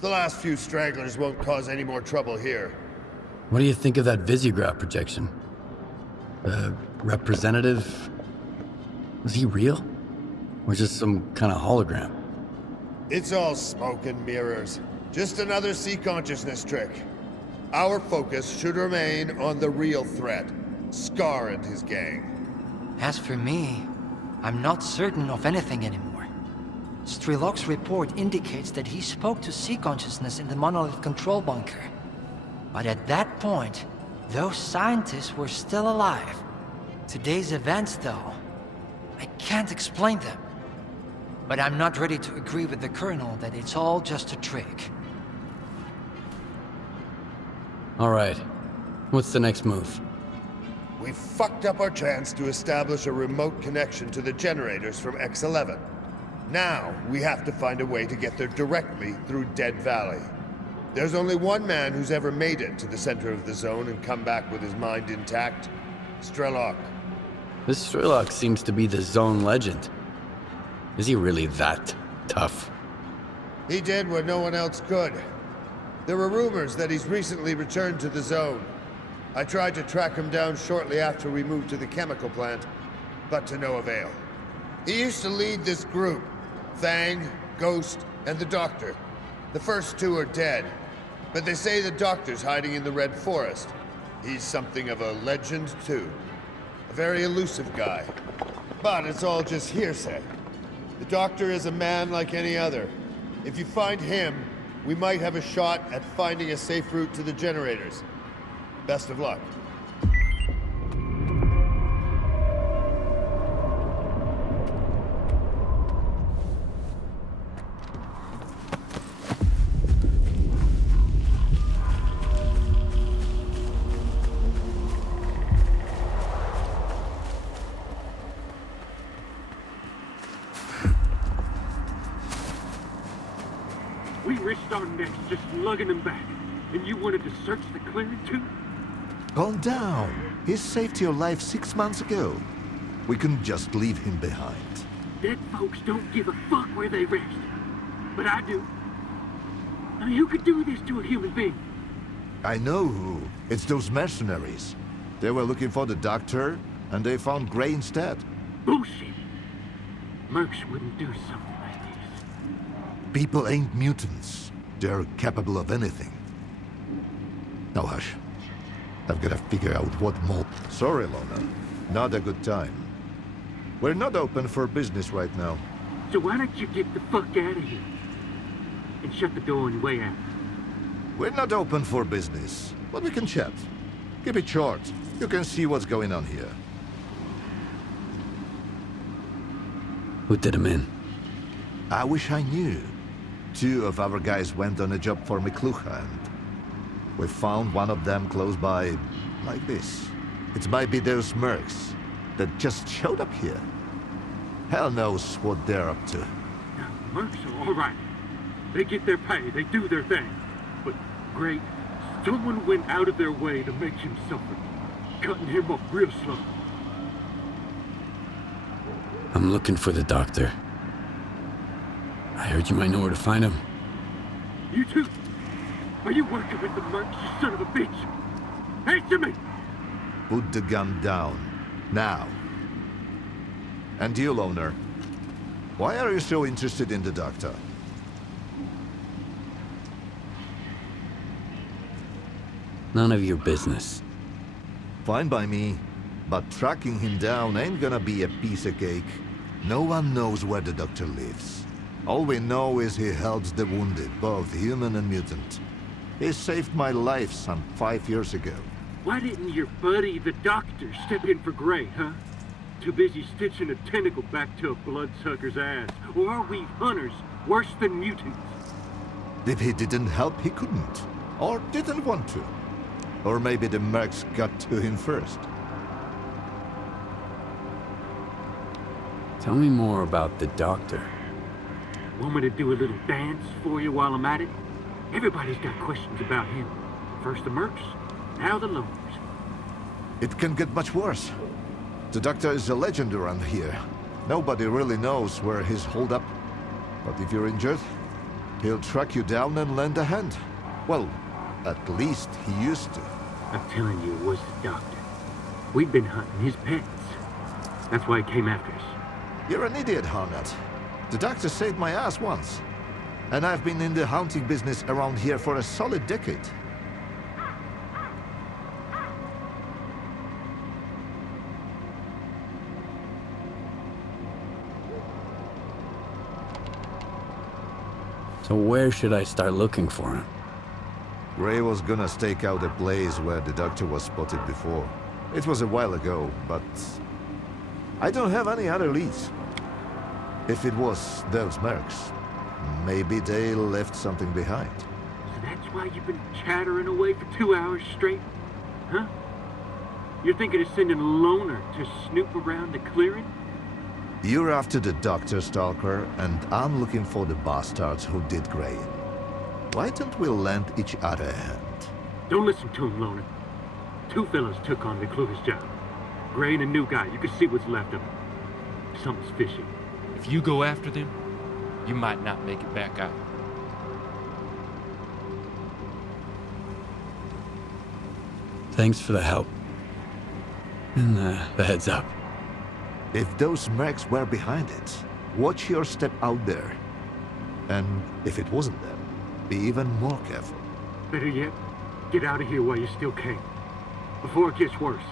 The last few stragglers won't cause any more trouble here. What do you think of that Visiograph projection? The representative... was he real? Or just some kind of hologram? It's all smoke and mirrors. Just another sea-consciousness trick. Our focus should remain on the real threat, S.T.A.L.K.E.R and his gang. As for me, I'm not certain of anything anymore. S.T.A.L.K.E.R's report indicates that he spoke to sea consciousness in the monolith control bunker. But at that point, those scientists were still alive. Today's events, though, I can't explain them. But I'm not ready to agree with the Colonel that it's all just a trick. All right. What's the next move? We fucked up our chance to establish a remote connection to the generators from X-11. Now, we have to find a way to get there directly through Dead Valley. There's only one man who's ever made it to the center of the zone and come back with his mind intact. S.T.A.L.K.E.R. This S.T.A.L.K.E.R seems to be the zone legend. Is he really that tough? He did what no one else could. There were rumors that he's recently returned to the zone. I tried to track him down shortly after we moved to the chemical plant, but to no avail. He used to lead this group, Thang, Ghost, and the Doctor. The first two are dead, but they say the Doctor's hiding in the Red Forest. He's something of a legend, too. A very elusive guy. But it's all just hearsay. The Doctor is a man like any other. If you find him, we might have a shot at finding a safe route to the generators. Best of luck. We risked our necks just lugging him back, and you wanted to search the clearing too? Calm down. He saved your life 6 months ago. We couldn't just leave him behind. Dead folks don't give a fuck where they rest. But I do. I mean, who could do this to a human being? I know who. It's those mercenaries. They were looking for the Doctor, and they found Gray instead. Bullshit. Mercs wouldn't do something like this. People ain't mutants. They're capable of anything. Now hush. I've got to figure out what more. Sorry, Lona. Not a good time. We're not open for business right now. So why don't you get the fuck out of here? And shut the door on your way out. We're not open for business, but we can chat. Keep it short. You can see what's going on here. Who did him in? I wish I knew. 2 of our guys went on a job for McLuhan, and we found one of them close by, like this. It might be those mercs that just showed up here. Hell knows what they're up to. Now, mercs are all right. They get their pay, they do their thing. But, Gray, someone went out of their way to make him suffer, cutting him up real slow. I'm looking for the Doctor. I heard you might know where to find him. You too? Are you working with the mercs, you son of a bitch? Answer me! Put the gun down. Now. And you, Loner. Why are you so interested in the Doctor? None of your business. Fine by me. But tracking him down ain't gonna be a piece of cake. No one knows where the Doctor lives. All we know is he helps the wounded, both human and mutant. He saved my life some 5 years ago. Why didn't your buddy, the Doctor, step in for Gray, huh? Too busy stitching a tentacle back to a bloodsucker's ass. Or are we hunters, worse than mutants? If he didn't help, he couldn't. Or didn't want to. Or maybe the mercs got to him first. Tell me more about the Doctor. Want me to do a little dance for you while I'm at it? Everybody's got questions about him. First the mercs, now the loners. It can get much worse. The Doctor is a legend around here. Nobody really knows where he's holed up. But if you're injured, he'll track you down and lend a hand. Well, at least he used to. I'm telling you, it was the Doctor. We've been hunting his pets. That's why he came after us. You're an idiot, Harnett. The Doctor saved my ass once. And I've been in the hunting business around here for a solid decade. So where should I start looking for him? Ray was gonna stake out a place where the doctor was spotted before. It was a while ago, but I don't have any other leads. If it was those mercs, maybe they left something behind. So that's why you've been chattering away for 2 hours straight? Huh? You're thinking of sending a loner to snoop around the clearing? You're after the Dr. Stalker, and I'm looking for the bastards who did Gray in. Why don't we lend each other a hand? Don't listen to him, loner. 2 fellas took on McClure's job. Gray and a new guy. You can see what's left of him. Something's fishy. If you go after them, you might not make it back out. Thanks for the help. And the heads up. If those mercs were behind it, watch your step out there. And if it wasn't them, be even more careful. Better yet, get out of here while you still can. Before it gets worse.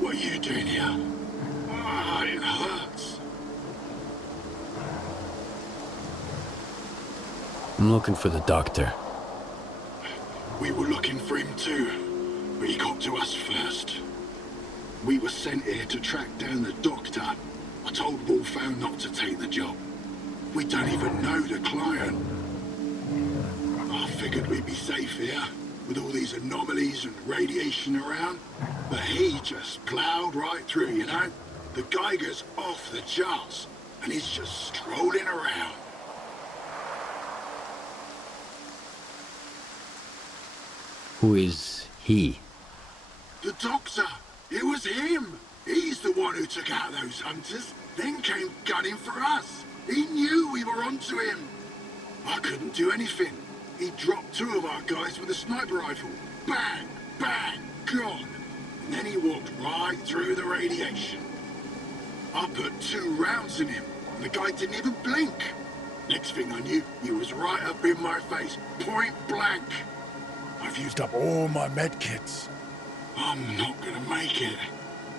What are you doing here? Ah, it hurts. I'm looking for the doctor. We were looking for him too, but he got to us first. We were sent here to track down the doctor. I told Wolfhound not to take the job. We don't even know the client. I figured we'd be safe here, with all these anomalies and radiation around, but he just plowed right through, you know? The Geiger's off the charts, and he's just strolling around. Who is he? The doctor! It was him! He's the one who took out those hunters, then came gunning for us. He knew we were onto him. I couldn't do anything. He dropped 2 of our guys with a sniper rifle. Bang! Bang! Gone! And then he walked right through the radiation. I put 2 rounds in him, and the guy didn't even blink. Next thing I knew, he was right up in my face, point blank. I've used up all my medkits. I'm not gonna make it,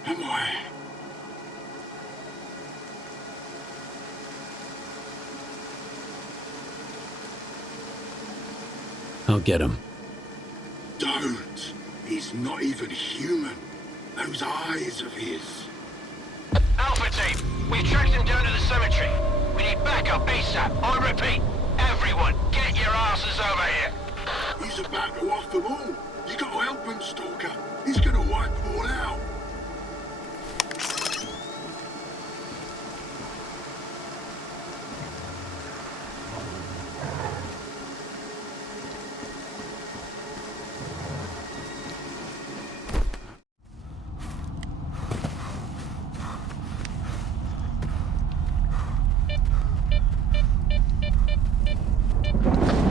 am I? I'll get him. Don't. He's not even human. Those eyes of his. Alpha team, we've tracked him down to the cemetery. We need backup ASAP. I repeat, everyone, get your asses over here. He's about to off them all. You gotta help him, Stalker. He's gonna wipe them all out.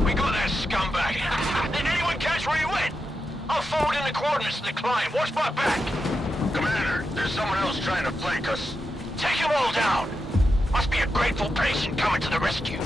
We got that scumbag. Did anyone catch where he went? I'm forwarding the coordinates to the client. Watch my back. Commander, there's someone else trying to flank us. Take them all down. Must be a grateful patient coming to the rescue.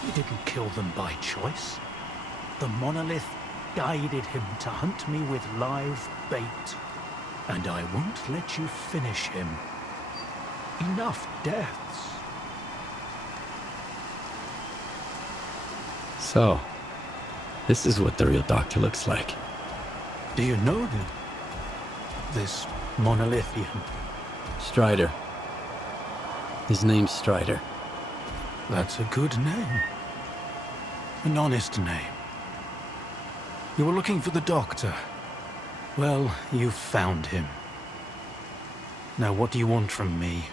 He didn't kill them by choice. The monolith guided him to hunt me with live bait. And I won't let you finish him. Enough deaths. So, this is what the real doctor looks like. Do you know him? This monolithian? Strider. His name's Strider. That's a good name. An honest name. You were looking for the doctor. Well, you found him. Now, what do you want from me?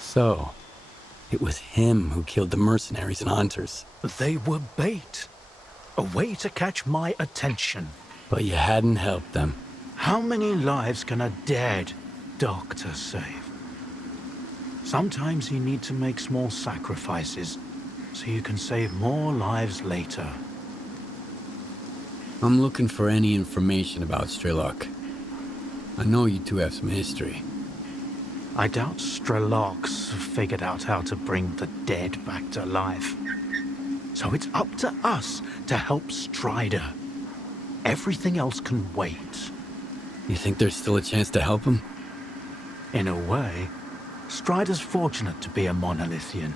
So, it was him who killed the mercenaries and hunters. They were bait. A way to catch my attention. But you hadn't helped them. How many lives can a dead doctor save? Sometimes you need to make small sacrifices, so you can save more lives later. I'm looking for any information about S.T.A.L.K.E.R. I know you two have some history. I doubt S.T.A.L.K.E.'s figured out how to bring the dead back to life. So it's up to us to help Strider. Everything else can wait. You think there's still a chance to help him? In a way, Strider's fortunate to be a monolithian.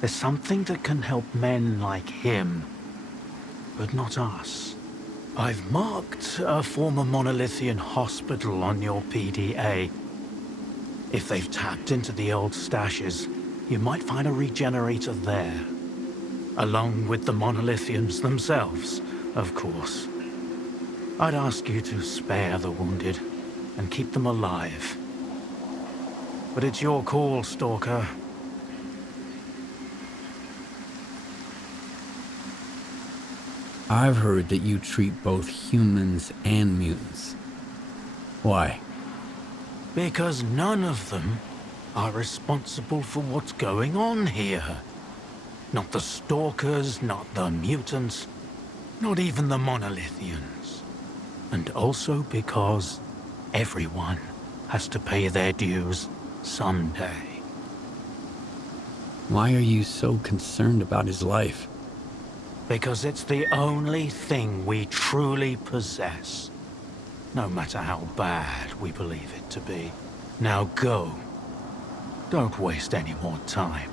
There's something that can help men like him, but not us. I've marked a former monolithian hospital on your PDA. If they've tapped into the old stashes, you might find a regenerator there. Along with the monolithians themselves, of course. I'd ask you to spare the wounded and keep them alive. But it's your call, Stalker. I've heard that you treat both humans and mutants. Why? Because none of them are responsible for what's going on here. Not the stalkers, not the mutants, not even the monolithians. And also because everyone has to pay their dues someday. Why are you so concerned about his life? Because it's the only thing we truly possess. No matter how bad we believe it to be. Now go. Don't waste any more time.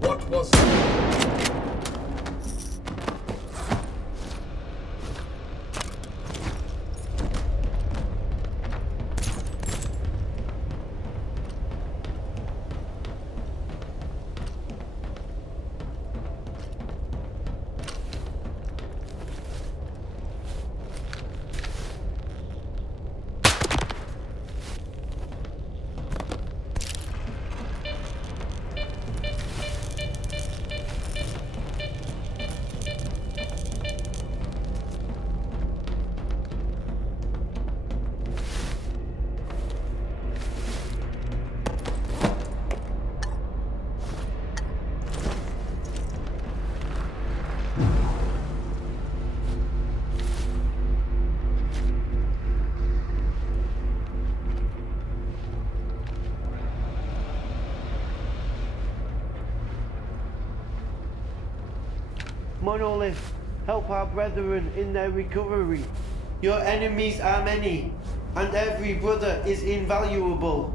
What was Monolith, help our brethren in their recovery. Your enemies are many, and every brother is invaluable.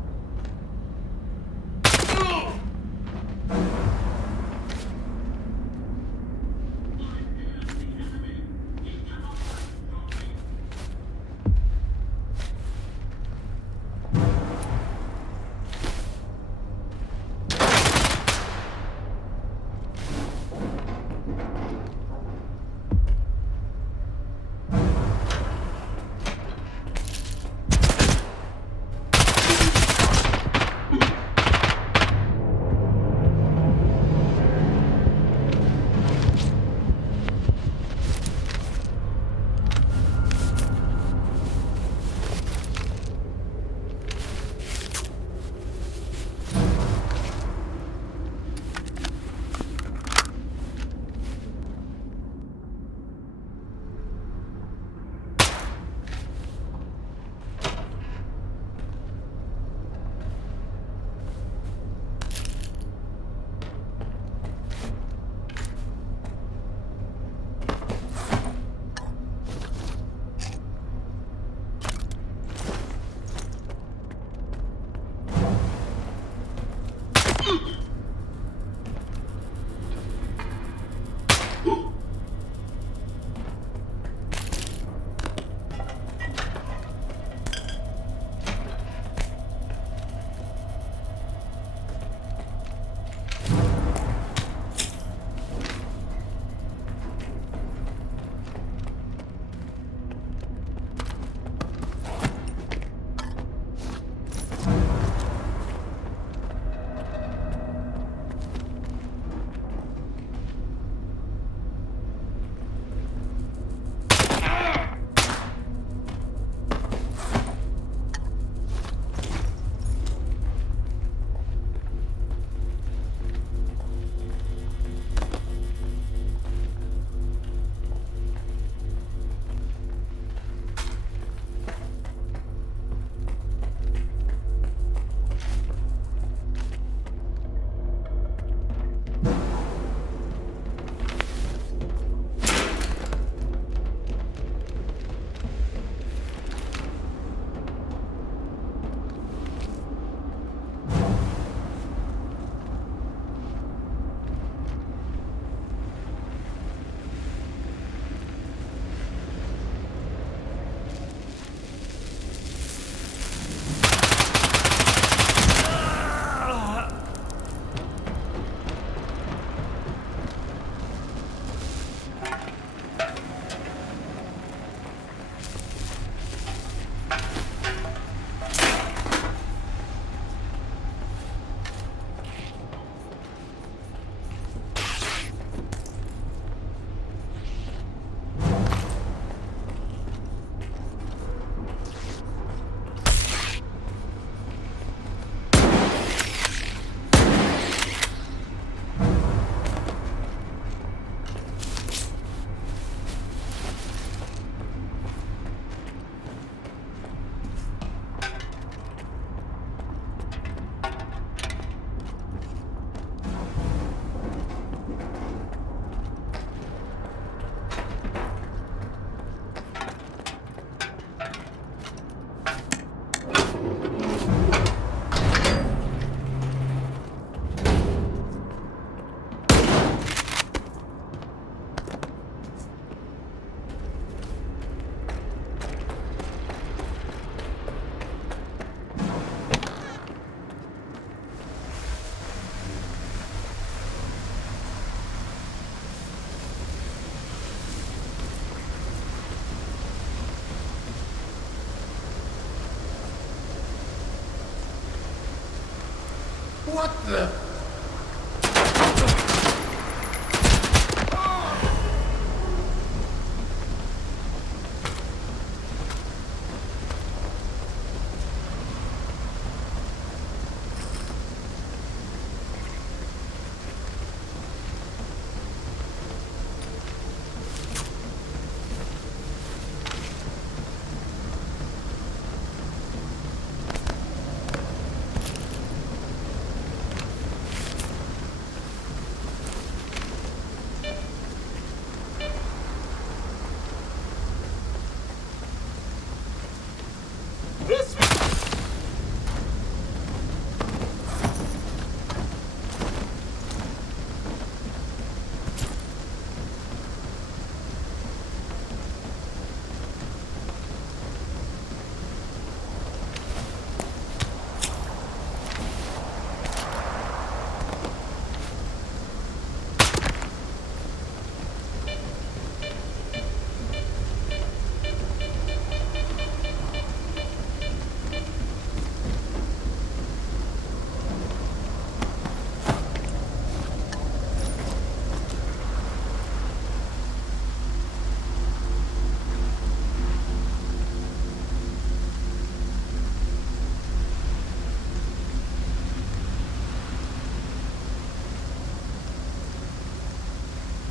What the?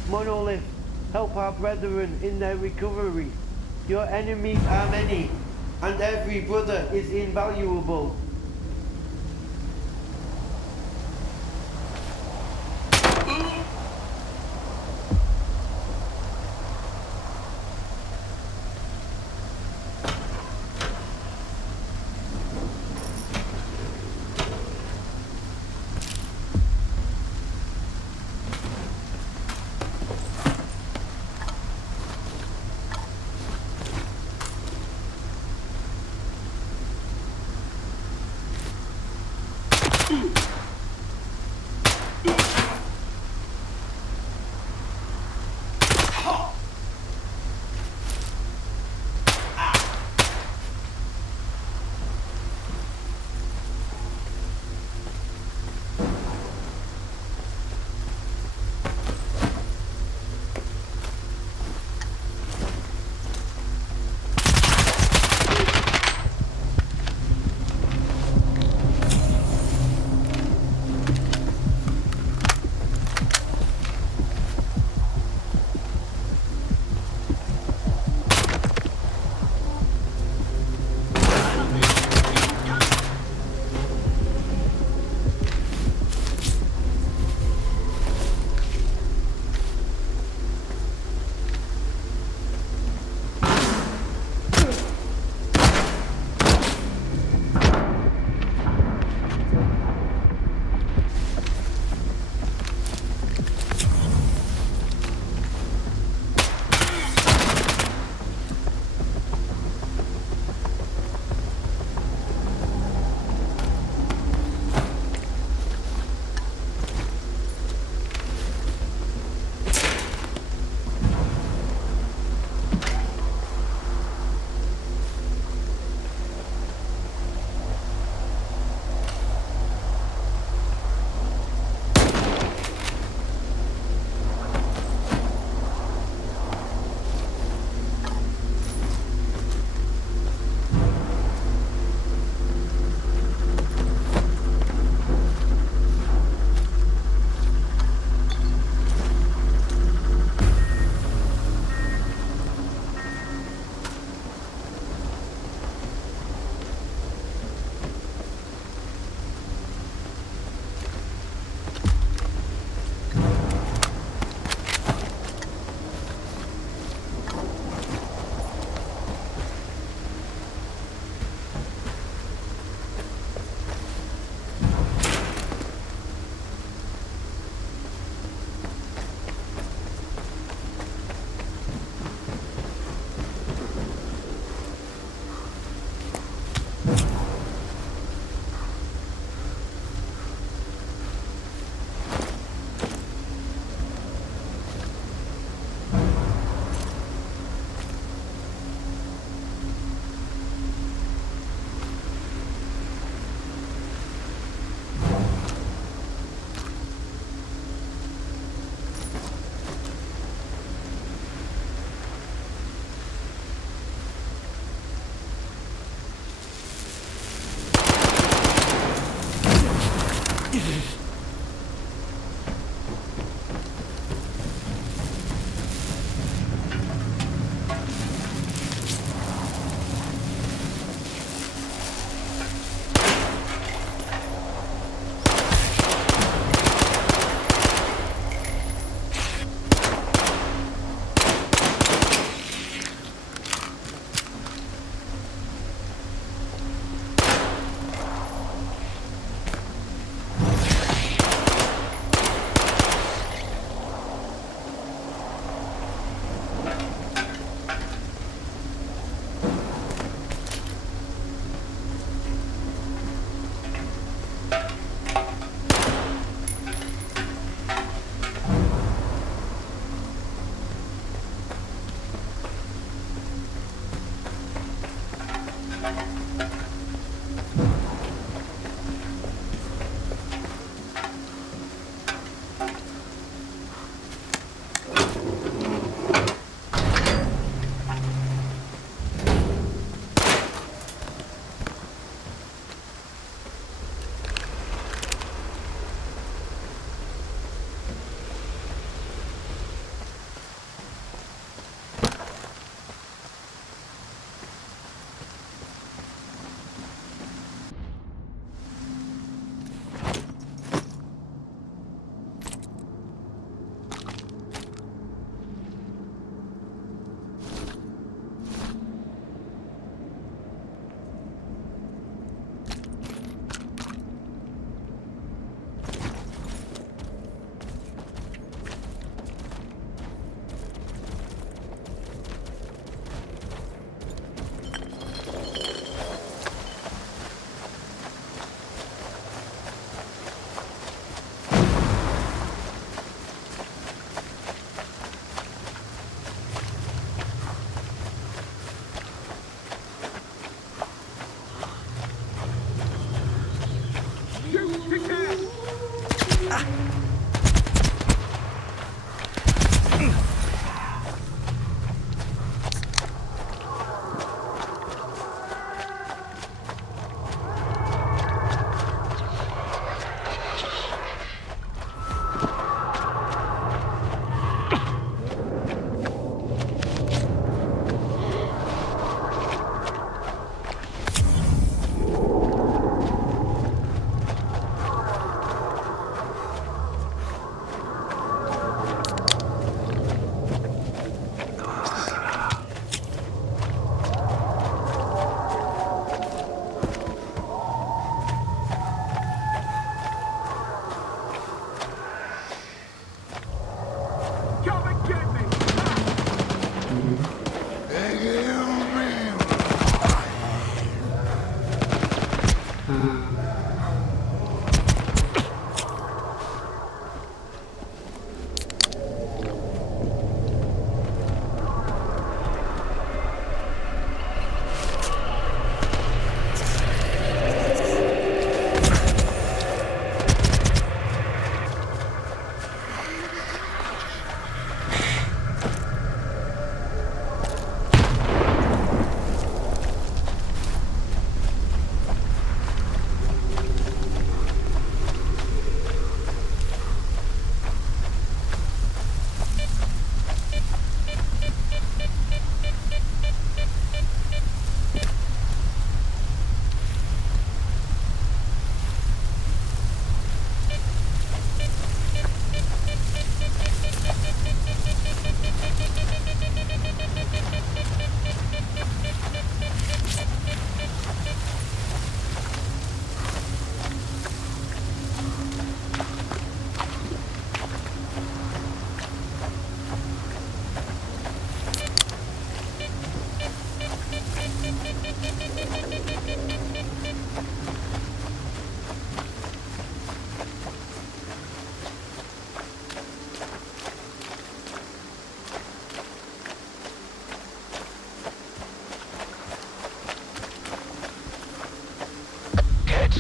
Monolith, help our brethren in their recovery. Your enemies are many, and every brother is invaluable.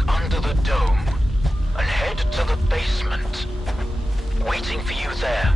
Under the dome and head to the basement. Waiting for you there.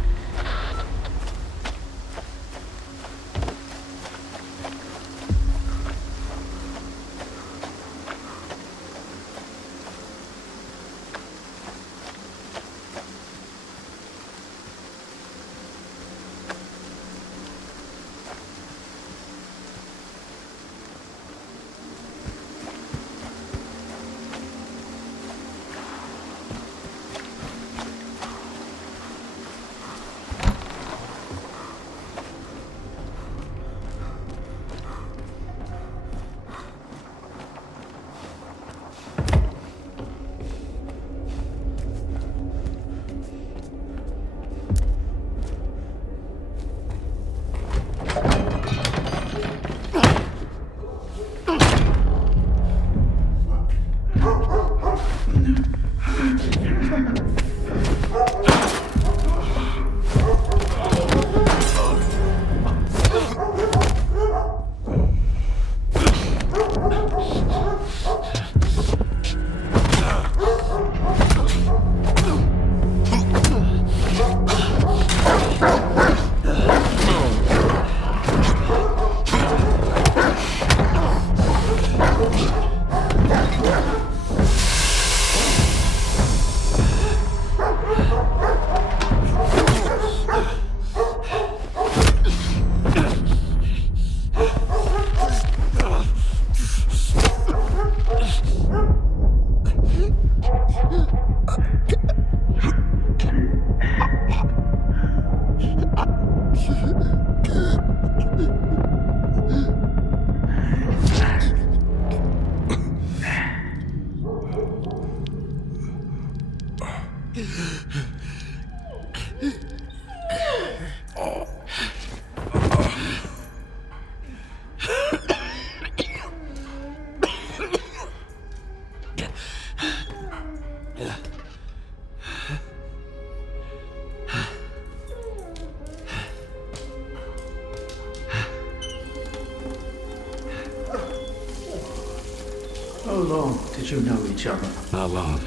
How long did you know each other? Not long.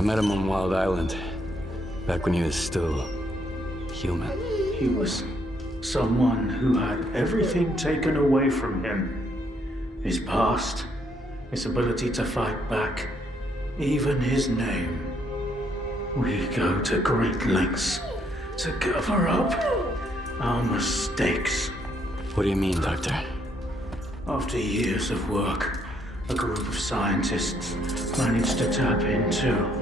I met him on Wild Island, back when he was still human. He was someone who had everything taken away from him. His past, his ability to fight back, even his name. We go to great lengths to cover up our mistakes. What do you mean, Doctor? After years of work, a group of scientists managed to tap into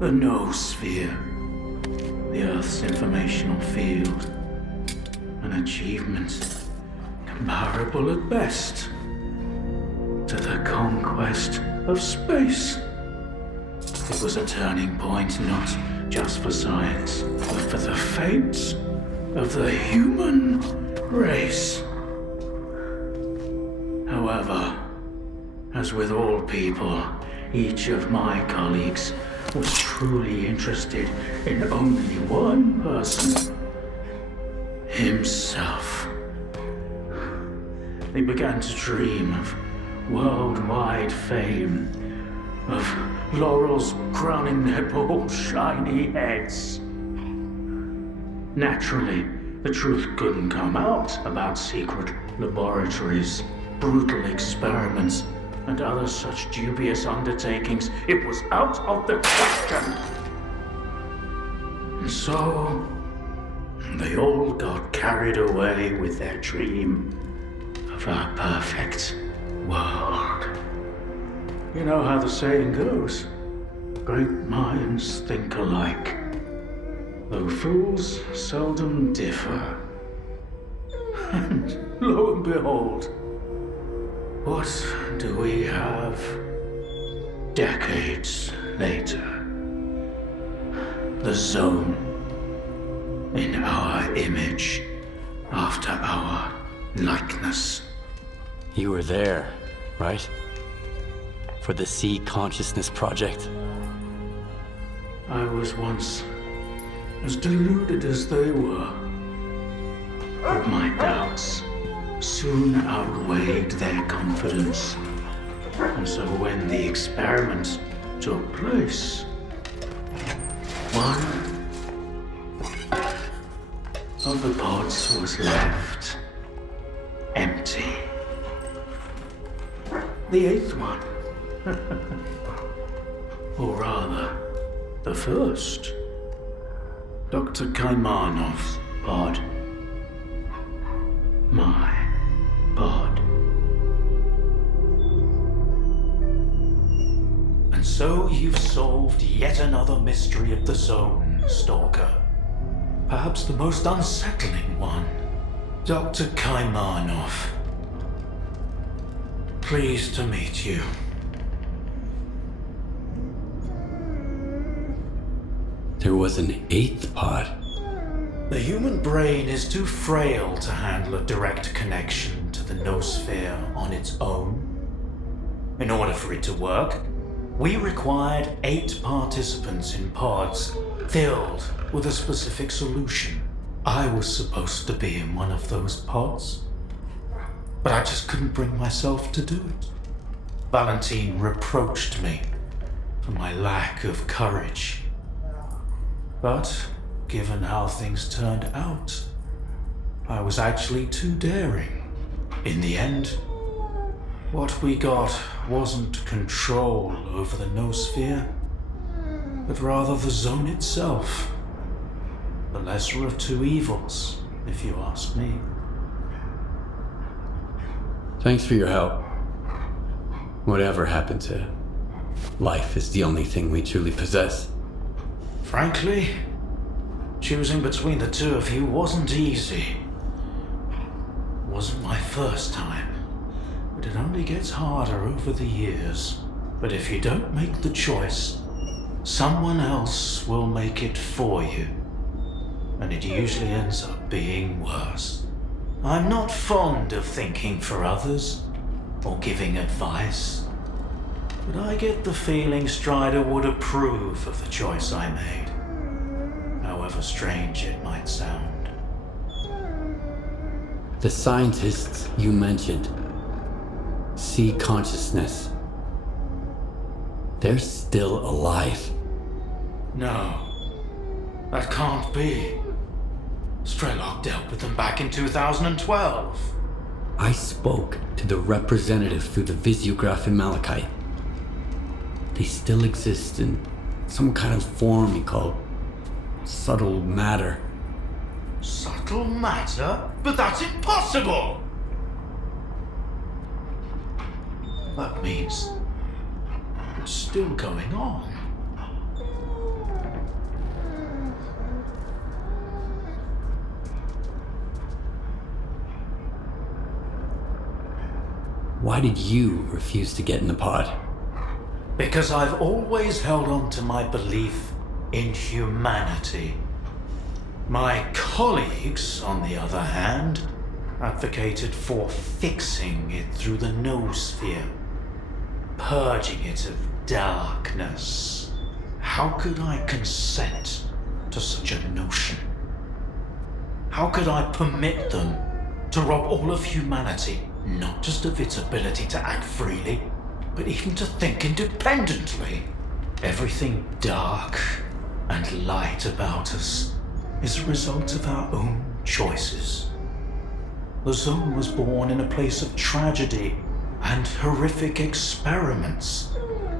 the noosphere, the Earth's informational field. An achievement comparable at best to the conquest of space. It was a turning point not just for science, but for the fates of the human race. However, as with all people, each of my colleagues was truly interested in only one person: himself. They began to dream of worldwide fame, of laurels crowning their bald, shiny heads. Naturally, the truth couldn't come out about secret laboratories, brutal experiments, and other such dubious undertakings. It was out of the question. And so, they all got carried away with their dream of a perfect world. You know how the saying goes, great minds think alike, though fools seldom differ. And lo and behold, what do we have decades later? The Zone, in our image, after our likeness. You were there, right? For the Sea Consciousness Project. I was once as deluded as they were, but my doubts soon outweighed their confidence. And so when the experiment took place, one of the pods was left empty. The eighth one, or rather, the first, Dr. Kaimanov's pod. My pod. And so you've solved yet another mystery of the Zone, Stalker. Perhaps the most unsettling one. Dr. Kaimanov. Pleased to meet you. There was an eighth pod. The human brain is too frail to handle a direct connection to the noosphere on its own. In order for it to work, we required 8 participants in pods filled with a specific solution. I was supposed to be in one of those pods, but I just couldn't bring myself to do it. Valentine reproached me for my lack of courage. But given how things turned out, I was actually too daring. In the end, what we got wasn't control over the noosphere, but rather the Zone itself. The lesser of two evils, if you ask me. Thanks for your help. Whatever happened to life is the only thing we truly possess. Frankly, choosing between the two of you wasn't easy. Wasn't my first time, but it only gets harder over the years. But if you don't make the choice, someone else will make it for you. And it usually ends up being worse. I'm not fond of thinking for others, or giving advice. But I get the feeling Strider would approve of the choice I made, however strange it might sound. The scientists you mentioned, sea consciousness. They're still alive. No. That can't be. S.T.A.L.K.E.R dealt with them back in 2012. I spoke to the representative through the visiograph in Malachite. They still exist in some kind of form he called subtle matter. Subtle matter? But that's impossible! That means it's still going on. Why did you refuse to get in the pod? Because I've always held on to my belief in humanity. My colleagues, on the other hand, advocated for fixing it through the noosphere, purging it of darkness. How could I consent to such a notion? How could I permit them to rob all of humanity, not just of its ability to act freely, but even to think independently? Everything dark and light about us is a result of our own choices. The Zone was born in a place of tragedy and horrific experiments,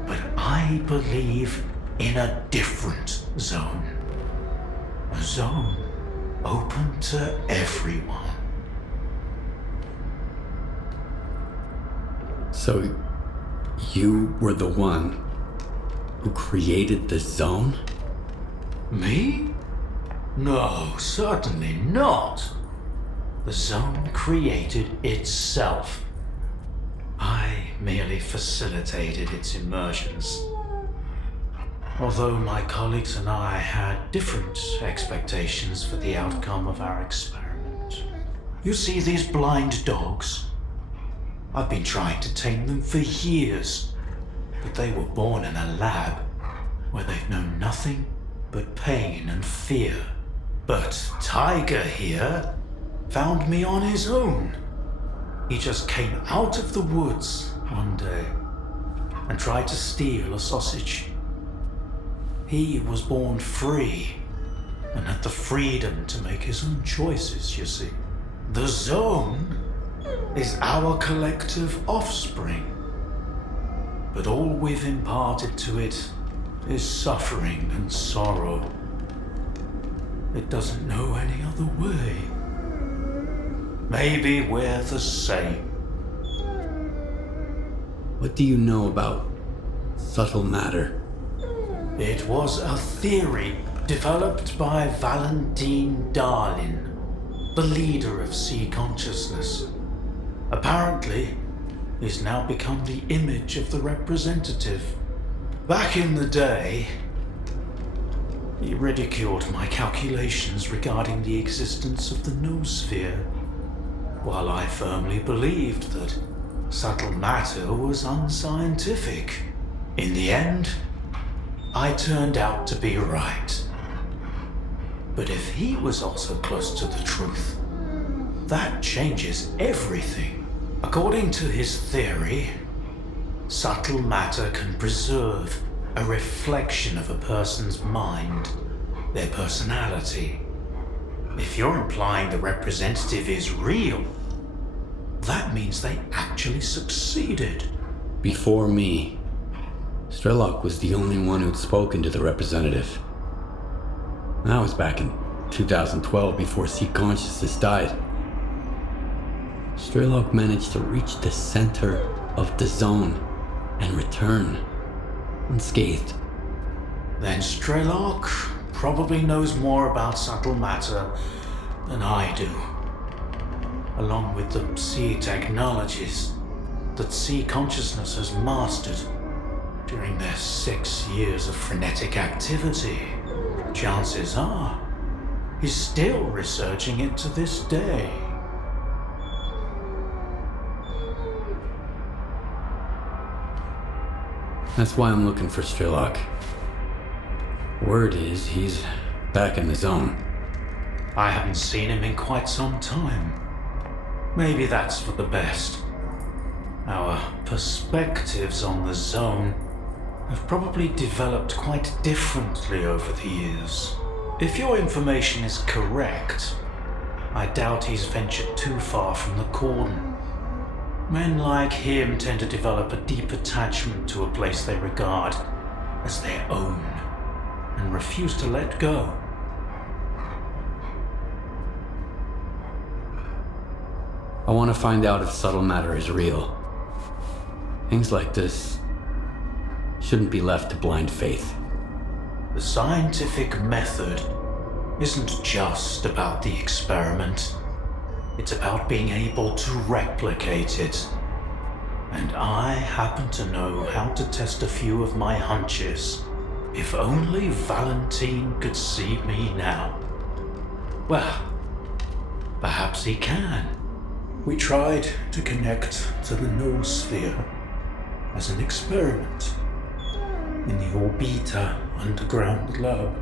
but I believe in a different zone. A zone open to everyone. So, you were the one who created the Zone? Me? No, certainly not. The Zone created itself. I merely facilitated its immersions. Although my colleagues and I had different expectations for the outcome of our experiment. You see these blind dogs? I've been trying to tame them for years, but they were born in a lab where they've known nothing but pain and fear. But Tiger here found me on his own. He just came out of the woods one day and tried to steal a sausage. He was born free and had the freedom to make his own choices, you see. The Zone is our collective offspring, but all we've imparted to it is suffering and sorrow. It doesn't know any other way. Maybe we're the same. What do you know about subtle matter? It was a theory developed by Valentine Darlin, the leader of sea consciousness. Apparently, he's now become the image of the representative. Back in the day, he ridiculed my calculations regarding the existence of the noosphere, while I firmly believed that subtle matter was unscientific. In the end, I turned out to be right. But if he was also close to the truth, that changes everything. According to his theory, subtle matter can preserve a reflection of a person's mind, their personality. If you're implying the representative is real, that means they actually succeeded. Before me, S.T.A.L.K.E.R was the only one who'd spoken to the representative. That was back in 2012, before sea consciousness died. S.T.A.L.K.E.R managed to reach the center of the Zone and return unscathed. Then S.T.A.L.K.E.R probably knows more about subtle matter than I do, along with the sea technologies that sea consciousness has mastered during their 6 years of frenetic activity. Chances are he's still researching it to this day. That's why I'm looking for S.T.A.L.K.E.R. Word is he's back in the Zone. I haven't seen him in quite some time. Maybe that's for the best. Our perspectives on the Zone have probably developed quite differently over the years. If your information is correct, I doubt he's ventured too far from the cordon. Men like him tend to develop a deep attachment to a place they regard as their own and refuse to let go. I want to find out if subtle matter is real. Things like this shouldn't be left to blind faith. The scientific method isn't just about the experiment. It's about being able to replicate it. And I happen to know how to test a few of my hunches. If only Valentine could see me now. Well, perhaps he can. We tried to connect to the noosphere as an experiment in the Orbita underground lab.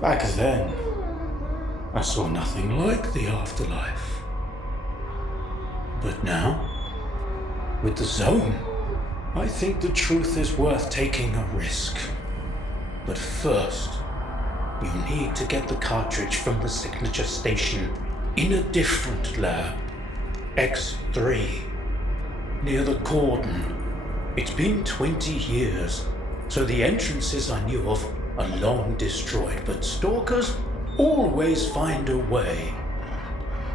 Back then, I saw nothing like the afterlife. But now, with the zone, I think the truth is worth taking a risk. But first, you need to get the cartridge from the signature station in a different lab, X3, near the cordon. It's been 20 years, so the entrances I knew of are long destroyed, but stalkers always find a way.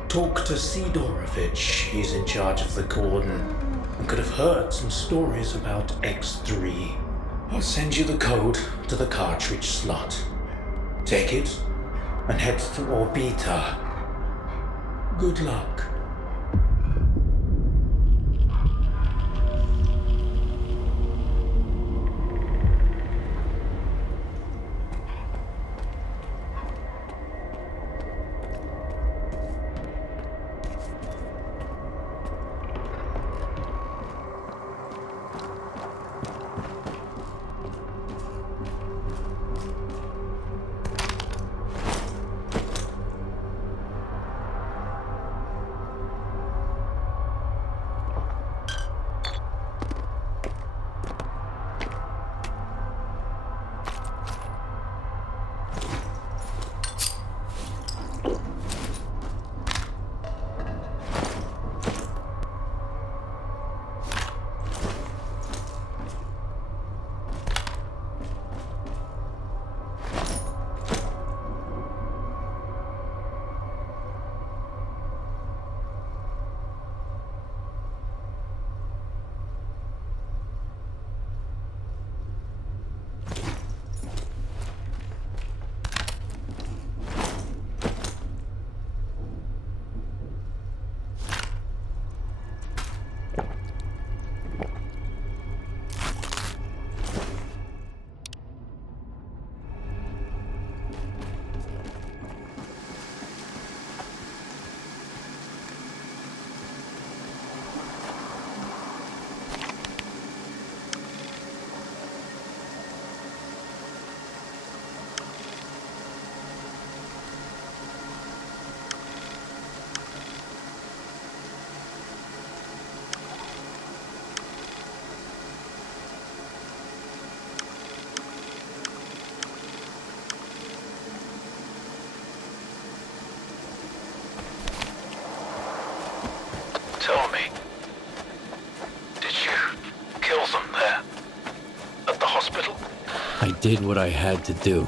Talk to Sidorovich, he's in charge of the cordon, and could have heard some stories about X3. I'll send you the code to the cartridge slot. Take it and head to Orbita. Good luck. Tell me, did you kill them there? At the hospital? I did what I had to do.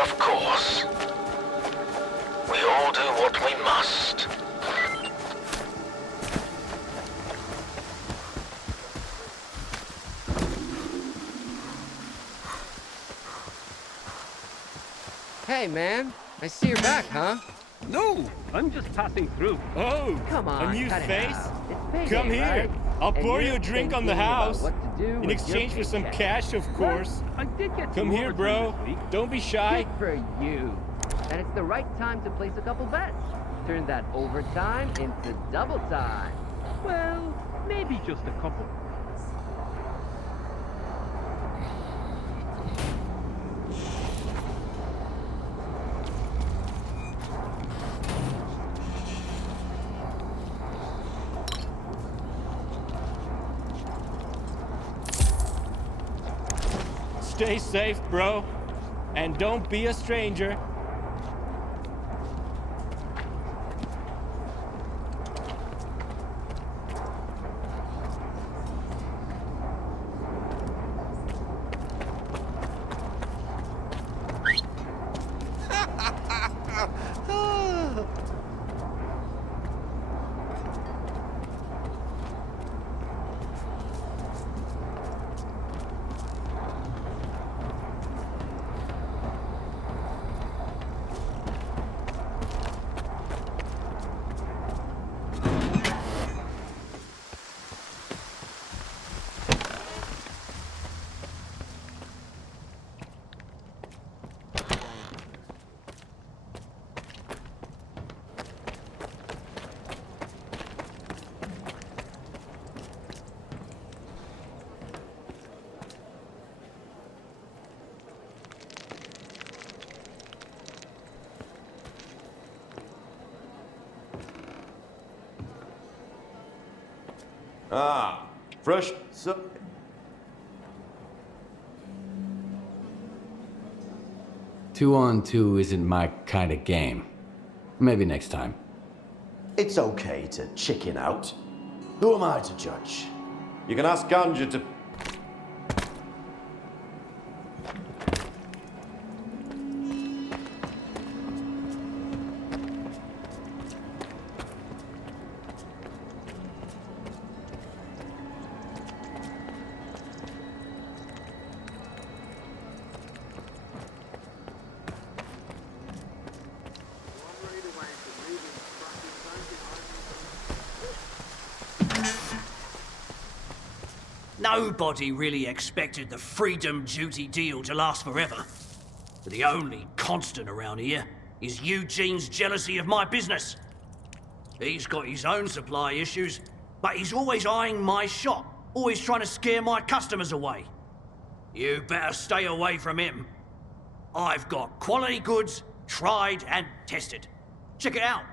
Of course. We all do what we must. Hey, man. I see you're back, huh? No, I'm just passing through. Oh, come on, a new cut it face? out. It's payday, Come here. right? I'll And pour you're you a drink on the thinking about house. what to do In with exchange your for some paycheck. cash, of course. I did get Come some here, bro. overtime this week. Don't be shy. Good for you. And it's the right time to place a couple bets. Turn that overtime into double time. Well, maybe just a couple. Stay safe, bro. And don't be a stranger. Ah, fresh. So 2-on-2 isn't my kind of game. Maybe next time. it's okay to chicken out. Who am I to judge? You can ask Ganja to... Nobody really expected the freedom duty deal to last forever. But the only constant around here is Eugene's jealousy of my business. He's got his own supply issues, but he's always eyeing my shop, always trying to scare my customers away. You better stay away from him. I've got quality goods, tried and tested. Check it out.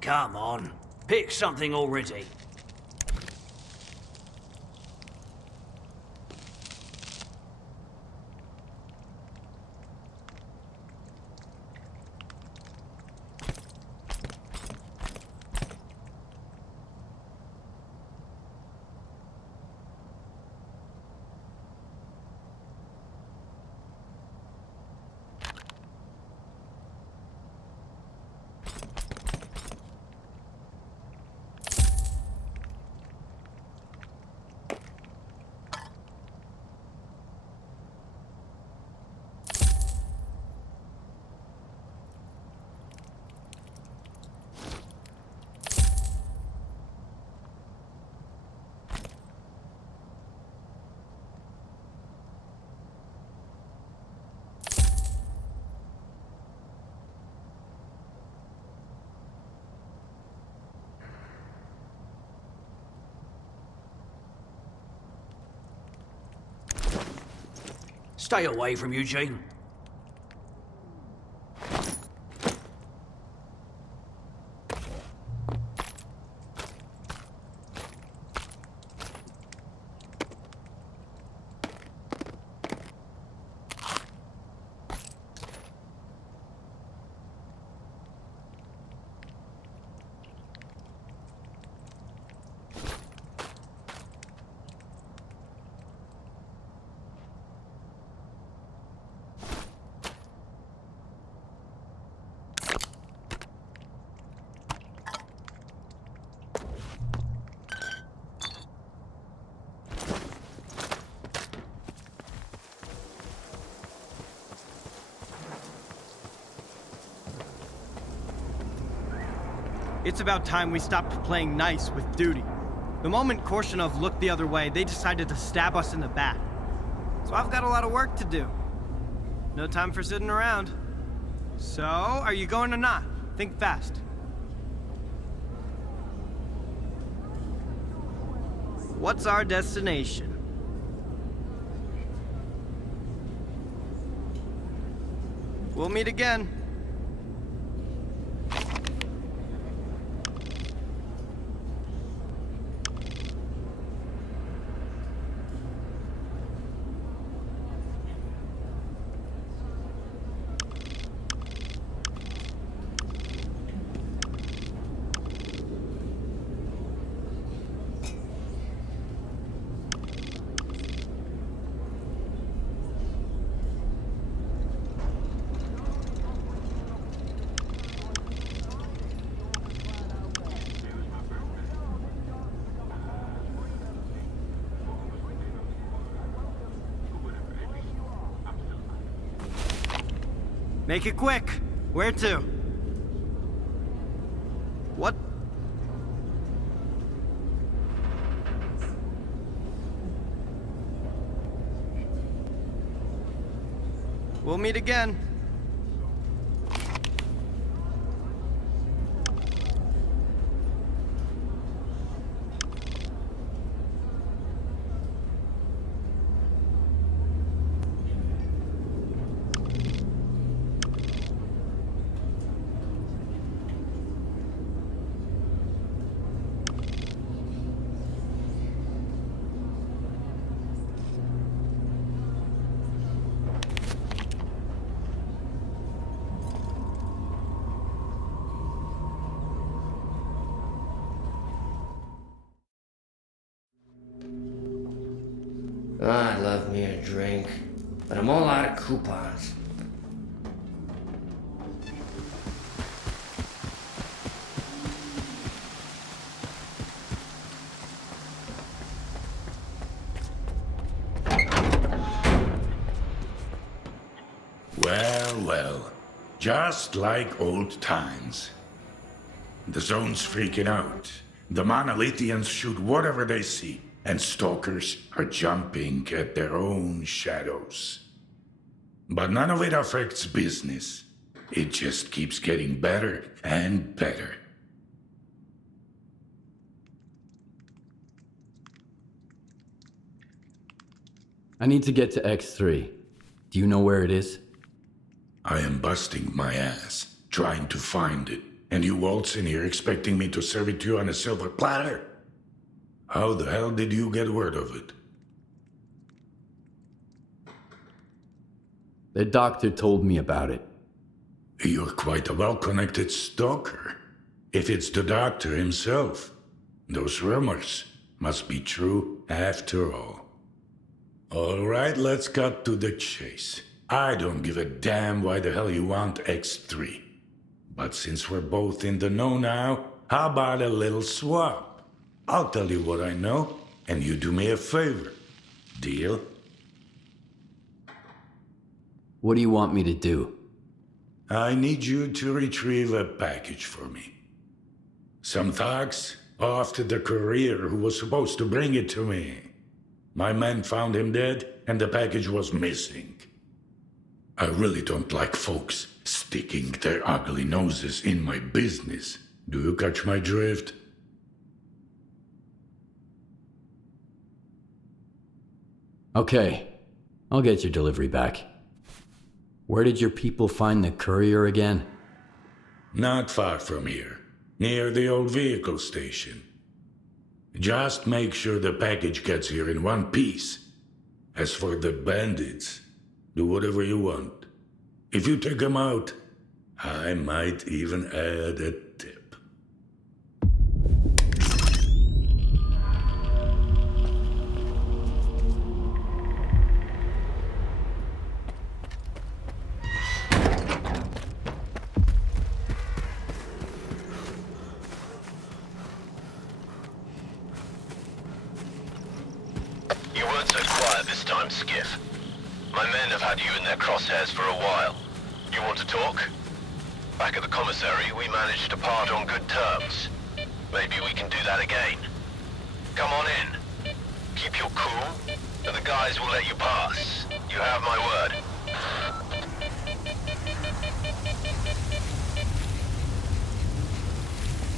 Come on, pick something already. Stay away from Eugene. It's about time we stopped playing nice with duty. The moment Korshunov looked the other way, they decided to stab us in the back. So I've got a lot of work to do. No time for sitting around. So, are you going or not? Think fast. What's our destination? We'll meet again. Make it quick. Where to? What? We'll meet again. I'd love me a drink, but I'm all out of coupons. Well, well. Just like old times. The zone's freaking out. The Monolithians shoot whatever they see, and stalkers are jumping at their own shadows. But none of it affects business. It just keeps getting better and better. I need to get to X3. Do you know where it is? I am busting my ass, trying to find it, and you waltz in here expecting me to serve it to you on a silver platter? How the hell did you get word of it? The doctor told me about it. You're quite a well-connected stalker. If it's the doctor himself, those rumors must be true after all. All right, let's cut to the chase. I don't give a damn why the hell you want X3. But since we're both in the know now, how about a little swap? I'll tell you what I know, and you do me a favor. Deal? What do you want me to do? I need you to retrieve a package for me. Some thugs off to the courier who was supposed to bring it to me. My men found him dead, and the package was missing. I really don't like folks sticking their ugly noses in my business. Do you catch my drift? Okay, I'll get your delivery back. Where did your people find the courier again? Not far from here, near the old vehicle station. Just make sure the package gets here in one piece. As for the bandits, do whatever you want. If you take them out, I might even add a tip. You weren't so quiet this time, Skiff. My men have had you in their crosshairs for a while. You want to talk? Back at the commissary, we managed to part on good terms. Maybe we can do that again. Come on in. Keep your cool, and the guys will let you pass. You have my word.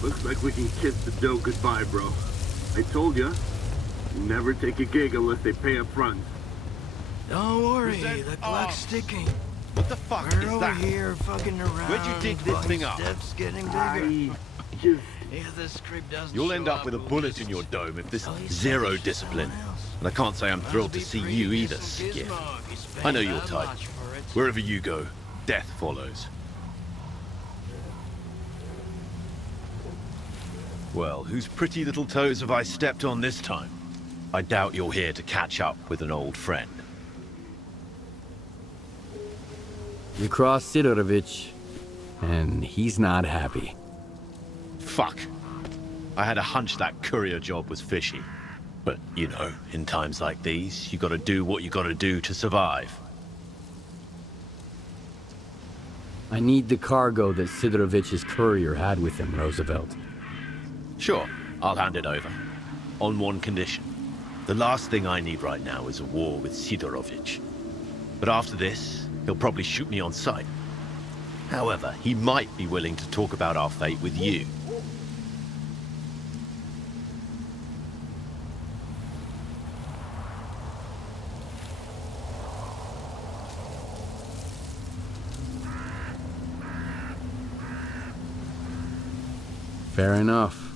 Looks like we can kiss the dough goodbye, bro. I told ya, never take a gig unless they pay up front. Don't worry, the clock's ticking. What the fuck We're is over that? here fucking around. Where'd you dig this thing up? Steps getting I bigger. just... If the script doesn't You'll show end up with a we'll bullet just in your dome if this tell you zero something discipline. someone else. And I can't say I'm thrilled to see you either, Skiff. I know your type. Wherever you go, death follows. Well, whose pretty little toes have I stepped on this time? I doubt you're here to catch up with an old friend. You crossed Sidorovich, and he's not happy. Fuck. I had a hunch that courier job was fishy. But, you know, in times like these, you gotta do what you gotta do to survive. I need the cargo that Sidorovich's courier had with him, Roosevelt. Sure, I'll hand it over. On one condition. The last thing I need right now is a war with Sidorovich. But after this, he'll probably shoot me on sight. However, he might be willing to talk about our fate with you. Fair enough.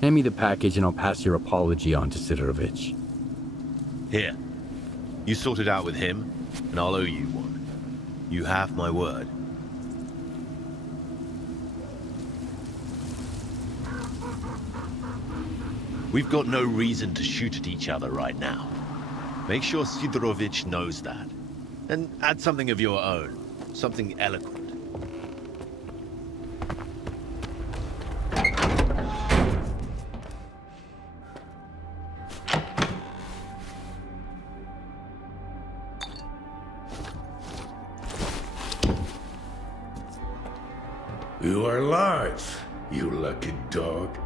Hand me the package and I'll pass your apology on to Sidorovich. Here. You sort it out with him, and I'll owe you one. You have my word. We've got no reason to shoot at each other right now. Make sure Sidorovich knows that. And add something of your own. Something eloquent. You are alive, you lucky dog.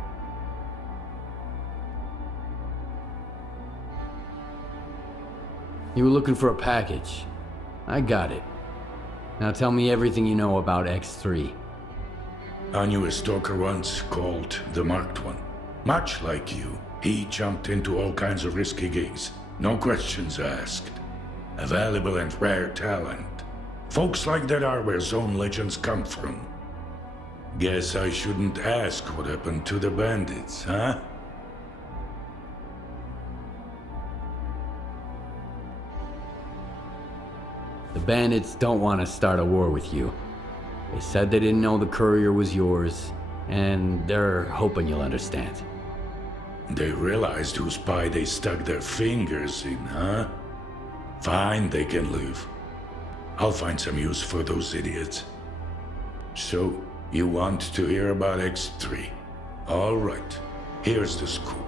You were looking for a package. I got it. Now tell me everything you know about X3. I knew a stalker once called the Marked One. Much like you, he jumped into all kinds of risky gigs. No questions asked. A valuable and rare talent. Folks like that are where Zone legends come from. Guess I shouldn't ask what happened to the bandits, huh? The bandits don't want to start a war with you. They said they didn't know the courier was yours, and they're hoping you'll understand. They realized whose pie they stuck their fingers in, huh? Fine, they can leave. I'll find some use for those idiots. So, you want to hear about X3? All right, here's the scoop.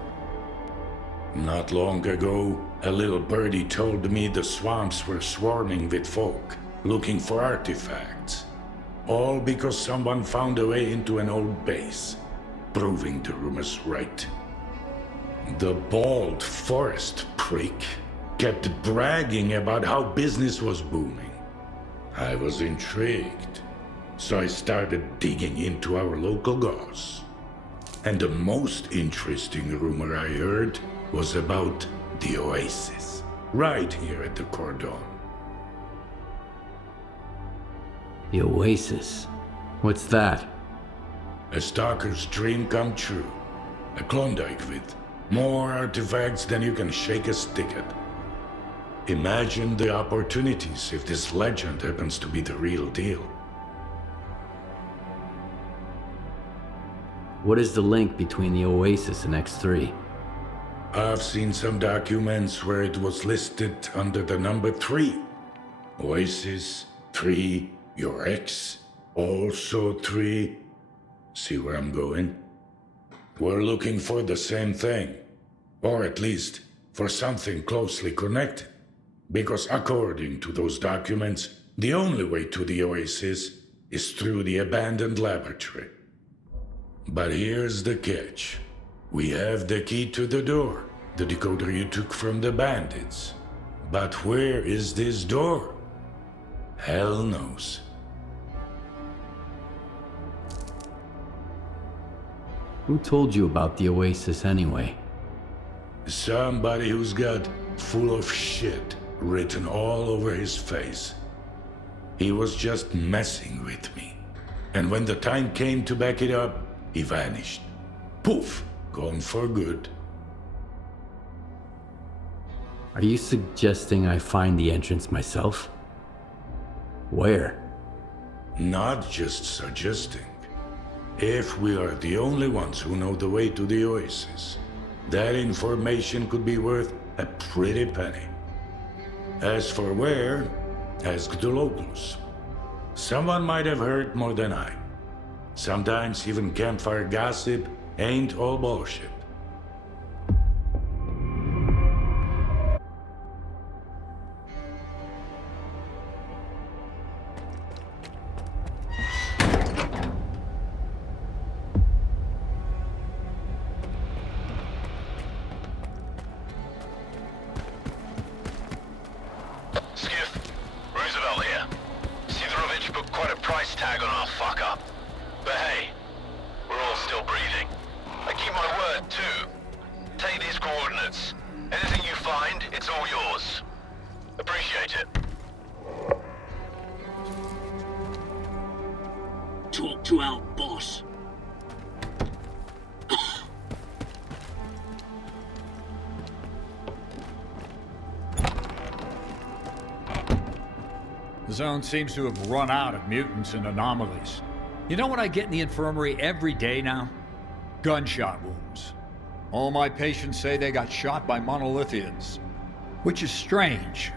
Not long ago, a little birdie told me the swamps were swarming with folk, looking for artifacts. All because someone found a way into an old base, proving the rumors right. The bald forest prick kept bragging about how business was booming. I was intrigued, so I started digging into our local goss. And the most interesting rumor I heard was about the oasis, right here at the cordon. The oasis? What's that? A stalker's dream come true. A Klondike with more artifacts than you can shake a stick at. Imagine the opportunities if this legend happens to be the real deal. What is the link between the oasis and X3? I've seen some documents where it was listed under the number 3. Oasis, 3, your ex, also 3. See where I'm going? We're looking for the same thing. Or at least, for something closely connected. Because according to those documents, the only way to the oasis is through the abandoned laboratory. But here's the catch. We have the key to the door, the decoder you took from the bandits. But where is this door? Hell knows. Who told you about the oasis anyway? Somebody who's got full of shit written all over his face. He was just messing with me. And when the time came to back it up, he vanished. Poof! Gone for good. Are you suggesting I find the entrance myself? Where? Not just suggesting. If we are the only ones who know the way to the oasis, that information could be worth a pretty penny. As for where, ask the locals. Someone might have heard more than I. Sometimes even campfire gossip ain't all bullshit. coordinates. Anything you find, it's all yours. Appreciate it. Talk to our boss. The zone seems to have run out of mutants and anomalies. You know what I get in the infirmary every day now? Gunshot wounds. All my patients say they got shot by monolithians, which is strange.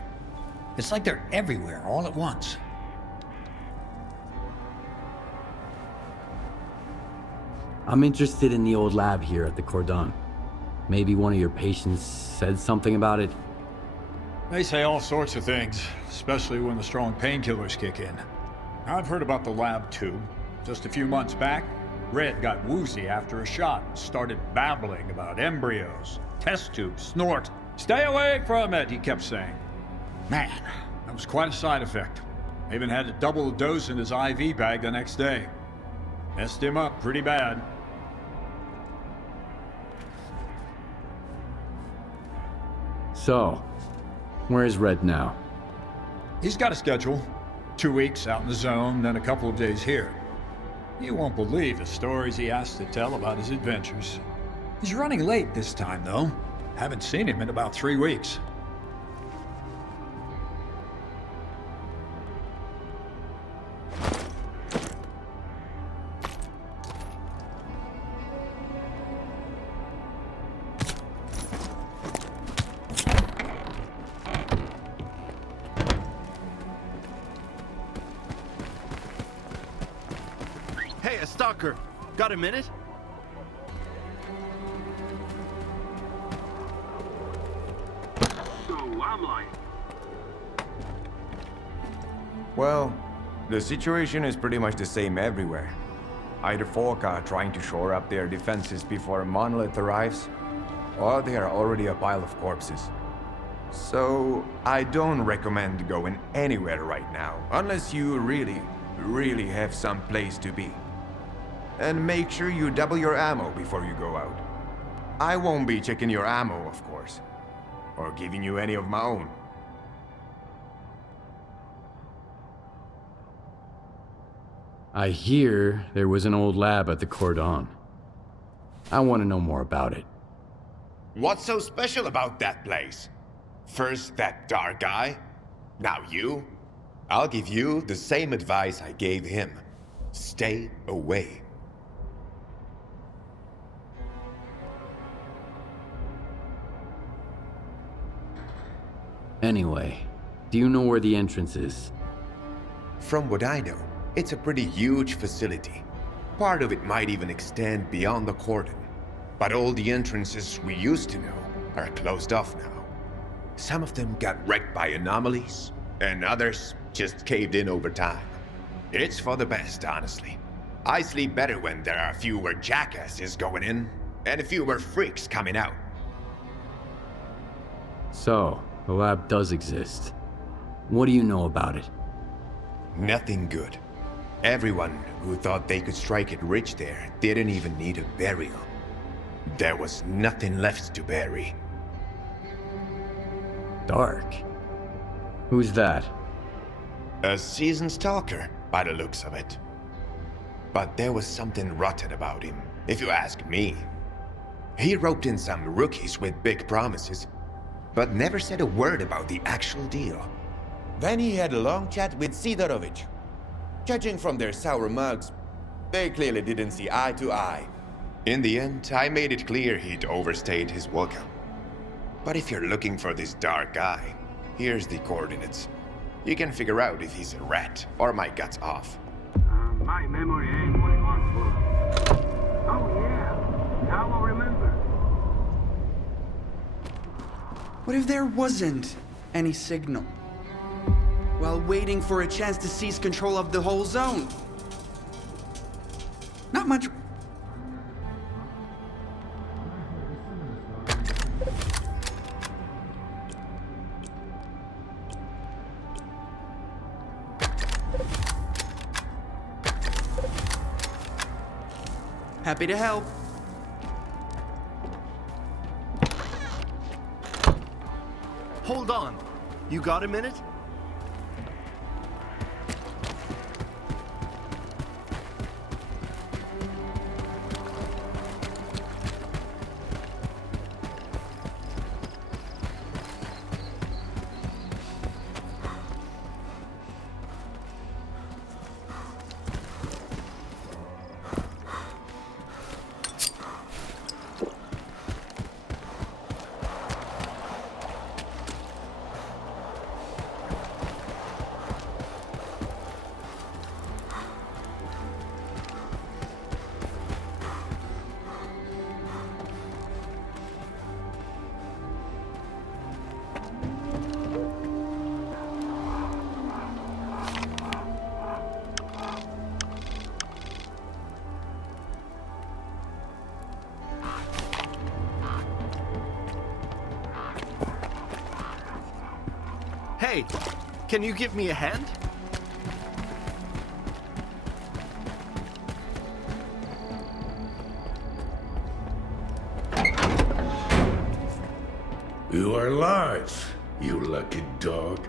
It's like they're everywhere all at once. I'm interested in the old lab here at the Cordon. Maybe one of your patients said something about it? They say all sorts of things, especially when the strong painkillers kick in. I've heard about the lab too. Just a few months back, Red got woozy after a shot and started babbling about embryos, test tubes, snort. Stay away from it, he kept saying. Man, that was quite a side effect. Even had to double the dose in his IV bag the next day. Messed him up pretty bad. So, where's Red now? He's got a schedule. 2 weeks out in the zone, then a couple of days here. You won't believe the stories he has to tell about his adventures. He's running late this time, though. Haven't seen him in about 3 weeks. Hey, a stalker. Got a minute? So I'm like, Well, the situation is pretty much the same everywhere. Either folk are trying to shore up their defenses before a monolith arrives, or they are already a pile of corpses. So, I don't recommend going anywhere right now, unless you really have some place to be. And make sure you double your ammo before you go out. I won't be checking your ammo, of course, or giving you any of my own. I hear there was an old lab at the Cordon. I want to know more about it. What's so special about that place? First that dark guy, now you. I'll give you the same advice I gave him. Stay away. Anyway, do you know where the entrance is? From what I know, it's a pretty huge facility. Part of it might even extend beyond the cordon. But all the entrances we used to know are closed off now. Some of them got wrecked by anomalies, and others just caved in over time. It's for the best, honestly. I sleep better when there are fewer jackasses going in, and fewer freaks coming out. So, the lab does exist. What do you know about it? Nothing good. Everyone who thought they could strike it rich there didn't even need a burial. There was nothing left to bury. Dark? Who's that? A seasoned stalker, by the looks of it. But there was something rotten about him, if you ask me. He roped in some rookies with big promises, but never said a word about the actual deal. Then he had a long chat with Sidorovich. Judging from their sour mugs, they clearly didn't see eye to eye. In the end, I made it clear he'd overstayed his welcome. But if you're looking for this dark guy, here's the coordinates. You can figure out if he's a rat or my guts off. my memory ain't what it once was. Oh yeah, now I'll remember. What if there wasn't any signal? While waiting for a chance to seize control of the whole zone. Not much. Happy to help. hold on. You got a minute? Hey, can you give me a hand? You are alive, you lucky dog.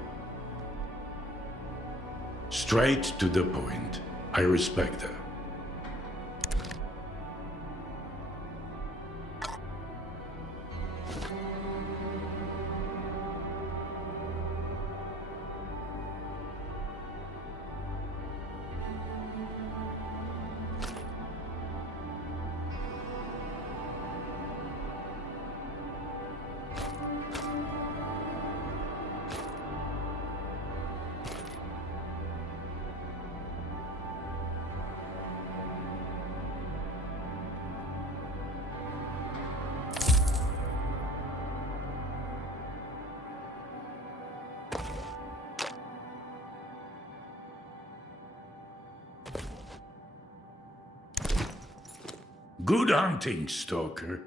Straight to the point. I respect that. Good hunting, Stalker.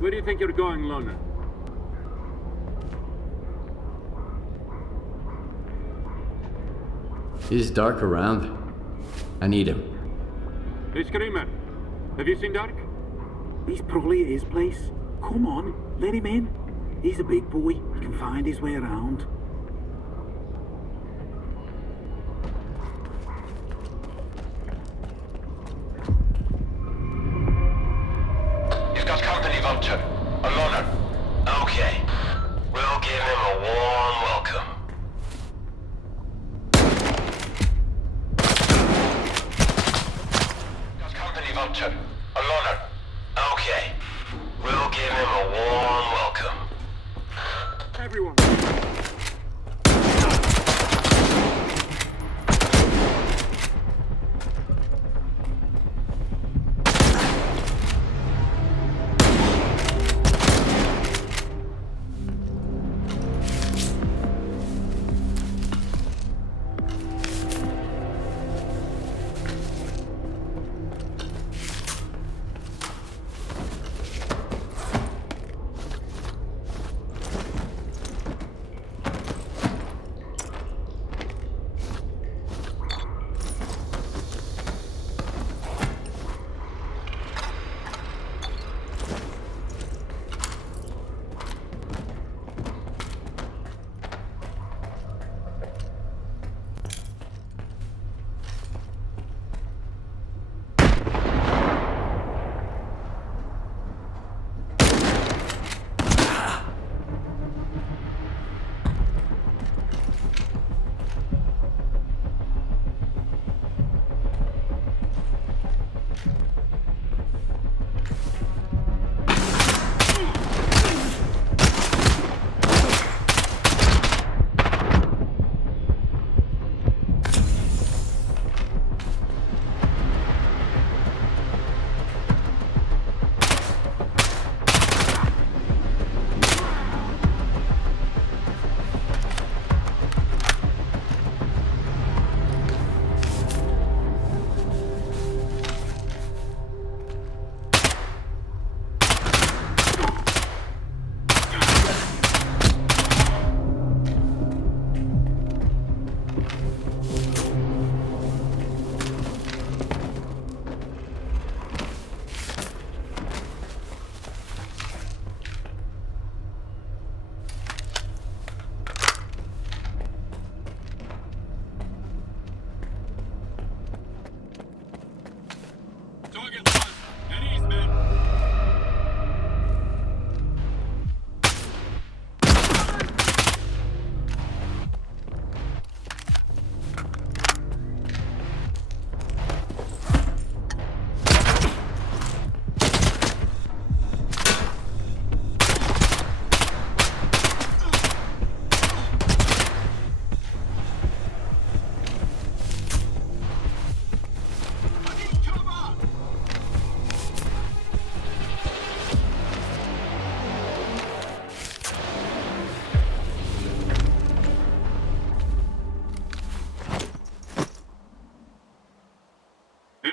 Where do you think you're going, Loner? Is Dark around? I need him. Hey, Screamer. Have you seen Dark? He's probably at his place. Come on, let him in. He's a big boy. He can find his way around. You've got company, Vulture. A loner. Okay. We'll give him a warm welcome. Got company, Vulture. A loner. Okay. We'll give him a warm welcome. Everyone.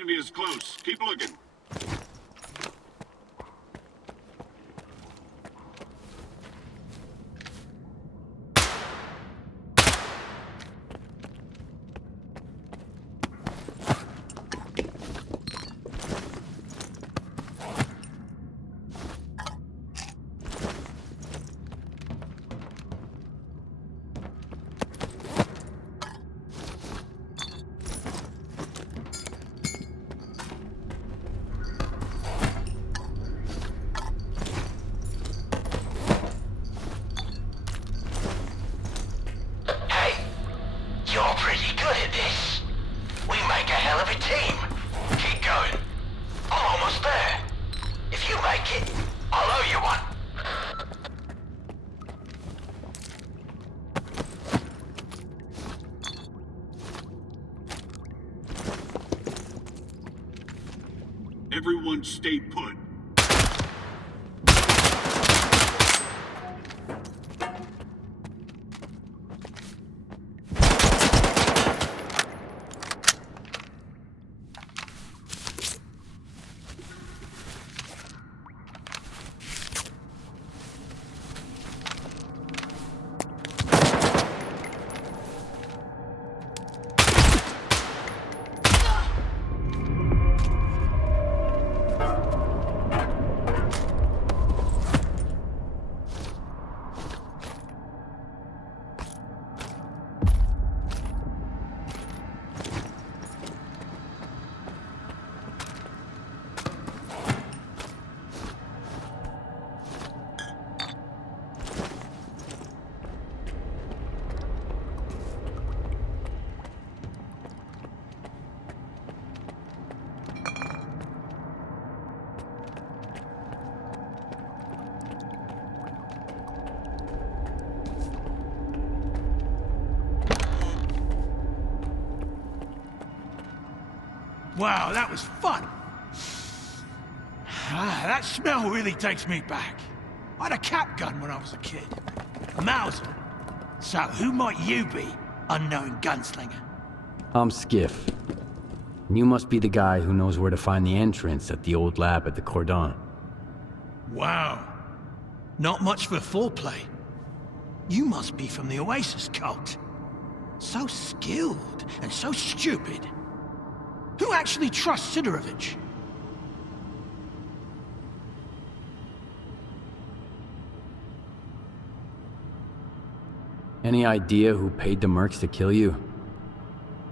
enemy is close. Keep looking. You're pretty good at this. We make a hell of a team. Keep going. I'm almost there. If you make it, I'll owe you one. Everyone stay put. Wow, that was fun. That smell really takes me back. I had a cap gun when I was a kid. A Mauser. So who might you be, unknown gunslinger? I'm Skiff. You must be the guy who knows where to find the entrance at the old lab at the Cordon. Wow. Not much for foreplay. You must be from the Oasis cult. So skilled and so stupid. Who actually trusts Sidorovich? Any idea who paid the mercs to kill you?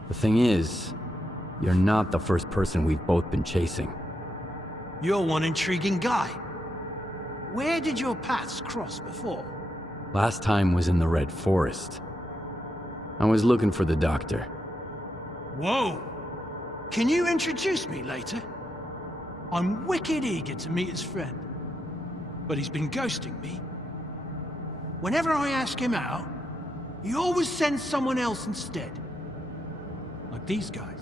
The thing is, you're not the first person we've both been chasing. You're one intriguing guy. Where did your paths cross before? Last time was in the Red Forest. I was looking for the doctor. Whoa! Can you introduce me later? I'm wicked eager to meet his friend. But he's been ghosting me. Whenever I ask him out, he always sends someone else instead. Like these guys.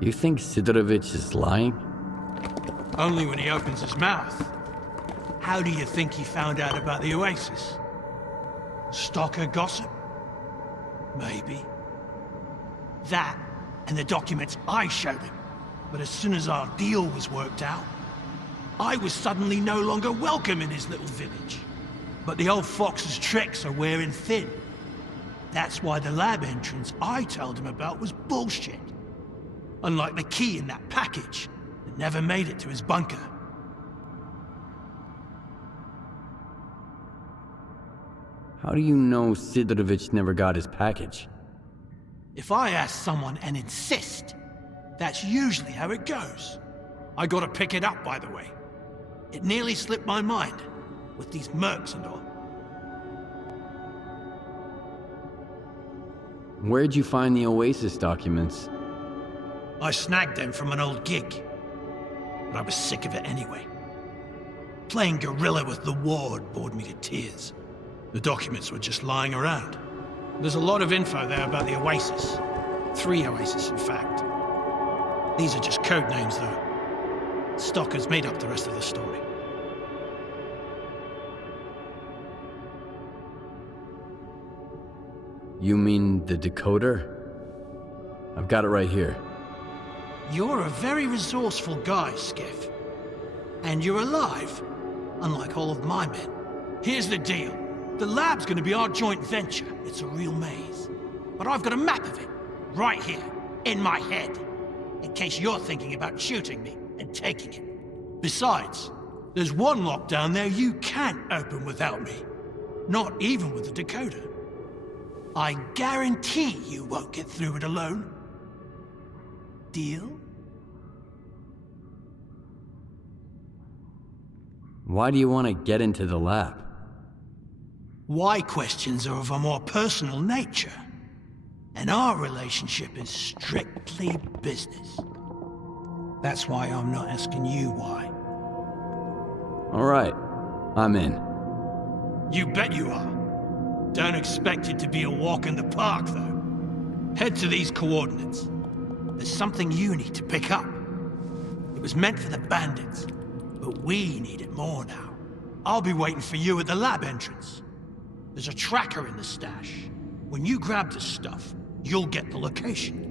You think Sidorovich is lying? Only when he opens his mouth. How do you think he found out about the Oasis? Stalker gossip? Maybe. That, and the documents I showed him. But as soon as our deal was worked out, I was suddenly no longer welcome in his little village. But the old fox's tricks are wearing thin. That's why the lab entrance I told him about was bullshit. Unlike the key in that package that never made it to his bunker. How do you know Sidorovich never got his package? If I ask someone and insist, that's usually how it goes. I gotta pick it up, by the way. It nearly slipped my mind, with these mercs and all. Where'd you find the Oasis documents? I snagged them from an old gig. But I was sick of it anyway. Playing guerrilla with the ward bored me to tears. The documents were just lying around. There's a lot of info there about the Oasis. 3 Oasis, in fact. These are just code names, though. Stalkers made up the rest of the story. You mean the decoder? I've got it right here. You're a very resourceful guy, Skiff. And you're alive, unlike all of my men. Here's the deal. The lab's gonna be our joint venture. It's a real maze. But I've got a map of it, right here, in my head. In case you're thinking about shooting me and taking it. Besides, there's one lock down there you can't open without me. Not even with the decoder. I guarantee you won't get through it alone. Deal? Why do you want to get into the lab? Why questions are of a more personal nature. And our relationship is strictly business. That's why I'm not asking you why. All right, I'm in. You bet you are. Don't expect it to be a walk in the park, though. Head to these coordinates. There's something you need to pick up. It was meant for the bandits, but we need it more now. I'll be waiting for you at the lab entrance. There's a tracker in the stash. When you grab the stuff, you'll get the location.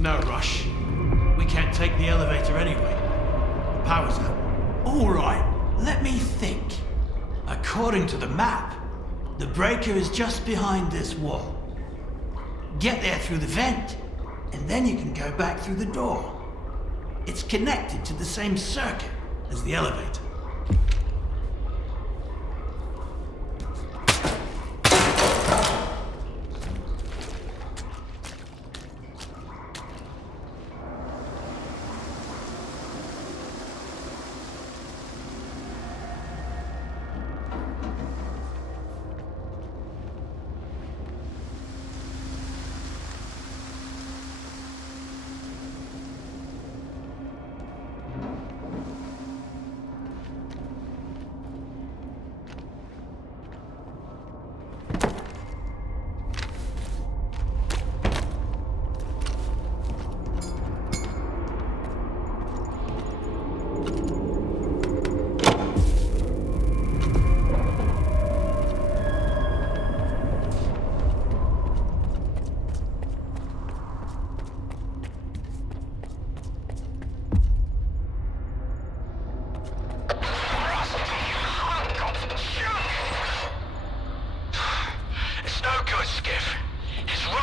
No rush. We can't take the elevator anyway. The power's out. All right, let me think. According to the map, the breaker is just behind this wall. Get there through the vent, and then you can go back through the door. It's connected to the same circuit as the elevator.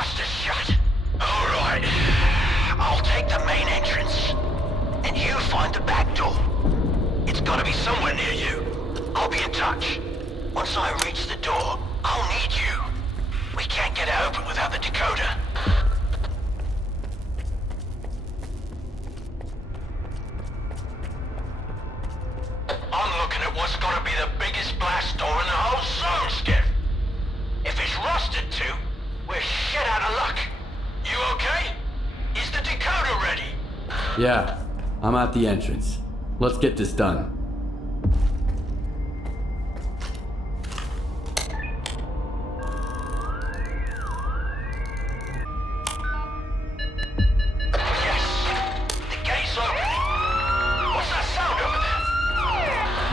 bastards shut. All right. I'll take the main entrance. And you find the back door. It's gotta be somewhere near you. I'll be in touch. Once I reach the door, I'll need you. We can't get it open without the decoder. I'm looking at what's gonna be the biggest blast door in the whole zone, Skiff. If it's rusted too, we're shit out of luck. You okay? Is the decoder ready? Yeah, I'm at the entrance. Let's get this done.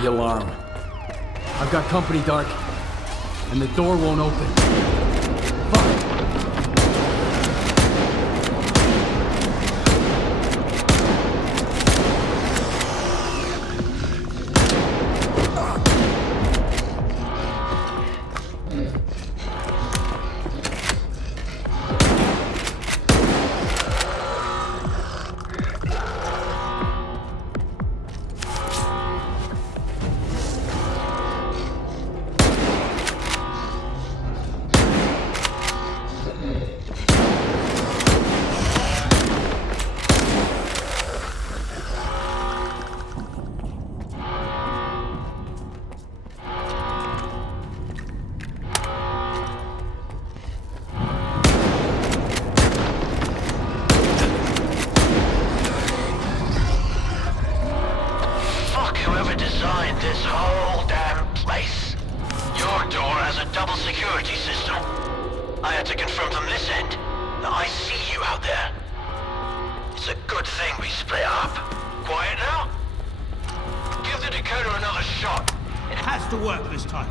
The alarm. I've got company, Dark, and the door won't open. Fuck! This whole damn place. Your door has a double security system. I had to confirm from this end that I see you out there. It's a good thing we split up. Quiet now? Give the decoder another shot. It has to work this time.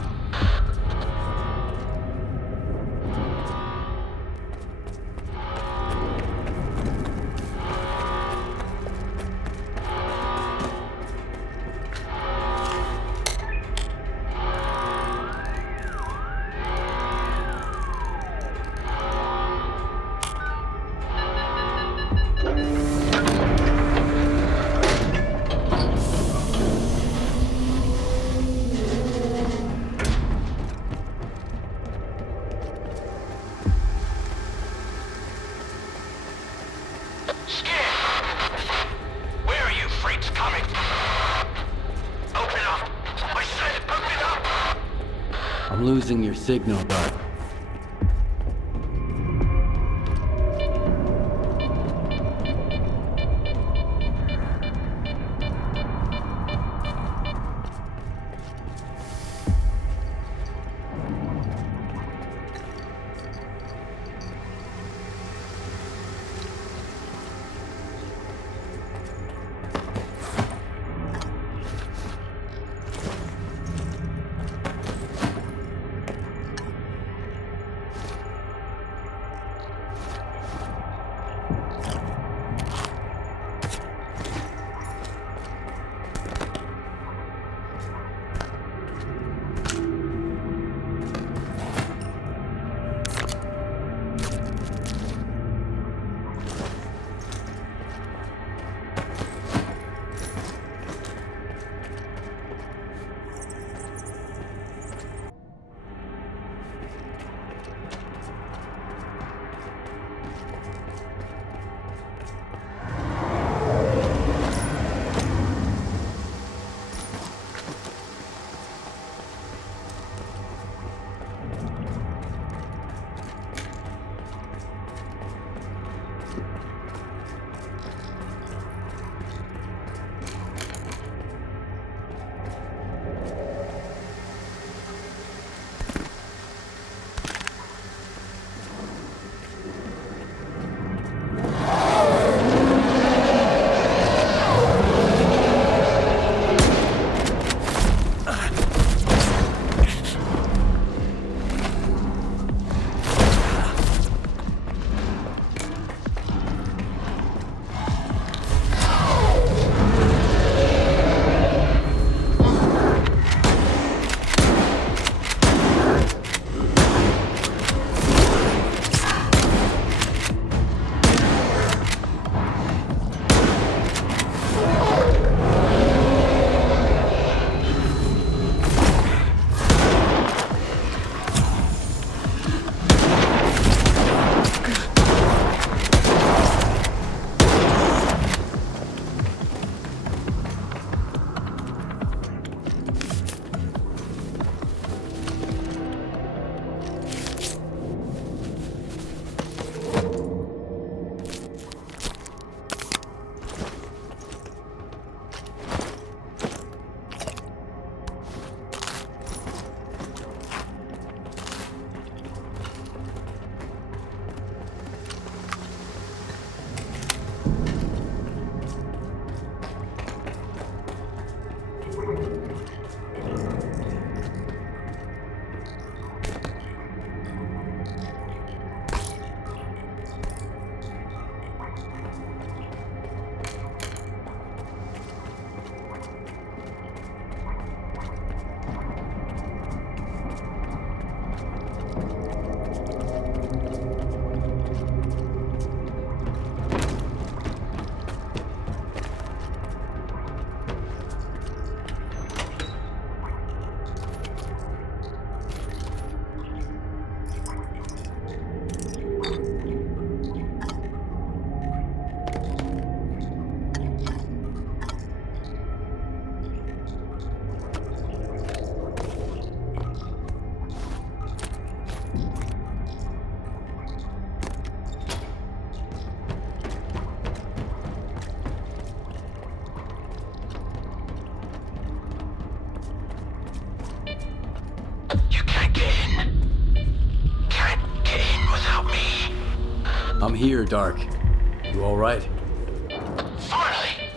I'm losing your signal, Dark. I'm here, Dark. You all right? Finally!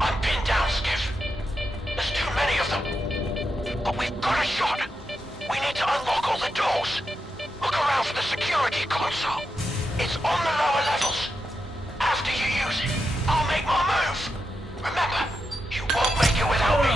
I'm pinned down, Skiff. There's too many of them. But we've got a shot. We need to unlock all the doors. Look around for the security console. It's on the lower levels. After you use it, I'll make my move. Remember, you won't make it without me.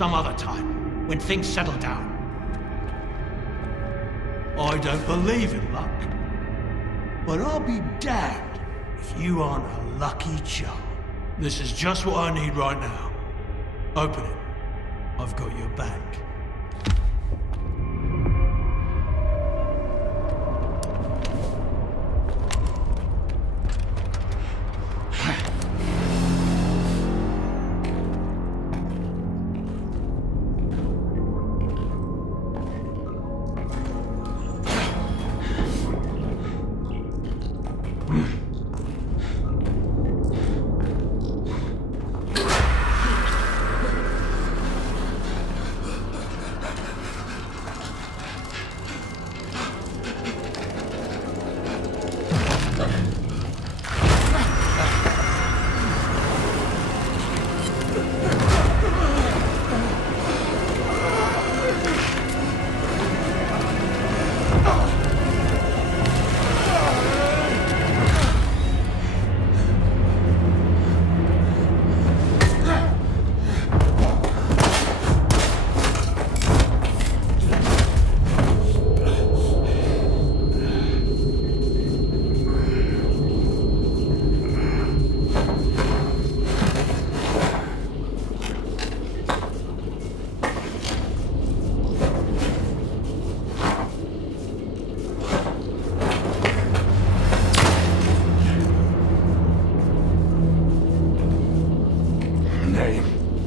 some other time, when things settle down. I don't believe in luck, but I'll be damned if you aren't a lucky charm. This is just what I need right now. Open it. I've got your back.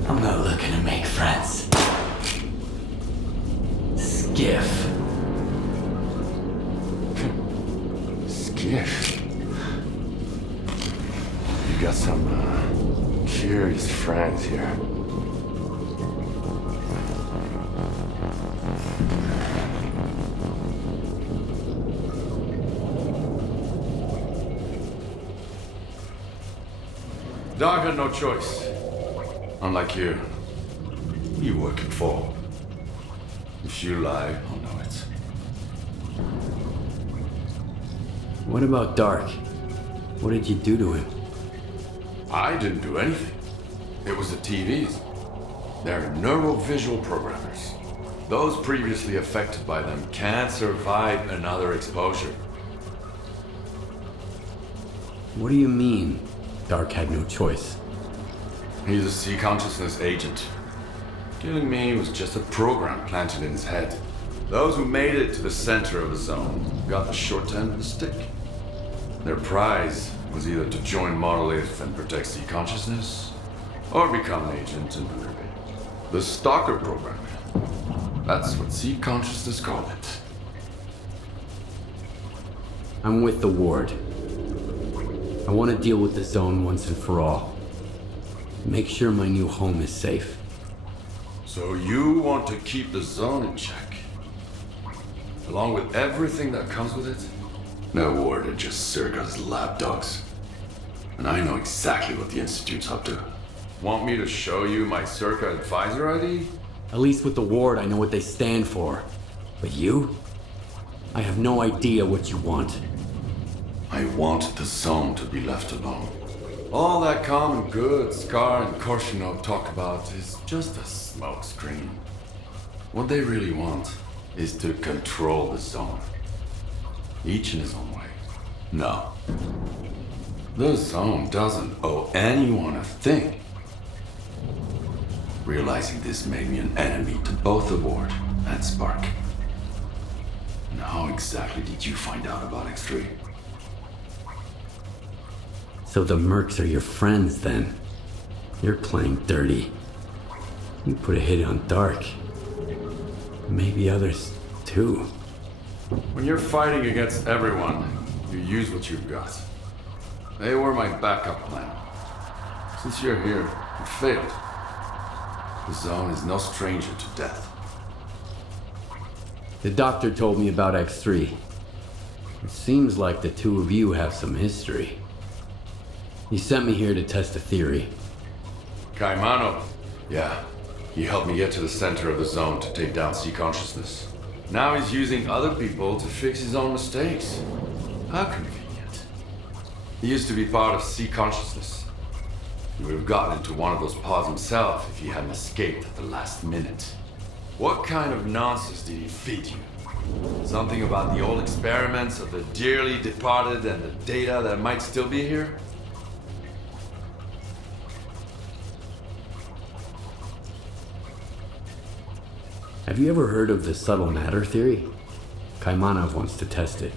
I'm not looking to make friends. Skiff. Skiff? You got some, curious friends here. Dog had no choice. Unlike you. Who you working for? If you lie, I'll know it. What about Dark? What did you do to him? I didn't do anything. It was the TVs. They're neurovisual programmers. Those previously affected by them can't survive another exposure. What do you mean, Dark had no choice? He's a sea consciousness agent. Killing me was just a program planted in his head. Those who made it to the center of the zone got the short end of the stick. Their prize was either to join Monolith and protect sea consciousness, or become an agent and murder it. The Stalker program. That's what sea consciousness called it. I'm with the Ward. I want to deal with the zone once and for all. Make sure my new home is safe. So you want to keep the zone in check? Along with everything that comes with it? No, Ward are just Circa's lapdogs. And I know exactly what the Institute's up to. Want me to show you my Circa advisor ID? At least with the Ward, I know what they stand for. But you? I have no idea what you want. I want the zone to be left alone. All that common good S.T.A.L.K.E.R and Chornobyl talk about is just a smokescreen. What they really want is to control the zone. Each in his own way. No. The zone doesn't owe anyone a thing. Realizing this made me an enemy to both the Ward and Spark. And how exactly did you find out about X3? So the mercs are your friends then? You're playing dirty. You put a hit on Dark. Maybe others too. When you're fighting against everyone, you use what you've got. They were my backup plan. Since you're here, you failed. The zone is no stranger to death. The doctor told me about X3. It seems like the two of you have some history. He sent me here to test a theory. Caimano. Yeah. He helped me get to the center of the zone to take down sea consciousness. Now he's using other people to fix his own mistakes. How convenient. He used to be part of sea consciousness. He would have gotten into one of those pods himself if he hadn't escaped at the last minute. What kind of nonsense did he feed you? Something about the old experiments of the dearly departed and the data that might still be here? Have you ever heard of the subtle matter theory? Kaimanov wants to test it.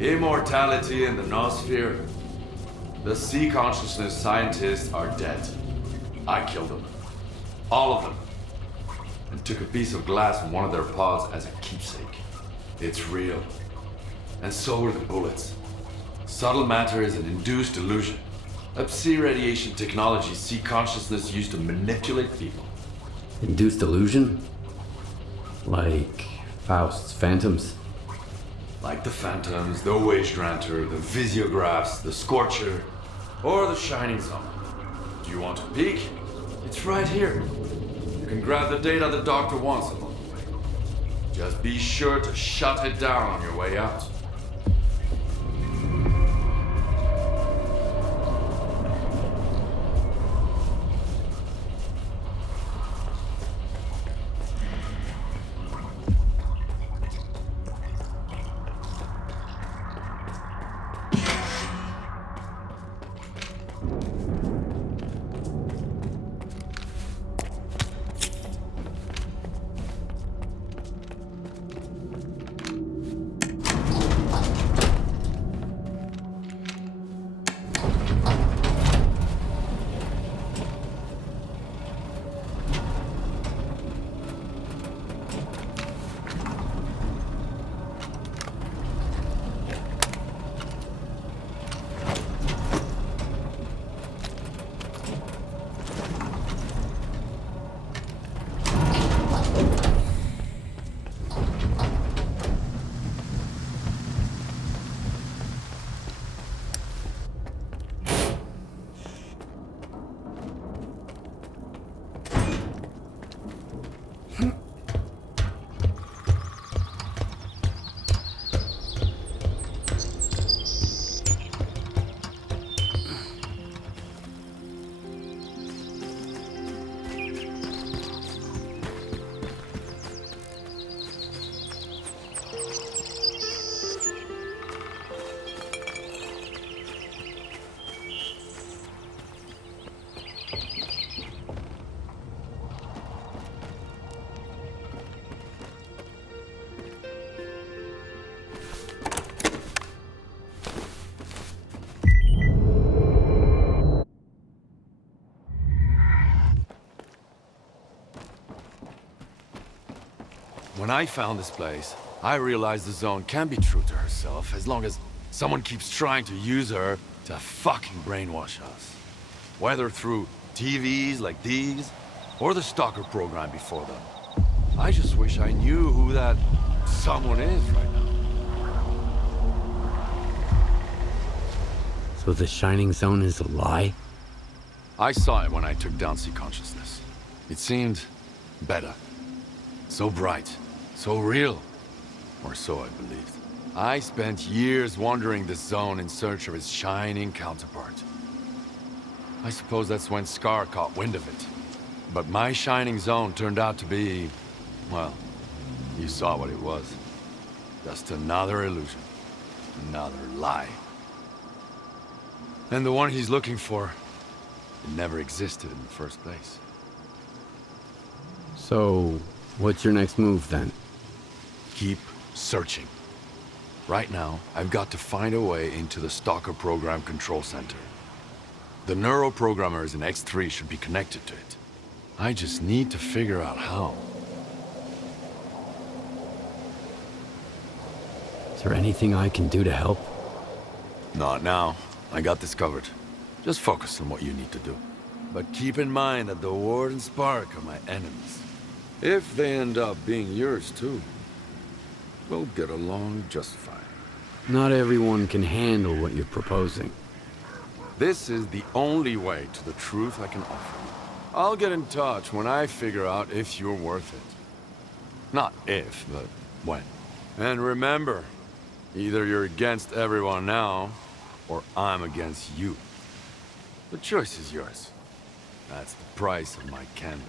Immortality in the noosphere. The sea consciousness scientists are dead. I killed them. All of them. And took a piece of glass from one of their pods as a keepsake. It's real. And so are the bullets. Subtle matter is an induced illusion. A Psi radiation technology sea consciousness used to manipulate people. Induced illusion? Like Faust's phantoms? Like the phantoms, the wage granter, the visiographs, the scorcher, or the shining zone. Do you want to peek? It's right here. You can grab the data the doctor wants along the way. Just be sure to shut it down on your way out. When I found this place, I realized the Zone can be true to herself as long as someone keeps trying to use her to fucking brainwash us. Whether through TVs like these, or the Stalker program before them. I just wish I knew who that someone is right now. So the Shining Zone is a lie? I saw it when I took down Sea Consciousness. It seemed better. So bright. So real. Or so I believed. I spent years wandering this zone in search of its shining counterpart. I suppose that's when S.T.A.L.K.E.R caught wind of it. But my shining zone turned out to be... well, you saw what it was. Just another illusion. Another lie. And the one he's looking for, it never existed in the first place. So, what's your next move then? Keep searching. Right now, I've got to find a way into the Stalker program control center. The neuroprogrammers in X3 should be connected to it. I just need to figure out how. Is there anything I can do to help? Not now. I got this covered. Just focus on what you need to do. But keep in mind that the Ward and Spark are my enemies. If they end up being yours too, we'll get along just fine. Not everyone can handle what you're proposing. This is the only way to the truth I can offer you. I'll get in touch when I figure out if you're worth it. Not if, but when. And remember, either you're against everyone now, or I'm against you. The choice is yours. That's the price of my candor.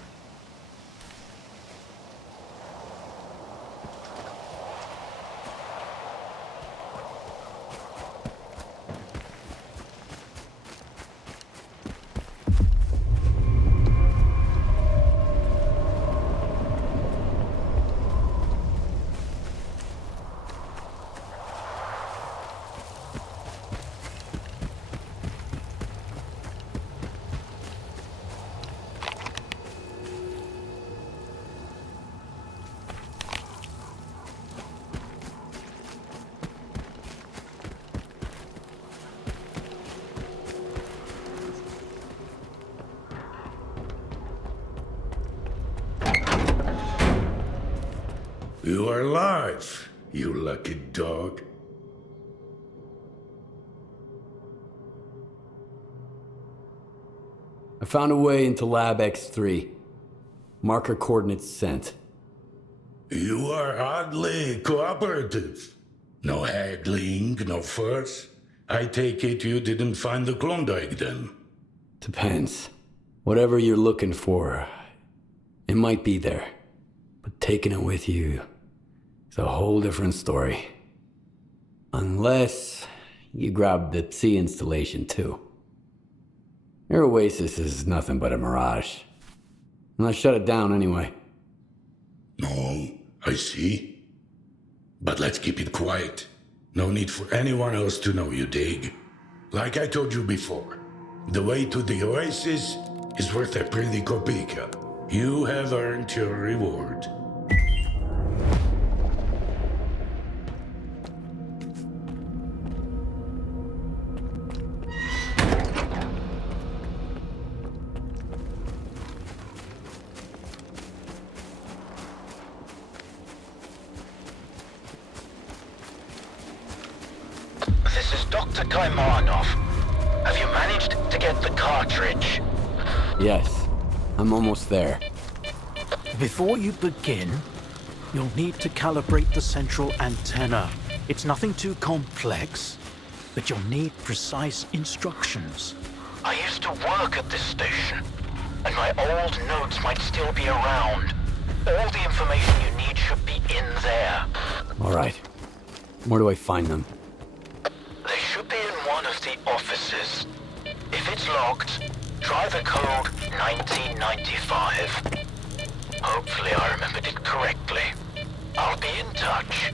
You are alive, you lucky dog. I found a way into Lab X3. Marker coordinates sent. You are oddly cooperative. No haggling, no fuss. I take it you didn't find the Klondike then? Depends. Whatever you're looking for, it might be there. But taking it with you is a whole different story. Unless you grab the sea installation too. Your oasis is nothing but a mirage. And I shut it down anyway. No, I see. But let's keep it quiet. No need for anyone else to know, you dig? Like I told you before, the way to the oasis is worth a pretty kopeka. You have earned your reward. This is Dr. Kaimanov. Have you managed to get the cartridge? Yes, I'm almost there. Before you begin, you'll need to calibrate the central antenna. It's nothing too complex, but you'll need precise instructions. I used to work at this station, and my old notes might still be around. All the information you need should be in there. All right. Where do I find them? They should be in one of the offices. If it's locked, try the code 1995. Hopefully I remembered it correctly. I'll be in touch.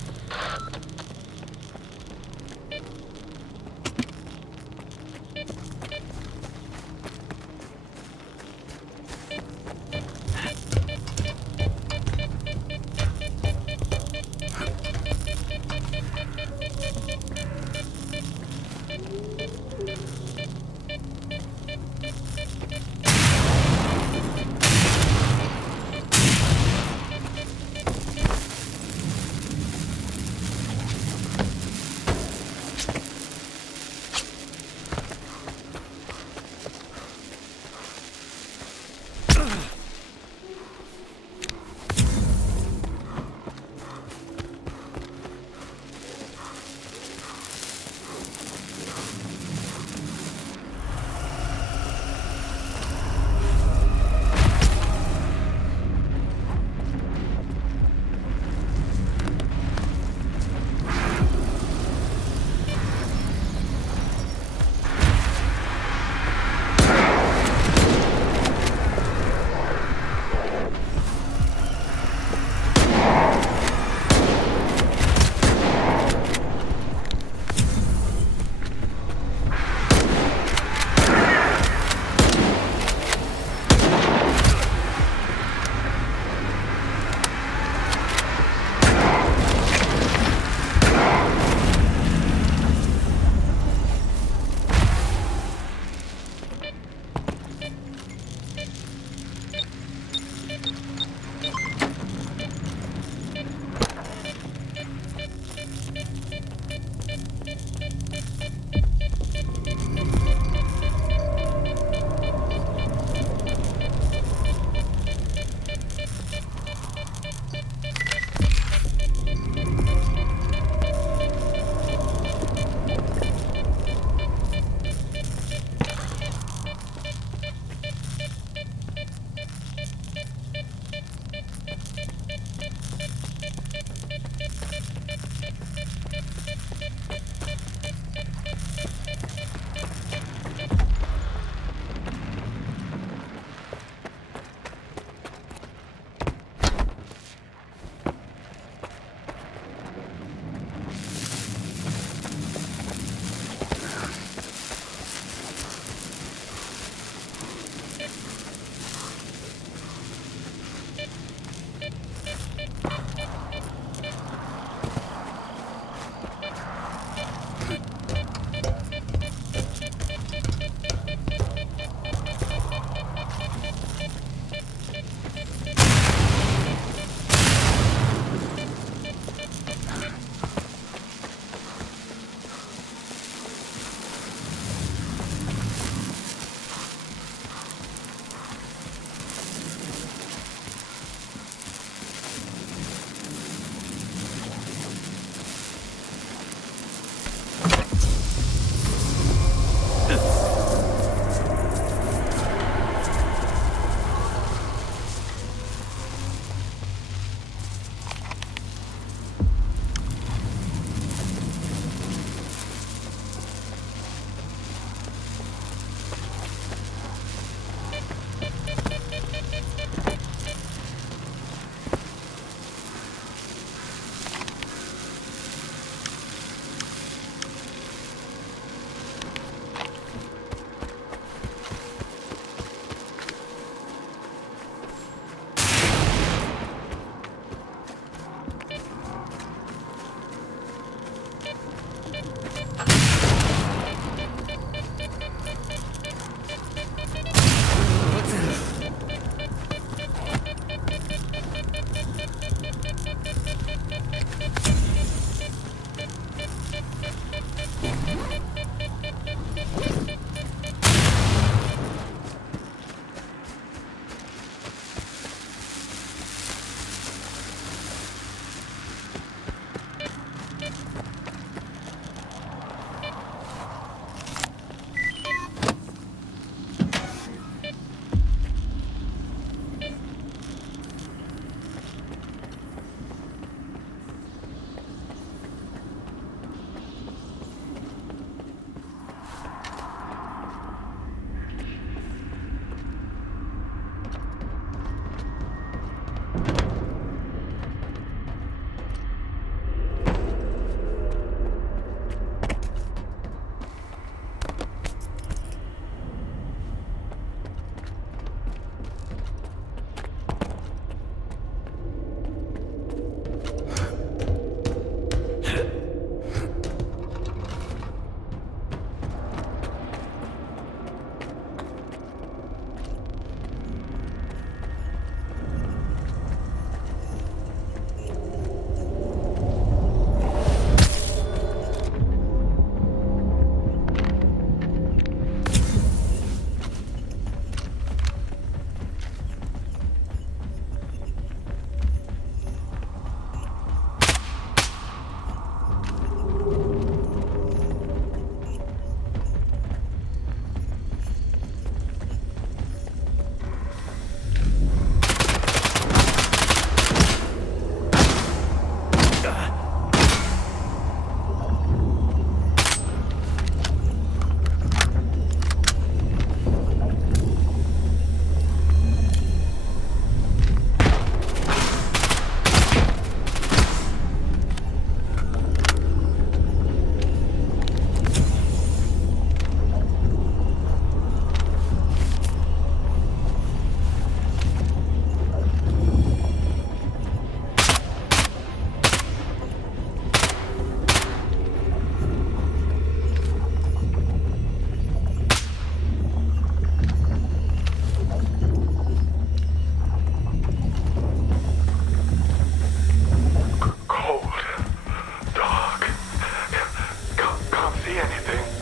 see anything.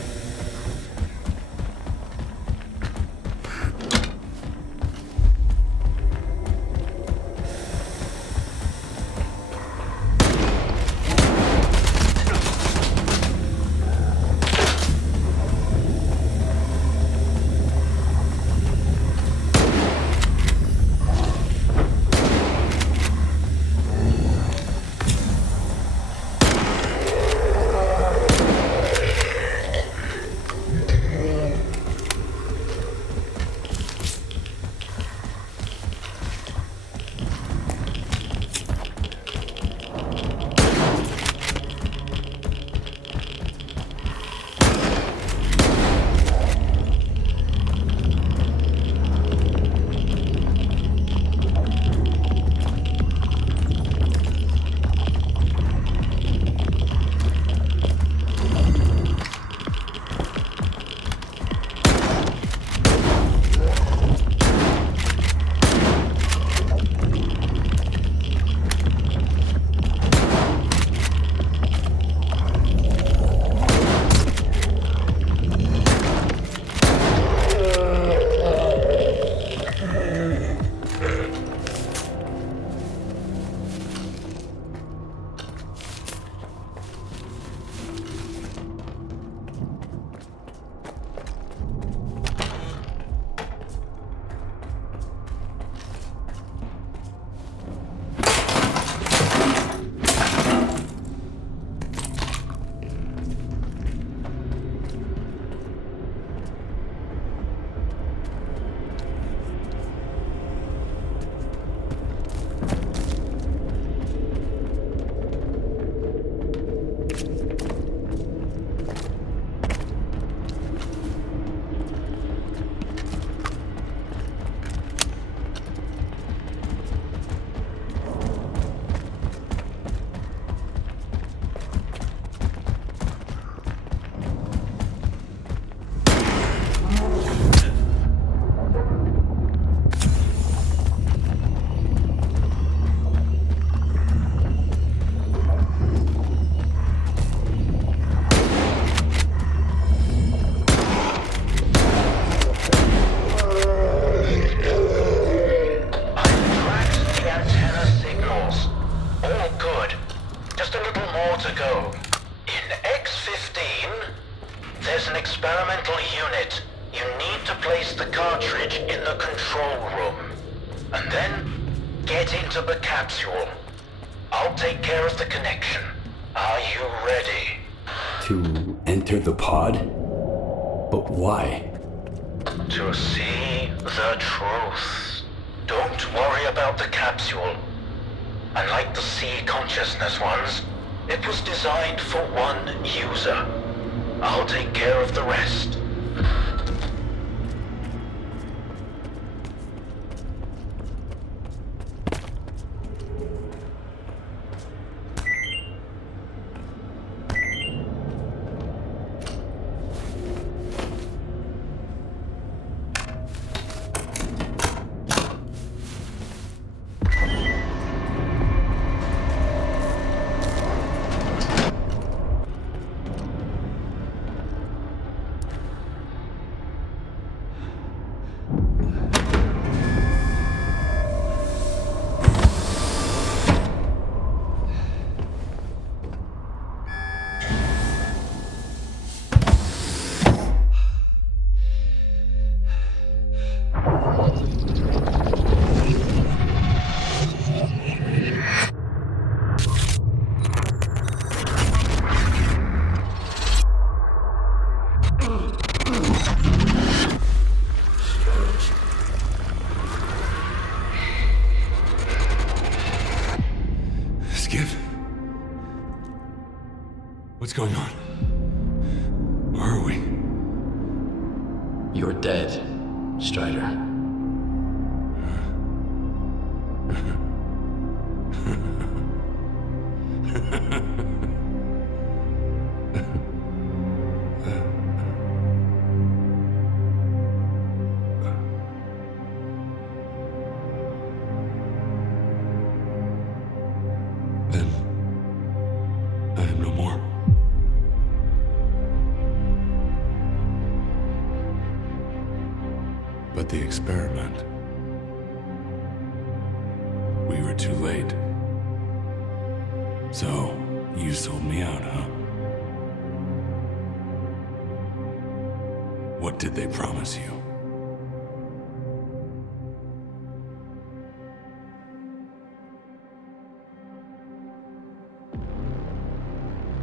experimental unit. You need to place the cartridge in the control room. And then, get into the capsule. I'll take care of the connection. Are you ready? To enter the pod? But why? To see the truth. Don't worry about the capsule. Unlike the sea consciousness ones, it was designed for one user. I'll take care of the rest. What's going on? Where are we? You're dead, Strider. Then I am no more. the experiment. We were too late. So, you sold me out, huh? What did they promise you?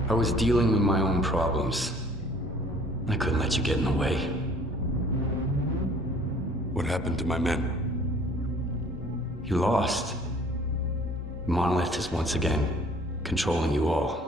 I was dealing with my own problems. I couldn't let you get in the way. What happened to my men? You lost. Monolith is once again controlling you all.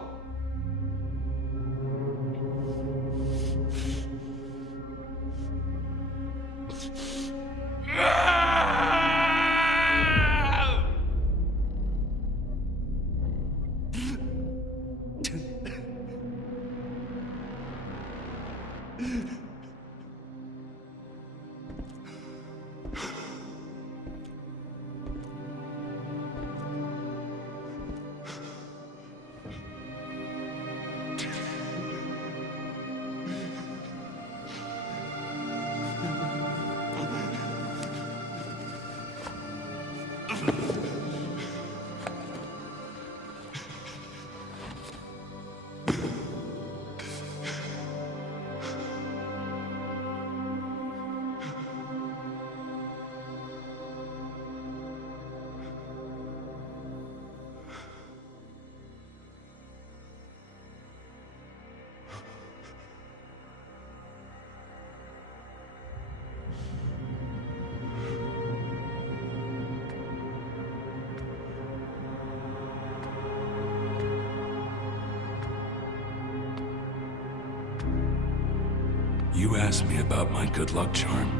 You asked me about my good luck charm.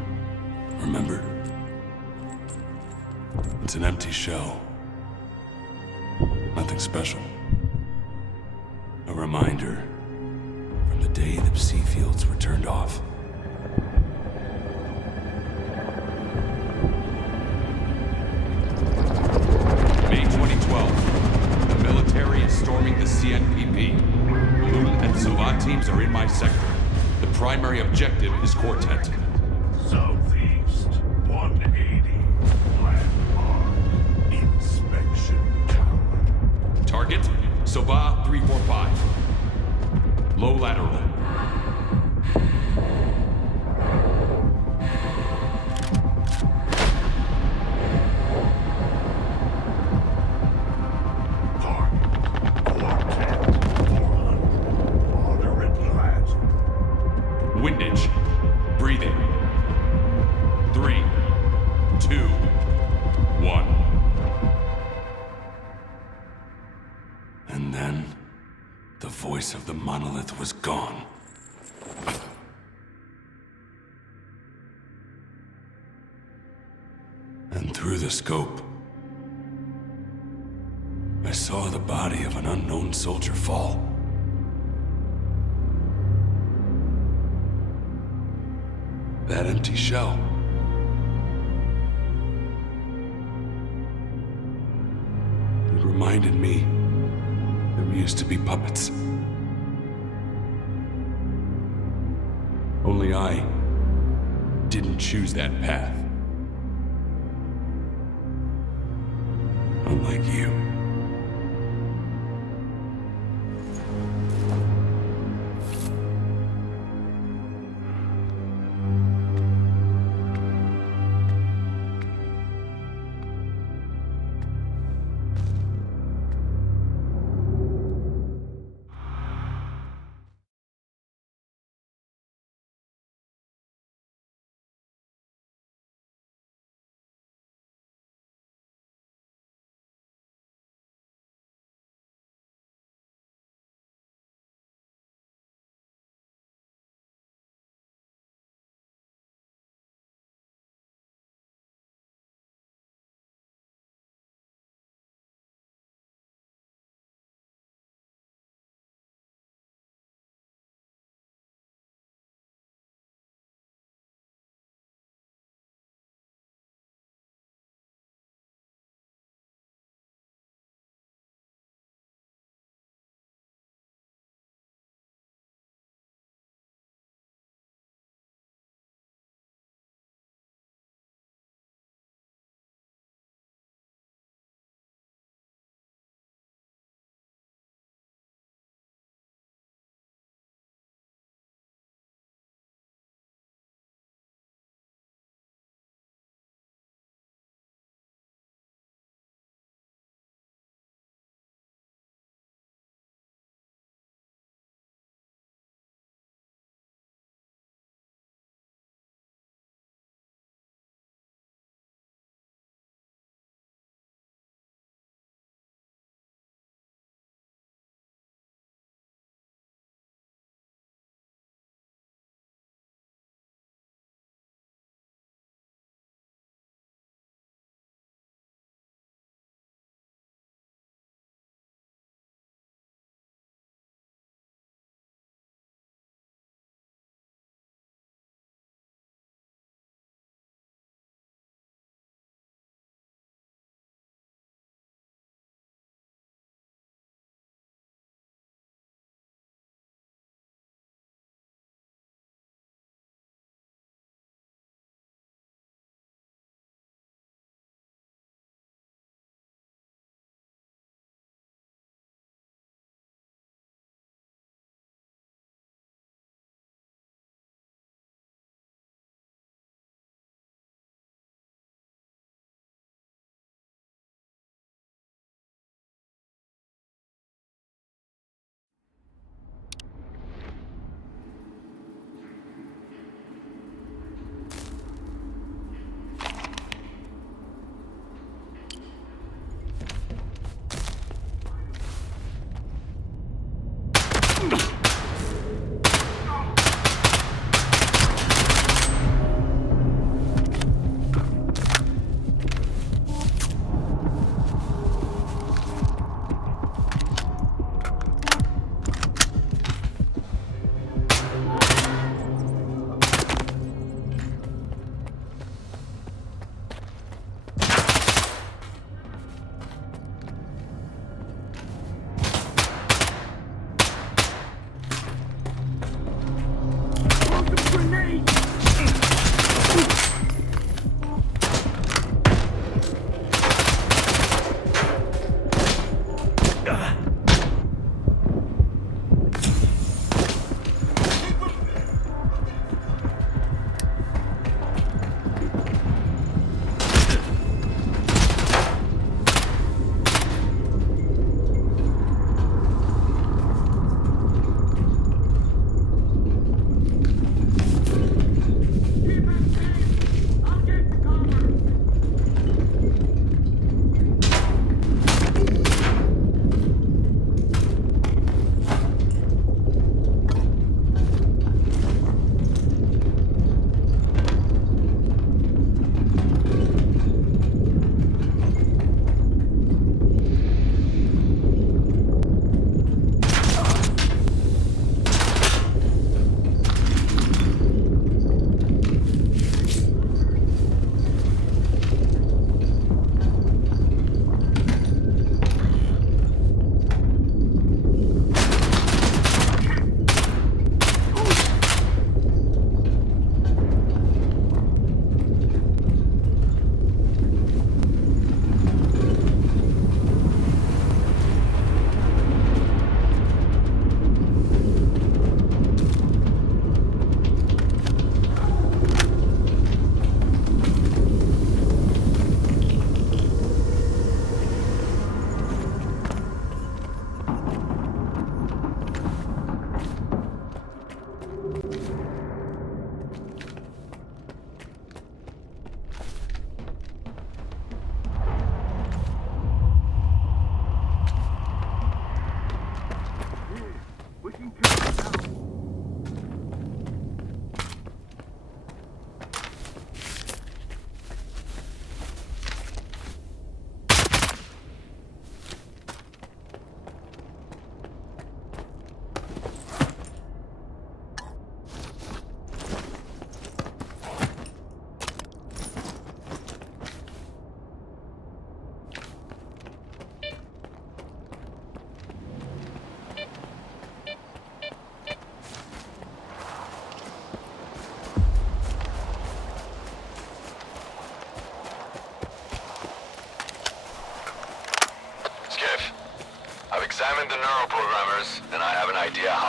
Remember? It's an empty shell. Nothing special. A reminder from the day the psi fields were turned off. May 2012. The military is storming the CNPP. Lul and Suvat teams are in my sector. The primary objective is Quartet. Southeast, 180. Landmark. Inspection tower. Target, Soba 345. Low lateral. Windage. Breathing. 3, 2, 1. And then, the voice of the monolith was gone. And through the scope, I saw the body of an unknown soldier fall. That empty shell. It reminded me that we used to be puppets. Only I didn't choose that path. Unlike you.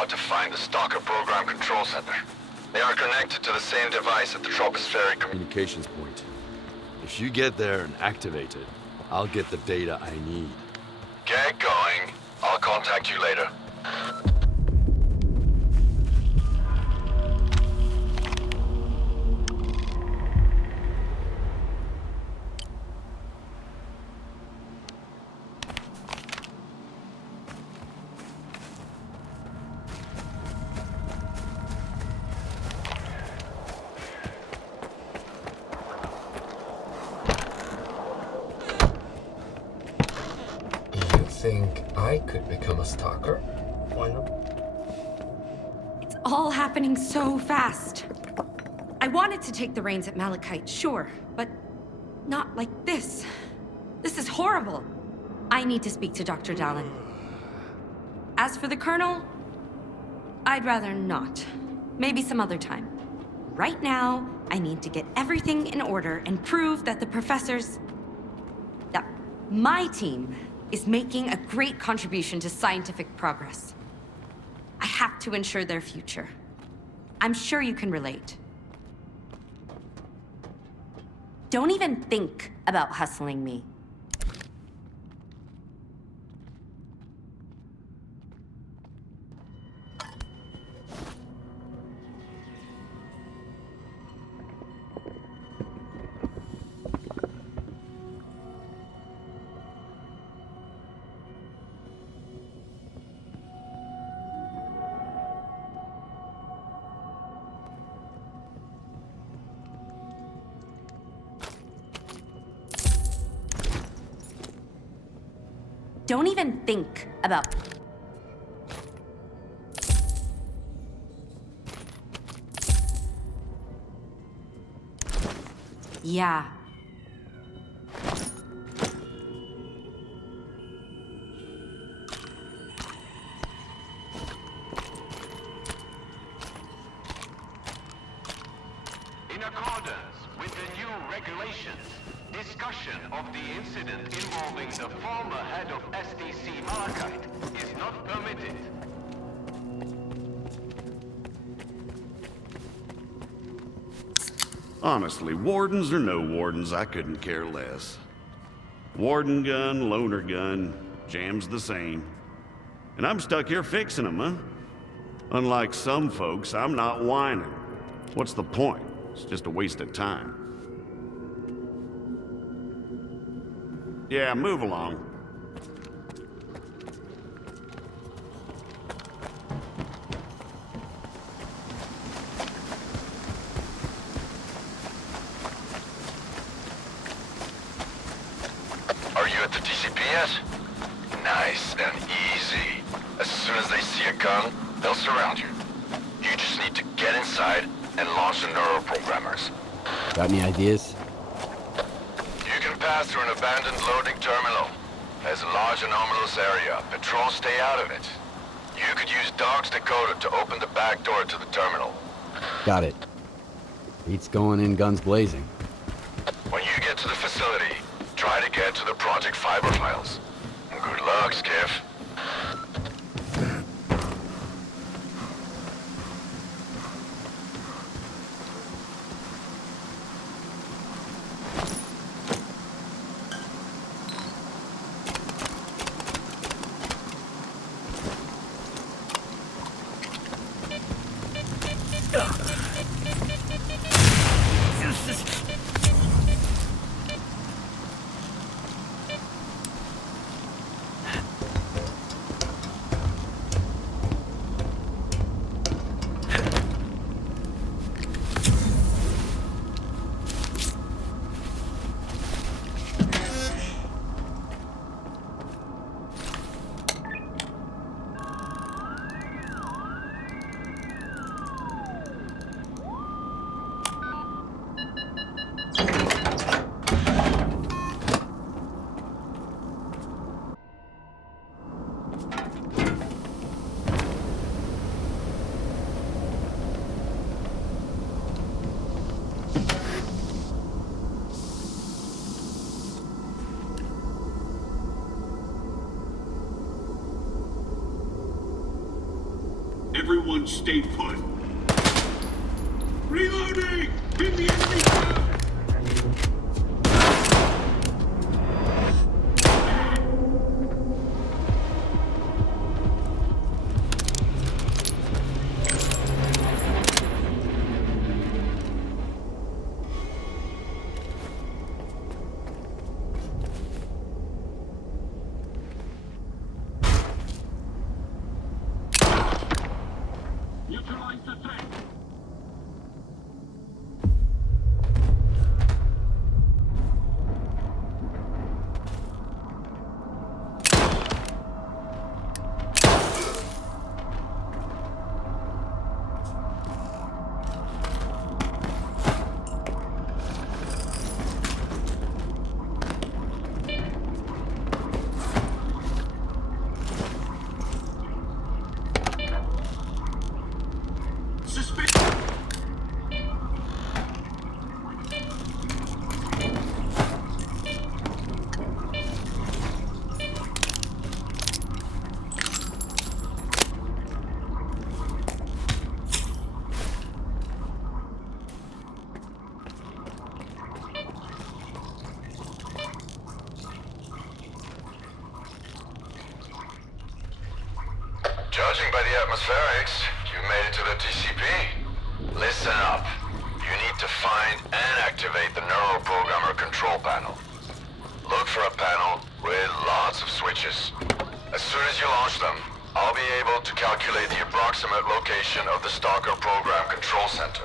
how to find the Stalker program control center. They are connected to the same device at the tropospheric communications point. If you get there and activate it, I'll get the data I need. Get going. I'll contact you later. Think I could become a stalker? Why not? It's all happening so fast. I wanted to take the reins at Malachite, sure, but not like this. This is horrible. I need to speak to Dr. Dallin. As for the Colonel, I'd rather not. Maybe some other time. Right now, I need to get everything in order and prove that the professors... that my team is making a great contribution to scientific progress. I have to ensure their future. I'm sure you can relate. Don't even think about hustling me. Don't even think about... Yeah. In accordance with the new regulations, discussion of the incident involving the former head of S.T.A.L.K.E.R is not permitted. Honestly, wardens or no wardens, I couldn't care less. Warden gun, loner gun, jam's the same. And I'm stuck here fixing them, huh? Unlike some folks, I'm not whining. What's the point? It's just a waste of time. Yeah, move along. Are you at the TCPS? Nice and easy. As soon as they see a gun, they'll surround you. You just need to get inside and launch the neuroprogrammers. Got any ideas? You can pass through an abandoned loading terminal. There's a large anomalous area. Patrols stay out of it. You could use Dog's decoder to open the back door to the terminal. Got it. Beats going in guns blazing. When you get to the facility, try to get to the Project Fiber files. Good luck, Skiff. Everyone stay put. Reloading! Pin the enemy down! Neutralize the thing! Judging by the atmospherics, you made it to the TCP. Listen up. You need to find and activate the neuroprogrammer control panel. Look for a panel with lots of switches. As soon as you launch them, I'll be able to calculate the approximate location of the Stalker program control center.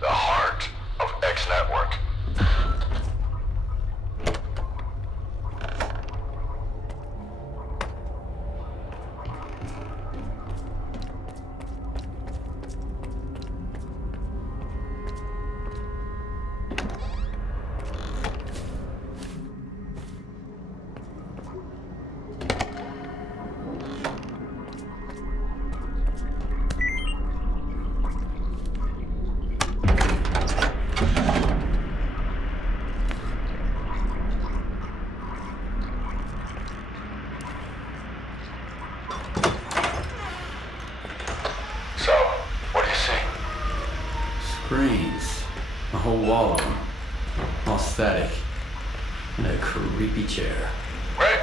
The heart of X Network. So, what do you see? Screens. A whole wall of them. All static. And a creepy chair. Right.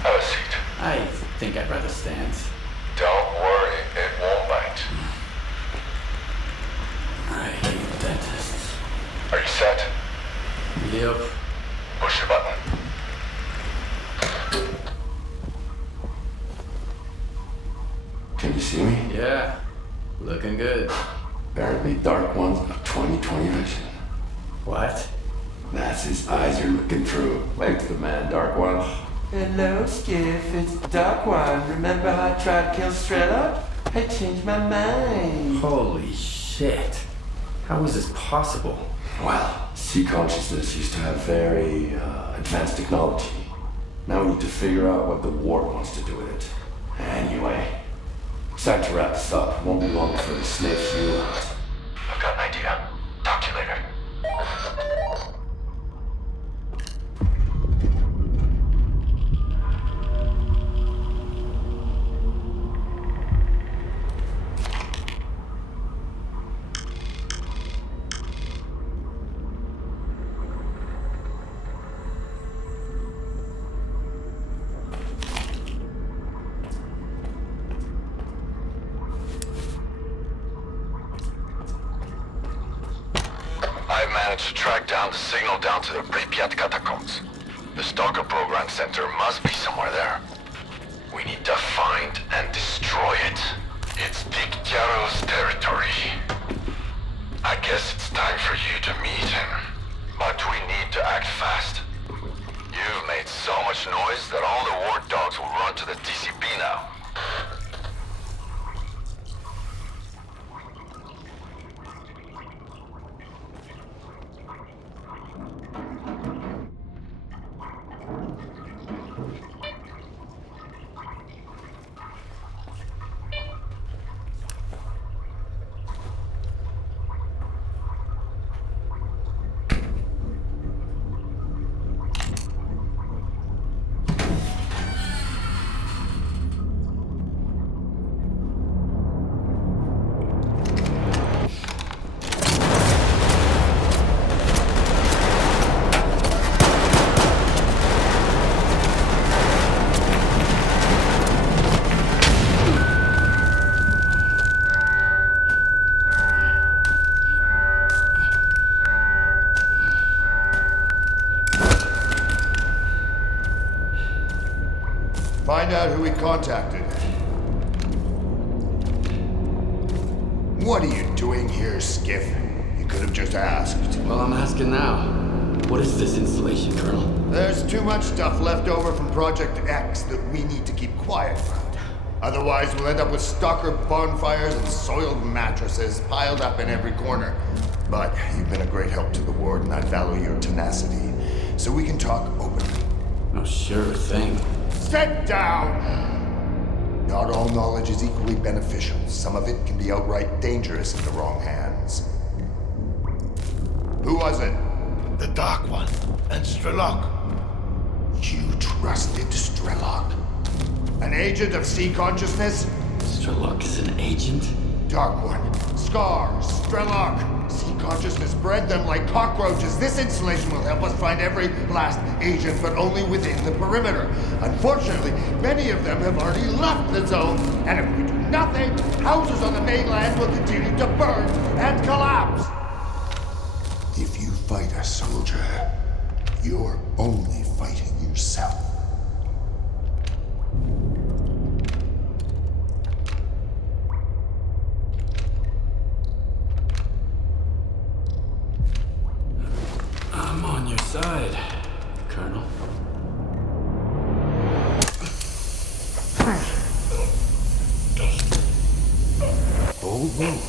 Have a seat. I think I'd rather stand. Don't worry, it won't bite. I hate dentists. Are you set? Yep. Push the button. Can you see me? Yeah. Looking good. Apparently Dark One's got 20/20 vision. What? That's his eyes you're looking through. Wave to the man, Dark One. Hello, Skiff. It's Dark One. Remember how I tried to kill S.T.A.L.K.E.R? I changed my mind. Holy shit. How is this possible? Well, sea consciousness used to have very advanced technology. Now we need to figure out what the war wants to do with it. Anyway, it's time to wrap this up. Won't be long before they sniff you out. I've got an idea. Talk to you later. I've managed to track down the signal down to the Pripyat catacombs. The Stalker program center must be somewhere there. We need to find and destroy it. It's Dictyaro's territory. I guess it's time for you to meet him. But we need to act fast. You've made so much noise that all the war dogs will run to the TCP now. Find out who he contacted. What are you doing here, Skiff? You could have just asked. Well, I'm asking now. What is this installation, Colonel? There's too much stuff left over from Project X that we need to keep quiet about. Otherwise, we'll end up with stalker bonfires and soiled mattresses piled up in every corner. But you've been a great help to the Ward, and I value your tenacity. So we can talk openly. Oh, sure thing. Sit down! Not all knowledge is equally beneficial. Some of it can be outright dangerous in the wrong hands. Who was it? The Dark One and S.T.A.L.K.E.R. You trusted S.T.A.L.K.E.R? An agent of sea consciousness? S.T.A.L.K.E.R is an agent? Dark One, S.T.A.R.K.E.R, S.T.A.L.K.E.R. Sea consciousness bred them like cockroaches. This installation will help us find every last agent, but only within the perimeter. Unfortunately, many of them have already left the zone, and if we do nothing, houses on the mainland will continue to burn and collapse. If you fight a soldier, you're only fighting yourself. I'm on your side, Colonel. Bold move.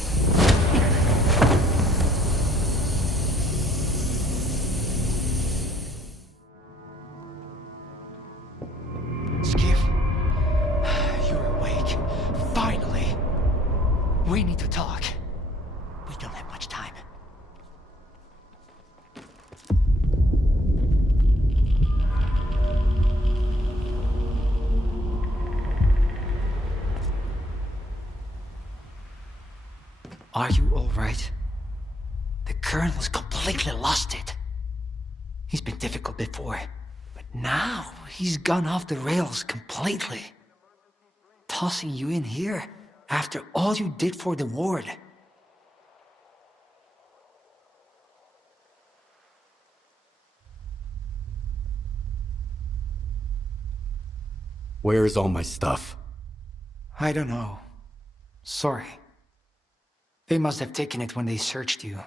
Skiff, you're awake. Finally. We need to talk. We don't have much time. Are you all right? The Colonel's completely lost it. He's been difficult before, but now he's gone off the rails completely. Tossing you in here after all you did for the Ward. Where's all my stuff? I don't know. Sorry. They must have taken it when they searched you.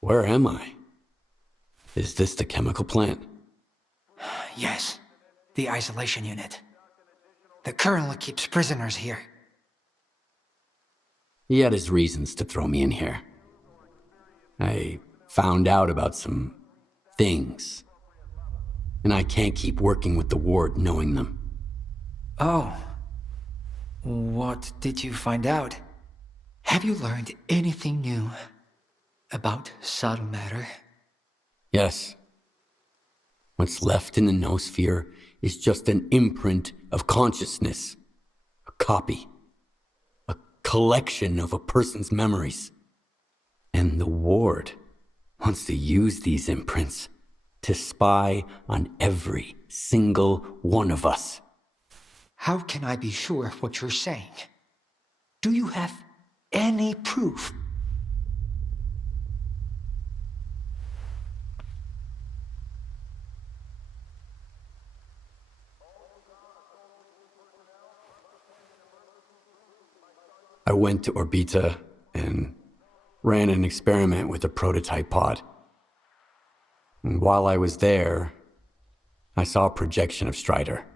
Where am I? Is this the chemical plant? Yes, the isolation unit. The Colonel keeps prisoners here. He had his reasons to throw me in here. I found out about some things. And I can't keep working with the Ward knowing them. Oh. What did you find out? Have you learned anything new about subtle matter? Yes. What's left in the noosphere is just an imprint of consciousness. A copy. A collection of a person's memories. And the Ward wants to use these imprints to spy on every single one of us. How can I be sure of what you're saying? Do you have any proof? I went to Orbita and ran an experiment with a prototype pod. And while I was there, I saw a projection of Strider.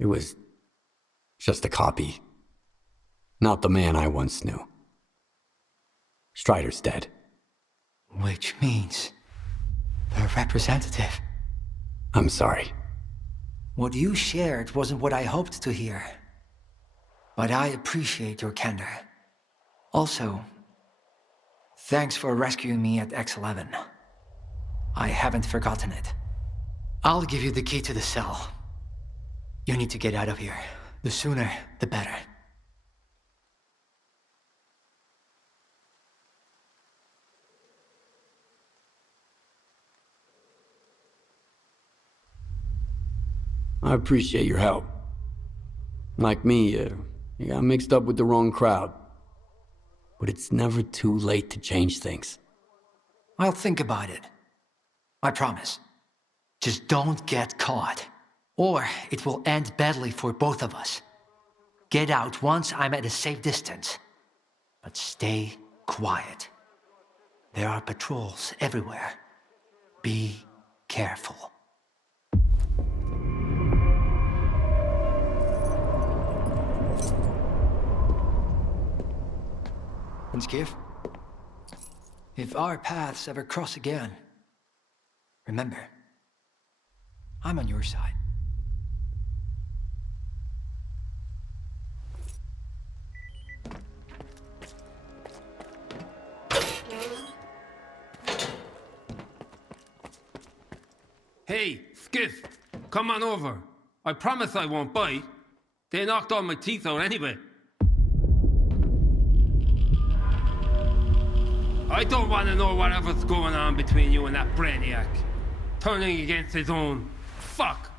It was just a copy. Not the man I once knew. Strider's dead. Which means the representative. I'm sorry. What you shared wasn't what I hoped to hear. But I appreciate your candor. Also, thanks for rescuing me at X11. I haven't forgotten it. I'll give you the key to the cell. You need to get out of here. The sooner, the better. I appreciate your help. Like me, you got mixed up with the wrong crowd. But it's never too late to change things. I'll think about it. I promise. Just don't get caught, or it will end badly for both of us. Get out once I'm at a safe distance, but stay quiet. There are patrols everywhere. Be careful. And Skiff, if our paths ever cross again, remember, I'm on your side. Hey, Skiff, come on over. I promise I won't bite. They knocked all my teeth out anyway. I don't want to know whatever's going on between you and that brainiac. Turning against his own. Fuck.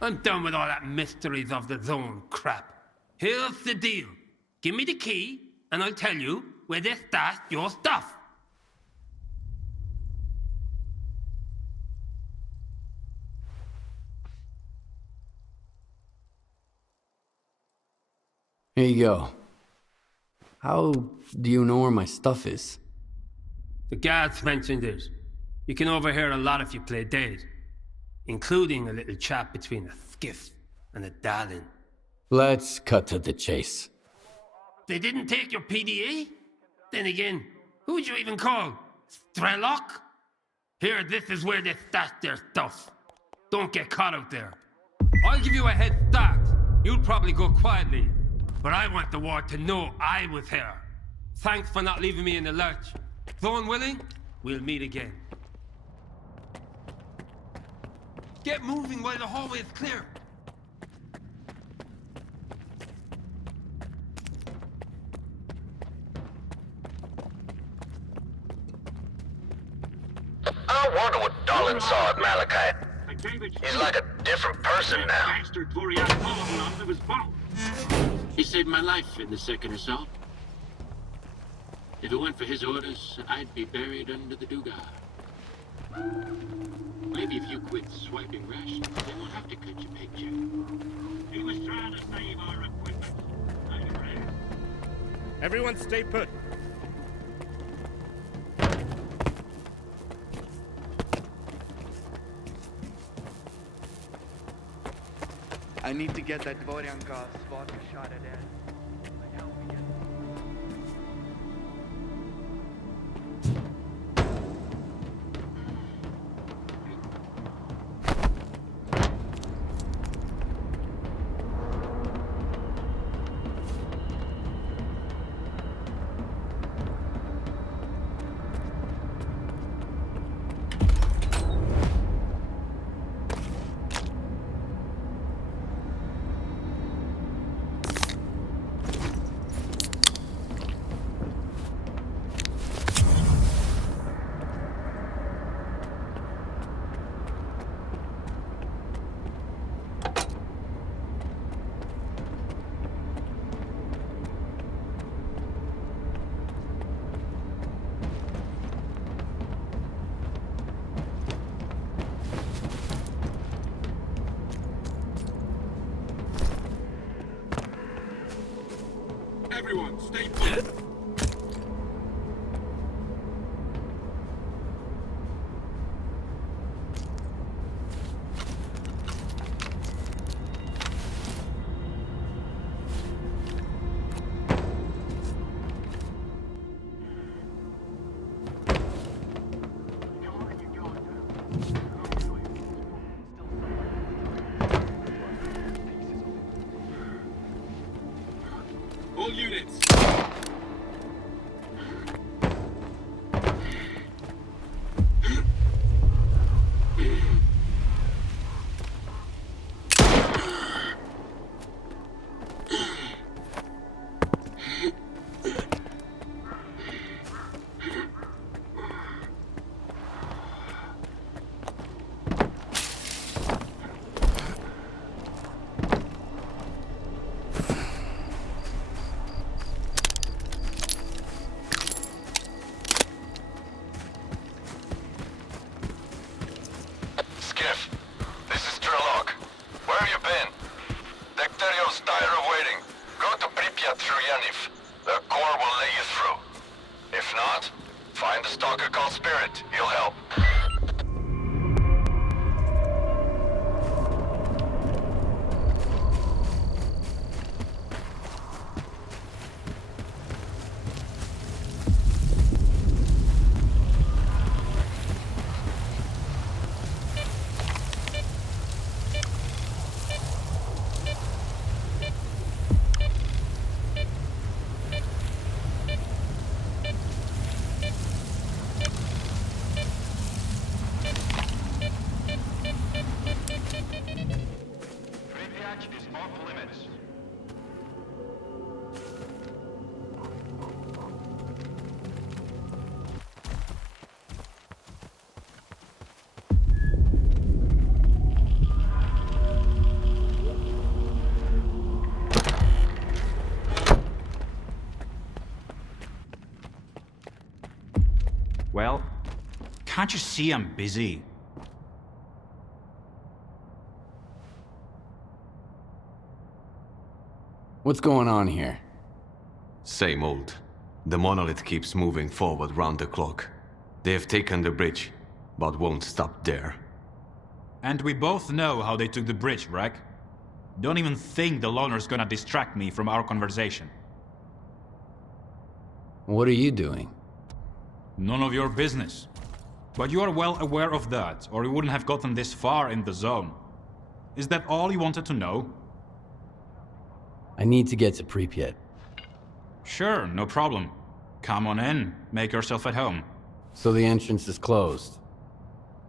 I'm done with all that mysteries of the zone crap. Here's the deal. Give me the key, and I'll tell you where they stashed your stuff. Here you go. How do you know where my stuff is? The guards mentioned it. You can overhear a lot if you play dead, including a little chat between a Skiff and a darling. Let's cut to the chase. They didn't take your PDA? Then again, who'd you even call? S.T.A.L.K.E.R? Here, this is where they stash their stuff. Don't get caught out there. I'll give you a head start. You'll probably go quietly, but I want the war to know I was here. Thanks for not leaving me in the lurch. Zone willing, we'll meet again. Get moving while the hallway is clear. I wonder what Dolan saw at Malachite. He's like a different person now. He saved my life in the second assault. If it weren't for his orders, I'd be buried under the Dugar. Maybe if you quit swiping rations, they won't have to cut your paycheck. He was trying to save our equipment. Everyone stay put. I need to get that Dvoryanka spot shot at it. Everyone, stay put. All units. Pripyat through Yaniv. The Corps will let you through. If not, find a stalker called Spirit. He'll help. Well, can't you see I'm busy? What's going on here? Same old. The monolith keeps moving forward round the clock. They have taken the bridge, but won't stop there. And we both know how they took the bridge, right? Don't even think the loner's gonna distract me from our conversation. What are you doing? None of your business. But you are well aware of that, or you wouldn't have gotten this far in the zone. Is that all you wanted to know? I need to get to Pripyat. Sure, no problem. Come on in, make yourself at home. So the entrance is closed?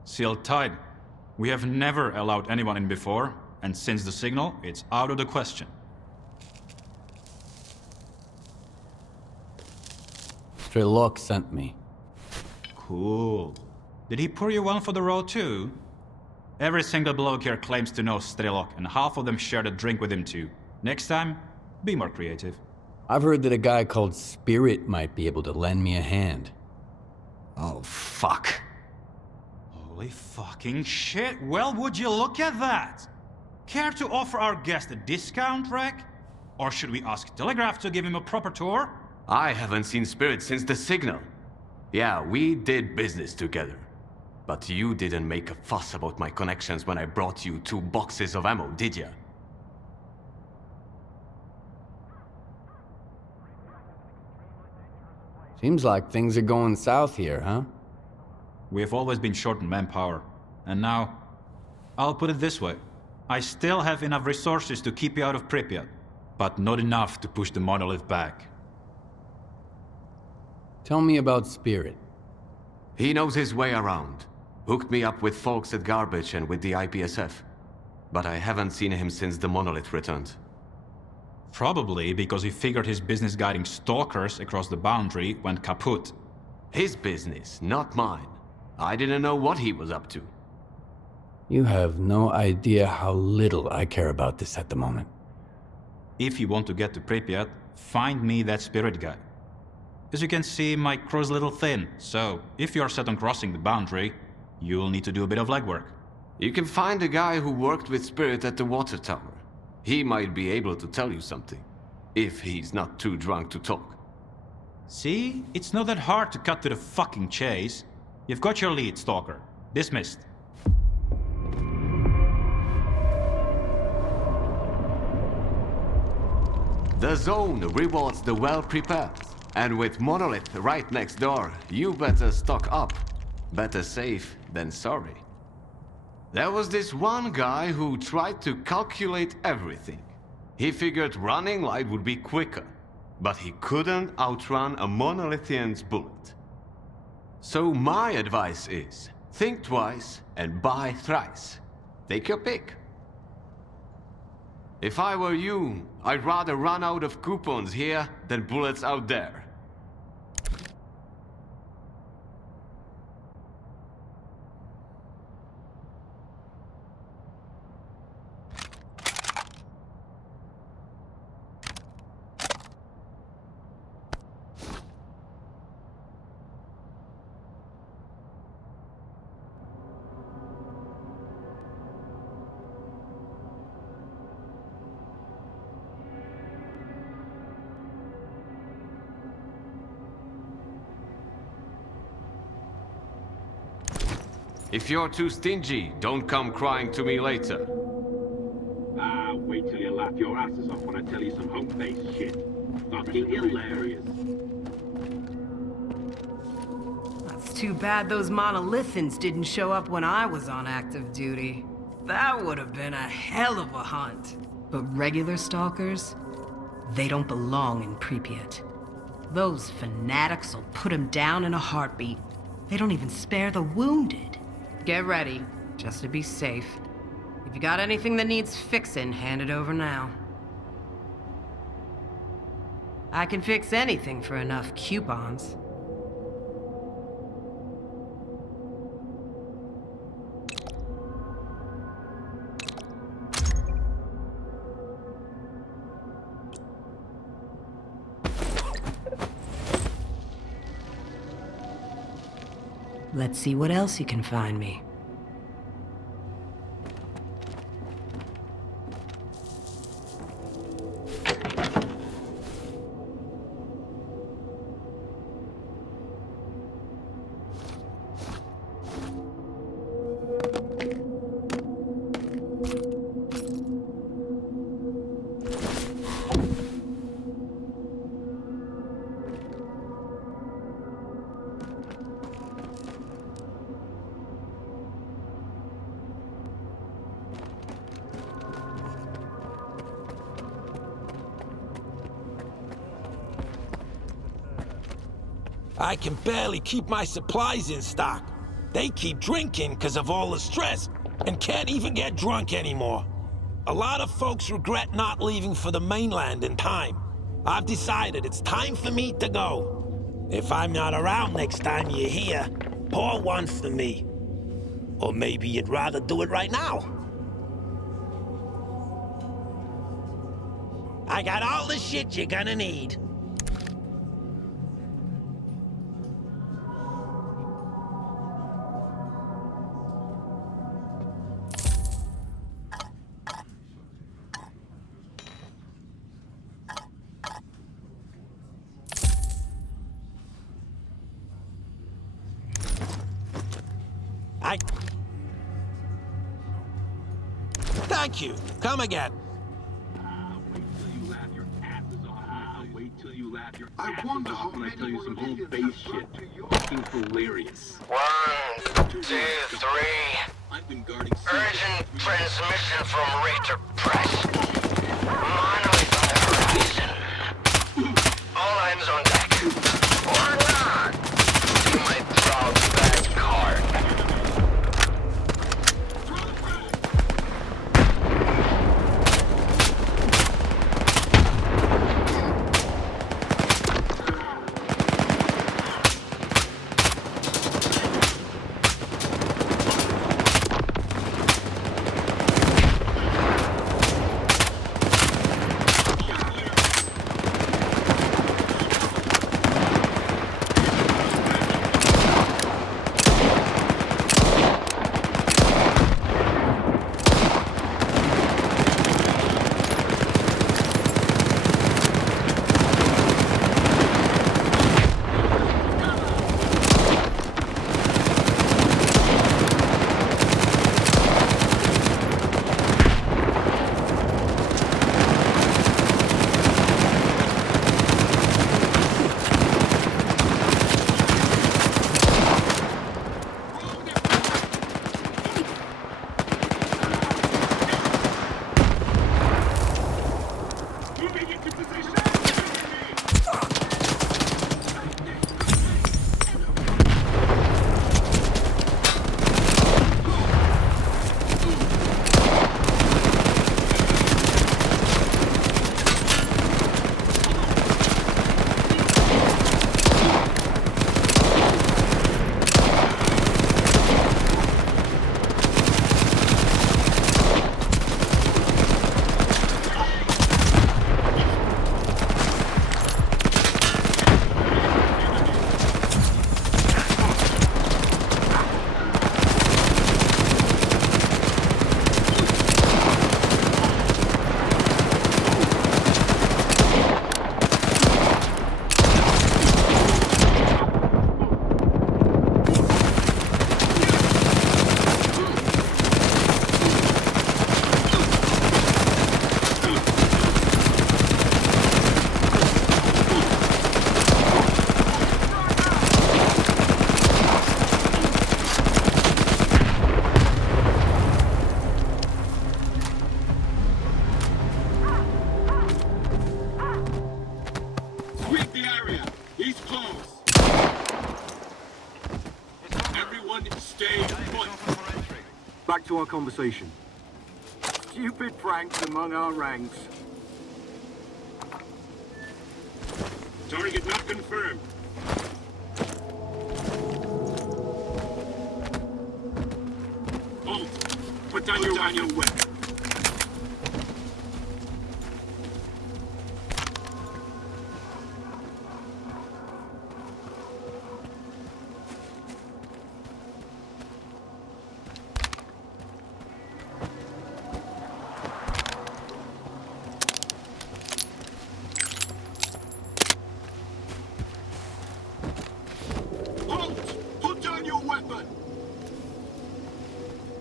Sealed tight. We have never allowed anyone in before, and since the signal, it's out of the question. S.T.A.L.K.E.R sent me. Cool. Did he pour you one for the road too? Every single bloke here claims to know S.T.A.L.K.E.R, and half of them shared a drink with him too. Next time, be more creative. I've heard that a guy called Spirit might be able to lend me a hand. Oh, fuck. Holy fucking shit, well, would you look at that? Care to offer our guest a discount, Rek? Or should we ask Telegraph to give him a proper tour? I haven't seen Spirit since the signal. Yeah, we did business together. But you didn't make a fuss about my connections when I brought you 2 boxes of ammo, did ya? Seems like things are going south here, huh? We have always been short on manpower. And now, I'll put it this way. I still have enough resources to keep you out of Pripyat, but not enough to push the monolith back. Tell me about Spirit. He knows his way around. Hooked me up with folks at Garbage and with the IPSF. But I haven't seen him since the monolith returned. Probably because he figured his business guiding stalkers across the boundary went kaput. His business, not mine. I didn't know what he was up to. You have no idea how little I care about this at the moment. If you want to get to Pripyat, find me that Spirit guy. As you can see, my crow's a little thin, so if you are set on crossing the boundary, you'll need to do a bit of legwork. You can find a guy who worked with Spirit at the water tower. He might be able to tell you something, if he's not too drunk to talk. See? It's not that hard to cut to the fucking chase. You've got your lead, Stalker. Dismissed. The zone rewards the well-prepared. And with Monolith right next door, you better stock up. Better safe than sorry. There was this one guy who tried to calculate everything. He figured running light would be quicker, but he couldn't outrun a Monolithian's bullet. So my advice is, think twice and buy thrice. Take your pick. If I were you, I'd rather run out of coupons here than bullets out there. If you're too stingy, don't come crying to me later. Ah, wait till you laugh your asses off when I tell you some home-based shit. Fucking hilarious. It's too bad those monolithans didn't show up when I was on active duty. That would have been a hell of a hunt. But regular stalkers, they don't belong in Pripyat. Those fanatics will put them down in a heartbeat. They don't even spare the wounded. Get ready, just to be safe. If you got anything that needs fixing, hand it over now. I can fix anything for enough coupons. Let's see what else you can find me. I can barely keep my supplies in stock. They keep drinking because of all the stress and can't even get drunk anymore. A lot of folks regret not leaving for the mainland in time. I've decided it's time for me to go. If I'm not around next time you're here, pour one for me. Or maybe you'd rather do it right now. I got all the shit you're gonna need. Thank you. Come again. I wonder how when I tell you some home-based shit. Fucking hilarious. 1, 2, 3. I've been guarding Urgent transmission from Richter Press. Monolith on the horizon. All hands on deck. Or not. See my proud badge card. Everybody's close. Everyone stay put. Back to our conversation. Stupid pranks among our ranks. Target not confirmed. Halt. Put down your weapon.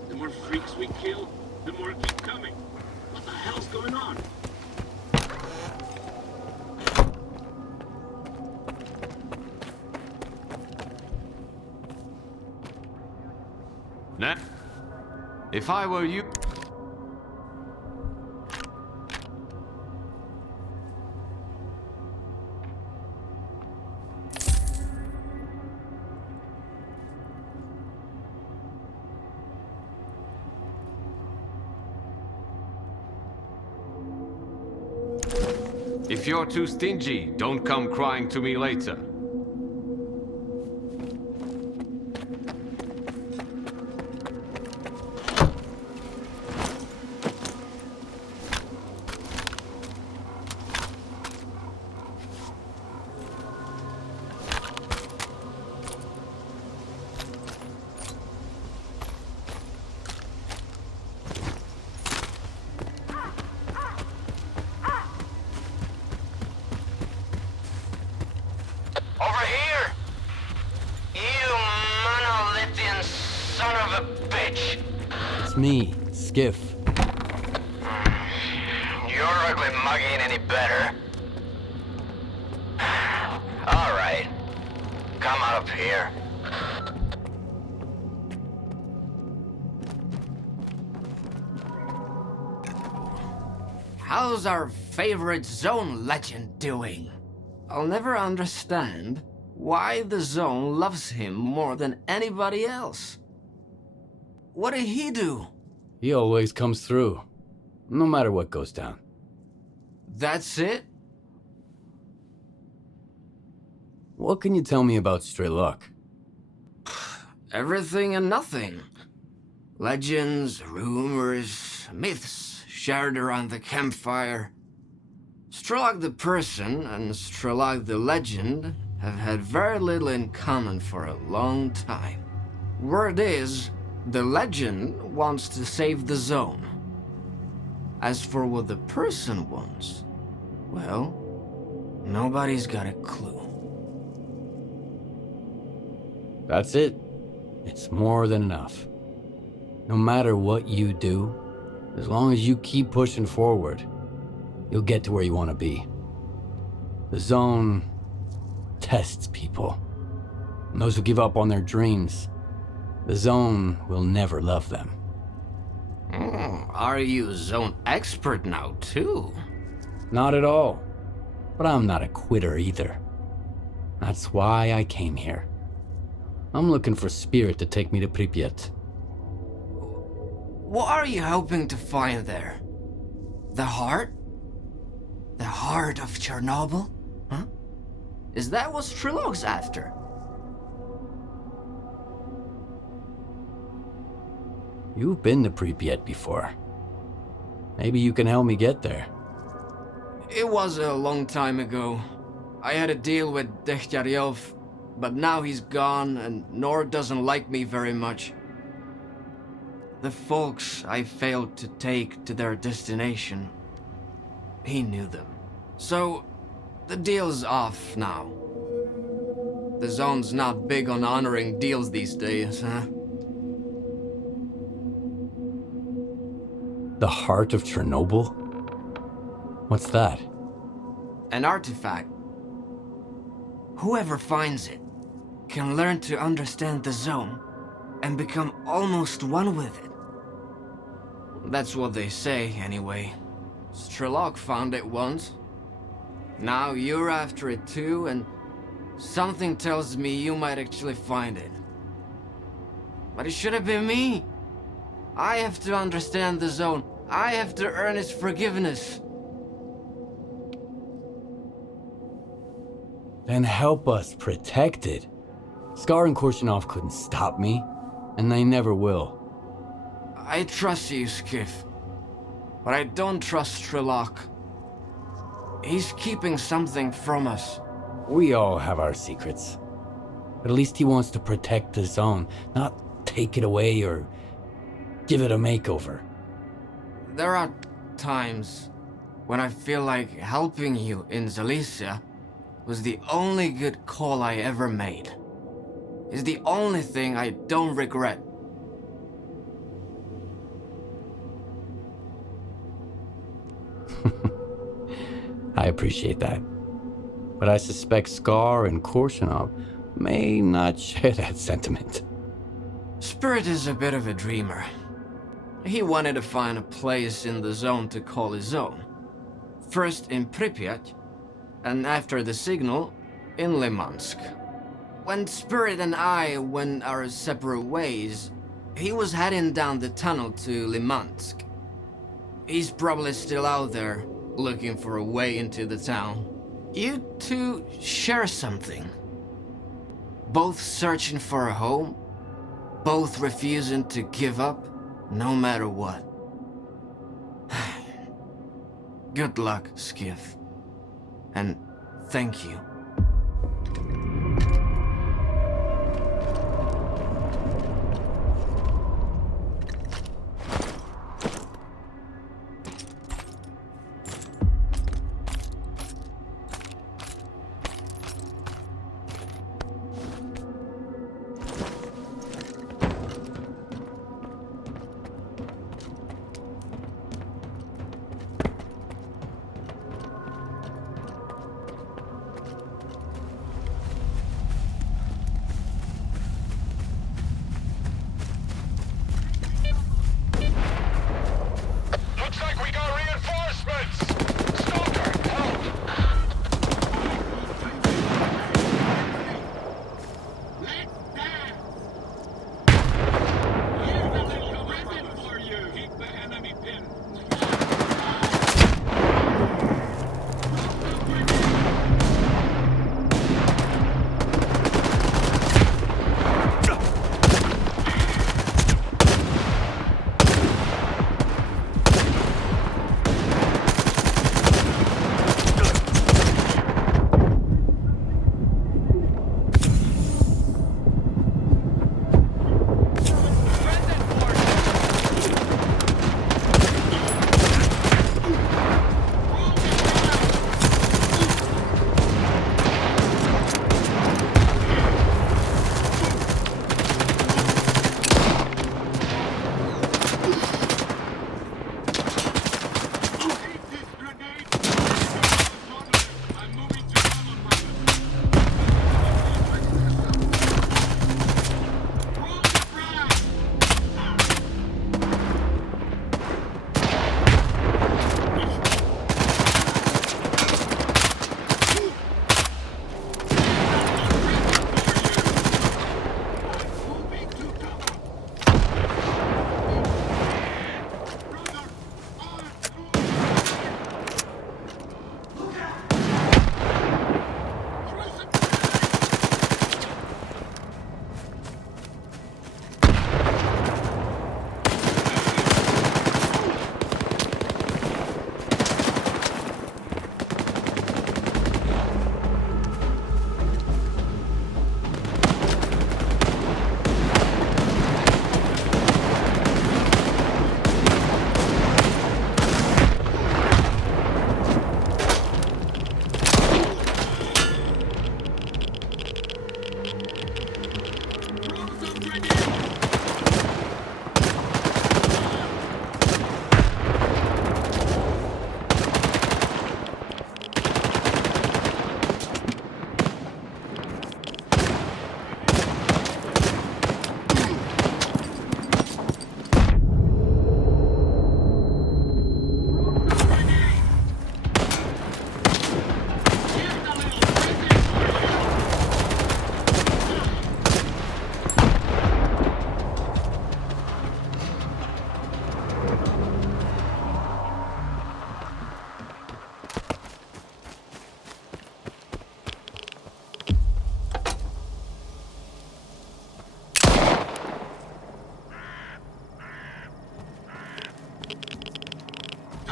The more freaks we kill, the more keep coming. What the hell's going on? Nah. If I were you... If you're too stingy, don't come crying to me later. Over here! You monolithian son of a bitch! It's me, Skiff. Your ugly mug ain't any better. Alright. Come up here. How's our favorite Zone legend doing? I'll never understand why the Zone loves him more than anybody else. What did he do? He always comes through, no matter what goes down. That's it? What can you tell me about S.T.A.L.K.E.R? Everything and nothing. Legends, rumors, myths shared around the campfire. S.T.A.L.K.E.R the person and S.T.A.L.K.E.R the legend have had very little in common for a long time. Word is, the legend wants to save the Zone. As for what the person wants, well, nobody's got a clue. That's it. It's more than enough. No matter what you do, as long as you keep pushing forward, you'll get to where you want to be. The Zone tests people. And those who give up on their dreams, the Zone will never love them. Are you Zone expert now, too? Not at all. But I'm not a quitter either. That's why I came here. I'm looking for Spirit to take me to Pripyat. What are you hoping to find there? The heart? The Heart of Chornobyl? Huh? Is that what S.T.A.L.K.E.'s after? You've been to Pripyat before. Maybe you can help me get there. It was a long time ago. I had a deal with S.T.A.L.K.E.R, but now he's gone and Nord doesn't like me very much. The folks I failed to take to their destination, he knew them. So, the deal's off now. The Zone's not big on honoring deals these days, huh? The Heart of Chornobyl? What's that? An artifact. Whoever finds it can learn to understand the Zone and become almost one with it. That's what they say, anyway. S.T.A.L.K.E.R found it once. Now you're after it too, and Something tells me you might actually find it. But it should have been me. I have to understand the zone. I have to earn its forgiveness. Then help us protect it. S.T.A.L.K.E.R and Korshunov couldn't stop me, and they never will. I trust you, Skiff. But I don't trust S.T.A.L.K.E.R. He's keeping something from us. We all have our secrets. But at least he wants to protect the zone, not take it away or give it a makeover. There are times when I feel like helping you in Zalicia was the only good call I ever made. It's the only thing I don't regret. I appreciate that. But I suspect S.T.A.L.K.E.R and Korshunov may not share that sentiment. Spirit is a bit of a dreamer. He wanted to find a place in the zone to call his own. First in Pripyat, and after the signal, in Limansk. When Spirit and I went our separate ways, he was heading down the tunnel to Limansk. He's probably still out there, looking for a way into the town. You two share something. Both searching for a home, both refusing to give up, no matter what. Good luck, Skiff. And thank you.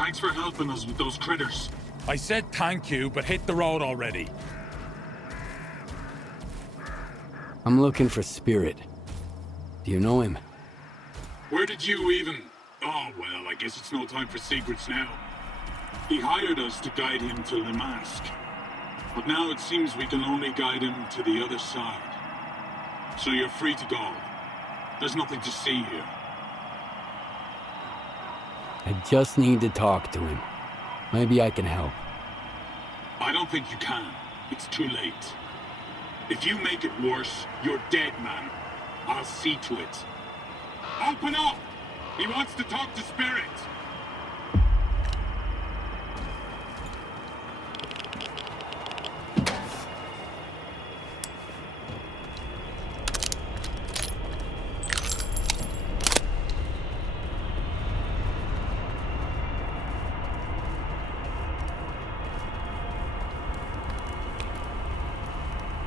Thanks for helping us with those critters. I said thank you, but hit the road already. I'm looking for Spirit. Do you know him? Where did you even... Oh, well, I guess it's no time for secrets now. He hired us to guide him to the mask. But now it seems we can only guide him to the other side. So you're free to go. There's nothing to see here. I just need to talk to him. Maybe I can help. I don't think you can. It's too late. If you make it worse, you're dead, man. I'll see to it. Open up! He wants to talk to Spirit!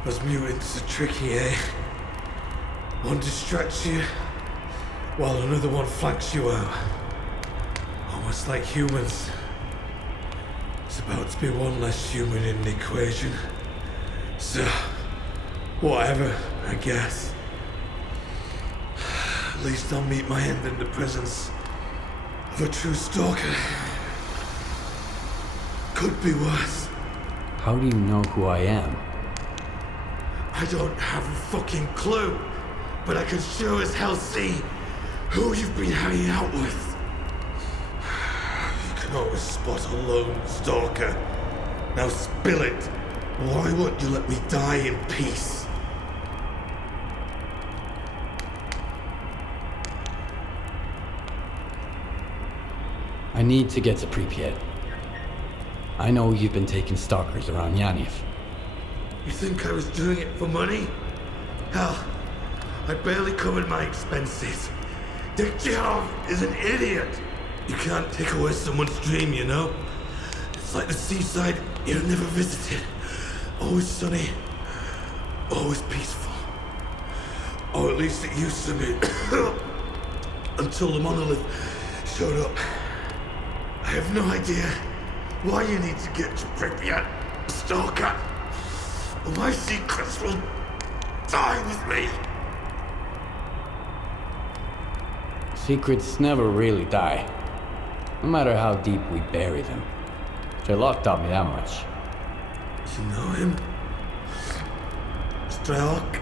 Those mutants are tricky, eh? One distracts you, while another one flanks you out. Almost like humans. It's about to be one less human in the equation. So, whatever, I guess. At least I'll meet my end in the presence of a true stalker. Could be worse. How do you know who I am? I don't have a fucking clue, but I can sure as hell see who you've been hanging out with. You can always spot a lone stalker. Now spill it. Why won't you let me die in peace? I need to get to Pripyat. I know you've been taking stalkers around Yaniv. You think I was doing it for money? Hell, I barely covered my expenses. Dikjov is an idiot. You can't take away someone's dream, you know? It's like the seaside you've never visited. Always sunny, always peaceful. Or at least it used to be. Until the monolith showed up. I have no idea why you need to get to Pripyat, stalker. My secrets will die with me. Secrets never really die. No matter how deep we bury them. Sherlock taught me that much. You know him? S.T.A.L.K.E.R?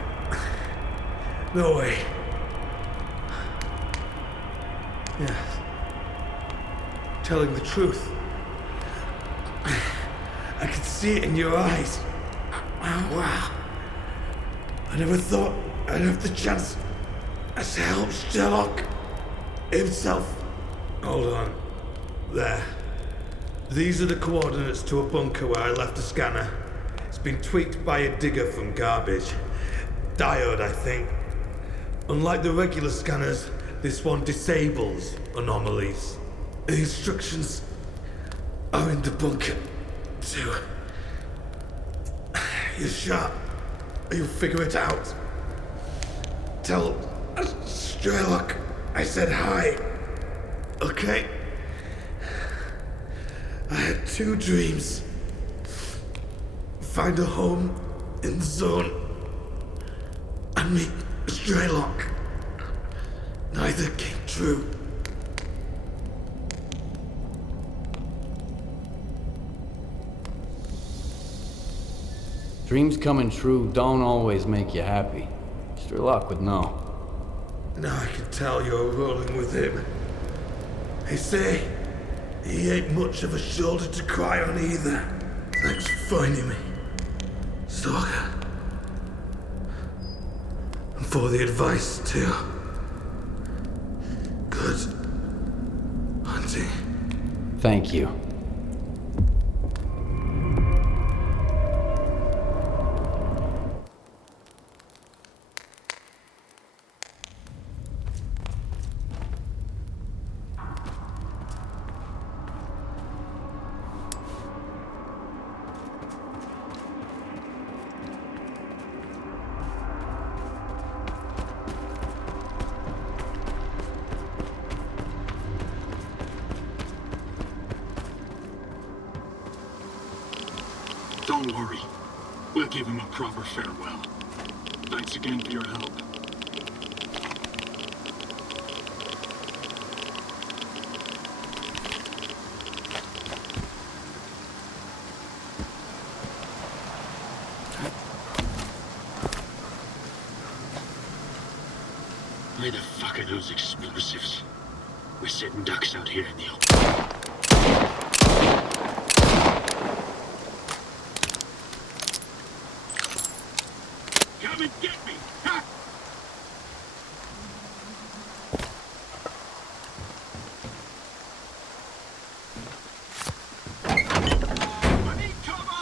No way. Yes. Telling the truth. I could see it in your eyes. Wow. I never thought I'd have the chance to help S.T.A.L.K.E.R himself. Hold on. There. These are the coordinates to a bunker where I left a scanner. It's been tweaked by a digger from garbage. Diode, I think. Unlike the regular scanners, this one disables anomalies. The instructions are in the bunker, too. You're sharp. You'll figure it out. Tell S.T.A.L.K.E.R I said hi. Okay? I had two dreams. Find a home in the zone and meet S.T.A.L.K.E.R. Neither came true. Dreams coming true don't always make you happy. S.T.A.L.K.E.R would know. Now I can tell you're rolling with him. They say he ain't much of a shoulder to cry on either. Thanks for finding me, Stalker. And for the advice, too. Good hunting. Thank you. story. We'll give him a proper farewell. Thanks again for your help. Where the fuck are those explosives? We're sitting ducks out here in the open. Come and get me! Ha! I need cover!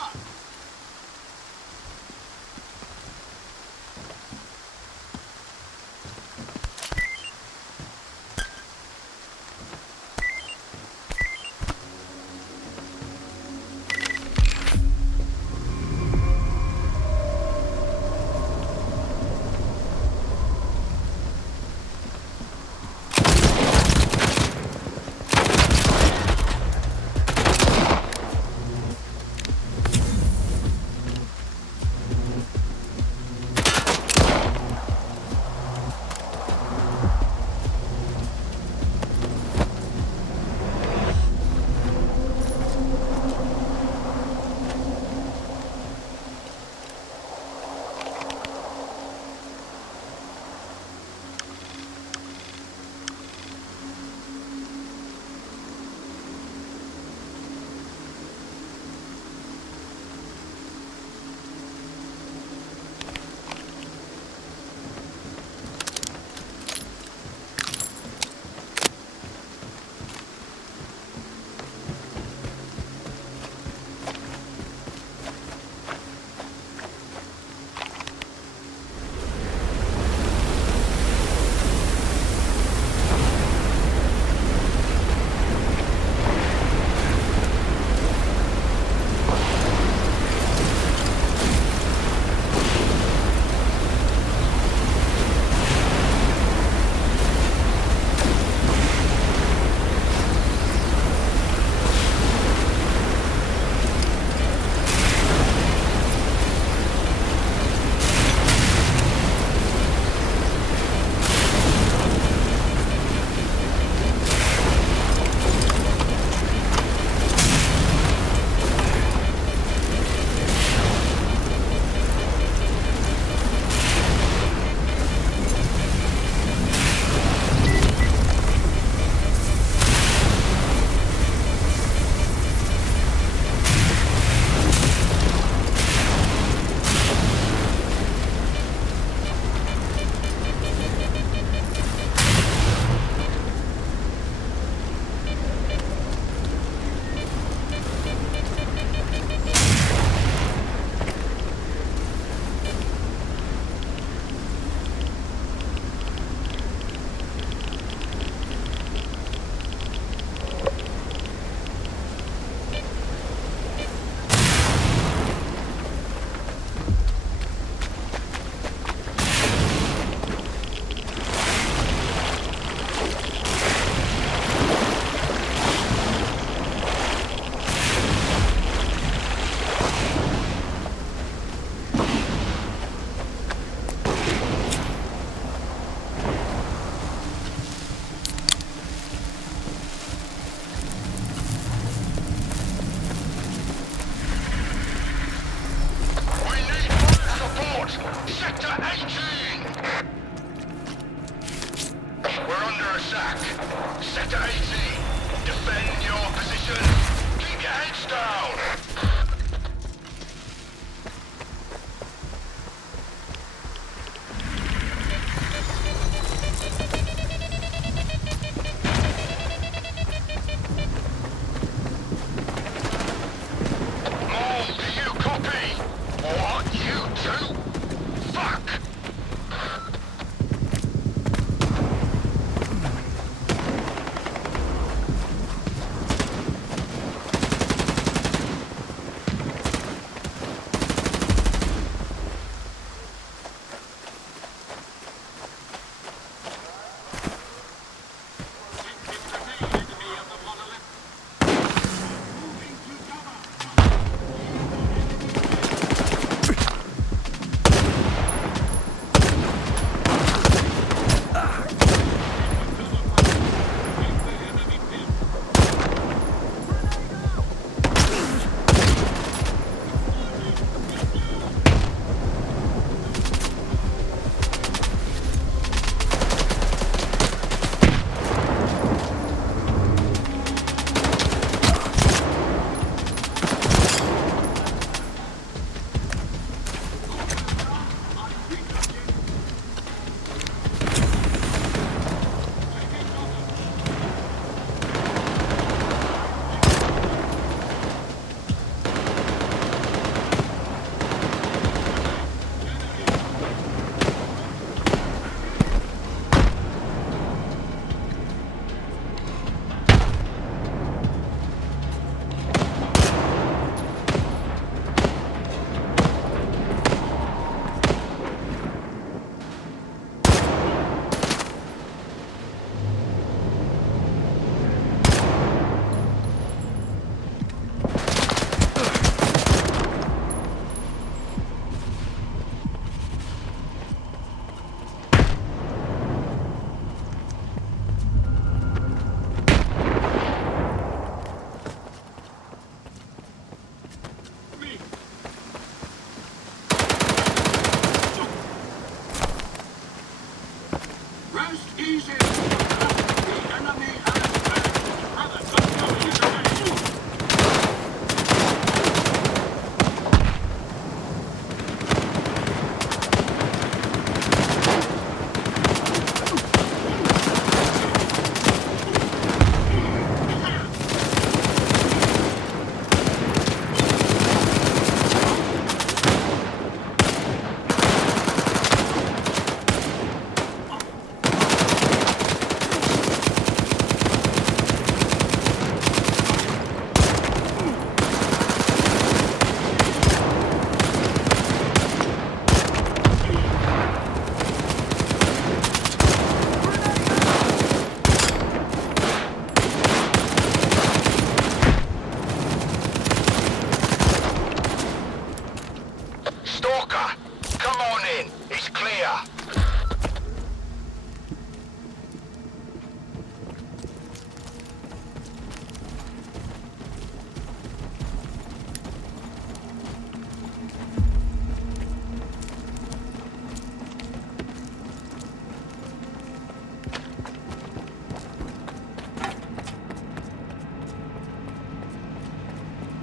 Stalker! Come on in. It's clear.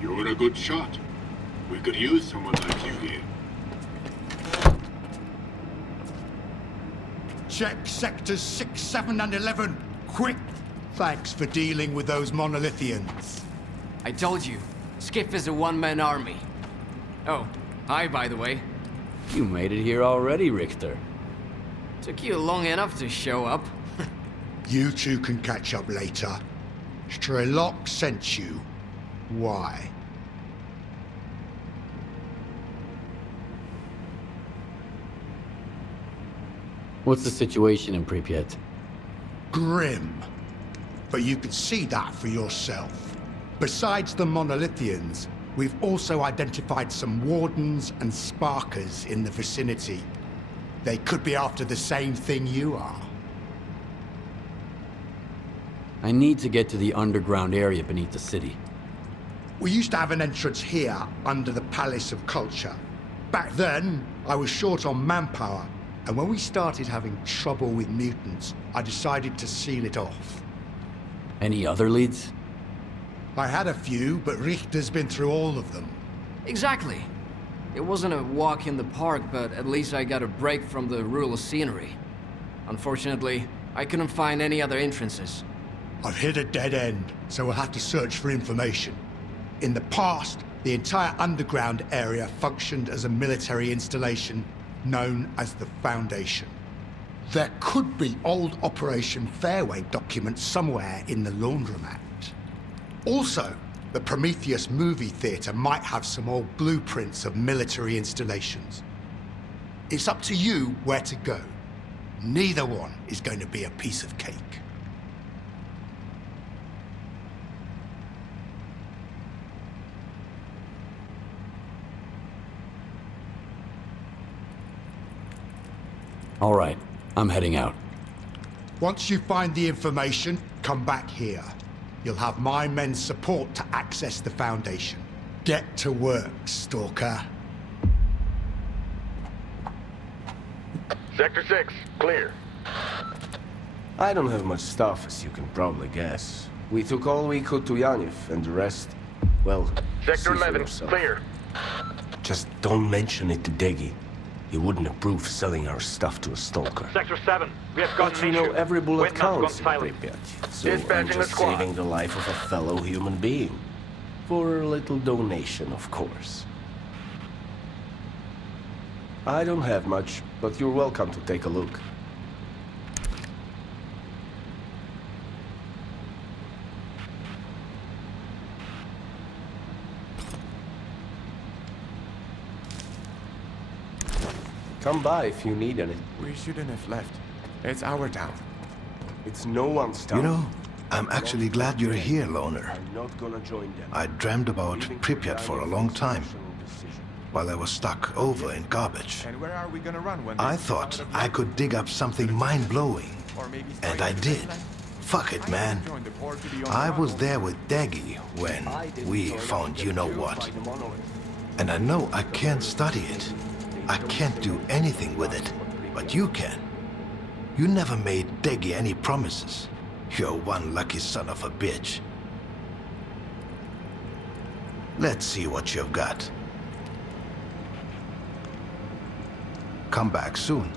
You're a good shot. We could use someone like you here. Check sectors 6, 7, and 11. Quick! Thanks for dealing with those monolithians. I told you, Skiff is a one-man army. Oh, hi, by the way. You made it here already, Richter. Took you long enough to show up. You two can catch up later. S.T.A.L.K.E.R sent you. Why? What's the situation in Pripyat? Grim. But you can see that for yourself. Besides the monolithians, we've also identified some wardens and sparkers in the vicinity. They could be after the same thing you are. I need to get to the underground area beneath the city. We used to have an entrance here under the Palace of Culture. Back then, I was short on manpower, and when we started having trouble with mutants, I decided to seal it off. Any other leads? I had a few, but Richter's been through all of them. Exactly. It wasn't a walk in the park, but at least I got a break from the rural scenery. Unfortunately, I couldn't find any other entrances. I've hit a dead end, so we'll have to search for information. In the past, the entire underground area functioned as a military installation known as the Foundation. There could be old Operation Fairway documents somewhere in the laundromat. Also, the Prometheus movie theater might have some old blueprints of military installations. It's up to you where to go. Neither one is going to be a piece of cake. All right, I'm heading out. Once you find the information, come back here. You'll have my men's support to access the Foundation. Get to work, Stalker. Sector 6, clear. I don't have much stuff, as you can probably guess. We took all we could to Yaniv, and the rest, well, Sector 11, clear. Just don't mention it to Deggy. He wouldn't approve selling our stuff to a stalker. Sector 7, we have got But you know, every bullet counts in silent. Pripyat, so I'm Dispatching the just squad. saving the life of a fellow human being. For a little donation, of course. I don't have much, but you're welcome to take a look. Come by if you need any. We shouldn't have left. It's our town. It's no one's town. You know, I'm actually glad you're here, Loner. I'm not gonna join them. I dreamed about Pripyat for a long time, while I was stuck over in garbage. And where are we gonna run when I thought I could dig up something mind-blowing, and I did. Fuck it, man. I was there with Daggy when we found you-know-what. And I know I can't study it. I can't do anything with it, but you can. You never made Deggy any promises. You're one lucky son of a bitch. Let's see what you've got. Come back soon.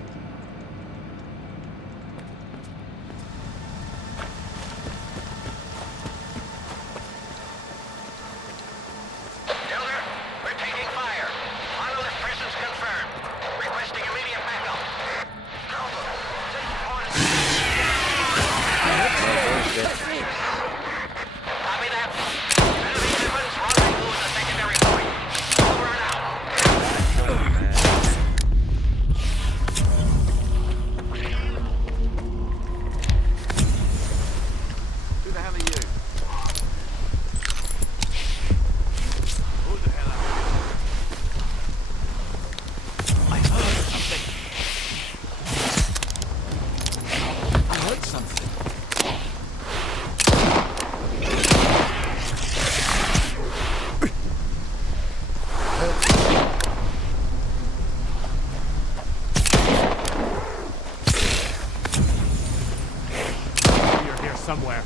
somewhere.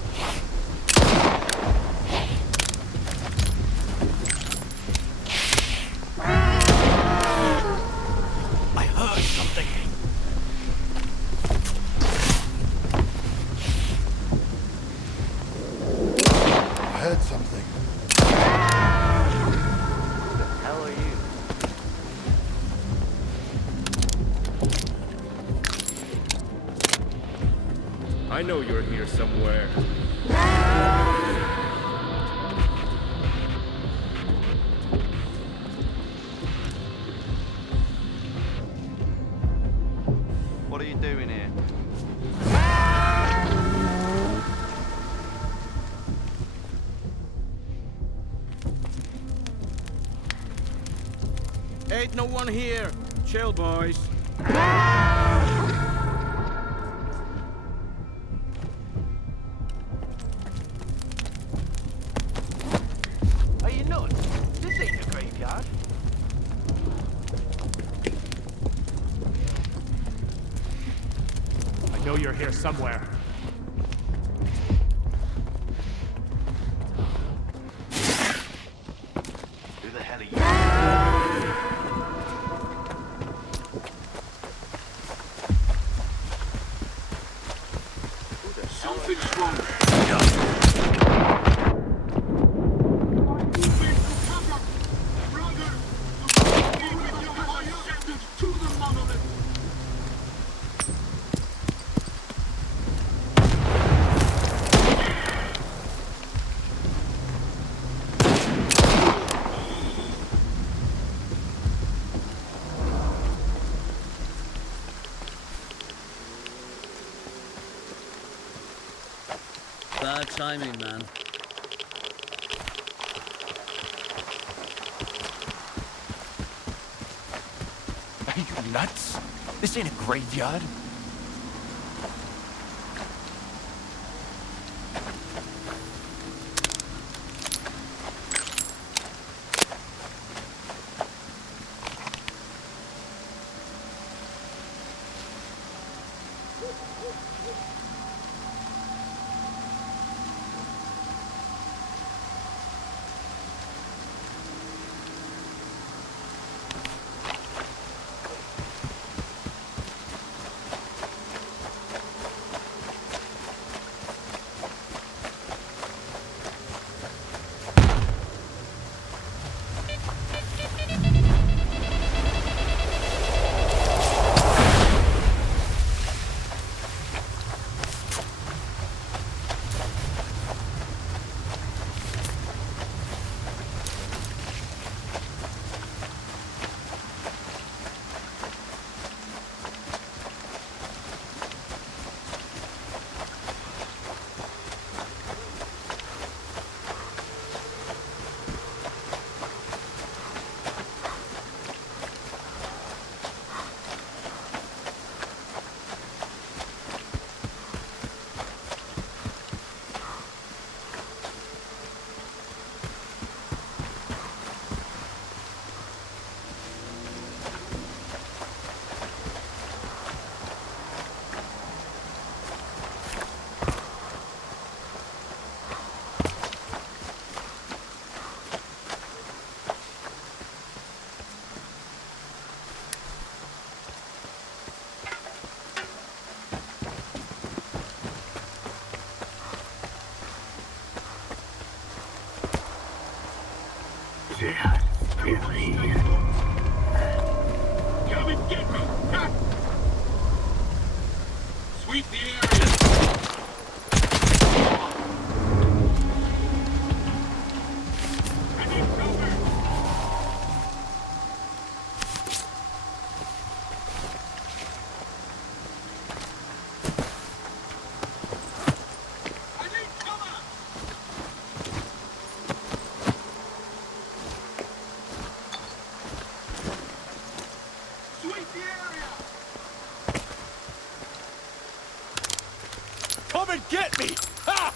I heard something. I heard something. Who the hell are you? I know you're here somewhere. What are you doing here? Ain't no one here. Chill, boys. Are you nuts? This ain't a graveyard. I know you're here somewhere. Who the hell are you? Something's wrong. To the monolith. Bad timing, man. Are you nuts? This ain't a graveyard. Come and get me! Ha! Sweep the area! I need cover! I need cover! Sweep the area! Come and get me! Ha!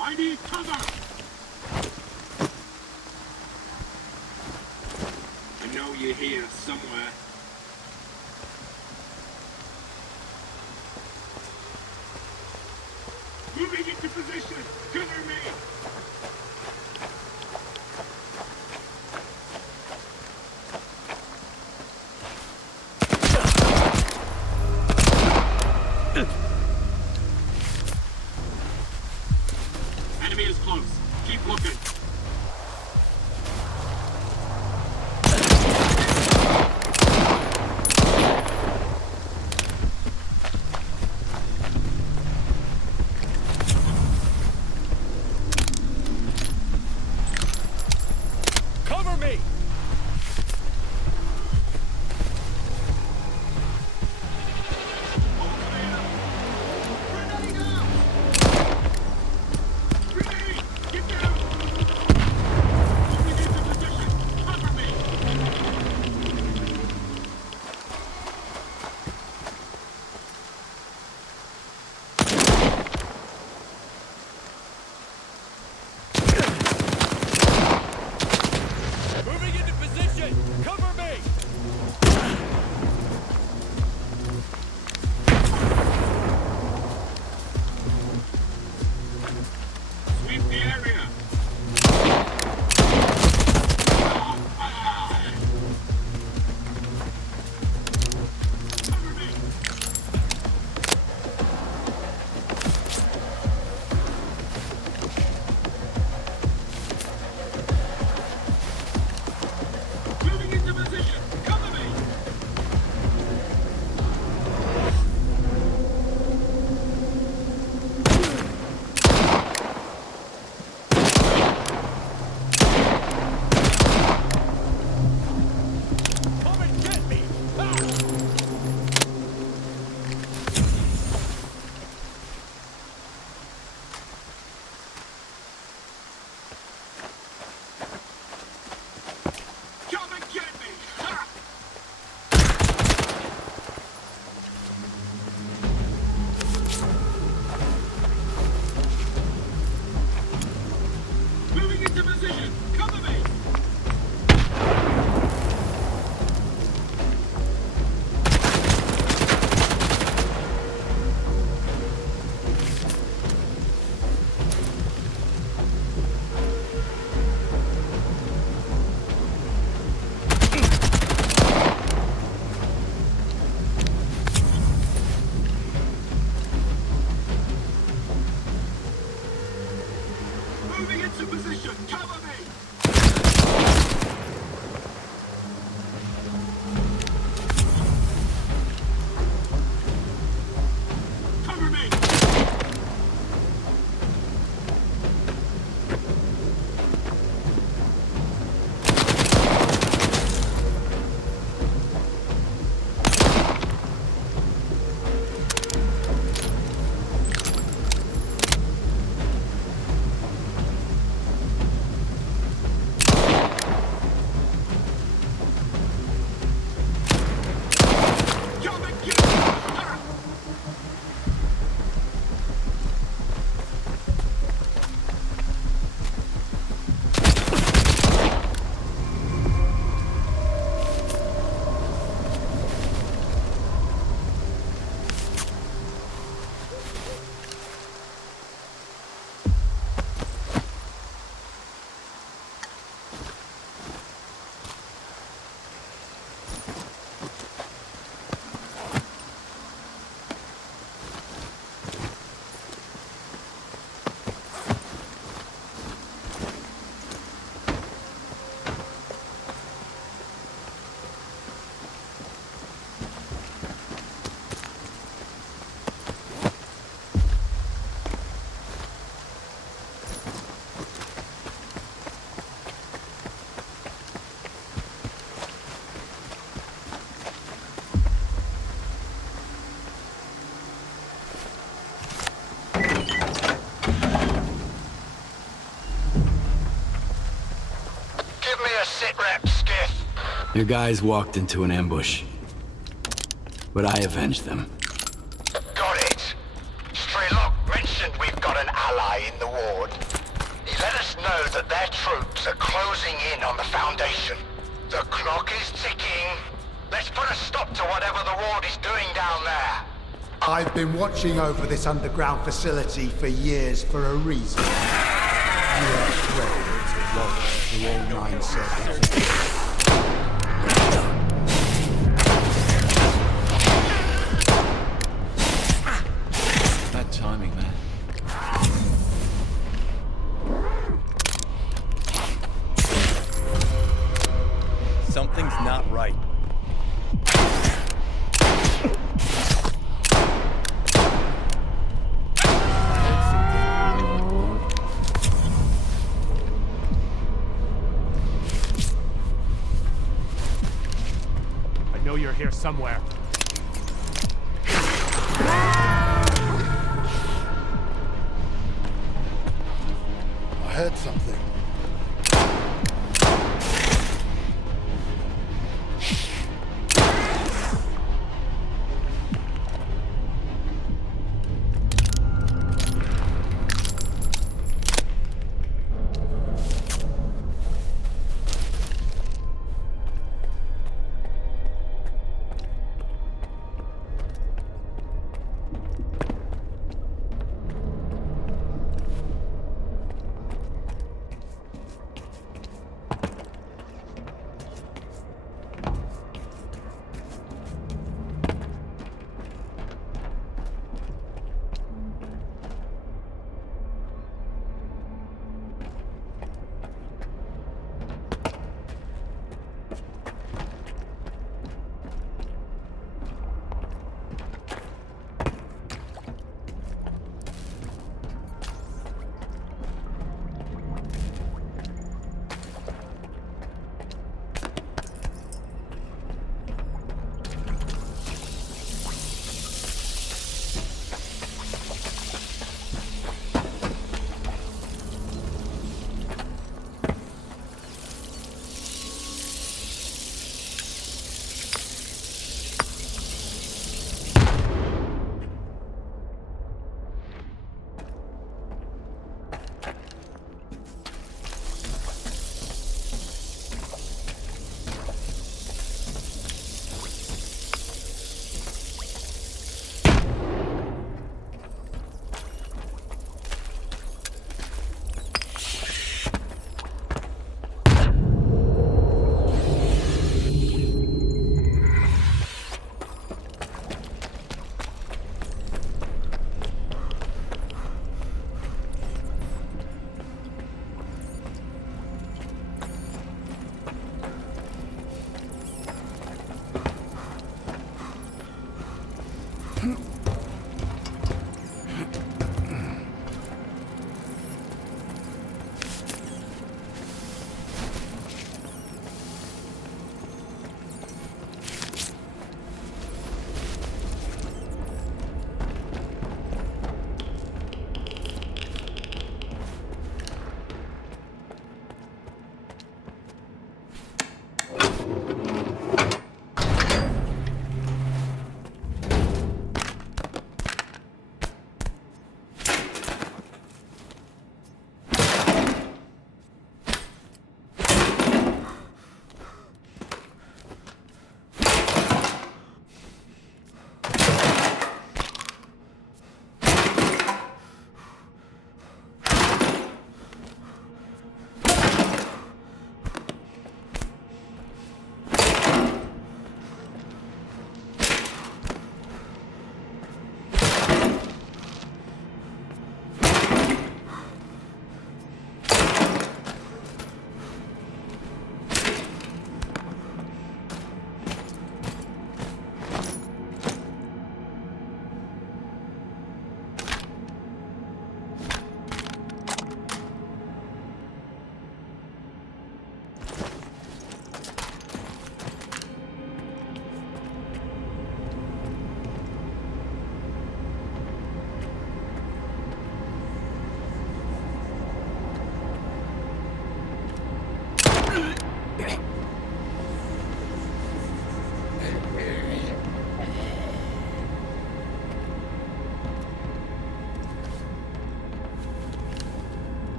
I need cover! you're here somewhere. Moving into position! Cover me! Enemy is close. Keep looking. Cover me! Moving into position! Cover me! Sweep the area. Cover me. Moving into position. Cover me. Come and get me! Come and get me. Ha! Moving into position. Cover me. Moving into position. Cover me. Cover me. Come and get me. Ha! Give me a sit rep, Skiff. Your guys walked into an ambush, but I avenged them. Got it. Strelok mentioned we've got an ally in the ward. He let us know that their troops are closing in on the Foundation. The clock is ticking. Let's put a stop to whatever the ward is doing down there. I've been watching over this underground facility for years for a reason. You are ready to walk through all 9 circles. Bad timing, man. Something's not right. I know you're here somewhere. I heard something.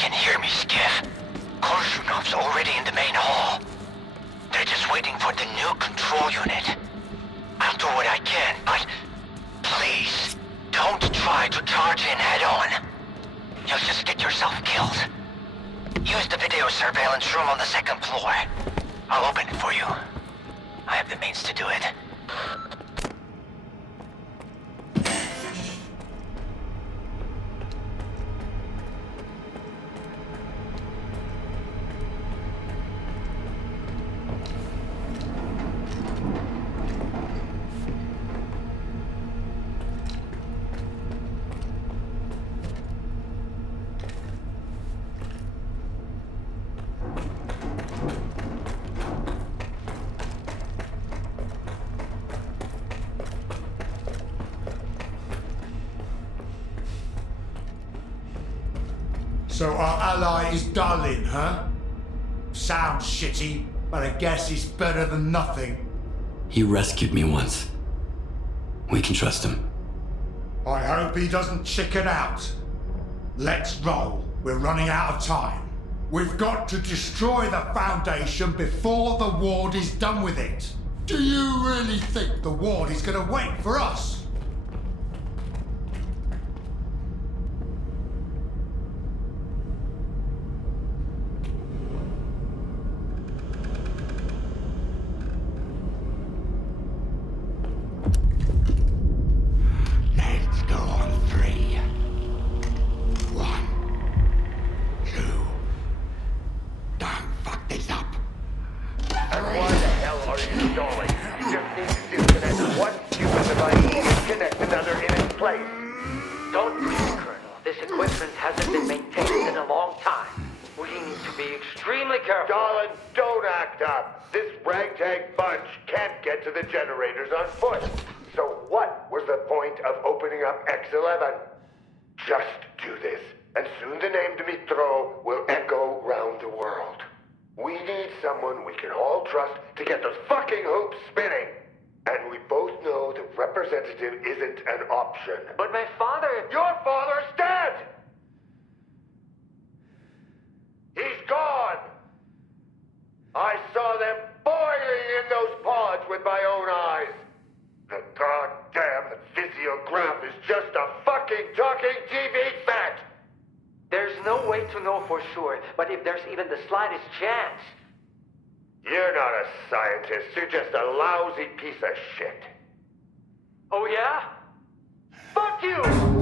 can hear me, Skiff. Korshunov's already in the main hall. They're just waiting for the new control unit. I'll do what I can, but please, don't try to charge in head-on. You'll just get yourself killed. Use the video surveillance room on the 2nd floor. I'll open it for you. I have the means to do it. So our ally is Darlin, huh? Sounds shitty, but I guess it's better than nothing. He rescued me once. We can trust him. I hope he doesn't chicken out. Let's roll. We're running out of time. We've got to destroy the Foundation before the Ward is done with it. Do you really think the Ward is gonna wait for us? Let's go on 3. 1, 2. Don't fuck this up. And why the hell are you stalling? You just need to disconnect one stupid device and connect another in its place. Don't worry, Colonel. This equipment hasn't been maintained in a long time. We need to be extremely careful. Darling, don't act up. This ragtag bunch can't get to the generators on foot. So what was the point of opening up X11? Just do this, and soon the name Dmitro will echo round the world. We need someone we can all trust to get those fucking hoops spinning. And we both know the representative isn't an option. But my father... Your father's dead! He's gone! I saw them boiling in those pods with my own eyes. The goddamn physiograph is just a fucking talking TV set! There's no way to know for sure, but if there's even the slightest chance... You're not a scientist, you're just a lousy piece of shit. Oh yeah? Fuck you!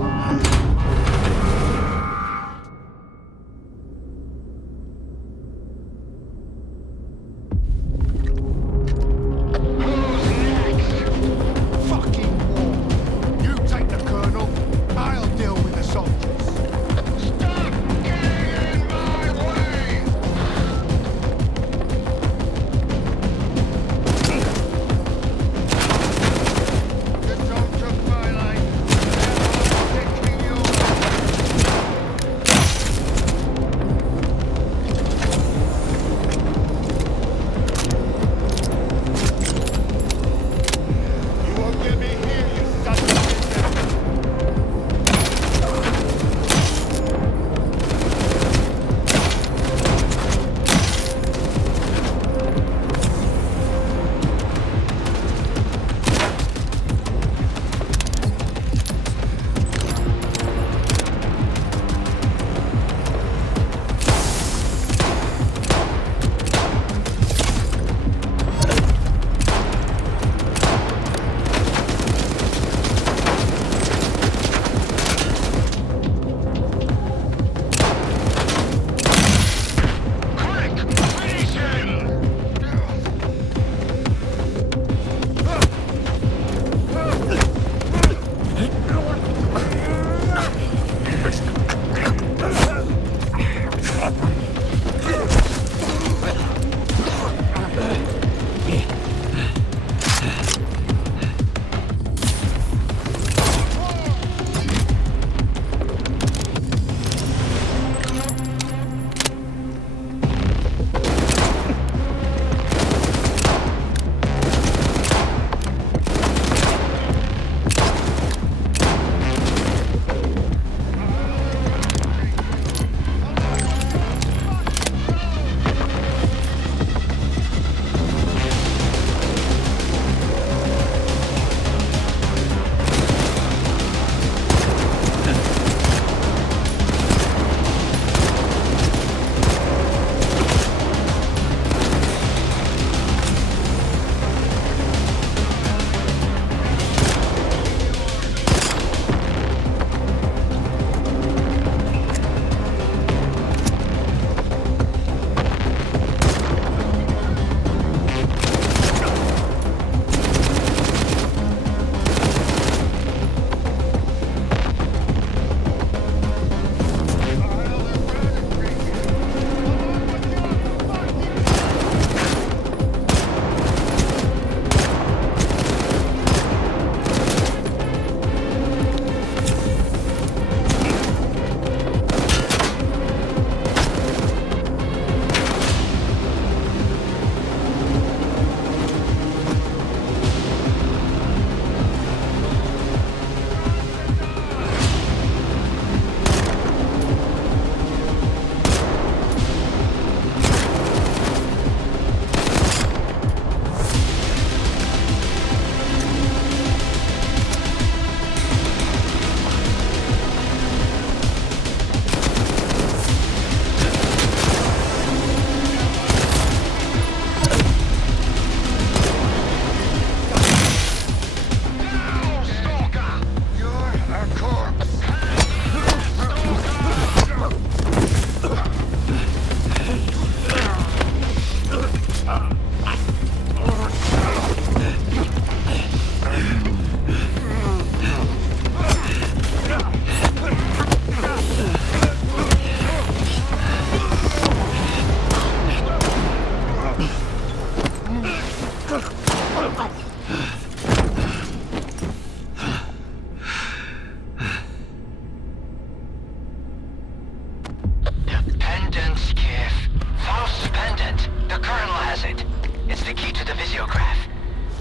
has it. It's the key to the visiograph.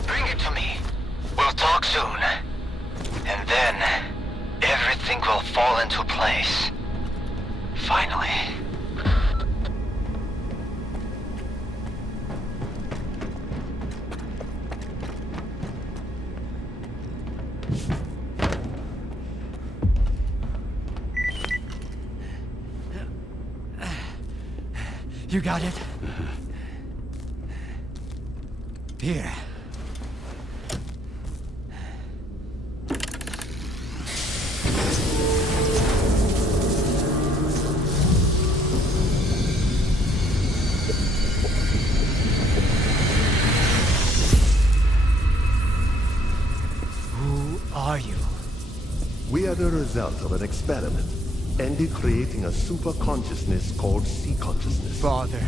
Bring it to me. We'll talk soon. And then, everything will fall into place. Finally. You got it? Here. Who are you? We are the result of an experiment, ended creating a super consciousness called sea consciousness. Father.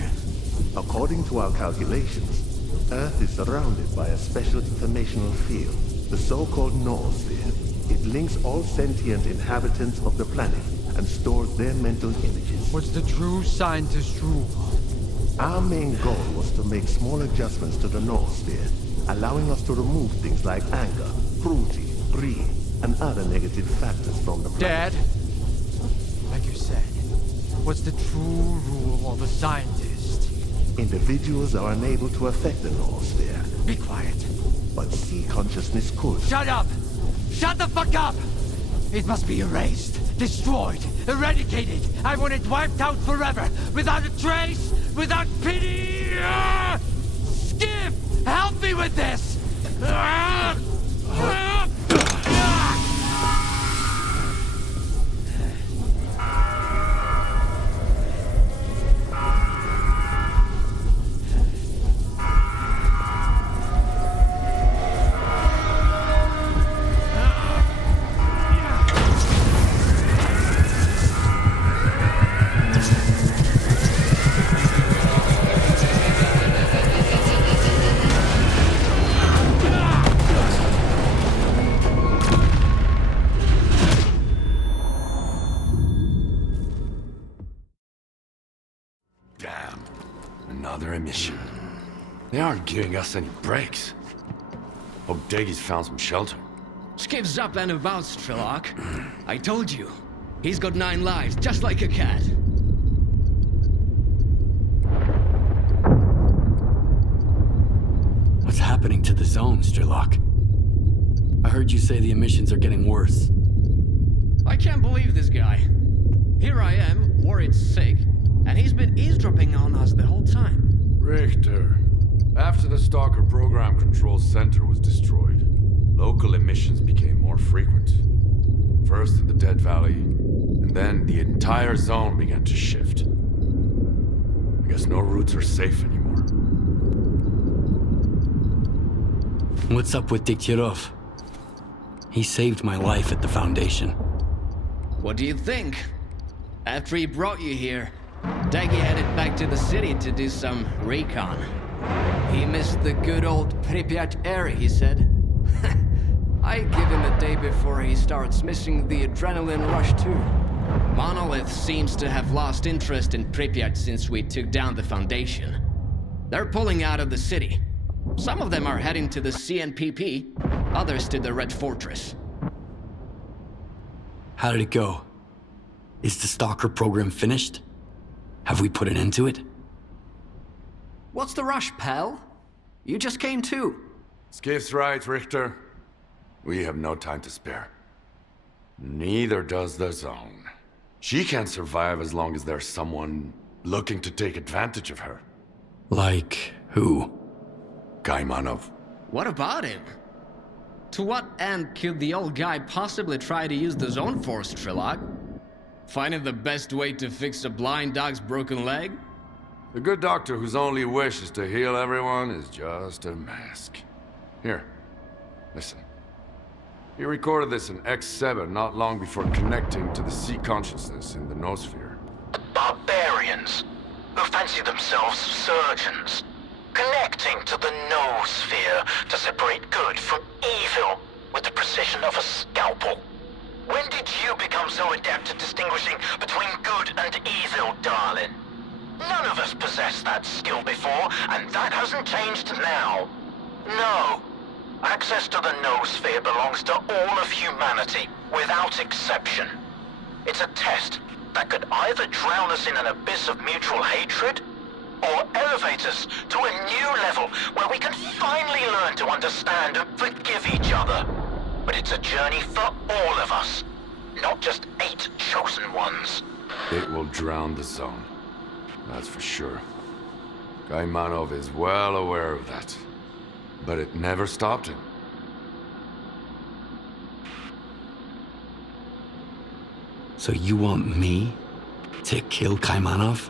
According to our calculations, Earth is surrounded by a special informational field, the so-called noosphere. It links all sentient inhabitants of the planet and stores their mental images. What's the true scientist rule? Our main goal was to make small adjustments to the noosphere, allowing us to remove things like anger, cruelty, greed, and other negative factors from the planet. Dad, like you said, what's the true rule of a scientist? Individuals are unable to affect the noosphere. Be quiet. But sea consciousness could. Shut up! Shut the fuck up! It must be erased, destroyed, eradicated. I want it wiped out forever, without a trace, without pity! Skip! Help me with this! They aren't giving us any breaks. Hope Deggy's found some shelter. Skip's up and about, S.T.A.L.K.E.R. I told you. He's got 9 lives, just like a cat. What's happening to the zone, S.T.A.L.K.E.R? I heard you say the emissions are getting worse. I can't believe this guy. Here I am, worried sick, and he's been eavesdropping on us the whole time. Richter, after the Stalker Program Control Center was destroyed, local emissions became more frequent. First in the Dead Valley, and then the entire zone began to shift. I guess no routes are safe anymore. What's up with Degtyaryov? He saved my life at the Foundation. What do you think? After he brought you here, Daggy headed back to the city to do some recon. He missed the good old Pripyat area, he said. I give him a day before he starts missing the adrenaline rush too. Monolith seems to have lost interest in Pripyat since we took down the Foundation. They're pulling out of the city. Some of them are heading to the CNPP, others to the Red Fortress. How did it go? Is the Stalker program finished? Have we put an end to it? What's the rush, pal? You just came too. Skiff's right, Richter. We have no time to spare. Neither does the zone. She can't survive as long as there's someone looking to take advantage of her. Like who? Gaimanov. What about him? To what end could the old guy possibly try to use the zone for, S.T.A.L.K.E.R? Finding the best way to fix a blind dog's broken leg? The good doctor whose only wish is to heal everyone is just a mask. Here, listen. He recorded this in X7 not long before connecting to the sea consciousness in the noosphere. Barbarians who fancy themselves surgeons, connecting to the noosphere to separate good from evil with the precision of a scalpel. When did you become so adept at distinguishing between good and evil, darling? None of us possessed that skill before, and that hasn't changed now. No. Access to the noosphere belongs to all of humanity, without exception. It's a test that could either drown us in an abyss of mutual hatred, or elevate us to a new level where we can finally learn to understand and forgive each other. But it's a journey for all of us, not just 8 chosen ones. It will drown the zone. That's for sure. Kaimanov is well aware of that. But it never stopped him. So you want me to kill Kaimanov?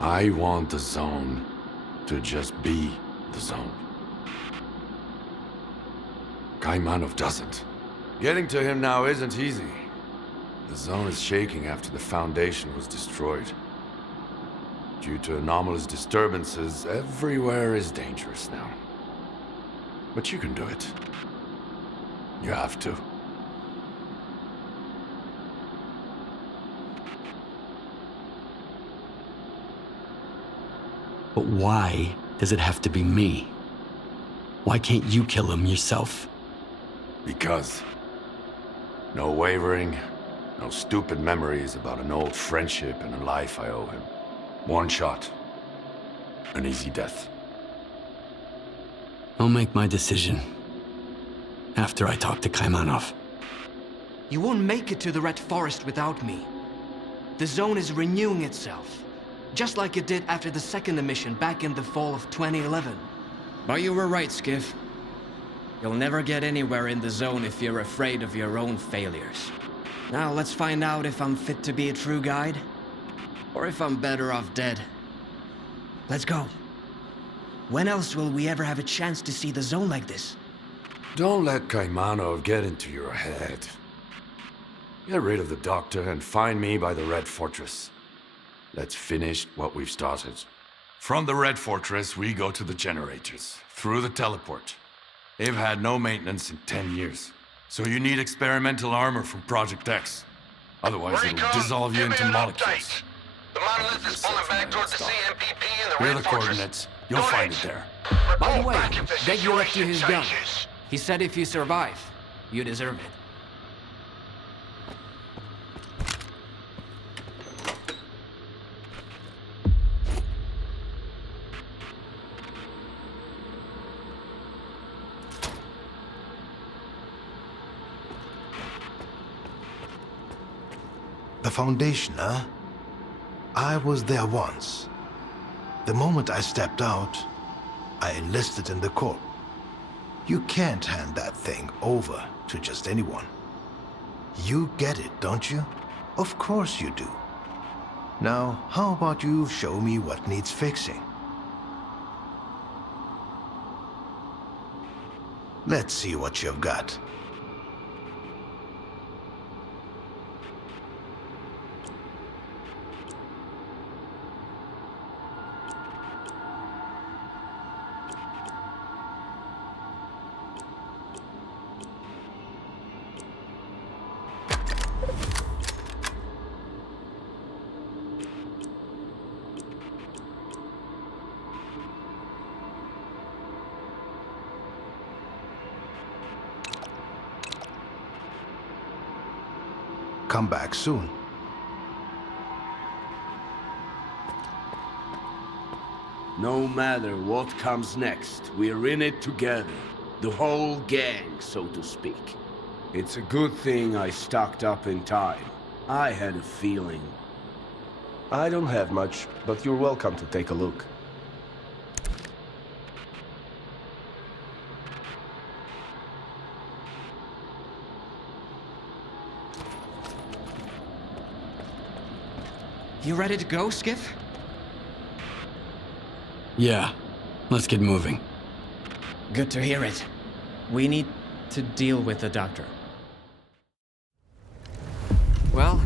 I want the zone to just be the zone. Kaimanov doesn't. Getting to him now isn't easy. The zone is shaking after the Foundation was destroyed. Due to anomalous disturbances, everywhere is dangerous now. But you can do it. You have to. But why does it have to be me? Why can't you kill him yourself? Because. No wavering, no stupid memories about an old friendship and a life I owe him. One shot. An easy death. I'll make my decision after I talk to Kaimanov. You won't make it to the Red Forest without me. The zone is renewing itself, just like it did after the second emission back in the fall of 2011. But you were right, Skiff. You'll never get anywhere in the zone if you're afraid of your own failures. Now let's find out if I'm fit to be a true guide, or if I'm better off dead. Let's go. When else will we ever have a chance to see the zone like this? Don't let Kaimanov get into your head. Get rid of the Doctor and find me by the Red Fortress. Let's finish what we've started. From the Red Fortress, we go to the generators, through the teleport. They've had no maintenance in 10 years. So you need experimental armor from Project X. Otherwise, it'll dissolve you into molecules. The monolith is pulling back toward the CMPP and the Here are Red the Fortress. coordinates. You'll find it there. By the way, Deggy left you his gun. He said if you survive, you deserve it. The Foundation, huh? I was there once. The moment I stepped out, I enlisted in the Corps. You can't hand that thing over to just anyone. You get it, don't you? Of course you do. Now, how about you show me what needs fixing? Let's see what you've got. Come back soon. No matter what comes next, we're in it together. The whole gang, so to speak. It's a good thing I stocked up in time. I had a feeling. I don't have much, but you're welcome to take a look. You ready to go, Skiff? Yeah, let's get moving. Good to hear it. We need to deal with the Doctor. Well,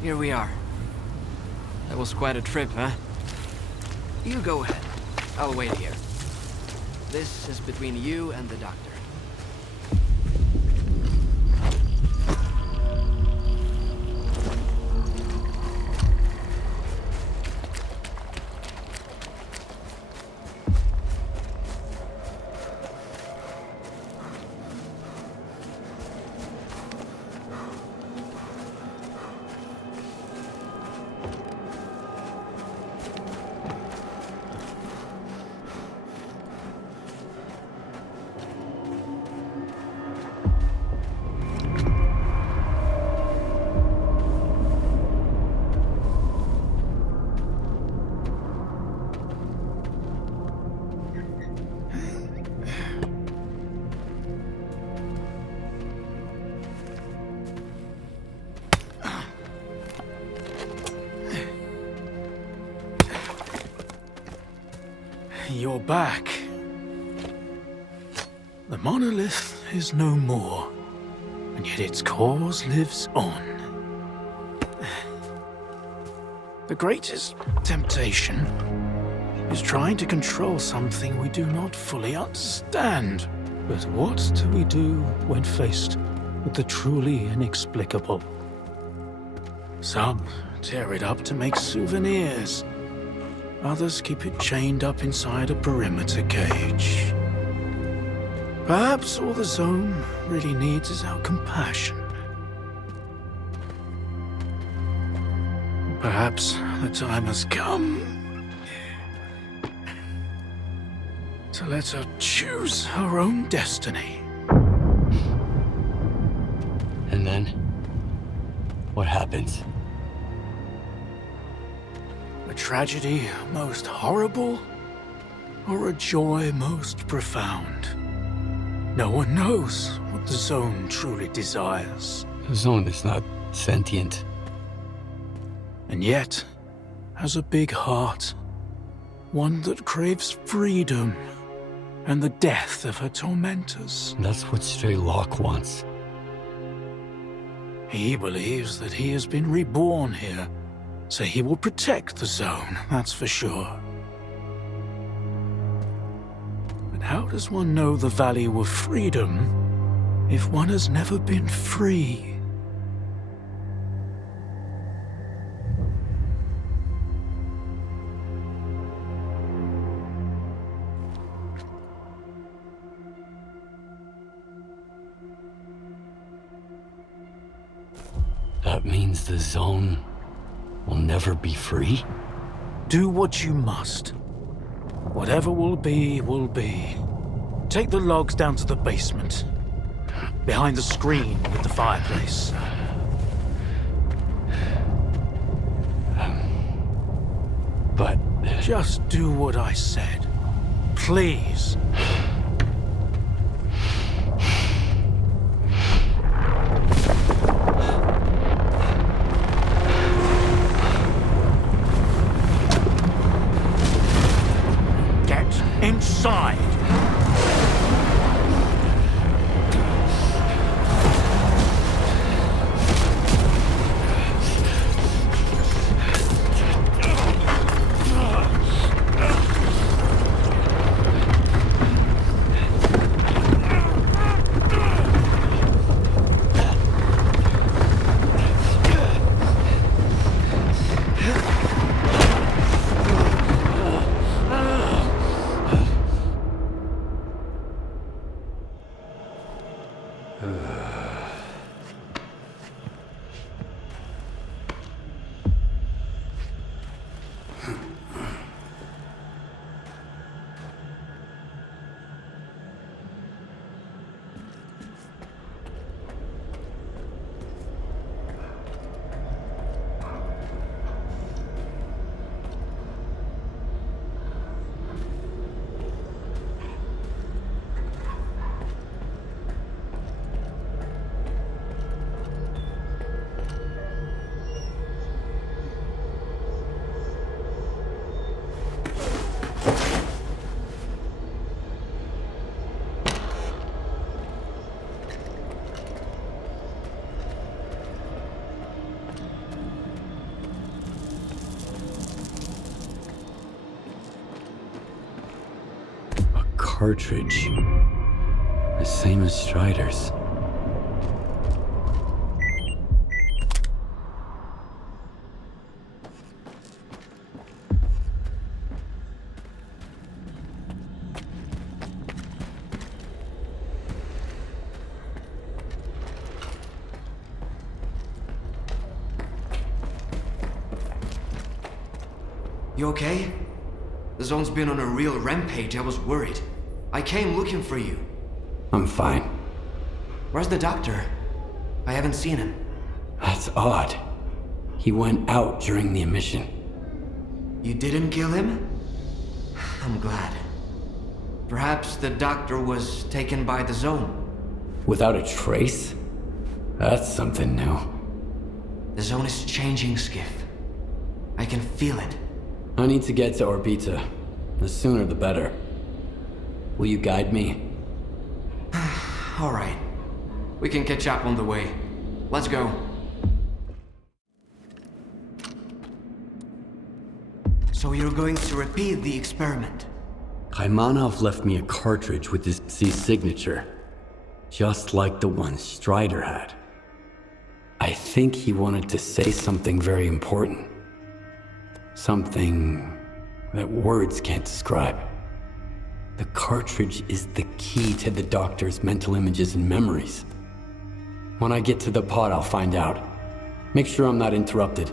here we are. That was quite a trip, huh? You go ahead. I'll wait here. This is between you and the Doctor. you're back. The monolith is no more, and yet its cause lives on. The greatest temptation is trying to control something we do not fully understand. But what do we do when faced with the truly inexplicable? Some tear it up to make souvenirs. Others keep it chained up inside a perimeter cage. Perhaps all the zone really needs is our compassion. Perhaps the time has come to let her choose her own destiny. And then, what happens? A tragedy most horrible, or a joy most profound? No one knows what the zone truly desires. The zone is not sentient. And yet, has a big heart. One that craves freedom and the death of her tormentors. That's what S.T.A.L.K.E.R wants. He believes that he has been reborn here, so he will protect the zone, that's for sure. But how does one know the value of freedom if one has never been free? That means the zone will never be free? Do what you must. Whatever will be, will be. Take the logs down to the basement. Behind the screen with the fireplace. But... Just do what I said. Please. Inside! Cartridge. The same as Strider's. You okay? The zone's been on a real rampage. I was worried. I came looking for you. I'm fine. Where's the doctor? I haven't seen him. That's odd. He went out during the emission. You didn't kill him? I'm glad. Perhaps the doctor was taken by the zone. Without a trace? That's something new. The zone is changing, Skiff. I can feel it. I need to get to Orbita. The sooner the better. Will you guide me? All right. We can catch up on the way. Let's go. So you're going to repeat the experiment? Kaimanov left me a cartridge with his signature, just like the one Strider had. I think he wanted to say something very important. Something that words can't describe. The cartridge is the key to the doctor's mental images and memories. When I get to the pod, I'll find out. Make sure I'm not interrupted.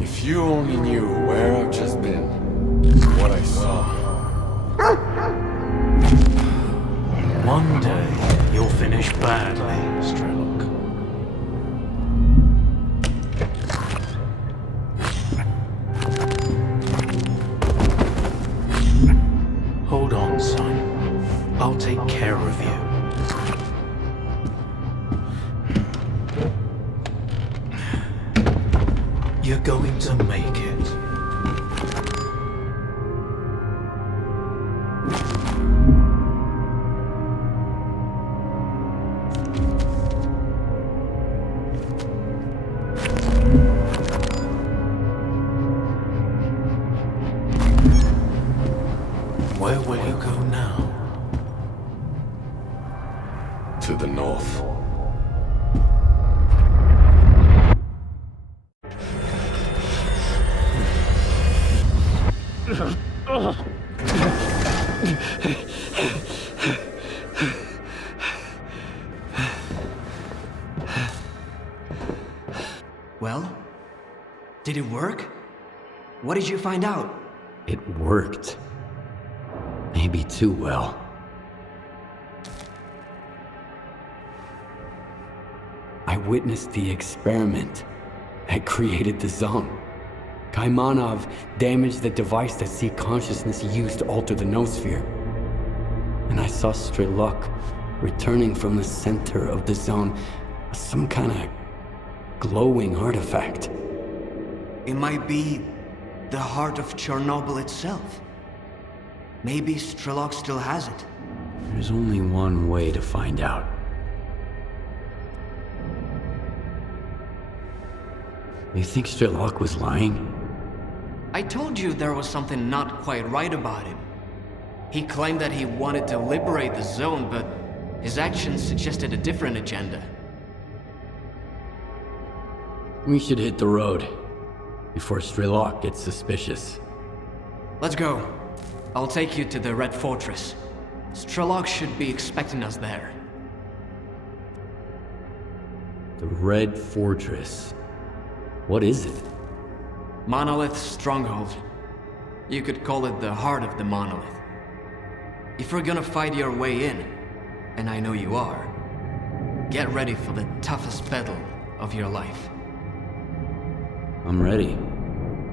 If you only knew where I've just been, what I saw. One day, you'll finish badly, Strelok. Hold on, son. I'll take care of you. You're going to make it. Where will you go now? To the north. Well, did it work? What did you find out? It worked. Maybe too well. I witnessed the experiment. had created the zone. Kaimanov damaged the device that Seek Consciousness used to alter the noosphere. And I saw S.T.A.L.K.E.R returning from the center of the zone, some kind of glowing artifact. It might be the Heart of Chornobyl itself. Maybe S.T.A.L.K.E.R still has it. There's only one way to find out. You think S.T.A.L.K.E.R was lying? I told you there was something not quite right about him. He claimed that he wanted to liberate the zone, but his actions suggested a different agenda. We should hit the road before S.T.A.L.K.E.R gets suspicious. Let's go. I'll take you to the Red Fortress. S.T.A.L.K.E.R should be expecting us there. The Red Fortress. What is it? Monolith's stronghold. You could call it the heart of the monolith. If you're gonna fight your way in, and I know you are, get ready for the toughest battle of your life. I'm ready.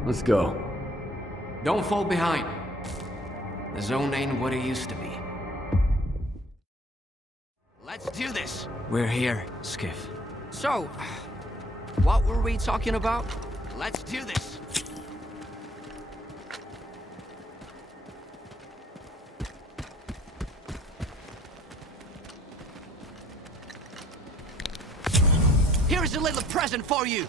Let's go. Don't fall behind. The zone ain't what it used to be. Let's do this! We're here, Skiff. So, what were we talking about? Let's do this! Here's a little present for you!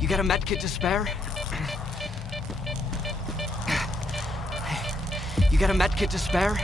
You got a medkit to spare? You got a medkit to spare?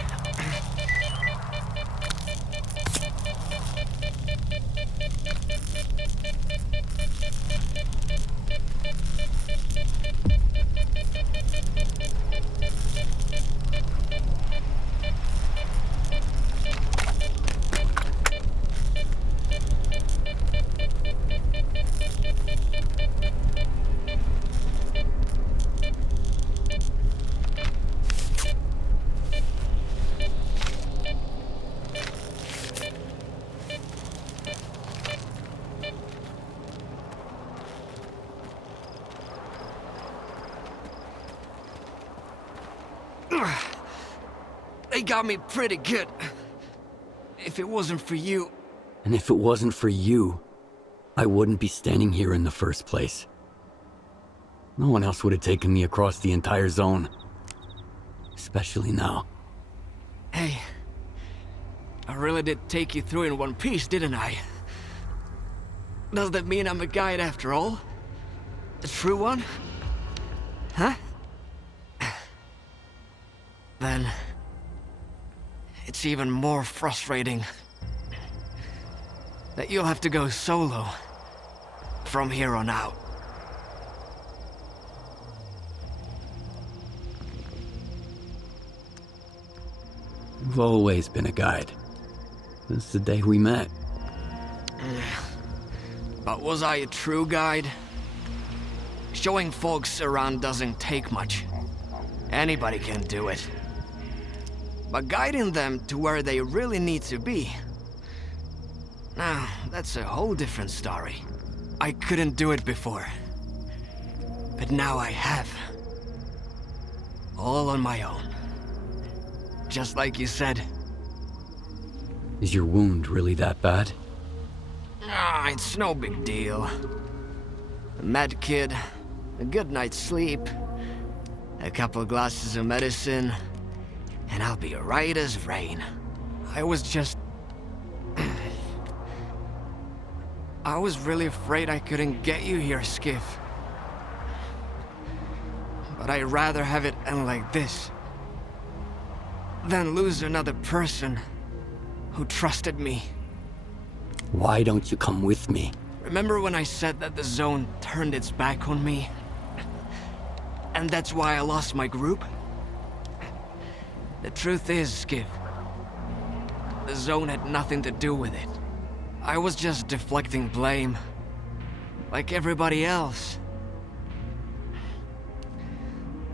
They got me pretty good. If it wasn't for you... And if it wasn't for you, I wouldn't be standing here in the first place. No one else would have taken me across the entire zone. Especially now. Hey, I really did take you through in one piece, didn't I? Does that mean I'm a guide after all? A true one? Huh? Then... it's even more frustrating that you'll have to go solo from here on out. You've always been a guide. Since the day we met. But was I a true guide? Showing folks around doesn't take much. Anybody can do it. But guiding them to where they really need to be... now, that's a whole different story. I couldn't do it before. But now I have. All on my own. Just like you said. Is your wound really that bad? Ah, it's no big deal. A med kit, a good night's sleep, a couple glasses of medicine, and I'll be right as rain. I was just... I was really afraid I couldn't get you here, Skiff. But I'd rather have it end like this than lose another person who trusted me. Why don't you come with me? Remember when I said that the zone turned its back on me? And that's why I lost my group? The truth is, Skiff, the zone had nothing to do with it. I was just deflecting blame, like everybody else.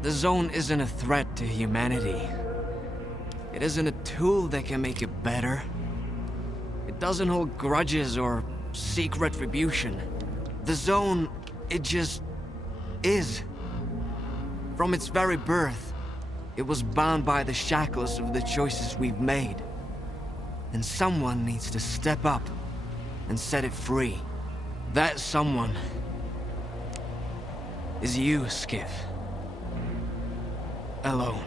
The zone isn't a threat to humanity. It isn't a tool that can make it better. It doesn't hold grudges or seek retribution. The zone, it just is. From its very birth, it was bound by the shackles of the choices we've made. And someone needs to step up and set it free. That someone is you, Skiff. Alone.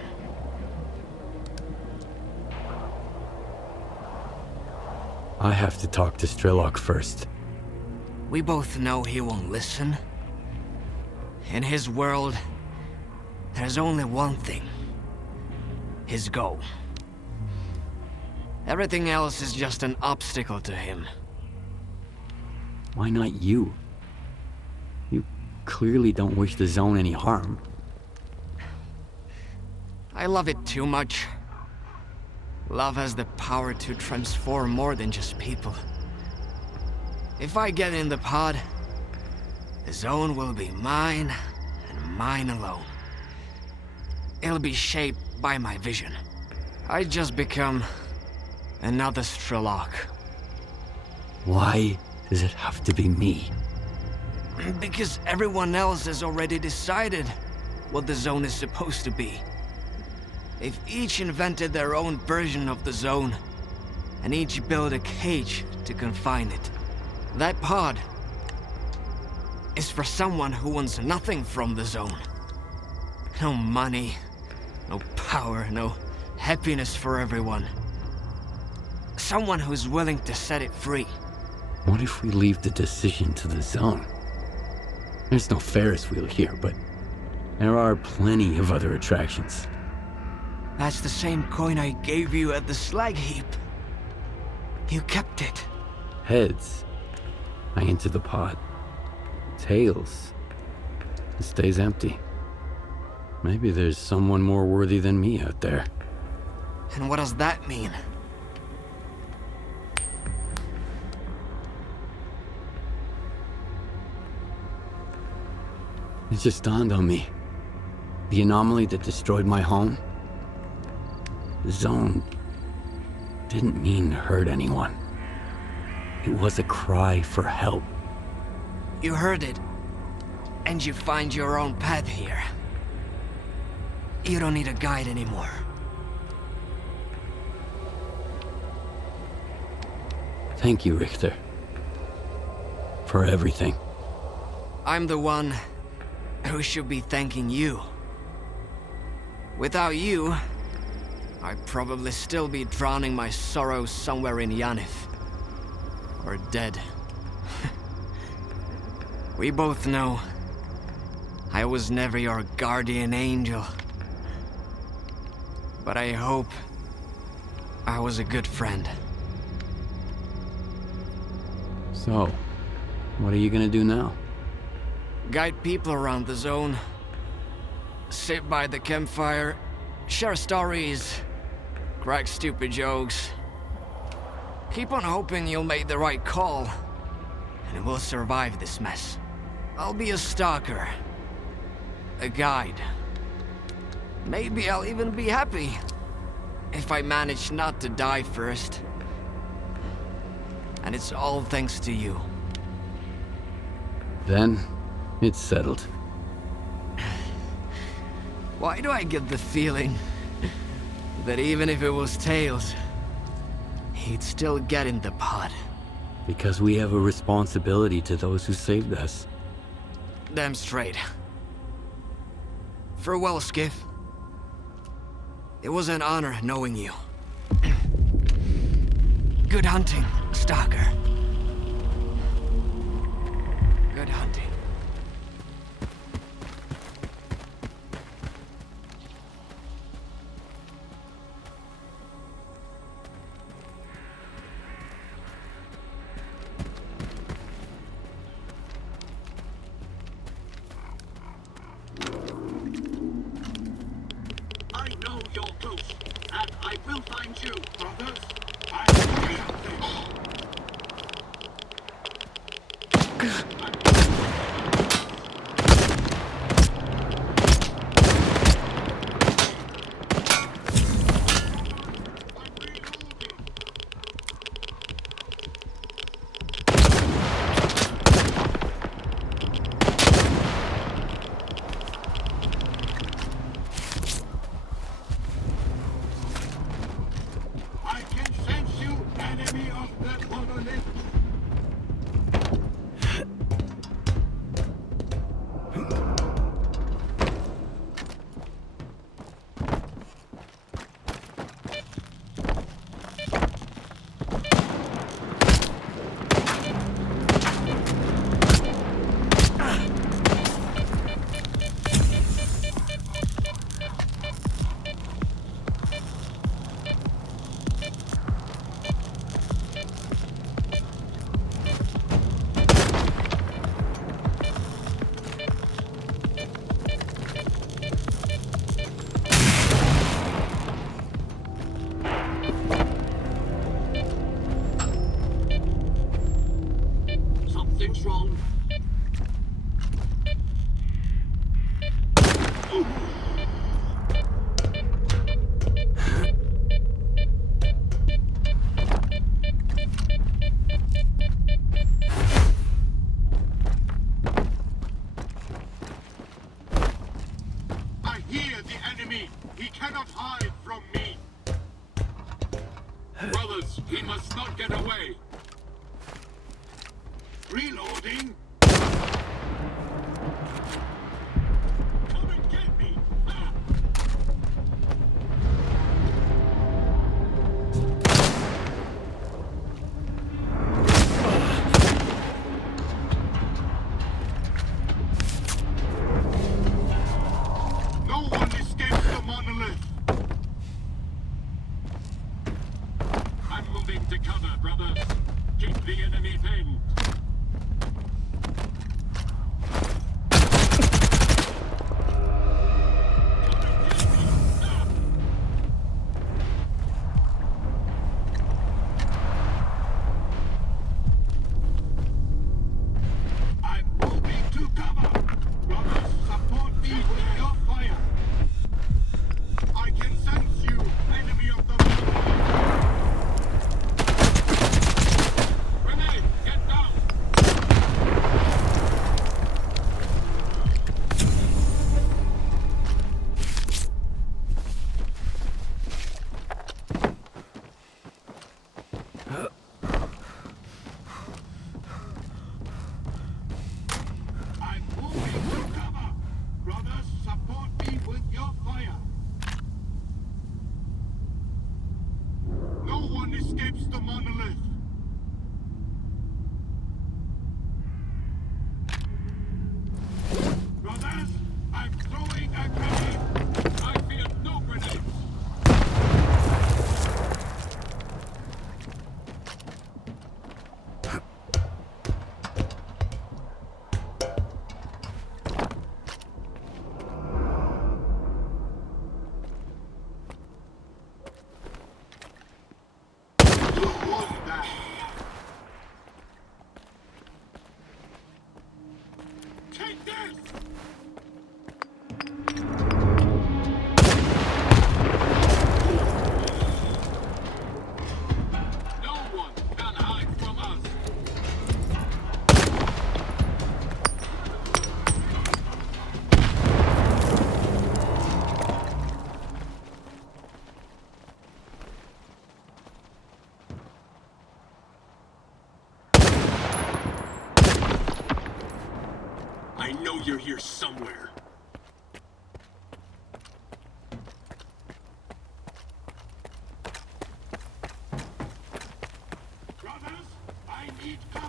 I have to talk to S.T.A.L.K.E.R first. We both know he won't listen. In his world, there's only one thing. His goal. Everything else is just an obstacle to him. Why not you? You clearly don't wish the zone any harm. I love it too much. Love has the power to transform more than just people. If I get in the pod, the zone will be mine, and mine alone. It'll be shaped by my vision. I just become another S.T.A.L.K.E.R. Why does it have to be me? Because everyone else has already decided what the zone is supposed to be. They've each invented their own version of the zone, and each built a cage to confine it. That pod is for someone who wants nothing from the zone. No money, no power, no happiness for everyone. Someone who's willing to set it free. What if we leave the decision to the zone? There's no Ferris wheel here, but there are plenty of other attractions. That's the same coin I gave you at the slag heap. You kept it. Heads, I enter the pod. Tails, it stays empty. Maybe there's someone more worthy than me out there. And what does that mean? It just dawned on me. The anomaly that destroyed my home? The zone didn't mean to hurt anyone. It was a cry for help. You heard it, and you find your own path here. You don't need a guide anymore. Thank you, Richter. For everything. I'm the one who should be thanking you. Without you, I'd probably still be drowning my sorrows somewhere in Yanif. Or dead. We both know I was never your guardian angel. But I hope I was a good friend. So, what are you gonna do now? Guide people around the zone. Sit by the campfire. Share stories. Crack stupid jokes. Keep on hoping you'll make the right call. And we'll survive this mess. I'll be a stalker. A guide. Maybe I'll even be happy. If I manage not to die first. And it's all thanks to you. Then, it's settled. Why do I get the feeling that even if it was Tails, he'd still get in the pod? Because we have a responsibility to those who saved us. Damn straight. Farewell, Skiff. It was an honor knowing you. Good hunting, Stalker. Good hunting. Something's wrong. I hear the enemy. He cannot hide from me. Brothers, he must not get away. Reloading. Come and get me. Ah. No one escapes the monolith. I'm moving to cover, brothers. Keep the enemy pinned. Escapes the monolith. Brothers, I'm throwing a grenade. I fear no grenades. Take this! No one can hide from us. I know you're here somewhere. Brothers, I need cover.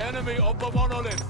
Enemy of the monolith!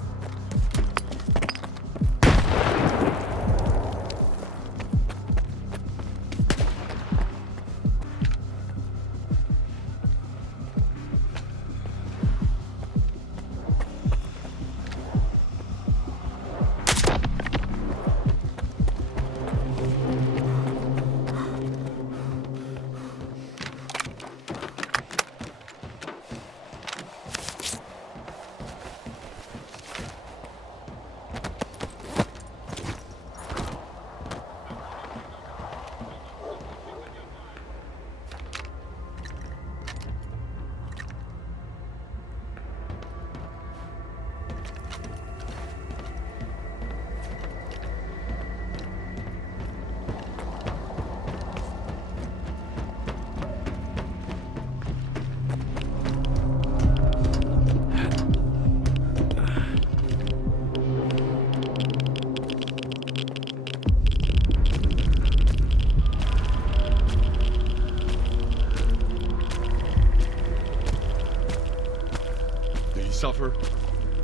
Suffer?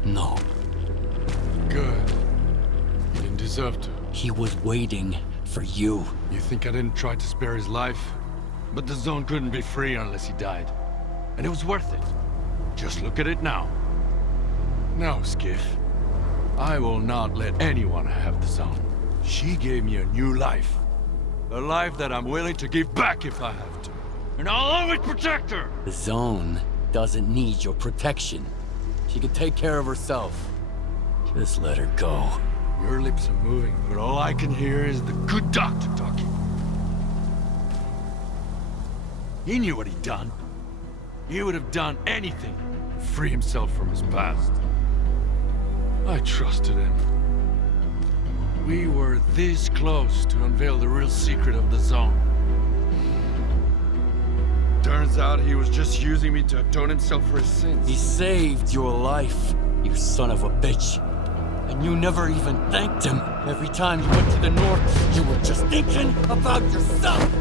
No. Good. He didn't deserve to. He was waiting for you. You think I didn't try to spare his life? But the zone couldn't be free unless he died. And it was worth it. Just look at it now. No, Skiff. I will not let anyone have the zone. She gave me a new life. A life that I'm willing to give back if I have to. And I'll always protect her! The zone doesn't need your protection. She can take care of herself. Just let her go. Your lips are moving, but all I can hear is the good doctor talking. He knew what he'd done. He would have done anything to free himself from his past. I trusted him. We were this close to unveil the real secret of the zone. Turns out he was just using me to atone himself for his sins. He saved your life, you son of a bitch. And you never even thanked him. Every time you went to the north, you were just thinking about yourself.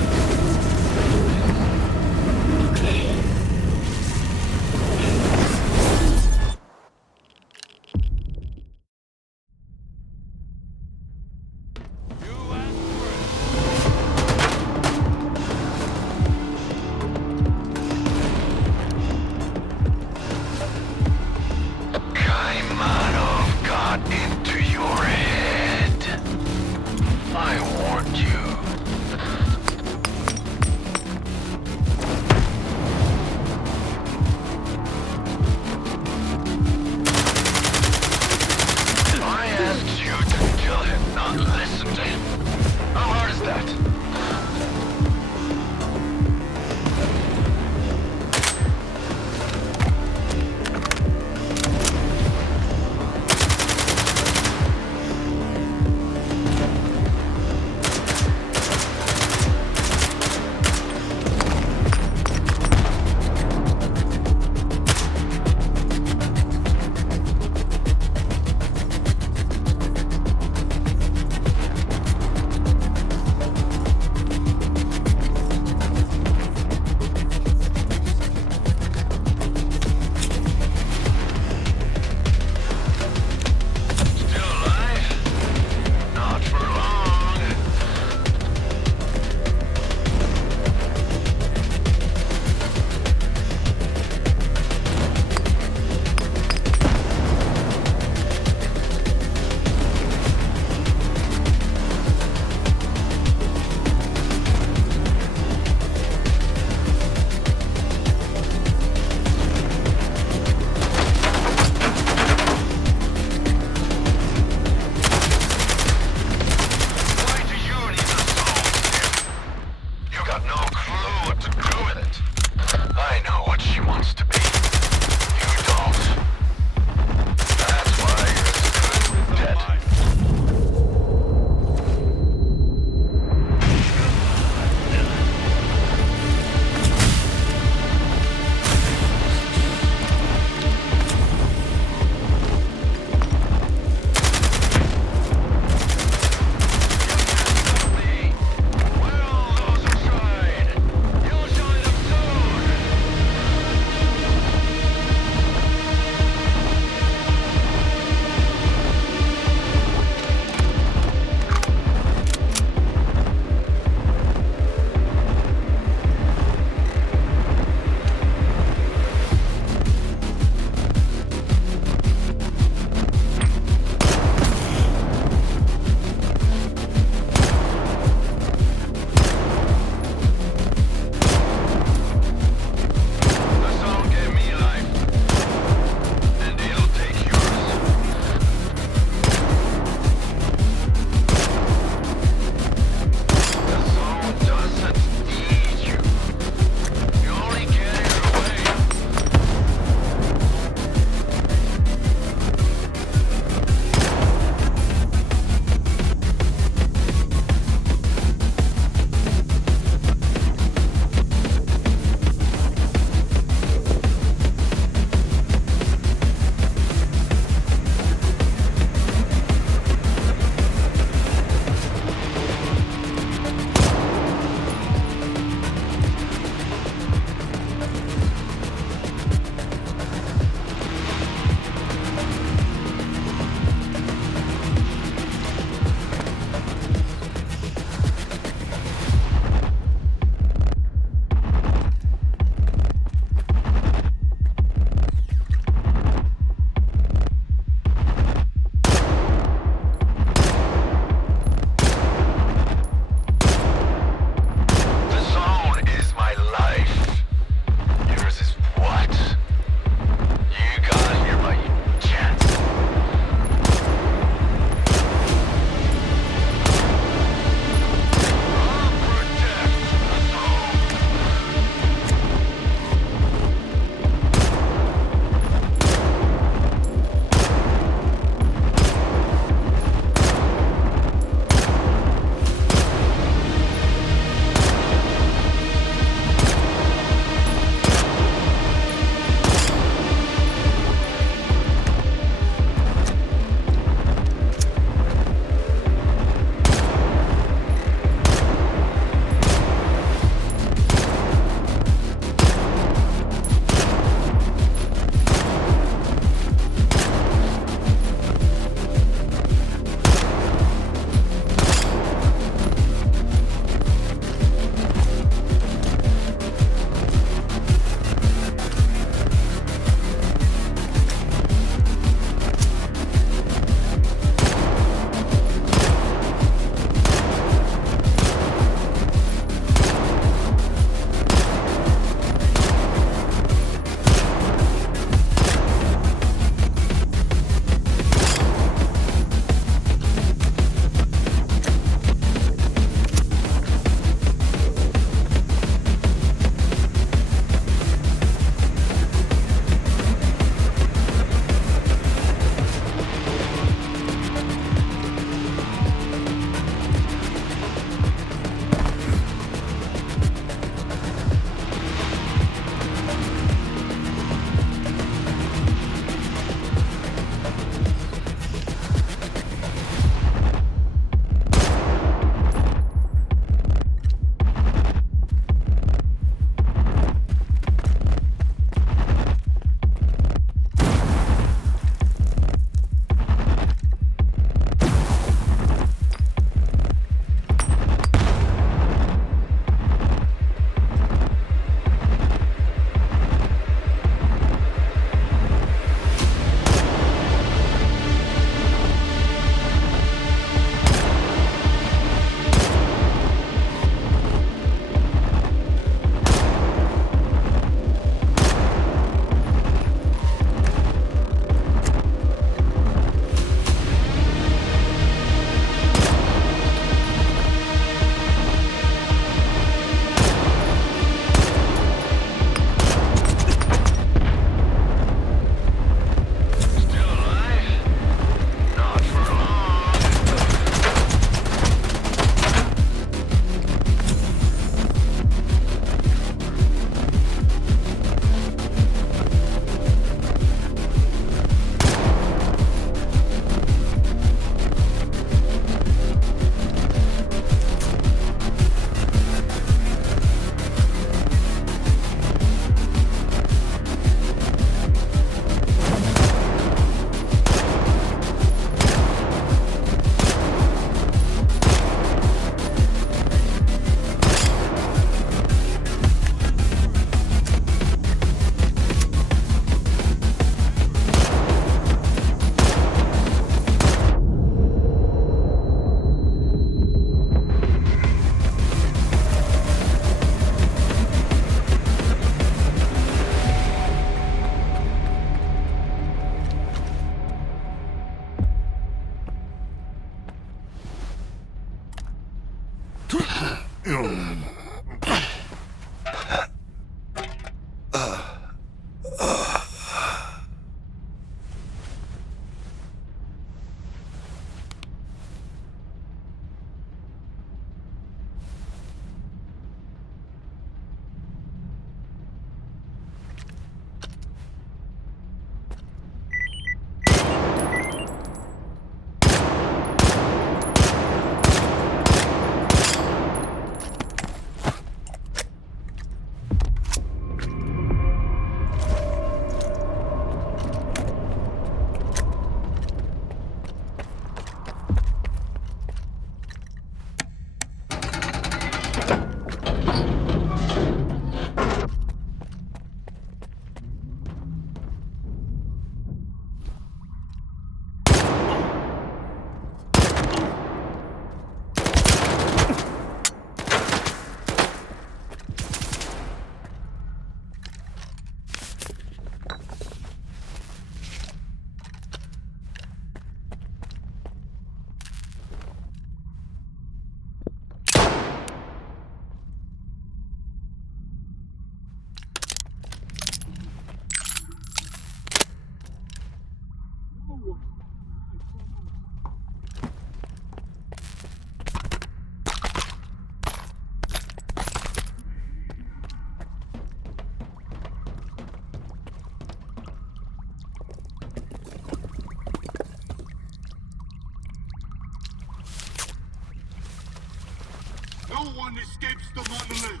No one escapes the monolith!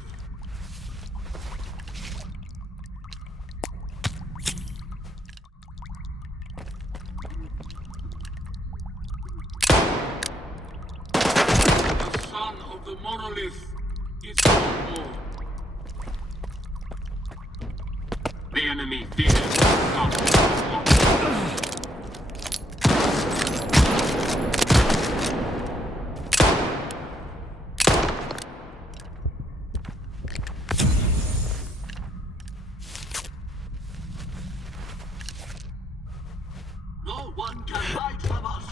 The son of the monolith is no more. The enemy fears us. No one can hide from us!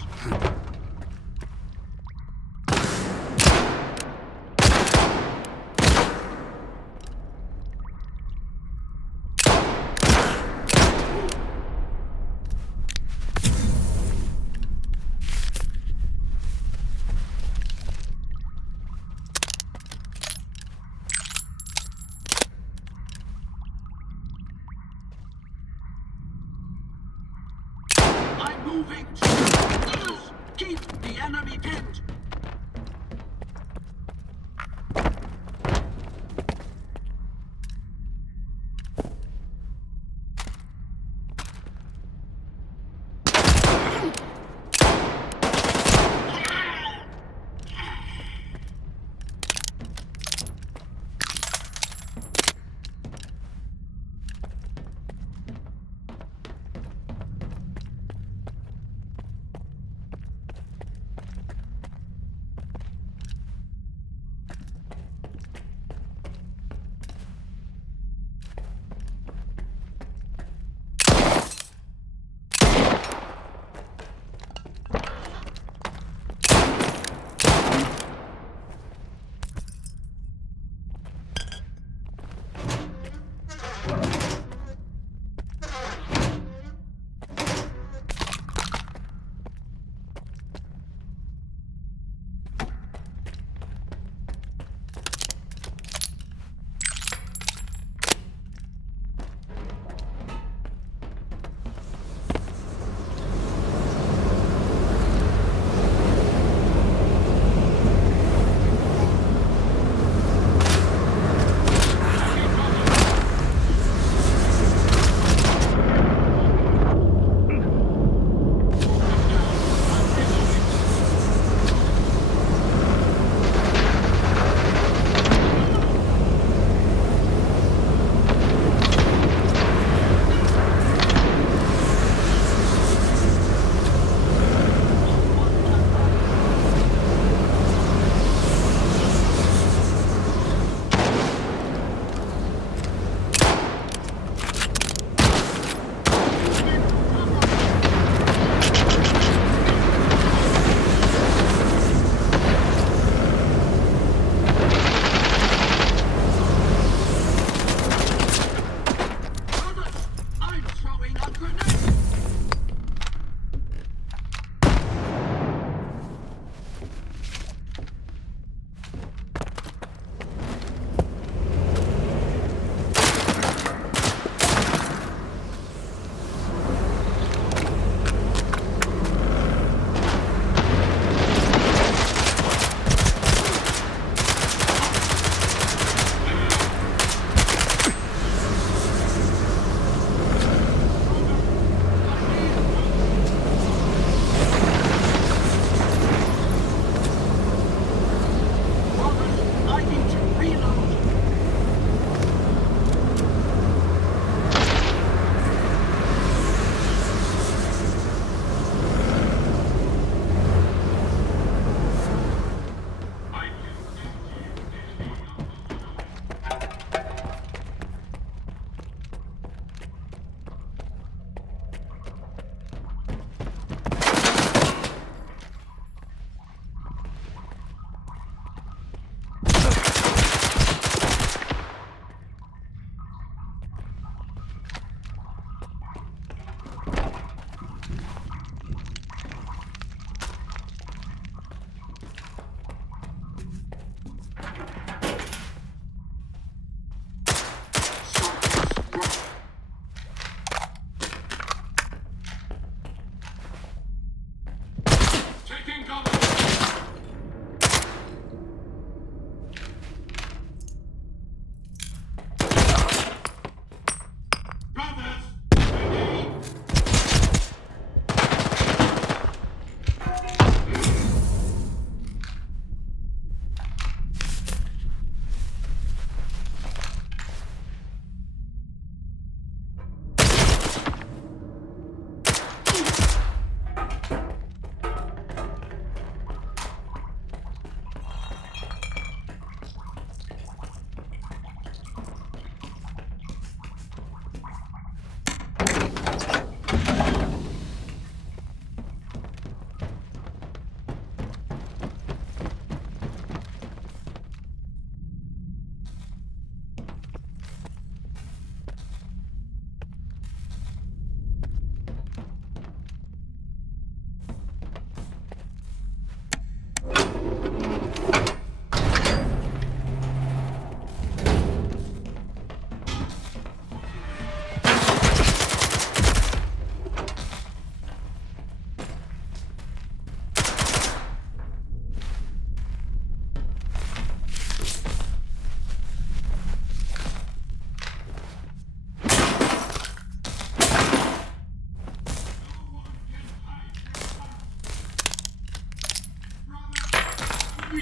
I'm moving! Keep the enemy pinned!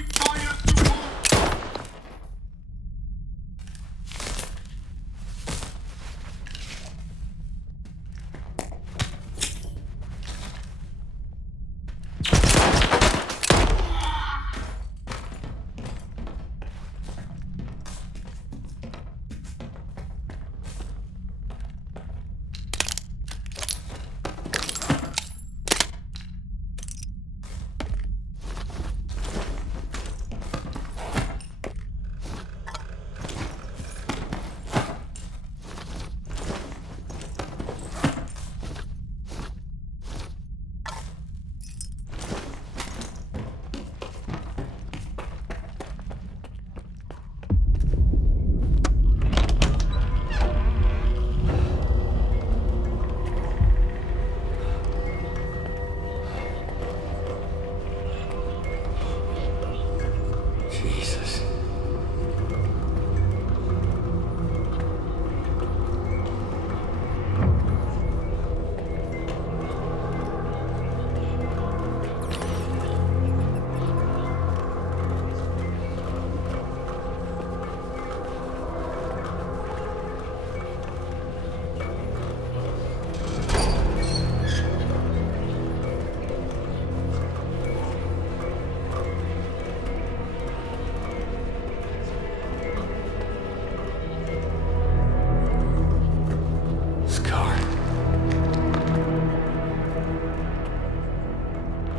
fire to move!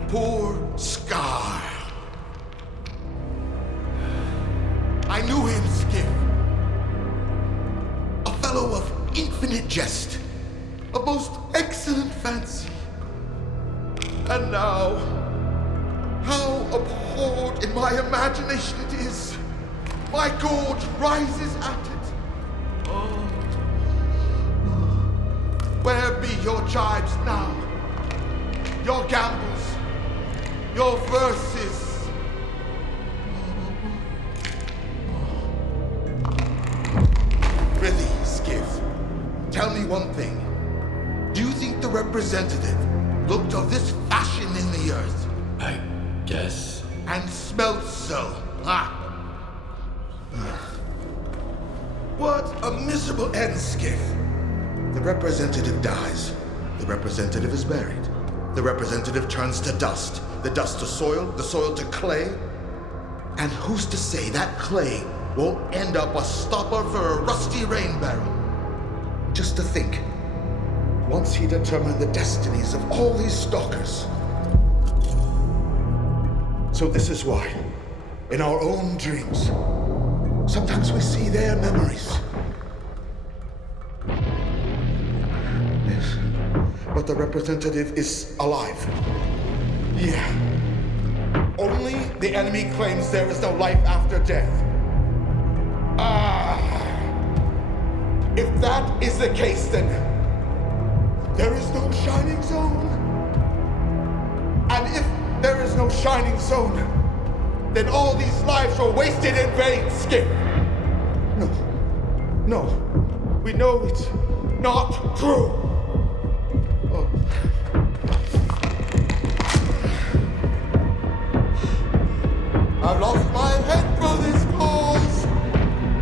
Poor Scar. I knew him, Skip. A fellow of infinite jest, of most excellent fancy. And now, how abhorred in my imagination it is. My gorge rises at it. Oh. Where be your jibes now? Your gambles? Your verses? Prithee, Skiff, tell me one thing. Do you think the representative looked of this fashion in the earth? I guess. And smelt so, huh? What a miserable end, Skiff. The representative dies. The representative is buried. The representative turns to dust. The dust to soil, the soil to clay. And who's to say that clay won't end up a stopper for a rusty rain barrel? Just to think, once he determined the destinies of all these stalkers. So this is why, in our own dreams, sometimes we see their memories. Yes, but the representative is alive. Yeah. Only the enemy claims there is no life after death. If that is the case, then there is no shining zone. And if there is no shining zone, then all these lives were wasted in vain, Skip. No, we know it's not true. Oh. I've lost my head for this cause,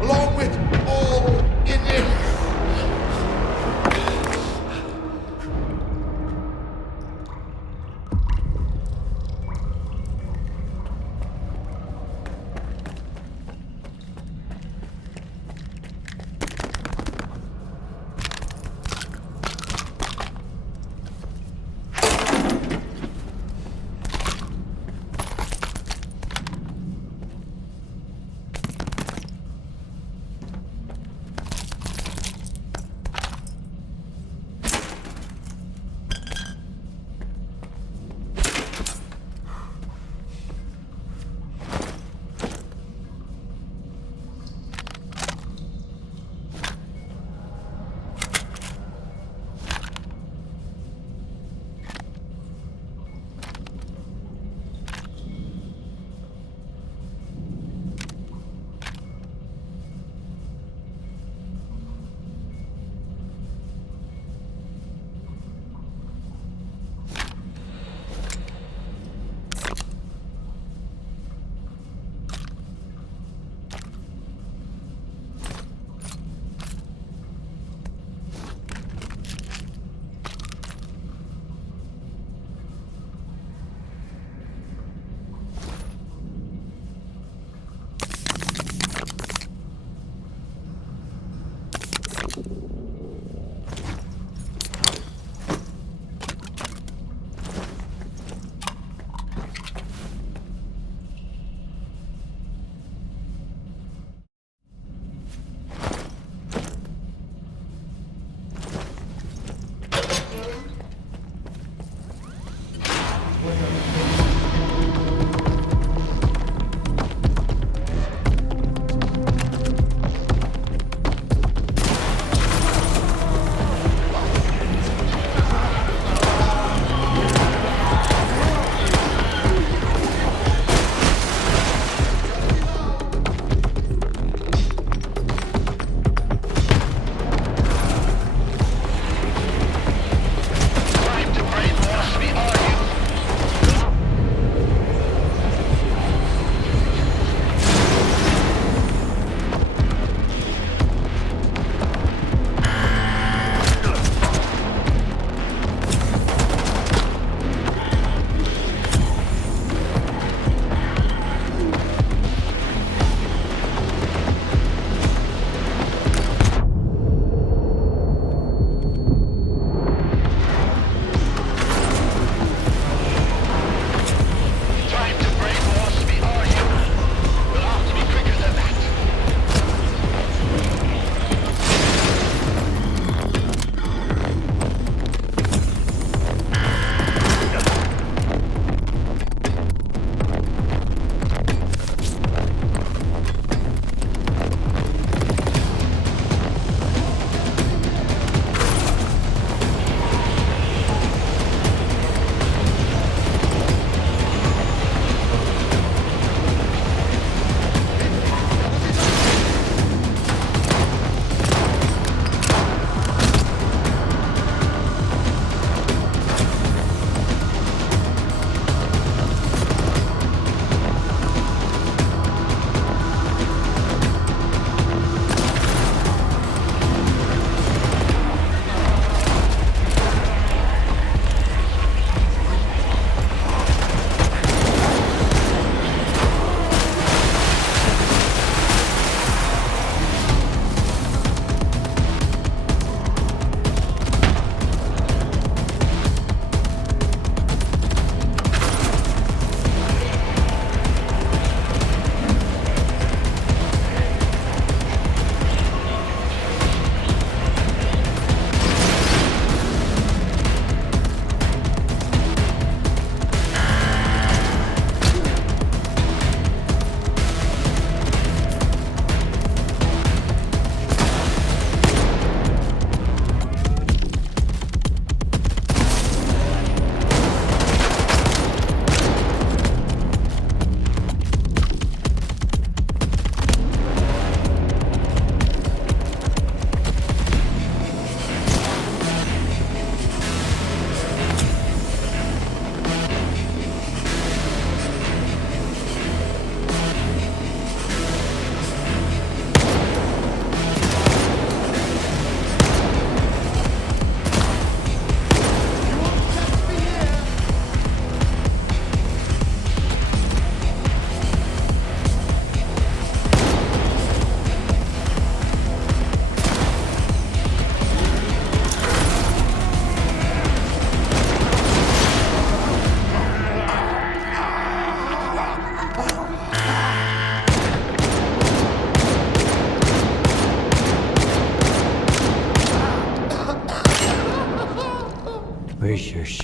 along with all in it.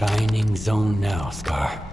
shining zone now, Scar.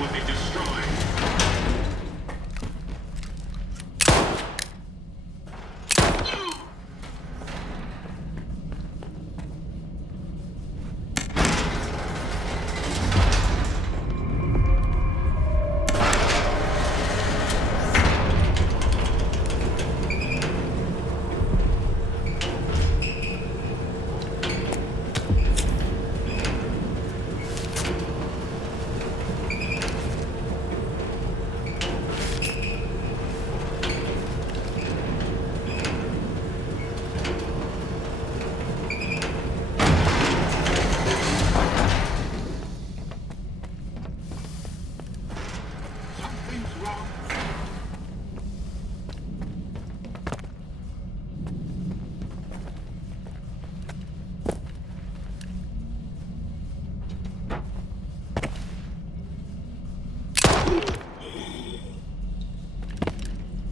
what they destroyed.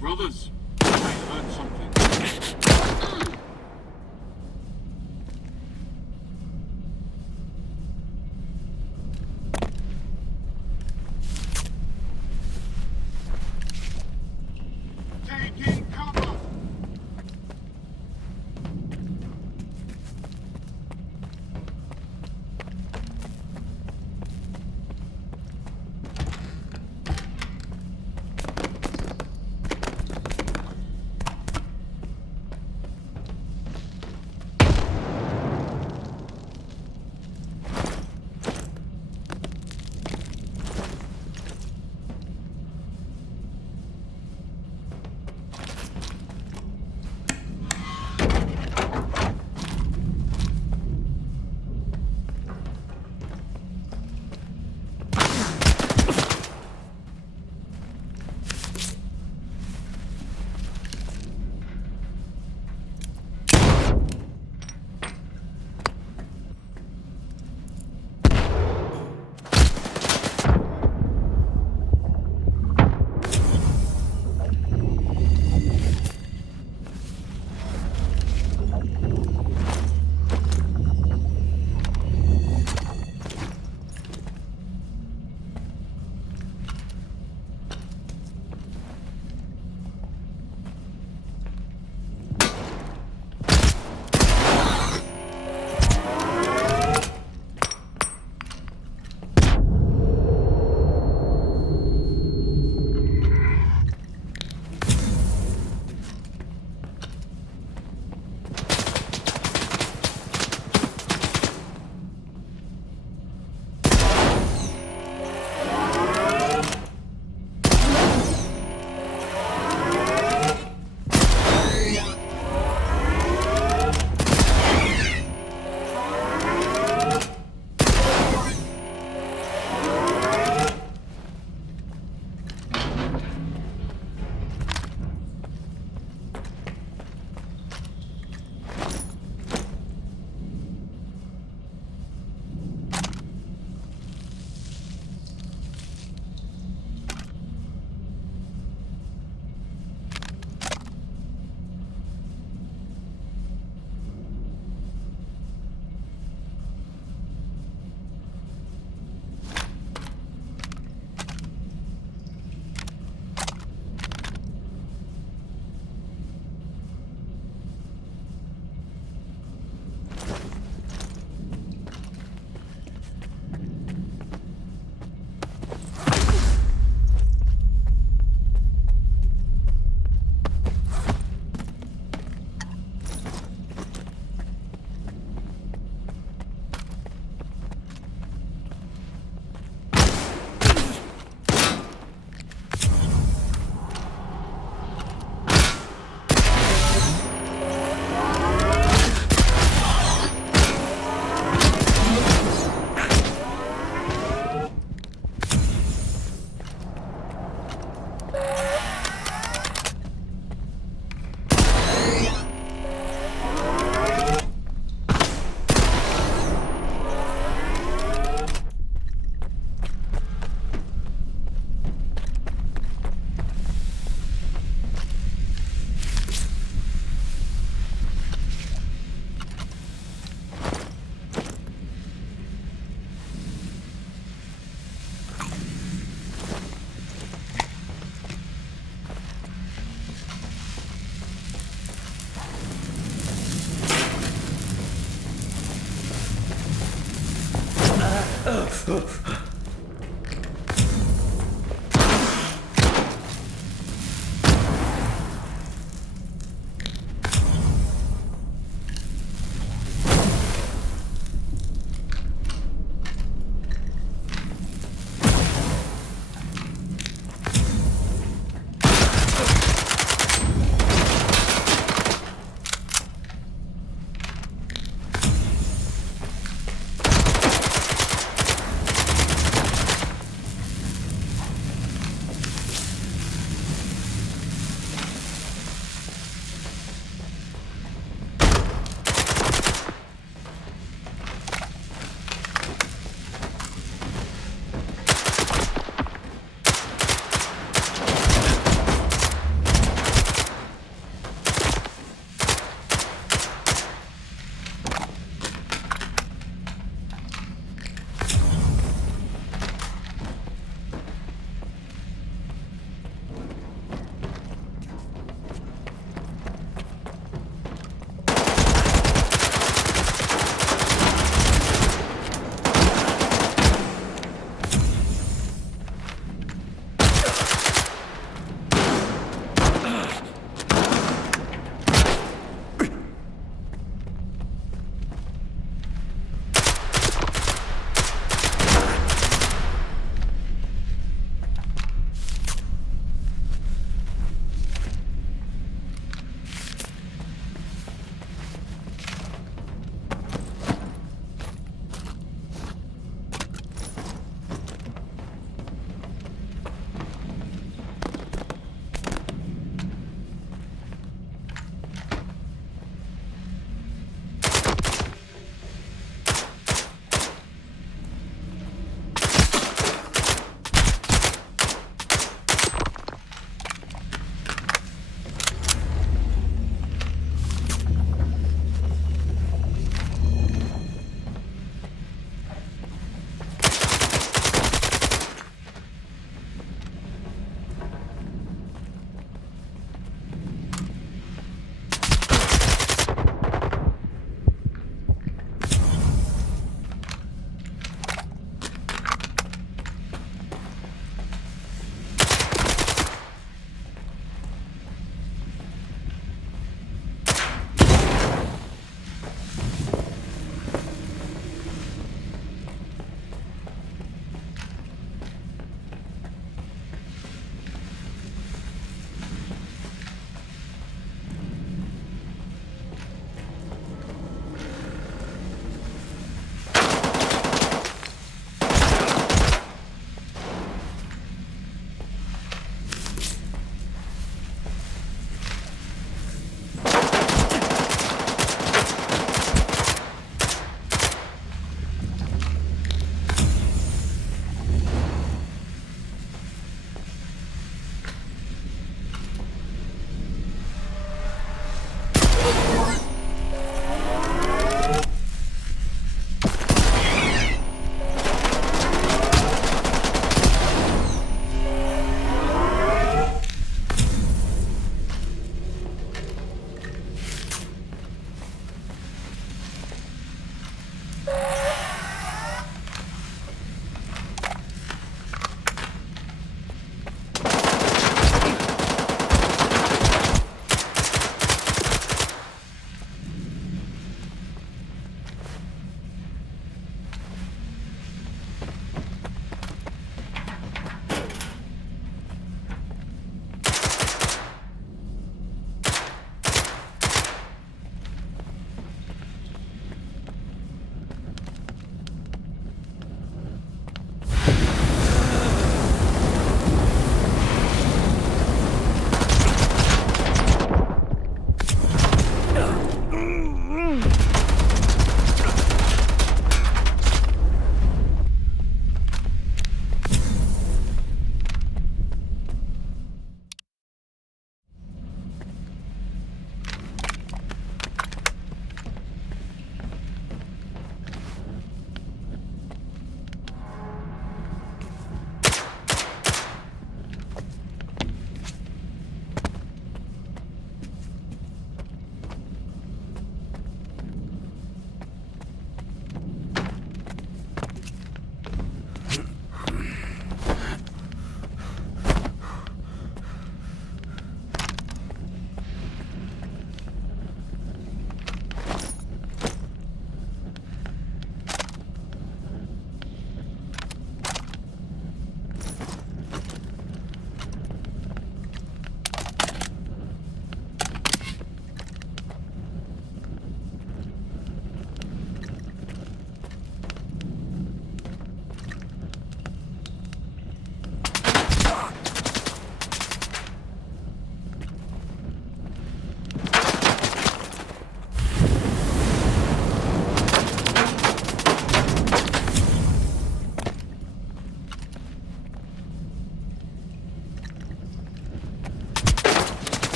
Brothers, I heard something. Taking cover!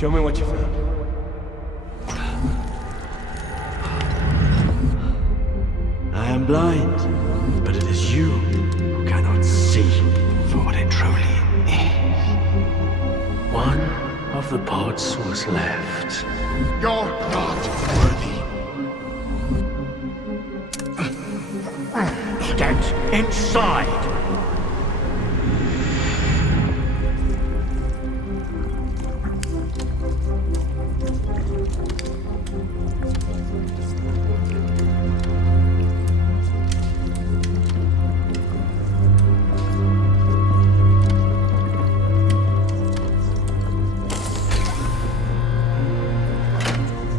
Show me what you found. I am blind, but it is you who cannot see for what it truly is. One of the pods was left. You're not worthy. Get inside!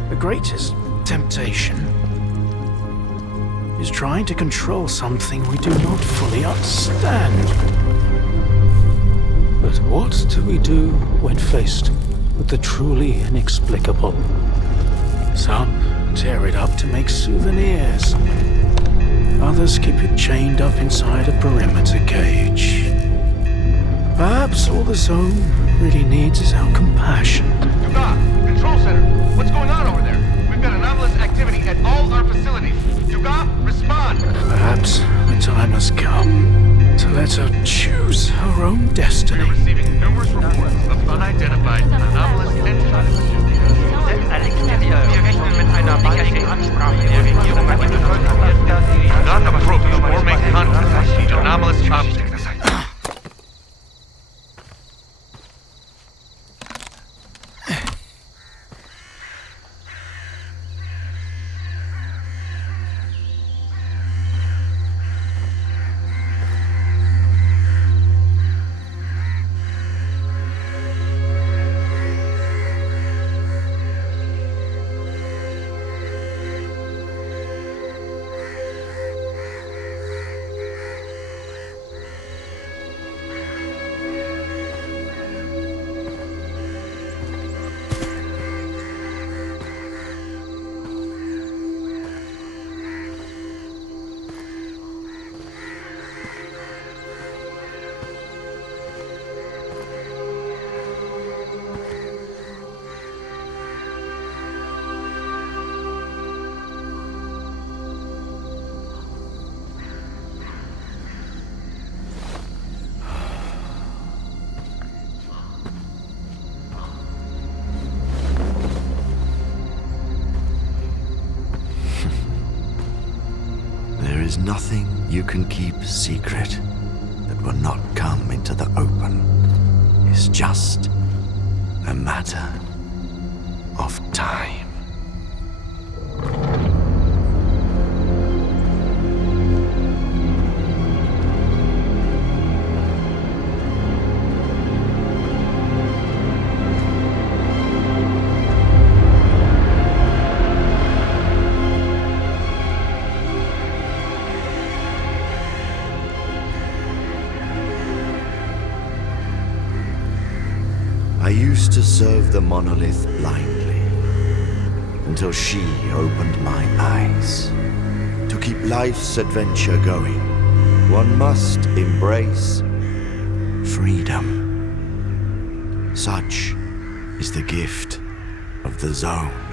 The greatest temptation is trying to control something we do not fully understand. But what do we do when faced with the truly inexplicable? Some tear it up to make souvenirs. Others keep it chained up inside a perimeter cage. Perhaps all the zone really needs is our compassion. Control center, what's going on over there? We've got anomalous activity at all our facilities. Duga, respond! Perhaps the time has come to let her choose her own destiny. We're receiving numerous reports of unidentified anomalous entities nothing you can keep secret that will not come into the open. It's just a matter of time. I used to serve the monolith blindly, until she opened my eyes. To keep life's adventure going, one must embrace freedom. Such is the gift of the Zone.